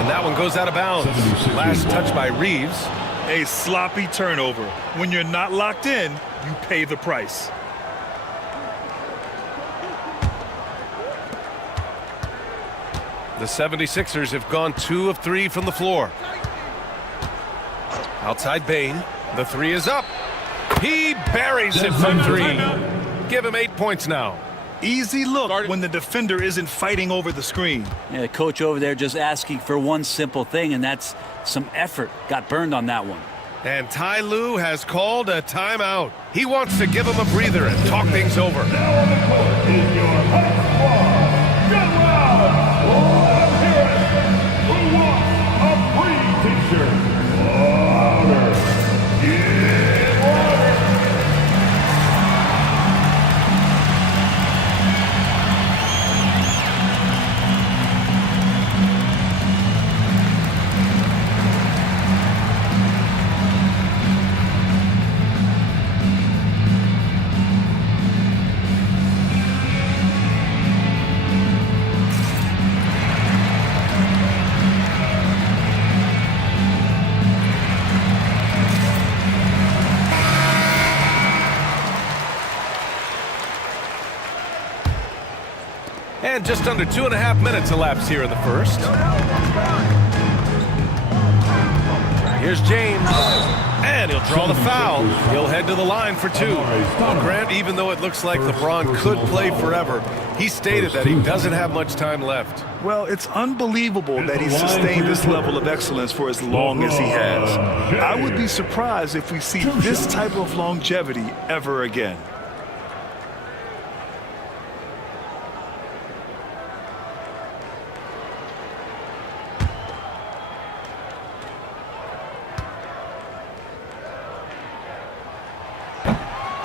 And that one goes out of bounds. Last touch by Reeves. A sloppy turnover. When you're not locked in, you pay the price. The 76ers have gone 2 of 3 from the floor. Outside Bain. The 3 is up. He buries it from 3. Give him 8 points now. Easy look when the defender isn't fighting over the screen. Yeah, the coach over there just asking for one simple thing, and that's some effort. Got burned on that one. And Ty Lue has called a timeout. He wants to give him a breather and talk things over. Now on the court is your high squad. Get loud! Who wants a free t-shirt? Louder. Get louder. And just under 2.5 minutes elapsed here in the first. Here's James. And he'll draw the foul. He'll head to the line for 2. Well, Grant, even though it looks like LeBron could play forever, he stated that he doesn't have much time left. Well, it's unbelievable that he's sustained this level of excellence for as long as he has. I would be surprised if we see this type of longevity ever again.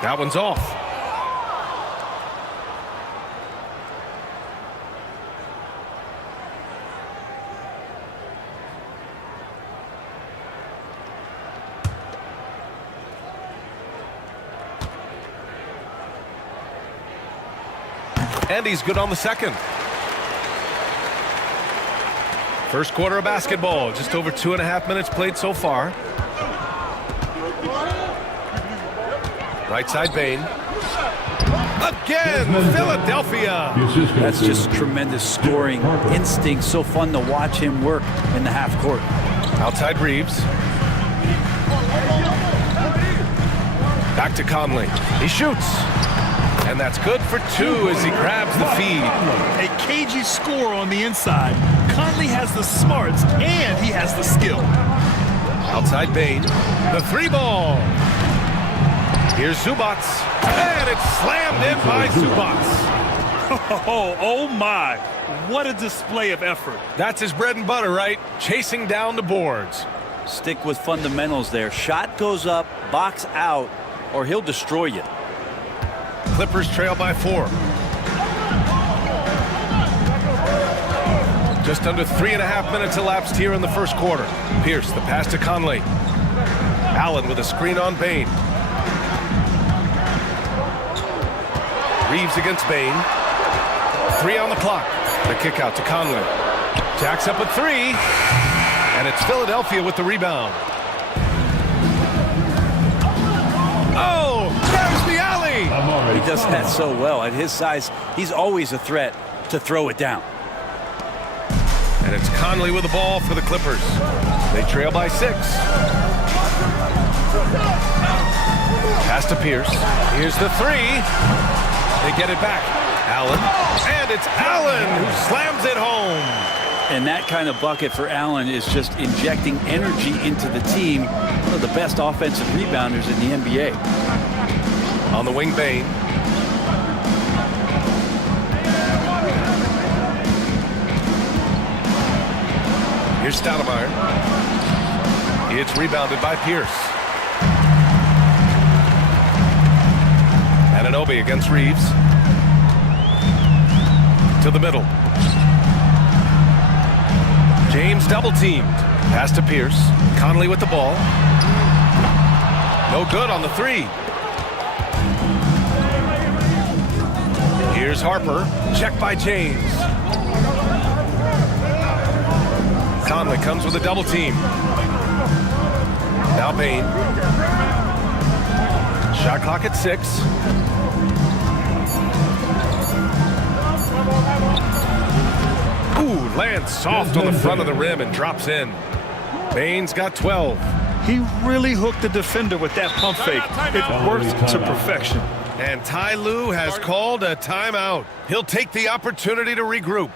That one's off. And he's good on the second. First quarter of basketball, just over 2.5 minutes played so far. Right side, Bane. Again, Philadelphia. That's just tremendous scoring instinct. So fun to watch him work in the half court. Outside Reeves. Back to Conley. He shoots. And that's good for 2 as he grabs the feed. A cagey score on the inside. Conley has the smarts and he has the skill. Outside Bane. The 3-ball. Here's Zubats. And it's slammed in by Zubats. Oh my. What a display of effort. That's his bread and butter, right? Chasing down the boards. Stick with fundamentals there. Shot goes up, box out, or he'll destroy you. Clippers trail by 4. Just under 3.5 minutes elapsed here in the first quarter. Pierce, the pass to Conley. Allen with a screen on Bane. Reeves against Bane. 3 on the clock. The kick out to Conley. Jacks up at 3. And it's Philadelphia with the rebound. Oh, there's the alley. He does that so well. At his size, he's always a threat to throw it down. And it's Conley with the ball for the Clippers. They trail by 6. Pass to Pierce. Here's the 3. They get it back. Allen. And it's Allen who slams it home. And that kind of bucket for Allen is just injecting energy into the team. One of the best offensive rebounders in the NBA. On the wing, Bane. Here's Stoudemire. It's rebounded by Pierce. Anunoby against Reeves. To the middle. James double teamed. Pass to Pierce. Conley with the ball. No good on the 3. Here's Harper. Check by James. Conley comes with a double team. Now Bane. Shot clock at 6. Ooh, lands soft on the front of the rim and drops in. Bane's got 12. He really hooked the defender with that pump fake. It worked to perfection. And Ty Lue has called a timeout. He'll take the opportunity to regroup.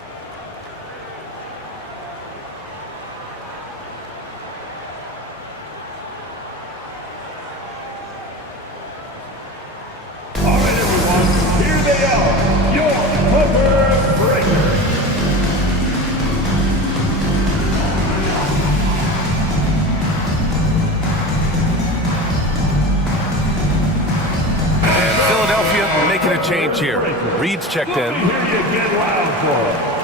All right, everyone, here they are, your Clipper Breakers. And Philadelphia making a change here. Reed's checked in. Get loud for it.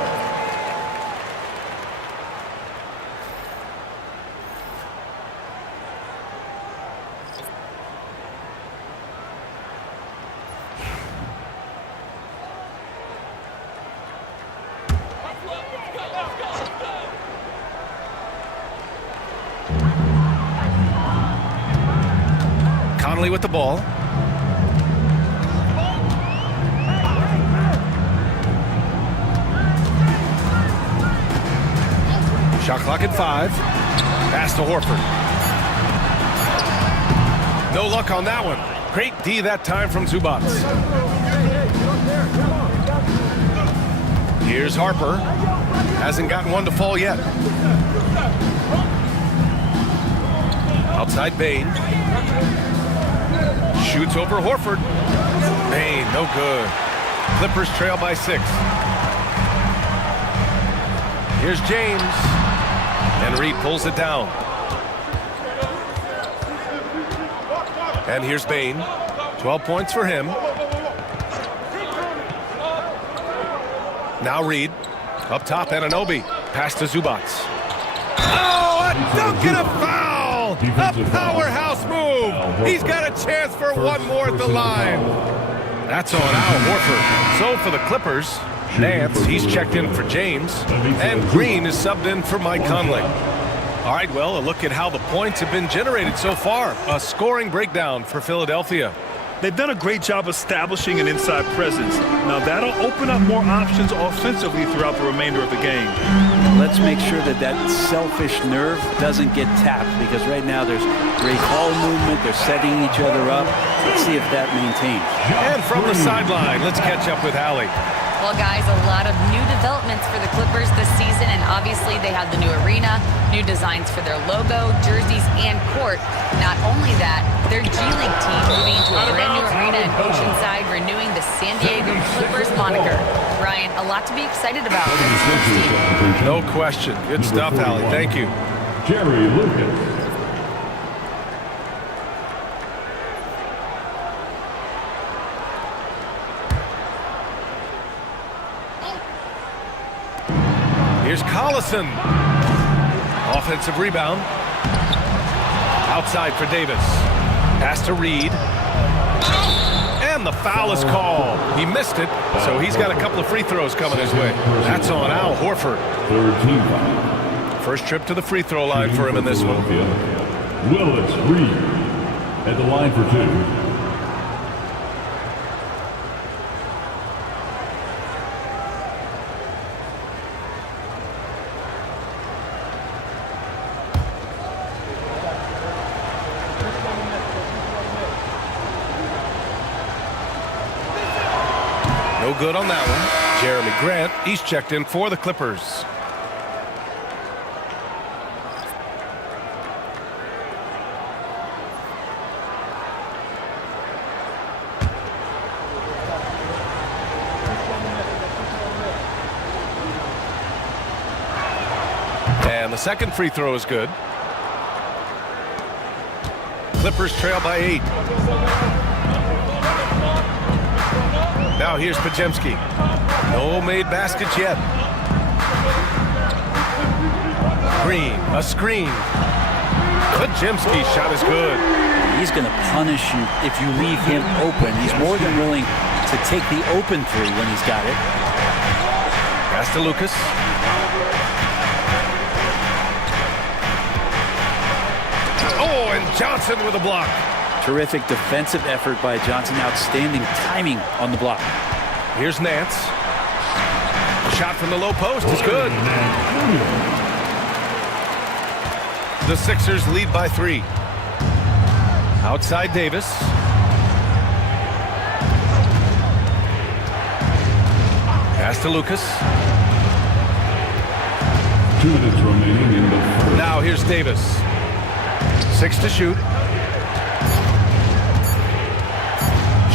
Conley with the ball. Shot clock at 5. Pass to Horford. No luck on that one. Great D that time from Zubats. Here's Harper. Hasn't gotten one to fall yet. Outside Bane. Shoots over Horford. Bane, no good. Clippers trail by 6. Here's James. And Reed pulls it down. And here's Bane. 12 points for him. Now Reed. Up top, Anunoby. Pass to Zubac. Oh, a dunk and a foul! A powerhouse move! He's got a chance for one more at the line. That's on Al Horford. So for the Clippers, Nance, he's checked in for James, and Green is subbed in for Mike Conley. All right, well, a look at how the points have been generated so far. A scoring breakdown for Philadelphia. They've done a great job establishing an inside presence. Now that'll open up more options offensively throughout the remainder of the game. Let's make sure that selfish nerve doesn't get tapped, because right now there's great ball movement. They're setting each other up. Let's see if that maintains. And from the sideline, let's catch up with Allie. Well, guys, a lot of new developments for the Clippers this season, and obviously they have the new arena, new designs for their logo, jerseys, and court. Not only that, their G League team moving into a brand new arena in Oceanside, renewing the San Diego Clippers moniker. Ryan, a lot to be excited about for this first team. No question. Good stuff, Allie. Thank you. Jerry Lucas. Here's Collison. Offensive rebound. Outside for Davis. Pass to Reed. And the foul is called. He missed it, so he's got a couple of free throws coming his way. That's on Al Horford. First trip to the free throw line for him in this one. Willis Reed at the line for two. No good on that one. Jeremy Grant, he's checked in for the Clippers. And the second free throw is good. Clippers trail by 8. Now here's Podziemski. No made baskets yet. Green, a screen. Podziemski's shot is good. He's going to punish you if you leave him open. He's more than willing to take the open three when he's got it. Pass to Lucas. Oh, and Johnson with a block. Terrific defensive effort by Johnson. Outstanding timing on the block. Here's Nance. The shot from the low post is good. The Sixers lead by 3. Outside Davis. Pass to Lucas. 2 minutes remaining in the first. Now here's Davis. 6 to shoot.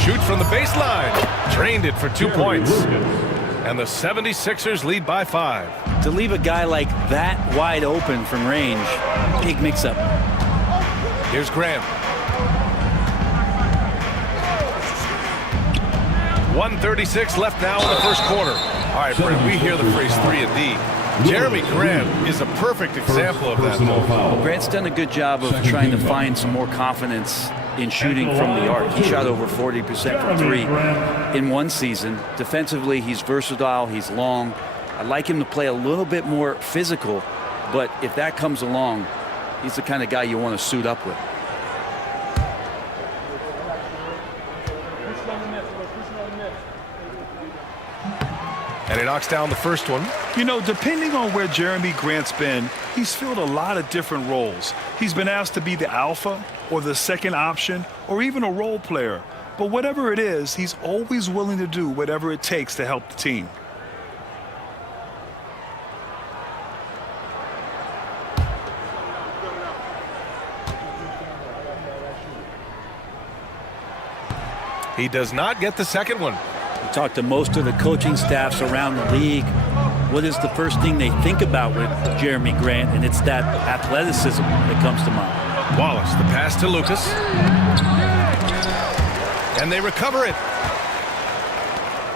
Shoots from the baseline. Drained it for 2 points. And the 76ers lead by 5. To leave a guy like that wide open from range, big mix-up. Here's Grant. 1:36 left now in the first quarter. All right, Brent, we hear the phrase 3 and D. Jeremy Grant is a perfect example of that. Grant's done a good job of trying to find some more confidence in shooting from the arc. He shot over 40% from 3 in one season. Defensively, he's versatile, he's long. I'd like him to play a little bit more physical, but if that comes along, he's the kind of guy you want to suit up with. And he knocks down the first one. You know, depending on where Jeremy Grant's been, he's filled a lot of different roles. He's been asked to be the alpha or the second option or even a role player. But whatever it is, he's always willing to do whatever it takes to help the team. He does not get the second one. We talked to most of the coaching staffs around the league. What is the first thing they think about with Jeremy Grant? And it's that athleticism that comes to mind. Wallace, the pass to Lucas. And they recover it.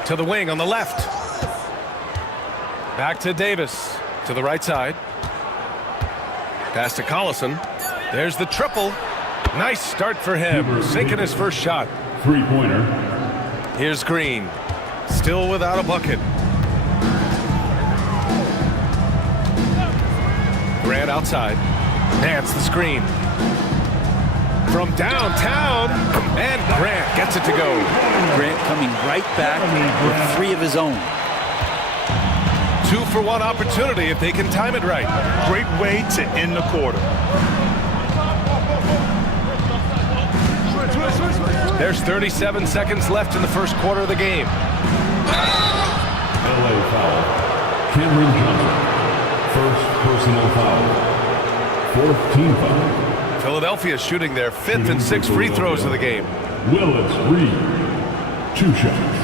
To the wing on the left. Back to Davis. To the right side. Pass to Collison. There's the triple. Nice start for him. Sinking his first shot. Three-pointer. Here's Green. Still without a bucket. Grant outside. Nance the screen. From downtown. And Grant gets it to go. Grant coming right back with 3 of his own. 2-for-1 opportunity if they can time it right. Great way to end the quarter. There's 37 seconds left in the first quarter of the game. LA foul. Cameron Johnson. First personal foul. 4th team foul. Philadelphia shooting their 5th and 6th free throws of the game. Willis Reed. 2 shots.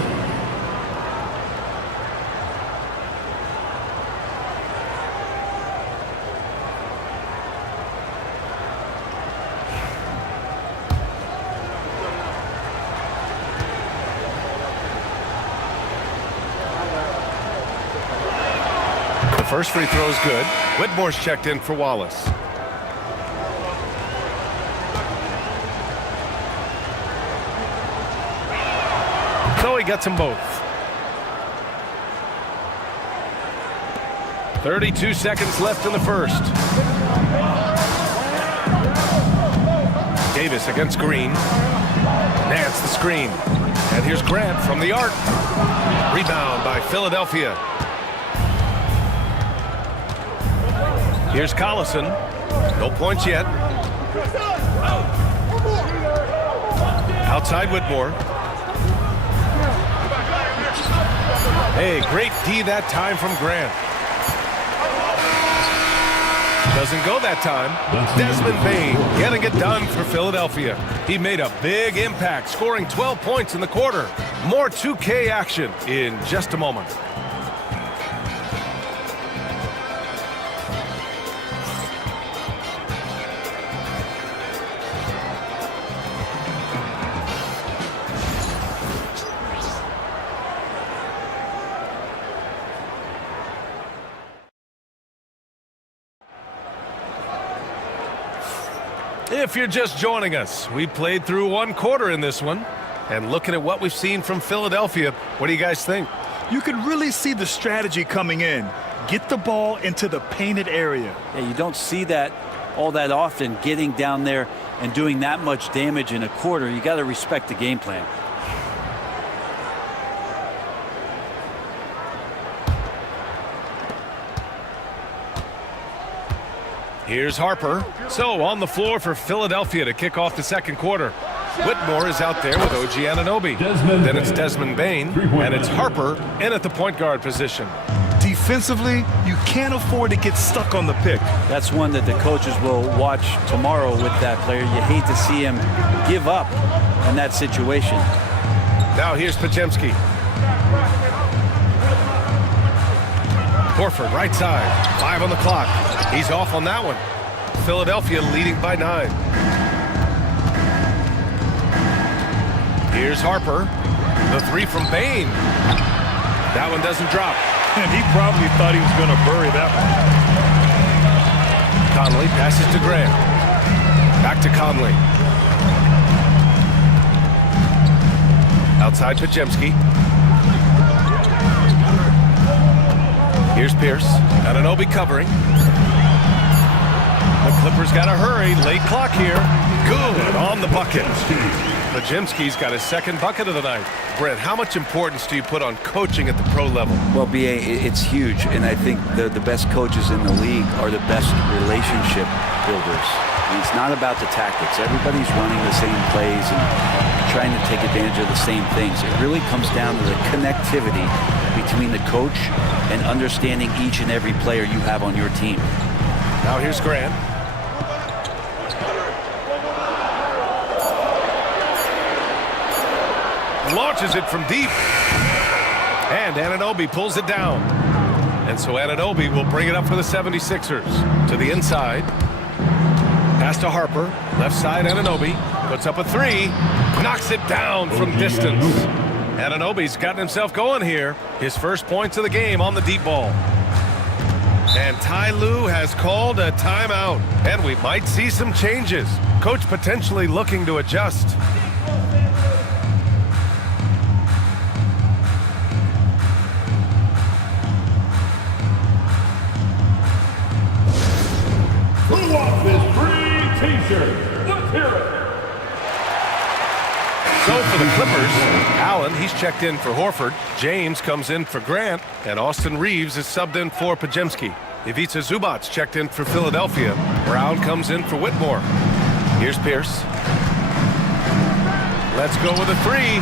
First free throw is good. Whitmore's checked in for Wallace. So he gets them both. 32 seconds left in the first. Davis against Green. Nance the screen. And here's Grant from the arc. Rebound by Philadelphia. Here's Collison. No points yet. Outside Whitmore. Hey, great D that time from Grant. Doesn't go that time. Desmond Bane getting it done for Philadelphia. He made a big impact, scoring 12 points in the quarter. More 2K action in just a moment. If you're just joining us, we played through 1 quarter in this one. And looking at what we've seen from Philadelphia, what do you guys think? You could really see the strategy coming in. Get the ball into the painted area. Yeah, you don't see that all that often, getting down there and doing that much damage in a quarter. You got to respect the game plan. Here's Harper. So on the floor for Philadelphia to kick off the second quarter. Whitmore is out there with OG Anunoby. Then it's Desmond Bane, and it's Harper in at the point guard position. Defensively, you can't afford to get stuck on the pick. That's one that the coaches will watch tomorrow with that player. You hate to see him give up in that situation. Now here's Podziemski. Horford, right side. 5 on the clock. He's off on that one. Philadelphia leading by 9. Here's Harper. The 3 from Bane. That one doesn't drop. And he probably thought he was going to bury that one. Conley passes to Grant. Back to Conley. Outside Podziemski. Here's Pierce. Anunoby covering. The Clippers got to hurry. Late clock here. Good on the bucket. Podziemski's got his second bucket of the night. Brent, how much importance do you put on coaching at the pro level? Well, B.A., it's huge, and I think the best coaches in the league are the best relationship builders. And it's not about the tactics. Everybody's running the same plays and trying to take advantage of the same things. It really comes down to the connectivity between the coach and understanding each and every player you have on your team. Now here's Grant. Launches it from deep. And Anunoby pulls it down. And so Anunoby will bring it up for the 76ers. To the inside. Pass to Harper. Left side, Anunoby. Puts up a three. Knocks it down from distance. Anunoby's gotten himself going here. His first points of the game on the deep ball. And Ty Lue has called a timeout. And we might see some changes. Coach potentially looking to adjust. Who wants this free t-shirt? Let's hear it. So for the Clippers, Allen, he's checked in for Horford. James comes in for Grant. And Austin Reeves is subbed in for Podziemski. Ivica Zubac's checked in for Philadelphia. Brown comes in for Whitmore. Here's Pierce. Let's go with a three.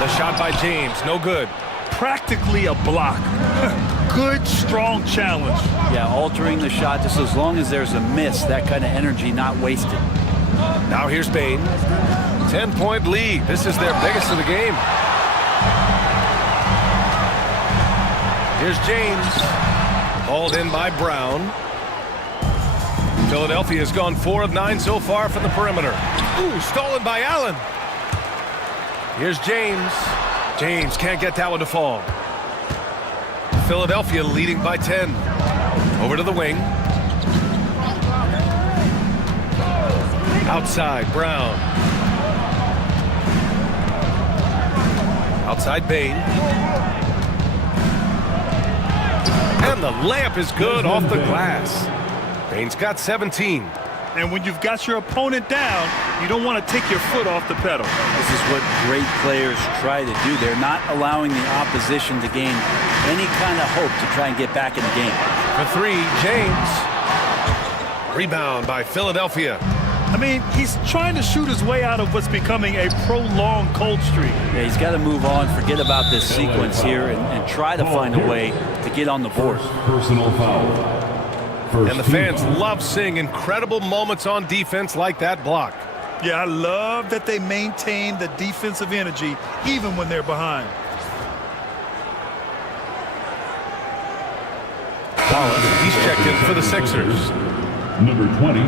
The shot by James, no good. Practically a block. Good, strong challenge. Yeah, altering the shot just as long as there's a miss, that kind of energy not wasted. Now here's Bane. 10-point lead. This is their biggest of the game. Here's James. Hauled in by Brown. Philadelphia has gone 4 of 9 so far from the perimeter. Ooh, stolen by Allen. Here's James. James can't get that one to fall. Philadelphia leading by 10. Over to the wing. Outside, Brown. Outside, Bane. And the layup is good off the glass. Bane's got 17. And when you've got your opponent down, you don't want to take your foot off the pedal. This is what great players try to do. They're not allowing the opposition to gain any kind of hope to try and get back in the game. For three, James. Rebound by Philadelphia. I mean, he's trying to shoot his way out of what's becoming a prolonged cold streak. Yeah, he's got to move on, forget about this sequence here, and try to find a way to get on the board. Personal foul. And the fans love seeing incredible moments on defense like that block. Yeah, I love that they maintain the defensive energy even when they're behind. Wallace, he's checked in for the Sixers. Number 20,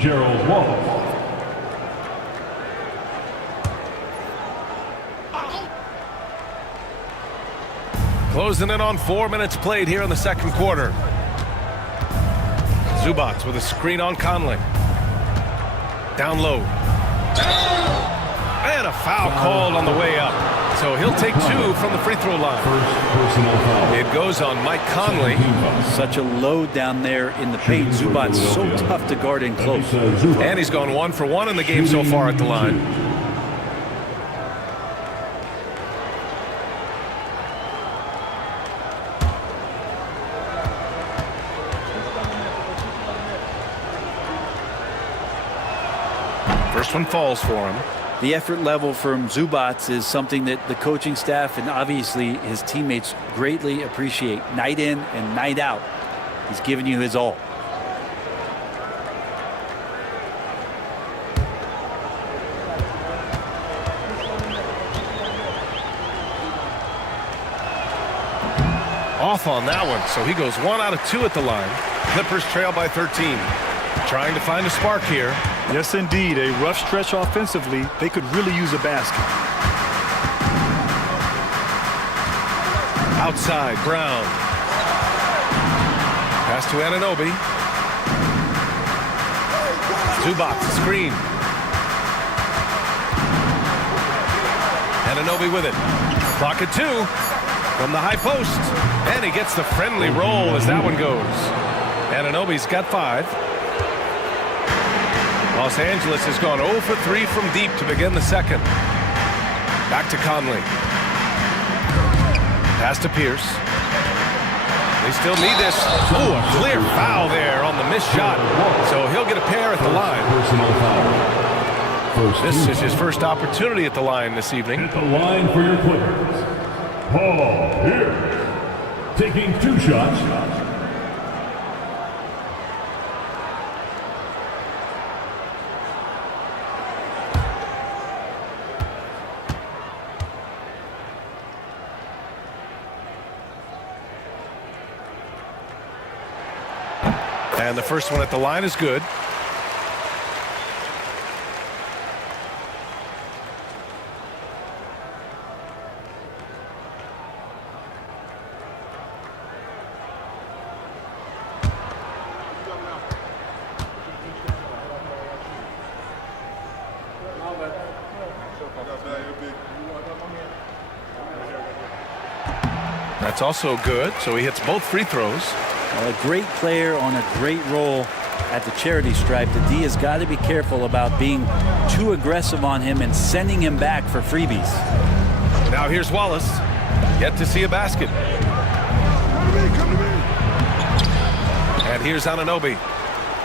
Gerald Wallace. Closing in on 4 minutes played here in the second quarter. Zubac with a screen on Conley. Down low. And a foul called on the way up. So he'll take 2 from the free throw line. It goes on Mike Conley. Such a load down there in the paint. Zubac's so tough to guard in close. And he's gone 1 for 1 in the game so far at the line. First one falls for him. The effort level from Zubac is something that the coaching staff and obviously his teammates greatly appreciate. Night in and night out, he's giving you his all. Off on that one, so he goes 1 out of 2 at the line. Clippers trail by 13. Trying to find a spark here. Yes, indeed. A rough stretch offensively. They could really use a basket. Outside, Brown. Pass to Anunoby. Zubac, screen. Anunoby with it. Clock at 2 from the high post. And he gets the friendly roll as that one goes. Anunoby's got 5. Los Angeles has gone 0 for 3 from deep to begin the second. Back to Conley. Pass to Pierce. They still need this. Ooh, a clear foul there on the missed shot. So he'll get a pair at the line. This is his first opportunity at the line this evening. At the line for your Clippers, Paul Pierce. Taking 2 shots. And the first one at the line is good. That's also good, so he hits both free throws. A great player on a great role at the charity stripe. The D has got to be careful about being too aggressive on him and sending him back for freebies. Now here's Wallace. Yet to see a basket. And here's Anunoby.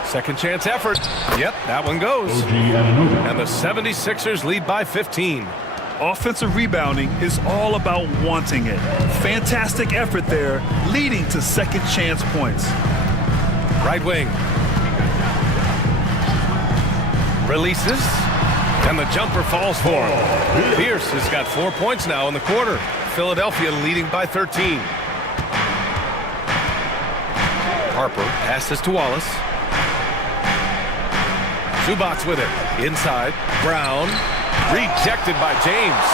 Second chance effort. Yep, that one goes. And the 76ers lead by 15. Offensive rebounding is all about wanting it. Fantastic effort there, leading to second chance points. Right wing. Releases. And the jumper falls for him. Pierce has got 4 points now in the quarter. Philadelphia leading by 13. Harper passes to Wallace. Zubac with it. Inside. Brown. Rejected by James.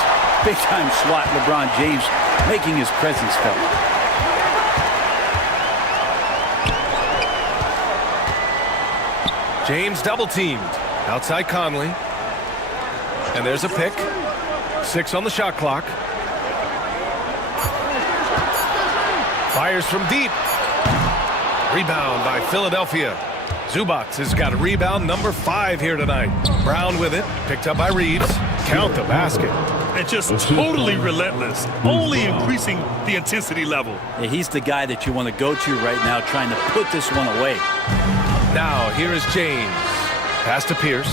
Big time swat, LeBron James making his presence felt. James double teamed. Outside Conley. And there's a pick. 6 on the shot clock. Fires from deep. Rebound by Philadelphia. Zubac has got a rebound number 5 here tonight. Brown with it. Picked up by Reeves. Count the basket. And just totally relentless. Only increasing the intensity level. Yeah, he's the guy that you want to go to right now, trying to put this one away. Now here is James. Pass to Pierce.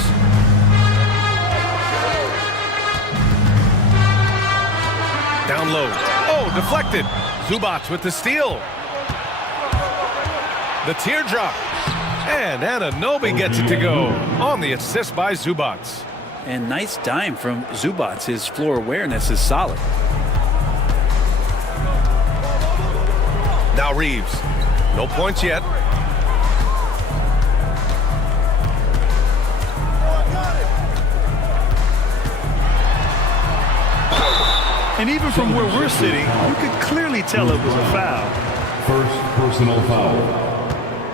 Down low. Oh, deflected. Zubac with the steal. The teardrop. And Anunoby gets it to go on the assist by Zubac. And nice dime from Zubac. His floor awareness is solid. Now Reeves. No points yet. And even from where we're sitting, you could clearly tell it was a foul. First personal foul.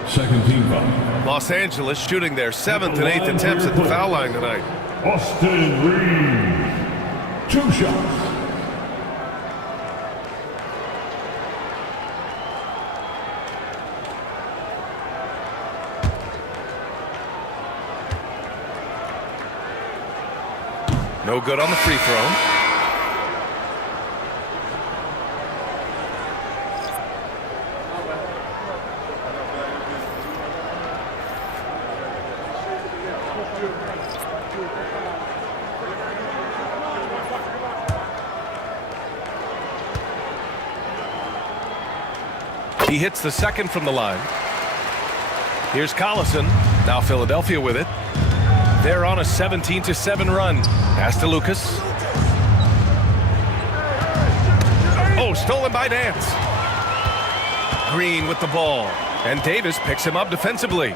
Second team foul. Los Angeles shooting their 7th and 8th attempts at the foul line tonight. Austin Reeves. 2 shots. No good on the free throw. He hits the second from the line. Here's Collison. Now Philadelphia with it. They're on a 17-7 run. Pass to Lucas. Oh, stolen by Nance. Green with the ball. And Davis picks him up defensively.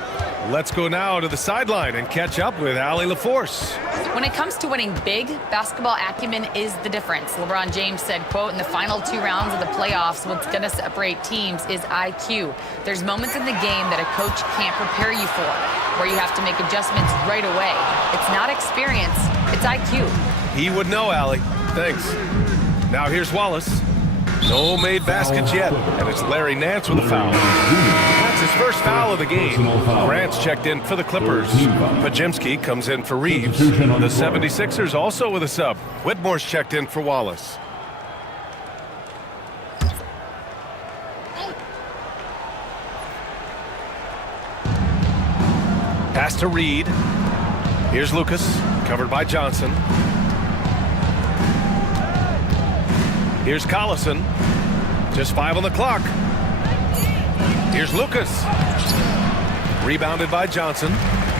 Let's go now to the sideline and catch up with Allie LaForce. When it comes to winning big, basketball acumen is the difference. LeBron James said, quote, in the final 2 rounds of the playoffs, what's going to separate teams is IQ. There's moments in the game that a coach can't prepare you for, where you have to make adjustments right away. It's not experience, it's IQ. He would know, Allie. Thanks. Now here's Wallace. No made baskets yet, and it's Larry Nance with a foul. That's his first foul of the game. Grant's checked in for the Clippers. Pajemski comes in for Reeves. The 76ers also with a sub. Whitmore's checked in for Wallace. Pass to Reed. Here's Lucas, covered by Johnson. Here's Collison. Just 5 on the clock. Here's Lucas. Rebounded by Johnson.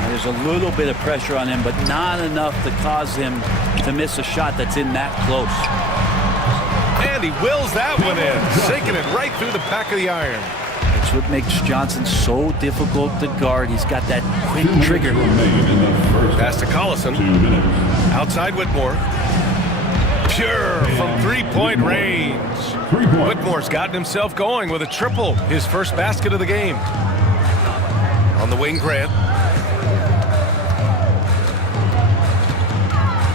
There's a little bit of pressure on him, but not enough to cause him to miss a shot that's in that close. And he wills that one in, sinking it right through the back of the iron. It's what makes Johnson so difficult to guard. He's got that quick trigger. Pass to Collison. Outside Whitmore. Pure from 3-point range. Whitmore's gotten himself going with a triple, his first basket of the game. On the wing, Grant.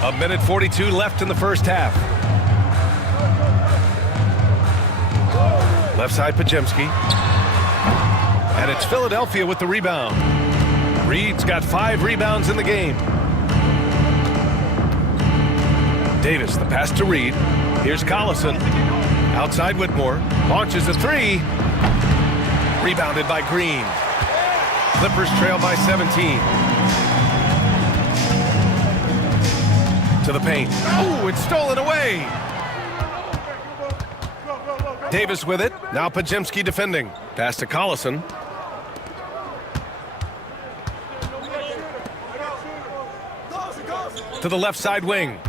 1:42 left in the first half. Left side, Podziemski. And it's Philadelphia with the rebound. Reed's got 5 rebounds in the game. Davis, the pass to Reed. Here's Collison. Outside Whitmore. Launches a 3. Rebounded by Green. Clippers trail by 17. To the paint. Oh, it's stolen away. Davis with it. Now Podziemski defending. Pass to Collison. To the left side wing.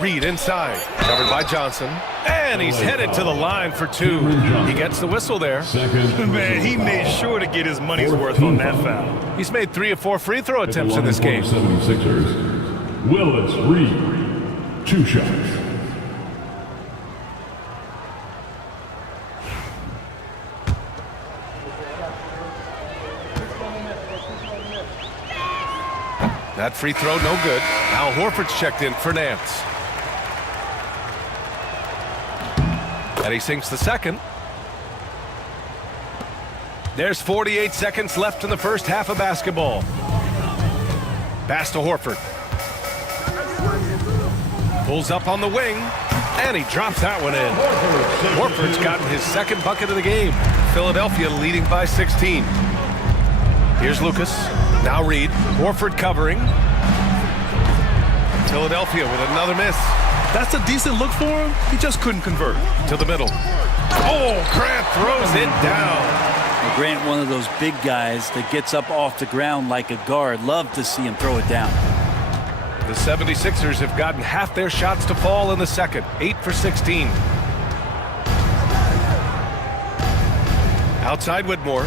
Reed inside. Covered by Johnson. And he's headed to the line for 2. He gets the whistle there. Man, he made sure to get his money's worth on that foul. He's made 3 of 4 free throw attempts in this game. 76ers, Willis Reed, 2 shots. That free throw no good. Al Horford's checked in for Nance. And he sinks the second. There's 48 seconds left in the first half of basketball. Pass to Horford. Pulls up on the wing, and he drops that one in. Horford's gotten his second bucket of the game. Philadelphia leading by 16. Here's Lucas. Now Reed. Horford covering. Philadelphia with another miss. That's a decent look for him. He just couldn't convert. To the middle. Oh, Grant throws it down. Well, Grant, one of those big guys that gets up off the ground like a guard. Love to see him throw it down. The 76ers have gotten half their shots to fall in the second. 8 for 16. Outside Whitmore.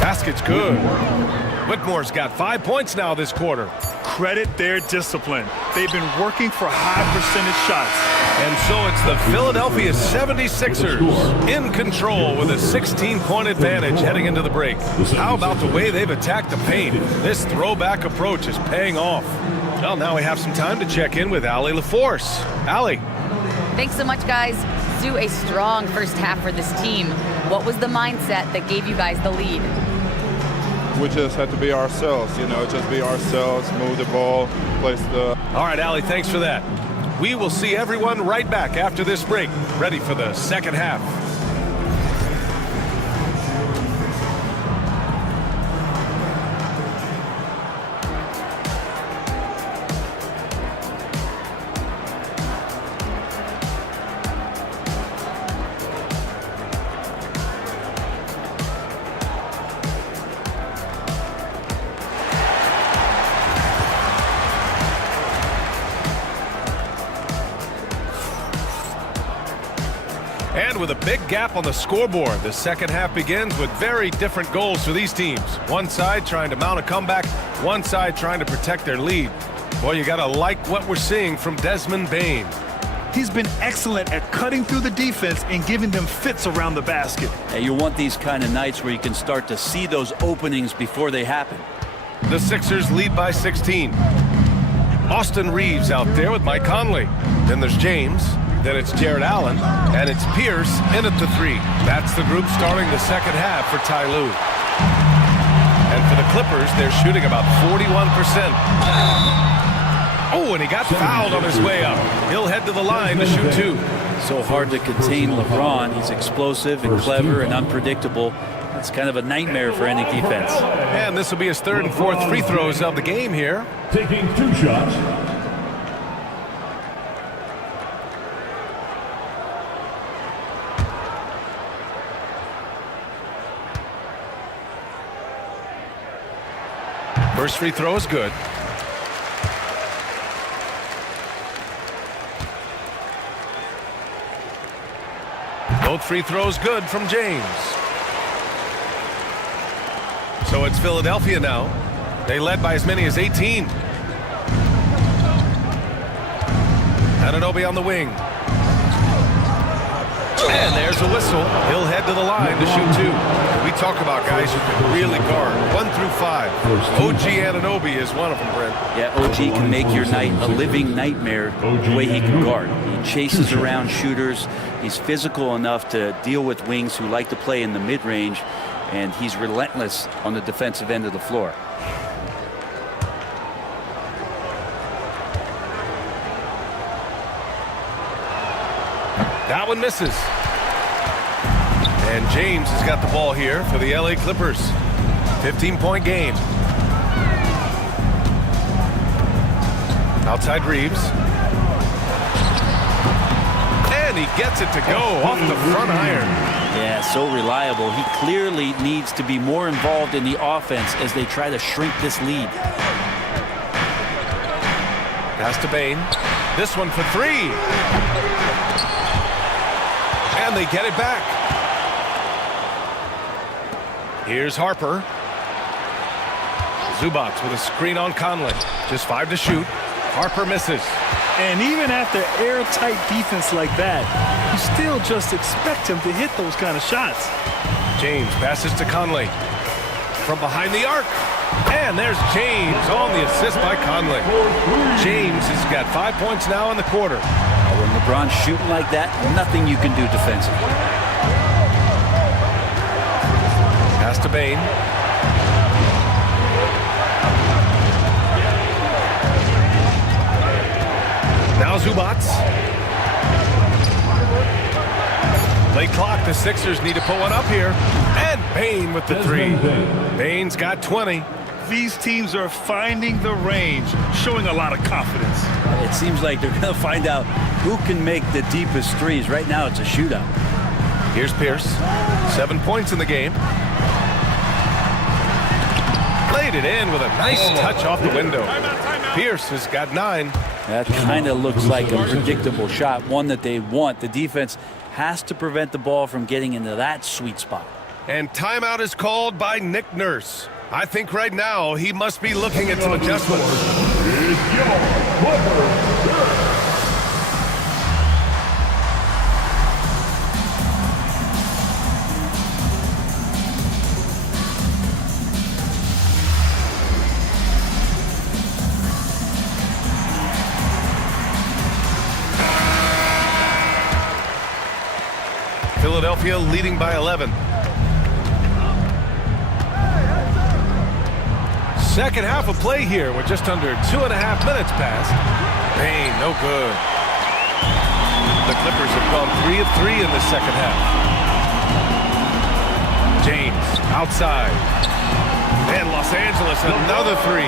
Basket's good. Whitmore's got 5 points now this quarter. Credit their discipline. They've been working for high percentage shots. And so it's the Philadelphia 76ers in control with a 16-point advantage heading into the break. How about the way they've attacked the paint? This throwback approach is paying off. Well, now we have some time to check in with Allie LaForce. Allie. Thanks so much, guys. Sue, a strong first half for this team. What was the mindset that gave you guys the lead? We just have to be ourselves, just be ourselves, move the ball, place the... All right, Allie, thanks for that. We will see everyone right back after this break, ready for the second half. And with a big gap on the scoreboard, the second half begins with very different goals for these teams. One side trying to mount a comeback, one side trying to protect their lead. Boy, you gotta like what we're seeing from Desmond Bane. He's been excellent at cutting through the defense and giving them fits around the basket. And you want these kind of nights where you can start to see those openings before they happen. The Sixers lead by 16. Austin Reeves out there with Mike Conley. Then there's James. Then it's Jared Allen, and it's Pierce in at the 3. That's the group starting the second half for Ty Lue. And for the Clippers, they're shooting about 41%. Oh, and he got fouled on his way up. He'll head to the line to shoot 2. So hard to contain LeBron. He's explosive and clever and unpredictable. It's kind of a nightmare for any defense. And this will be his 3rd and 4th free throws of the game here. Taking 2 shots. First free throw is good. Both free throws good from James. So it's Philadelphia now. They led by as many as 18. Anunoby on the wing. And there's a whistle. He'll head to the line to shoot 2. We talk about guys who can really guard. 1 through 5. OG Anunoby is one of them, Brent. Yeah, OG can make your night a living nightmare the way he can guard. He chases around shooters. He's physical enough to deal with wings who like to play in the mid-range, and he's relentless on the defensive end of the floor. That one misses. And James has got the ball here for the LA Clippers. 15-point game. Outside Reeves. And he gets it to go off the front iron. Yeah, so reliable. He clearly needs to be more involved in the offense as they try to shrink this lead. Pass to Bane. This one for 3. And they get it back. Here's Harper. Zubac with a screen on Conley. Just 5 to shoot. Harper misses. And even after airtight defense like that, you still just expect him to hit those kind of shots. James passes to Conley. From behind the arc. And there's James on the assist by Conley. James has got 5 points now in the quarter. When LeBron's shooting like that, nothing you can do defensively. Pass to Bane. Now Zubac. Late clock. The Sixers need to put one up here. And Bane with the 3. Bane's got 20. These teams are finding the range, showing a lot of confidence. It seems like they're going to find out who can make the deepest threes. Right now, it's a shootout. Here's Pierce. 7 points in the game. Laid it in with a nice touch off the window. Pierce has got 9. That kind of looks like a predictable shot, one that they want. The defense has to prevent the ball from getting into that sweet spot. And timeout is called by Nick Nurse. I think right now he must be looking at some adjustments. Philadelphia leading by 11. Second half of play here with just under 2.5 minutes passed. Bane, no good. The Clippers have gone 3 of 3 in the second half. James outside. And Los Angeles another 3.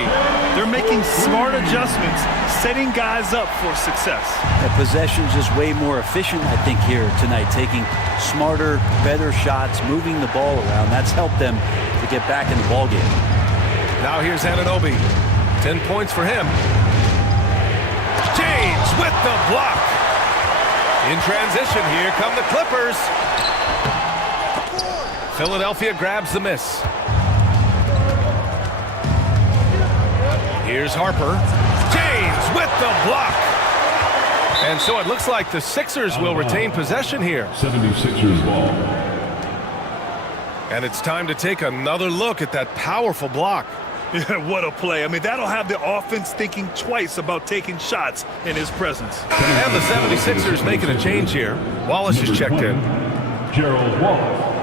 They're making smart adjustments, setting guys up for success. The possession's just way more efficient, I think, here tonight, taking smarter, better shots, moving the ball around. That's helped them to get back in the ballgame. Now here's Anunoby. 10 points for him. James with the block. In transition, here come the Clippers. Philadelphia grabs the miss. Here's Harper. James with the block. And so it looks like the Sixers will retain possession here. 76ers ball. And it's time to take another look at that powerful block. Yeah, what a play. I mean, that'll have the offense thinking twice about taking shots in his presence. And the 76ers making a change here. Wallace is checked in. Gerald Wallace.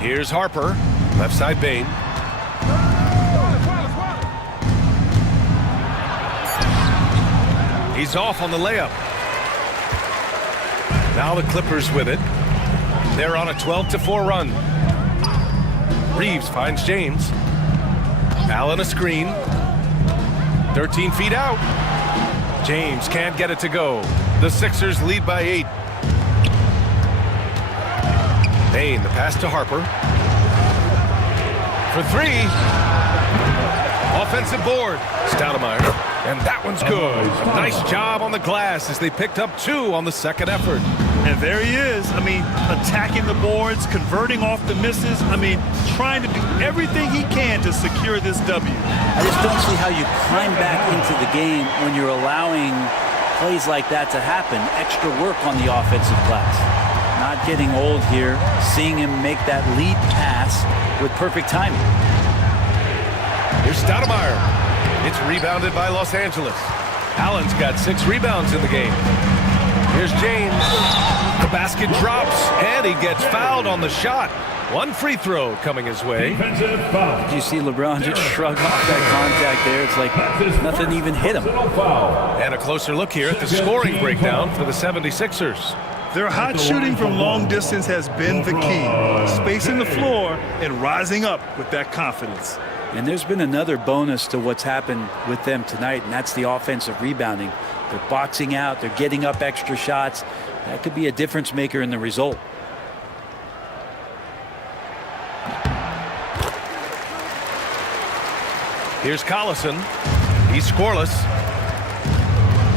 Here's Harper. Left side Bane. He's off on the layup. Now the Clippers with it. They're on a 12-4 run. Reeves finds James. Allen a screen. 13 feet out. James can't get it to go. The Sixers lead by 8. Bane, the pass to Harper. For 3. offensive board. Stoudemire, and that one's good. A nice job on the glass as they picked up 2 on the second effort. And there he is. I mean, attacking the boards, converting off the misses. I mean, trying to do everything he can to secure this W. I just don't see how you climb back into the game when you're allowing plays like that to happen. Extra work on the offensive glass. Not getting old here. Seeing him make that lead pass with perfect timing. Here's Stoudemire. It's rebounded by Los Angeles. Allen's got 6 rebounds in the game. Here's James. The basket drops, and he gets fouled on the shot. 1 free throw coming his way. Did you see LeBron just shrug off that contact there? It's like nothing even hit him. And a closer look here at the scoring breakdown for the 76ers. Their hot shooting from long distance has been the key. Spacing the floor and rising up with that confidence. And there's been another bonus to what's happened with them tonight, and that's the offensive rebounding. They're boxing out. They're getting up extra shots. That could be a difference maker in the result. Here's Collison. He's scoreless.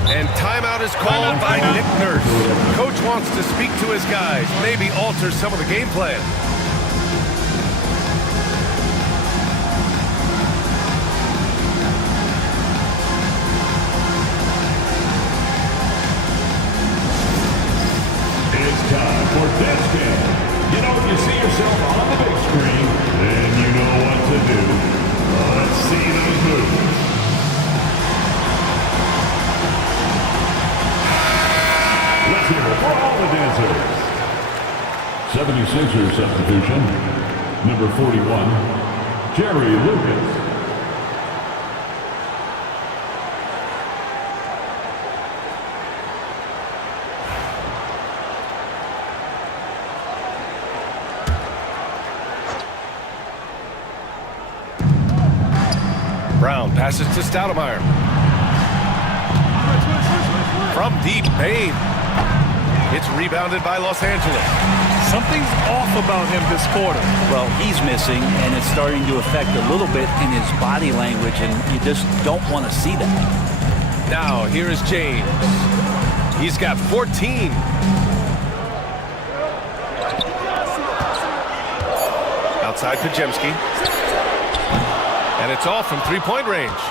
And timeout is called by Nick Nurse. Coach wants to speak to his guys, maybe alter some of the game plan. It's time for this game. You know, when you see yourself on the big screen, then you know what to do. Let's see those moves. Let's hear it for all the dancers. 76ers substitution. Number 41, Jerry Lucas. Brown passes to Stoudemire. From deep, Payne. It's rebounded by Los Angeles. Something's off about him this quarter. Well, he's missing, and it's starting to affect a little bit in his body language, and you just don't want to see that. Now, here is James. He's got 14. Outside Podziemski. And it's off from three-point range.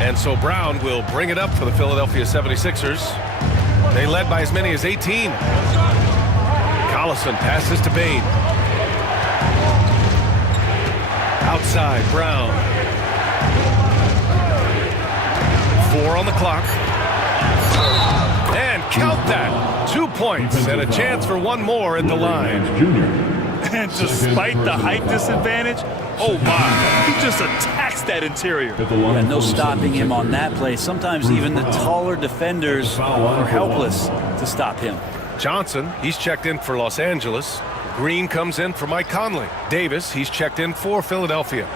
And so Brown will bring it up for the Philadelphia 76ers. They led by as many as 18. Collison passes to Bane. Outside, Brown. 4 on the clock. And count that. 2 points and a chance for one more at the line. And despite the height disadvantage, oh my, he just attacks that interior. Yeah, no stopping him on that play. Sometimes even the taller defenders are helpless to stop him. Johnson, he's checked in for Los Angeles. Green comes in for Mike Conley. Davis, he's checked in for Philadelphia.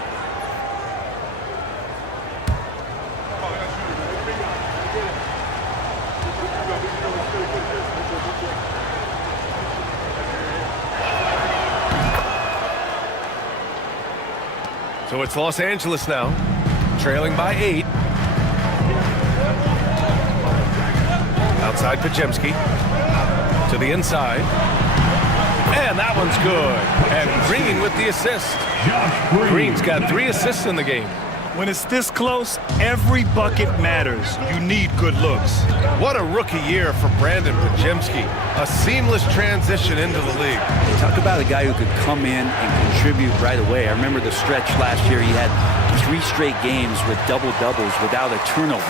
So it's Los Angeles now, trailing by 8. Outside Podziemski. To the inside. And that one's good. And Green with the assist. Green's got 3 assists in the game. When it's this close, every bucket matters. You need good looks. What a rookie year for Brandon Podziemski. A seamless transition into the league. Talk about a guy who could come in and contribute right away. I remember the stretch last year. He had 3 straight games with double-doubles without a turnover.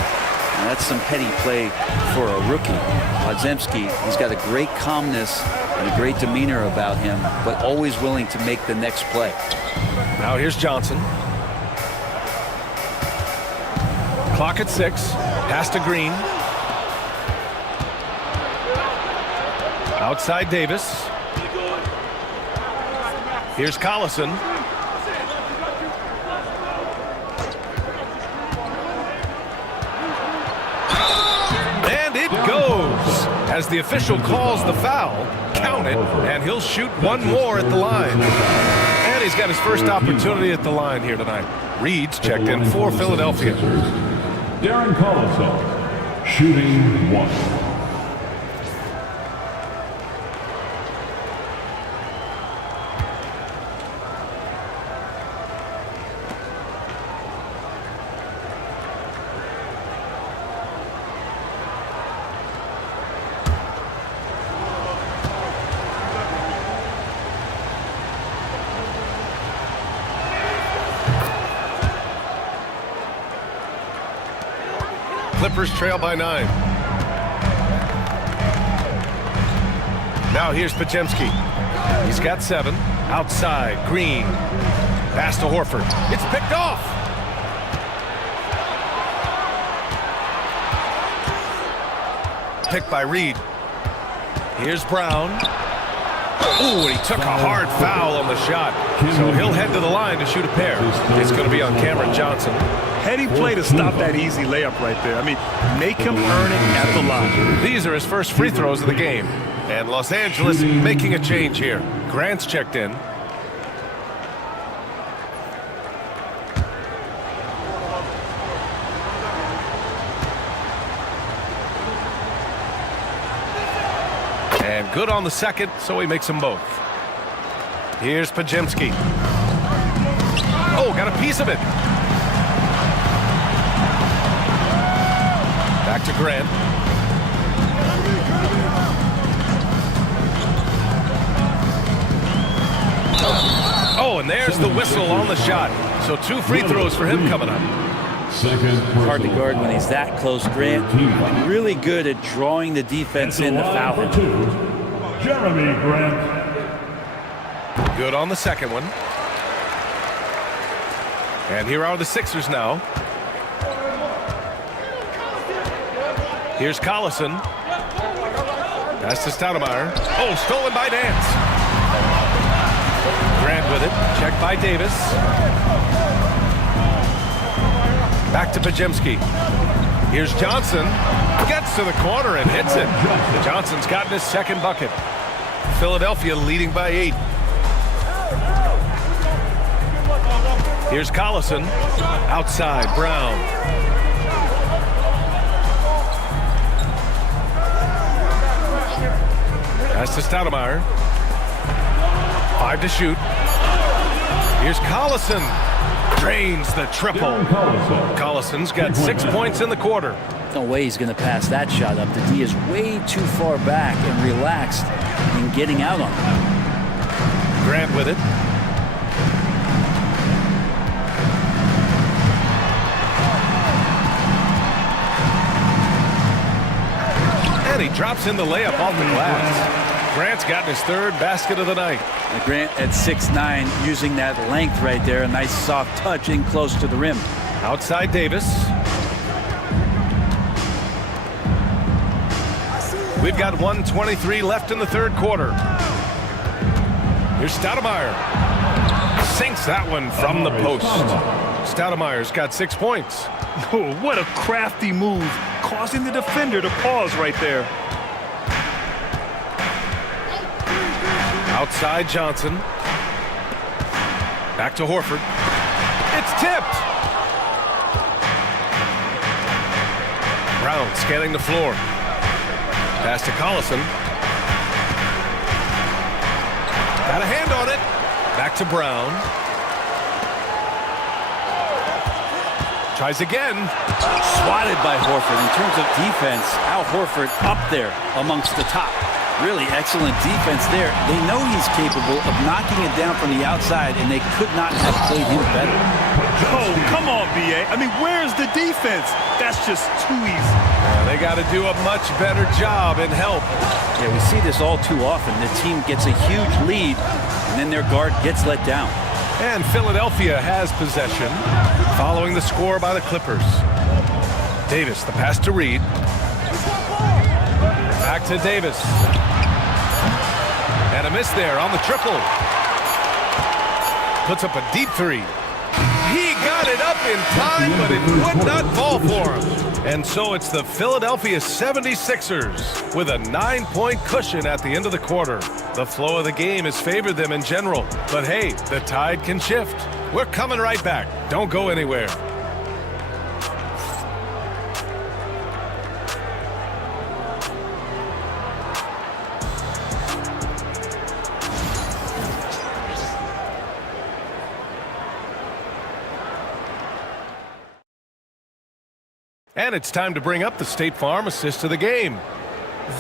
And that's some petty play for a rookie. Podziemski, he's got a great calmness and a great demeanor about him, but always willing to make the next play. Now here's Johnson. Clock at 6. Pass to Green. Outside Davis. Here's Collison. And it goes. As the official calls the foul, count it, and he'll shoot one more at the line. And he's got his first opportunity at the line here tonight. Reed's checked in for Philadelphia. Darren Collison, shooting 1. Clippers trail by 9. Now here's Podziemski. He's got 7. Outside, Green. Pass to Horford. It's picked off. Picked by Reed. Here's Brown. Ooh, and he took a hard foul on the shot. So he'll head to the line to shoot a pair. It's going to be on Cameron Johnson. Heady play to stop that easy layup right there. I mean, make him earn it at the line. These are his first free throws of the game. And Los Angeles making a change here. Grant's checked in. And good on the second, so he makes them both. Here's Podziemski. Oh, got a piece of it. Back to Grant. Oh, and there's the whistle on the shot. So 2 free throws for him coming up. Hard to guard when he's that close. Grant really good at drawing the defense in to foul him. Jeremy Grant. Good on the second one. And here are the Sixers now. Here's Collison. Pass to Stoudemire. Oh, stolen by Nance. Grant with it. Checked by Davis. Back to Podziemski. Here's Johnson. Gets to the corner and hits it. Johnson's gotten his second bucket. Philadelphia leading by 8. Here's Collison. Outside, Brown. Pass to Stoudemire. 5 to shoot. Here's Collison. Drains the triple. Collison's got 6 points in the quarter. No way he's going to pass that shot up. The D is way too far back and relaxed in getting out on it. Grant with it. And he drops in the layup off the glass. Grant's gotten his 3rd basket of the night. And Grant at 6'9", using that length right there. A nice soft touch in close to the rim. Outside Davis. We've got 1:23 left in the 3rd quarter. Here's Stoudemire. Sinks that one from the post. Stoudemire's got 6 points. Oh, what a crafty move, causing the defender to pause right there. Outside Johnson. Back to Horford. It's tipped. Brown scanning the floor. Pass to Collison. Got a hand on it. Back to Brown. Tries again. Swatted by Horford. In terms of defense, Al Horford up there amongst the top. Really excellent defense there. They know he's capable of knocking it down from the outside, and they could not have played him better. Oh, come on, B.A. I mean, where's the defense? That's just too easy. Yeah, they got to do a much better job in help. Yeah, we see this all too often. The team gets a huge lead, and then their guard gets let down. And Philadelphia has possession following the score by the Clippers. Davis, the pass to Reed. Back to Davis. And a miss there on the triple. Puts up a deep 3. He got it up in time, but it would not fall for him. And so it's the Philadelphia 76ers with a 9-point cushion at the end of the quarter. The flow of the game has favored them in general. But hey, the tide can shift. We're coming right back. Don't go anywhere. And it's time to bring up the State Farm assist to the game.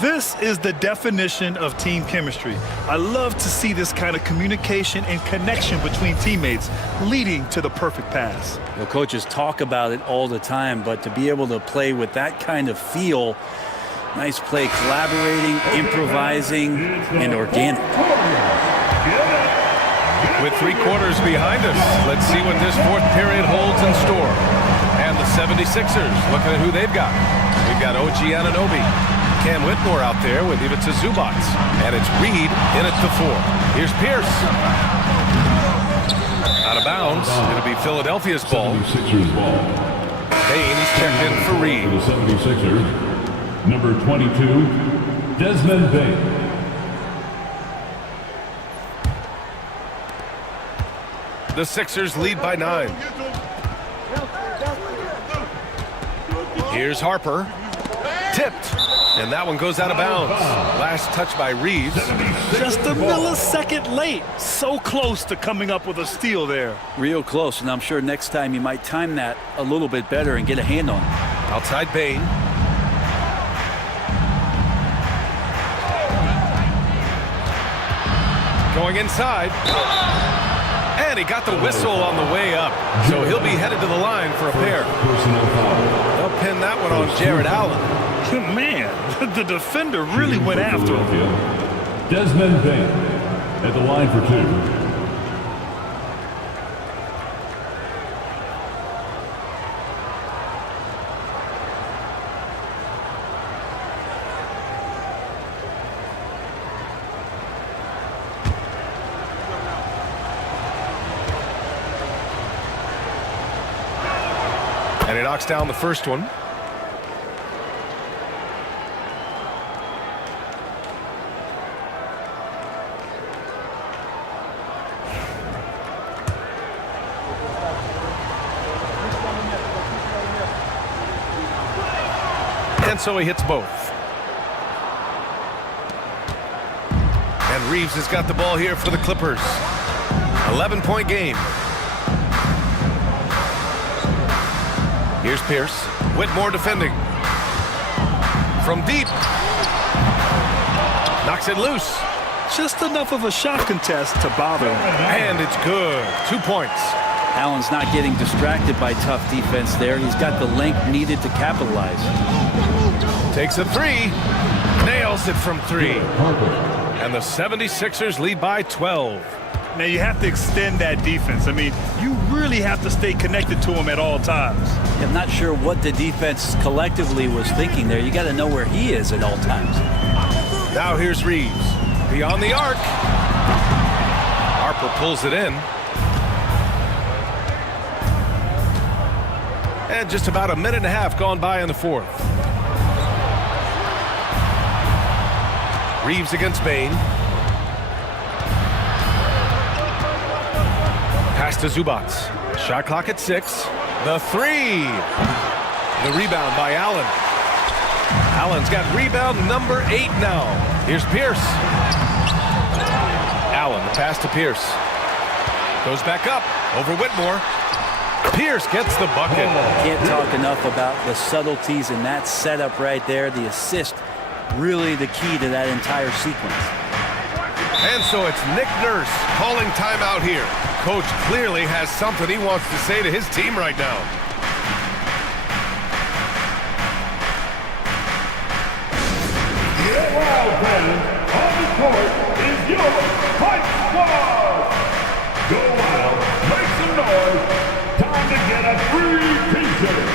This is the definition of team chemistry. I love to see this kind of communication and connection between teammates leading to the perfect pass. You know, coaches talk about it all the time, but to be able to play with that kind of feel, nice play, collaborating, improvising, and organic. With 3 quarters behind us, let's see what this 4th period holds in store. And the 76ers, looking at who they've got. We've got OG Anunoby. Cam Whitmore out there with Ivica Zubac. And it's Reed in at the 4. Here's Pierce. Out of bounds. It'll be Philadelphia's ball. 76ers ball. Bane, he's checked in for Reed. For the 76ers, number 22, Desmond Bane. The Sixers lead by 9. Here's Harper. Tipped. And that one goes out of bounds. Last touch by Reeves. Just a millisecond late. So close to coming up with a steal there. Real close, and I'm sure next time you might time that a little bit better and get a hand on it. Outside Bane. Going inside. And he got the whistle on the way up. So he'll be headed to the line for a pair. They'll pin that one on Jared Allen. Man, the defender really went after him. Desmond Bane at the line for 2. And he knocks down the first one. And so he hits both. And Reeves has got the ball here for the Clippers. 11-point game. Here's Pierce. Whitmore defending. From deep. Knocks it loose. Just enough of a shot contest to bother him. And it's good. 2 points. Allen's not getting distracted by tough defense there. He's got the length needed to capitalize. Takes a 3. Nails it from 3. And the 76ers lead by 12. Now you have to extend that defense. I mean, you really have to stay connected to him at all times. I'm not sure what the defense collectively was thinking there. You got to know where he is at all times. Now here's Reeves. Beyond the arc. Harper pulls it in. And just about a minute and a half gone by in the 4th. Reeves against Bane. Pass to Zubac. Shot clock at 6. The 3. The rebound by Allen. Allen's got rebound number 8 now. Here's Pierce. Allen, the pass to Pierce. Goes back up over Whitmore. Pierce gets the bucket. Can't talk enough about the subtleties in that setup right there. The assist, really the key to that entire sequence. And so it's Nick Nurse calling timeout here. Coach clearly has something he wants to say to his team right now. Wow, fans, on the court is your Hype Squad. Go out, make some noise. Time to get a free t-shirt.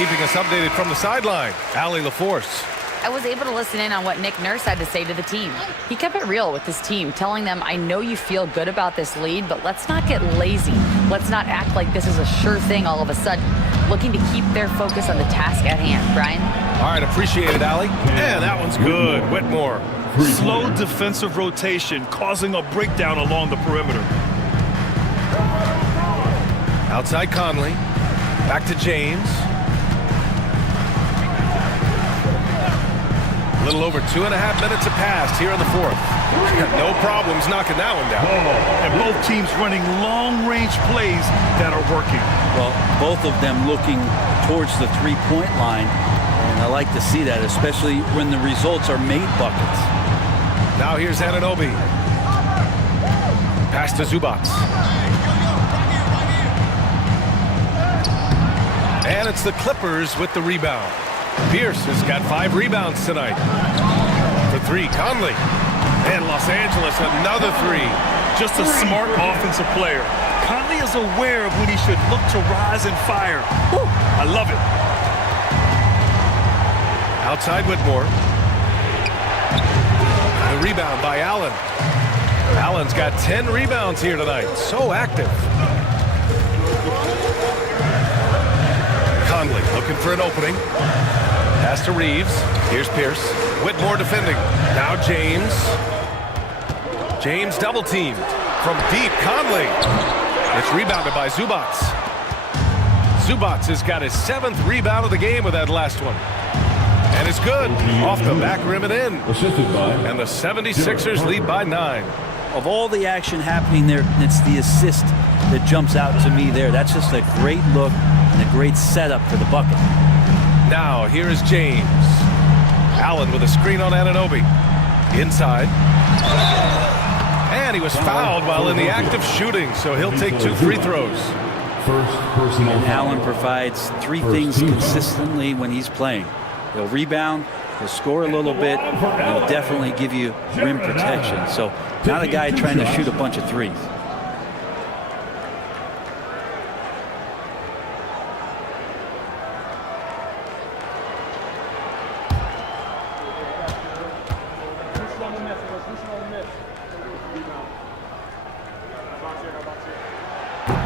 keeping us updated from the sideline. Allie LaForce. I was able to listen in on what Nick Nurse had to say to the team. He kept it real with his team, telling them, I know you feel good about this lead, but let's not get lazy. Let's not act like this is a sure thing all of a sudden. Looking to keep their focus on the task at hand. Brian? All right, appreciate it, Allie. And that one's good. Whitmore. Slow defensive rotation causing a breakdown along the perimeter. Outside Conley. Back to James. A little over 2.5 minutes have passed here in the fourth. No problems knocking that one down. And both teams running long-range plays that are working. Well, both of them looking towards the three-point line. And I like to see that, especially when the results are made buckets. Now here's Anunoby. Pass to Zubac. And it's the Clippers with the rebound. Pierce has got 5 rebounds tonight. For 3, Conley. And Los Angeles, another 3. Just a smart offensive player. Conley is aware of when he should look to rise and fire. Woo, I love it. Outside Whitmore. The rebound by Allen. Allen's got 10 rebounds here tonight. So active. Conley looking for an opening. Pass to Reeves. Here's Pierce. Whitmore defending. Now James. James double teamed. From deep, Conley. It's rebounded by Zubac. Zubac has got his 7th rebound of the game with that last one. And it's good. Off the back rim and in. And the 76ers lead by 9. Of all the action happening there, it's the assist that jumps out to me there. That's just a great look and a great setup for the bucket. Now, here is James. Allen with a screen on Anunoby. Inside. And he was fouled while in the act of shooting, so he'll take 2 free throws. And Allen provides 3 things consistently when he's playing. He'll rebound, he'll score a little bit, and he'll definitely give you rim protection. So not a guy trying to shoot a bunch of threes.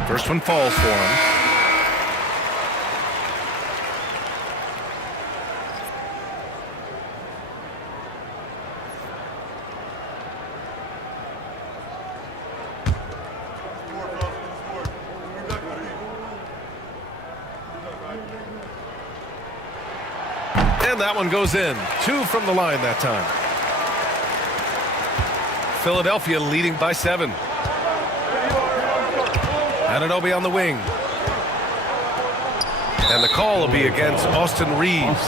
First one falls for him. And that one goes in. 2 from the line that time. Philadelphia leading by 7. Anunoby on the wing. And the call will be against Austin Reeves.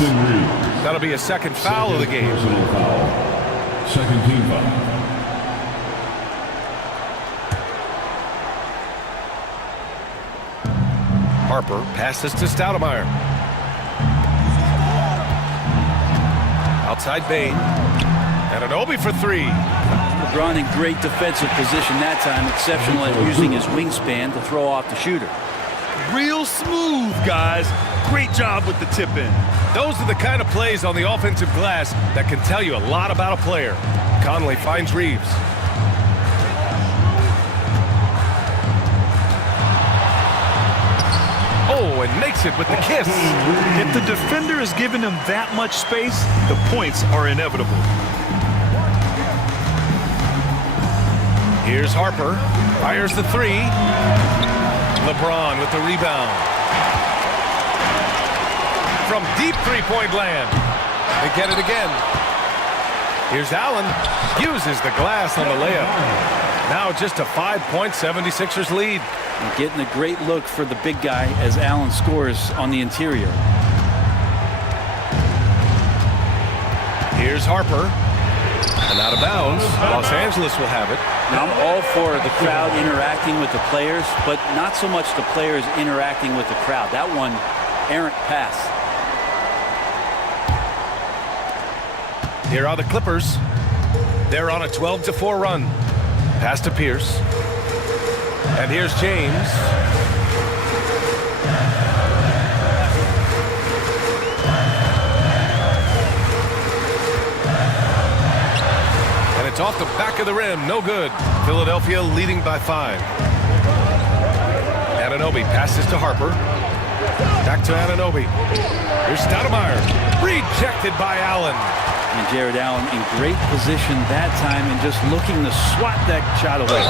That'll be a 2nd foul of the game. Second team foul. Harper passes to Stoudemire. Outside Bane. Anunoby for 3. LeBron in great defensive position that time, exceptional at using his wingspan to throw off the shooter. Real smooth, guys. Great job with the tip in. Those are the kind of plays on the offensive glass that can tell you a lot about a player. Conley finds Reeves. Oh, and makes it with the kiss. If the defender is giving him that much space, the points are inevitable. Here's Harper. Fires the 3. LeBron with the rebound. From deep three-point land. They get it again. Here's Allen. Uses the glass on the layup. Now just a 5-point 76ers lead. And getting a great look for the big guy as Allen scores on the interior. Here's Harper. And out of bounds. Los Angeles will have it. Now, I'm all for the crowd interacting with the players, but not so much the players interacting with the crowd. That one, errant pass. Here are the Clippers. They're on a 12-4 run. Pass to Pierce. And here's James. back of the rim, no good. Philadelphia leading by 5. Anunoby passes to Harper. Back to Anunoby. Here's Stoudemire. Rejected by Allen. And Jared Allen in great position that time and just looking to swat that shot away.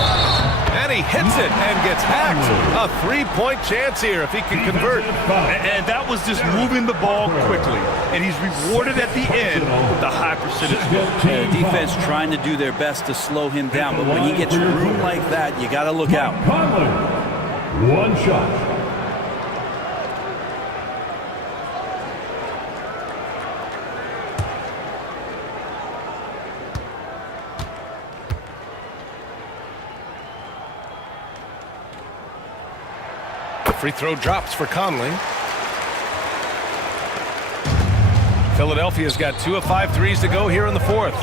And he hits it and gets hacked. A 3-point chance here if he can convert. And that was just moving the ball quickly. And he's rewarded at the end with the high percentage. The defense trying to do their best to slow him down. But when he gets room like that, you got to look out. Conley, one shot. Free throw drops for Conley. Philadelphia's got 2 of 5 threes to go here in the 4th.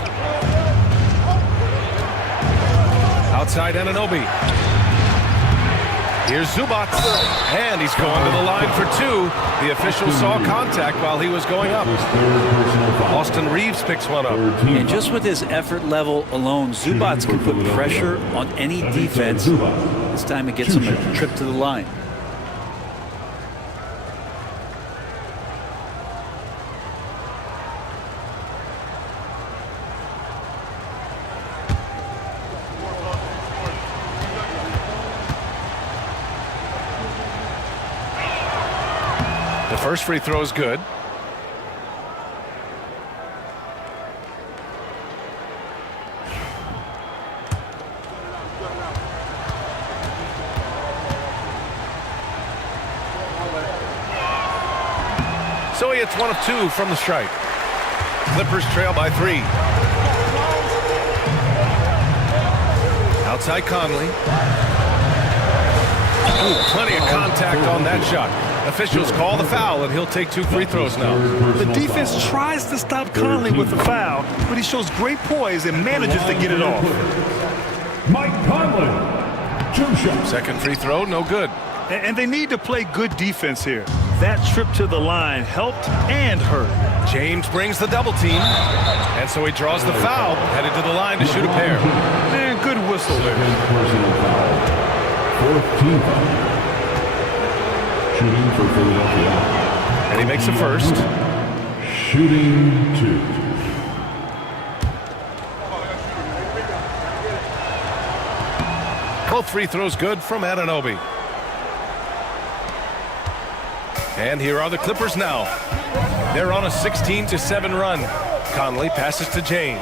Outside Anunoby. Here's Zubac, and he's going to the line for 2. The official saw contact while he was going up. Austin Reeves picks one up. And just with his effort level alone, Zubac can put pressure on any defense. This time it gets him a trip to the line. The first free throw is good. So he hits 1 of 2 from the stripe. Clippers trail by 3. Outside Conley. Ooh, plenty of contact on that shot. Officials call the foul, and he'll take 2 free throws now. The defense tries to stop Conley with the foul, but he shows great poise and manages to get it off. Mike Conley, 2 shots. Second free throw, no good. And they need to play good defense here. That trip to the line helped and hurt. James brings the double team, and so he draws the foul, headed to the line to shoot a pair. Man, good whistle there. Personal foul. 4th team foul. Shooting for Philadelphia. And he makes the first. Shooting 2. Both free throws good from Anunoby. And here are the Clippers now. They're on a 16-7 run. Conley passes to James.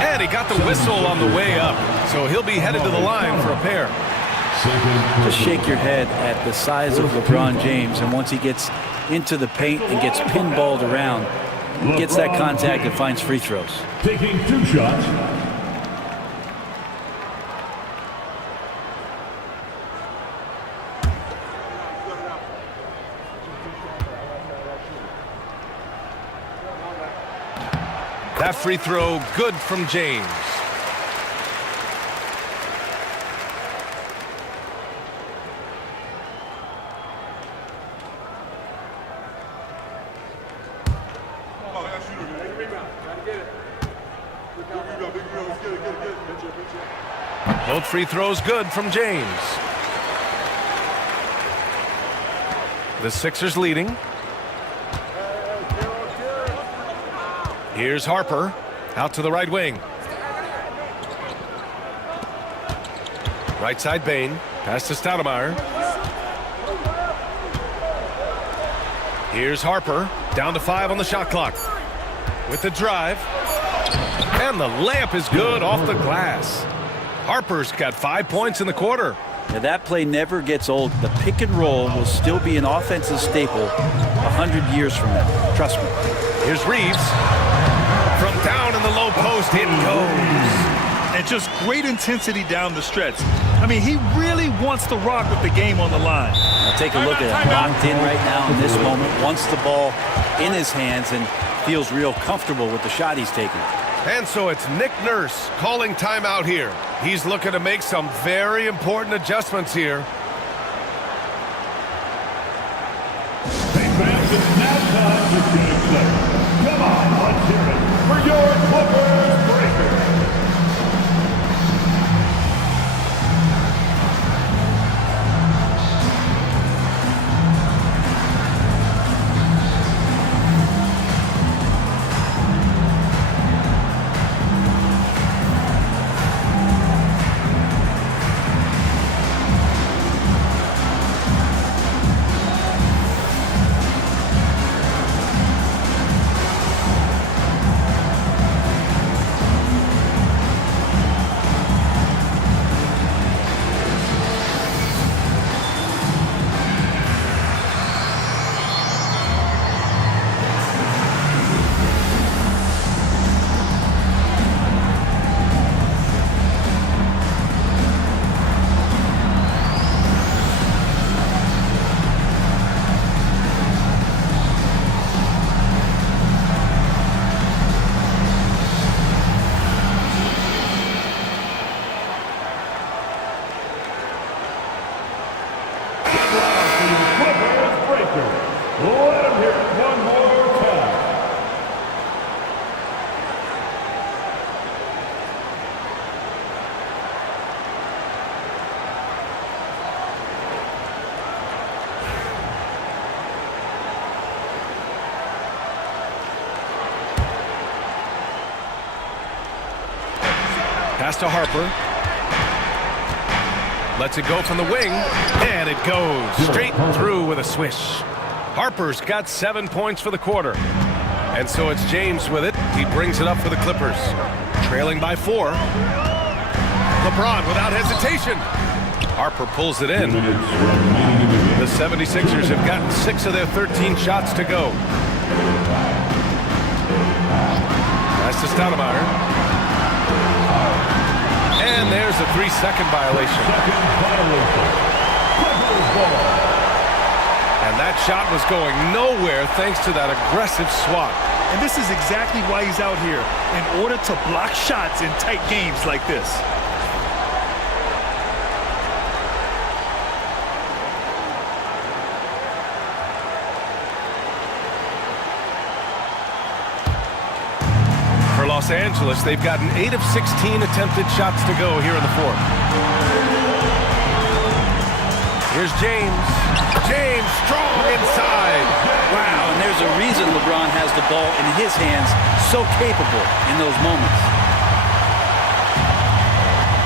And he got the whistle on the way up. So he'll be headed to the line for a pair. Just shake your head at the size of LeBron James, and once he gets into the paint and gets pinballed around, he gets that contact and finds free throws. Taking 2 shots. That free throw good from James. Both free throws good from James. The Sixers leading. Here's Harper out to the right wing. Right side Bane. Pass to Stoudemire. Here's Harper. Down to 5 on the shot clock. With the drive. And the layup is good off the glass. Harper's got 5 points in the quarter. Now that play never gets old. The pick and roll will still be an offensive staple 100 years from now. Trust me. Here's Reeves. From down in the low post, it goes. And just great intensity down the stretch. I mean, he really wants to rock with the game on the line. Now take a look at it. Locked in right now in this moment. Wants the ball in his hands and feels real comfortable with the shot he's taking. And so it's Nick Nurse calling timeout here. He's looking to make some very important adjustments here. Hey, fans, it's now time to get excited. Come on, for your Clippers Breakers. Let him hear it one more time. Pass to Harper. Lets it go from the wing, and it goes straight through with a swish. Harper's got 7 points for the quarter. And so it's James with it. He brings it up for the Clippers. Trailing by 4. LeBron without hesitation. Harper pulls it in. The 76ers have gotten 6 of their 13 shots to go. Pass to Stoudemire. And there's a 3-second violation. And that shot was going nowhere thanks to that aggressive swat. And this is exactly why he's out here, in order to block shots in tight games like this. For Los Angeles, they've gotten 8 of 16 attempted shots to go here in the fourth. Here's James. James strong inside. Wow, and there's a reason LeBron has the ball in his hands, so capable in those moments.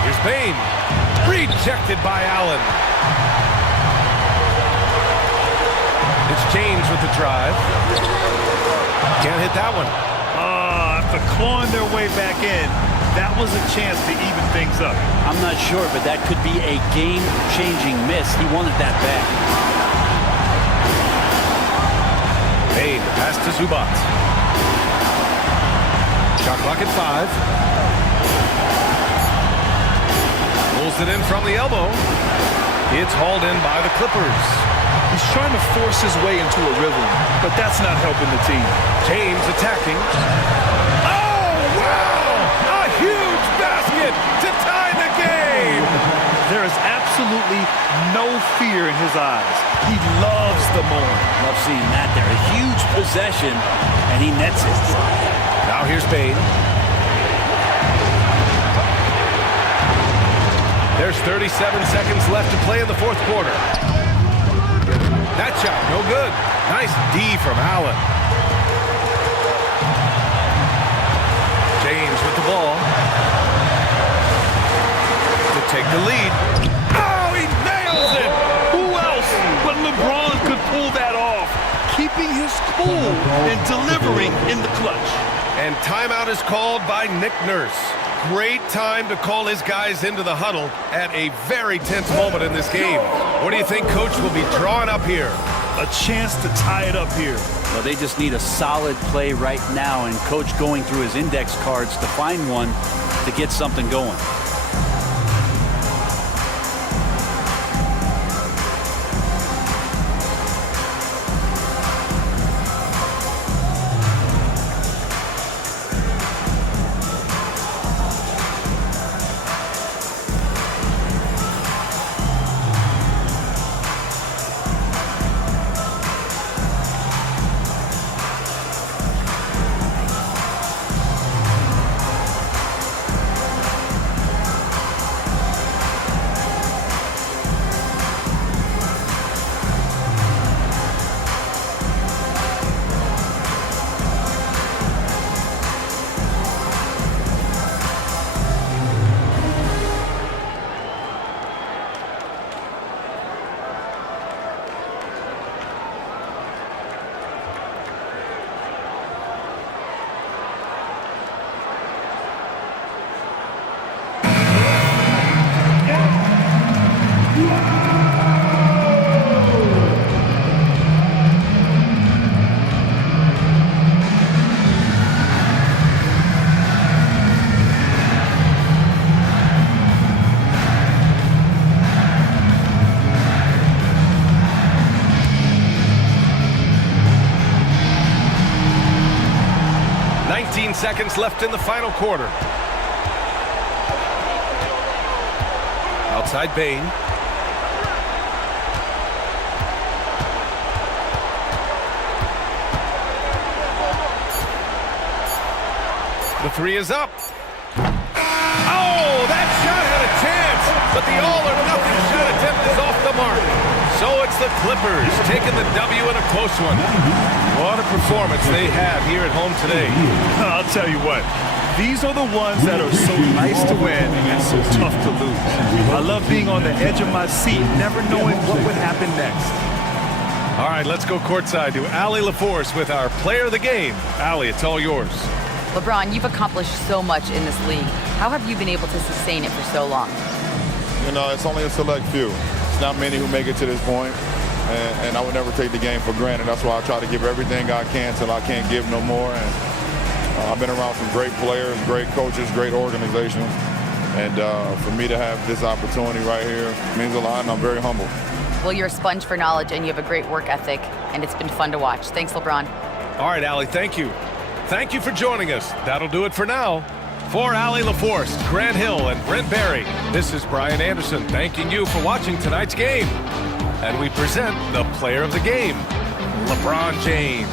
Here's Bane. Rejected by Allen. It's James with the drive. Can't hit that one. After clawing their way back in, that was a chance to even things up. I'm not sure, but that could be a game-changing miss. He wanted that back. Bane, pass to Zubac. Shot clock at 5. Pulls it in from the elbow. It's hauled in by the Clippers. He's trying to force his way into a rhythm, but that's not helping the team. James attacking. Oh, wow! A huge basket to tie the game! There is absolutely no fear in his eyes. He loves the moment. Love seeing that there. A huge possession, and he nets it. Now here's Bane. There's 37 seconds left to play in the fourth quarter. That shot, no good. Nice D from Allen. James with the ball. To take the lead. Oh, he nails it! Who else but LeBron could pull that off? Keeping his cool and delivering in the clutch. And timeout is called by Nick Nurse. Great time to call his guys into the huddle at a very tense moment in this game. What do you think Coach will be drawing up here? A chance to tie it up here. Well, they just need a solid play right now, and Coach going through his index cards to find one to get something going. seconds left in the final quarter. Outside Bane. The three is up. Oh, that shot had a chance, but the all-or-nothing shot attempt is off the mark. So it's the Clippers taking the W in a close one. What a performance they have here at home today. I'll tell you what. These are the ones that are so nice to win and so tough to lose. I love being on the edge of my seat, never knowing what would happen next. All right, let's go courtside to Allie LaForce with our player of the game. Allie, it's all yours. LeBron, you've accomplished so much in this league. How have you been able to sustain it for so long? You know, it's only a select few. It's not many who make it to this point, and I would never take the game for granted. That's why I try to give everything I can till I can't give no more. And I've been around some great players, great coaches, great organizations, and for me to have this opportunity right here means a lot, and I'm very humble. Well, you're a sponge for knowledge, and you have a great work ethic, and it's been fun to watch. Thanks, LeBron. All right, Allie, thank you. Thank you for joining us. That'll do it for now. For Allie LaForce, Grant Hill, and Brent Barry, this is Brian Anderson thanking you for watching tonight's game. And we present the player of the game, LeBron James.